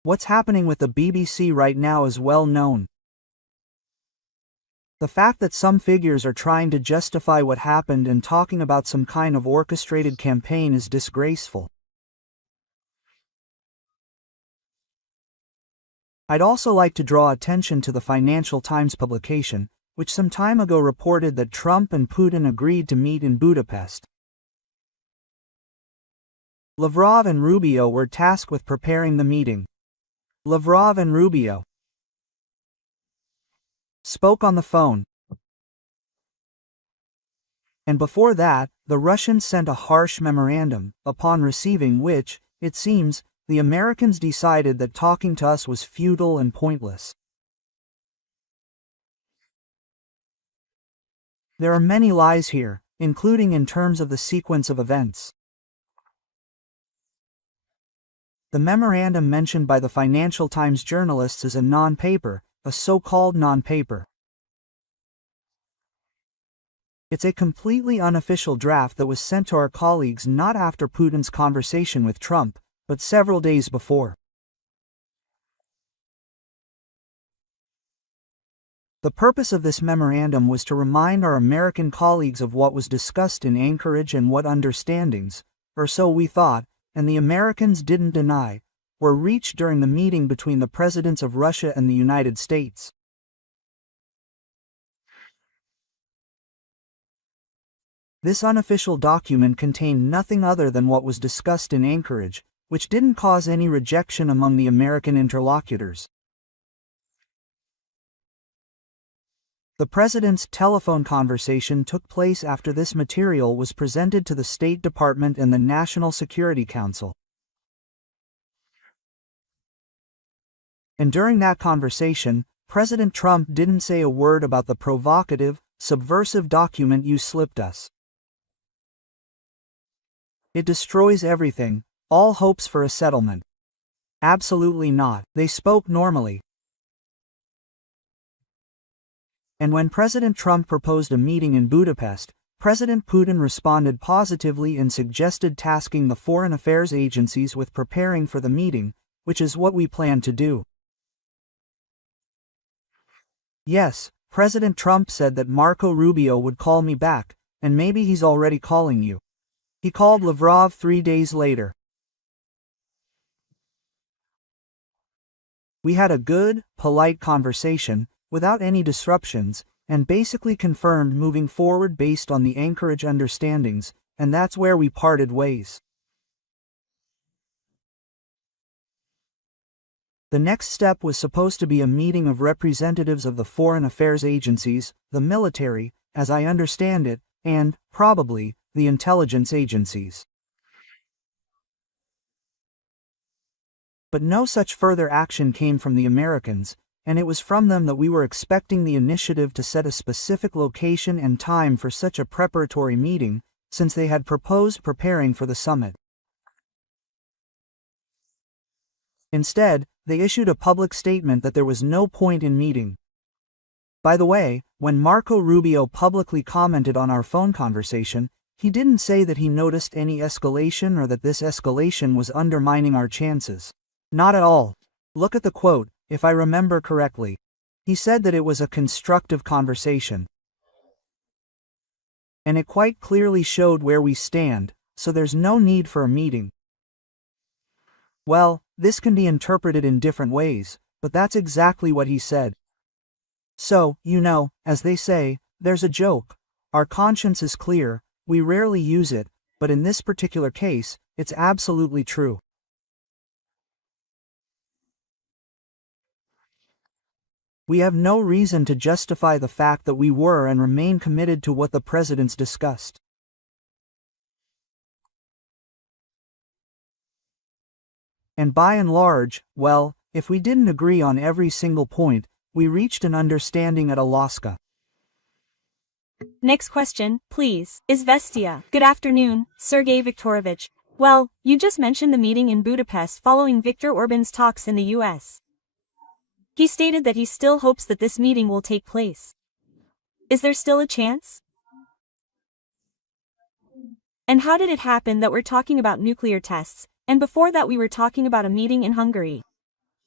What's happening with the BBC right now is well known. The fact that some figures are trying to justify what happened and talking about some kind of orchestrated campaign is disgraceful. I'd also like to draw attention to the Financial Times publication, which some time ago reported that Trump and Putin agreed to meet in Budapest. Lavrov and Rubio were tasked with preparing the meeting. Lavrov and Rubio spoke on the phone. And before that, the Russians sent a harsh memorandum, upon receiving which, it seems, the Americans decided that talking to us was futile and pointless. There are many lies here, including in terms of the sequence of events. The memorandum mentioned by the Financial Times journalists is a non-paper, a so-called non-paper. It's a completely unofficial draft that was sent to our colleagues not after Putin's conversation with Trump, but several days before. The purpose of this memorandum was to remind our American colleagues of what was discussed in Anchorage and what understandings, or so we thought, and the Americans didn't deny, were reached during the meeting between the presidents of Russia and the United States. This unofficial document contained nothing other than what was discussed in Anchorage, which didn't cause any rejection among the American interlocutors. The president's telephone conversation took place after this material was presented to the State Department and the National Security Council. And during that conversation, President Trump didn't say a word about the provocative, subversive document you slipped us. It destroys everything, all hopes for a settlement. Absolutely not. They spoke normally. And when President Trump proposed a meeting in Budapest, President Putin responded positively and suggested tasking the foreign affairs agencies with preparing for the meeting, which is what we plan to do. Yes, President Trump said that Marco Rubio would call me back, and maybe he's already calling you. He called Lavrov 3 days later. We had a good, polite conversation, without any disruptions, and basically confirmed moving forward based on the Anchorage understandings, and that's where we parted ways. The next step was supposed to be a meeting of representatives of the foreign affairs agencies, the military, as I understand it, and, probably, the intelligence agencies. But no such further action came from the Americans, and it was from them that we were expecting the initiative to set a specific location and time for such a preparatory meeting, since they had proposed preparing for the summit. Instead, they issued a public statement that there was no point in meeting. By the way, when Marco Rubio publicly commented on our phone conversation, he didn't say that he noticed any escalation or that this escalation was undermining our chances. Not at all. Look at the quote, if I remember correctly. He said that it was a constructive conversation. And it quite clearly showed where we stand, so there's no need for a meeting. Well, this can be interpreted in different ways, but that's exactly what he said. So, as they say, there's a joke. Our conscience is clear, we rarely use it, but in this particular case, it's absolutely true. We have no reason to justify the fact that we were and remain committed to what the presidents discussed. And by and large, well, if we didn't agree on every single point, we reached an understanding at Alaska. Next question, please. Izvestia. Good afternoon, Sergei Viktorovich. Well, you just mentioned the meeting in Budapest following Viktor Orban's talks in the US. He stated that he still hopes that this meeting will take place. Is there still a chance? And how did it happen that we're talking about nuclear tests, and before that we were talking about a meeting in Hungary?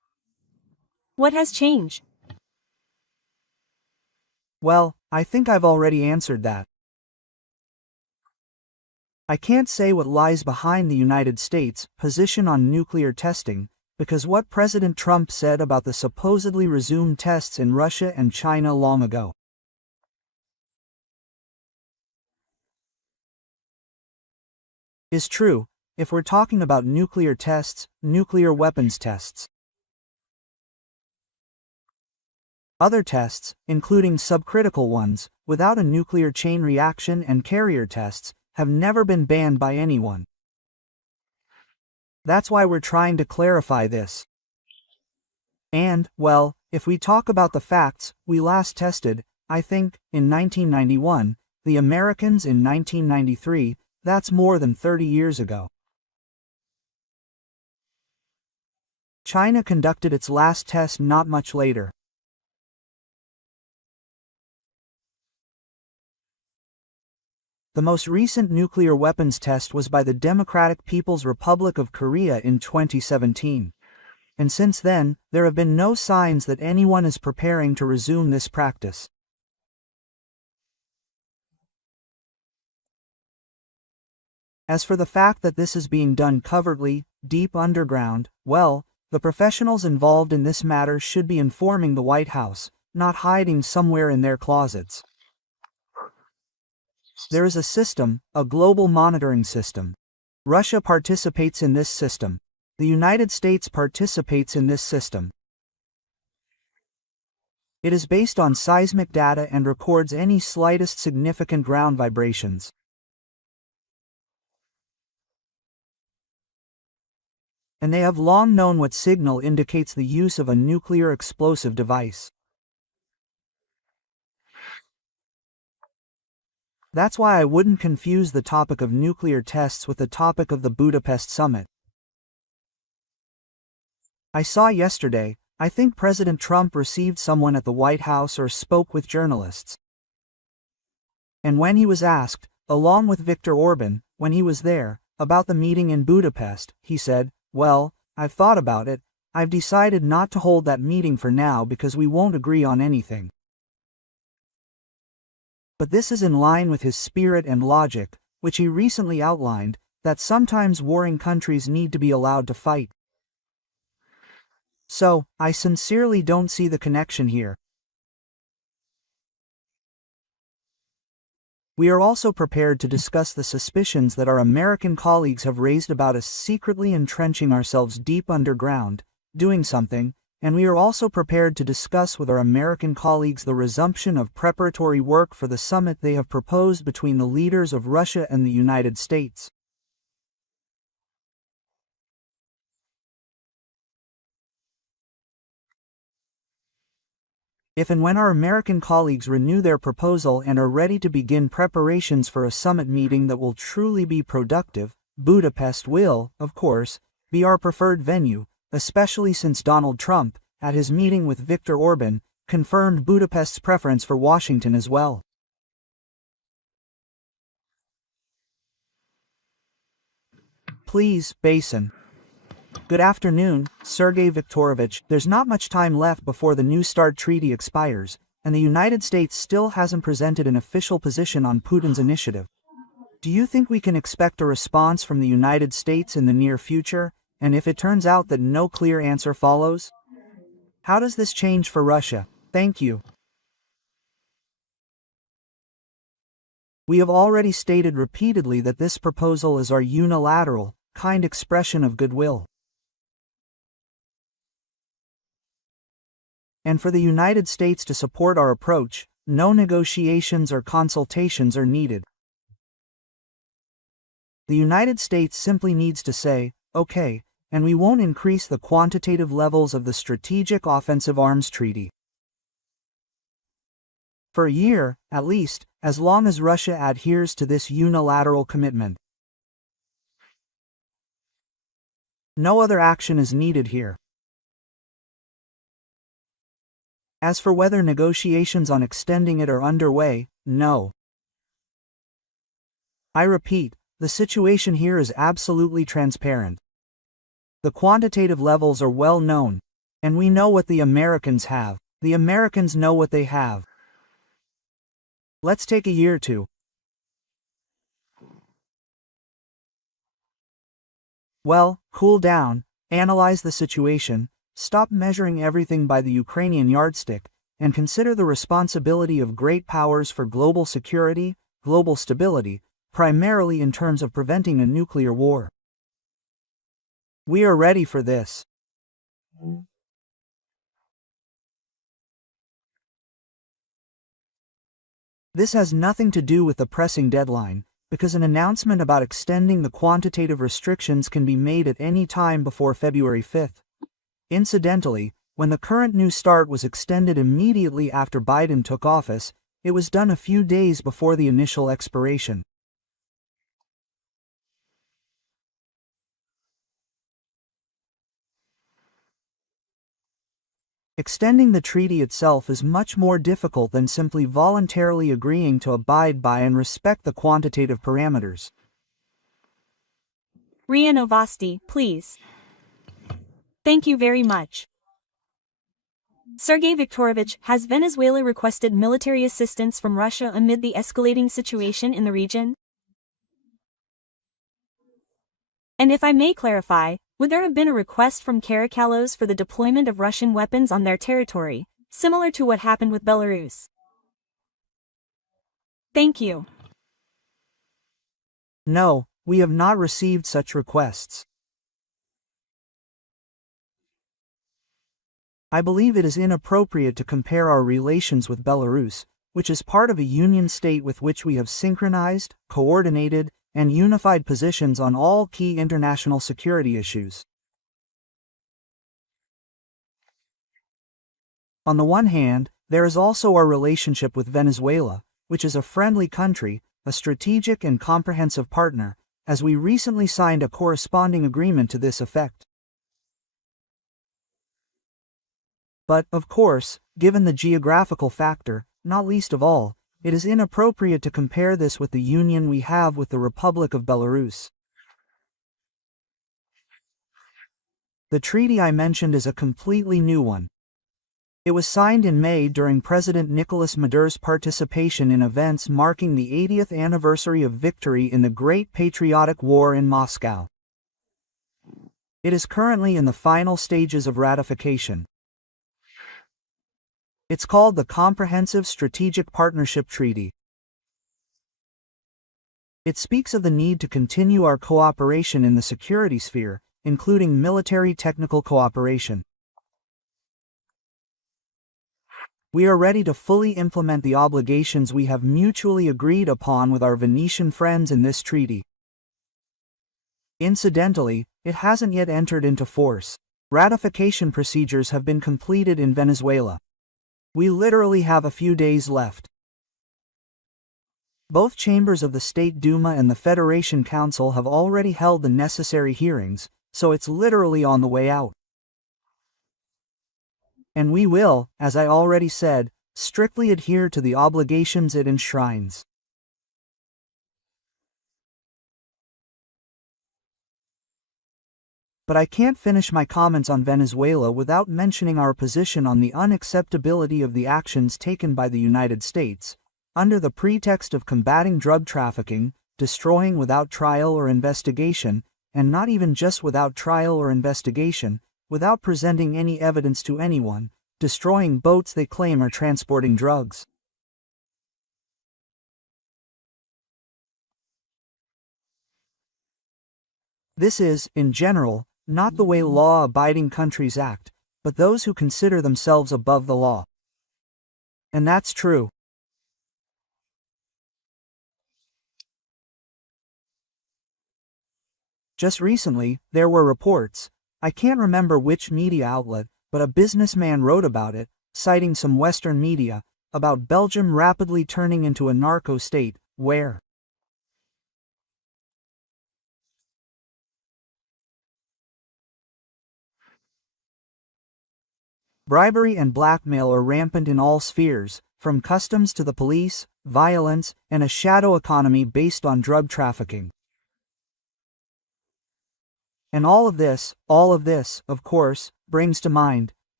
What has changed? Well, I think I've already answered that. I can't say what lies behind the United States' position on nuclear testing, because what President Trump said about the supposedly resumed tests in Russia and China long ago is true, if we're talking about nuclear tests, nuclear weapons tests. Other tests, including subcritical ones, without a nuclear chain reaction and carrier tests, have never been banned by anyone. That's why we're trying to clarify this. And, well, if we talk about the facts, we last tested, I think, in 1991, the Americans in 1993, that's more than 30 years ago. China conducted its last test not much later. The most recent nuclear weapons test was by the Democratic People's Republic of Korea in 2017. And since then, there have been no signs that anyone is preparing to resume this practice. As for the fact that this is being done covertly, deep underground, well, the professionals involved in this matter should be informing the White House, not hiding somewhere in their closets. There is a system, a global monitoring system. Russia participates in this system. The United States participates in this system. It is based on seismic data and records any slightest significant ground vibrations. And they have long known what signal indicates the use of a nuclear explosive device. That's why I wouldn't confuse the topic of nuclear tests with the topic of the Budapest summit. I saw yesterday, I think President Trump received someone at the White House or spoke with journalists. And when he was asked, along with Viktor Orban, when he was there, about the meeting in Budapest, he said, "Well, I've thought about it, I've decided not to hold that meeting for now because we won't agree on anything." But this is in line with his spirit and logic, which he recently outlined, that sometimes warring countries need to be allowed to fight. So, I sincerely don't see the connection here. We are also prepared to discuss the suspicions that our American colleagues have raised about us secretly entrenching ourselves deep underground, doing something, and we are also prepared to discuss with our American colleagues the resumption of preparatory work for the summit they have proposed between the leaders of Russia and the United States. If and when our American colleagues renew their proposal and are ready to begin preparations for a summit meeting that will truly be productive, Budapest will, of course, be our preferred venue, especially since Donald Trump, at his meeting with Viktor Orban, confirmed Budapest's preference for Washington as well. Please, Basin. Good afternoon, Sergei Viktorovich. There's not much time left before the New START treaty expires, and the United States still hasn't presented an official position on Putin's initiative. Do you think we can expect a response from the United States in the near future, and if it turns out that no clear answer follows? How does this change for Russia? Thank you. We have already stated repeatedly that this proposal is our unilateral, kind expression of goodwill. And for the United States to support our approach, no negotiations or consultations are needed. The United States simply needs to say, okay, and we won't increase the quantitative levels of the Strategic Offensive Arms Treaty. For a year, at least, as long as Russia adheres to this unilateral commitment. No other action is needed here. As for whether negotiations on extending it are underway, no. I repeat, the situation here is absolutely transparent. The quantitative levels are well known, And we know what the Americans have. The Americans know what they have. Let's take a year or two. Well, cool down, analyze the situation, stop measuring everything by the Ukrainian yardstick, and consider the responsibility of great powers for global security, global stability, primarily in terms of preventing a nuclear war. We are ready for this. This has nothing to do with the pressing deadline, because an announcement about extending the quantitative restrictions can be made at any time before February 5th. Incidentally, when the current New START was extended immediately after Biden took office, it was done a few days before the initial expiration. Extending the treaty itself is much more difficult than simply voluntarily agreeing to abide by and respect the quantitative parameters. RIA Novosti, please. Thank you very much. Sergei Viktorovich, has Venezuela requested military assistance from Russia amid the escalating situation in the region? And if I may clarify, would there have been a request from Caracallos for the deployment of Russian weapons on their territory, similar to what happened with Belarus? Thank you. No, we have not received such requests. I believe it is inappropriate to compare our relations with Belarus, which is part of a union state with which we have synchronized, coordinated, and unified positions on all key international security issues. On the one hand, there is also our relationship with Venezuela, which is a friendly country, a strategic and comprehensive partner, as we recently signed a corresponding agreement to this effect. But, of course, given the geographical factor, not least of all, it is inappropriate to compare this with the union we have with the Republic of Belarus. The treaty I mentioned is a completely new one. It was signed in May during President Nicolas Maduro's participation in events marking the 80th anniversary of victory in the Great Patriotic War in Moscow. It is currently in the final stages of ratification. It's called the Comprehensive Strategic Partnership Treaty. It speaks of the need to continue our cooperation in the security sphere, including military technical cooperation. We are ready to fully implement the obligations we have mutually agreed upon with our Venetian friends in this treaty. Incidentally, it hasn't yet entered into force. Ratification procedures have been completed in Venezuela. We literally have a few days left. Both chambers of the State Duma and the Federation Council have already held the necessary hearings, so it's literally on the way out. And we will, as I already said, strictly adhere to the obligations it enshrines. But I can't finish my comments on Venezuela without mentioning our position on the unacceptability of the actions taken by the United States, under the pretext of combating drug trafficking, destroying without trial or investigation, and not even just without trial or investigation, without presenting any evidence to anyone, destroying boats they claim are transporting drugs. This is, in general, not the way law-abiding countries act, but those who consider themselves above the law. And that's true. Just recently, there were reports, I can't remember which media outlet, but a businessman wrote about it, citing some Western media, about Belgium rapidly turning into a narco state, where bribery and blackmail are rampant in all spheres, from customs to the police, violence, and a shadow economy based on drug trafficking. And all of this, of course, brings to mind,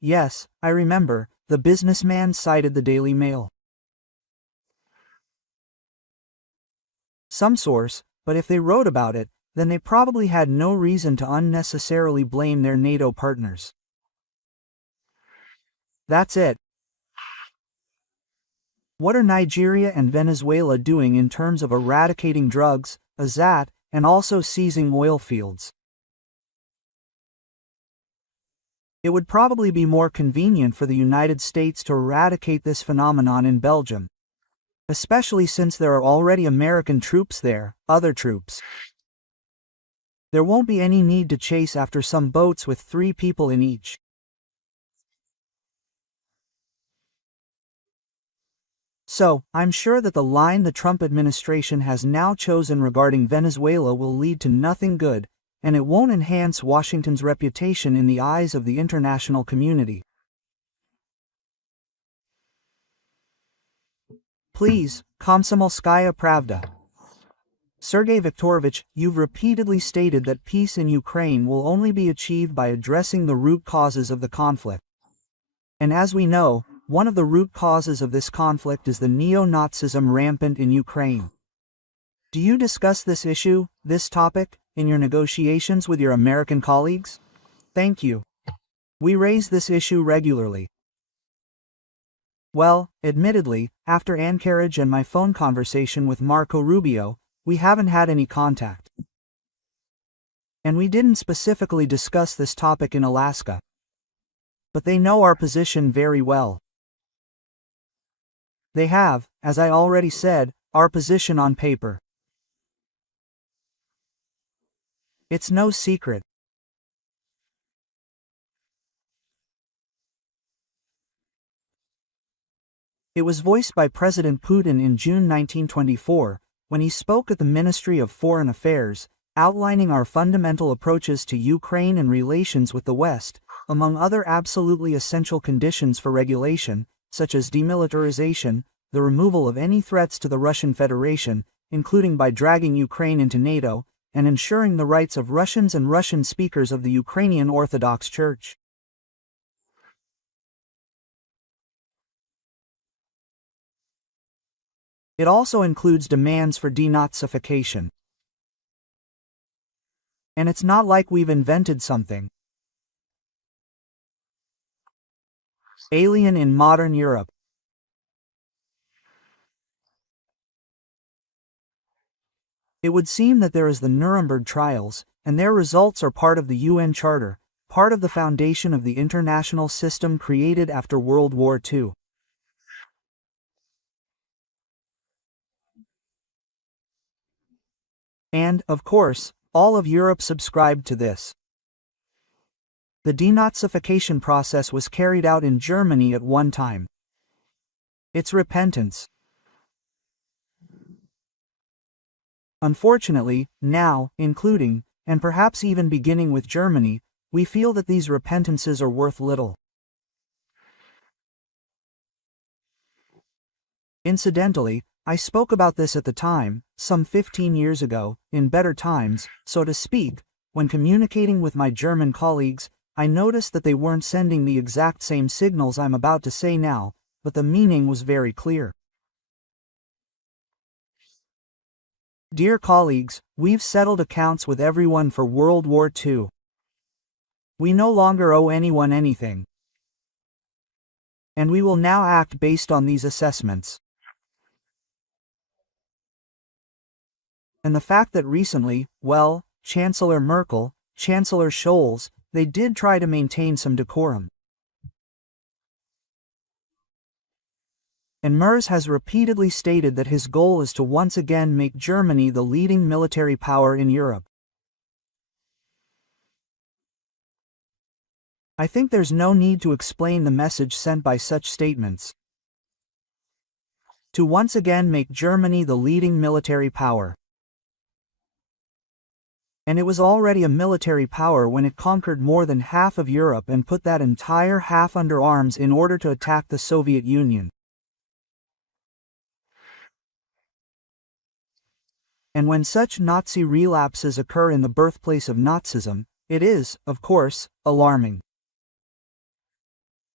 Yes, I remember, the businessman cited the Daily Mail. Some source, but if they wrote about it, then they probably had no reason to unnecessarily blame their NATO partners. That's it. What are Nigeria and Venezuela doing in terms of eradicating drugs, azat, and also seizing oil fields? It would probably be more convenient for the United States to eradicate this phenomenon in Belgium, especially since there are already American troops there, other troops. There won't be any need to chase after some boats with 3 people in each. So, I'm sure that the line the Trump administration has now chosen regarding Venezuela will lead to nothing good, and it won't enhance Washington's reputation in the eyes of the international community. Please, Komsomolskaya Pravda. Sergei Viktorovich, you've repeatedly stated that peace in Ukraine will only be achieved by addressing the root causes of the conflict. And as we know, one of the root causes of this conflict is the neo-Nazism rampant in Ukraine. Do you discuss this issue, this topic, in your negotiations with your American colleagues? Thank you. We raise this issue regularly. Well, admittedly, after Anchorage and my phone conversation with Marco Rubio, we haven't had any contact. And we didn't specifically discuss this topic in Alaska. But they know our position very well. They have, as I already said, our position on paper. It's no secret. It was voiced by President Putin in June 1924, when he spoke at the Ministry of Foreign Affairs, outlining our fundamental approaches to Ukraine and relations with the West, among other absolutely essential conditions for regulation, such as demilitarization, the removal of any threats to the Russian Federation, including by dragging Ukraine into NATO, and ensuring the rights of Russians and Russian speakers of the Ukrainian Orthodox Church. It also includes demands for denazification. And it's not like we've invented something alien in modern Europe. It would seem that there is the Nuremberg trials, and their results are part of the UN Charter, part of the foundation of the international system created after World War II. And, of course, all of Europe subscribed to this. The denazification process was carried out in Germany at one time. It's repentance. Unfortunately, now, including, and perhaps even beginning with Germany, we feel that these repentances are worth little. Incidentally, I spoke about this at the time, some 15 years ago, in better times, so to speak, when communicating with my German colleagues, I noticed that they weren't sending the exact same signals I'm about to say now, but the meaning was very clear. Dear colleagues, we've settled accounts with everyone for World War II. We no longer owe anyone anything. And we will now act based on these assessments. And the fact that recently, well, Chancellor Merkel, Chancellor Scholz, they did try to maintain some decorum. And Merz has repeatedly stated that his goal is to once again make Germany the leading military power in Europe. I think there's no need to explain the message sent by such statements. To once again make Germany the leading military power. And it was already a military power when it conquered more than half of Europe and put that entire half under arms in order to attack the Soviet Union. And when such Nazi relapses occur in the birthplace of Nazism, it is, of course, alarming.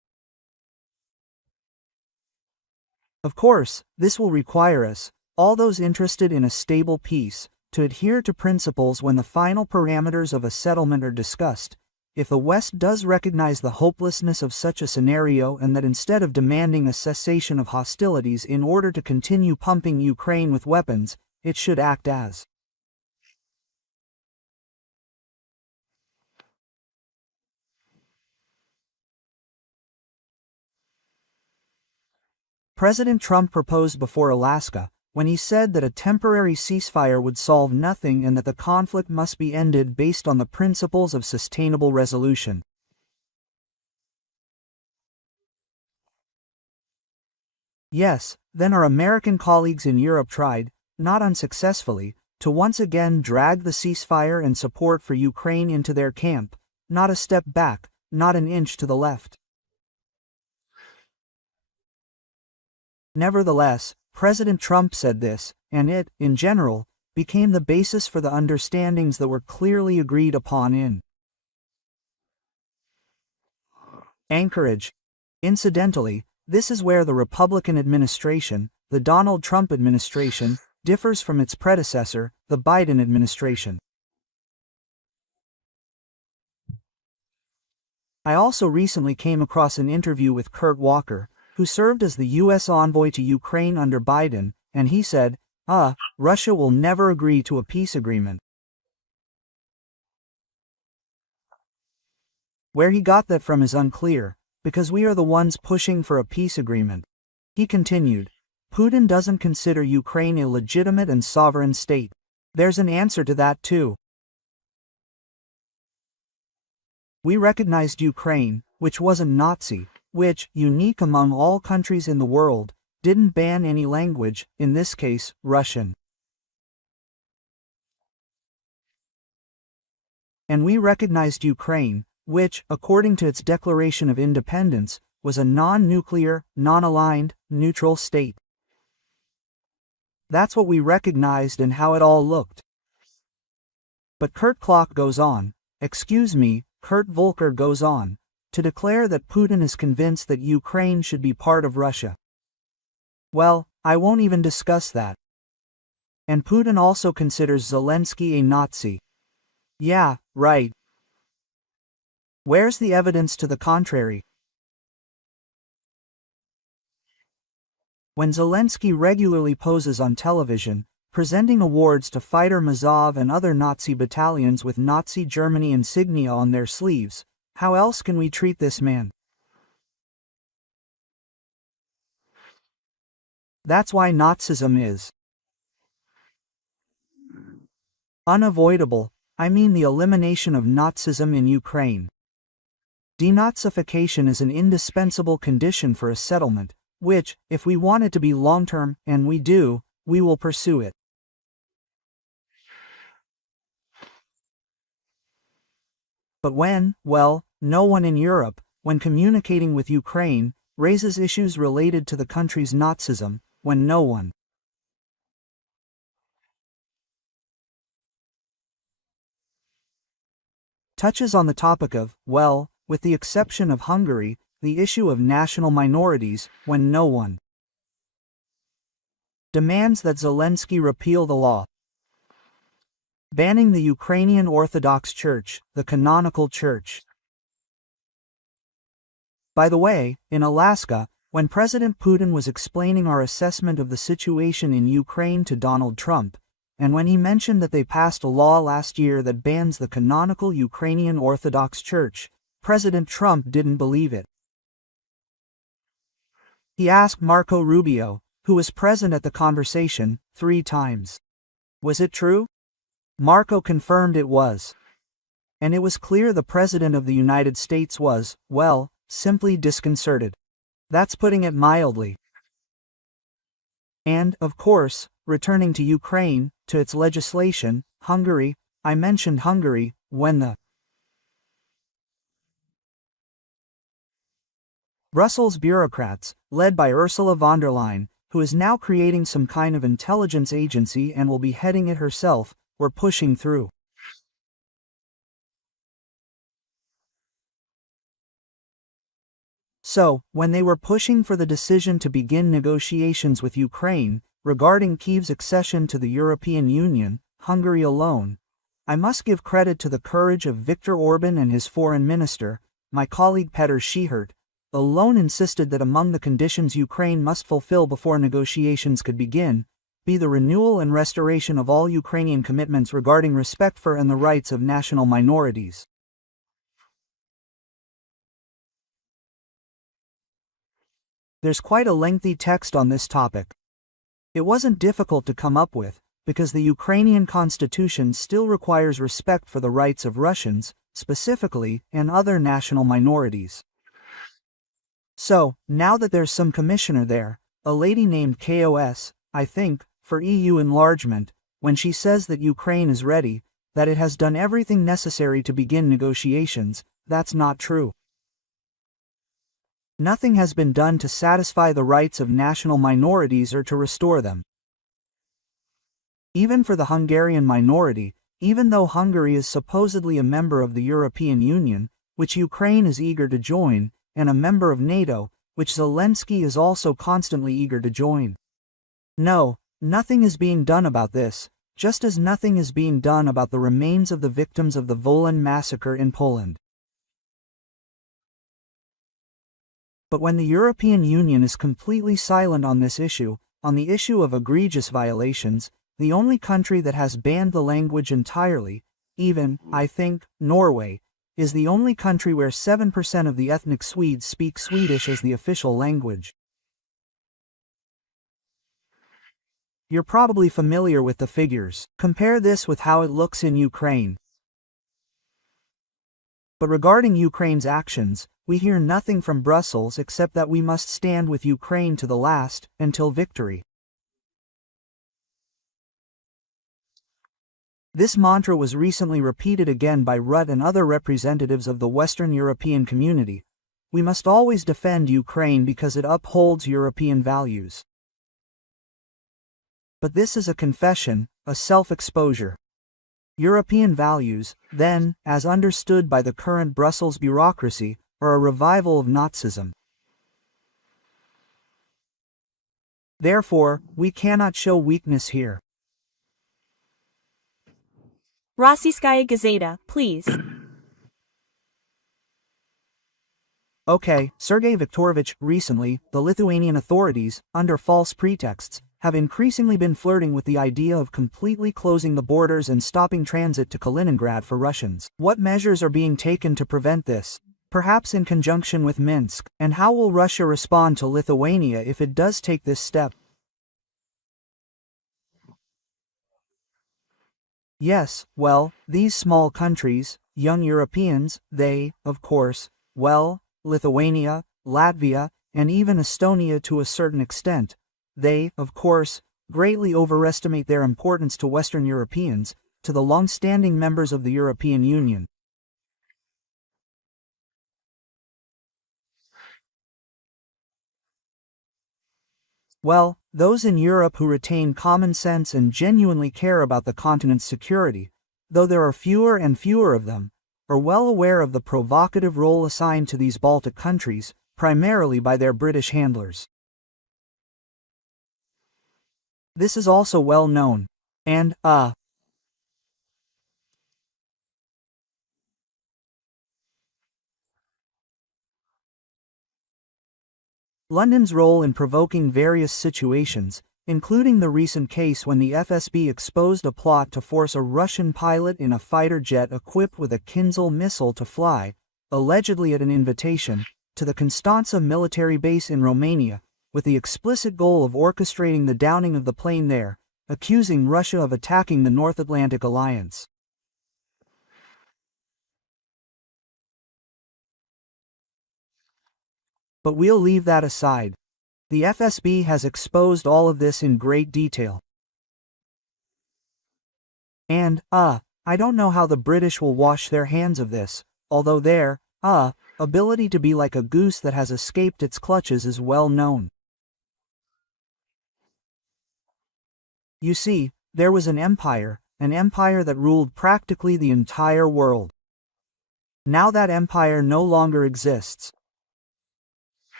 Of course, this will require us, all those interested in a stable peace, to adhere to principles when the final parameters of a settlement are discussed. If the West does recognize the hopelessness of such a scenario and that instead of demanding a cessation of hostilities in order to continue pumping Ukraine with weapons, it should act as President Trump proposed before Alaska, when he said that a temporary ceasefire would solve nothing and that the conflict must be ended based on the principles of sustainable resolution. Yes, then our American colleagues in Europe tried, not unsuccessfully, to once again drag the ceasefire and support for Ukraine into their camp, not a step back, not an inch to the left. Nevertheless, President Trump said this, and it, in general, became the basis for the understandings that were clearly agreed upon in Anchorage. Incidentally, this is where the Republican administration, the Donald Trump administration, differs from its predecessor, the Biden administration. I also recently came across an interview with Kurt Walker, who served as the U.S. envoy to Ukraine under Biden, and he said, Russia will never agree to a peace agreement. Where he got that from is unclear, because we are the ones pushing for a peace agreement. He continued, Putin doesn't consider Ukraine a legitimate and sovereign state. There's an answer to that too. We recognized Ukraine, which wasn't Nazi, which, unique among all countries in the world, didn't ban any language, in this case, Russian. And we recognized Ukraine, which, according to its declaration of independence, was a non-nuclear, non-aligned, neutral state. That's what we recognized and how it all looked. But Kurt goes on, Kurt Volker goes on, to declare that Putin is convinced that Ukraine should be part of Russia. Well, I won't even discuss that. And Putin also considers Zelensky a Nazi. Yeah, right. Where's the evidence to the contrary? When Zelensky regularly poses on television, presenting awards to fighter Mazov and other Nazi battalions with Nazi Germany insignia on their sleeves, how else can we treat this man? That's why Nazism is unavoidable, I mean the elimination of Nazism in Ukraine. Denazification is an indispensable condition for a settlement, which, if we want it to be long-term, and we do, we will pursue it. But no one in Europe, when communicating with Ukraine, raises issues related to the country's Nazism, when no one touches on the topic of, with the exception of Hungary, the issue of national minorities, when no one demands that Zelensky repeal the law banning the Ukrainian Orthodox Church, the canonical church. By the way, in Alaska, when President Putin was explaining our assessment of the situation in Ukraine to Donald Trump, and when he mentioned that they passed a law last year that bans the canonical Ukrainian Orthodox Church, President Trump didn't believe it. He asked Marco Rubio, who was present at the conversation, 3 times. Was it true? Marco confirmed it was. And it was clear the President of the United States was, simply disconcerted. That's putting it mildly. And, of course, returning to Ukraine, to its legislation, Hungary, I mentioned Hungary, when the Brussels bureaucrats, led by Ursula von der Leyen, who is now creating some kind of intelligence agency and will be heading it herself, were pushing through. So, when they were pushing for the decision to begin negotiations with Ukraine, regarding Kyiv's accession to the European Union, Hungary alone, I must give credit to the courage of Viktor Orban and his foreign minister, my colleague Petr Schihert, alone insisted that among the conditions Ukraine must fulfill before negotiations could begin, be the renewal and restoration of all Ukrainian commitments regarding respect for and the rights of national minorities. There's quite a lengthy text on this topic. It wasn't difficult to come up with, because the Ukrainian constitution still requires respect for the rights of Russians, specifically, and other national minorities. So, now that there's some commissioner there, a lady named KOS, I think, for EU enlargement, when she says that Ukraine is ready, that it has done everything necessary to begin negotiations, that's not true. Nothing has been done to satisfy the rights of national minorities or to restore them. Even for the Hungarian minority, even though Hungary is supposedly a member of the European Union, which Ukraine is eager to join, and a member of NATO, which Zelensky is also constantly eager to join. No, nothing is being done about this, just as nothing is being done about the remains of the victims of the Wolan massacre in Poland. But when the European Union is completely silent on this issue, on the issue of egregious violations, the only country that has banned the language entirely, even, I think, Norway, is the only country where 7% of the ethnic Swedes speak Swedish as the official language. You're probably familiar with the figures. Compare this with how it looks in Ukraine. But regarding Ukraine's actions, we hear nothing from Brussels except that we must stand with Ukraine to the last, until victory. This mantra was recently repeated again by Rutte and other representatives of the Western European community. We must always defend Ukraine because it upholds European values. But this is a confession, a self-exposure. European values, then, as understood by the current Brussels bureaucracy, are a revival of Nazism. Therefore, we cannot show weakness here. Rossiyskaya Gazeta, please. Okay, Sergei Viktorovich, recently, the Lithuanian authorities, under false pretexts, have increasingly been flirting with the idea of completely closing the borders and stopping transit to Kaliningrad for Russians. What measures are being taken to prevent this? Perhaps in conjunction with Minsk, and how will Russia respond to Lithuania if it does take this step? Yes, well, these small countries, young Europeans, they, of course, well, Lithuania, Latvia, and even Estonia to a certain extent, they, of course, greatly overestimate their importance to Western Europeans, to the long-standing members of the European Union. Well, those in Europe who retain common sense and genuinely care about the continent's security, though there are fewer and fewer of them, are well aware of the provocative role assigned to these Baltic countries, primarily by their British handlers. This is also well known. And, London's role in provoking various situations, including the recent case when the FSB exposed a plot to force a Russian pilot in a fighter jet equipped with a Kinzhal missile to fly, allegedly at an invitation, to the Constanța military base in Romania, with the explicit goal of orchestrating the downing of the plane there, accusing Russia of attacking the North Atlantic Alliance. But we'll leave that aside. The FSB has exposed all of this in great detail. And, I don't know how the British will wash their hands of this, although their, ability to be like a goose that has escaped its clutches is well known. You see, there was an empire that ruled practically the entire world. Now that empire no longer exists.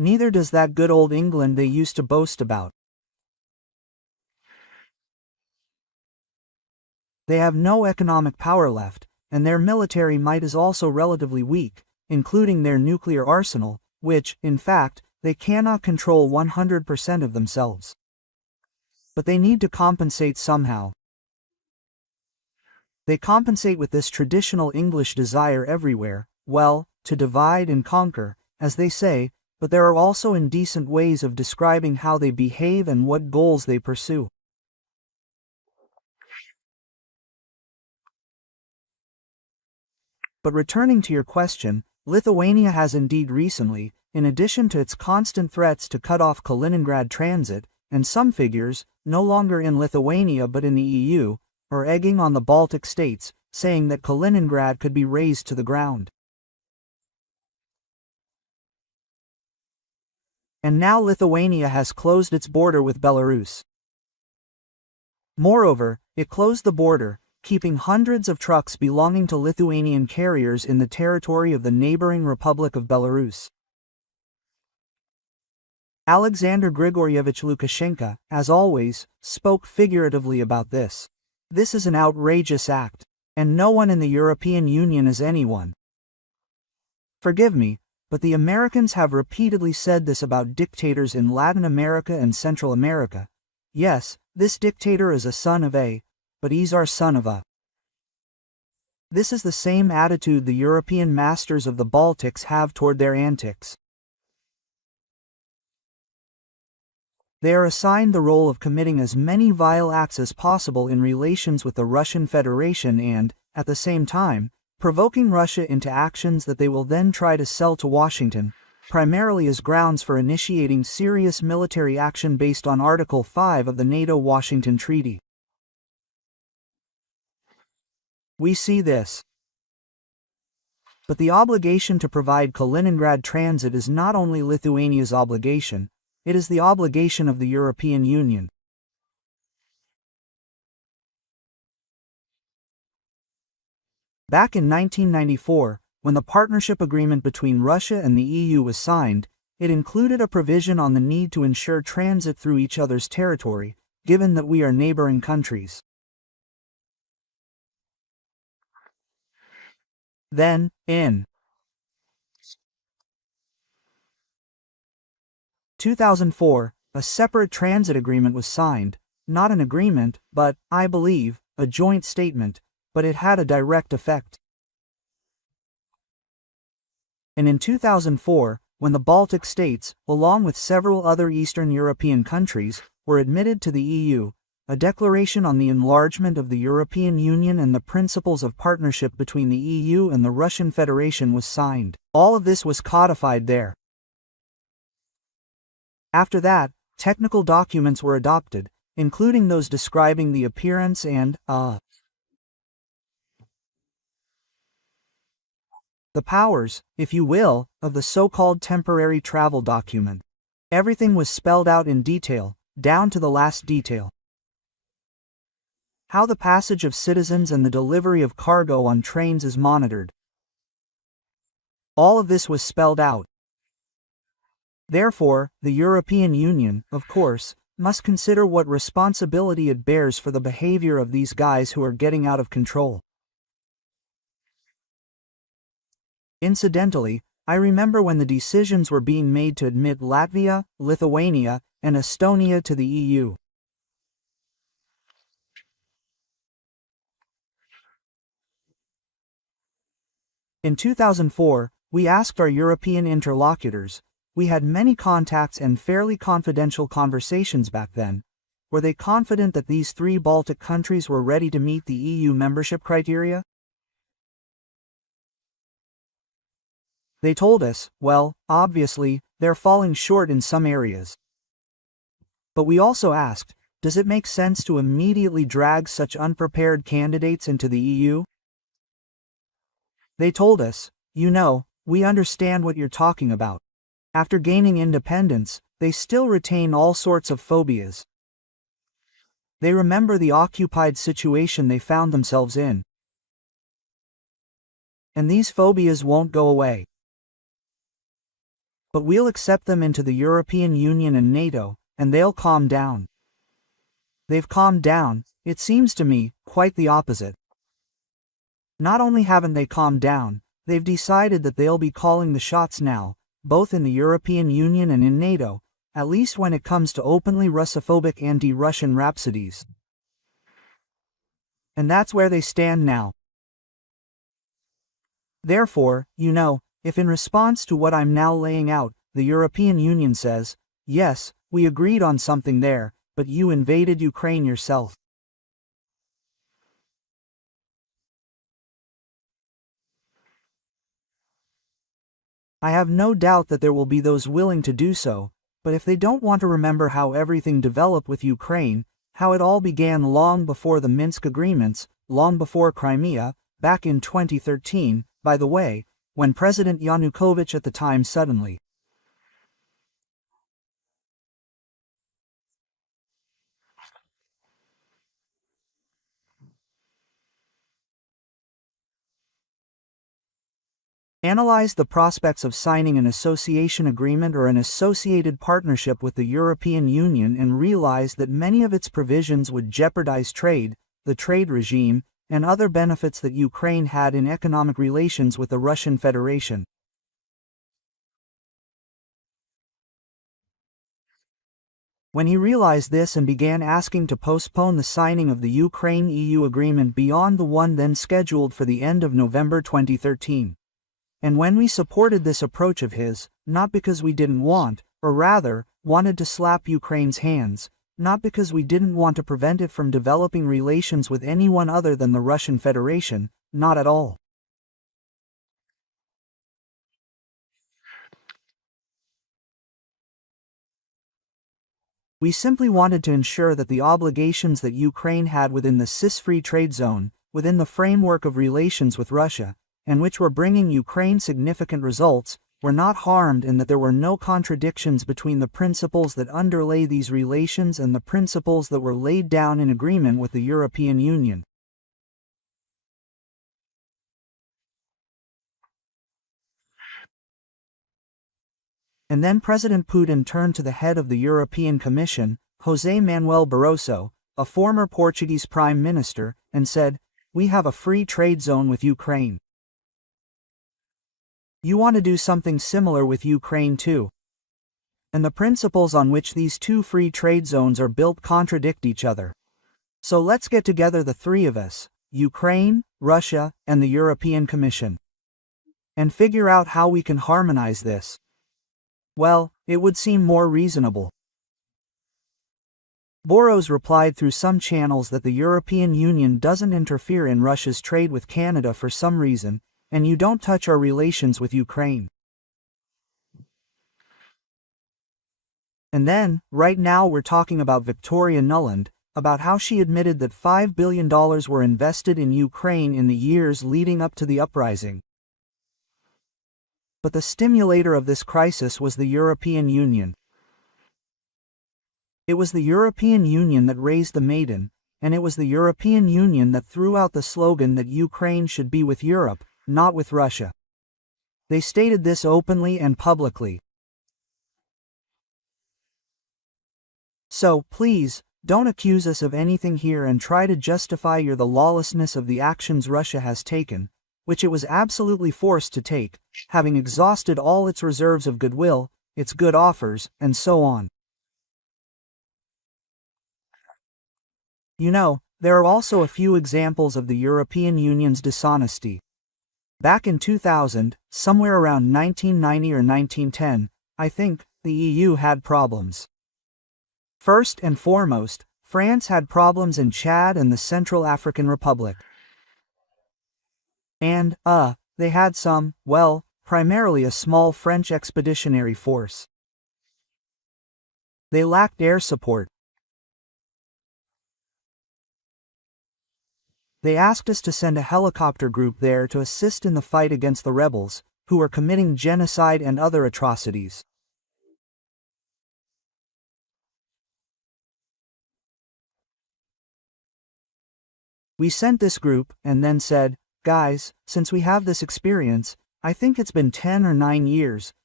Neither does that good old England they used to boast about. They have no economic power left, and their military might is also relatively weak, including their nuclear arsenal, which, in fact, they cannot control 100% of themselves. But they need to compensate somehow. They compensate with this traditional English desire everywhere, well, to divide and conquer, as they say, but there are also indecent ways of describing how they behave and what goals they pursue. But returning to your question, Lithuania has indeed recently, in addition to its constant threats to cut off Kaliningrad transit, and some figures, no longer in Lithuania but in the EU, are egging on the Baltic states, saying that Kaliningrad could be razed to the ground. And now Lithuania has closed its border with Belarus. Moreover, it closed the border, keeping hundreds of trucks belonging to Lithuanian carriers in the territory of the neighboring Republic of Belarus. Alexander Grigorievich Lukashenko, as always, spoke figuratively about this. This is an outrageous act, and no one in the European Union is anyone. Forgive me, but the Americans have repeatedly said this about dictators in Latin America and Central America. Yes, this dictator is a son of A, but he's our son of A. This is the same attitude the European masters of the Baltics have toward their antics. They are assigned the role of committing as many vile acts as possible in relations with the Russian Federation and, at the same time, provoking Russia into actions that they will then try to sell to Washington, primarily as grounds for initiating serious military action based on Article 5 of the NATO-Washington Treaty. We see this. But the obligation to provide Kaliningrad transit is not only Lithuania's obligation, it is the obligation of the European Union. Back in 1994, when the partnership agreement between Russia and the EU was signed, it included a provision on the need to ensure transit through each other's territory, given that we are neighboring countries. Then, in 2004, a separate transit agreement was signed, not an agreement, but, I believe, a joint statement, but it had a direct effect. And in 2004, when the Baltic states, along with several other Eastern European countries, were admitted to the EU, a declaration on the enlargement of the European Union and the principles of partnership between the EU and the Russian Federation was signed. All of this was codified there. After that, technical documents were adopted, including those describing the appearance and, the powers, if you will, of the so-called temporary travel document. Everything was spelled out in detail, down to the last detail. How the passage of citizens and the delivery of cargo on trains is monitored. All of this was spelled out. Therefore, the European Union, of course, must consider what responsibility it bears for the behavior of these guys who are getting out of control. Incidentally, I remember when the decisions were being made to admit Latvia, Lithuania, and Estonia to the EU. In 2004, we asked our European interlocutors, we had many contacts and fairly confidential conversations back then, were they confident that these three Baltic countries were ready to meet the EU membership criteria? They told us, well, obviously, they're falling short in some areas. But we also asked, does it make sense to immediately drag such unprepared candidates into the EU? They told us, you know, we understand what you're talking about. After gaining independence, they still retain all sorts of phobias. They remember the occupied situation they found themselves in. And these phobias won't go away. But we'll accept them into the European Union and NATO, and they'll calm down. They've calmed down, it seems to me, quite the opposite. Not only haven't they calmed down, they've decided that they'll be calling the shots now, both in the European Union and in NATO, at least when it comes to openly Russophobic anti-Russian rhapsodies. And that's where they stand now. Therefore, if in response to what I'm now laying out, the European Union says, yes, we agreed on something there, but you invaded Ukraine yourself. I have no doubt that there will be those willing to do so, but if they don't want to remember how everything developed with Ukraine, how it all began long before the Minsk agreements, long before Crimea, back in 2013, by the way, when President Yanukovych at the time suddenly analyzed the prospects of signing an association agreement or an associated partnership with the European Union and realized that many of its provisions would jeopardize trade, the trade regime, and other benefits that Ukraine had in economic relations with the Russian Federation. When he realized this and began asking to postpone the signing of the Ukraine-EU agreement beyond the one then scheduled for the end of November 2013. And when we supported this approach of his, not because we didn't want, or rather, wanted to slap Ukraine's hands, not because we didn't want to prevent it from developing relations with anyone other than the Russian Federation, not at all. We simply wanted to ensure that the obligations that Ukraine had within the CIS-free trade zone, within the framework of relations with Russia, and which were bringing Ukraine significant results, were not harmed and that there were no contradictions between the principles that underlay these relations and the principles that were laid down in agreement with the European Union. And then President Putin turned to the head of the European Commission, José Manuel Barroso, a former Portuguese Prime Minister, and said, "We have a free trade zone with Ukraine. You want to do something similar with Ukraine too. And the principles on which these two free trade zones are built contradict each other. So let's get together the three of us, Ukraine, Russia, and the European Commission, and figure out how we can harmonize this." Well, it would seem more reasonable. Boros replied through some channels that the European Union doesn't interfere in Russia's trade with Canada for some reason, and you don't touch our relations with Ukraine. And then, right now we're talking about Victoria Nuland, about how she admitted that $5 billion were invested in Ukraine in the years leading up to the uprising. But the stimulator of this crisis was the European Union. It was the European Union that raised the maiden, and it was the European Union that threw out the slogan that Ukraine should be with Europe, not with Russia. They stated this openly and publicly. So, please, don't accuse us of anything here and try to justify the lawlessness of the actions Russia has taken, which it was absolutely forced to take, having exhausted all its reserves of goodwill, its good offers, and so on. There are also a few examples of the European Union's dishonesty. Back in 2000, somewhere around 1990 or 1910, I think, the EU had problems. First and foremost, France had problems in Chad and the Central African Republic. And, they had primarily a small French expeditionary force. They lacked air support. They asked us to send a helicopter group there to assist in the fight against the rebels, who were committing genocide and other atrocities. We sent this group, and then said, "Guys, since we have this experience, I think it's been 10 or 9 years,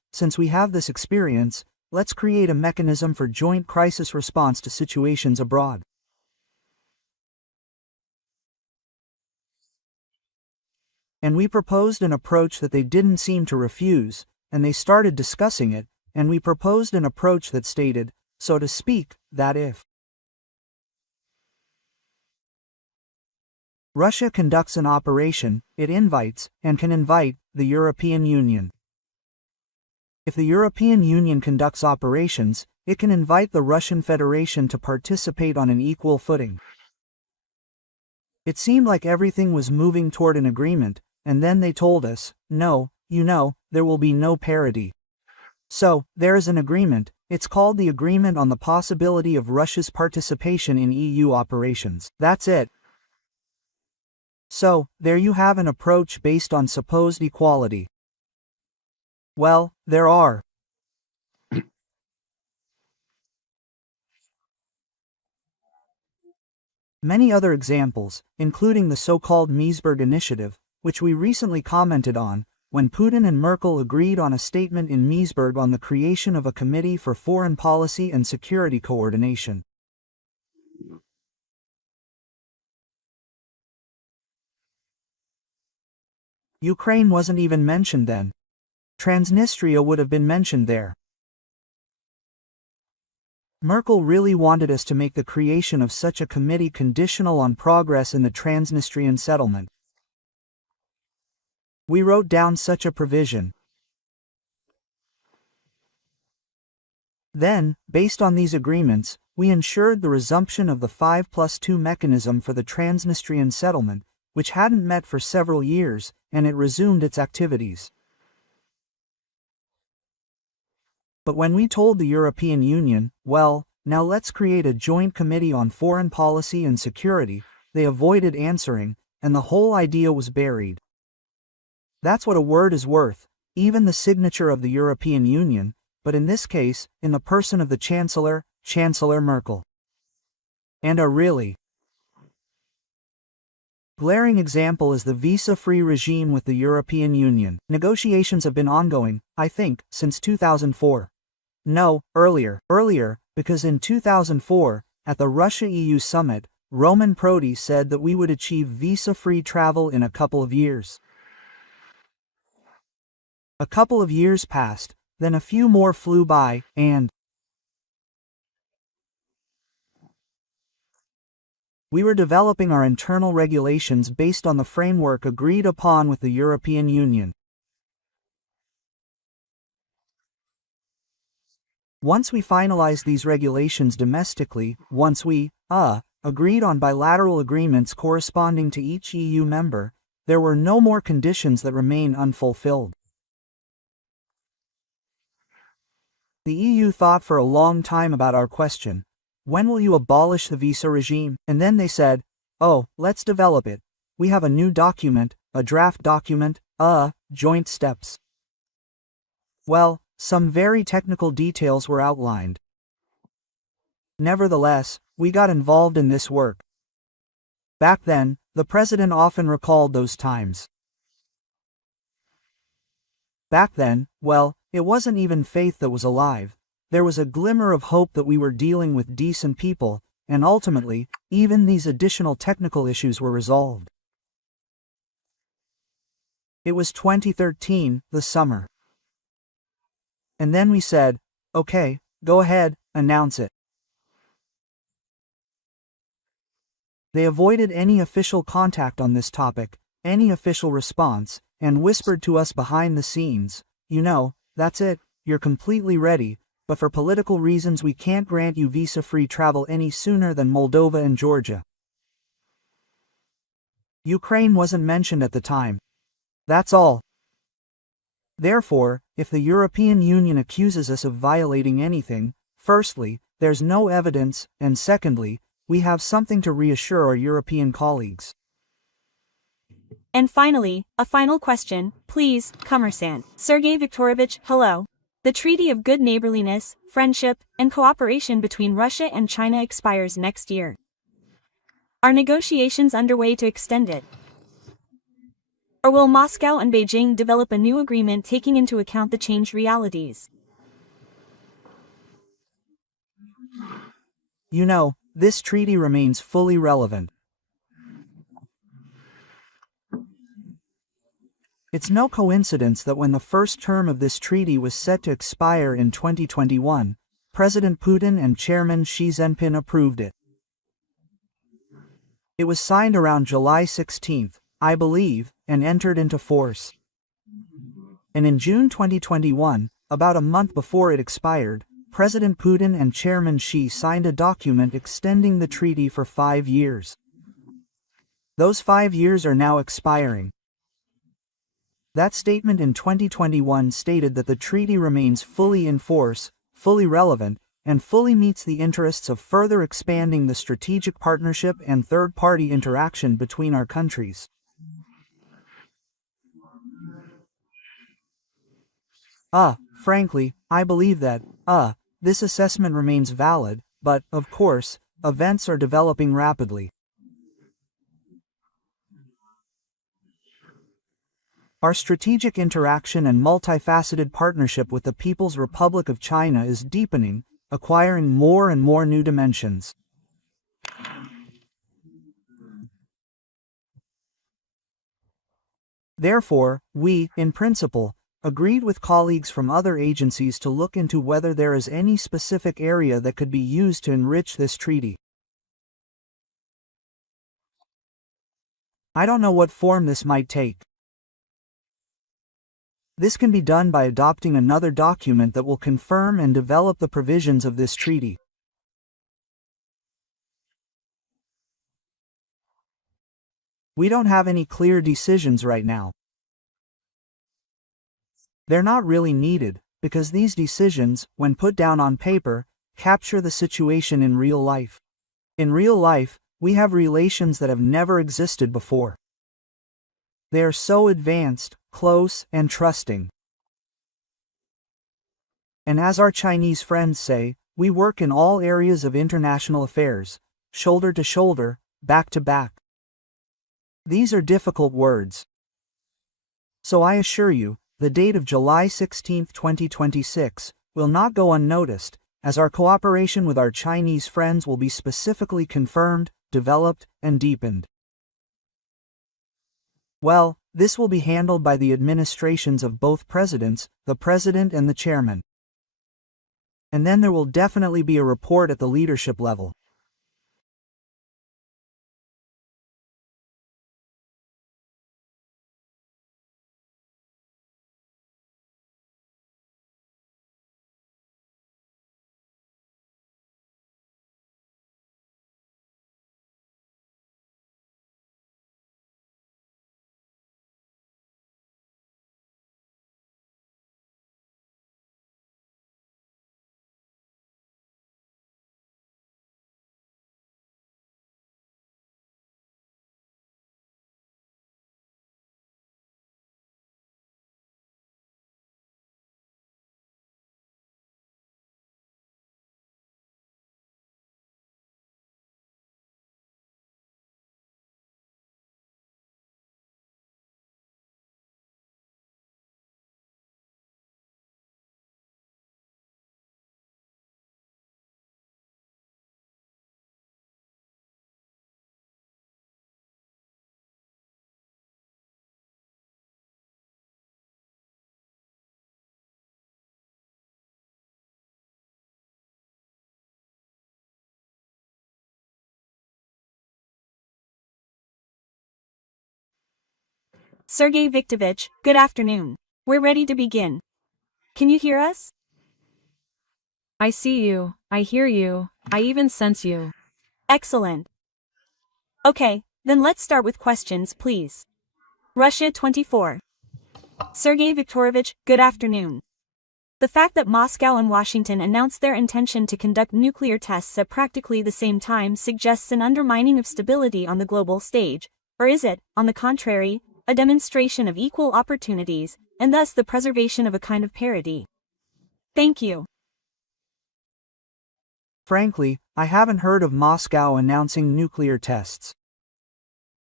since we have this experience, let's create a mechanism for joint crisis response to situations abroad. And we proposed an approach that they didn't seem to refuse, and they started discussing it, and we proposed an approach that stated, so to speak, that if Russia conducts an operation, it invites, and can invite, the European Union. If the European Union conducts operations, it can invite the Russian Federation to participate on an equal footing. It seemed like everything was moving toward an agreement, and then they told us, no, there will be no parity. So, there is an agreement. It's called the Agreement on the Possibility of Russia's Participation in EU Operations. That's it. So, there you have an approach based on supposed equality. Well, there are many other examples, including the so-called Meseberg Initiative, which we recently commented on, when Putin and Merkel agreed on a statement in Meseberg on the creation of a Committee for Foreign Policy and Security Coordination. Ukraine wasn't even mentioned then. Transnistria would have been mentioned there. Merkel really wanted us to make the creation of such a committee conditional on progress in the Transnistrian settlement. We wrote down such a provision. Then, based on these agreements, we ensured the resumption of the 5+2 mechanism for the Transnistrian settlement, which hadn't met for several years, and it resumed its activities. But when we told the European Union, well, now let's create a joint committee on foreign policy and security, they avoided answering, and the whole idea was buried. That's what a word is worth, even the signature of the European Union, but in this case, in the person of the Chancellor, Chancellor Merkel. And a really glaring example is the visa-free regime with the European Union. Negotiations have been ongoing, I think, since 2004. No, earlier, because in 2004, at the Russia-EU summit, Roman Prodi said that we would achieve visa-free travel in a couple of years. A couple of years passed, then a few more flew by, and we were developing our internal regulations based on the framework agreed upon with the European Union. Once we finalized these regulations domestically, once we, agreed on bilateral agreements corresponding to each EU member, there were no more conditions that remain unfulfilled. The EU thought for a long time about our question. When will you abolish the visa regime? And then they said, oh, let's develop it. We have a new document, a draft document, joint steps. Well, some very technical details were outlined. Nevertheless, we got involved in this work. Back then, the president often recalled those times. Back then, well, it wasn't even faith that was alive. There was a glimmer of hope that we were dealing with decent people, and ultimately, even these additional technical issues were resolved. It was 2013, the summer. And then we said, okay, go ahead, announce it. They avoided any official contact on this topic, any official response, and whispered to us behind the scenes, that's it, you're completely ready, but for political reasons we can't grant you visa-free travel any sooner than Moldova and Georgia. Ukraine wasn't mentioned at the time. That's all. Therefore, if the European Union accuses us of violating anything, firstly, there's no evidence, and secondly, we have something to reassure our European colleagues. And finally, a final question, please, Commerçant. Sergei Viktorovich, hello. The Treaty of Good Neighborliness, Friendship, and Cooperation between Russia and China expires next year. Are negotiations underway to extend it? Or will Moscow and Beijing develop a new agreement taking into account the changed realities? You know, this treaty remains fully relevant. It's no coincidence that when the first term of this treaty was set to expire in 2021, President Putin and Chairman Xi Jinping approved it. It was signed around July 16, I believe, and entered into force. And in June 2021, about a month before it expired, President Putin and Chairman Xi signed a document extending the treaty for 5 years. Those 5 years are now expiring. That statement in 2021 stated that the treaty remains fully in force, fully relevant, and fully meets the interests of further expanding the strategic partnership and third-party interaction between our countries. Frankly, I believe that, this assessment remains valid, but, of course, events are developing rapidly. Our strategic interaction and multifaceted partnership with the People's Republic of China is deepening, acquiring more and more new dimensions. Therefore, we, in principle, agreed with colleagues from other agencies to look into whether there is any specific area that could be used to enrich this treaty. I don't know what form this might take. This can be done by adopting another document that will confirm and develop the provisions of this treaty. We don't have any clear decisions right now. They're not really needed, because these decisions, when put down on paper, capture the situation in real life. In real life, we have relations that have never existed before. They are so advanced, close, and trusting. And as our Chinese friends say, we work in all areas of international affairs, shoulder to shoulder, back to back. These are difficult words. So I assure you, the date of July 16, 2026, will not go unnoticed, as our cooperation with our Chinese friends will be specifically confirmed, developed, and deepened. Well, this will be handled by the administrations of both presidents, the president and the chairman. And then there will definitely be a report at the leadership level. Sergei Viktorovich, good afternoon. We're ready to begin. Can you hear us? I see you, I hear you, I even sense you. Excellent. Okay, then let's start with questions, please. Russia 24. Sergei Viktorovich, good afternoon. The fact that Moscow and Washington announced their intention to conduct nuclear tests at practically the same time suggests an undermining of stability on the global stage, or is it, on the contrary, a demonstration of equal opportunities, and thus the preservation of a kind of parity? Thank you. Frankly, I haven't heard of Moscow announcing nuclear tests.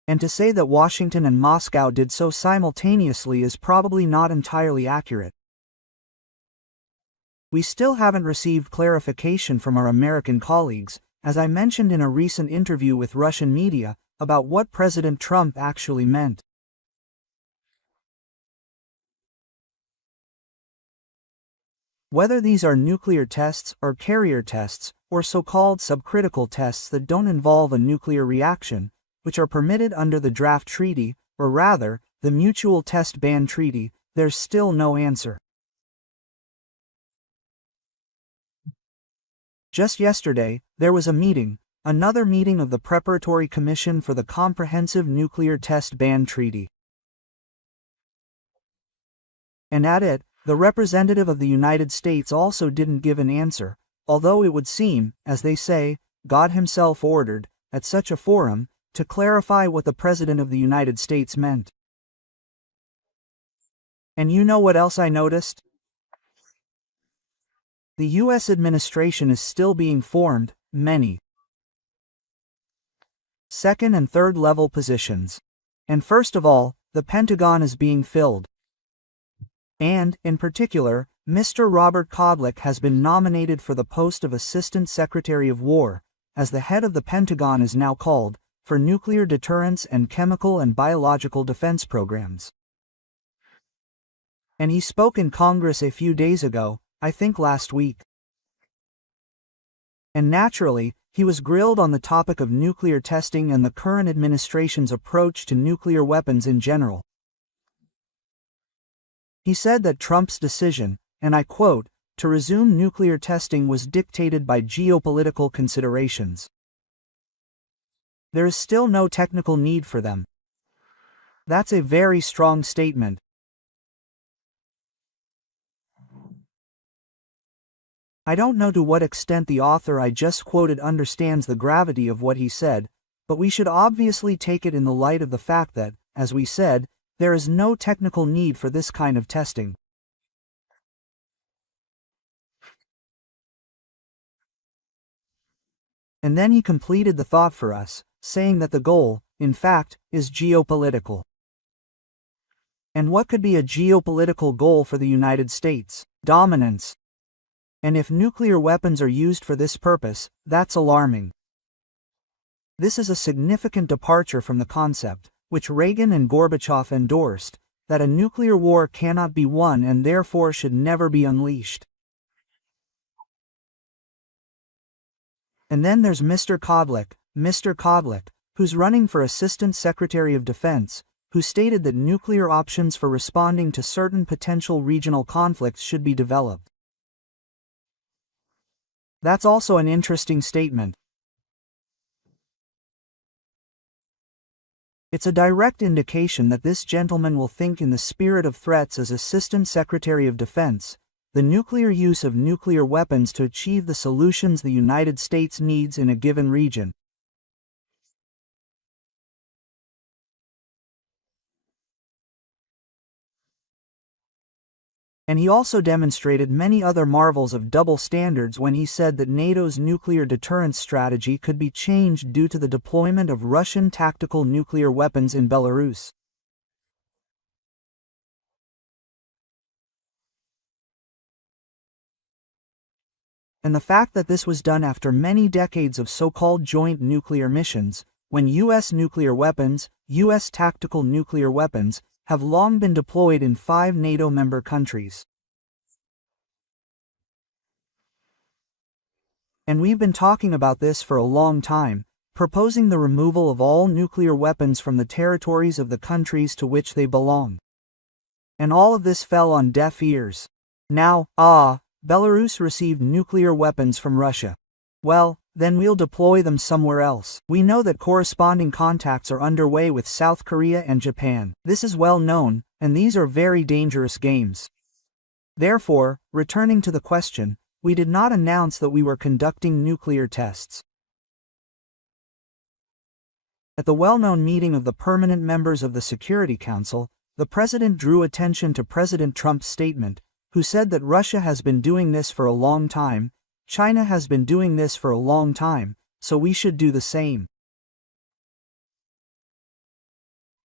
And to say that Washington and Moscow did so simultaneously is probably not entirely accurate. We still haven't received clarification from our American colleagues, as I mentioned in a recent interview with Russian media, about what President Trump actually meant. Whether these are nuclear tests or carrier tests, or so-called subcritical tests that don't involve a nuclear reaction, which are permitted under the draft treaty, or rather, the Mutual Test Ban Treaty, there's still no answer. Just yesterday, there was a meeting, another meeting of the Preparatory Commission for the Comprehensive Nuclear Test Ban Treaty. And at it, the representative of the United States also didn't give an answer, although it would seem, as they say, God himself ordered, at such a forum, to clarify what the President of the United States meant. And you know what else I noticed? The U.S. administration is still being formed, many second and third level positions. And first of all, the Pentagon is being filled. And, in particular, Mr. Robert Kodlik has been nominated for the post of Assistant Secretary of War, as the head of the Pentagon is now called, for nuclear deterrence and chemical and biological defense programs. And he spoke in Congress a few days ago, I think last week. And naturally, he was grilled on the topic of nuclear testing and the current administration's approach to nuclear weapons in general. He said that Trump's decision, and I quote, to resume nuclear testing was dictated by geopolitical considerations. There is still no technical need for them. That's a very strong statement. I don't know to what extent the author I just quoted understands the gravity of what he said, but we should obviously take it in the light of the fact that, as we said, there is no technical need for this kind of testing. And then he completed the thought for us, saying that the goal, in fact, is geopolitical. And what could be a geopolitical goal for the United States? Dominance. And if nuclear weapons are used for this purpose, that's alarming. This is a significant departure from the concept, which Reagan and Gorbachev endorsed, that a nuclear war cannot be won and therefore should never be unleashed. And then there's Mr. Kodlik, who's running for Assistant Secretary of Defense, who stated that nuclear options for responding to certain potential regional conflicts should be developed. That's also an interesting statement. It's a direct indication that this gentleman will think in the spirit of threats as Assistant Secretary of Defense, the nuclear use of nuclear weapons to achieve the solutions the United States needs in a given region. And he also demonstrated many other marvels of double standards when he said that NATO's nuclear deterrence strategy could be changed due to the deployment of Russian tactical nuclear weapons in Belarus. And the fact that this was done after many decades of so-called joint nuclear missions, when U.S. nuclear weapons, U.S. tactical nuclear weapons, have long been deployed in 5 NATO member countries. And we've been talking about this for a long time, proposing the removal of all nuclear weapons from the territories of the countries to which they belong. And all of this fell on deaf ears. Now, Belarus received nuclear weapons from Russia. Well, then we'll deploy them somewhere else. We know that corresponding contacts are underway with South Korea and Japan. This is well known, and these are very dangerous games. Therefore, returning to the question, we did not announce that we were conducting nuclear tests. At the well-known meeting of the permanent members of the Security Council, the President drew attention to President Trump's statement, who said that Russia has been doing this for a long time, China has been doing this for a long time, so we should do the same.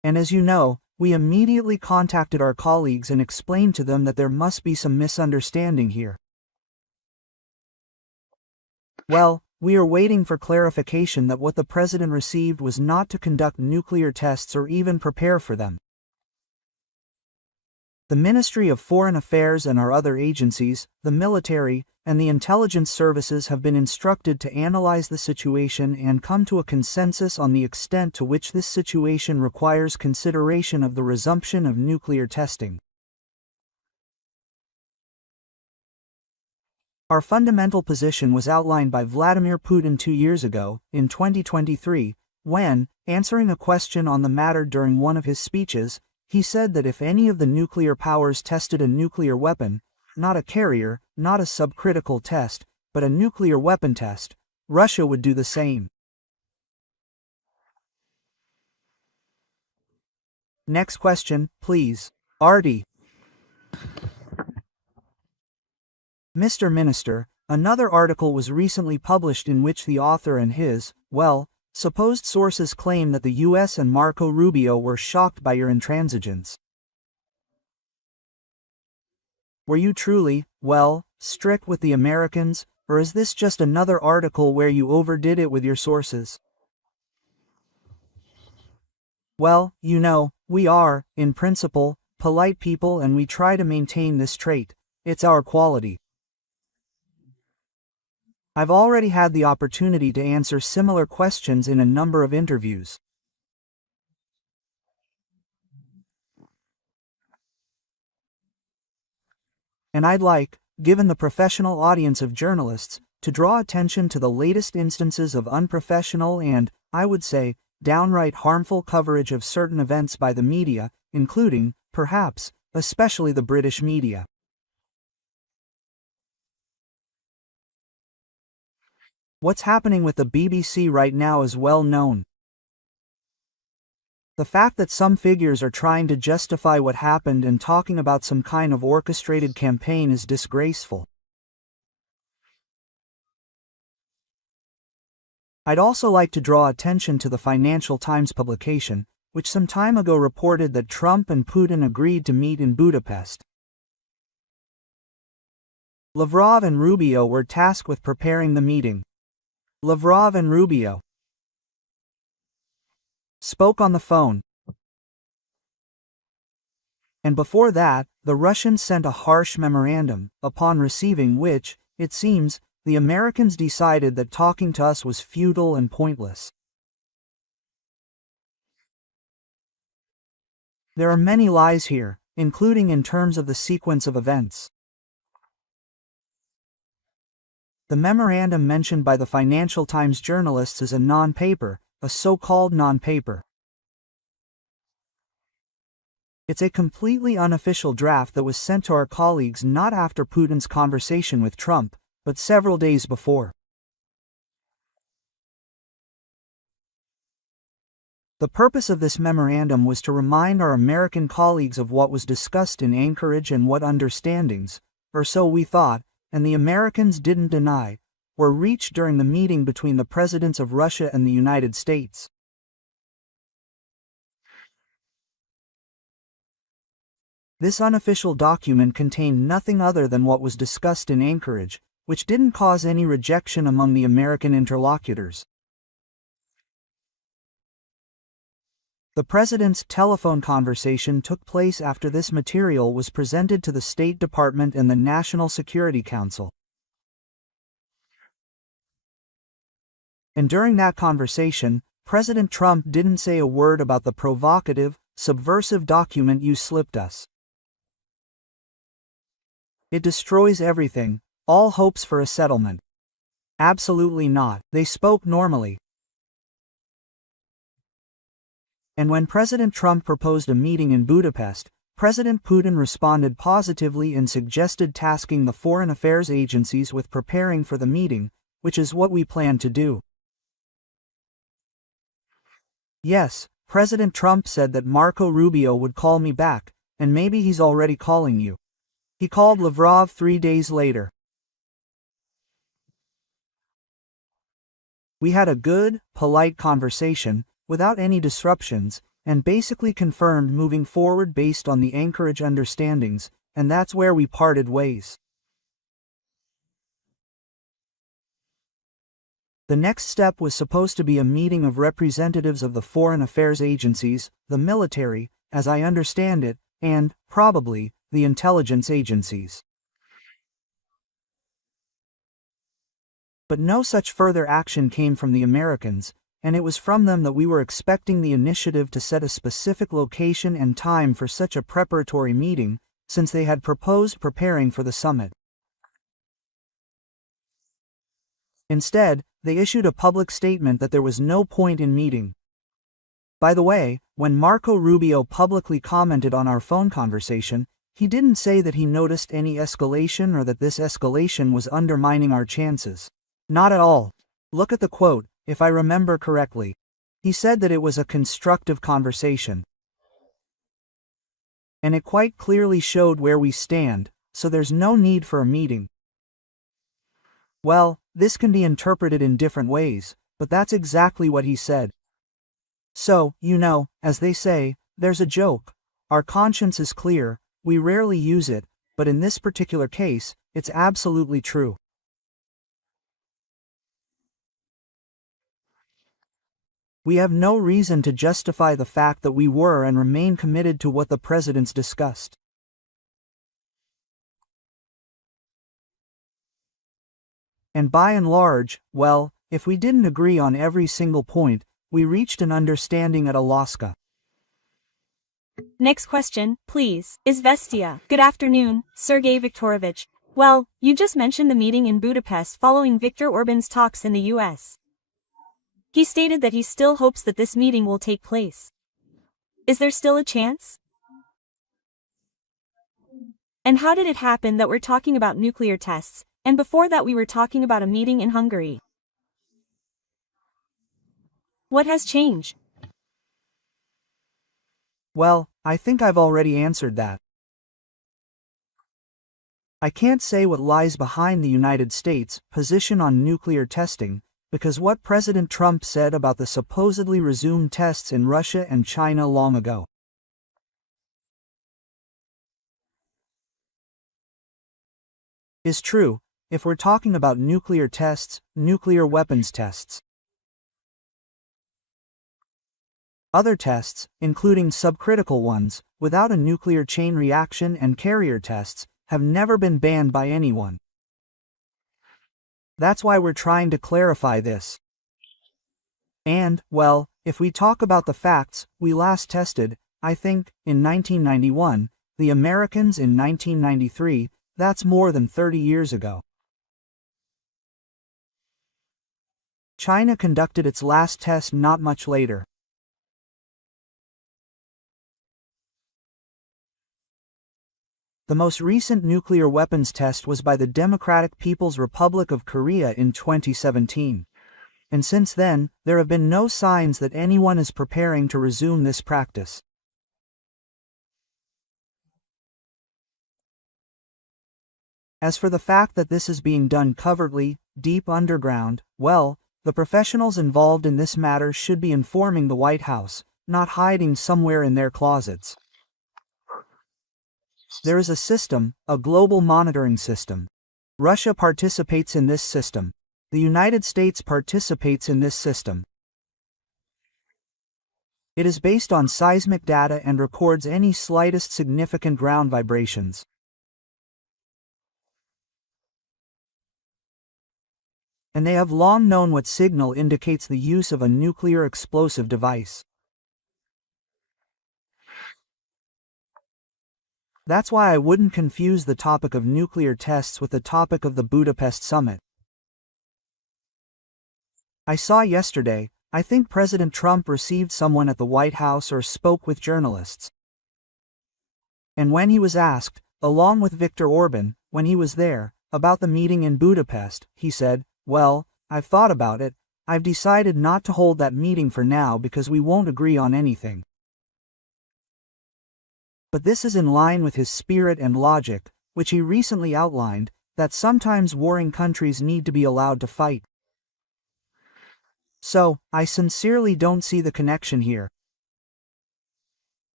And as you know, we immediately contacted our colleagues and explained to them that there must be some misunderstanding here. Well, we are waiting for clarification that what the president received was not to conduct nuclear tests or even prepare for them. The Ministry of Foreign Affairs and our other agencies, the military, and the intelligence services have been instructed to analyze the situation and come to a consensus on the extent to which this situation requires consideration of the resumption of nuclear testing. Our fundamental position was outlined by Vladimir Putin 2 years ago, in 2023, when, answering a question on the matter during one of his speeches, he said that if any of the nuclear powers tested a nuclear weapon, not a carrier, not a subcritical test, but a nuclear weapon test, Russia would do the same. Next question, please. Artie. Mr. Minister, another article was recently published in which the author and his, supposed sources claim that the US and Marco Rubio were shocked by your intransigence. Were you truly, strict with the Americans, or is this just another article where you overdid it with your sources? Well, you know, we are, in principle, polite people and we try to maintain this trait. It's our quality. I've already had the opportunity to answer similar questions in a number of interviews. And I'd like, given the professional audience of journalists, to draw attention to the latest instances of unprofessional and, I would say, downright harmful coverage of certain events by the media, including, perhaps, especially the British media. What's happening with the BBC right now is well known. The fact that some figures are trying to justify what happened and talking about some kind of orchestrated campaign is disgraceful. I'd also like to draw attention to the Financial Times publication, which some time ago reported that Trump and Putin agreed to meet in Budapest. Lavrov and Rubio were tasked with preparing the meeting. Lavrov and Rubio spoke on the phone. And before that, the Russians sent a harsh memorandum, upon receiving which, it seems, the Americans decided that talking to us was futile and pointless. There are many lies here, including in terms of the sequence of events. The memorandum mentioned by the Financial Times journalists is a non-paper, a so-called non-paper. It's a completely unofficial draft that was sent to our colleagues not after Putin's conversation with Trump, but several days before. The purpose of this memorandum was to remind our American colleagues of what was discussed in Anchorage and what understandings, or so we thought, and the Americans didn't deny, were reached during the meeting between the presidents of Russia and the United States. This unofficial document contained nothing other than what was discussed in Anchorage, which didn't cause any rejection among the American interlocutors. The president's telephone conversation took place after this material was presented to the State Department and the National Security Council. And during that conversation, President Trump didn't say a word about the provocative, subversive document you slipped us. It destroys everything, all hopes for a settlement. Absolutely not. They spoke normally. And when President Trump proposed a meeting in Budapest, President Putin responded positively and suggested tasking the foreign affairs agencies with preparing for the meeting, which is what we plan to do. Yes, President Trump said that Marco Rubio would call me back, and maybe he's already calling you. He called Lavrov 3 days later. We had a good, polite conversation, without any disruptions, and basically confirmed moving forward based on the Anchorage understandings, and that's where we parted ways. The next step was supposed to be a meeting of representatives of the foreign affairs agencies, the military, as I understand it, and, probably, the intelligence agencies. But no such further action came from the Americans, and it was from them that we were expecting the initiative to set a specific location and time for such a preparatory meeting, since they had proposed preparing for the summit. Instead, they issued a public statement that there was no point in meeting. By the way, when Marco Rubio publicly commented on our phone conversation, he didn't say that he noticed any escalation or that this escalation was undermining our chances. Not at all. Look at the quote, if I remember correctly. He said that it was a constructive conversation. And it quite clearly showed where we stand, so there's no need for a meeting. Well, this can be interpreted in different ways, but that's exactly what he said. So, as they say, there's a joke. Our conscience is clear, we rarely use it, but in this particular case, it's absolutely true. We have no reason to justify the fact that we were and remain committed to what the presidents discussed. And by and large, well, if we didn't agree on every single point, we reached an understanding at Alaska. Next question, please. Izvestia. Good afternoon, Sergei Viktorovich. Well, you just mentioned the meeting in Budapest following Viktor Orban's talks in the US. He stated that he still hopes that this meeting will take place. Is there still a chance? And how did it happen that we're talking about nuclear tests, and before that we were talking about a meeting in Hungary? What has changed? Well, I think I've already answered that. I can't say what lies behind the United States' position on nuclear testing, because what President Trump said about the supposedly resumed tests in Russia and China long ago is true, if we're talking about nuclear tests, nuclear weapons tests. Other tests, including subcritical ones, without a nuclear chain reaction and carrier tests, have never been banned by anyone. That's why we're trying to clarify this. And, well, if we talk about the facts, we last tested, I think, in 1991, the Americans in 1993, that's more than 30 years ago. China conducted its last test not much later. The most recent nuclear weapons test was by the Democratic People's Republic of Korea in 2017. And since then, there have been no signs that anyone is preparing to resume this practice. As for the fact that this is being done covertly, deep underground, well, the professionals involved in this matter should be informing the White House, not hiding somewhere in their closets. There is a system, a global monitoring system. Russia participates in this system. The United States participates in this system. It is based on seismic data and records any slightest significant ground vibrations. And they have long known what signal indicates the use of a nuclear explosive device. That's why I wouldn't confuse the topic of nuclear tests with the topic of the Budapest summit. I saw yesterday, I think President Trump received someone at the White House or spoke with journalists. And when he was asked, along with Viktor Orban, when he was there, about the meeting in Budapest, he said, "Well, I've thought about it, I've decided not to hold that meeting for now because we won't agree on anything." But this is in line with his spirit and logic, which he recently outlined, that sometimes warring countries need to be allowed to fight. So, I sincerely don't see the connection here.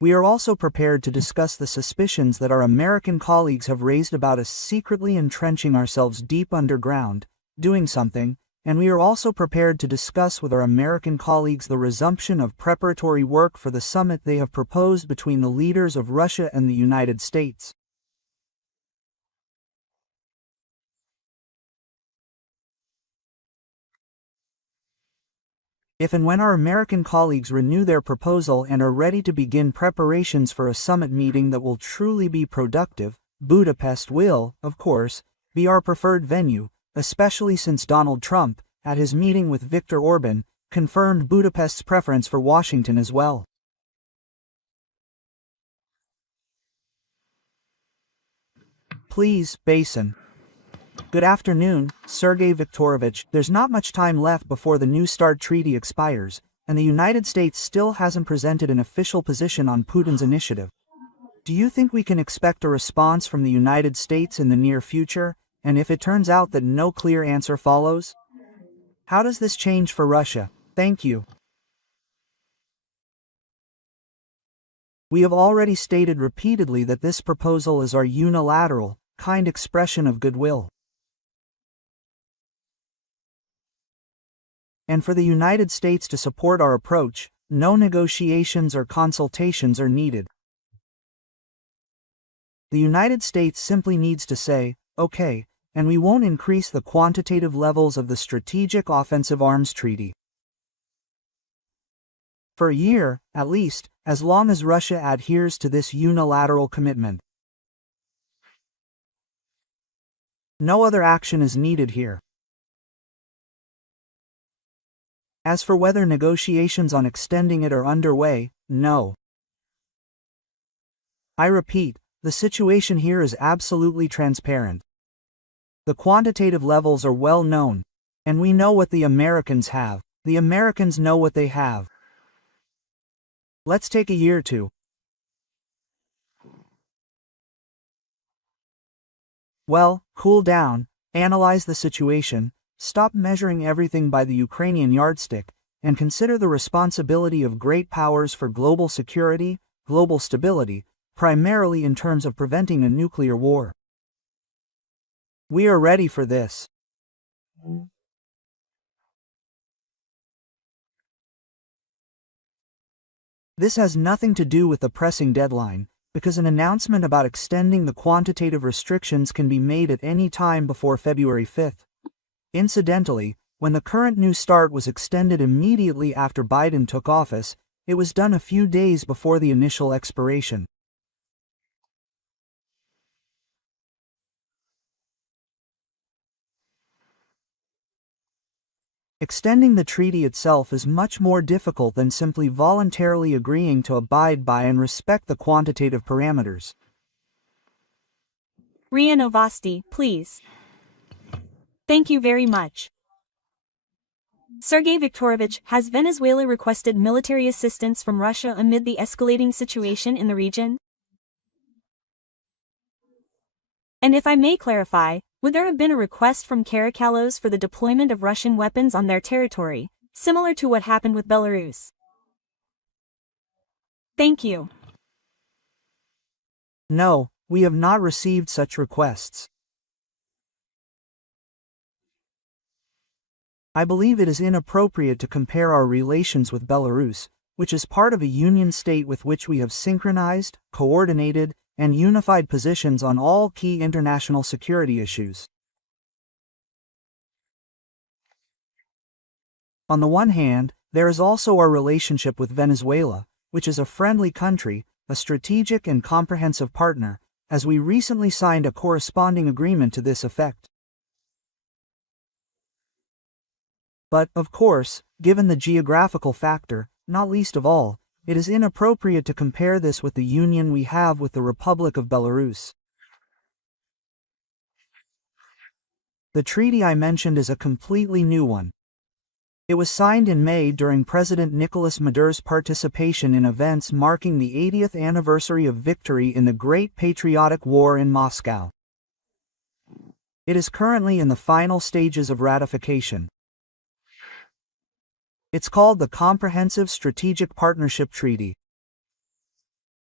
We are also prepared to discuss the suspicions that our American colleagues have raised about us secretly entrenching ourselves deep underground, doing something, and we are also prepared to discuss with our American colleagues the resumption of preparatory work for the summit they have proposed between the leaders of Russia and the United States. If and when our American colleagues renew their proposal and are ready to begin preparations for a summit meeting that will truly be productive, Budapest will, of course, be our preferred venue, especially since Donald Trump, at his meeting with Viktor Orban, confirmed Budapest's preference for Washington as well. Please, Basin. Good afternoon, Sergei Viktorovich. There's not much time left before the New START treaty expires, and the United States still hasn't presented an official position on Putin's initiative. Do you think we can expect a response from the United States in the near future, and if it turns out that no clear answer follows? How does this change for Russia? Thank you. We have already stated repeatedly that this proposal is our unilateral, kind expression of goodwill. And for the United States to support our approach, no negotiations or consultations are needed. The United States simply needs to say, okay, and we won't increase the quantitative levels of the Strategic Offensive Arms Treaty. For a year, at least, as long as Russia adheres to this unilateral commitment. No other action is needed here. As for whether negotiations on extending it are underway, no. I repeat, the situation here is absolutely transparent. The quantitative levels are well known, and we know what the Americans have. The Americans know what they have. Let's take a year or two. Well, cool down, analyze the situation, stop measuring everything by the Ukrainian yardstick, and consider the responsibility of great powers for global security, global stability, primarily in terms of preventing a nuclear war. We are ready for this. This has nothing to do with the pressing deadline, because an announcement about extending the quantitative restrictions can be made at any time before February 5th. Incidentally, when the current New START was extended immediately after Biden took office, it was done a few days before the initial expiration. Extending the treaty itself is much more difficult than simply voluntarily agreeing to abide by and respect the quantitative parameters. RIA Novosti, please. Thank you very much. Sergei Viktorovich, has Venezuela requested military assistance from Russia amid the escalating situation in the region? And if I may clarify, would there have been a request from Caracalos for the deployment of Russian weapons on their territory, similar to what happened with Belarus? Thank you. No, we have not received such requests. I believe it is inappropriate to compare our relations with Belarus, which is part of a union state with which we have synchronized, coordinated, and unified positions on all key international security issues. On the one hand, there is also our relationship with Venezuela, which is a friendly country, a strategic and comprehensive partner, as we recently signed a corresponding agreement to this effect. But, of course, given the geographical factor, not least of all, it is inappropriate to compare this with the union we have with the Republic of Belarus. The treaty I mentioned is a completely new one. It was signed in May during President Nicolas Maduro's participation in events marking the 80th anniversary of victory in the Great Patriotic War in Moscow. It is currently in the final stages of ratification. It's called the Comprehensive Strategic Partnership Treaty.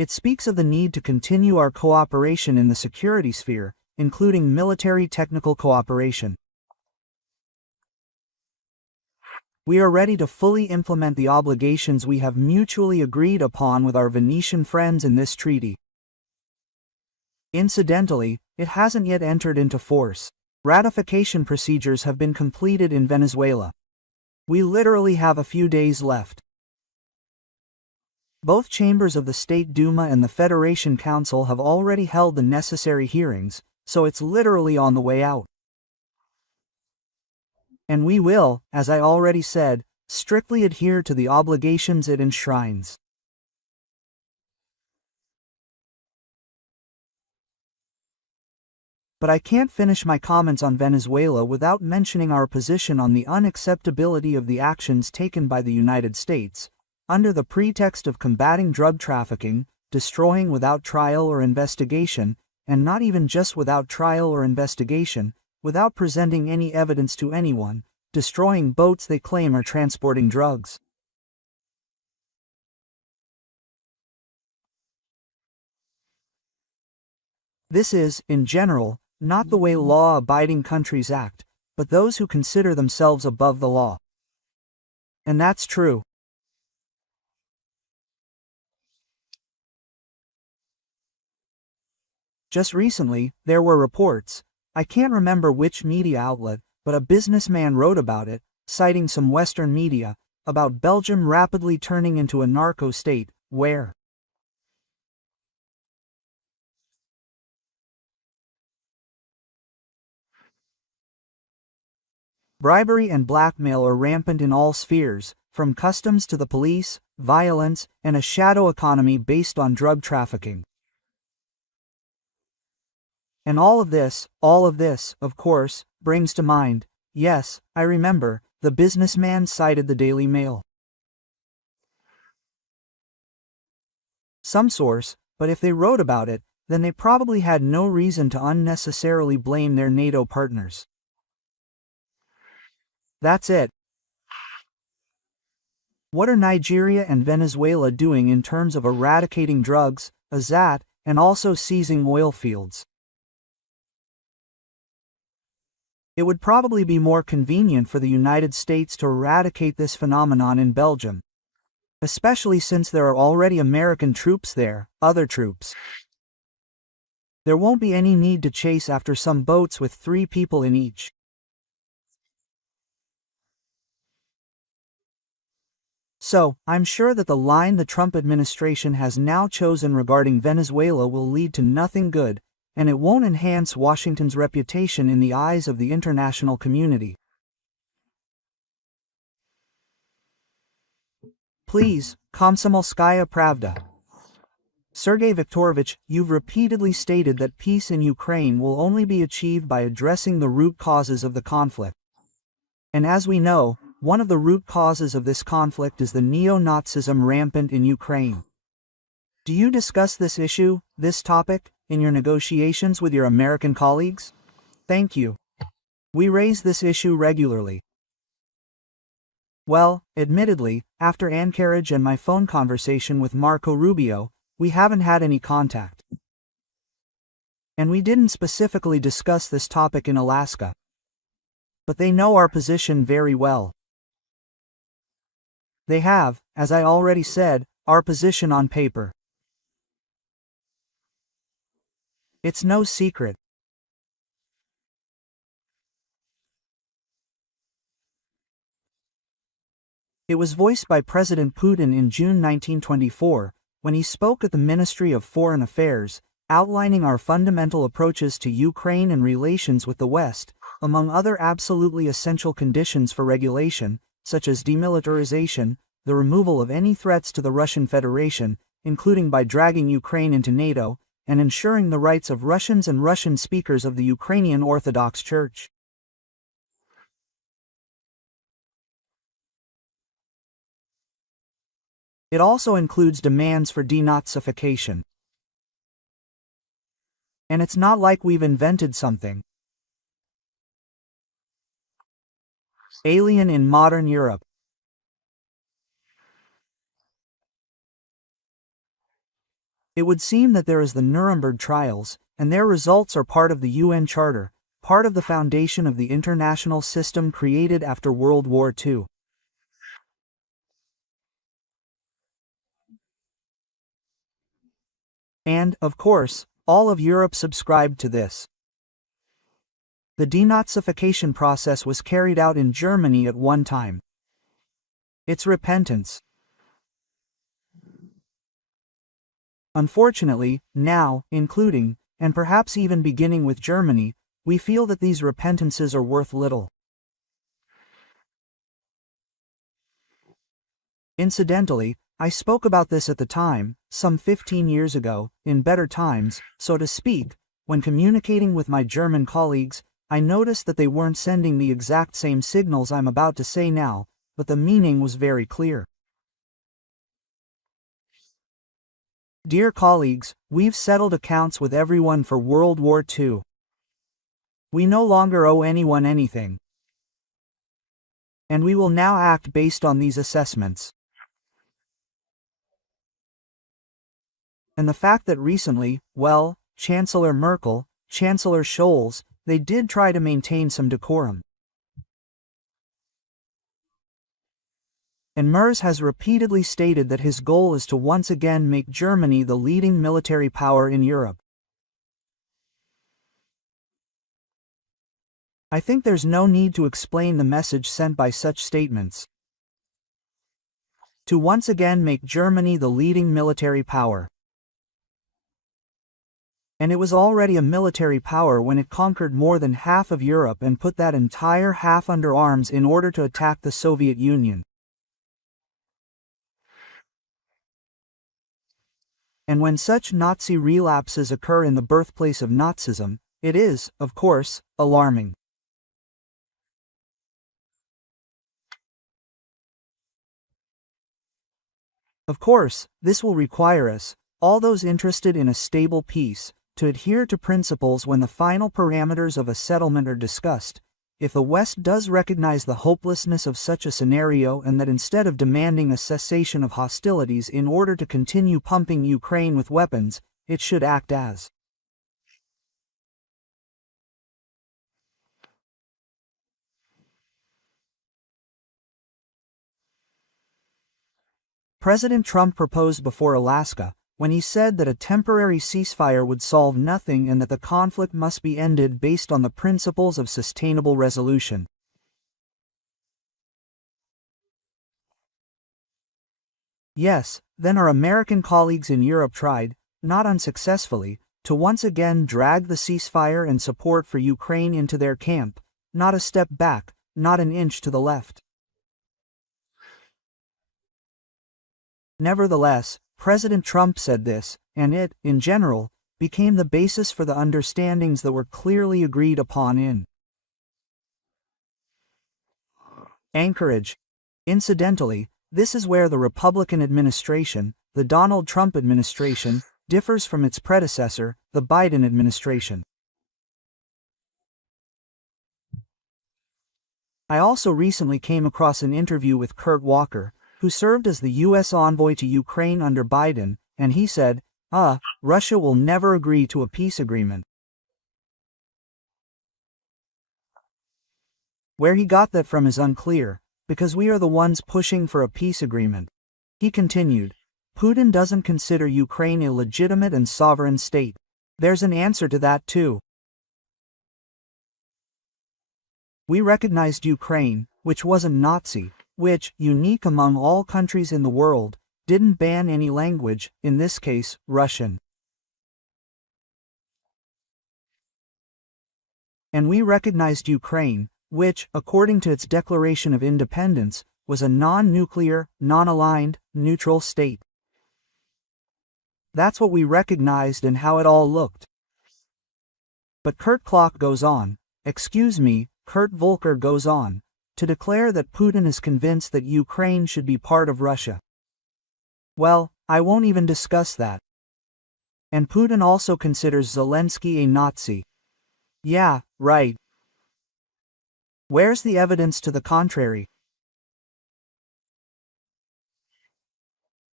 It speaks of the need to continue our cooperation in the security sphere, including military technical cooperation. We are ready to fully implement the obligations we have mutually agreed upon with our Venetian friends in this treaty. Incidentally, it hasn't yet entered into force. Ratification procedures have been completed in Venezuela. We literally have a few days left. Both chambers of the State Duma and the Federation Council have already held the necessary hearings, so it's literally on the way out. And we will, as I already said, strictly adhere to the obligations it enshrines. But I can't finish my comments on Venezuela without mentioning our position on the unacceptability of the actions taken by the United States, under the pretext of combating drug trafficking, destroying without trial or investigation, and not even just without trial or investigation, without presenting any evidence to anyone, destroying boats they claim are transporting drugs. This is, in general, not the way law-abiding countries act, but those who consider themselves above the law. And that's true. Just recently, there were reports, I can't remember which media outlet, but a businessman wrote about it, citing some Western media, about Belgium rapidly turning into a narco state, where bribery and blackmail are rampant in all spheres, from customs to the police, violence, and a shadow economy based on drug trafficking. And all of this, of course, brings to mind, yes, I remember, the businessman cited the Daily Mail. Some source, but if they wrote about it, then they probably had no reason to unnecessarily blame their NATO partners. That's it. What are Nigeria and Venezuela doing in terms of eradicating drugs, AZAT, and also seizing oil fields? It would probably be more convenient for the United States to eradicate this phenomenon in Belgium, especially since there are already American troops there, other troops. There won't be any need to chase after some boats with 3 people in each. So, I'm sure that the line the Trump administration has now chosen regarding Venezuela will lead to nothing good, and it won't enhance Washington's reputation in the eyes of the international community. Please, Komsomolskaya Pravda. Sergei Viktorovich, you've repeatedly stated that peace in Ukraine will only be achieved by addressing the root causes of the conflict. And as we know, one of the root causes of this conflict is the neo-Nazism rampant in Ukraine. Do you discuss this issue, this topic, in your negotiations with your American colleagues? Thank you. We raise this issue regularly. Well, admittedly, after Anchorage and my phone conversation with Marco Rubio, we haven't had any contact. And we didn't specifically discuss this topic in Alaska. But they know our position very well. They have, as I already said, our position on paper. It's no secret. It was voiced by President Putin in June 1924, when he spoke at the Ministry of Foreign Affairs, outlining our fundamental approaches to Ukraine and relations with the West, among other absolutely essential conditions for regulation, such as demilitarization, the removal of any threats to the Russian Federation, including by dragging Ukraine into NATO, and ensuring the rights of Russians and Russian speakers of the Ukrainian Orthodox Church. It also includes demands for denazification. And it's not like we've invented something alien in modern Europe. It would seem that there is the Nuremberg trials, and their results are part of the UN Charter, part of the foundation of the international system created after World War II. And, of course, all of Europe subscribed to this. The denazification process was carried out in Germany at one time. It's repentance. Unfortunately, now, including, and perhaps even beginning with Germany, we feel that these repentances are worth little. Incidentally, I spoke about this at the time, some 15 years ago, in better times, so to speak. When communicating with my German colleagues, I noticed that they weren't sending the exact same signals I'm about to say now, but the meaning was very clear. Dear colleagues, we've settled accounts with everyone for World War II. We no longer owe anyone anything. And we will now act based on these assessments. And the fact that recently, well, Chancellor Merkel, Chancellor Scholz, they did try to maintain some decorum. And Merz has repeatedly stated that his goal is to once again make Germany the leading military power in Europe. I think there's no need to explain the message sent by such statements. To once again make Germany the leading military power. And it was already a military power when it conquered more than half of Europe and put that entire half under arms in order to attack the Soviet Union. And when such Nazi relapses occur in the birthplace of Nazism, it is, of course, alarming. Of course, this will require us, all those interested in a stable peace, to adhere to principles when the final parameters of a settlement are discussed. If the West does recognize the hopelessness of such a scenario and that instead of demanding a cessation of hostilities in order to continue pumping Ukraine with weapons, it should act as President Trump proposed before Alaska, when he said that a temporary ceasefire would solve nothing and that the conflict must be ended based on the principles of sustainable resolution. Yes, then our American colleagues in Europe tried, not unsuccessfully, to once again drag the ceasefire and support for Ukraine into their camp, not a step back, not an inch to the left. Nevertheless, President Trump said this, and it, in general, became the basis for the understandings that were clearly agreed upon in Anchorage. Incidentally, this is where the Republican administration, the Donald Trump administration, differs from its predecessor, the Biden administration. I also recently came across an interview with Kurt Walker, who served as the U.S. envoy to Ukraine under Biden, and he said, Russia will never agree to a peace agreement. Where he got that from is unclear, because we are the ones pushing for a peace agreement. He continued, Putin doesn't consider Ukraine a legitimate and sovereign state. There's an answer to that too. We recognized Ukraine, which wasn't Nazi, which, unique among all countries in the world, didn't ban any language, in this case, Russian. And we recognized Ukraine, which, according to its declaration of independence, was a non-nuclear, non-aligned, neutral state. That's what we recognized and how it all looked. But Kurt goes on, Kurt Volker goes on, to declare that Putin is convinced that Ukraine should be part of Russia. Well, I won't even discuss that. And Putin also considers Zelensky a Nazi. Yeah, right. Where's the evidence to the contrary?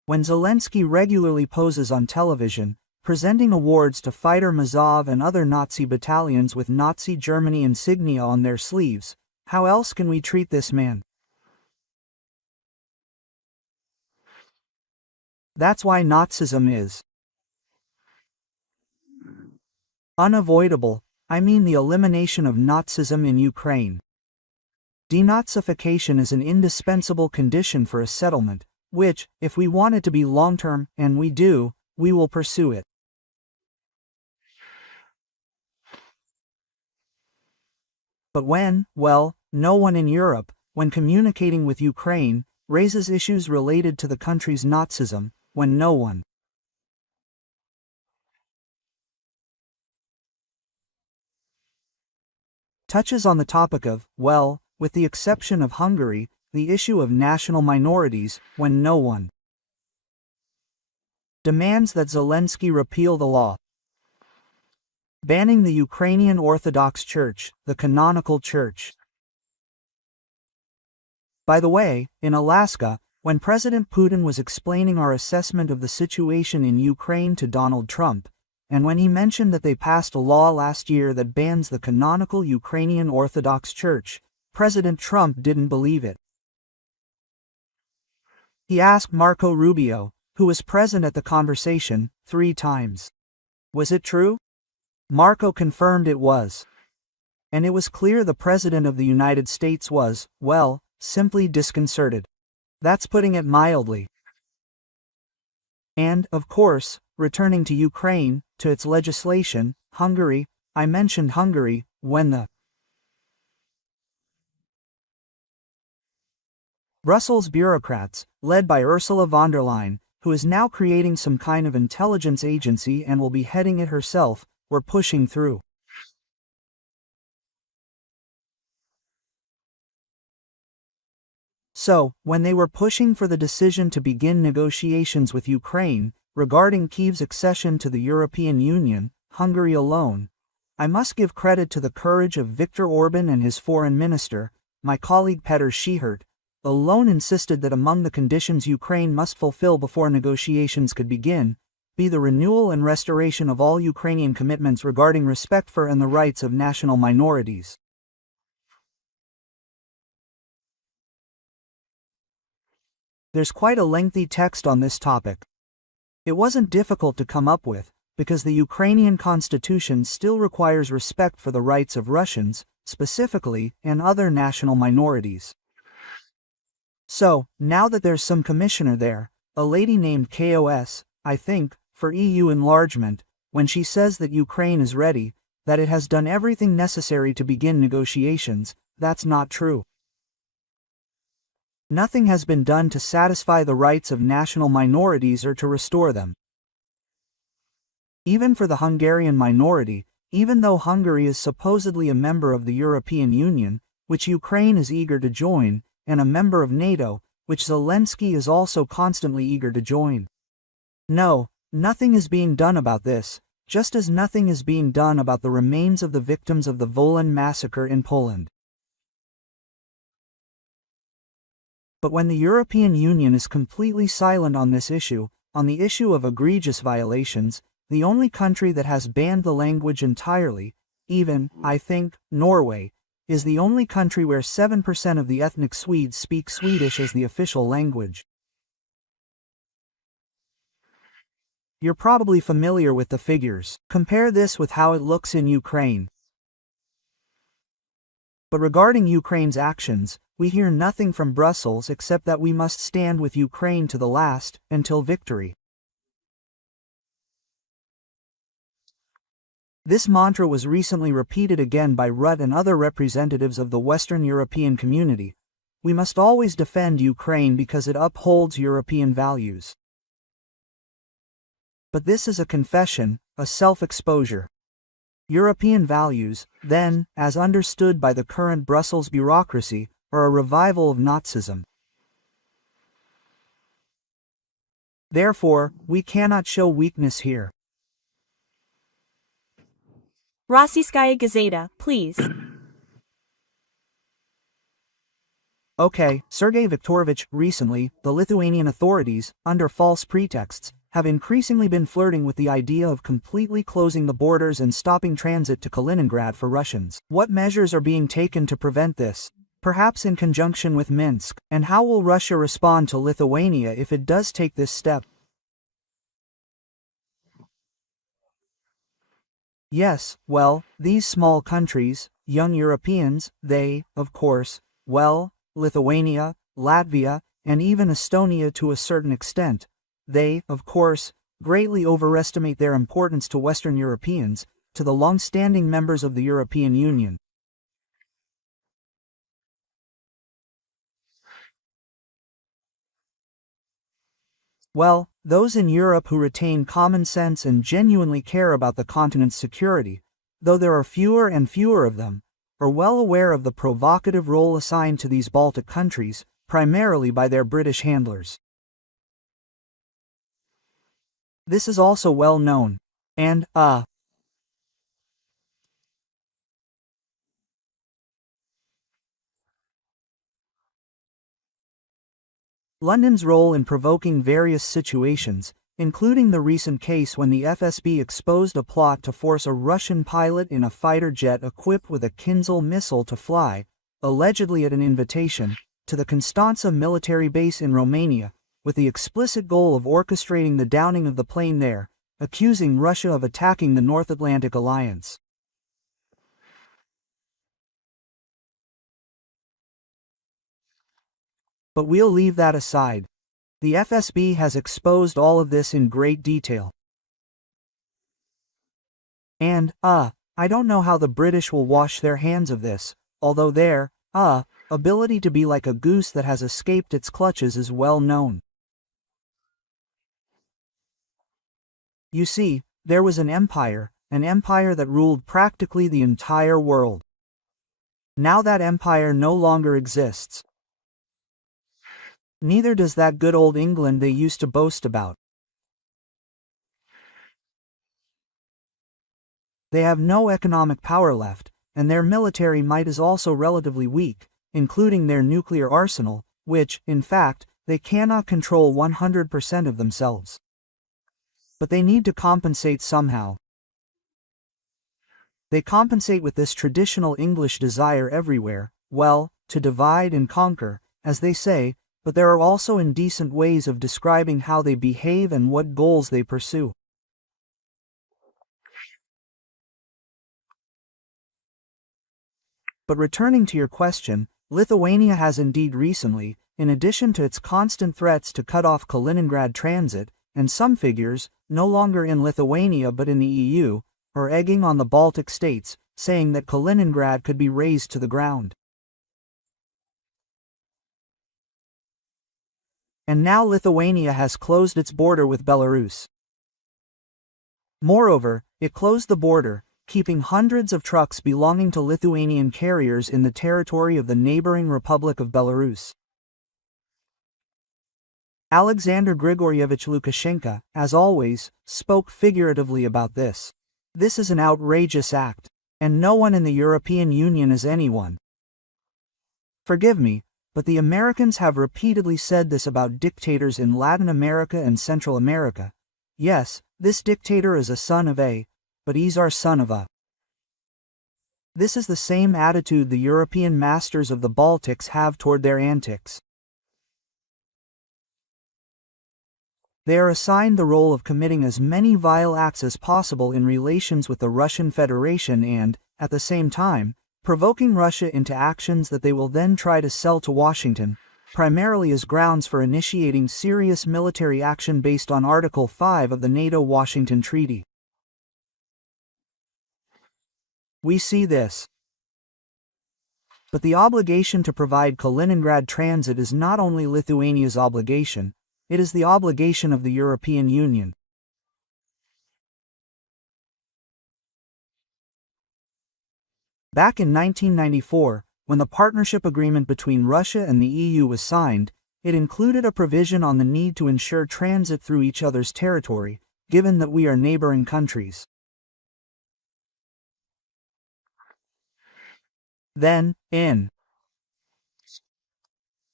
When Zelensky regularly poses on television, presenting awards to fighter Mazov and other Nazi battalions with Nazi Germany insignia on their sleeves, how else can we treat this man? That's why Nazism is unavoidable. I mean the elimination of Nazism in Ukraine. Denazification is an indispensable condition for a settlement, which, if we want it to be long-term, and we do, we will pursue it. But well, no one in Europe, when communicating with Ukraine, raises issues related to the country's Nazism, when no one touches on the topic of, well, with the exception of Hungary, the issue of national minorities, when no one demands that Zelensky repeal the law banning the Ukrainian Orthodox Church, the canonical church. By the way, in Alaska, when President Putin was explaining our assessment of the situation in Ukraine to Donald Trump, and when he mentioned that they passed a law last year that bans the canonical Ukrainian Orthodox Church, President Trump didn't believe it. He asked Marco Rubio, who was present at the conversation, 3 times. Was it true? Marco confirmed it was. And it was clear the President of the United States was, well, simply disconcerted. That's putting it mildly. And, of course, returning to Ukraine, to its legislation, Hungary, I mentioned Hungary, when the Brussels bureaucrats, led by Ursula von der Leyen, who is now creating some kind of intelligence agency and will be heading it herself, were pushing through. So, when they were pushing for the decision to begin negotiations with Ukraine, regarding Kyiv's accession to the European Union, Hungary alone, I must give credit to the courage of Viktor Orban and his foreign minister, my colleague Petr Schihert, alone insisted that among the conditions Ukraine must fulfill before negotiations could begin, be the renewal and restoration of all Ukrainian commitments regarding respect for and the rights of national minorities. There's quite a lengthy text on this topic. It wasn't difficult to come up with, because the Ukrainian constitution still requires respect for the rights of Russians, specifically, and other national minorities. So, now that there's some commissioner there, a lady named KOS, I think, for EU enlargement, when she says that Ukraine is ready, that it has done everything necessary to begin negotiations, that's not true. Nothing has been done to satisfy the rights of national minorities or to restore them. Even for the Hungarian minority, even though Hungary is supposedly a member of the European Union, which Ukraine is eager to join, and a member of NATO, which Zelensky is also constantly eager to join. No, nothing is being done about this, just as nothing is being done about the remains of the victims of the Wolan massacre in Poland. But when the European Union is completely silent on this issue, on the issue of egregious violations, the only country that has banned the language entirely, even, I think, Norway, is the only country where 7% of the ethnic Swedes speak Swedish as the official language. You're probably familiar with the figures. Compare this with how it looks in Ukraine. But regarding Ukraine's actions, we hear nothing from Brussels except that we must stand with Ukraine to the last, until victory. This mantra was recently repeated again by Rutte and other representatives of the Western European community. We must always defend Ukraine because it upholds European values. But this is a confession, a self-exposure. European values, then, as understood by the current Brussels bureaucracy, are a revival of Nazism. Therefore, we cannot show weakness here. Rossiyskaya Gazeta, please. Okay, Sergei Viktorovich, recently, the Lithuanian authorities, under false pretexts, have increasingly been flirting with the idea of completely closing the borders and stopping transit to Kaliningrad for Russians. What measures are being taken to prevent this? Perhaps in conjunction with Minsk, and how will Russia respond to Lithuania if it does take this step? Yes, well, these small countries, young Europeans, they, of course, well, Lithuania, Latvia, and even Estonia to a certain extent, they, of course, greatly overestimate their importance to Western Europeans, to the long-standing members of the European Union. Well, those in Europe who retain common sense and genuinely care about the continent's security, though there are fewer and fewer of them, are well aware of the provocative role assigned to these Baltic countries, primarily by their British handlers. This is also well known. And, London's role in provoking various situations, including the recent case when the FSB exposed a plot to force a Russian pilot in a fighter jet equipped with a Kinzhal missile to fly, allegedly at an invitation, to the Constanța military base in Romania, with the explicit goal of orchestrating the downing of the plane there, accusing Russia of attacking the North Atlantic Alliance. But we'll leave that aside. The FSB has exposed all of this in great detail. And, I don't know how the British will wash their hands of this, although their, ability to be like a goose that has escaped its clutches is well known. You see, there was an empire that ruled practically the entire world. Now that empire no longer exists. Neither does that good old England they used to boast about. They have no economic power left, and their military might is also relatively weak, including their nuclear arsenal, which, in fact, they cannot control 100% of themselves. But they need to compensate somehow. They compensate with this traditional English desire everywhere, well, to divide and conquer, as they say, but there are also indecent ways of describing how they behave and what goals they pursue. But returning to your question, Lithuania has indeed recently, in addition to its constant threats to cut off Kaliningrad transit, and some figures, no longer in Lithuania but in the EU, are egging on the Baltic states, saying that Kaliningrad could be razed to the ground. And now Lithuania has closed its border with Belarus. Moreover, it closed the border, keeping hundreds of trucks belonging to Lithuanian carriers in the territory of the neighboring Republic of Belarus. Alexander Grigorievich Lukashenko, as always, spoke figuratively about this. This is an outrageous act, and no one in the European Union is anyone. Forgive me, but the Americans have repeatedly said this about dictators in Latin America and Central America. Yes, this dictator is a son of a, but he's our son of a. This is the same attitude the European masters of the Baltics have toward their antics. They are assigned the role of committing as many vile acts as possible in relations with the Russian Federation and, at the same time, provoking Russia into actions that they will then try to sell to Washington, primarily as grounds for initiating serious military action based on Article 5 of the NATO-Washington Treaty. We see this. But the obligation to provide Kaliningrad transit is not only Lithuania's obligation, it is the obligation of the European Union. Back in 1994, when the partnership agreement between Russia and the EU was signed, it included a provision on the need to ensure transit through each other's territory, given that we are neighboring countries. Then, in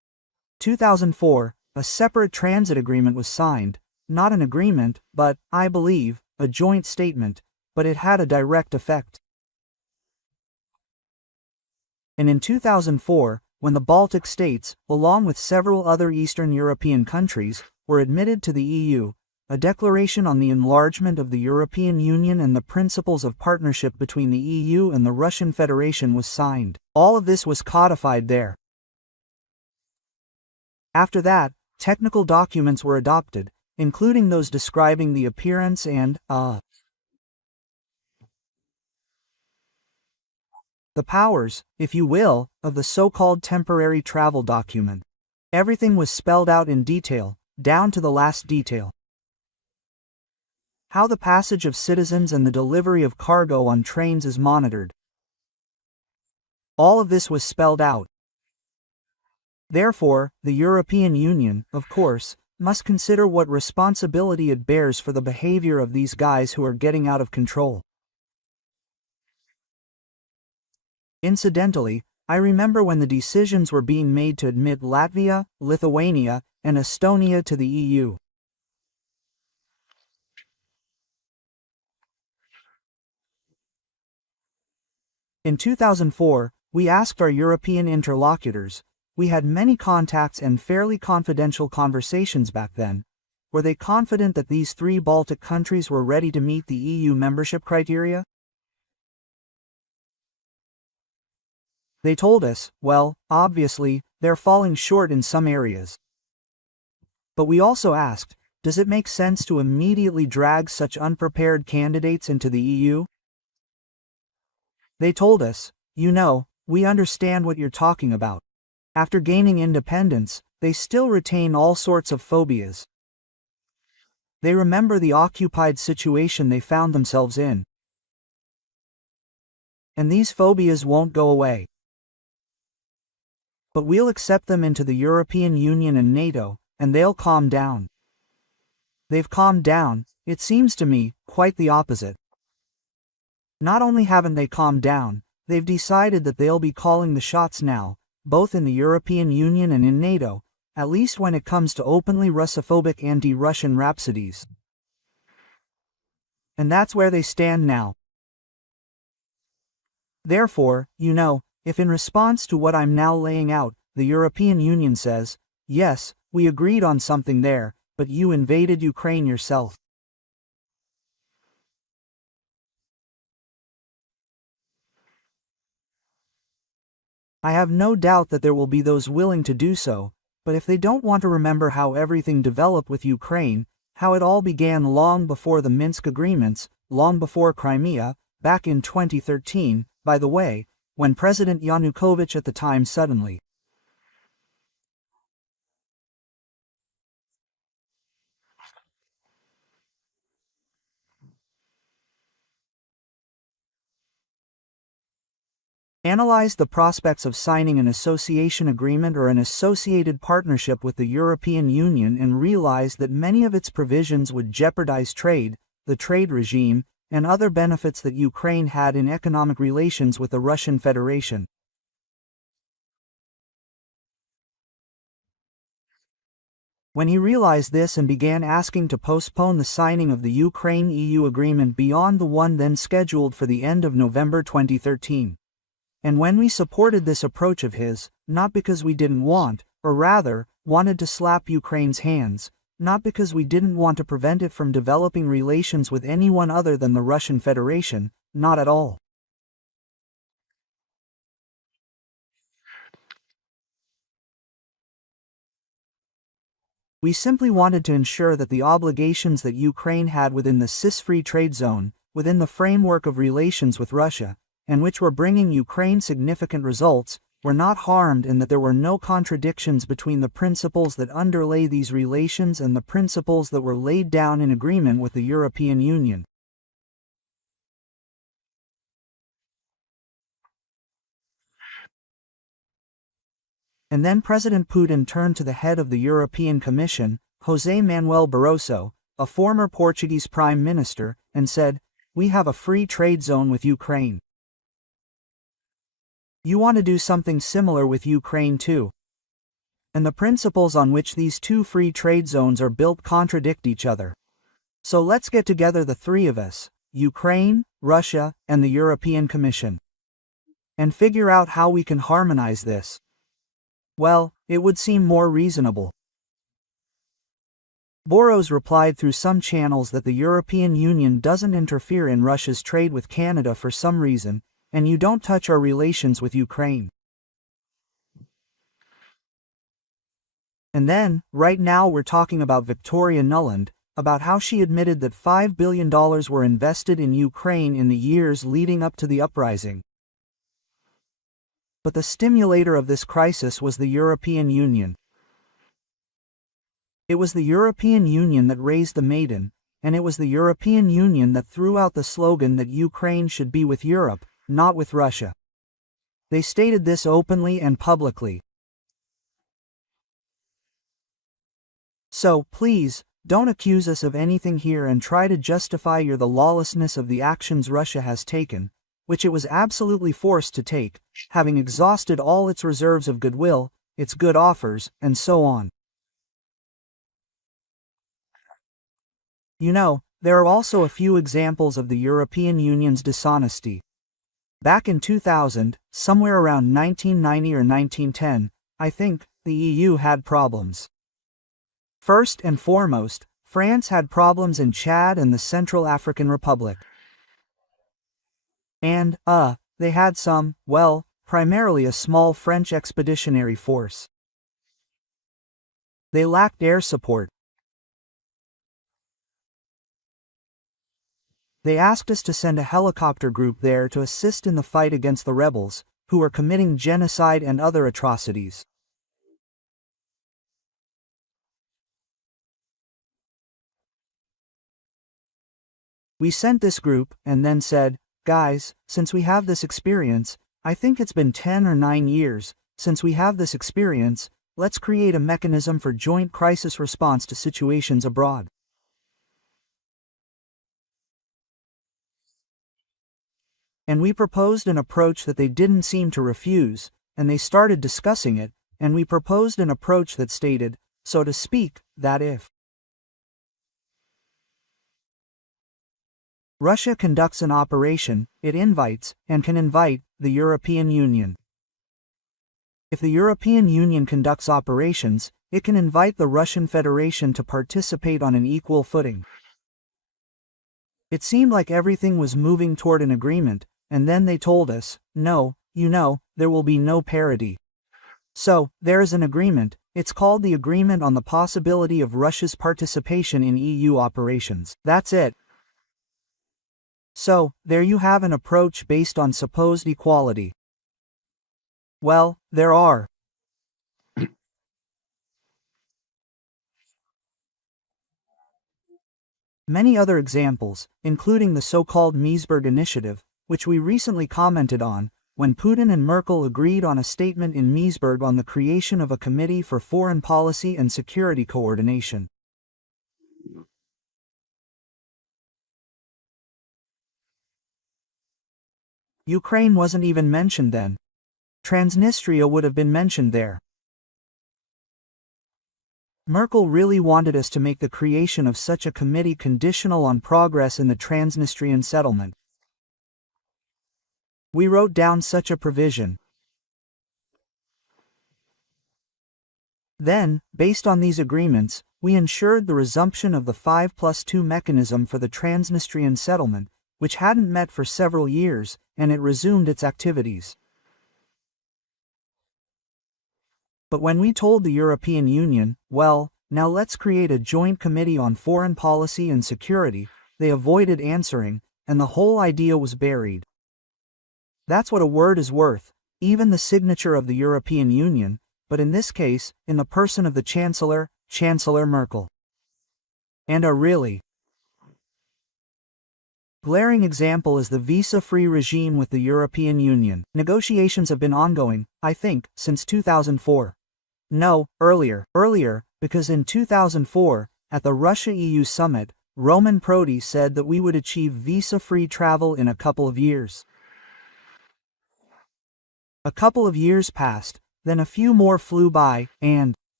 2004, a separate transit agreement was signed, not an agreement, but, I believe, a joint statement, but it had a direct effect. And in 2004, when the Baltic states, along with several other Eastern European countries, were admitted to the EU, a declaration on the enlargement of the European Union and the principles of partnership between the EU and the Russian Federation was signed. All of this was codified there. After that, technical documents were adopted, including those describing the appearance and, the powers, if you will, of the so-called temporary travel document. Everything was spelled out in detail, down to the last detail. How the passage of citizens and the delivery of cargo on trains is monitored. All of this was spelled out. Therefore, the European Union, of course, must consider what responsibility it bears for the behavior of these guys who are getting out of control. Incidentally, I remember when the decisions were being made to admit Latvia, Lithuania, and Estonia to the EU. In 2004, we asked our European interlocutors, we had many contacts and fairly confidential conversations back then, were they confident that these three Baltic countries were ready to meet the EU membership criteria? They told us, well, obviously, they're falling short in some areas. But we also asked, does it make sense to immediately drag such unprepared candidates into the EU? They told us, you know, we understand what you're talking about. After gaining independence, they still retain all sorts of phobias. They remember the occupied situation they found themselves in. And these phobias won't go away. But we'll accept them into the European Union and NATO, and they'll calm down. They've calmed down, it seems to me, quite the opposite. Not only haven't they calmed down, they've decided that they'll be calling the shots now, both in the European Union and in NATO, at least when it comes to openly Russophobic anti-Russian rhapsodies. And that's where they stand now. Therefore, you know, if in response to what I'm now laying out, the European Union says, yes, we agreed on something there, but you invaded Ukraine yourself. I have no doubt that there will be those willing to do so, but if they don't want to remember how everything developed with Ukraine, how it all began long before the Minsk agreements, long before Crimea, back in 2013, by the way, when President Yanukovych at the time suddenly analyzed the prospects of signing an association agreement or an associated partnership with the European Union and realized that many of its provisions would jeopardize trade, the trade regime, and other benefits that Ukraine had in economic relations with the Russian Federation. When he realized this and began asking to postpone the signing of the Ukraine-EU agreement beyond the one then scheduled for the end of November 2013. And when we supported this approach of his, not because we didn't want, or rather, wanted to slap Ukraine's hands, not because we didn't want to prevent it from developing relations with anyone other than the Russian Federation, not at all. We simply wanted to ensure that the obligations that Ukraine had within the CIS-free trade zone, within the framework of relations with Russia, and which were bringing Ukraine significant results, were not harmed and that there were no contradictions between the principles that underlay these relations and the principles that were laid down in agreement with the European Union. And then President Putin turned to the head of the European Commission, José Manuel Barroso, a former Portuguese Prime Minister, and said, "We have a free trade zone with Ukraine. You want to do something similar with Ukraine too. And the principles on which these two free trade zones are built contradict each other. So let's get together, the three of us, Ukraine, Russia, and the European Commission, and figure out how we can harmonize this. Well, it would seem more reasonable. Boros replied through some channels that the European Union doesn't interfere in Russia's trade with Canada for some reason, and you don't touch our relations with Ukraine. And then, right now we're talking about Victoria Nuland, about how she admitted that $5 billion were invested in Ukraine in the years leading up to the uprising. But the stimulator of this crisis was the European Union. It was the European Union that raised the maiden, and it was the European Union that threw out the slogan that Ukraine should be with Europe, not with Russia. They stated this openly and publicly. So, please, don't accuse us of anything here and try to justify the lawlessness of the actions Russia has taken, which it was absolutely forced to take, having exhausted all its reserves of goodwill, its good offers, and so on. You know, there are also a few examples of the European Union's dishonesty. Back in 2000, somewhere around 1990 or 1910, I think, the EU had problems. First and foremost, France had problems in Chad and the Central African Republic. And, they had primarily a small French expeditionary force. They lacked air support. They asked us to send a helicopter group there to assist in the fight against the rebels, who were committing genocide and other atrocities. We sent this group, and then said, guys, since we have this experience, I think it's been 10 or 9 years, since we have this experience, let's create a mechanism for joint crisis response to situations abroad. And we proposed an approach that they didn't seem to refuse, and they started discussing it, and we proposed an approach that stated, so to speak, that if Russia conducts an operation, it invites, and can invite, the European Union. If the European Union conducts operations, it can invite the Russian Federation to participate on an equal footing. It seemed like everything was moving toward an agreement, and then they told us, no, there will be no parity. So, there is an agreement, it's called the Agreement on the Possibility of Russia's Participation in EU Operations. That's it. So, there you have an approach based on supposed equality. Well, there are many other examples, including the so-called Meseberg Initiative, which we recently commented on, when Putin and Merkel agreed on a statement in Meseberg on the creation of a Committee for Foreign Policy and Security Coordination. Ukraine wasn't even mentioned then. Transnistria would have been mentioned there. Merkel really wanted us to make the creation of such a committee conditional on progress in the Transnistrian settlement. We wrote down such a provision. Then, based on these agreements, we ensured the resumption of the 5+2 mechanism for the Transnistrian settlement, which hadn't met for several years, and it resumed its activities. But when we told the European Union, well, now let's create a joint committee on foreign policy and security, they avoided answering, and the whole idea was buried. That's what a word is worth, even the signature of the European Union, but in this case, in the person of the Chancellor, Chancellor Merkel. And a really glaring example is the visa-free regime with the European Union. Negotiations have been ongoing, I think, since 2004. No, earlier, because in 2004, at the Russia-EU summit, Roman Prodi said that we would achieve visa-free travel in a couple of years. A couple of years passed, then a few more flew by, and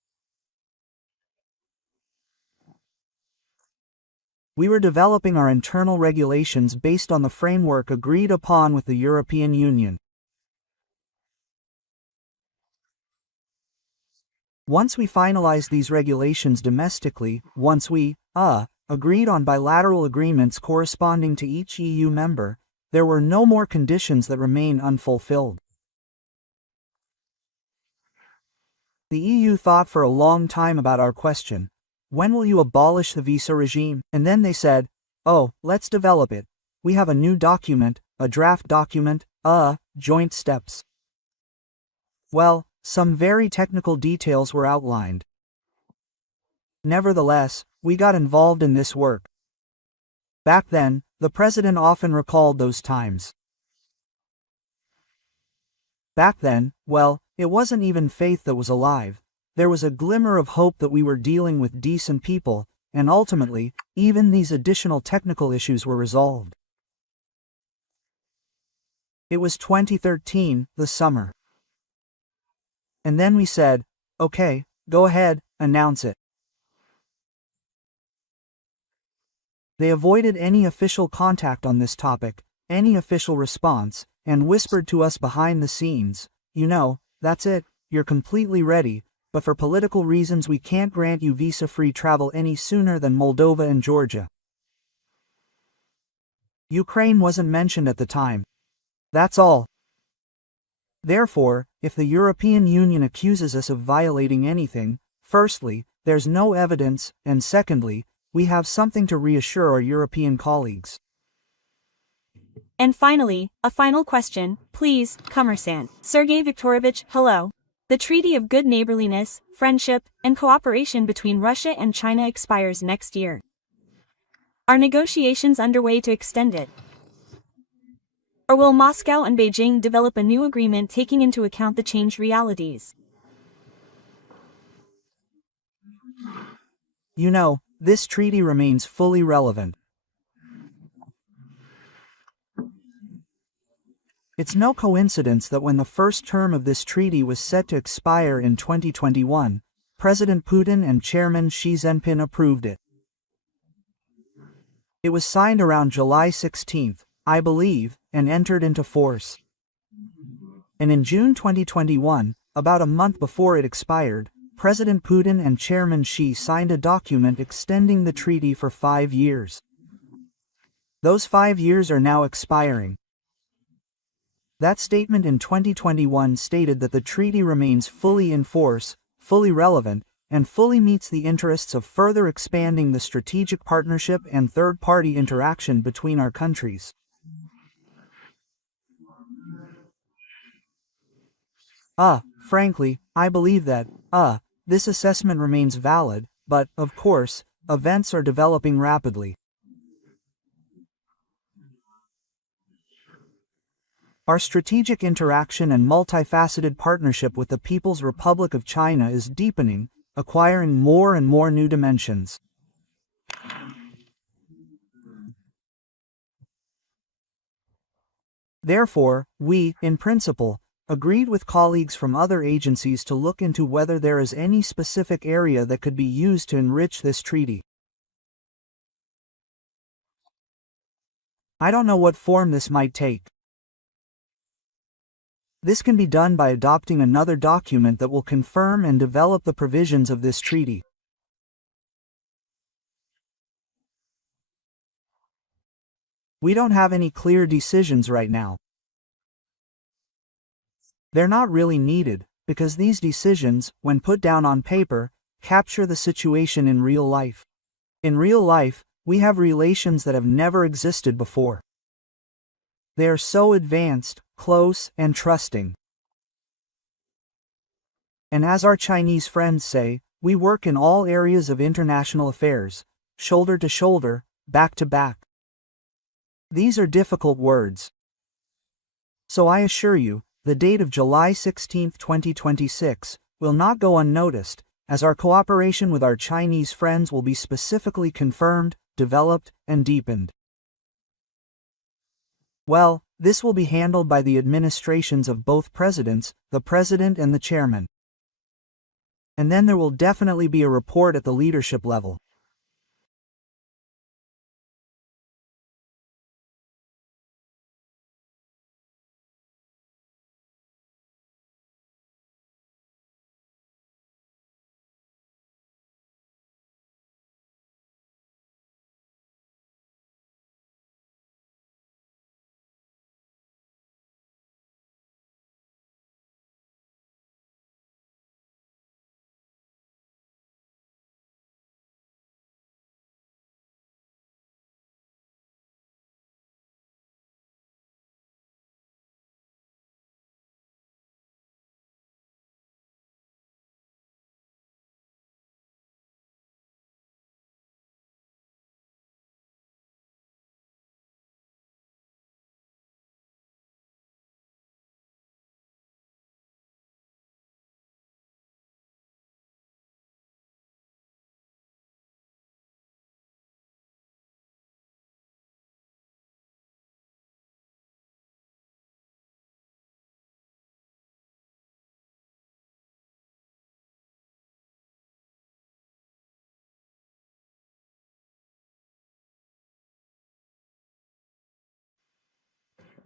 We were developing our internal regulations based on the framework agreed upon with the European Union. Once we finalized these regulations domestically, once we, agreed on bilateral agreements corresponding to each EU member, there were no more conditions that remain unfulfilled. The EU thought for a long time about our question. When will you abolish the visa regime? And then they said, oh, let's develop it. We have a new document, a draft document, joint steps. Well, some very technical details were outlined. Nevertheless, we got involved in this work. Back then, the president often recalled those times. Back then, well, it wasn't even faith that was alive. There was a glimmer of hope that we were dealing with decent people, and ultimately, even these additional technical issues were resolved. It was 2013, the summer. And then we said, okay, go ahead, announce it. They avoided any official contact on this topic, any official response, and whispered to us behind the scenes, you know, that's it, you're completely ready, but for political reasons we can't grant you visa-free travel any sooner than Moldova and Georgia. Ukraine wasn't mentioned at the time. That's all. Therefore, if the European Union accuses us of violating anything, firstly, there's no evidence, and secondly, we have something to reassure our European colleagues. And finally, a final question, please, Commerçant. Sergei Viktorovich, hello. The Treaty of Good Neighborliness, Friendship, and Cooperation between Russia and China expires next year. Are negotiations underway to extend it? Or will Moscow and Beijing develop a new agreement taking into account the changed realities? You know, this treaty remains fully relevant. It's no coincidence that when the first term of this treaty was set to expire in 2021, President Putin and Chairman Xi Jinping approved it. It was signed around July 16, I believe, and entered into force. And in June 2021, about a month before it expired, President Putin and Chairman Xi signed a document extending the treaty for 5 years. Those 5 years are now expiring. That statement in 2021 stated that the treaty remains fully in force, fully relevant, and fully meets the interests of further expanding the strategic partnership and third-party interaction between our countries. Frankly, I believe that, this assessment remains valid, but, of course, events are developing rapidly. Our strategic interaction and multifaceted partnership with the People's Republic of China is deepening, acquiring more and more new dimensions. Therefore, we, in principle, agreed with colleagues from other agencies to look into whether there is any specific area that could be used to enrich this treaty. I don't know what form this might take. This can be done by adopting another document that will confirm and develop the provisions of this treaty. We don't have any clear decisions right now. They're not really needed, because these decisions, when put down on paper, capture the situation in real life. In real life, we have relations that have never existed before. They are so advanced, close, and trusting. And as our Chinese friends say, we work in all areas of international affairs, shoulder to shoulder, back to back. These are difficult words. So I assure you, the date of July 16, 2026, will not go unnoticed, as our cooperation with our Chinese friends will be specifically confirmed, developed, and deepened. Well, this will be handled by the administrations of both presidents, the president and the chairman. And then there will definitely be a report at the leadership level.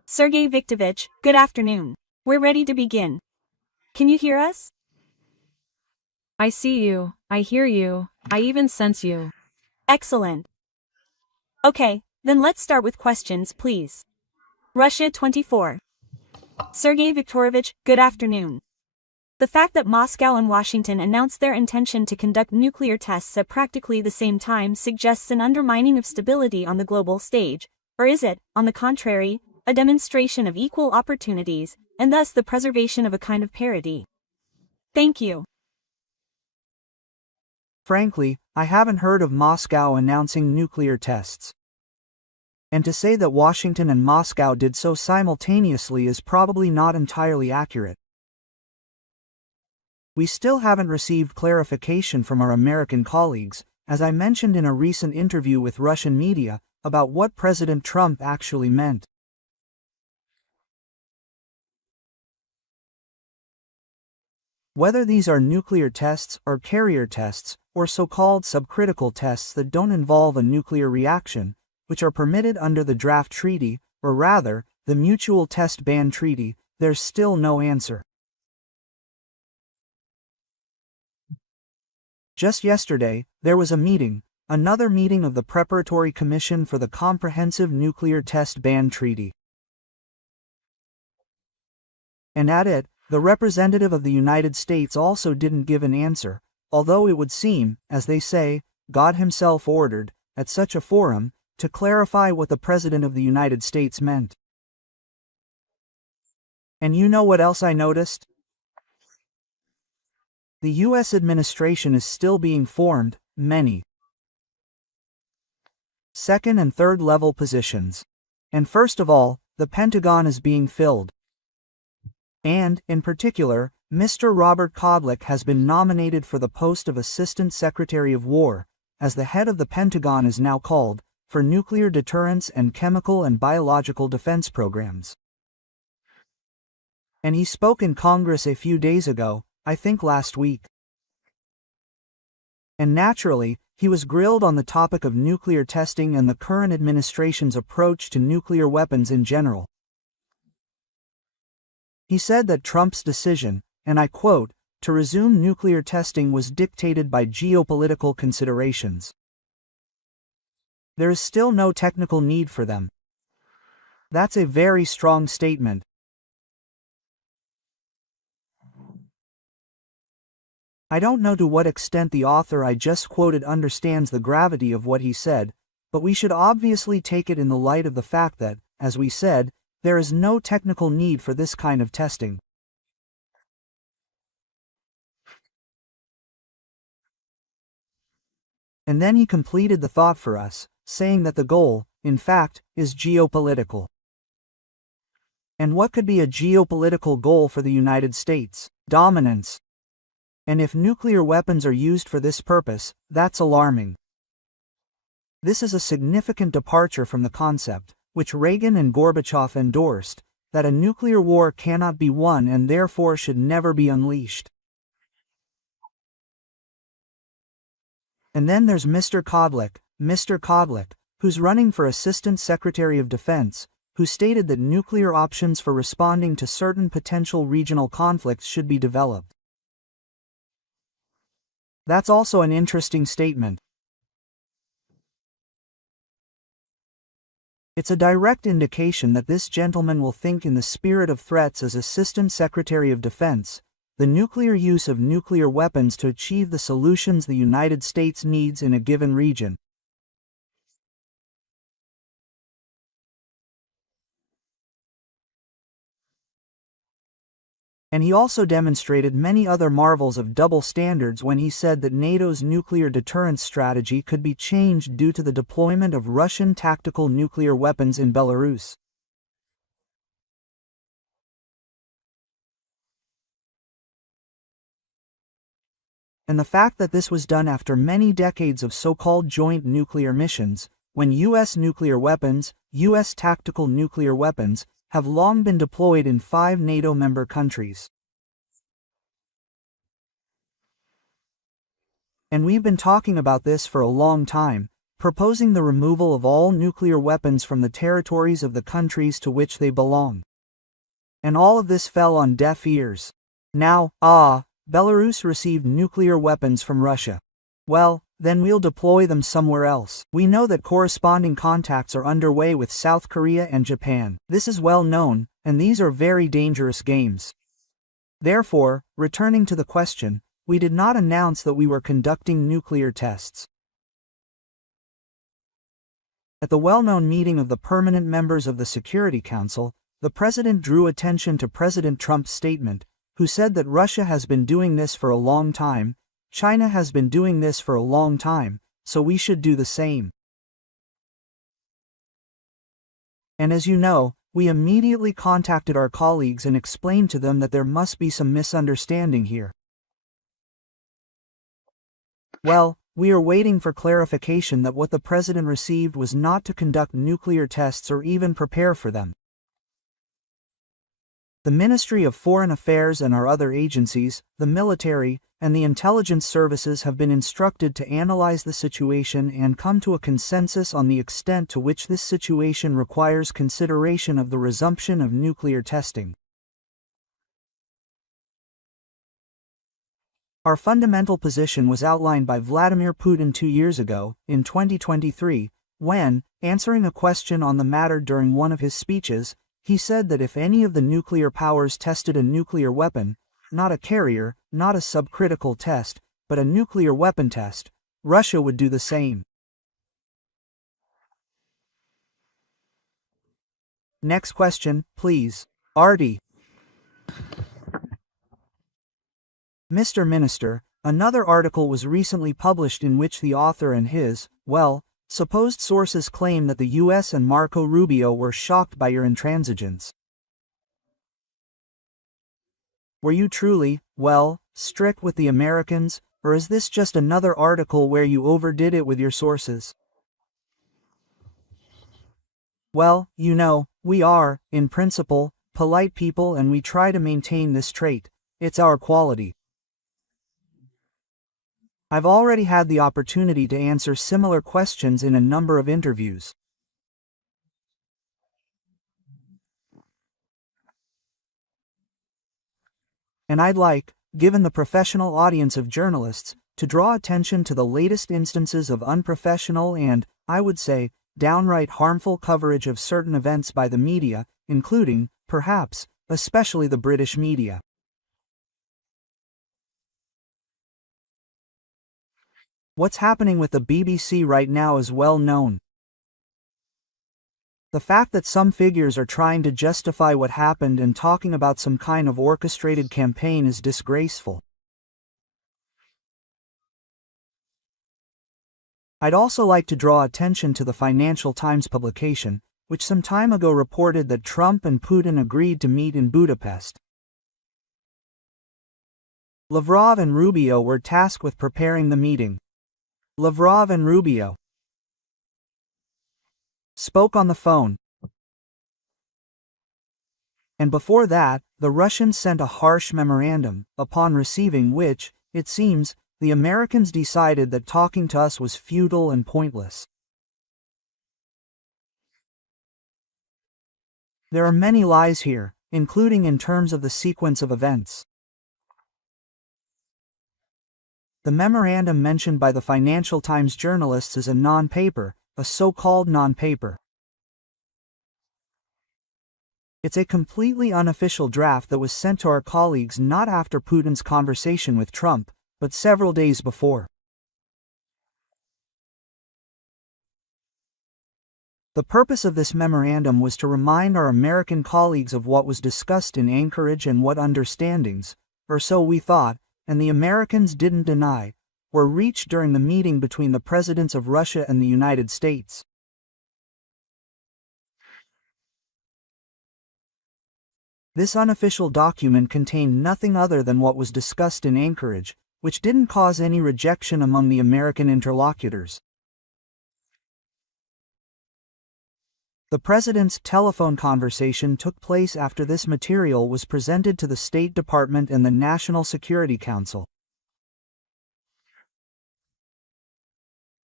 Sergei Viktorovich, good afternoon. We're ready to begin. Can you hear us? I see you, I hear you, I even sense you. Excellent. Okay, then let's start with questions, please. Russia 24. Sergei Viktorovich, good afternoon. The fact that Moscow and Washington announced their intention to conduct nuclear tests at practically the same time suggests an undermining of stability on the global stage, or is it, on the contrary, a demonstration of equal opportunities, and thus the preservation of a kind of parity? Thank you. Frankly, I haven't heard of Moscow announcing nuclear tests. And to say that Washington and Moscow did so simultaneously is probably not entirely accurate. We still haven't received clarification from our American colleagues, as I mentioned in a recent interview with Russian media, about what President Trump actually meant. Whether these are nuclear tests or carrier tests, or so-called subcritical tests that don't involve a nuclear reaction, which are permitted under the draft treaty, or rather, the Mutual Test Ban Treaty, there's still no answer. Just yesterday, there was a meeting, another meeting of the Preparatory Commission for the Comprehensive Nuclear Test Ban Treaty. And at it, the representative of the United States also didn't give an answer, although it would seem, as they say, God himself ordered, at such a forum, to clarify what the President of the United States meant. And you know what else I noticed? The U.S. administration is still being formed, many second and third level positions. And first of all, the Pentagon is being filled. And, in particular, Mr. Robert Kodlik has been nominated for the post of Assistant Secretary of War, as the head of the Pentagon is now called, for nuclear deterrence and chemical and biological defense programs. And he spoke in Congress a few days ago, I think last week. And naturally, he was grilled on the topic of nuclear testing and the current administration's approach to nuclear weapons in general. He said that Trump's decision, and I quote, to resume nuclear testing was dictated by geopolitical considerations. There is still no technical need for them. That's a very strong statement. I don't know to what extent the author I just quoted understands the gravity of what he said, but we should obviously take it in the light of the fact that, as we said, there is no technical need for this kind of testing. And then he completed the thought for us, saying that the goal, in fact, is geopolitical. And what could be a geopolitical goal for the United States? Dominance. And if nuclear weapons are used for this purpose, that's alarming. This is a significant departure from the concept, which Reagan and Gorbachev endorsed, that a nuclear war cannot be won and therefore should never be unleashed. And then there's Mr. Kodlik, who's running for Assistant Secretary of Defense, who stated that nuclear options for responding to certain potential regional conflicts should be developed. That's also an interesting statement. It's a direct indication that this gentleman will think in the spirit of threats as Assistant Secretary of Defense, the nuclear use of nuclear weapons to achieve the solutions the United States needs in a given region. And he also demonstrated many other marvels of double standards when he said that NATO's nuclear deterrence strategy could be changed due to the deployment of Russian tactical nuclear weapons in Belarus. And the fact that this was done after many decades of so-called joint nuclear missions, when U.S. nuclear weapons, U.S. tactical nuclear weapons, have long been deployed in 5 NATO member countries. And we've been talking about this for a long time, proposing the removal of all nuclear weapons from the territories of the countries to which they belong. And all of this fell on deaf ears. Now, Belarus received nuclear weapons from Russia. Well, then we'll deploy them somewhere else. We know that corresponding contacts are underway with South Korea and Japan. This is well known, and these are very dangerous games. Therefore, returning to the question, we did not announce that we were conducting nuclear tests. At the well-known meeting of the permanent members of the Security Council, the President drew attention to President Trump's statement, who said that Russia has been doing this for a long time, China has been doing this for a long time, so we should do the same. And as you know, we immediately contacted our colleagues and explained to them that there must be some misunderstanding here. Well, we are waiting for clarification that what the President received was not to conduct nuclear tests or even prepare for them. The Ministry of Foreign Affairs and our other agencies, the military, and the intelligence services have been instructed to analyze the situation and come to a consensus on the extent to which this situation requires consideration of the resumption of nuclear testing. Our fundamental position was outlined by Vladimir Putin 2 years ago, in 2023, when, answering a question on the matter during one of his speeches, he said that if any of the nuclear powers tested a nuclear weapon, not a carrier, not a subcritical test, but a nuclear weapon test, Russia would do the same. Next question, please. Artie. Mr. Minister, another article was recently published in which the author and his, supposed sources claim that the US and Marco Rubio were shocked by your intransigence. Were you truly, strict with the Americans, or is this just another article where you overdid it with your sources? Well, you know, we are, in principle, polite people and we try to maintain this trait. It's our quality. I've already had the opportunity to answer similar questions in a number of interviews. And I'd like, given the professional audience of journalists, to draw attention to the latest instances of unprofessional and, I would say, downright harmful coverage of certain events by the media, including, perhaps, especially the British media. What's happening with the BBC right now is well known. The fact that some figures are trying to justify what happened and talking about some kind of orchestrated campaign is disgraceful. I'd also like to draw attention to the Financial Times publication, which some time ago reported that Trump and Putin agreed to meet in Budapest. Lavrov and Rubio were tasked with preparing the meeting. Lavrov and Rubio spoke on the phone. And before that, the Russians sent a harsh memorandum, upon receiving which, it seems, the Americans decided that talking to us was futile and pointless. There are many lies here, including in terms of the sequence of events. The memorandum mentioned by the Financial Times journalists is a non-paper, a so-called non-paper. It's a completely unofficial draft that was sent to our colleagues not after Putin's conversation with Trump, but several days before. The purpose of this memorandum was to remind our American colleagues of what was discussed in Anchorage and what understandings, or so we thought, and the Americans didn't deny, were reached during the meeting between the presidents of Russia and the United States. This unofficial document contained nothing other than what was discussed in Anchorage, which didn't cause any rejection among the American interlocutors. The president's telephone conversation took place after this material was presented to the State Department and the National Security Council.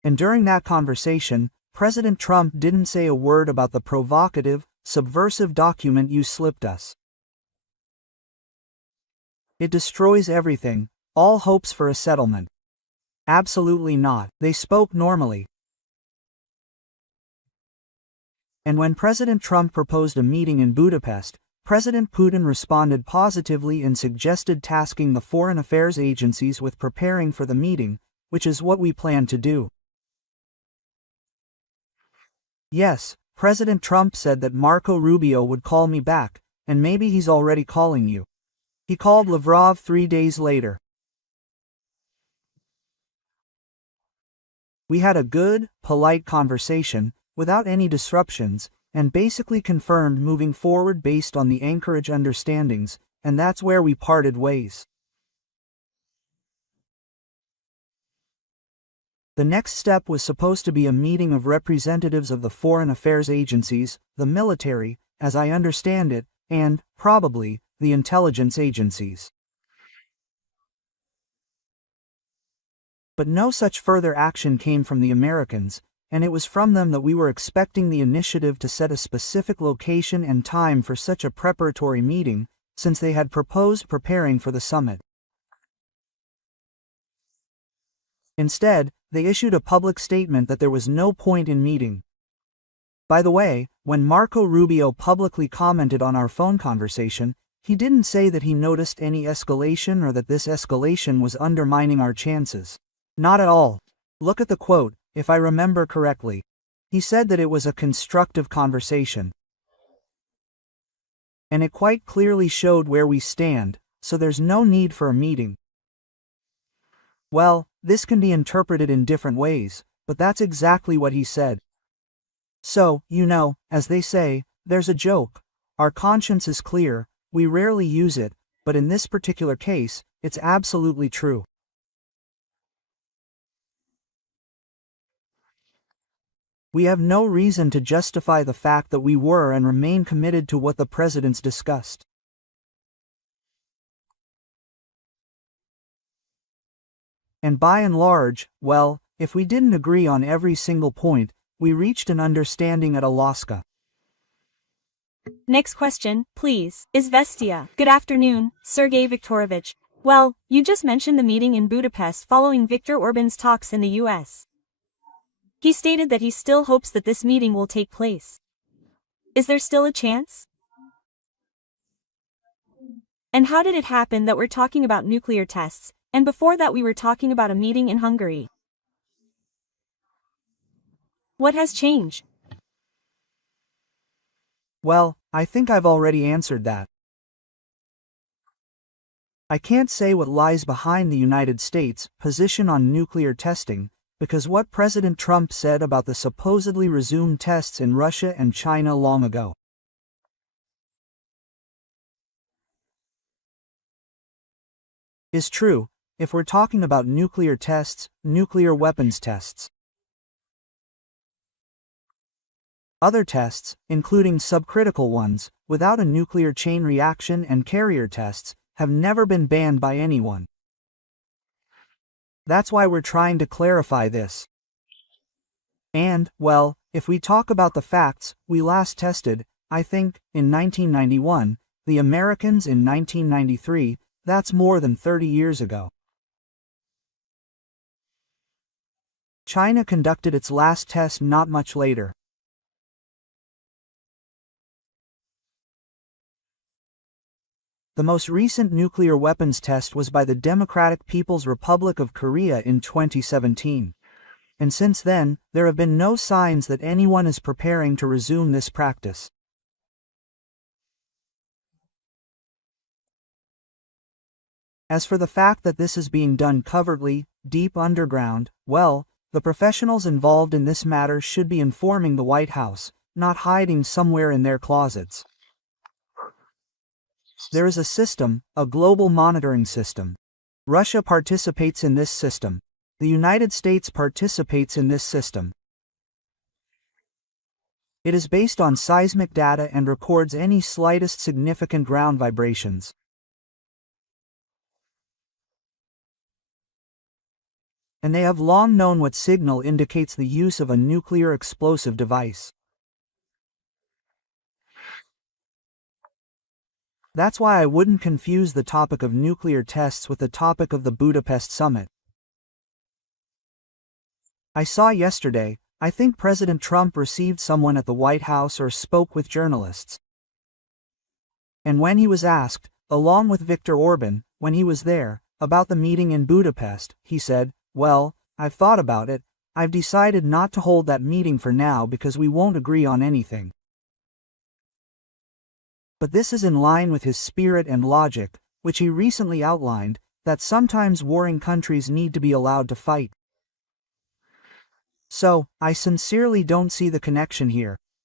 And during that conversation, President Trump didn't say a word about the provocative, subversive document you slipped us. It destroys everything, all hopes for a settlement. Absolutely not. They spoke normally. And when President Trump proposed a meeting in Budapest, President Putin responded positively and suggested tasking the foreign affairs agencies with preparing for the meeting, which is what we plan to do. Yes, President Trump said that Marco Rubio would call me back, and maybe he's already calling you. He called Lavrov 3 days later. We had a good, polite conversation, without any disruptions, and basically confirmed moving forward based on the Anchorage understandings, and that's where we parted ways. The next step was supposed to be a meeting of representatives of the foreign affairs agencies, the military, as I understand it, and, probably, the intelligence agencies. But no such further action came from the Americans, and it was from them that we were expecting the initiative to set a specific location and time for such a preparatory meeting, since they had proposed preparing for the summit. Instead, they issued a public statement that there was no point in meeting. By the way, when Marco Rubio publicly commented on our phone conversation, he didn't say that he noticed any escalation or that this escalation was undermining our chances. Not at all. Look at the quote, if I remember correctly. He said that it was a constructive conversation. And it quite clearly showed where we stand, so there's no need for a meeting. Well, this can be interpreted in different ways, but that's exactly what he said. So, as they say, there's a joke. Our conscience is clear, we rarely use it, but in this particular case, it's absolutely true. We have no reason to justify the fact that we were and remain committed to what the presidents discussed. And by and large, well, if we didn't agree on every single point, we reached an understanding at Alaska. Next question, please. Izvestia. Good afternoon, Sergei Viktorovich. Well, you just mentioned the meeting in Budapest following Viktor Orban's talks in the US. He stated that he still hopes that this meeting will take place. Is there still a chance? And how did it happen that we're talking about nuclear tests, and before that we were talking about a meeting in Hungary? What has changed? Well, I think I've already answered that. I can't say what lies behind the United States' position on nuclear testing, because what President Trump said about the supposedly resumed tests in Russia and China long ago. Is true, if we're talking about nuclear tests, nuclear weapons tests. Other tests, including subcritical ones, without a nuclear chain reaction and carrier tests, have never been banned by anyone. That's why we're trying to clarify this. And, well, if we talk about the facts, we last tested, I think, in 1991, the Americans in 1993, that's more than 30 years ago. China conducted its last test not much later. The most recent nuclear weapons test was by the Democratic People's Republic of Korea in 2017. And since then, there have been no signs that anyone is preparing to resume this practice. As for the fact that this is being done covertly, deep underground, well, the professionals involved in this matter should be informing the White House, not hiding somewhere in their closets. There is a system, a global monitoring system. Russia participates in this system. The United States participates in this system. It is based on seismic data and records any slightest significant ground vibrations. and they have long known what signal indicates the use of a nuclear explosive device. That's why I wouldn't confuse the topic of nuclear tests with the topic of the Budapest summit. I saw yesterday, I think President Trump received someone at the White House or spoke with journalists. And when he was asked, along with Viktor Orban, when he was there, about the meeting in Budapest, he said, "Well, I've thought about it, I've decided not to hold that meeting for now because we won't agree on anything." But this is in line with his spirit and logic, which he recently outlined, that sometimes warring countries need to be allowed to fight. So, I sincerely don't see the connection here.